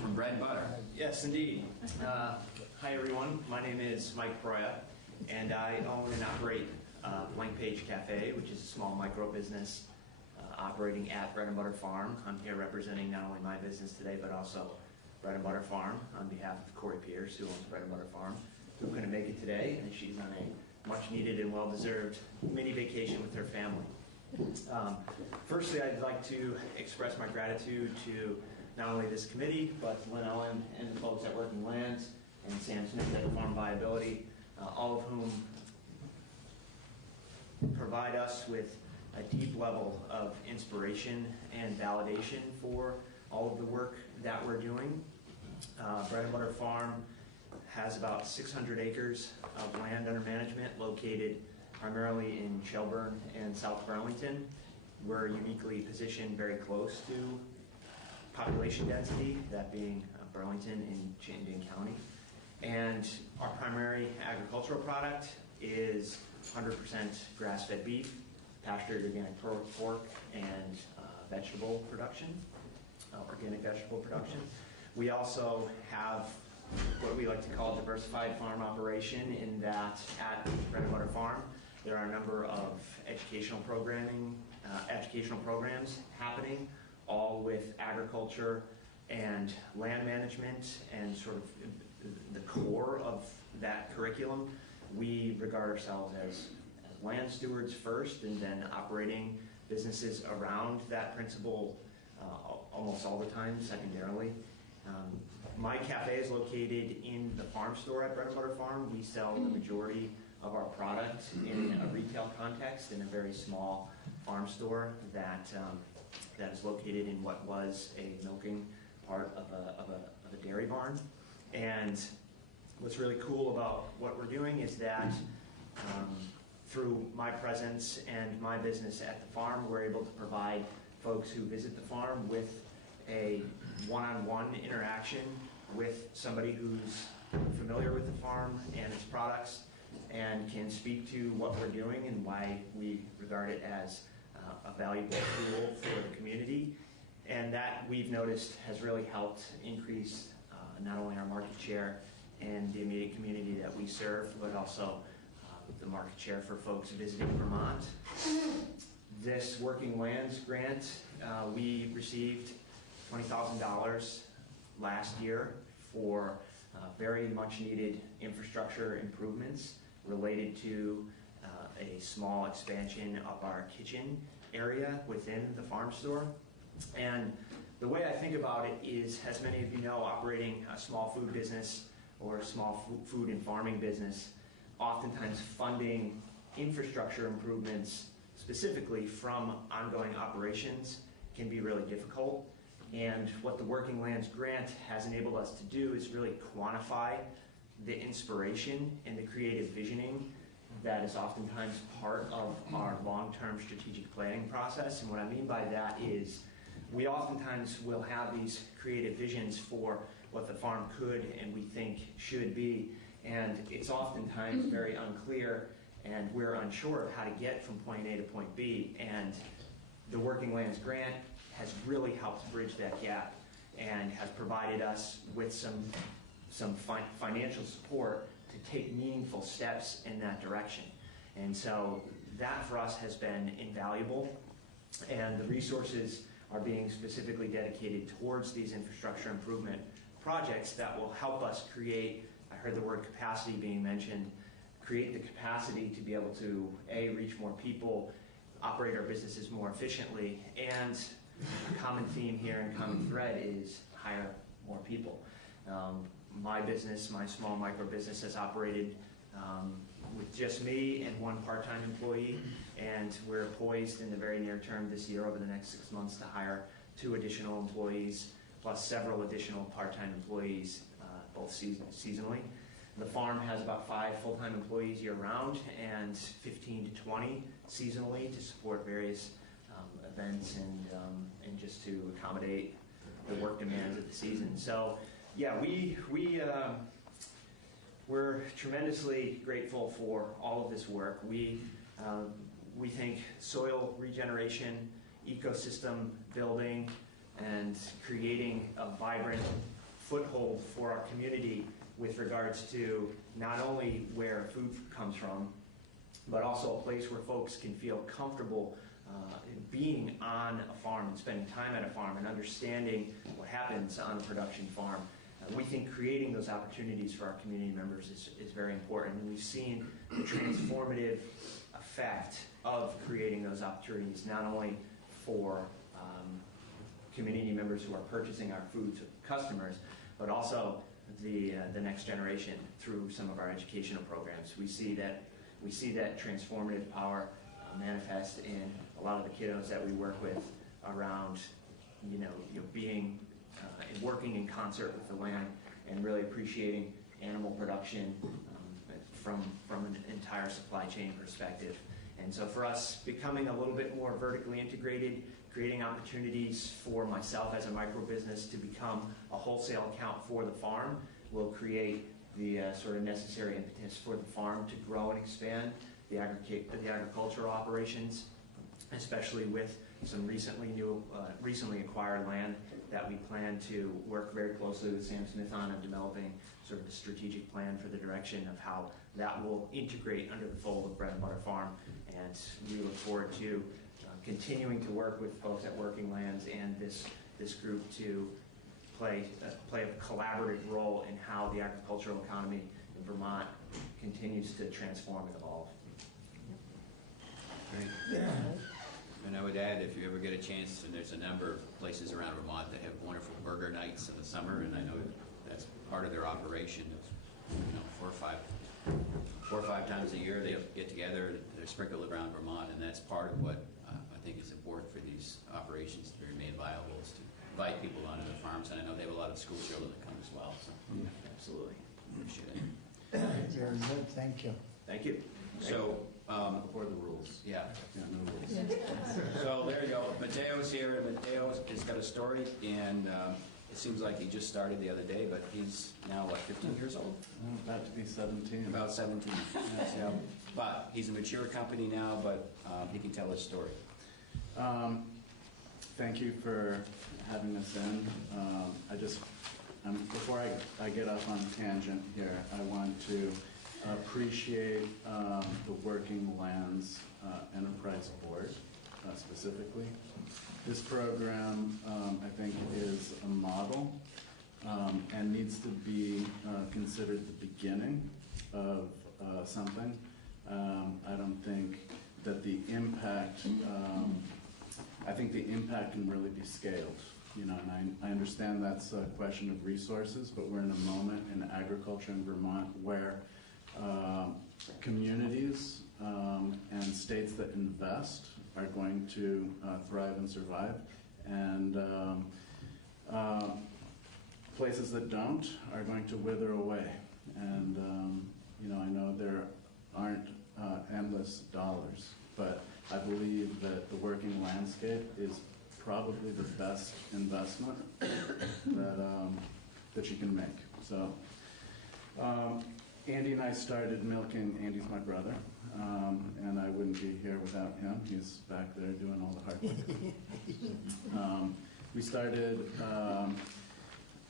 From Bread and Butter. Yes, indeed. Hi, everyone. My name is Mike Bratt, and I own and operate Blank Page Cafe, which is a small micro business operating at Bread and Butter Farm. I'm here representing not only my business today, but also Bread and Butter Farm on behalf of Corey Pierce, who owns Bread and Butter Farm, who couldn't make it today, and she's on a much-needed and well-deserved mini vacation with her family. Firstly, I'd like to express my gratitude to not only this committee, but Lynn Owen and the folks at Working Lands and Sam Smith at Farm Viability, all of whom provide us with a deep level of inspiration and validation for all of the work that we're doing. Bread and Butter Farm has about 600 acres of land under management located primarily in Shelburne and South Burlington. We're uniquely positioned very close to population density, that being Burlington and Chittenden County. And our primary agricultural product is 100% grass-fed beef, pastured organic pork, and vegetable production, organic vegetable production. We also have what we like to call diversified farm operation, in that at Bread and Butter Farm, there are a number of educational programs happening, all with agriculture and land management and sort of the core of that curriculum. We regard ourselves as land stewards first, and then operating businesses around that principle almost all the time secondarily. My cafe is located in the farm store at Bread and Butter Farm. We sell the majority of our product in a retail context in a very small farm store that is located in what was a milking part of a dairy barn. And what's really cool about what we're doing is that through my presence and my business at the farm, we're able to provide folks who visit the farm with a one-on-one interaction with somebody who's familiar with the farm and its products and can speak to what we're doing and why we regard it as a valuable tool for the community. And that, we've noticed, has really helped increase not only our market share and the immediate community that we serve, but also the market share for folks visiting Vermont. This Working Lands grant, we received $20,000 last year for very much needed infrastructure improvements related to a small expansion of our kitchen area within the farm store. And the way I think about it is, as many of you know, operating a small food business or a small food and farming business, oftentimes funding infrastructure improvements specifically from ongoing operations can be really difficult. And what the Working Lands grant has enabled us to do is really quantify the inspiration and the creative visioning that is oftentimes part of our long-term strategic planning process. And what I mean by that is, we oftentimes will have these creative visions for what the farm could and we think should be, and it's oftentimes very unclear, and we're unsure of how to get from point A to point B. And the Working Lands grant has really helped bridge that gap and has provided us with some financial support to take meaningful steps in that direction. And so that for us has been invaluable, and the resources are being specifically dedicated towards these infrastructure improvement projects that will help us create, I heard the word capacity being mentioned, create the capacity to be able to, A, reach more people, operate our businesses more efficiently, and a common theme here and common thread is hire more people. My business, my small micro business, has operated with just me and one part-time employee, and we're poised in the very near term this year, over the next 6 months, to hire 2 additional employees, plus several additional part-time employees, both seasonally. The farm has about 5 full-time employees year-round and 15 to 20 seasonally to support various events and just to accommodate the work demands of the season. So, yeah, we're tremendously grateful for all of this work. We think soil regeneration, ecosystem building, and creating a vibrant foothold for our community with regards to not only where food comes from, but also a place where folks can feel comfortable being on a farm and spending time at a farm and understanding what happens on a production farm. We think creating those opportunities for our community members is very important, and we've seen the transformative effect of creating those opportunities, not only for community members who are purchasing our food to customers, but also the next generation through some of our educational programs. We see that transformative power manifest in a lot of the kiddos that we work with around, being and working in concert with the land and really appreciating animal production from an entire supply chain perspective. And so for us, becoming a little bit more vertically integrated, creating opportunities for myself as a micro business to become a wholesale account for the farm will create the sort of necessary impetus for the farm to grow and expand the agricultural operations, especially with some recently acquired land that we plan to work very closely with Sam Smith on developing sort of the strategic plan for the direction of how that will integrate under the fold of Bread and Butter Farm. And we look forward to continuing to work with folks at Working Lands and this group to play a collaborative role in how the agricultural economy in Vermont continues to transform and evolve. Great. And I would add, if you ever get a chance, and there's a number of places around Vermont that have wonderful burger nights in the summer, and I know that's part of their operation. You know, four or five times a year they get together. They're sprinkled around Vermont, and that's part of what I think is important for these operations to remain viable, is to invite people onto the farms. And I know they have a lot of school children that come as well. So absolutely, appreciate it. Very good, thank you. Thank you. So. Before the rules. Yeah, no rules. So there you go. Mateo's here, and Mateo has got a story, and it seems like he just started the other day, but he's now, what, 15 years old? About to be 17. About 17. Yeah. But he's a mature company now, but he can tell his story. Thank you for having us in. Before I get off on a tangent here, I want to appreciate the Working Lands Enterprise Board specifically. This program, I think, is a model and needs to be considered the beginning of something. I don't think that the impact, I think the impact can really be scaled. You know, and I understand that's a question of resources, but we're in a moment in agriculture in Vermont where communities and states that invest are going to thrive and survive, and places that don't are going to wither away. And you know, I know there aren't endless dollars, but I believe that the working landscape is probably the best investment that you can make. So. Andy and I started milking. Andy's my brother, and I wouldn't be here without him. He's back there doing all the hard work. We started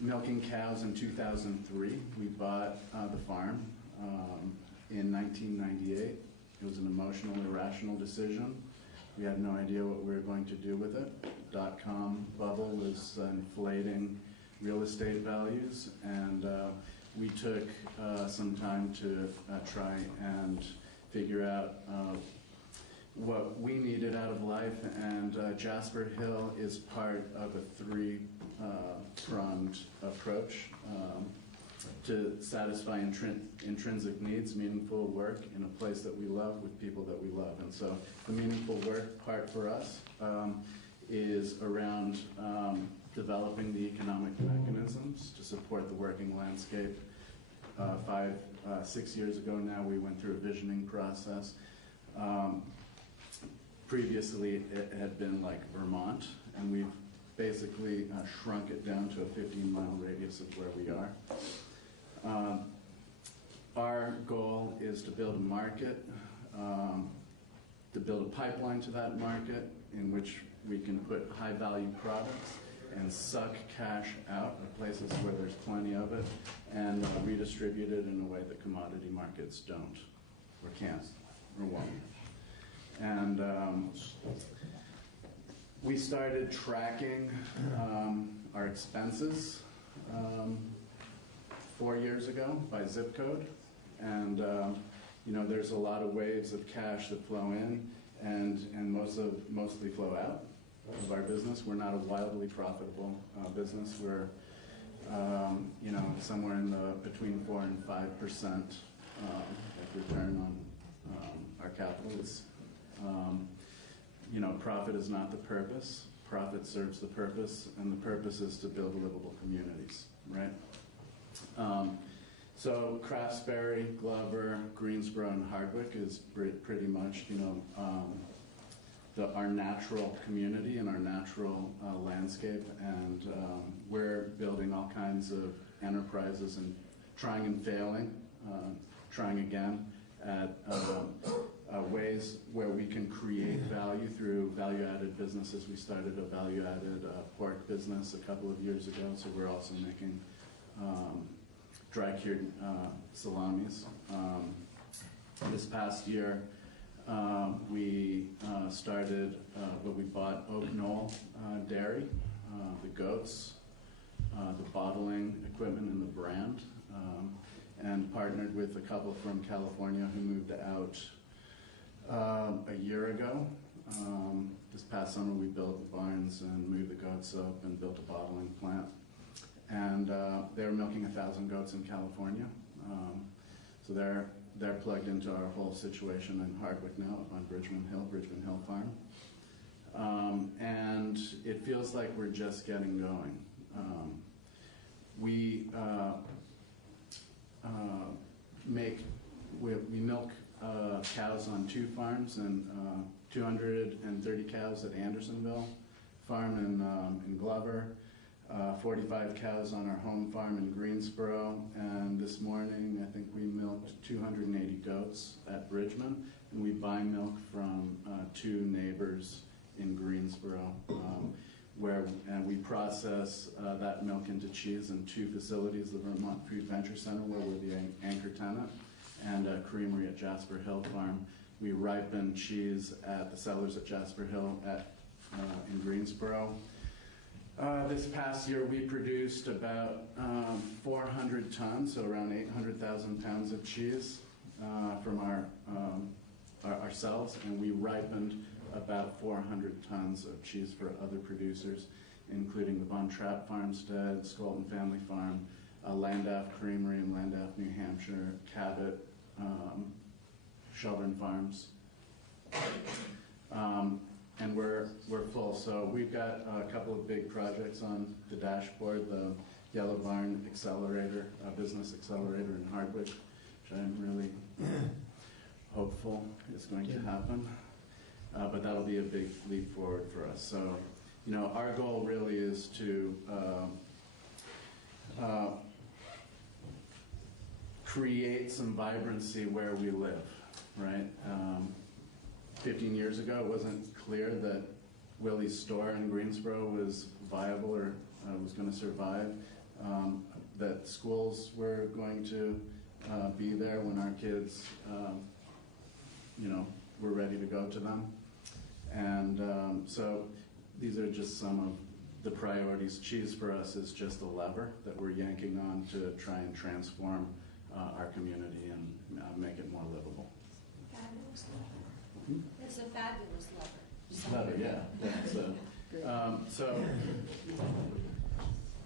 milking cows in 2003. We bought the farm in 1998. It was an emotional, irrational decision. We had no idea what we were going to do with it. .com bubble was inflating real estate values, and we took some time to try and figure out what we needed out of life, and Jasper Hill is part of a three-pronged approach to satisfy intrinsic needs, meaningful work in a place that we love with people that we love. And so the meaningful work part for us is around developing the economic mechanisms to support the working landscape. 6 years ago now, we went through a visioning process. Previously, it had been like Vermont, and we've basically shrunk it down to a 15-mile radius of where we are. Our goal is to build a market, to build a pipeline to that market in which we can put high-value products and suck cash out of places where there's plenty of it, and redistribute it in a way that commodity markets don't, or can't, or won't. And we started tracking our expenses 4 years ago by zip code, and you know, there's a lot of waves of cash that flow in and mostly flow out of our business. We're not a wildly profitable business. We're you know, somewhere in the between 4 and 5% return on our capital. It's, you know, profit is not the purpose. Profit serves the purpose, and the purpose is to build livable communities, right? So Craftsbury, Glover, Greensboro, and Hardwick is pretty much, you know, our natural community and our natural landscape, and we're building all kinds of enterprises and trying and failing, trying again at ways where we can create value through value-added businesses. We started a value-added pork business a couple of years ago, so we're also making dry-cured salamis. This past year, we started, we bought Oak Knoll Dairy, the goats, the bottling equipment and the brand, and partnered with a couple from California who moved out a year ago. This past summer we built the barns and moved the goats up and built a bottling plant. And they were milking 1,000 goats in California. So they're plugged into our whole situation in Hardwick now, up on Bridgman Hill Farm. And it feels like we're just getting going. We milk cows on 2 farms, and 230 cows at Andersonville Farm in Glover, 45 cows on our home farm in Greensboro, and this morning I think we milked 280 goats at Bridgman, and we buy milk from 2 neighbors in Greensboro, where we process that milk into cheese in 2 facilities, the Vermont Food Venture Center, where we're the anchor tenant, and a creamery at Jasper Hill Farm. We ripen cheese at the cellars at Jasper Hill in Greensboro. This past year we produced about 400 tons, so around 800,000 pounds of cheese from ourselves, and we ripened about 400 tons of cheese for other producers, including the Von Trapp Farmstead, Skolton Family Farm, Landaff Creamery in Landaff, New Hampshire, Cabot, Shelburne Farms. And we're full. So we've got a couple of big projects on the dashboard, the Yellow Barn Accelerator, Business Accelerator in Hardwick, which I'm really hopeful is going to happen. But that'll be a big leap forward for us. So, you know, our goal really is to create some vibrancy where we live, right? 15 years ago, it wasn't clear that Willie's store in Greensboro was viable or was going to survive, that schools were going to be there when our kids, you know, were ready to go to them. And so these are just some of the priorities. Cheese for us is just a lever that we're yanking on to try and transform our community and make it more livable. Fabulous lever. It's a fabulous lever. Lever, yeah. So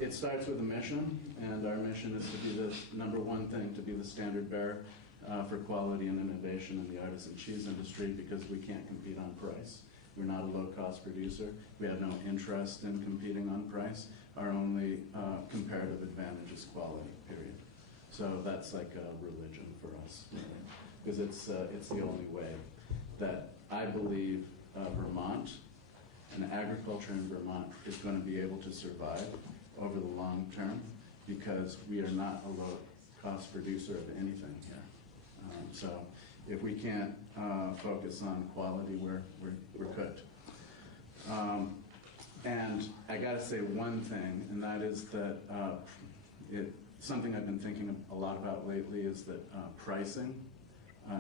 it starts with a mission, and our mission is to be the #1 thing, to be the standard bearer for quality and innovation in the artisan cheese industry, because we can't compete on price. We're not a low-cost producer. We have no interest in competing on price. Our only comparative advantage is quality, period. So that's like a religion for us, because it's the only way that I believe Vermont and agriculture in Vermont is going to be able to survive over the long term, because we are not a low-cost producer of anything here. So if we can't focus on quality, we're cooked. And I got to say one thing, and that is that something I've been thinking a lot about lately is that pricing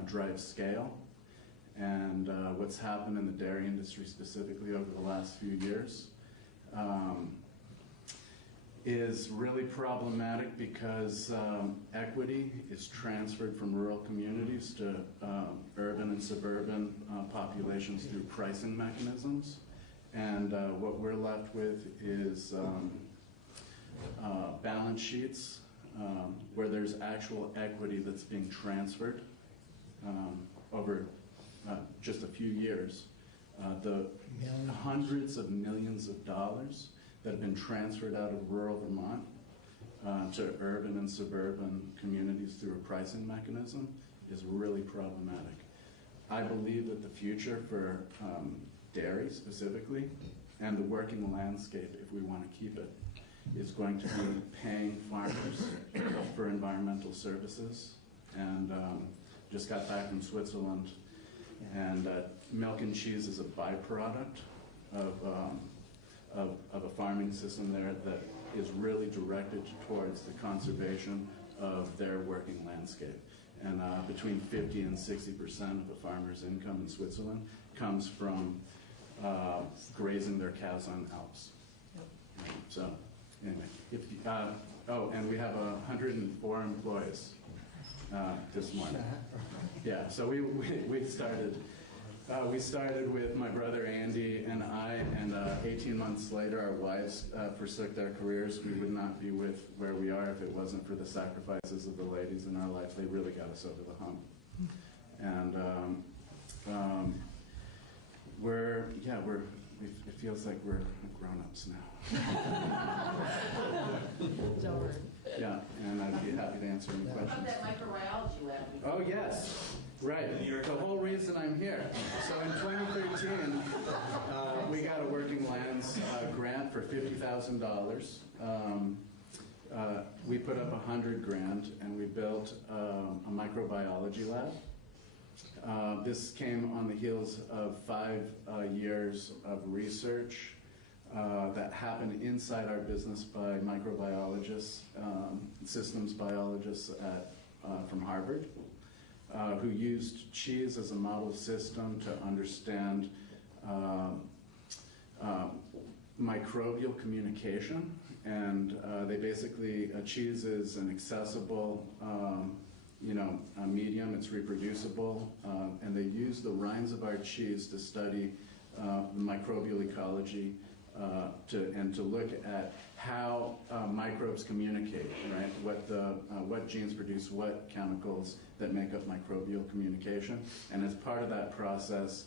drives scale. And what's happened in the dairy industry specifically over the last few years is really problematic, because equity is transferred from rural communities to urban and suburban populations through pricing mechanisms. And what we're left with is balance sheets where there's actual equity that's being transferred over just a few years. The hundreds of millions of dollars that have been transferred out of rural Vermont to urban and suburban communities through a pricing mechanism is really problematic. I believe that the future for dairy specifically, and the working landscape, if we want to keep it, is going to be paying farmers for environmental services. And just got back from Switzerland, and milk and cheese is a byproduct of a farming system there that is really directed towards the conservation of their working landscape. And between 50 and 60% of a farmer's income in Switzerland comes from grazing their cows on Alps. So, anyway, and we have 104 employees this morning. Yeah, so we started. We started with my brother Andy and I, and 18 months later, our wives forsook their careers. We would not be with where we are if it wasn't for the sacrifices of the ladies in our life. They really got us over the hump. And it feels like we're grown-ups now. Don't worry. Yeah, and I'd be happy to answer any questions. How about that microbiology lab? Oh, yes. Right. The whole reason I'm here. So in 2013, we got a Working Lands grant for $50,000. We put up $100,000, and we built a microbiology lab. This came on the heels of 5 years of research that happened inside our business by microbiologists, systems biologists from Harvard, who used cheese as a model system to understand microbial communication. And they basically, cheese is an accessible a medium, it's reproducible, and they use the rinds of our cheese to study the microbial ecology and to look at how microbes communicate, right? What genes produce what chemicals that make up microbial communication. And as part of that process,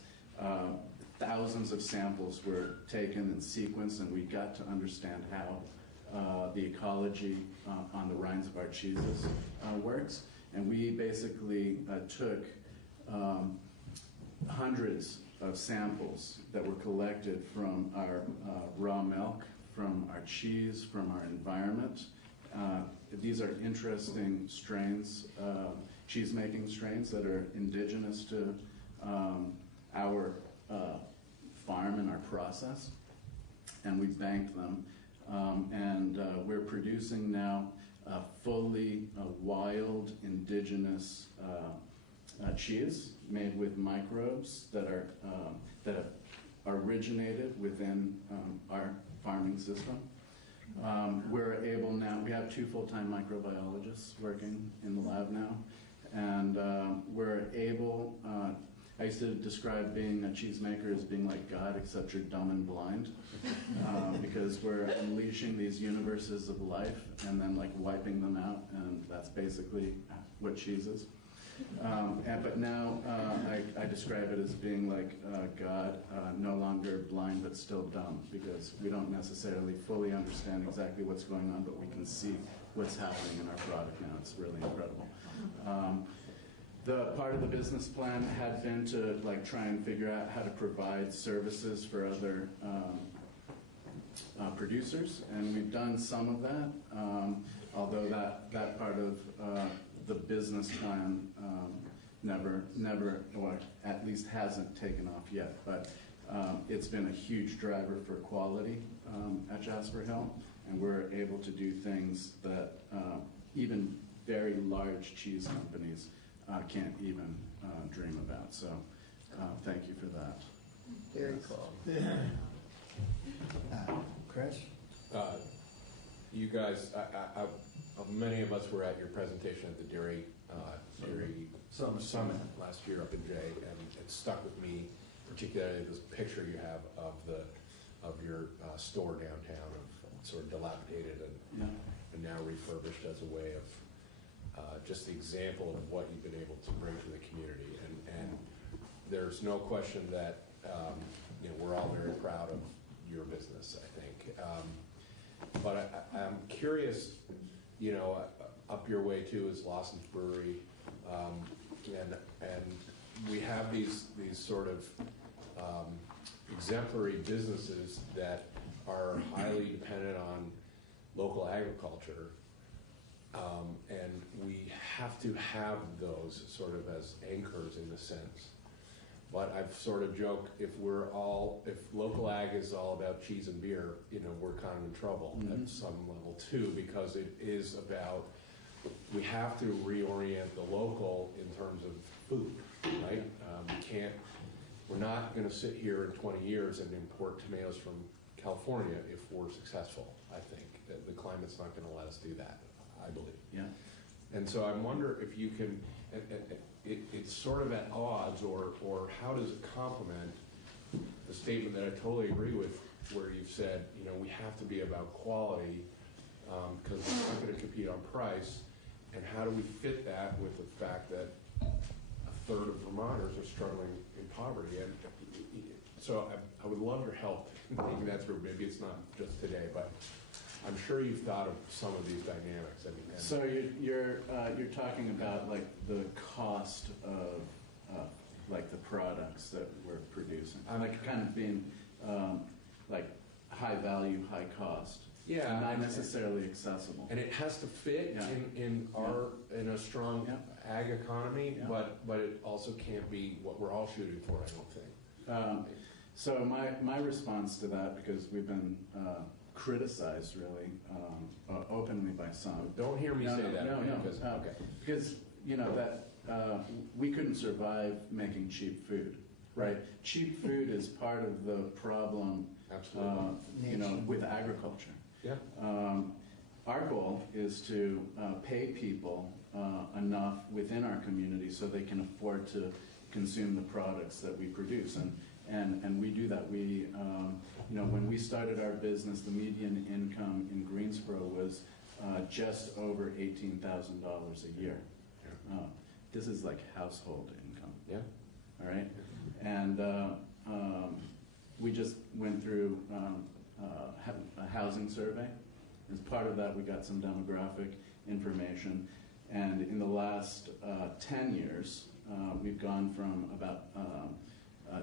thousands of samples were taken and sequenced, and we got to understand how the ecology on the rinds of our cheeses works. And we basically took hundreds of samples that were collected from our raw milk, from our cheese, from our environment. These are interesting strains, cheese-making strains that are indigenous to our farm and our process. And we banked them. We're producing now fully wild, indigenous cheese made with microbes that have originated within our farming system. We're able now, we have 2 full-time microbiologists working in the lab now, and we're able, I used to describe being a cheesemaker as being like God, except you're dumb and blind, because we're unleashing these universes of life and then like wiping them out, and that's basically what cheese is. But now I describe it as being like God, no longer blind but still dumb, because we don't necessarily fully understand exactly what's going on, but we can see what's happening in our product now. It's really incredible. The part of the business plan had been to like try and figure out how to provide services for other producers, and we've done some of that, although that part of the business plan never, or at least hasn't taken off yet. But it's been a huge driver for quality at Jasper Hill, and we're able to do things that even very large cheese companies can't even dream about. So thank you for that. Very cool. Chris? You guys, many of us were at your presentation at the Dairy Summit last year up in Jay, and it stuck with me, particularly this picture you have of your store downtown, of sort of dilapidated and now refurbished as a way of just the example of what you've been able to bring to the community. And there's no question that we're all very proud of your business, I think. But I'm curious, up your way too is Lawson's Brewery, and we have these sort of exemplary businesses that are highly dependent on local agriculture, and we have to have those sort of as anchors in a sense. But I've sort of joked, if local ag is all about cheese and beer, we're kind of in trouble at some level too, because it is about we have to reorient the local in terms of food, right? We're not gonna sit here in 20 years and import tomatoes from California if we're successful, I think. The climate's not gonna let us do that, I believe. Yeah. And so I wonder if you can, it's sort of at odds, or how does it complement the statement that I totally agree with, where you've said, we have to be about quality, because we're not gonna compete on price, and how do we fit that with the fact that a third of Vermonters are struggling in poverty? And so I would love your help in thinking that through. Maybe it's not just today, but I'm sure you've thought of some of these dynamics. So you're talking about like the cost of like the products that we're producing, like kind of being like high value, high cost. Yeah, and not necessarily accessible. And it has to fit in a strong ag economy, but it also can't be what we're all shooting for, I don't think. So my response to that, because we've been criticized really openly by some. Don't hear me say that. Because that we couldn't survive making cheap food, right? Cheap food is part of the problem. Absolutely. With agriculture. Yeah. Our goal is to pay people enough within our community so they can afford to consume the products that we produce, and we do that. We, when we started our business, the median income in Greensboro was just over $18,000 a year. This is like household income. Yeah. All right, and we just went through a housing survey. As part of that, we got some demographic information, and in the last 10 years, we've gone from about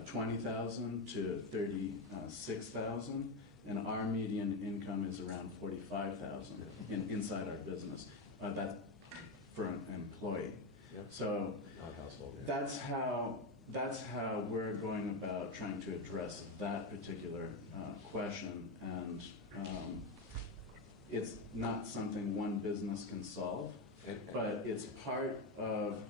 20,000 to 36,000, and our median income is around 45,000 inside our business. That's for an employee. Yep. So not household. Yeah. That's how we're going about trying to address that particular question, and it's not something one business can solve, but it's part of.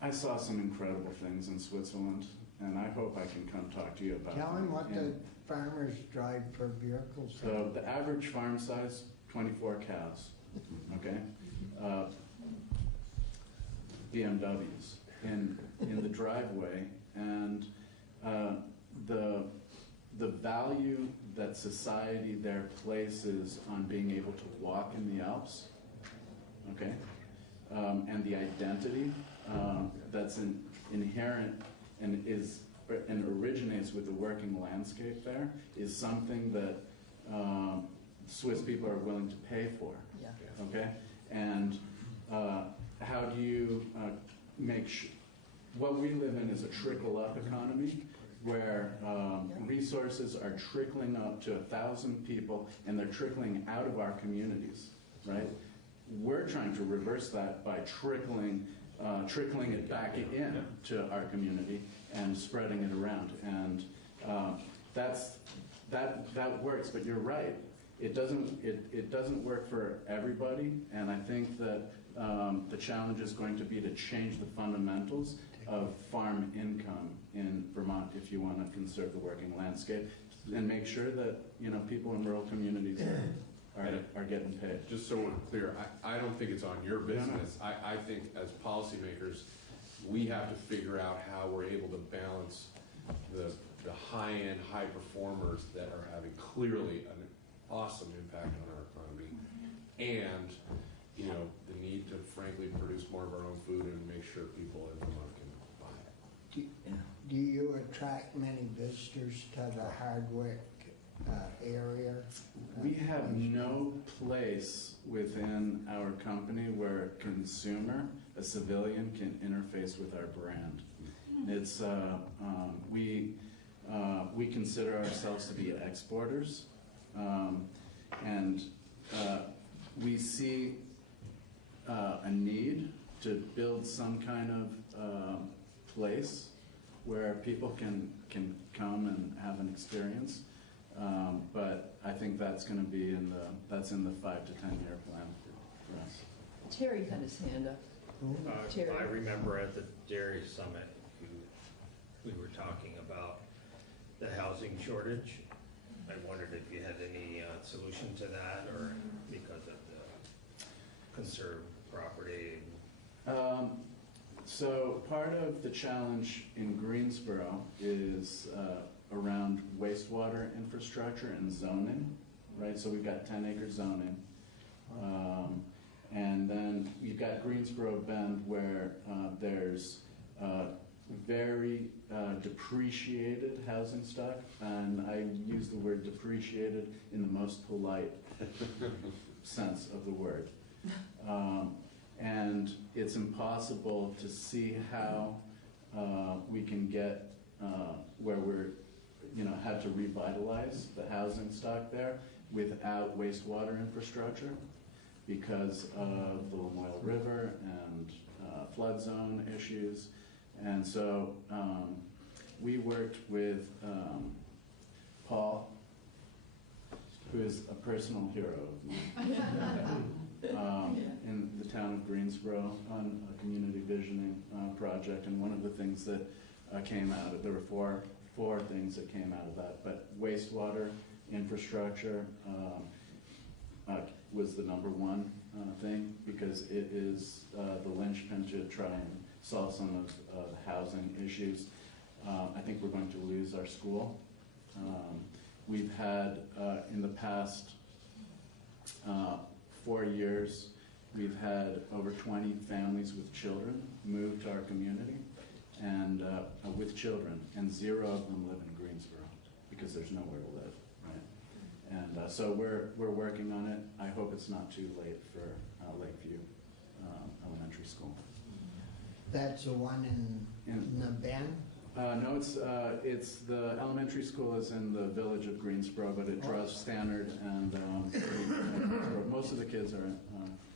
I saw some incredible things in Switzerland, and I hope I can come talk to you about. Tell them what the farmers drive for vehicles. So the average farm size, 24 cows. Okay. BMWs in the driveway, and the value that society there places on being able to walk in the Alps, okay, and the identity that's inherent and originates with the working landscape there is something that Swiss people are willing to pay for. Yeah. Okay, and how do you make sure? What we live in is a trickle-up economy, where resources are trickling up to 1,000 people, and they're trickling out of our communities, right? We're trying to reverse that by trickling it back in to our community and spreading it around, and that works. But you're right. It doesn't work for everybody, and I think that the challenge is going to be to change the fundamentals of farm income in Vermont if you want to conserve the working landscape and make sure that people in rural communities are getting paid. Just so we're clear, I don't think it's on your business. I think as policymakers, we have to figure out how we're able to balance the high-end, high performers that are having clearly an awesome impact on our economy, and the need to frankly produce more of our own food and make sure people in Vermont can buy it. Do you attract many visitors to the Hardwick area? We have no place within our company where a consumer, a civilian, can interface with our brand. It's we consider ourselves to be exporters, and we see a need to build some kind of place where people can come and have an experience. But I think that's going to be in the 5 to 10 year plan for us. Terry had his hand up. Terry. I remember at the Dairy Summit, we were talking about the housing shortage. I wondered if you had any solution to that, or because of the conserved property. So part of the challenge in Greensboro is around wastewater infrastructure and zoning, right? So we've got 10-acre zoning. And then you've got Greensboro Bend where there's very depreciated housing stock, and I use the word depreciated in the most polite sense of the word. And it's impossible to see how we can get where we're, had to revitalize the housing stock there without wastewater infrastructure because of the Lamoille River and flood zone issues. And so we worked with Paul, who is a personal hero of mine, in the town of Greensboro on a community visioning project. And one of the things that came out of, there were four things that came out of that, but wastewater infrastructure was the number one thing, because it is the linchpin to try and solve some of the housing issues. I think we're going to lose our school. We've had, in the past 4 years, we've had over 20 families with children move to our community, and with children, and 0 of them live in Greensboro because there's nowhere to live, right? And so we're working on it. I hope it's not too late for Lakeview Elementary School. That's the one in the Bend? No, it's the elementary school is in the village of Greensboro, but it draws Stannard, and most of the kids are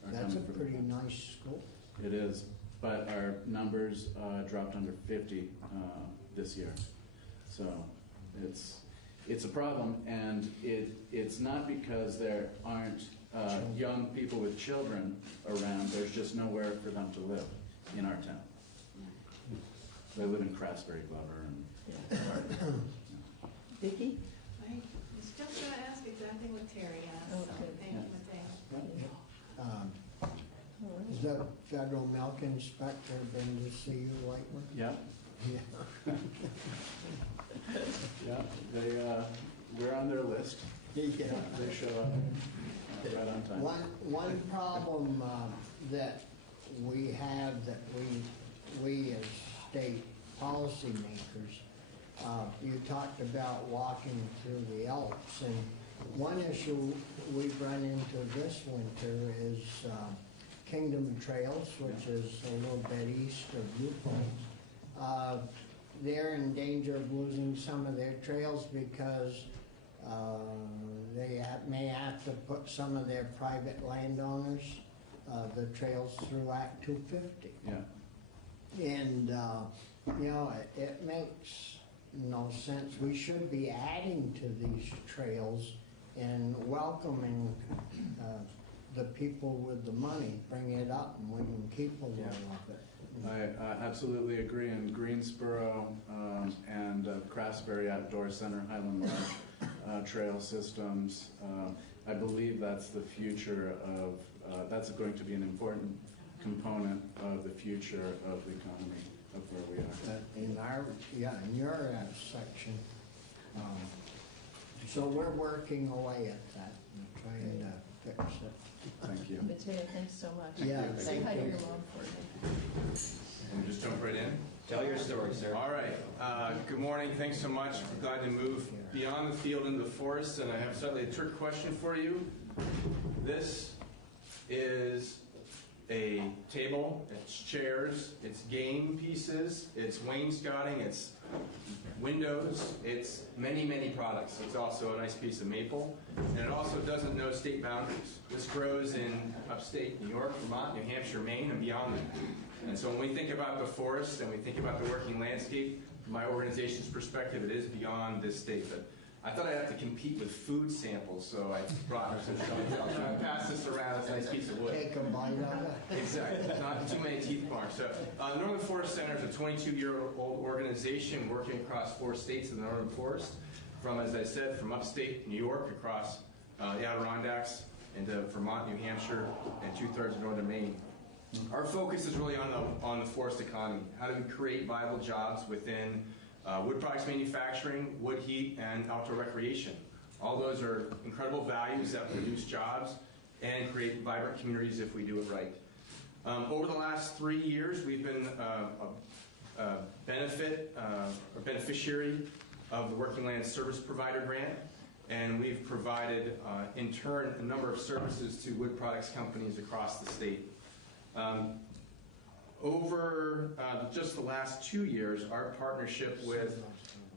That's a coming from pretty nice school. It is, but our numbers dropped under 50 this year, so it's a problem, and it's not because there aren't young people with children around. There's just nowhere for them to live in our town. They live in Craftsbury, Glover, and Vicki? I was just going to ask exactly what Terry asked, so thank you, Matteo. Has the federal milk inspector been to see you lately? Yeah. Yeah. Yeah, we're on their list. Yeah. They show up right on time. One problem that we have, that we as state policymakers, you talked about walking through the Alps, and one issue we've run into this winter is Kingdom Trails, which is a little bit east of Viewpoint. They're in danger of losing some of their trails because they may have to put some of their private landowners the trails through Act 250. Yeah. And, it makes no sense. We should be adding to these trails and welcoming the people with the money, bring it up, and we can keep a little of it. I absolutely agree. In Greensboro and Craftsbury Outdoor Center, Highland Lodge trail systems, I believe that's the future of, that's going to be an important component of the future of the economy of where we are. In your section. So we're working away at that and trying to fix it. Thank you. Matteo, thanks so much. Yeah, Say hi to your mom for me. And just jump right in. Tell your story, sir. All right. Good morning. Thanks so much. We're glad to move beyond the field into the forest, and I have slightly a trick question for you. This is a table, it's chairs, it's game pieces, it's wainscoting, it's windows, it's many, many products. It's also a nice piece of maple, and it also doesn't know state boundaries. This grows in upstate New York, Vermont, New Hampshire, Maine, and beyond that. And so when we think about the forest and we think about the working landscape, from my organization's perspective, it is beyond this state. But I thought I'd have to compete with food samples, so I brought some. I'll try to pass this around. It's a nice piece of wood. Take a bite of it. Exactly. Not too many teeth marks. So, Northern Forest Center is a 22-year-old organization working across 4 states in the Northern Forest, from, as I said, from upstate New York across the Adirondacks into Vermont, New Hampshire, and 2/3 of northern Maine. Our focus is really on the forest economy. How do we create viable jobs within wood products manufacturing, wood heat, and outdoor recreation? All those are incredible values that produce jobs and create vibrant communities if we do it right. Over the last 3 years, we've been a beneficiary of the Working Land Service Provider Grant, and we've provided, in turn, a number of services to wood products companies across the state. Over just the last 2 years, our partnership with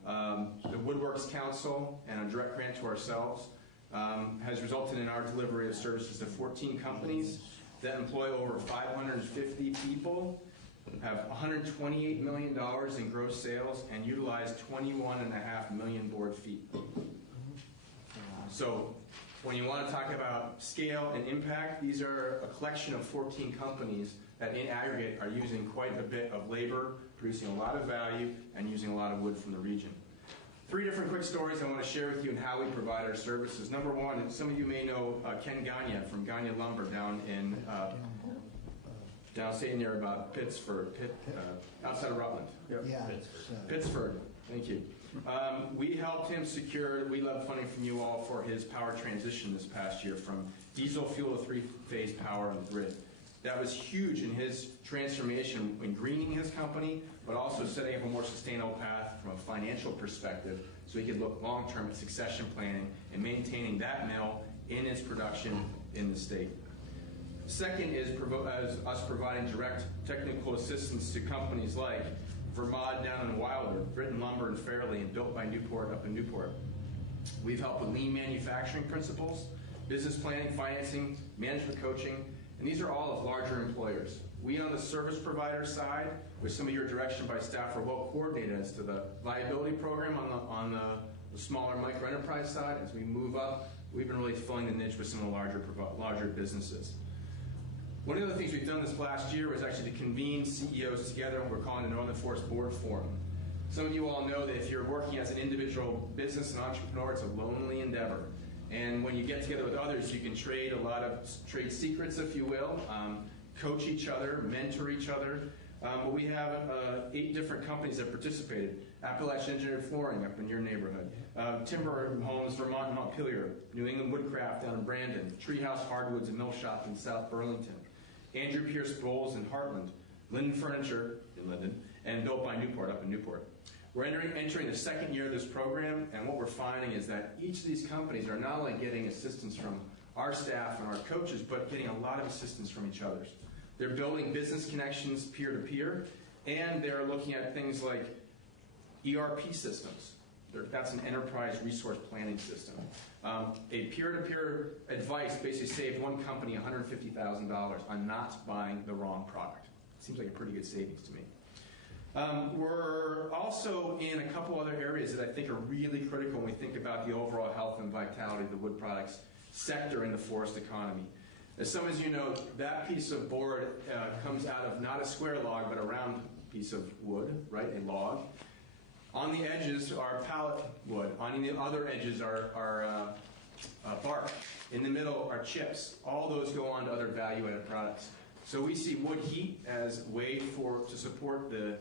the Woodworks Council and a direct grant to ourselves has resulted in our delivery of services to 14 companies that employ over 550 people, have $128 million in gross sales, and utilize 21.5 million board feet. So when you want to talk about scale and impact, these are a collection of 14 companies that in aggregate are using quite a bit of labor, producing a lot of value, and using a lot of wood from the region. 3 different quick stories I want to share with you on how we provide our services. Number 1, some of you may know Ken Gagne from Gagne Lumber down in downstate near about Pittsford, outside of Rutland. Yeah. Pittsford, thank you. We helped him secure, we love funding from you all for his power transition this past year from diesel fuel to 3-phase power on the grid. That was huge in his transformation in greening his company, but also setting up a more sustainable path from a financial perspective so he could look long-term at succession planning and maintaining that mill in its production in the state. Second is us providing direct technical assistance to companies like Vermont down in Wilder, Britton Lumber in Fairleigh, and Built by Newport up in Newport. We've helped with lean manufacturing principles, business planning, financing, management coaching, and these are all of larger employers. We on the service provider side, with some of your direction by staff, are well coordinated as to the viability program on the smaller micro enterprise side. As we move up, we've been really filling the niche with some of the larger businesses. One of the things we've done this last year was actually to convene CEOs together, and we're calling the Northern Forest Board Forum. Some of you all know that if you're working as an individual business and entrepreneur, it's a lonely endeavor. And when you get together with others, you can trade a lot of trade secrets, if you will, coach each other, mentor each other. But we have 8 different companies that participated. Appalachian Engineered Flooring up in your neighborhood. Timber Homes Vermont and Montpelier. New England Woodcraft down in Brandon. Treehouse Hardwoods and Mill Shop in South Burlington. Andrew Pierce Bowles in Heartland. Linden Furniture in Linden. And Built by Newport up in Newport. We're entering the 2nd year of this program, and what we're finding is that each of these companies are not only getting assistance from our staff and our coaches, but getting a lot of assistance from each other. They're building business connections peer-to-peer, and they're looking at things like ERP systems. That's an enterprise resource planning system. A peer-to-peer advice basically saved one company $150,000 on not buying the wrong product. Seems like a pretty good savings to me. We're also in a couple other areas that I think are really critical when we think about the overall health and vitality of the wood products sector in the forest economy. As some of you know, that piece of board comes out of not a square log, but a round piece of wood, right, a log. On the edges are pallet wood. On the other edges are bark. In the middle are chips. All those go on to other value-added products. So we see wood heat as a way to support the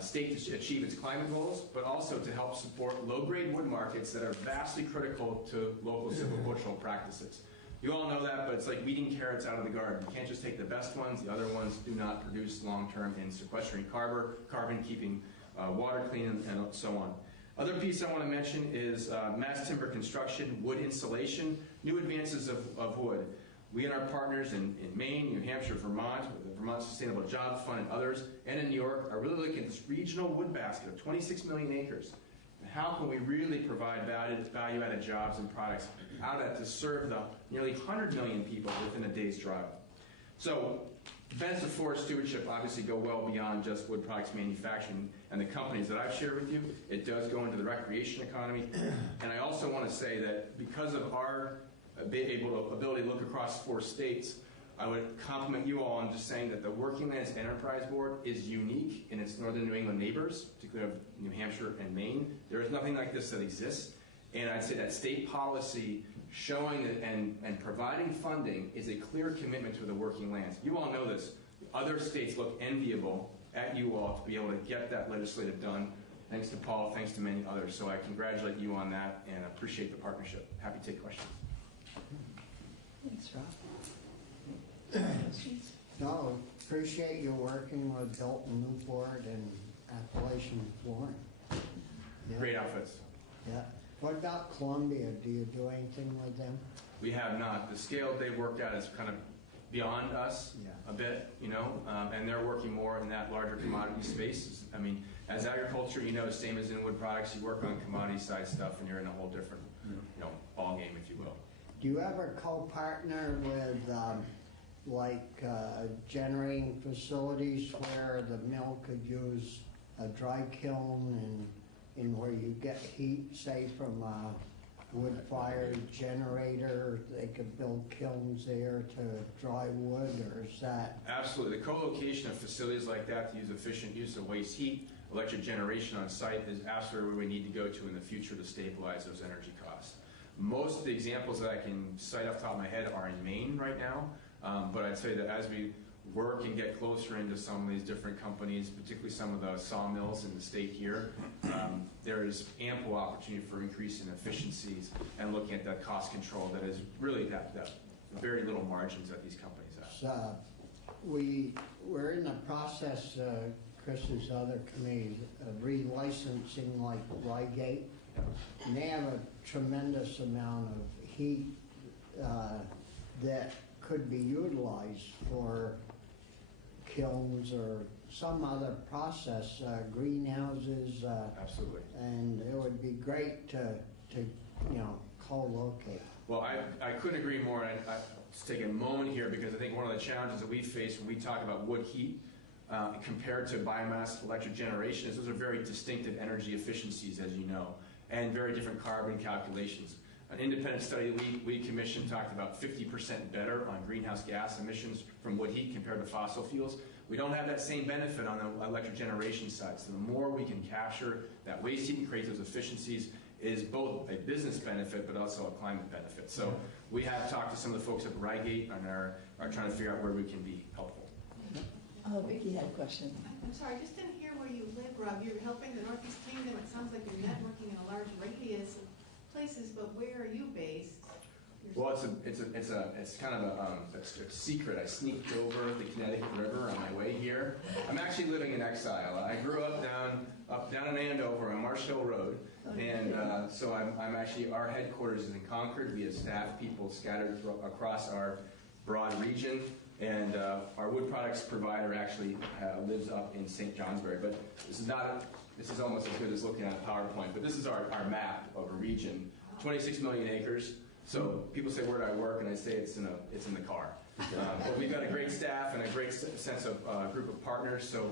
state to achieve its climate goals, but also to help support low-grade wood markets that are vastly critical to local silvicultural practices. You all know that, but it's like weeding carrots out of the garden. You can't just take the best ones. The other ones do not produce long-term in sequestering carbon, keeping water clean, and so on. Other piece I want to mention is mass timber construction, wood insulation, new advances of wood. We and our partners in Maine, New Hampshire, Vermont, with the Vermont Sustainable Jobs Fund and others, and in New York, are really looking at this regional wood basket of 26 million acres. And how can we really provide value-added jobs and products out of that to serve the nearly 100 million people within a day's drive? So The benefits of forest stewardship obviously go well beyond just wood products manufacturing and the companies that I've shared with you. It does go into the recreation economy. And I also want to say that because of our ability to look across 4 states, I would compliment you all on just saying that the Working Lands Enterprise Board is unique in its northern New England neighbors, particularly of New Hampshire and Maine. There is nothing like this that exists. And I'd say that state policy showing that and providing funding is a clear commitment to the working lands. You all know this. Other states look enviable at you all to be able to get that legislative done. Thanks to Paul, thanks to many others. So I congratulate you on that and appreciate the partnership. Happy to take questions. Thanks, Rob. No, appreciate you working with Dalton Newport and Appalachian Flooring. Yeah. Great outfits. Yeah. What about Columbia? Do you do anything with them? We have not. The scale they work at is kind of beyond us a bit, you know, and they're working more in that larger commodity space. I mean, as agriculture, you know, same as in wood products, you work on commodity side stuff and you're in a whole different, you know, ball game, if you will. Do you ever co-partner with generating facilities where the mill could use a dry kiln and where you get heat, say from a wood-fired generator, they could build kilns there to dry wood, or is that? Absolutely. The co-location of facilities like that to use efficient use of waste heat, electric generation on site is absolutely where we need to go to in the future to stabilize those energy costs. Most of the examples that I can cite off the top of my head are in Maine right now, but I'd say that as we work and get closer into some of these different companies, particularly some of the sawmills in the state here, there is ample opportunity for increasing efficiencies and looking at that cost control that is really that very little margins that these companies have. So we're in the process, Chris's other committee, relicensing like Rygate. And they have a tremendous amount of heat that could be utilized for kilns or some other process, greenhouses. Absolutely. And it would be great to co-locate. Well, I couldn't agree more. I just take a moment here because I think one of the challenges that we face when we talk about wood heat compared to biomass electric generation is those are very distinctive energy efficiencies, as you know, and very different carbon calculations. An independent study we commissioned talked about 50% better on greenhouse gas emissions from wood heat compared to fossil fuels. We don't have that same benefit on the electric generation side. So the more we can capture that waste heat and create those efficiencies is both a business benefit but also a climate benefit. So we have talked to some of the folks at Rygate and are trying to figure out where we can be helpful. Oh, Vicki had a question. I'm sorry, I just didn't hear where you live, Rob. You're helping the Northeast Kingdom. It sounds like you're networking in a large radius of places, but where are you based? Well, it's kind of a secret. I sneaked over the Connecticut River on my way here. I'm actually living in exile. I grew up down in Andover on Marsh Hill Road, and so I'm actually, our headquarters is in Concord. We have staff people scattered across our broad region, and our wood products provider actually lives up in St. Johnsbury. But this is almost as good as looking at a PowerPoint. But this is our map of a region, 26 million acres. So people say, where do I work? And I say it's in the car. But we've got a great staff and a great sense of group of partners. So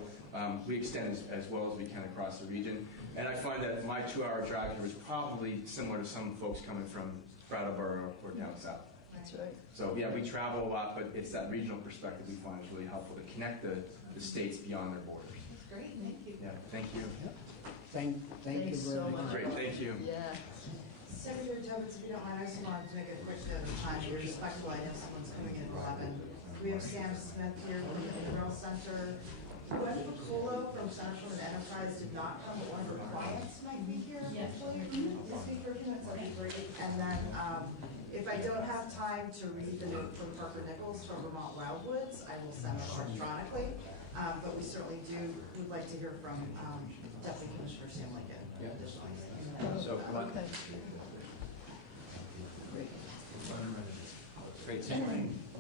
we extend as well as we can across the region. And I find that my 2-hour drive here is probably similar to some folks coming from Brattleboro or down south. That's right. So yeah, we travel a lot, but it's that regional perspective we find is really helpful to connect the states beyond their borders. That's great, thank you. Yeah, thank you. Thank you very much. Great, thank you. Yeah. Secretary Tubbs, if you don't mind, I just wanted to make a quick note of time. Be respectful, I know someone's coming in at 11. We have Sam Smith here from the Integral Center. Gwen Piccolo from Central and Enterprise did not come, but one of her clients might be here. Yes. Speak for a few minutes, that'd be great. And then if I don't have time to read the note from Parker Nichols from Vermont Wildwoods, I will send it electronically. But we certainly would like to hear from Deputy Commissioner Sam Lincoln additionally. So, Okay. Great.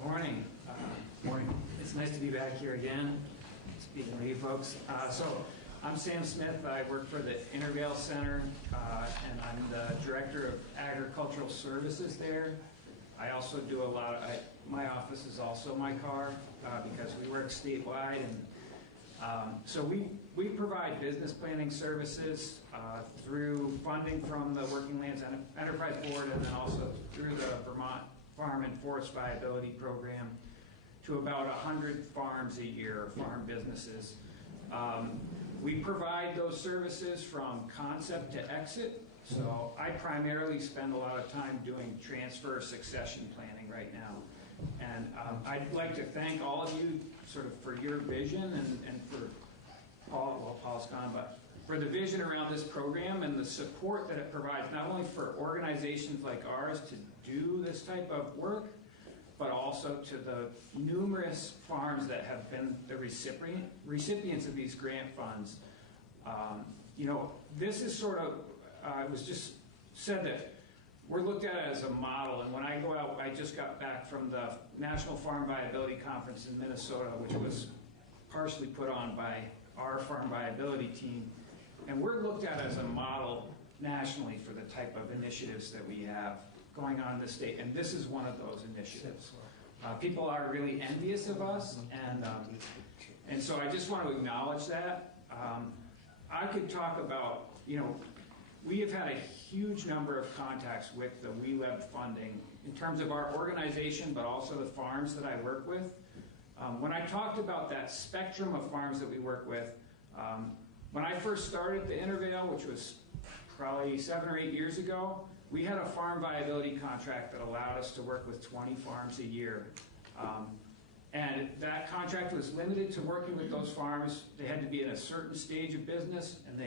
Morning. Morning. It's nice to be back here again, speaking with you folks. So I'm Sam Smith. I work for the Intervale Center, and I'm the Director of Agricultural Services there. I also do a lot of, my office is also my car. because we work statewide, and so we provide business planning services through funding from the Working Lands Enterprise Board, and then also through the Vermont Farm and Forest Viability Program to about 100 farms a year, farm businesses. We provide those services from concept to exit. So I primarily spend a lot of time doing transfer succession planning right now. And I'd like to thank all of you sort of for your vision and for Paul, well, Paul's gone, but for the vision around this program and the support that it provides, not only for organizations like ours to do this type of work, but also to the numerous farms that have been the recipients of these grant funds. You know, this is sort of, it was just said that we're looked at as a model, and when I go out, I just got back from the National Farm Viability Conference in Minnesota, which was partially put on by our farm viability team, and we're looked at as a model nationally for the type of initiatives that we have going on in the state, and this is one of those initiatives. People are really envious of us, and so I just want to acknowledge that. I could talk about, you know, we have had a huge number of contacts with the WeLab funding in terms of our organization, but also the farms that I work with. When I talked about that spectrum of farms that we work with, when I first started the Intervale, which was probably 7 or 8 years ago, we had a farm viability contract that allowed us to work with 20 farms a year. And that contract was limited to working with those farms. They had to be in a certain stage of business, and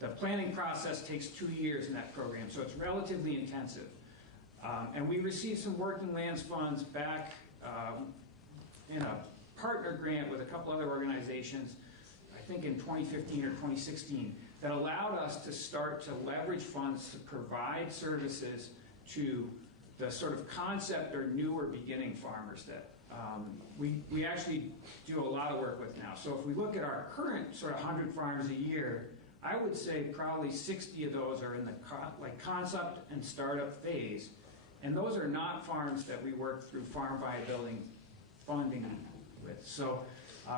the planning process takes 2 years in that program, so it's relatively intensive. And we received some Working Lands funds back in a partner grant with a couple other organizations, I think in 2015 or 2016, that allowed us to start to leverage funds to provide services to the sort of concept or newer beginning farmers that we actually do a lot of work with now. So if we look at our current sort of 100 farms a year, I would say probably 60 of those are in the concept and startup phase. And those are not farms that we work through farm viability funding with. So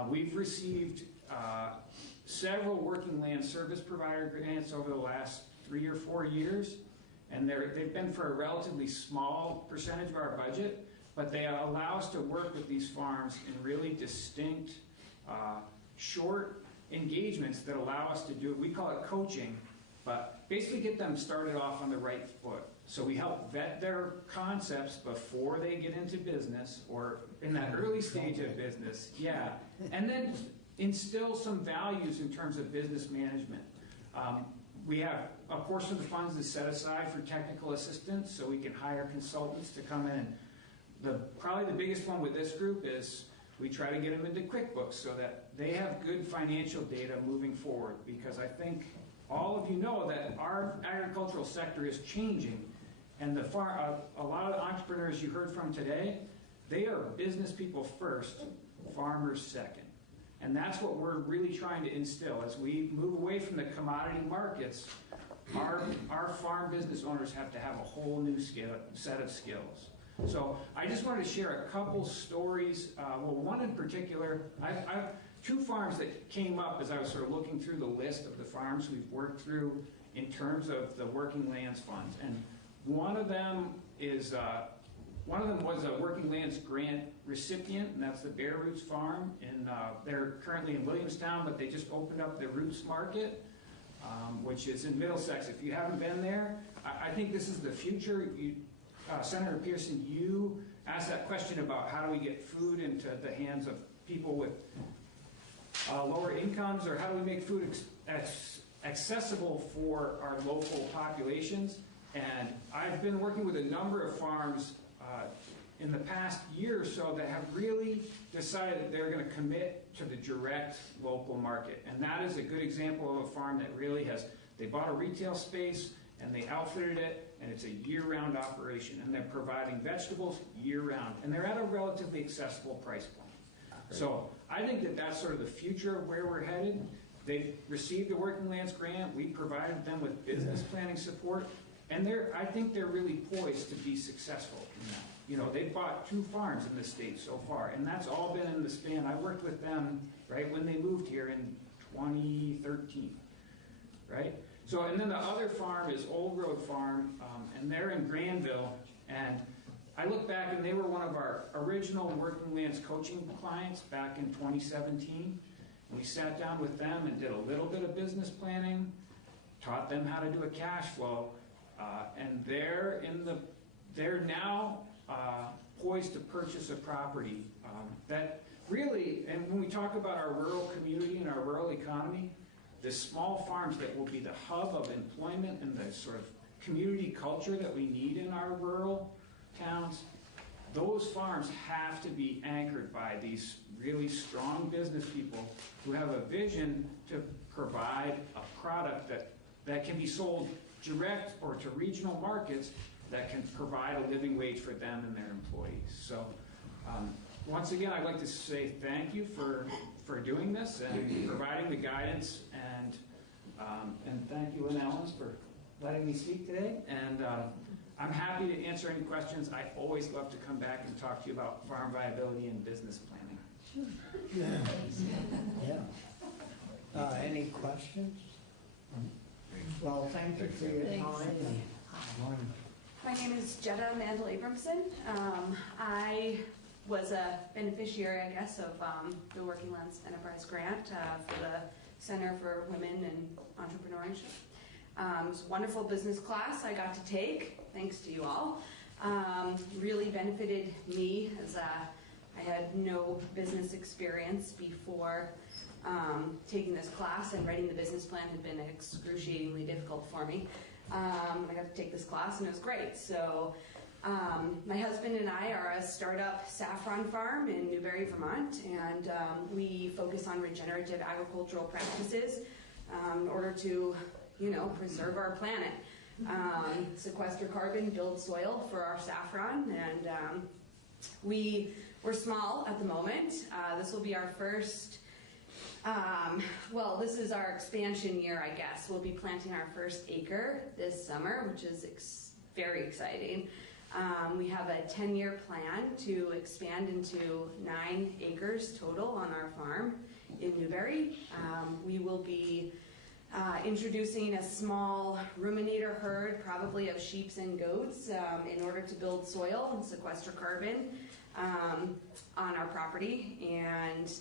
we've received several Working Land Service Provider grants over the last 3 or 4 years. And they've been for a relatively small percentage of our budget, but they allow us to work with these farms in really distinct, short engagements that allow us to do, we call it coaching, but basically get them started off on the right foot. So we help vet their concepts before they get into business or in that early stage of business, yeah. And then instill some values in terms of business management. We have a portion of the funds is set aside for technical assistance, so we can hire consultants to come in. Probably the biggest one with this group is we try to get them into QuickBooks so that they have good financial data moving forward, because I think all of you know that our agricultural sector is changing, and a lot of the entrepreneurs you heard from today, they are business people first, farmers second. And that's what we're really trying to instill. As we move away from the commodity markets, our farm business owners have to have a whole new set of skills. So I just wanted to share a couple stories. Well, one in particular, I have 2 farms that came up as I was sort of looking through the list of the farms we've worked through in terms of the Working Lands funds. And one of them was a Working Lands grant recipient, and that's the Bear Roots Farm. They're currently in Williamstown, but they just opened up the Roots Market, which is in Middlesex. If you haven't been there, I think this is the future. Senator Pearson, you asked that question about how do we get food into the hands of people with lower incomes, or how do we make food accessible for our local populations. And I've been working with a number of farms in the past year or so that have really decided that they're going to commit to the direct local market. And that is a good example of a farm that really they bought a retail space and they outfitted it, and it's a year-round operation, and they're providing vegetables year-round, and they're at a relatively accessible price point. Great. So I think that that's sort of the future of where we're headed. They've received the Working Lands grant. We provided them with business planning support, and I think they're really poised to be successful in that. they've bought 2 farms in the state so far, and that's all been in the span. I worked with them right when they moved here in 2013, right? So, and then the other farm is Old Road Farm, and they're in Granville, and I look back and they were one of our original Working Lands coaching clients back in 2017. And we sat down with them and did a little bit of business planning, taught them how to do a cash flow, and they're now poised to purchase a property that really, and when we talk about our rural community and our rural economy, the small farms that will be the hub of employment and the sort of community culture that we need in our rural towns, those farms have to be anchored by these really strong business people who have a vision to provide a product that can be sold direct or to regional markets that can provide a living wage for them and their employees. So once again, I'd like to say thank you for doing this and providing the guidance, and thank you, Lynn Ellens, for letting me speak today. And I'm happy to answer any questions. I always love to come back and talk to you about farm viability and business planning. Yeah. Any questions? Well, thank you for your time. My name is Jetta Mandel Abramson. I was a beneficiary, I guess, of the Working Lands Enterprise Grant for the Center for Women and Entrepreneurship. It was a wonderful business class I got to take, thanks to you all. Really benefited me as I had no business experience before taking this class, and writing the business plan had been excruciatingly difficult for me. I got to take this class and it was great. So my husband and I are a startup saffron farm in Newbury, Vermont, and we focus on regenerative agricultural practices in order to, preserve our planet. Sequester carbon, build soil for our saffron, and we're small at the moment. This will be our first, this is our expansion year, I guess. We'll be planting our first acre this summer, which is very exciting. We have a 10-year plan to expand into 9 acres total on our farm in Newbury. We will be introducing a small ruminator herd, probably of sheep and goats, in order to build soil and sequester carbon on our property. And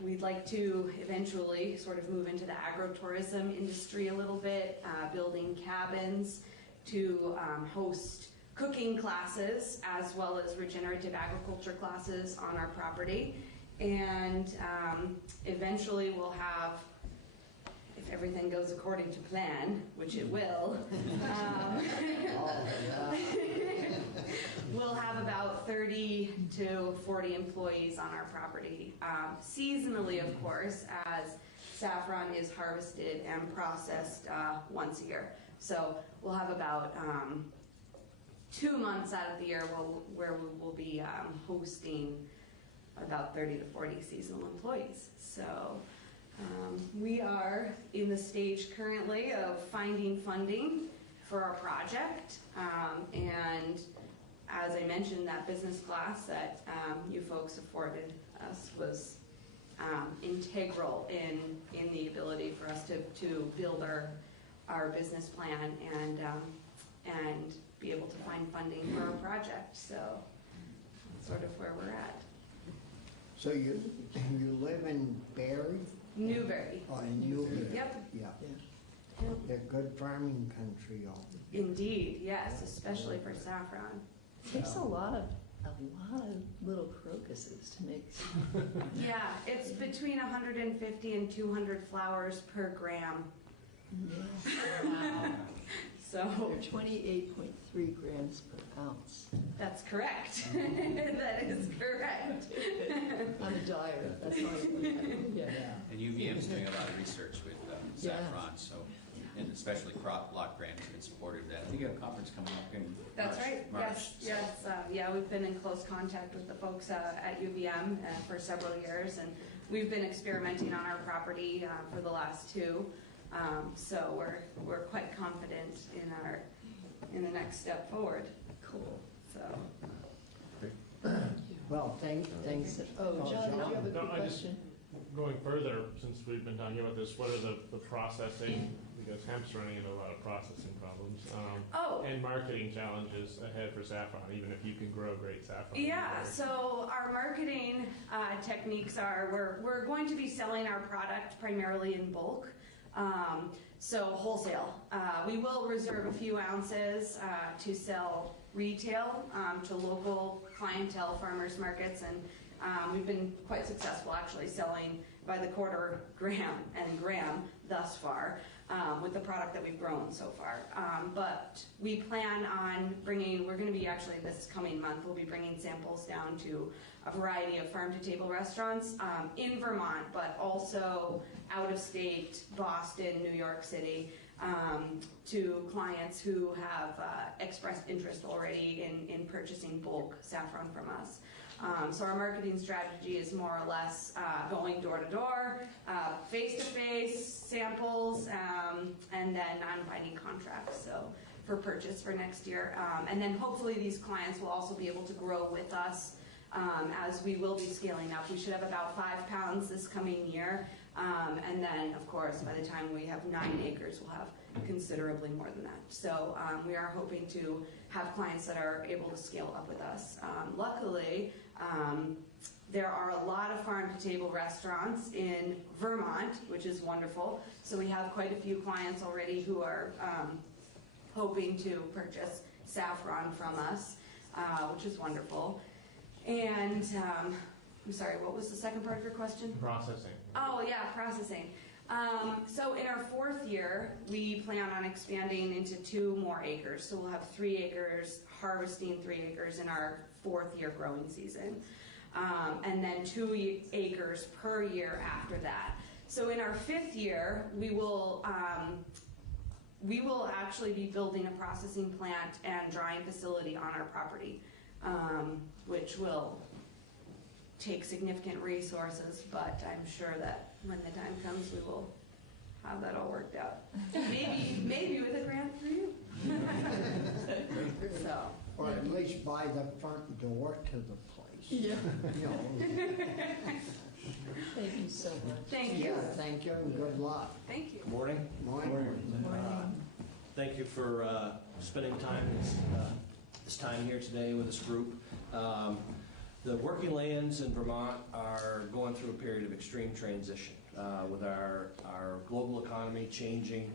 we'd like to eventually sort of move into the agrotourism industry a little bit, building cabins to host cooking classes as well as regenerative agriculture classes on our property. And eventually we'll have, if everything goes according to plan, which it will, we'll have about 30 to 40 employees on our property. Seasonally, of course, as saffron is harvested and processed once a year. So we'll have about 2 months out of the year where we will be hosting about 30 to 40 seasonal employees. So we are in the stage currently of finding funding for our project. And as I mentioned, that business class that you folks afforded us was integral in the ability for us to build our business plan and be able to find funding for our project. So that's sort of where we're at. So you live in Barry? Newbury. Oh, in Newbury. Yep. Yeah. They're good farming country. Indeed, yes, especially for saffron. It takes a lot of little crocuses to make. Yeah, it's between 150 and 200 flowers per gram. Wow. So they're 28.3 grams per ounce. That's correct. That is correct. I'm a dyer. That's all I do. Yeah. And UVM's doing a lot of research with saffron, so, and especially crop block grant has been supportive of that. I think you have a conference coming up in That's March. right. March, Yes. Yeah, we've been in close contact with the folks at UVM for several years, and we've been experimenting on our property for the last 2. So we're quite confident in the next step forward. Cool. So, Well, thanks. Oh, John, did you have a No, quick I just- question? Going further, since we've been talking about this, what are the processing, because hemp's running into a lot of processing problems, and marketing challenges ahead for saffron, even if you can grow great saffron? yeah, so our marketing techniques are, we're going to be selling our product primarily in bulk, so wholesale. We will reserve a few ounces to sell retail to local clientele, farmers markets, and we've been quite successful actually selling by the quarter gram and gram thus far with the product that we've grown so far. But we plan on bringing, we're going to be actually this coming month, we'll be bringing samples down to a variety of farm-to-table restaurants in Vermont, but also out of state, Boston, New York City, to clients who have expressed interest already in purchasing bulk saffron from us. So our marketing strategy is more or less going door to door, face to face, samples, and then non-binding contracts. So for purchase for next year, and then hopefully these clients will also be able to grow with us as we will be scaling up. We should have about 5 pounds this coming year, and then of course by the time we have 9 acres, we'll have considerably more than that. So we are hoping to have clients that are able to scale up with us. Luckily, there are a lot of farm-to-table restaurants in Vermont, which is wonderful. So we have quite a few clients already who are hoping to purchase saffron from us, which is wonderful. And I'm sorry, what was the second part of your question? Processing. Oh yeah, processing. So in our 4th year, we plan on expanding into 2 more acres. So we'll have 3 acres, harvesting 3 acres in our 4th year growing season. And then 2 acres per year after that. So in our 5th year, we will actually be building a processing plant and drying facility on our property, which will take significant resources, but I'm sure that when the time comes, we will have that all worked out. Maybe with a grant for you. So. Or at least by the front door to the place. Yeah. You know. Thank you so much. Thank you. Yeah, thank you, and good luck. Thank you. Good morning. Morning. Thank you for spending time this time here today with this group. The working lands in Vermont are going through a period of extreme transition with our global economy changing,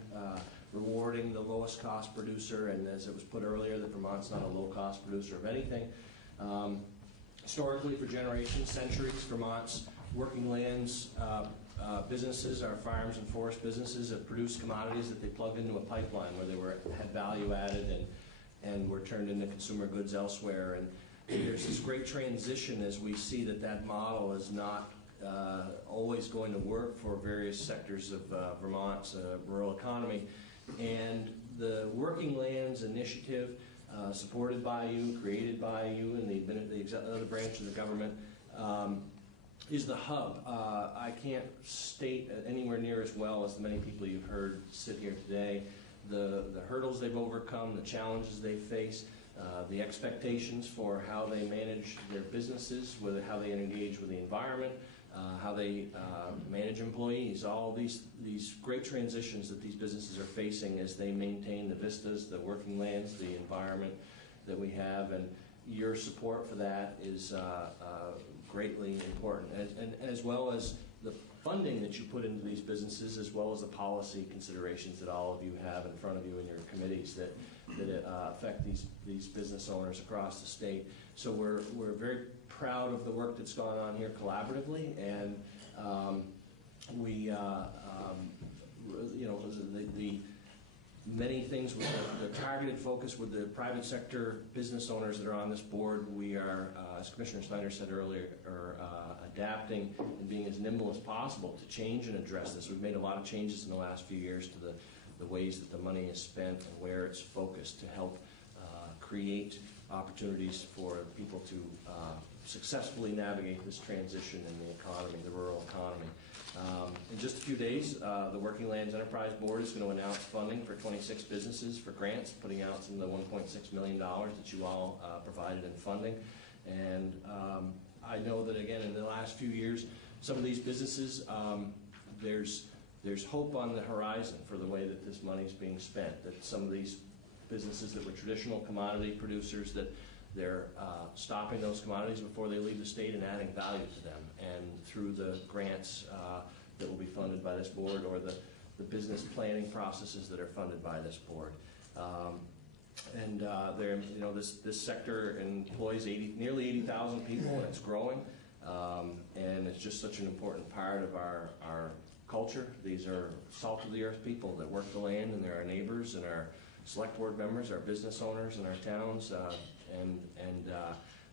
rewarding the lowest cost producer, and as it was put earlier, that Vermont's not a low cost producer of anything. Historically, for generations, centuries, Vermont's working lands businesses, our farms and forest businesses, have produced commodities that they plugged into a pipeline where they had value added and were turned into consumer goods elsewhere. And there's this great transition as we see that model is not always going to work for various sectors of Vermont's rural economy. And the Working Lands Initiative, supported by you, created by you, and the other branch of the government, is the hub. I can't state anywhere near as well as the many people you've heard sit here today the hurdles they've overcome, the challenges they face, the expectations for how they manage their businesses, how they engage with the environment, how they manage employees, all these great transitions that these businesses are facing as they maintain the vistas, the working lands, the environment that we have, and your support for that is greatly important, and as well as the funding that you put into these businesses, as well as the policy considerations that all of you have in front of you in your committees that affect these business owners across the state. So we're very proud of the work that's gone on here collaboratively, and the many things with the targeted focus with the private sector business owners that are on this board. We are, as Commissioner Snyder said earlier, adapting and being as nimble as possible to change and address this. We've made a lot of changes in the last few years to the ways that the money is spent and where it's focused to help create opportunities for people to successfully navigate this transition in the economy, the rural economy. In just a few days, the Working Lands Enterprise Board is going to announce funding for 26 businesses for grants, putting out some of the $1.6 million that you all provided in funding. And I know that, again, in the last few years, some of these businesses, there's hope on the horizon for the way that this money is being spent, that some of these businesses that were traditional commodity producers, that they're stopping those commodities before they leave the state and adding value to them. And through the grants that will be funded by this board, or the business planning processes that are funded by this board. This sector employs nearly 80,000 people, and it's growing. And it's just such an important part of our culture. These are salt of the earth people that work the land, and they're our neighbors and our select board members, our business owners in our towns, and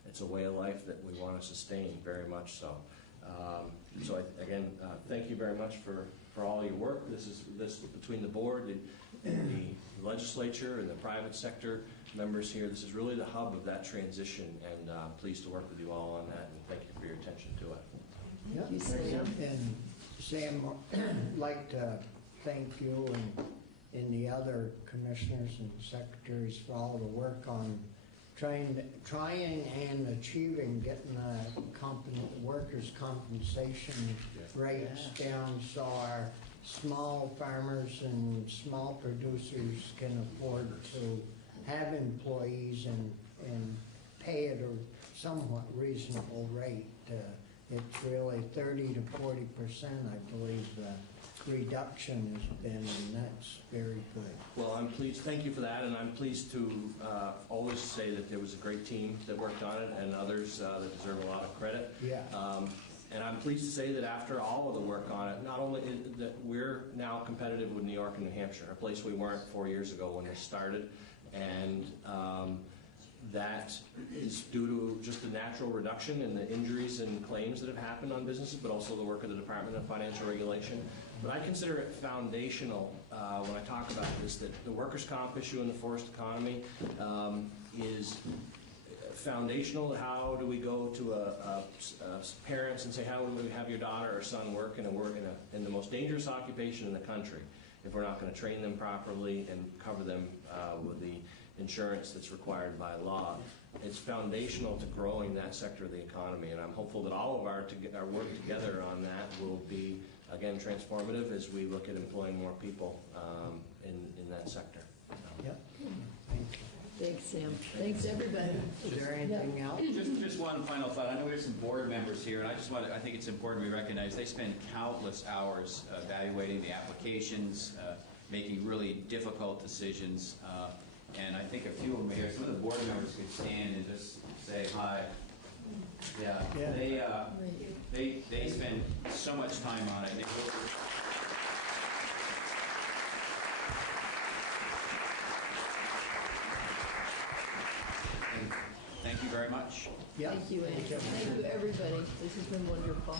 it's a way of life that we want to sustain very much so. Again, thank you very much for all your work. This between the board and the legislature and the private sector members here. This is really the hub of that transition, and I'm pleased to work with you all on that, and thank you for your attention to it. Thank you, Sam. And Sam, I'd like to thank you and the other commissioners and secretaries for all the work on trying and achieving getting the workers' compensation rates down so our small farmers and small producers can afford to have employees and pay at a somewhat reasonable rate. It's really 30 to 40%, I believe, reduction has been, and that's very good. Well, I'm pleased. Thank you for that, and I'm pleased to always say that there was a great team that worked on it, and others that deserve a lot of credit. Yeah. And I'm pleased to say that after all of the work on it, not only that we're now competitive with New York and New Hampshire, a place we weren't 4 years ago when this started, and that is due to just the natural reduction in the injuries and claims that have happened on businesses, but also the work of the Department of Financial Regulation. But I consider it foundational when I talk about this, that the workers' comp issue in the forest economy is foundational to how do we go to parents and say, how do we have your daughter or son work in the most dangerous occupation in the country if we're not going to train them properly and cover them with the insurance that's required by law. It's foundational to growing that sector of the economy, and I'm hopeful that all of our work together on that will be, again, transformative as we look at employing more people in that sector. Yep. Thank you. Thanks, Sam. Thanks, everybody. Is there anything else? Just one final thought. I know we have some board members here, and I think it's important we recognize they spend countless hours evaluating the applications, making really difficult decisions. And I think a few of them here, some of the board members could stand and just say hi. Yeah. They spend so much time on it. Thank you very much. Yeah. Thank you, Andy. Thank you, everybody. This has been wonderful.